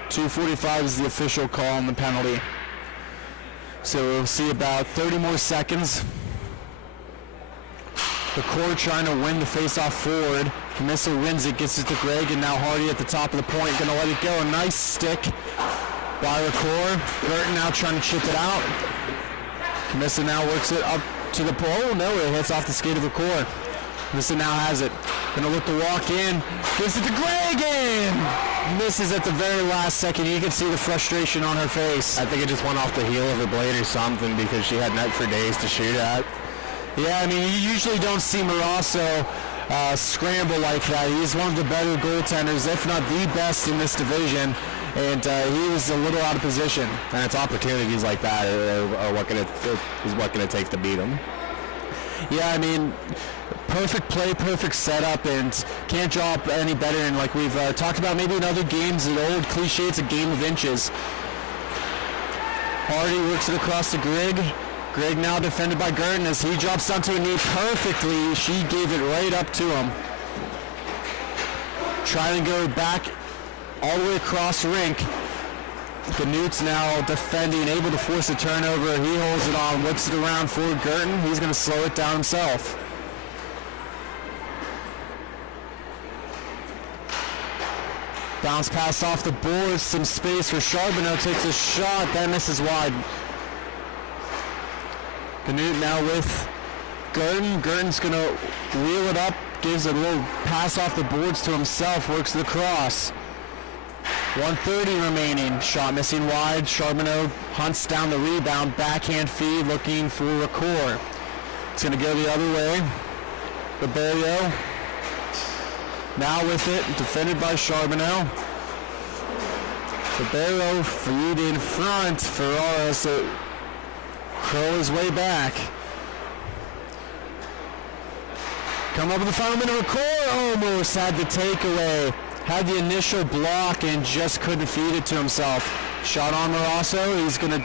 .245 is the official call on the penalty. So we'll see about 30 more seconds. The core trying to win the face-off forward. Camissa wins it, gets it to Greg, and now Hardy at the top of the point, gonna let it go. A nice stick by the core. Burton now trying to chip it out. Camissa now works it up to the pole. Oh, no, it hits off the skate of the core. Camissa now has it. Gonna look to walk in. Gives it to Greg and misses at the very last second. You can see the frustration on her face. I think it just went off the heel of her blade or something because she had net for days to shoot at. Yeah, I mean, you usually don't see Marasso scramble like that. He's one of the better goaltenders, if not the best in this division, and he was a little out of position. And it's opportunities like that are what gonna take to beat him. Yeah, I mean, perfect play, perfect setup, and can't draw up any better. And like we've talked about maybe in other games, the old cliche, it's a game of inches. Hardy works it across to Greg. Greg now defended by Gurton as he drops onto a knee perfectly. She gave it right up to him. Trying to go back all the way across the rink. Knut's now defending, able to force a turnover. He holds it on, whips it around for Gurton. He's going to slow it down himself. Bounce pass off the boards, some space for Charbonneau, takes a shot, that misses wide. Knut now with Gurton. Gurton's going to wheel it up, gives a little pass off the boards to himself, works the cross. 1:30 remaining, shot missing wide. Charbonneau hunts down the rebound, backhand feed, looking for Ricoeur. It's going to go the other way. Ribeiro now with it, defended by Charbonneau. Ribeiro feed in front. Ferrara so curl his way back. Come up with the final minute. Ricoeur almost had the takeaway. Had the initial block and just couldn't feed it to himself. Shot on Marasso. He's going to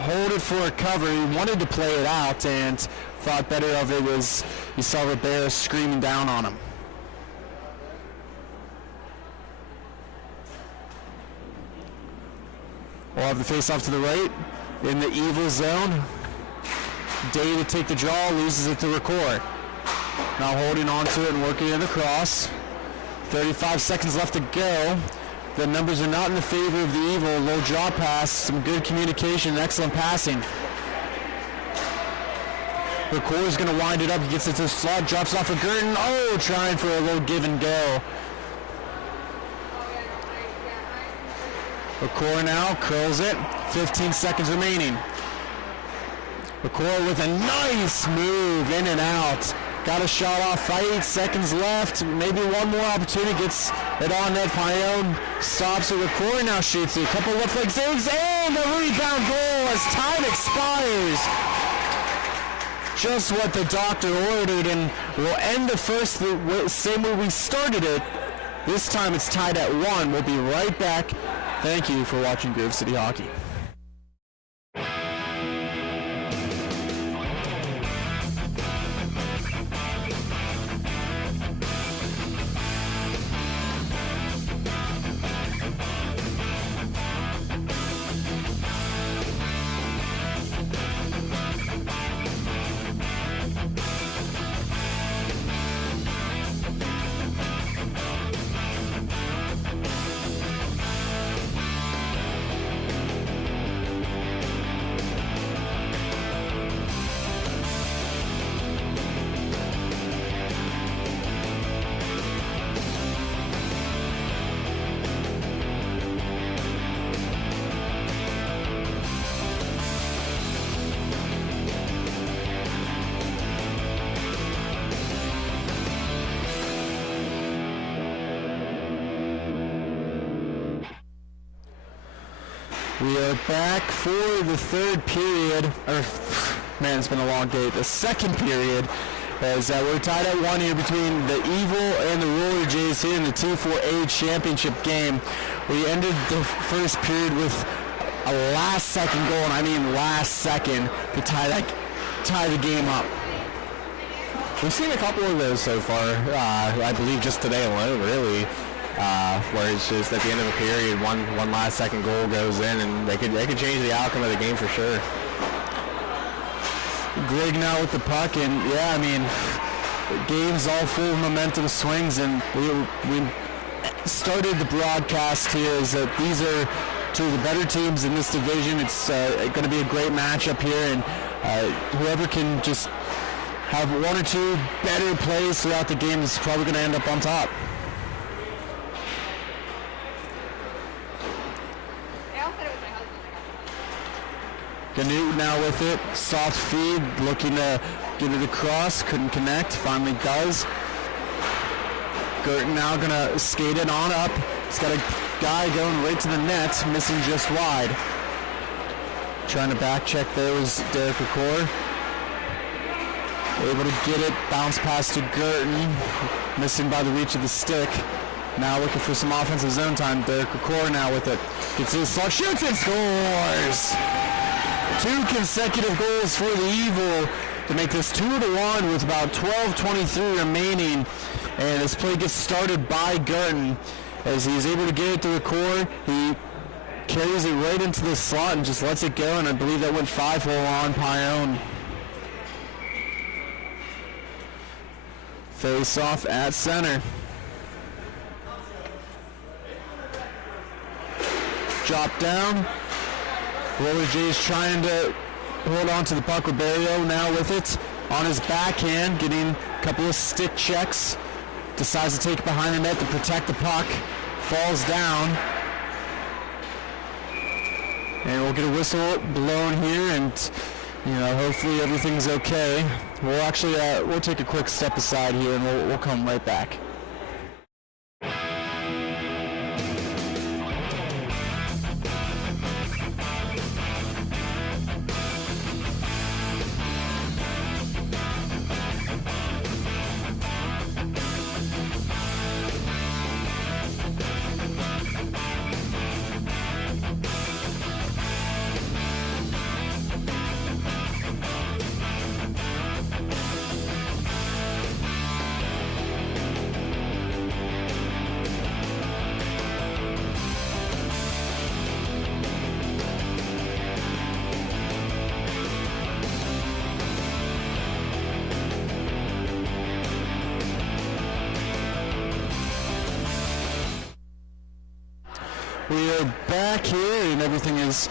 hold it for a cover. He wanted to play it out and thought better of it as you saw Ribeiro screaming down on him. We'll have the face-off to the right in the evil zone. Day to take the draw, loses it to Ricoeur. Now holding on to it and working it across. 35 seconds left to go. The numbers are not in the favor of the Evil. Low drop pass, some good communication, excellent passing. Ricoeur is going to wind it up. He gets it to the slot, drops off of Gurton. Oh, trying for a little give and go. Ricoeur now curls it. 15 seconds remaining. Ricoeur with a nice move in and out. Got a shot off, 8 seconds left. Maybe one more opportunity, gets it on net. Payon stops it. Ricoeur now shoots it. A couple left leg zigs, and the rebound goal as time expires. Just what the doctor ordered, and we'll end the first the same way we started it. This time it's tied at 1. We'll be right back. Thank you for watching Grove City Hockey. We are back for the third period. Man, it's been a long day. The second period, as we're tied at 1 here between the Evil and the Roller Jays here in the T4A championship game. We ended the first period with a last-second goal, and I mean last second, to tie the game up. We've seen a couple of those so far, I believe just today alone, really, where it's just at the end of a period, one last second goal goes in, and they could change the outcome of the game for sure. Greg now with the puck, and yeah, I mean, the game's all full of momentum swings, and we started the broadcast here is that these are two of the better teams in this division. It's going to be a great matchup here, and whoever can just have one or two better plays throughout the game is probably going to end up on top. Ganute now with it, soft feed, looking to get it across, couldn't connect, finally does. Girton now gonna skate it on up. He's got a guy going right to the net, missing just wide. Trying to back check there was Derek Ricor. Able to get it, bounce pass to Girton, missing by the reach of the stick. Now looking for some offensive zone time. Derek Ricor now with it. Gets his slot, shoots and scores! 2 consecutive goals for the Evil to make this 2-1 with about 12:23 remaining. And this play gets started by Girton as he's able to get it to Ricor. He carries it right into the slot and just lets it go, and I believe that went 5-hole on Pione. Face off at center. Drop down. Roller Jays trying to hold on to the puck. Barrio now with it on his backhand, getting a couple of stick checks. Decides to take it behind the net to protect the puck. Falls down. And we'll get a whistle blown here, and hopefully everything's okay. We'll actually we'll take a quick step aside here, and we'll come right back. We are back here, and everything is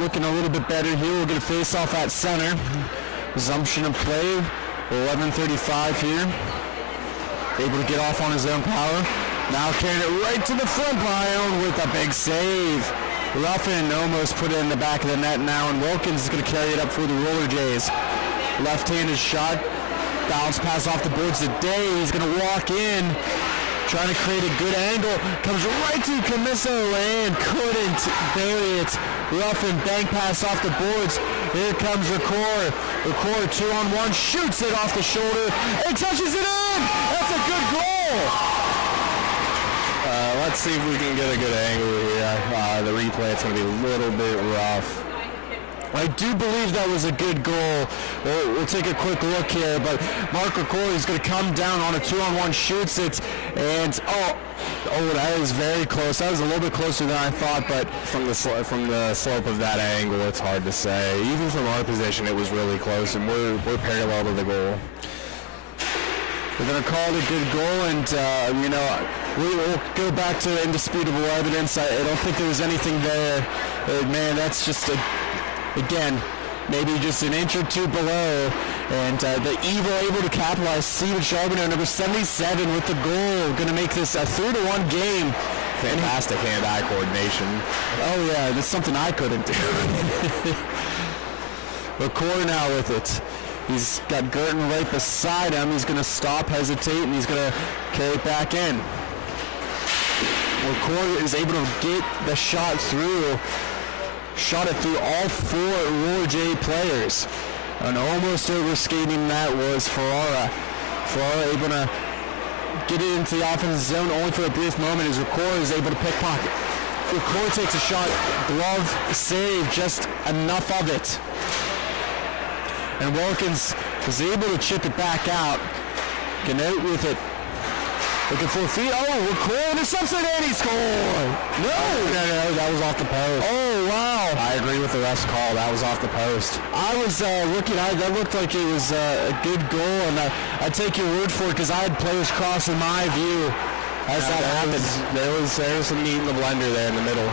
looking a little bit better here. We'll get a face-off at center. Resumption of play, 11:35 here. Able to get off on his own power. Now carrying it right to the front line with a big save. Ruffin almost put it in the back of the net now, and Wilkins is going to carry it up for the Roller Jays. Left-handed shot, bounce pass off the boards to Day. He's going to walk in. Trying to create a good angle, comes right to Camiso and couldn't bury it. Ruffin bank pass off the boards. Here comes Ricor. Ricor 2-on-1, shoots it off the shoulder and touches it in. That's a good goal. Let's see if we can get a good angle here. The replay, it's going to be a little bit rough. I do believe that was a good goal. We'll take a quick look here, but Mark Ricor is going to come down on a 2-on-1, shoots it, and oh, that was very close. That was a little bit closer than I thought, but From the slope of that angle, it's hard to say. Even from our position, it was really close, and we're parallel to the goal. We're going to call it a good goal, and we'll go back to indisputable evidence. I don't think there was anything there. Man, that's just again, maybe just an inch or two below, and the Evil able to capitalize. Steven Charbonneau, number 77, with the goal, going to make this a 3-1 game. Fantastic hand-eye coordination. Oh yeah, that's something I couldn't do. Ricor now with it. He's got Girton right beside him. He's going to stop, hesitate, and he's going to carry it back in. McCoy is able to get the shot it through all 4 Roller J players. And almost overskating that was Ferrara. Ferrara able to get it into the offensive zone only for a brief moment as Record is able to pickpocket. Record takes a shot, glove save, just enough of it. And Wilkins is able to chip it back out. Gannett with it. Looking for a feed. Oh, Record intercepts it and he scored. No, that was off the post. Oh, wow. I agree with the rest call. That was off the post. I was looking, that looked like it was a good goal, and I take your word for it because I had players cross in my view as that happened. There was some meat in the blender there in the middle.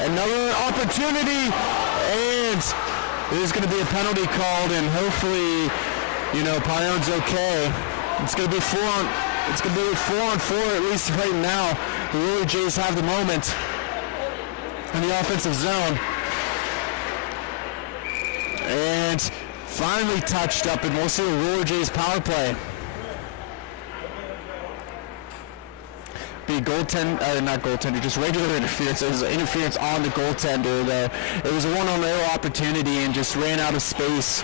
Another opportunity, and there's going to be a penalty called, and hopefully, Pion's okay. It's going to be 4 on 4 at least right now. The Roller Jays have the moment in the offensive zone. And finally touched up, and we'll see the Roller Jays power play. Be not goaltender, just regular interference. It was interference on the goaltender there. It was a 1-on-0 opportunity and just ran out of space.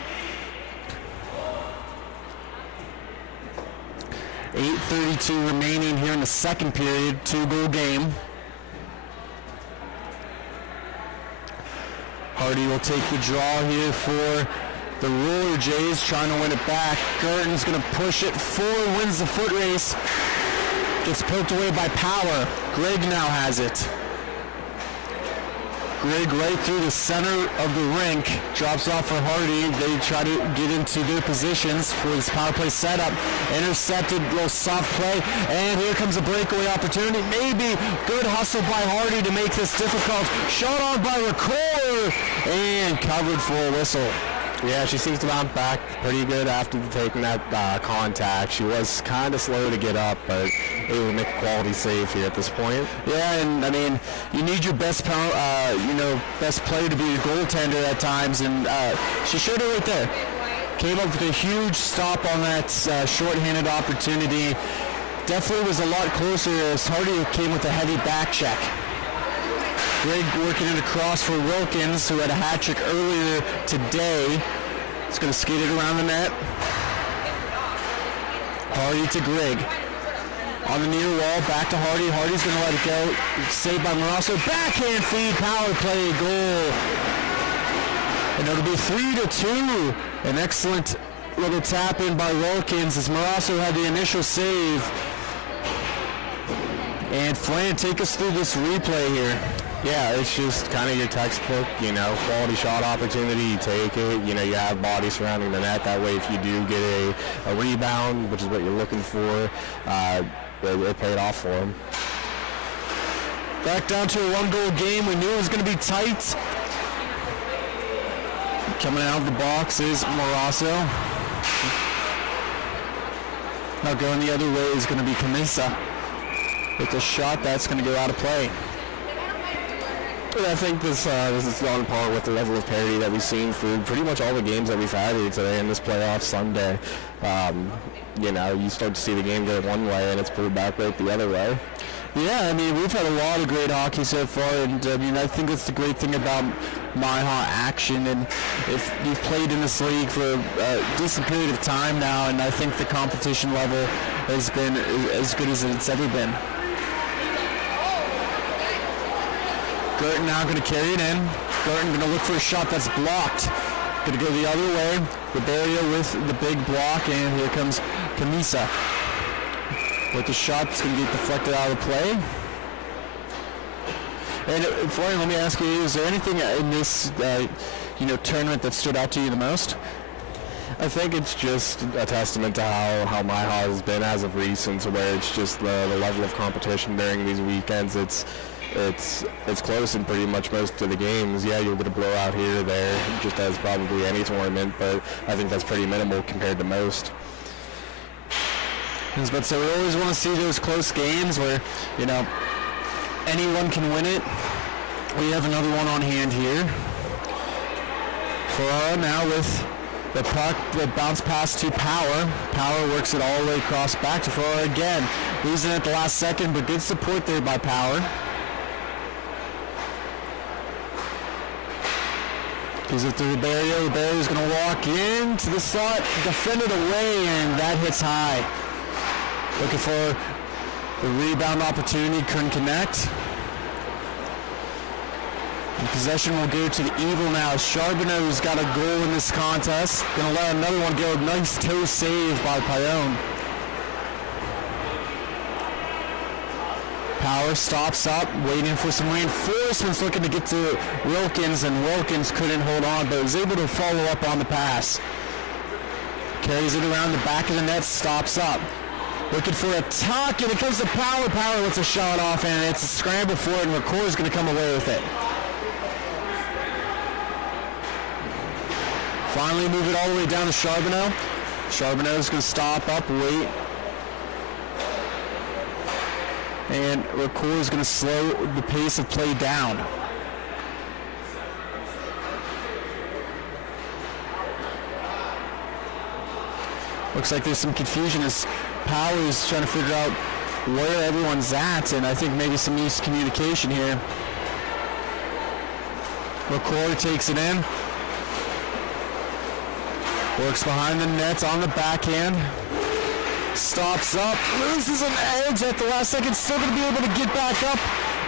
8:32 remaining here in the second period, 2-goal game. Hardy will take the draw here for the Roller Jays, trying to win it back. Girton's going to push it forward, wins the foot race. Gets poked away by Power. Greg now has it. Greg right through the center of the rink. Drops off for Hardy. They try to get into their positions for this power play setup. Intercepted, little soft play. And here comes a breakaway opportunity. Maybe good hustle by Hardy to make this difficult. Shot on by Record. And covered for a whistle. Yeah, she seems to bounce back pretty good after taking that contact. She was kind of slow to get up, but able to make a quality save here at this point. Yeah, and I mean, you need your best player to be your goaltender at times, and she showed it right there. Came up with a huge stop on that shorthanded opportunity. Definitely was a lot closer as Hardy came with a heavy back check. Greg working it across for Wilkins, who had a hat trick earlier today. He's going to skate it around the net. Hardy to Greg. On the near wall, back to Hardy. Hardy's going to let it go. Saved by Morasso. Backhand feed, power play, goal. And it'll be 3-2. An excellent little tap in by Wilkins as Morasso had the initial save. And Flan, take us through this replay here. Yeah, it's just kind of your textbook, quality shot opportunity, you take it, you have bodies surrounding the net. That way if you do get a rebound, which is what you're looking for, it paid off for him. Back down to a 1-goal game. We knew it was going to be tight. Coming out of the box is Morasso. Now going the other way is going to be Camisa. With a shot that's going to go out of play. I think this is on par with the level of parity that we've seen for pretty much all the games that we've had here today in this playoff Sunday. You start to see the game go one way and it's pulled back right the other way. Yeah, I mean, we've had a lot of great hockey so far, and I think that's the great thing about MIHA action. And if you've played in this league for a decent period of time now, and I think the competition level has been as good as it's ever been. Girton now going to carry it in. Girton going to look for a shot that's blocked. Going to go the other way. Ribeiro with the big block, and here comes Camisa. With the shot that's going to get deflected out of play. And Florian, let me ask you, is there anything in this tournament that stood out to you the most? I think it's just a testament to how MIHA has been as of recent, to where it's just the level of competition during these weekends. It's close in pretty much most of the games. Yeah, you'll get a blowout here or there, just as probably any tournament, but I think that's pretty minimal compared to most. But so we always want to see those close games where, anyone can win it. We have another one on hand here. Ferrara now with The puck, the bounce pass to Power. Power works it all the way across back to Flora again. Losing it at the last second, but good support there by Power. Gives it to Ribeiro. Ribero's going to walk into the slot, defended away, and that hits high. Looking for the rebound opportunity, couldn't connect. And possession will go to the Evil now. Charbonneau's got a goal in this contest. Going to let another one go. Nice toe save by Payone. Power stops up, waiting for some reinforcements, looking to get to Wilkins, and Wilkins couldn't hold on, but was able to follow up on the pass. Carries it around the back of the net, stops up. Looking for a tuck, and it comes to Power. Power lets a shot off, and it's a scramble for it, and Recor's going to come away with it. Finally move it all the way down to Charbonneau. Charbonneau's going to stop up, wait. And Record is going to slow the pace of play down. Looks like there's some confusion as Power is trying to figure out where everyone's at, and I think maybe some miscommunication here. Record takes it in. Works behind the net on the backhand. Stops up, loses an edge at the last second, still going to be able to get back up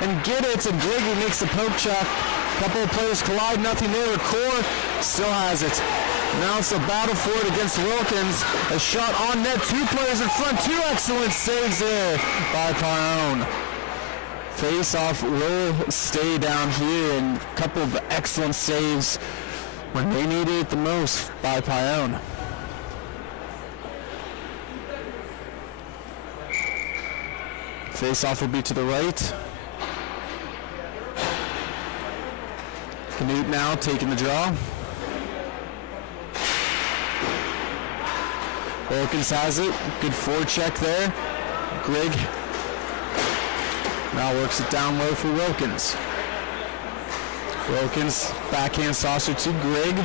and get it, and Gregory makes the poke check. A couple of players collide, nothing there. Record still has it. Now it's a battle for it against Wilkins. A shot on net, two players in front, two excellent saves there by Payone. Face-off will stay down here, and a couple of excellent saves when they needed it the most by Payone. Face-off will be to the right. Canute now taking the draw. Wilkins has it. Good forecheck there. Greg now works it down low for Wilkins. Wilkins backhand saucer to Greg.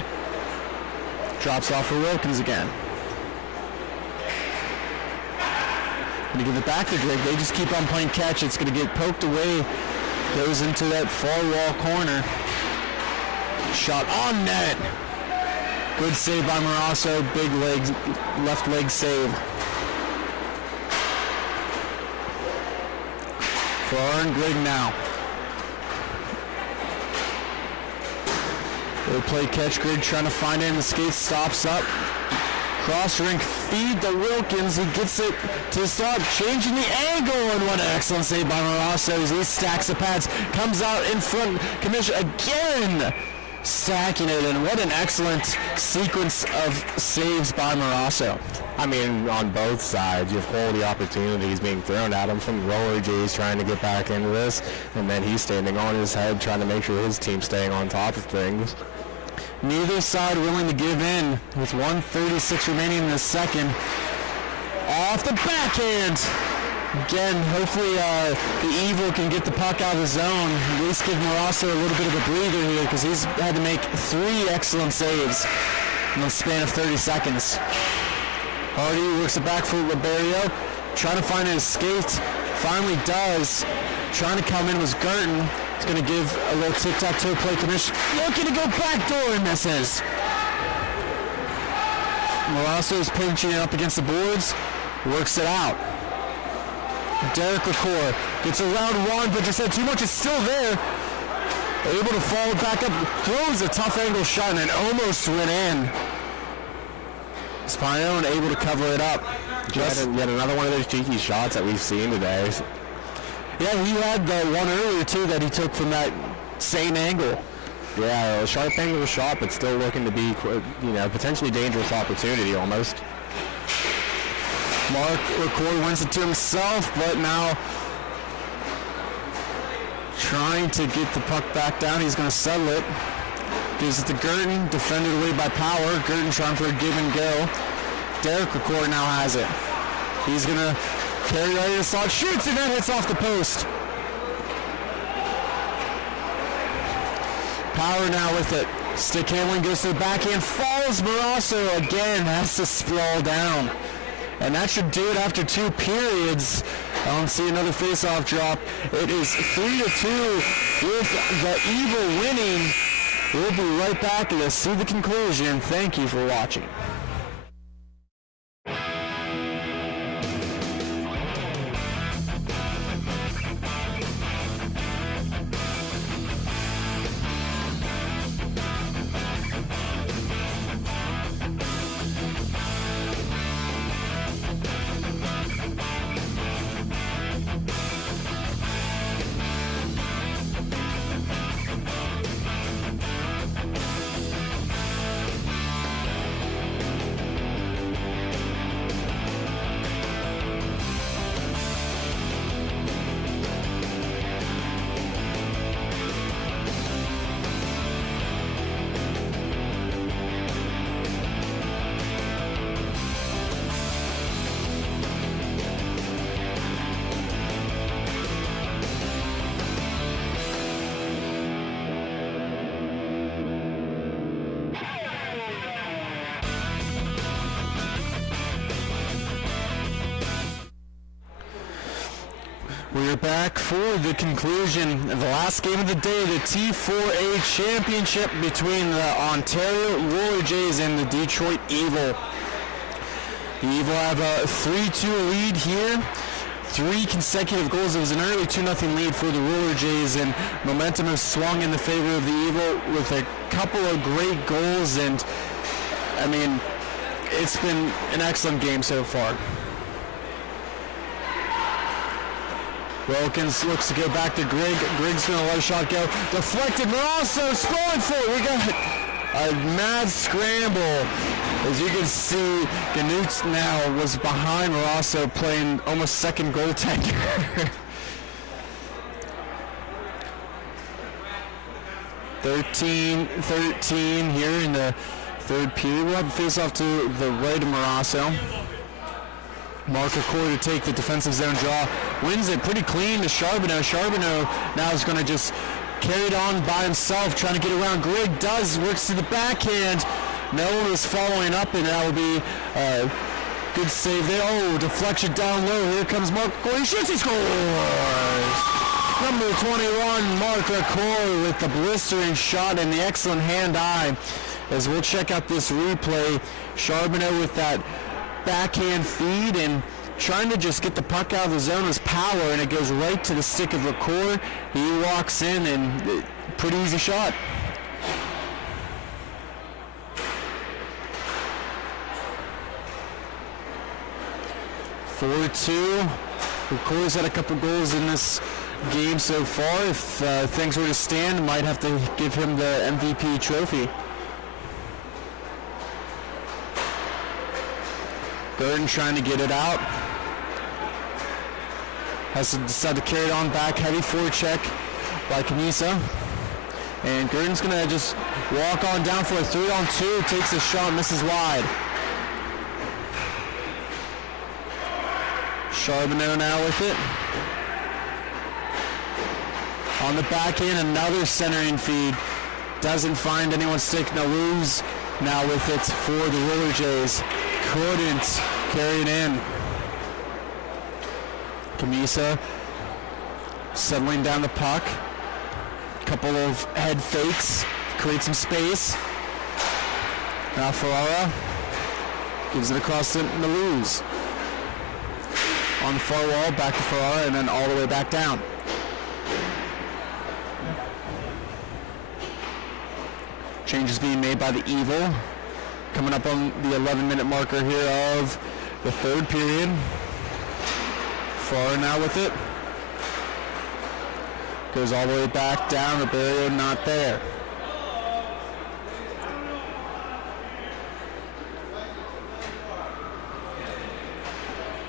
Drops off for Wilkins again. Going to give it back to Greg. They just keep on playing catch. It's going to get poked away. Goes into that far wall corner. Shot on net. Good save by Morasso. Big leg, left leg save. For Aaron Greg now. They play catch. Greg trying to find it in the skates. Stops up. Cross rink feed to Wilkins. He gets it to start changing the angle, and what an excellent save by Morasso as he stacks the pads. Comes out in front. Commission again stacking it, and what an excellent sequence of saves by Morasso. I mean, on both sides, you have quality opportunities being thrown at him from Roller J's trying to get back into this, and then he's standing on his head trying to make sure his team's staying on top of things. Neither side willing to give in with 1:36 remaining in the second. Off the backhand. Again, hopefully the Evil can get the puck out of the zone. At least give Morasso a little bit of a breather here because he's had to make 3 excellent saves in the span of 30 seconds. Hardy works it back for Ribeiro. Trying to find an escape. Finally does. Trying to come in was Gerton. He's going to give a little tic-tac-toe play commission. Looking to go backdoor and misses. Morasso is pinching it up against the boards. Works it out. Derek Lecor gets around one, but just had too much. It's still there. Able to follow back up. Throws a tough angle shot and it almost went in. Payone able to cover it up. Yet another one of those cheeky shots that we've seen today. Yeah, he had the one earlier too that he took from that same angle. Yeah, a sharp angle shot, but still looking to be, potentially dangerous opportunity almost. Mark Record wins it to himself, but now trying to get the puck back down. He's going to settle it. Gives it to Gerton, defended away by Power. Gerton trying for a give and go. Derek Record now has it. He's going to carry right in the slot, shoots, and that hits off the post. Power now with it. Stick handling goes to the backhand. Falls. Marasso again has to sprawl down. And that should do it after 2 periods. I don't see another face-off drop. It is 3-2 with the Evil winning. We'll be right back and let's see the conclusion. Thank you for watching. We're back for the conclusion of the last game of the day, the T4A Championship between the Ontario Roller Jays and the Detroit Evil. The Evil have a 3-2 lead here. 3 consecutive goals. It was an early 2-0 lead for the Roller Jays, and momentum has swung in the favor of the Evil with a couple of great goals, and I mean, it's been an excellent game so far. Wilkins looks to go back to Grigg. Grigg's going to let a shot go. Deflected. Marasso sprawling for it. We got a mad scramble. As you can see, Ganutz now was behind Marasso playing almost second goaltender. 13-13 here in the third period. We'll have a face-off to the right of Marasso. Marker Core to take the defensive zone draw. Wins it pretty clean to Charbonneau. Charbonneau now is going to just carry it on by himself, trying to get around. Grigg does, works to the backhand. No one was following up, and that will be a good save there. Oh, deflection down low. Here comes Marker Core. He shoots, he scores! Number 21, Marker Core with the blistering shot and the excellent hand-eye. As we'll check out this replay, Charbonneau with that backhand feed and trying to just get the puck out of the zone with power, and it goes right to the stick of Lacour. He walks in, and pretty easy shot. (4-2). Lacour's had a couple goals in this game so far. If things were to stand, might have to give him the MVP trophy. Gurdon trying to get it out. Has to decide to carry it on back. Heavy forecheck by Camisa. And Gurdon's going to just walk on down for a 3-on-2. Takes a shot, misses wide. Charbonneau now with it. On the backhand, another centering feed. Doesn't find anyone stick. Nalouz now with it for the Roller Jays. Couldn't carry it in. Camisa settling down the puck. Couple of head fakes. Create some space. Now Ferrara gives it across to Nalouz. On the far wall, back to Ferrara, and then all the way back down. Changes being made by the Evil. Coming up on the 11-minute marker here of the third period. Ferrara now with it. Goes all the way back down. Ribeiro not there.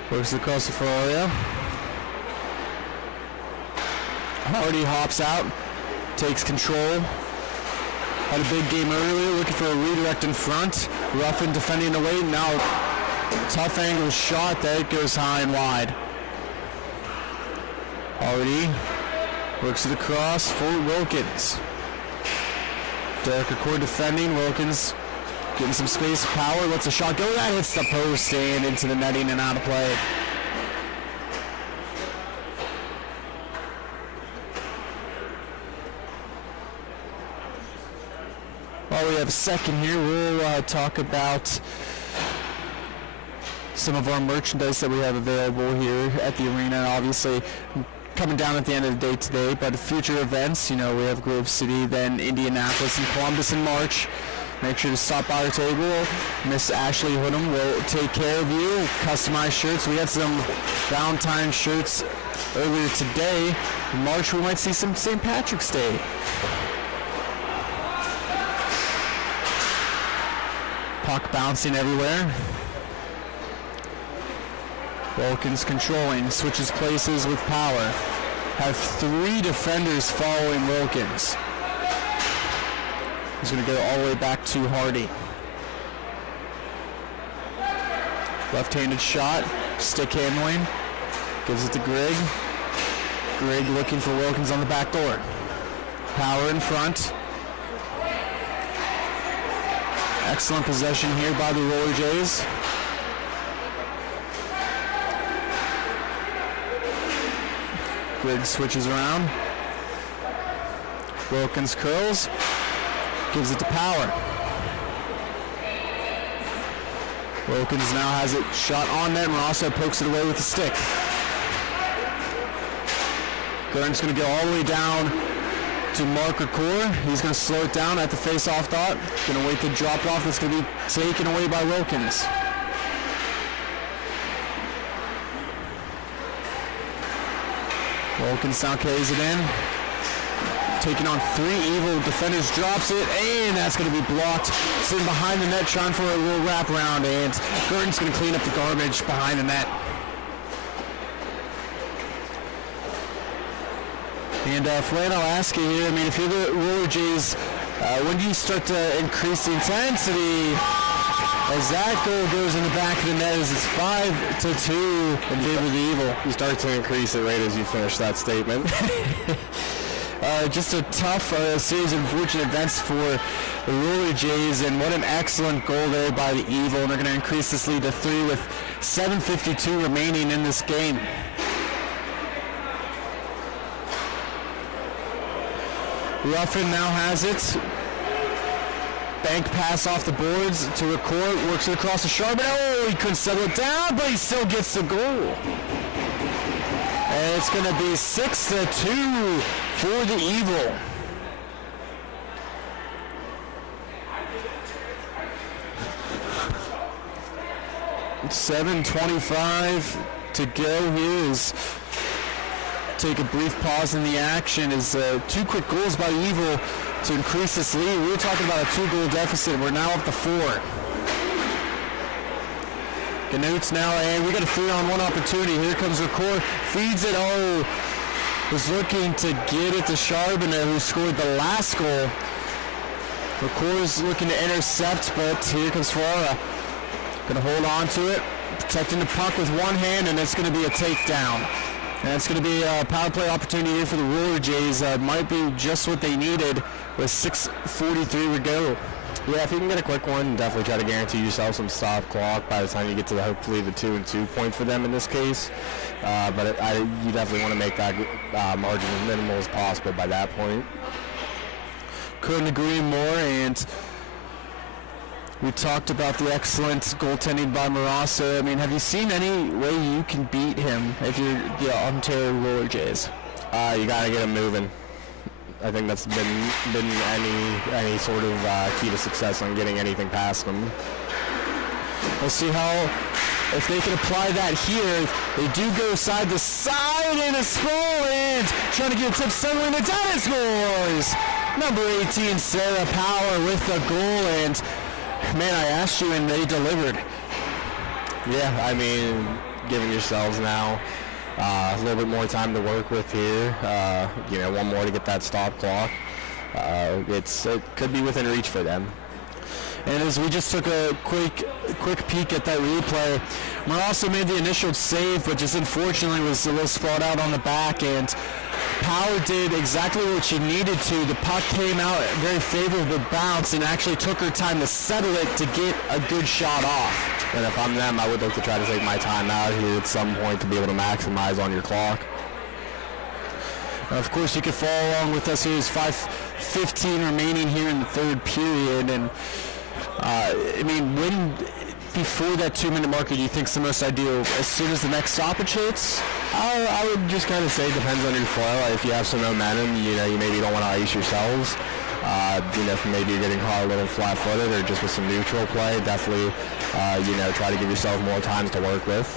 Works across the Ferrara. Hardy hops out. Takes control. Had a big game earlier, looking for a redirect in front. Ruffin defending away. Now, tough angle shot. That goes high and wide. Hardy works it across for Wilkins. Derek Accord defending. Wilkins getting some space. Power lets a shot go. That hits the post and into the netting and out of play. While we have a second here, we'll talk about some of our merchandise that we have available here at the arena. Obviously, coming down at the end of the day today, but future events, we have Grove City, then Indianapolis and Columbus in March. Make sure to stop by our table. Miss Ashley Hoodham will take care of you. Customized shirts. We had some Valentine's shirts earlier today. In March, we might see some St. Patrick's Day. Puck bouncing everywhere. Wilkins controlling, switches places with power. Have 3 defenders following Wilkins. He's going to go all the way back to Hardy. Left-handed shot, stick handling. Gives it to Grigg. Grigg looking for Wilkins on the back door. Power in front. Excellent possession here by the Roller Jays. Grigg switches around. Wilkins curls. Gives it to Power. Wilkins now has it shot on net and also pokes it away with the stick. Gurn's going to go all the way down to Marker Core. He's going to slow it down at the face-off dot. Going to wait the drop-off that's going to be taken away by Wilkins. Wilkins now carries it in. Taking on 3 evil defenders, drops it, and that's going to be blocked. Sitting behind the net, trying for a little wraparound, and Gurn's going to clean up the garbage behind the net. And Flan, I'll ask you here, if you're the Roller Jays, when do you start to increase the intensity? As that goal goes in the back of the net, as it's 5-2 in favor of the Evil. You start to increase it right as you finish that statement. Just a tough series of unfortunate events for the Roller Jays, and what an excellent goal there by the Evil. And they're going to increase this lead to 3 with 7:52 remaining in this game. Ruffin now has it. Bank pass off the boards to Record, works it across the Sharp. Oh, he couldn't settle it down, but he still gets the goal. And it's going to be 6-2 for the Evil. $7:25 to go here. Is take a brief pause in the action. Is 2 quick goals by the Evil to increase this lead. We were talking about a 2-goal deficit. We're now up to 4. Ganoots now, and we got a 3-on-1 opportunity. Here comes Record, feeds it. Oh, was looking to get it to Charbonnet, who scored the last goal. Record's looking to intercept, but here comes Ferrara. Going to hold on to it, protecting the puck with one hand, and it's going to be a takedown. And it's going to be a power play opportunity here for the Roller Jays. Might be just what they needed with 6:43 to go. Yeah, if you can get a quick one, definitely try to guarantee yourself some stop clock by the time you get to hopefully the 2-2 point for them in this case. But you definitely want to make that margin as minimal as possible by that point. Couldn't agree more, and we talked about the excellent goaltending by Marasa. Have you seen any way you can beat him if you're the Ontario Roller Jays? You got to get him moving. I think that's been any sort of key to success on getting anything past them. We'll see if they can apply that here. They do go side to side, and a skull, and trying to get a tip somewhere, and it scores! Number 18, Sarah Power with the goal, and man, I asked you, and they delivered. Yeah, giving yourselves now a little bit more time to work with here. One more to get that stop clock. It could be within reach for them. And as we just took a quick peek at that replay, Marasa made the initial save, but just unfortunately was a little sprawled out on the back, and Power did exactly what she needed to. The puck came out at a very favorable bounce and actually took her time to settle it to get a good shot off. And if I'm them, I would like to try to take my time out here at some point to be able to maximize on your clock. Of course, you could follow along with us. Here's 5:15 remaining here in the third period. And, when before that 2-minute marker, do you think is the most ideal? As soon as the next stoppage hits? I would just kind of say it depends on your flow. If you have some momentum, you maybe don't want to ice yourselves. If maybe you're getting caught a little flat-footed or just with some neutral play, definitely, try to give yourself more times to work with.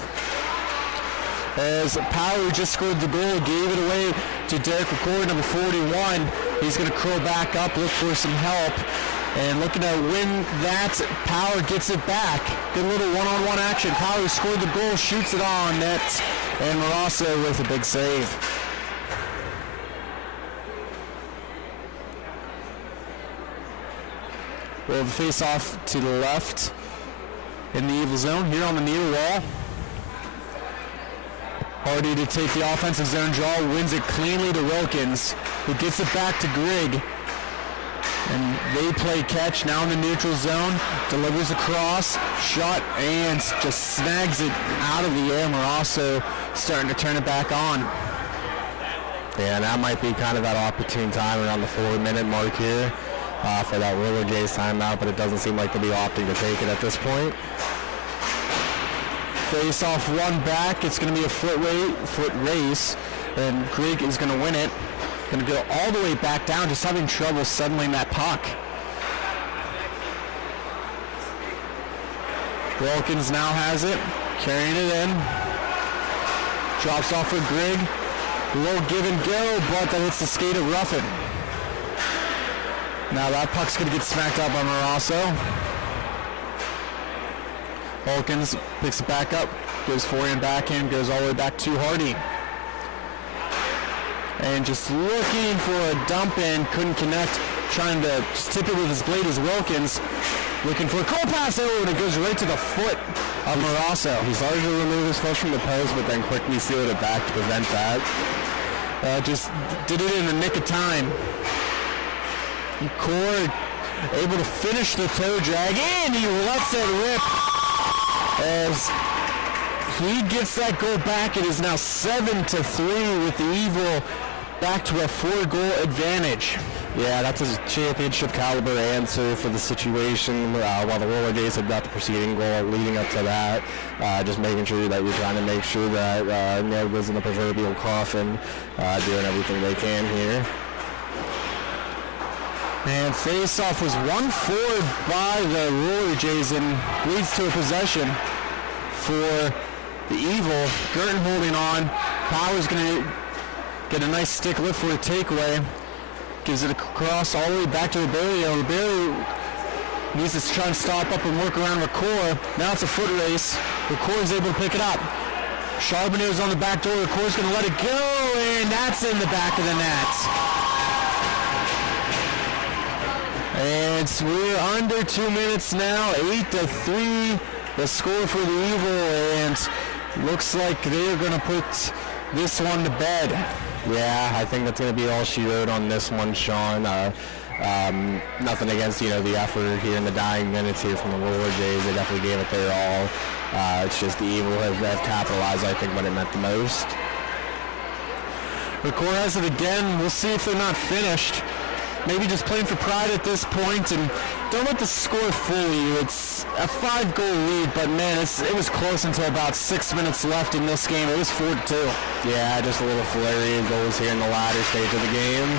As Power just scored the goal, gave it away to Derek McCord, number 41. He's going to curl back up, look for some help. And looking to win that, Power gets it back. Good little one-on-one action. Power scored the goal, shoots it on net, and Marasso with a big save. We'll have a face-off to the left in the evil zone here on the near wall. Hardy to take the offensive zone draw, wins it cleanly to Wilkins, who gets it back to Grigg. And they play catch now in the neutral zone, delivers across, shot, and just snags it out of the air. Marasso starting to turn it back on. Yeah, that might be kind of that opportune time around the 4-minute mark here for that Roller Jays timeout, but it doesn't seem like they'll be opting to take it at this point. Face off one back, it's going to be a foot race, and Grigg is going to win it. Going to go all the way back down, just having trouble settling that puck. Wilkins now has it, carrying it in. Drops off for Grigg. A little give and go, but that hits the skate of Ruffin. Now that puck's going to get smacked out by Marasso. Wilkins picks it back up, goes forehand, backhand, goes all the way back to Hardy. And just looking for a dump in, couldn't connect, trying to just tip it with his blade as Wilkins. Looking for a goal pass, and it goes right to the foot of Marasso. He started to remove his foot from the post, but then quickly sealed it back to prevent that. Just did it in the nick of time. Cord able to finish the toe drag, and he lets it rip as he gets that goal back. It is now 7-3 with the Evil back to a 4-goal advantage. Yeah, that's a championship caliber answer for the situation. While the Roller Jays have got the preceding goal leading up to that, just making sure that you're trying to make sure that no goes in the proverbial coffin, doing everything they can here. And face-off was won forward by the Roller Jays and leads to a possession for the Evil. Girton holding on. Power's going to get a nice stick lift for a takeaway. Gives it across all the way back to Ribeiro. Ribeiro needs to try and stop up and work around Ricoeur. Now it's a foot race. Ricoeur is able to pick it up. Charbonnet's on the back door. Ricoeur's going to let it go, and that's in the back of the net. And we're under 2 minutes now, 8-3, the score for the Evil, and looks like they're going to put this one to bed. Yeah, I think that's going to be all she wrote on this one, Sean. Nothing against, the effort here in the dying minutes here from the Roller Jays. They definitely gave it their all. It's just the Evil have capitalized, I think, when it meant the most. Ricoeur has it again. We'll see if they're not finished. Maybe just playing for pride at this point, and don't let the score fool you. It's a 5-goal lead, but man, it was close until about 6 minutes left in this game. It was 4-2. Yeah, just a little flurry of goals here in the latter stage of the game.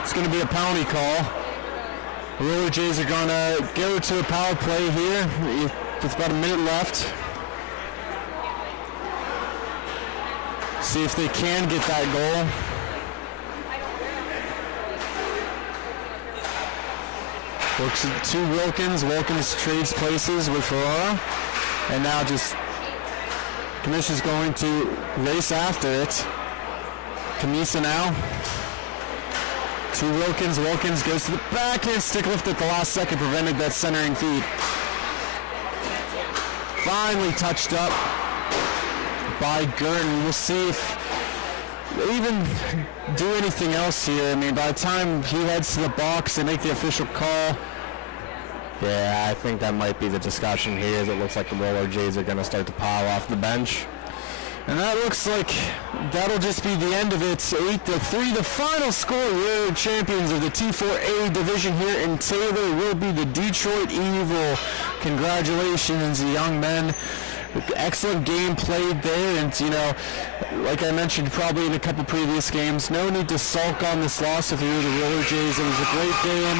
It's going to be a penalty call. The Roller Jays are going to go to a power play here with about a minute left. See if they can get that goal. Looks to Wilkins. Wilkins trades places with Ferrara. And now just Commission's going to race after it. Camisa now. To Wilkins. Wilkins goes to the backhand stick lift at the last second, prevented that centering feed. Finally touched up by Girton. We'll see if even do anything else here. I mean, by the time he heads to the box and make the official call. Yeah, I think that might be the discussion here. As it looks like the Roller Jays are going to start to pile off the bench. And that looks like that'll just be the end of it. 8-3, the final score. World champions of the T4A division here in Taylor will be the Detroit Evil. Congratulations, young men. Excellent game played there, and you know, like I mentioned probably in a couple previous games, no need to sulk on this loss if you're the Roller Jays. It was a great game,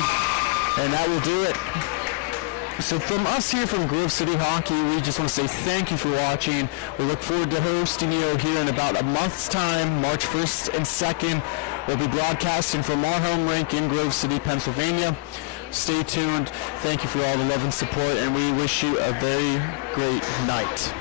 and that will do it. So from us here from Grove City Hockey, we just want to say thank you for watching. We look forward to hosting you here in about a month's time, March 1st and 2nd. We'll be broadcasting from our home rink in Grove City, Pennsylvania. Stay tuned. Thank you for all the love and support, and we wish you a very great night.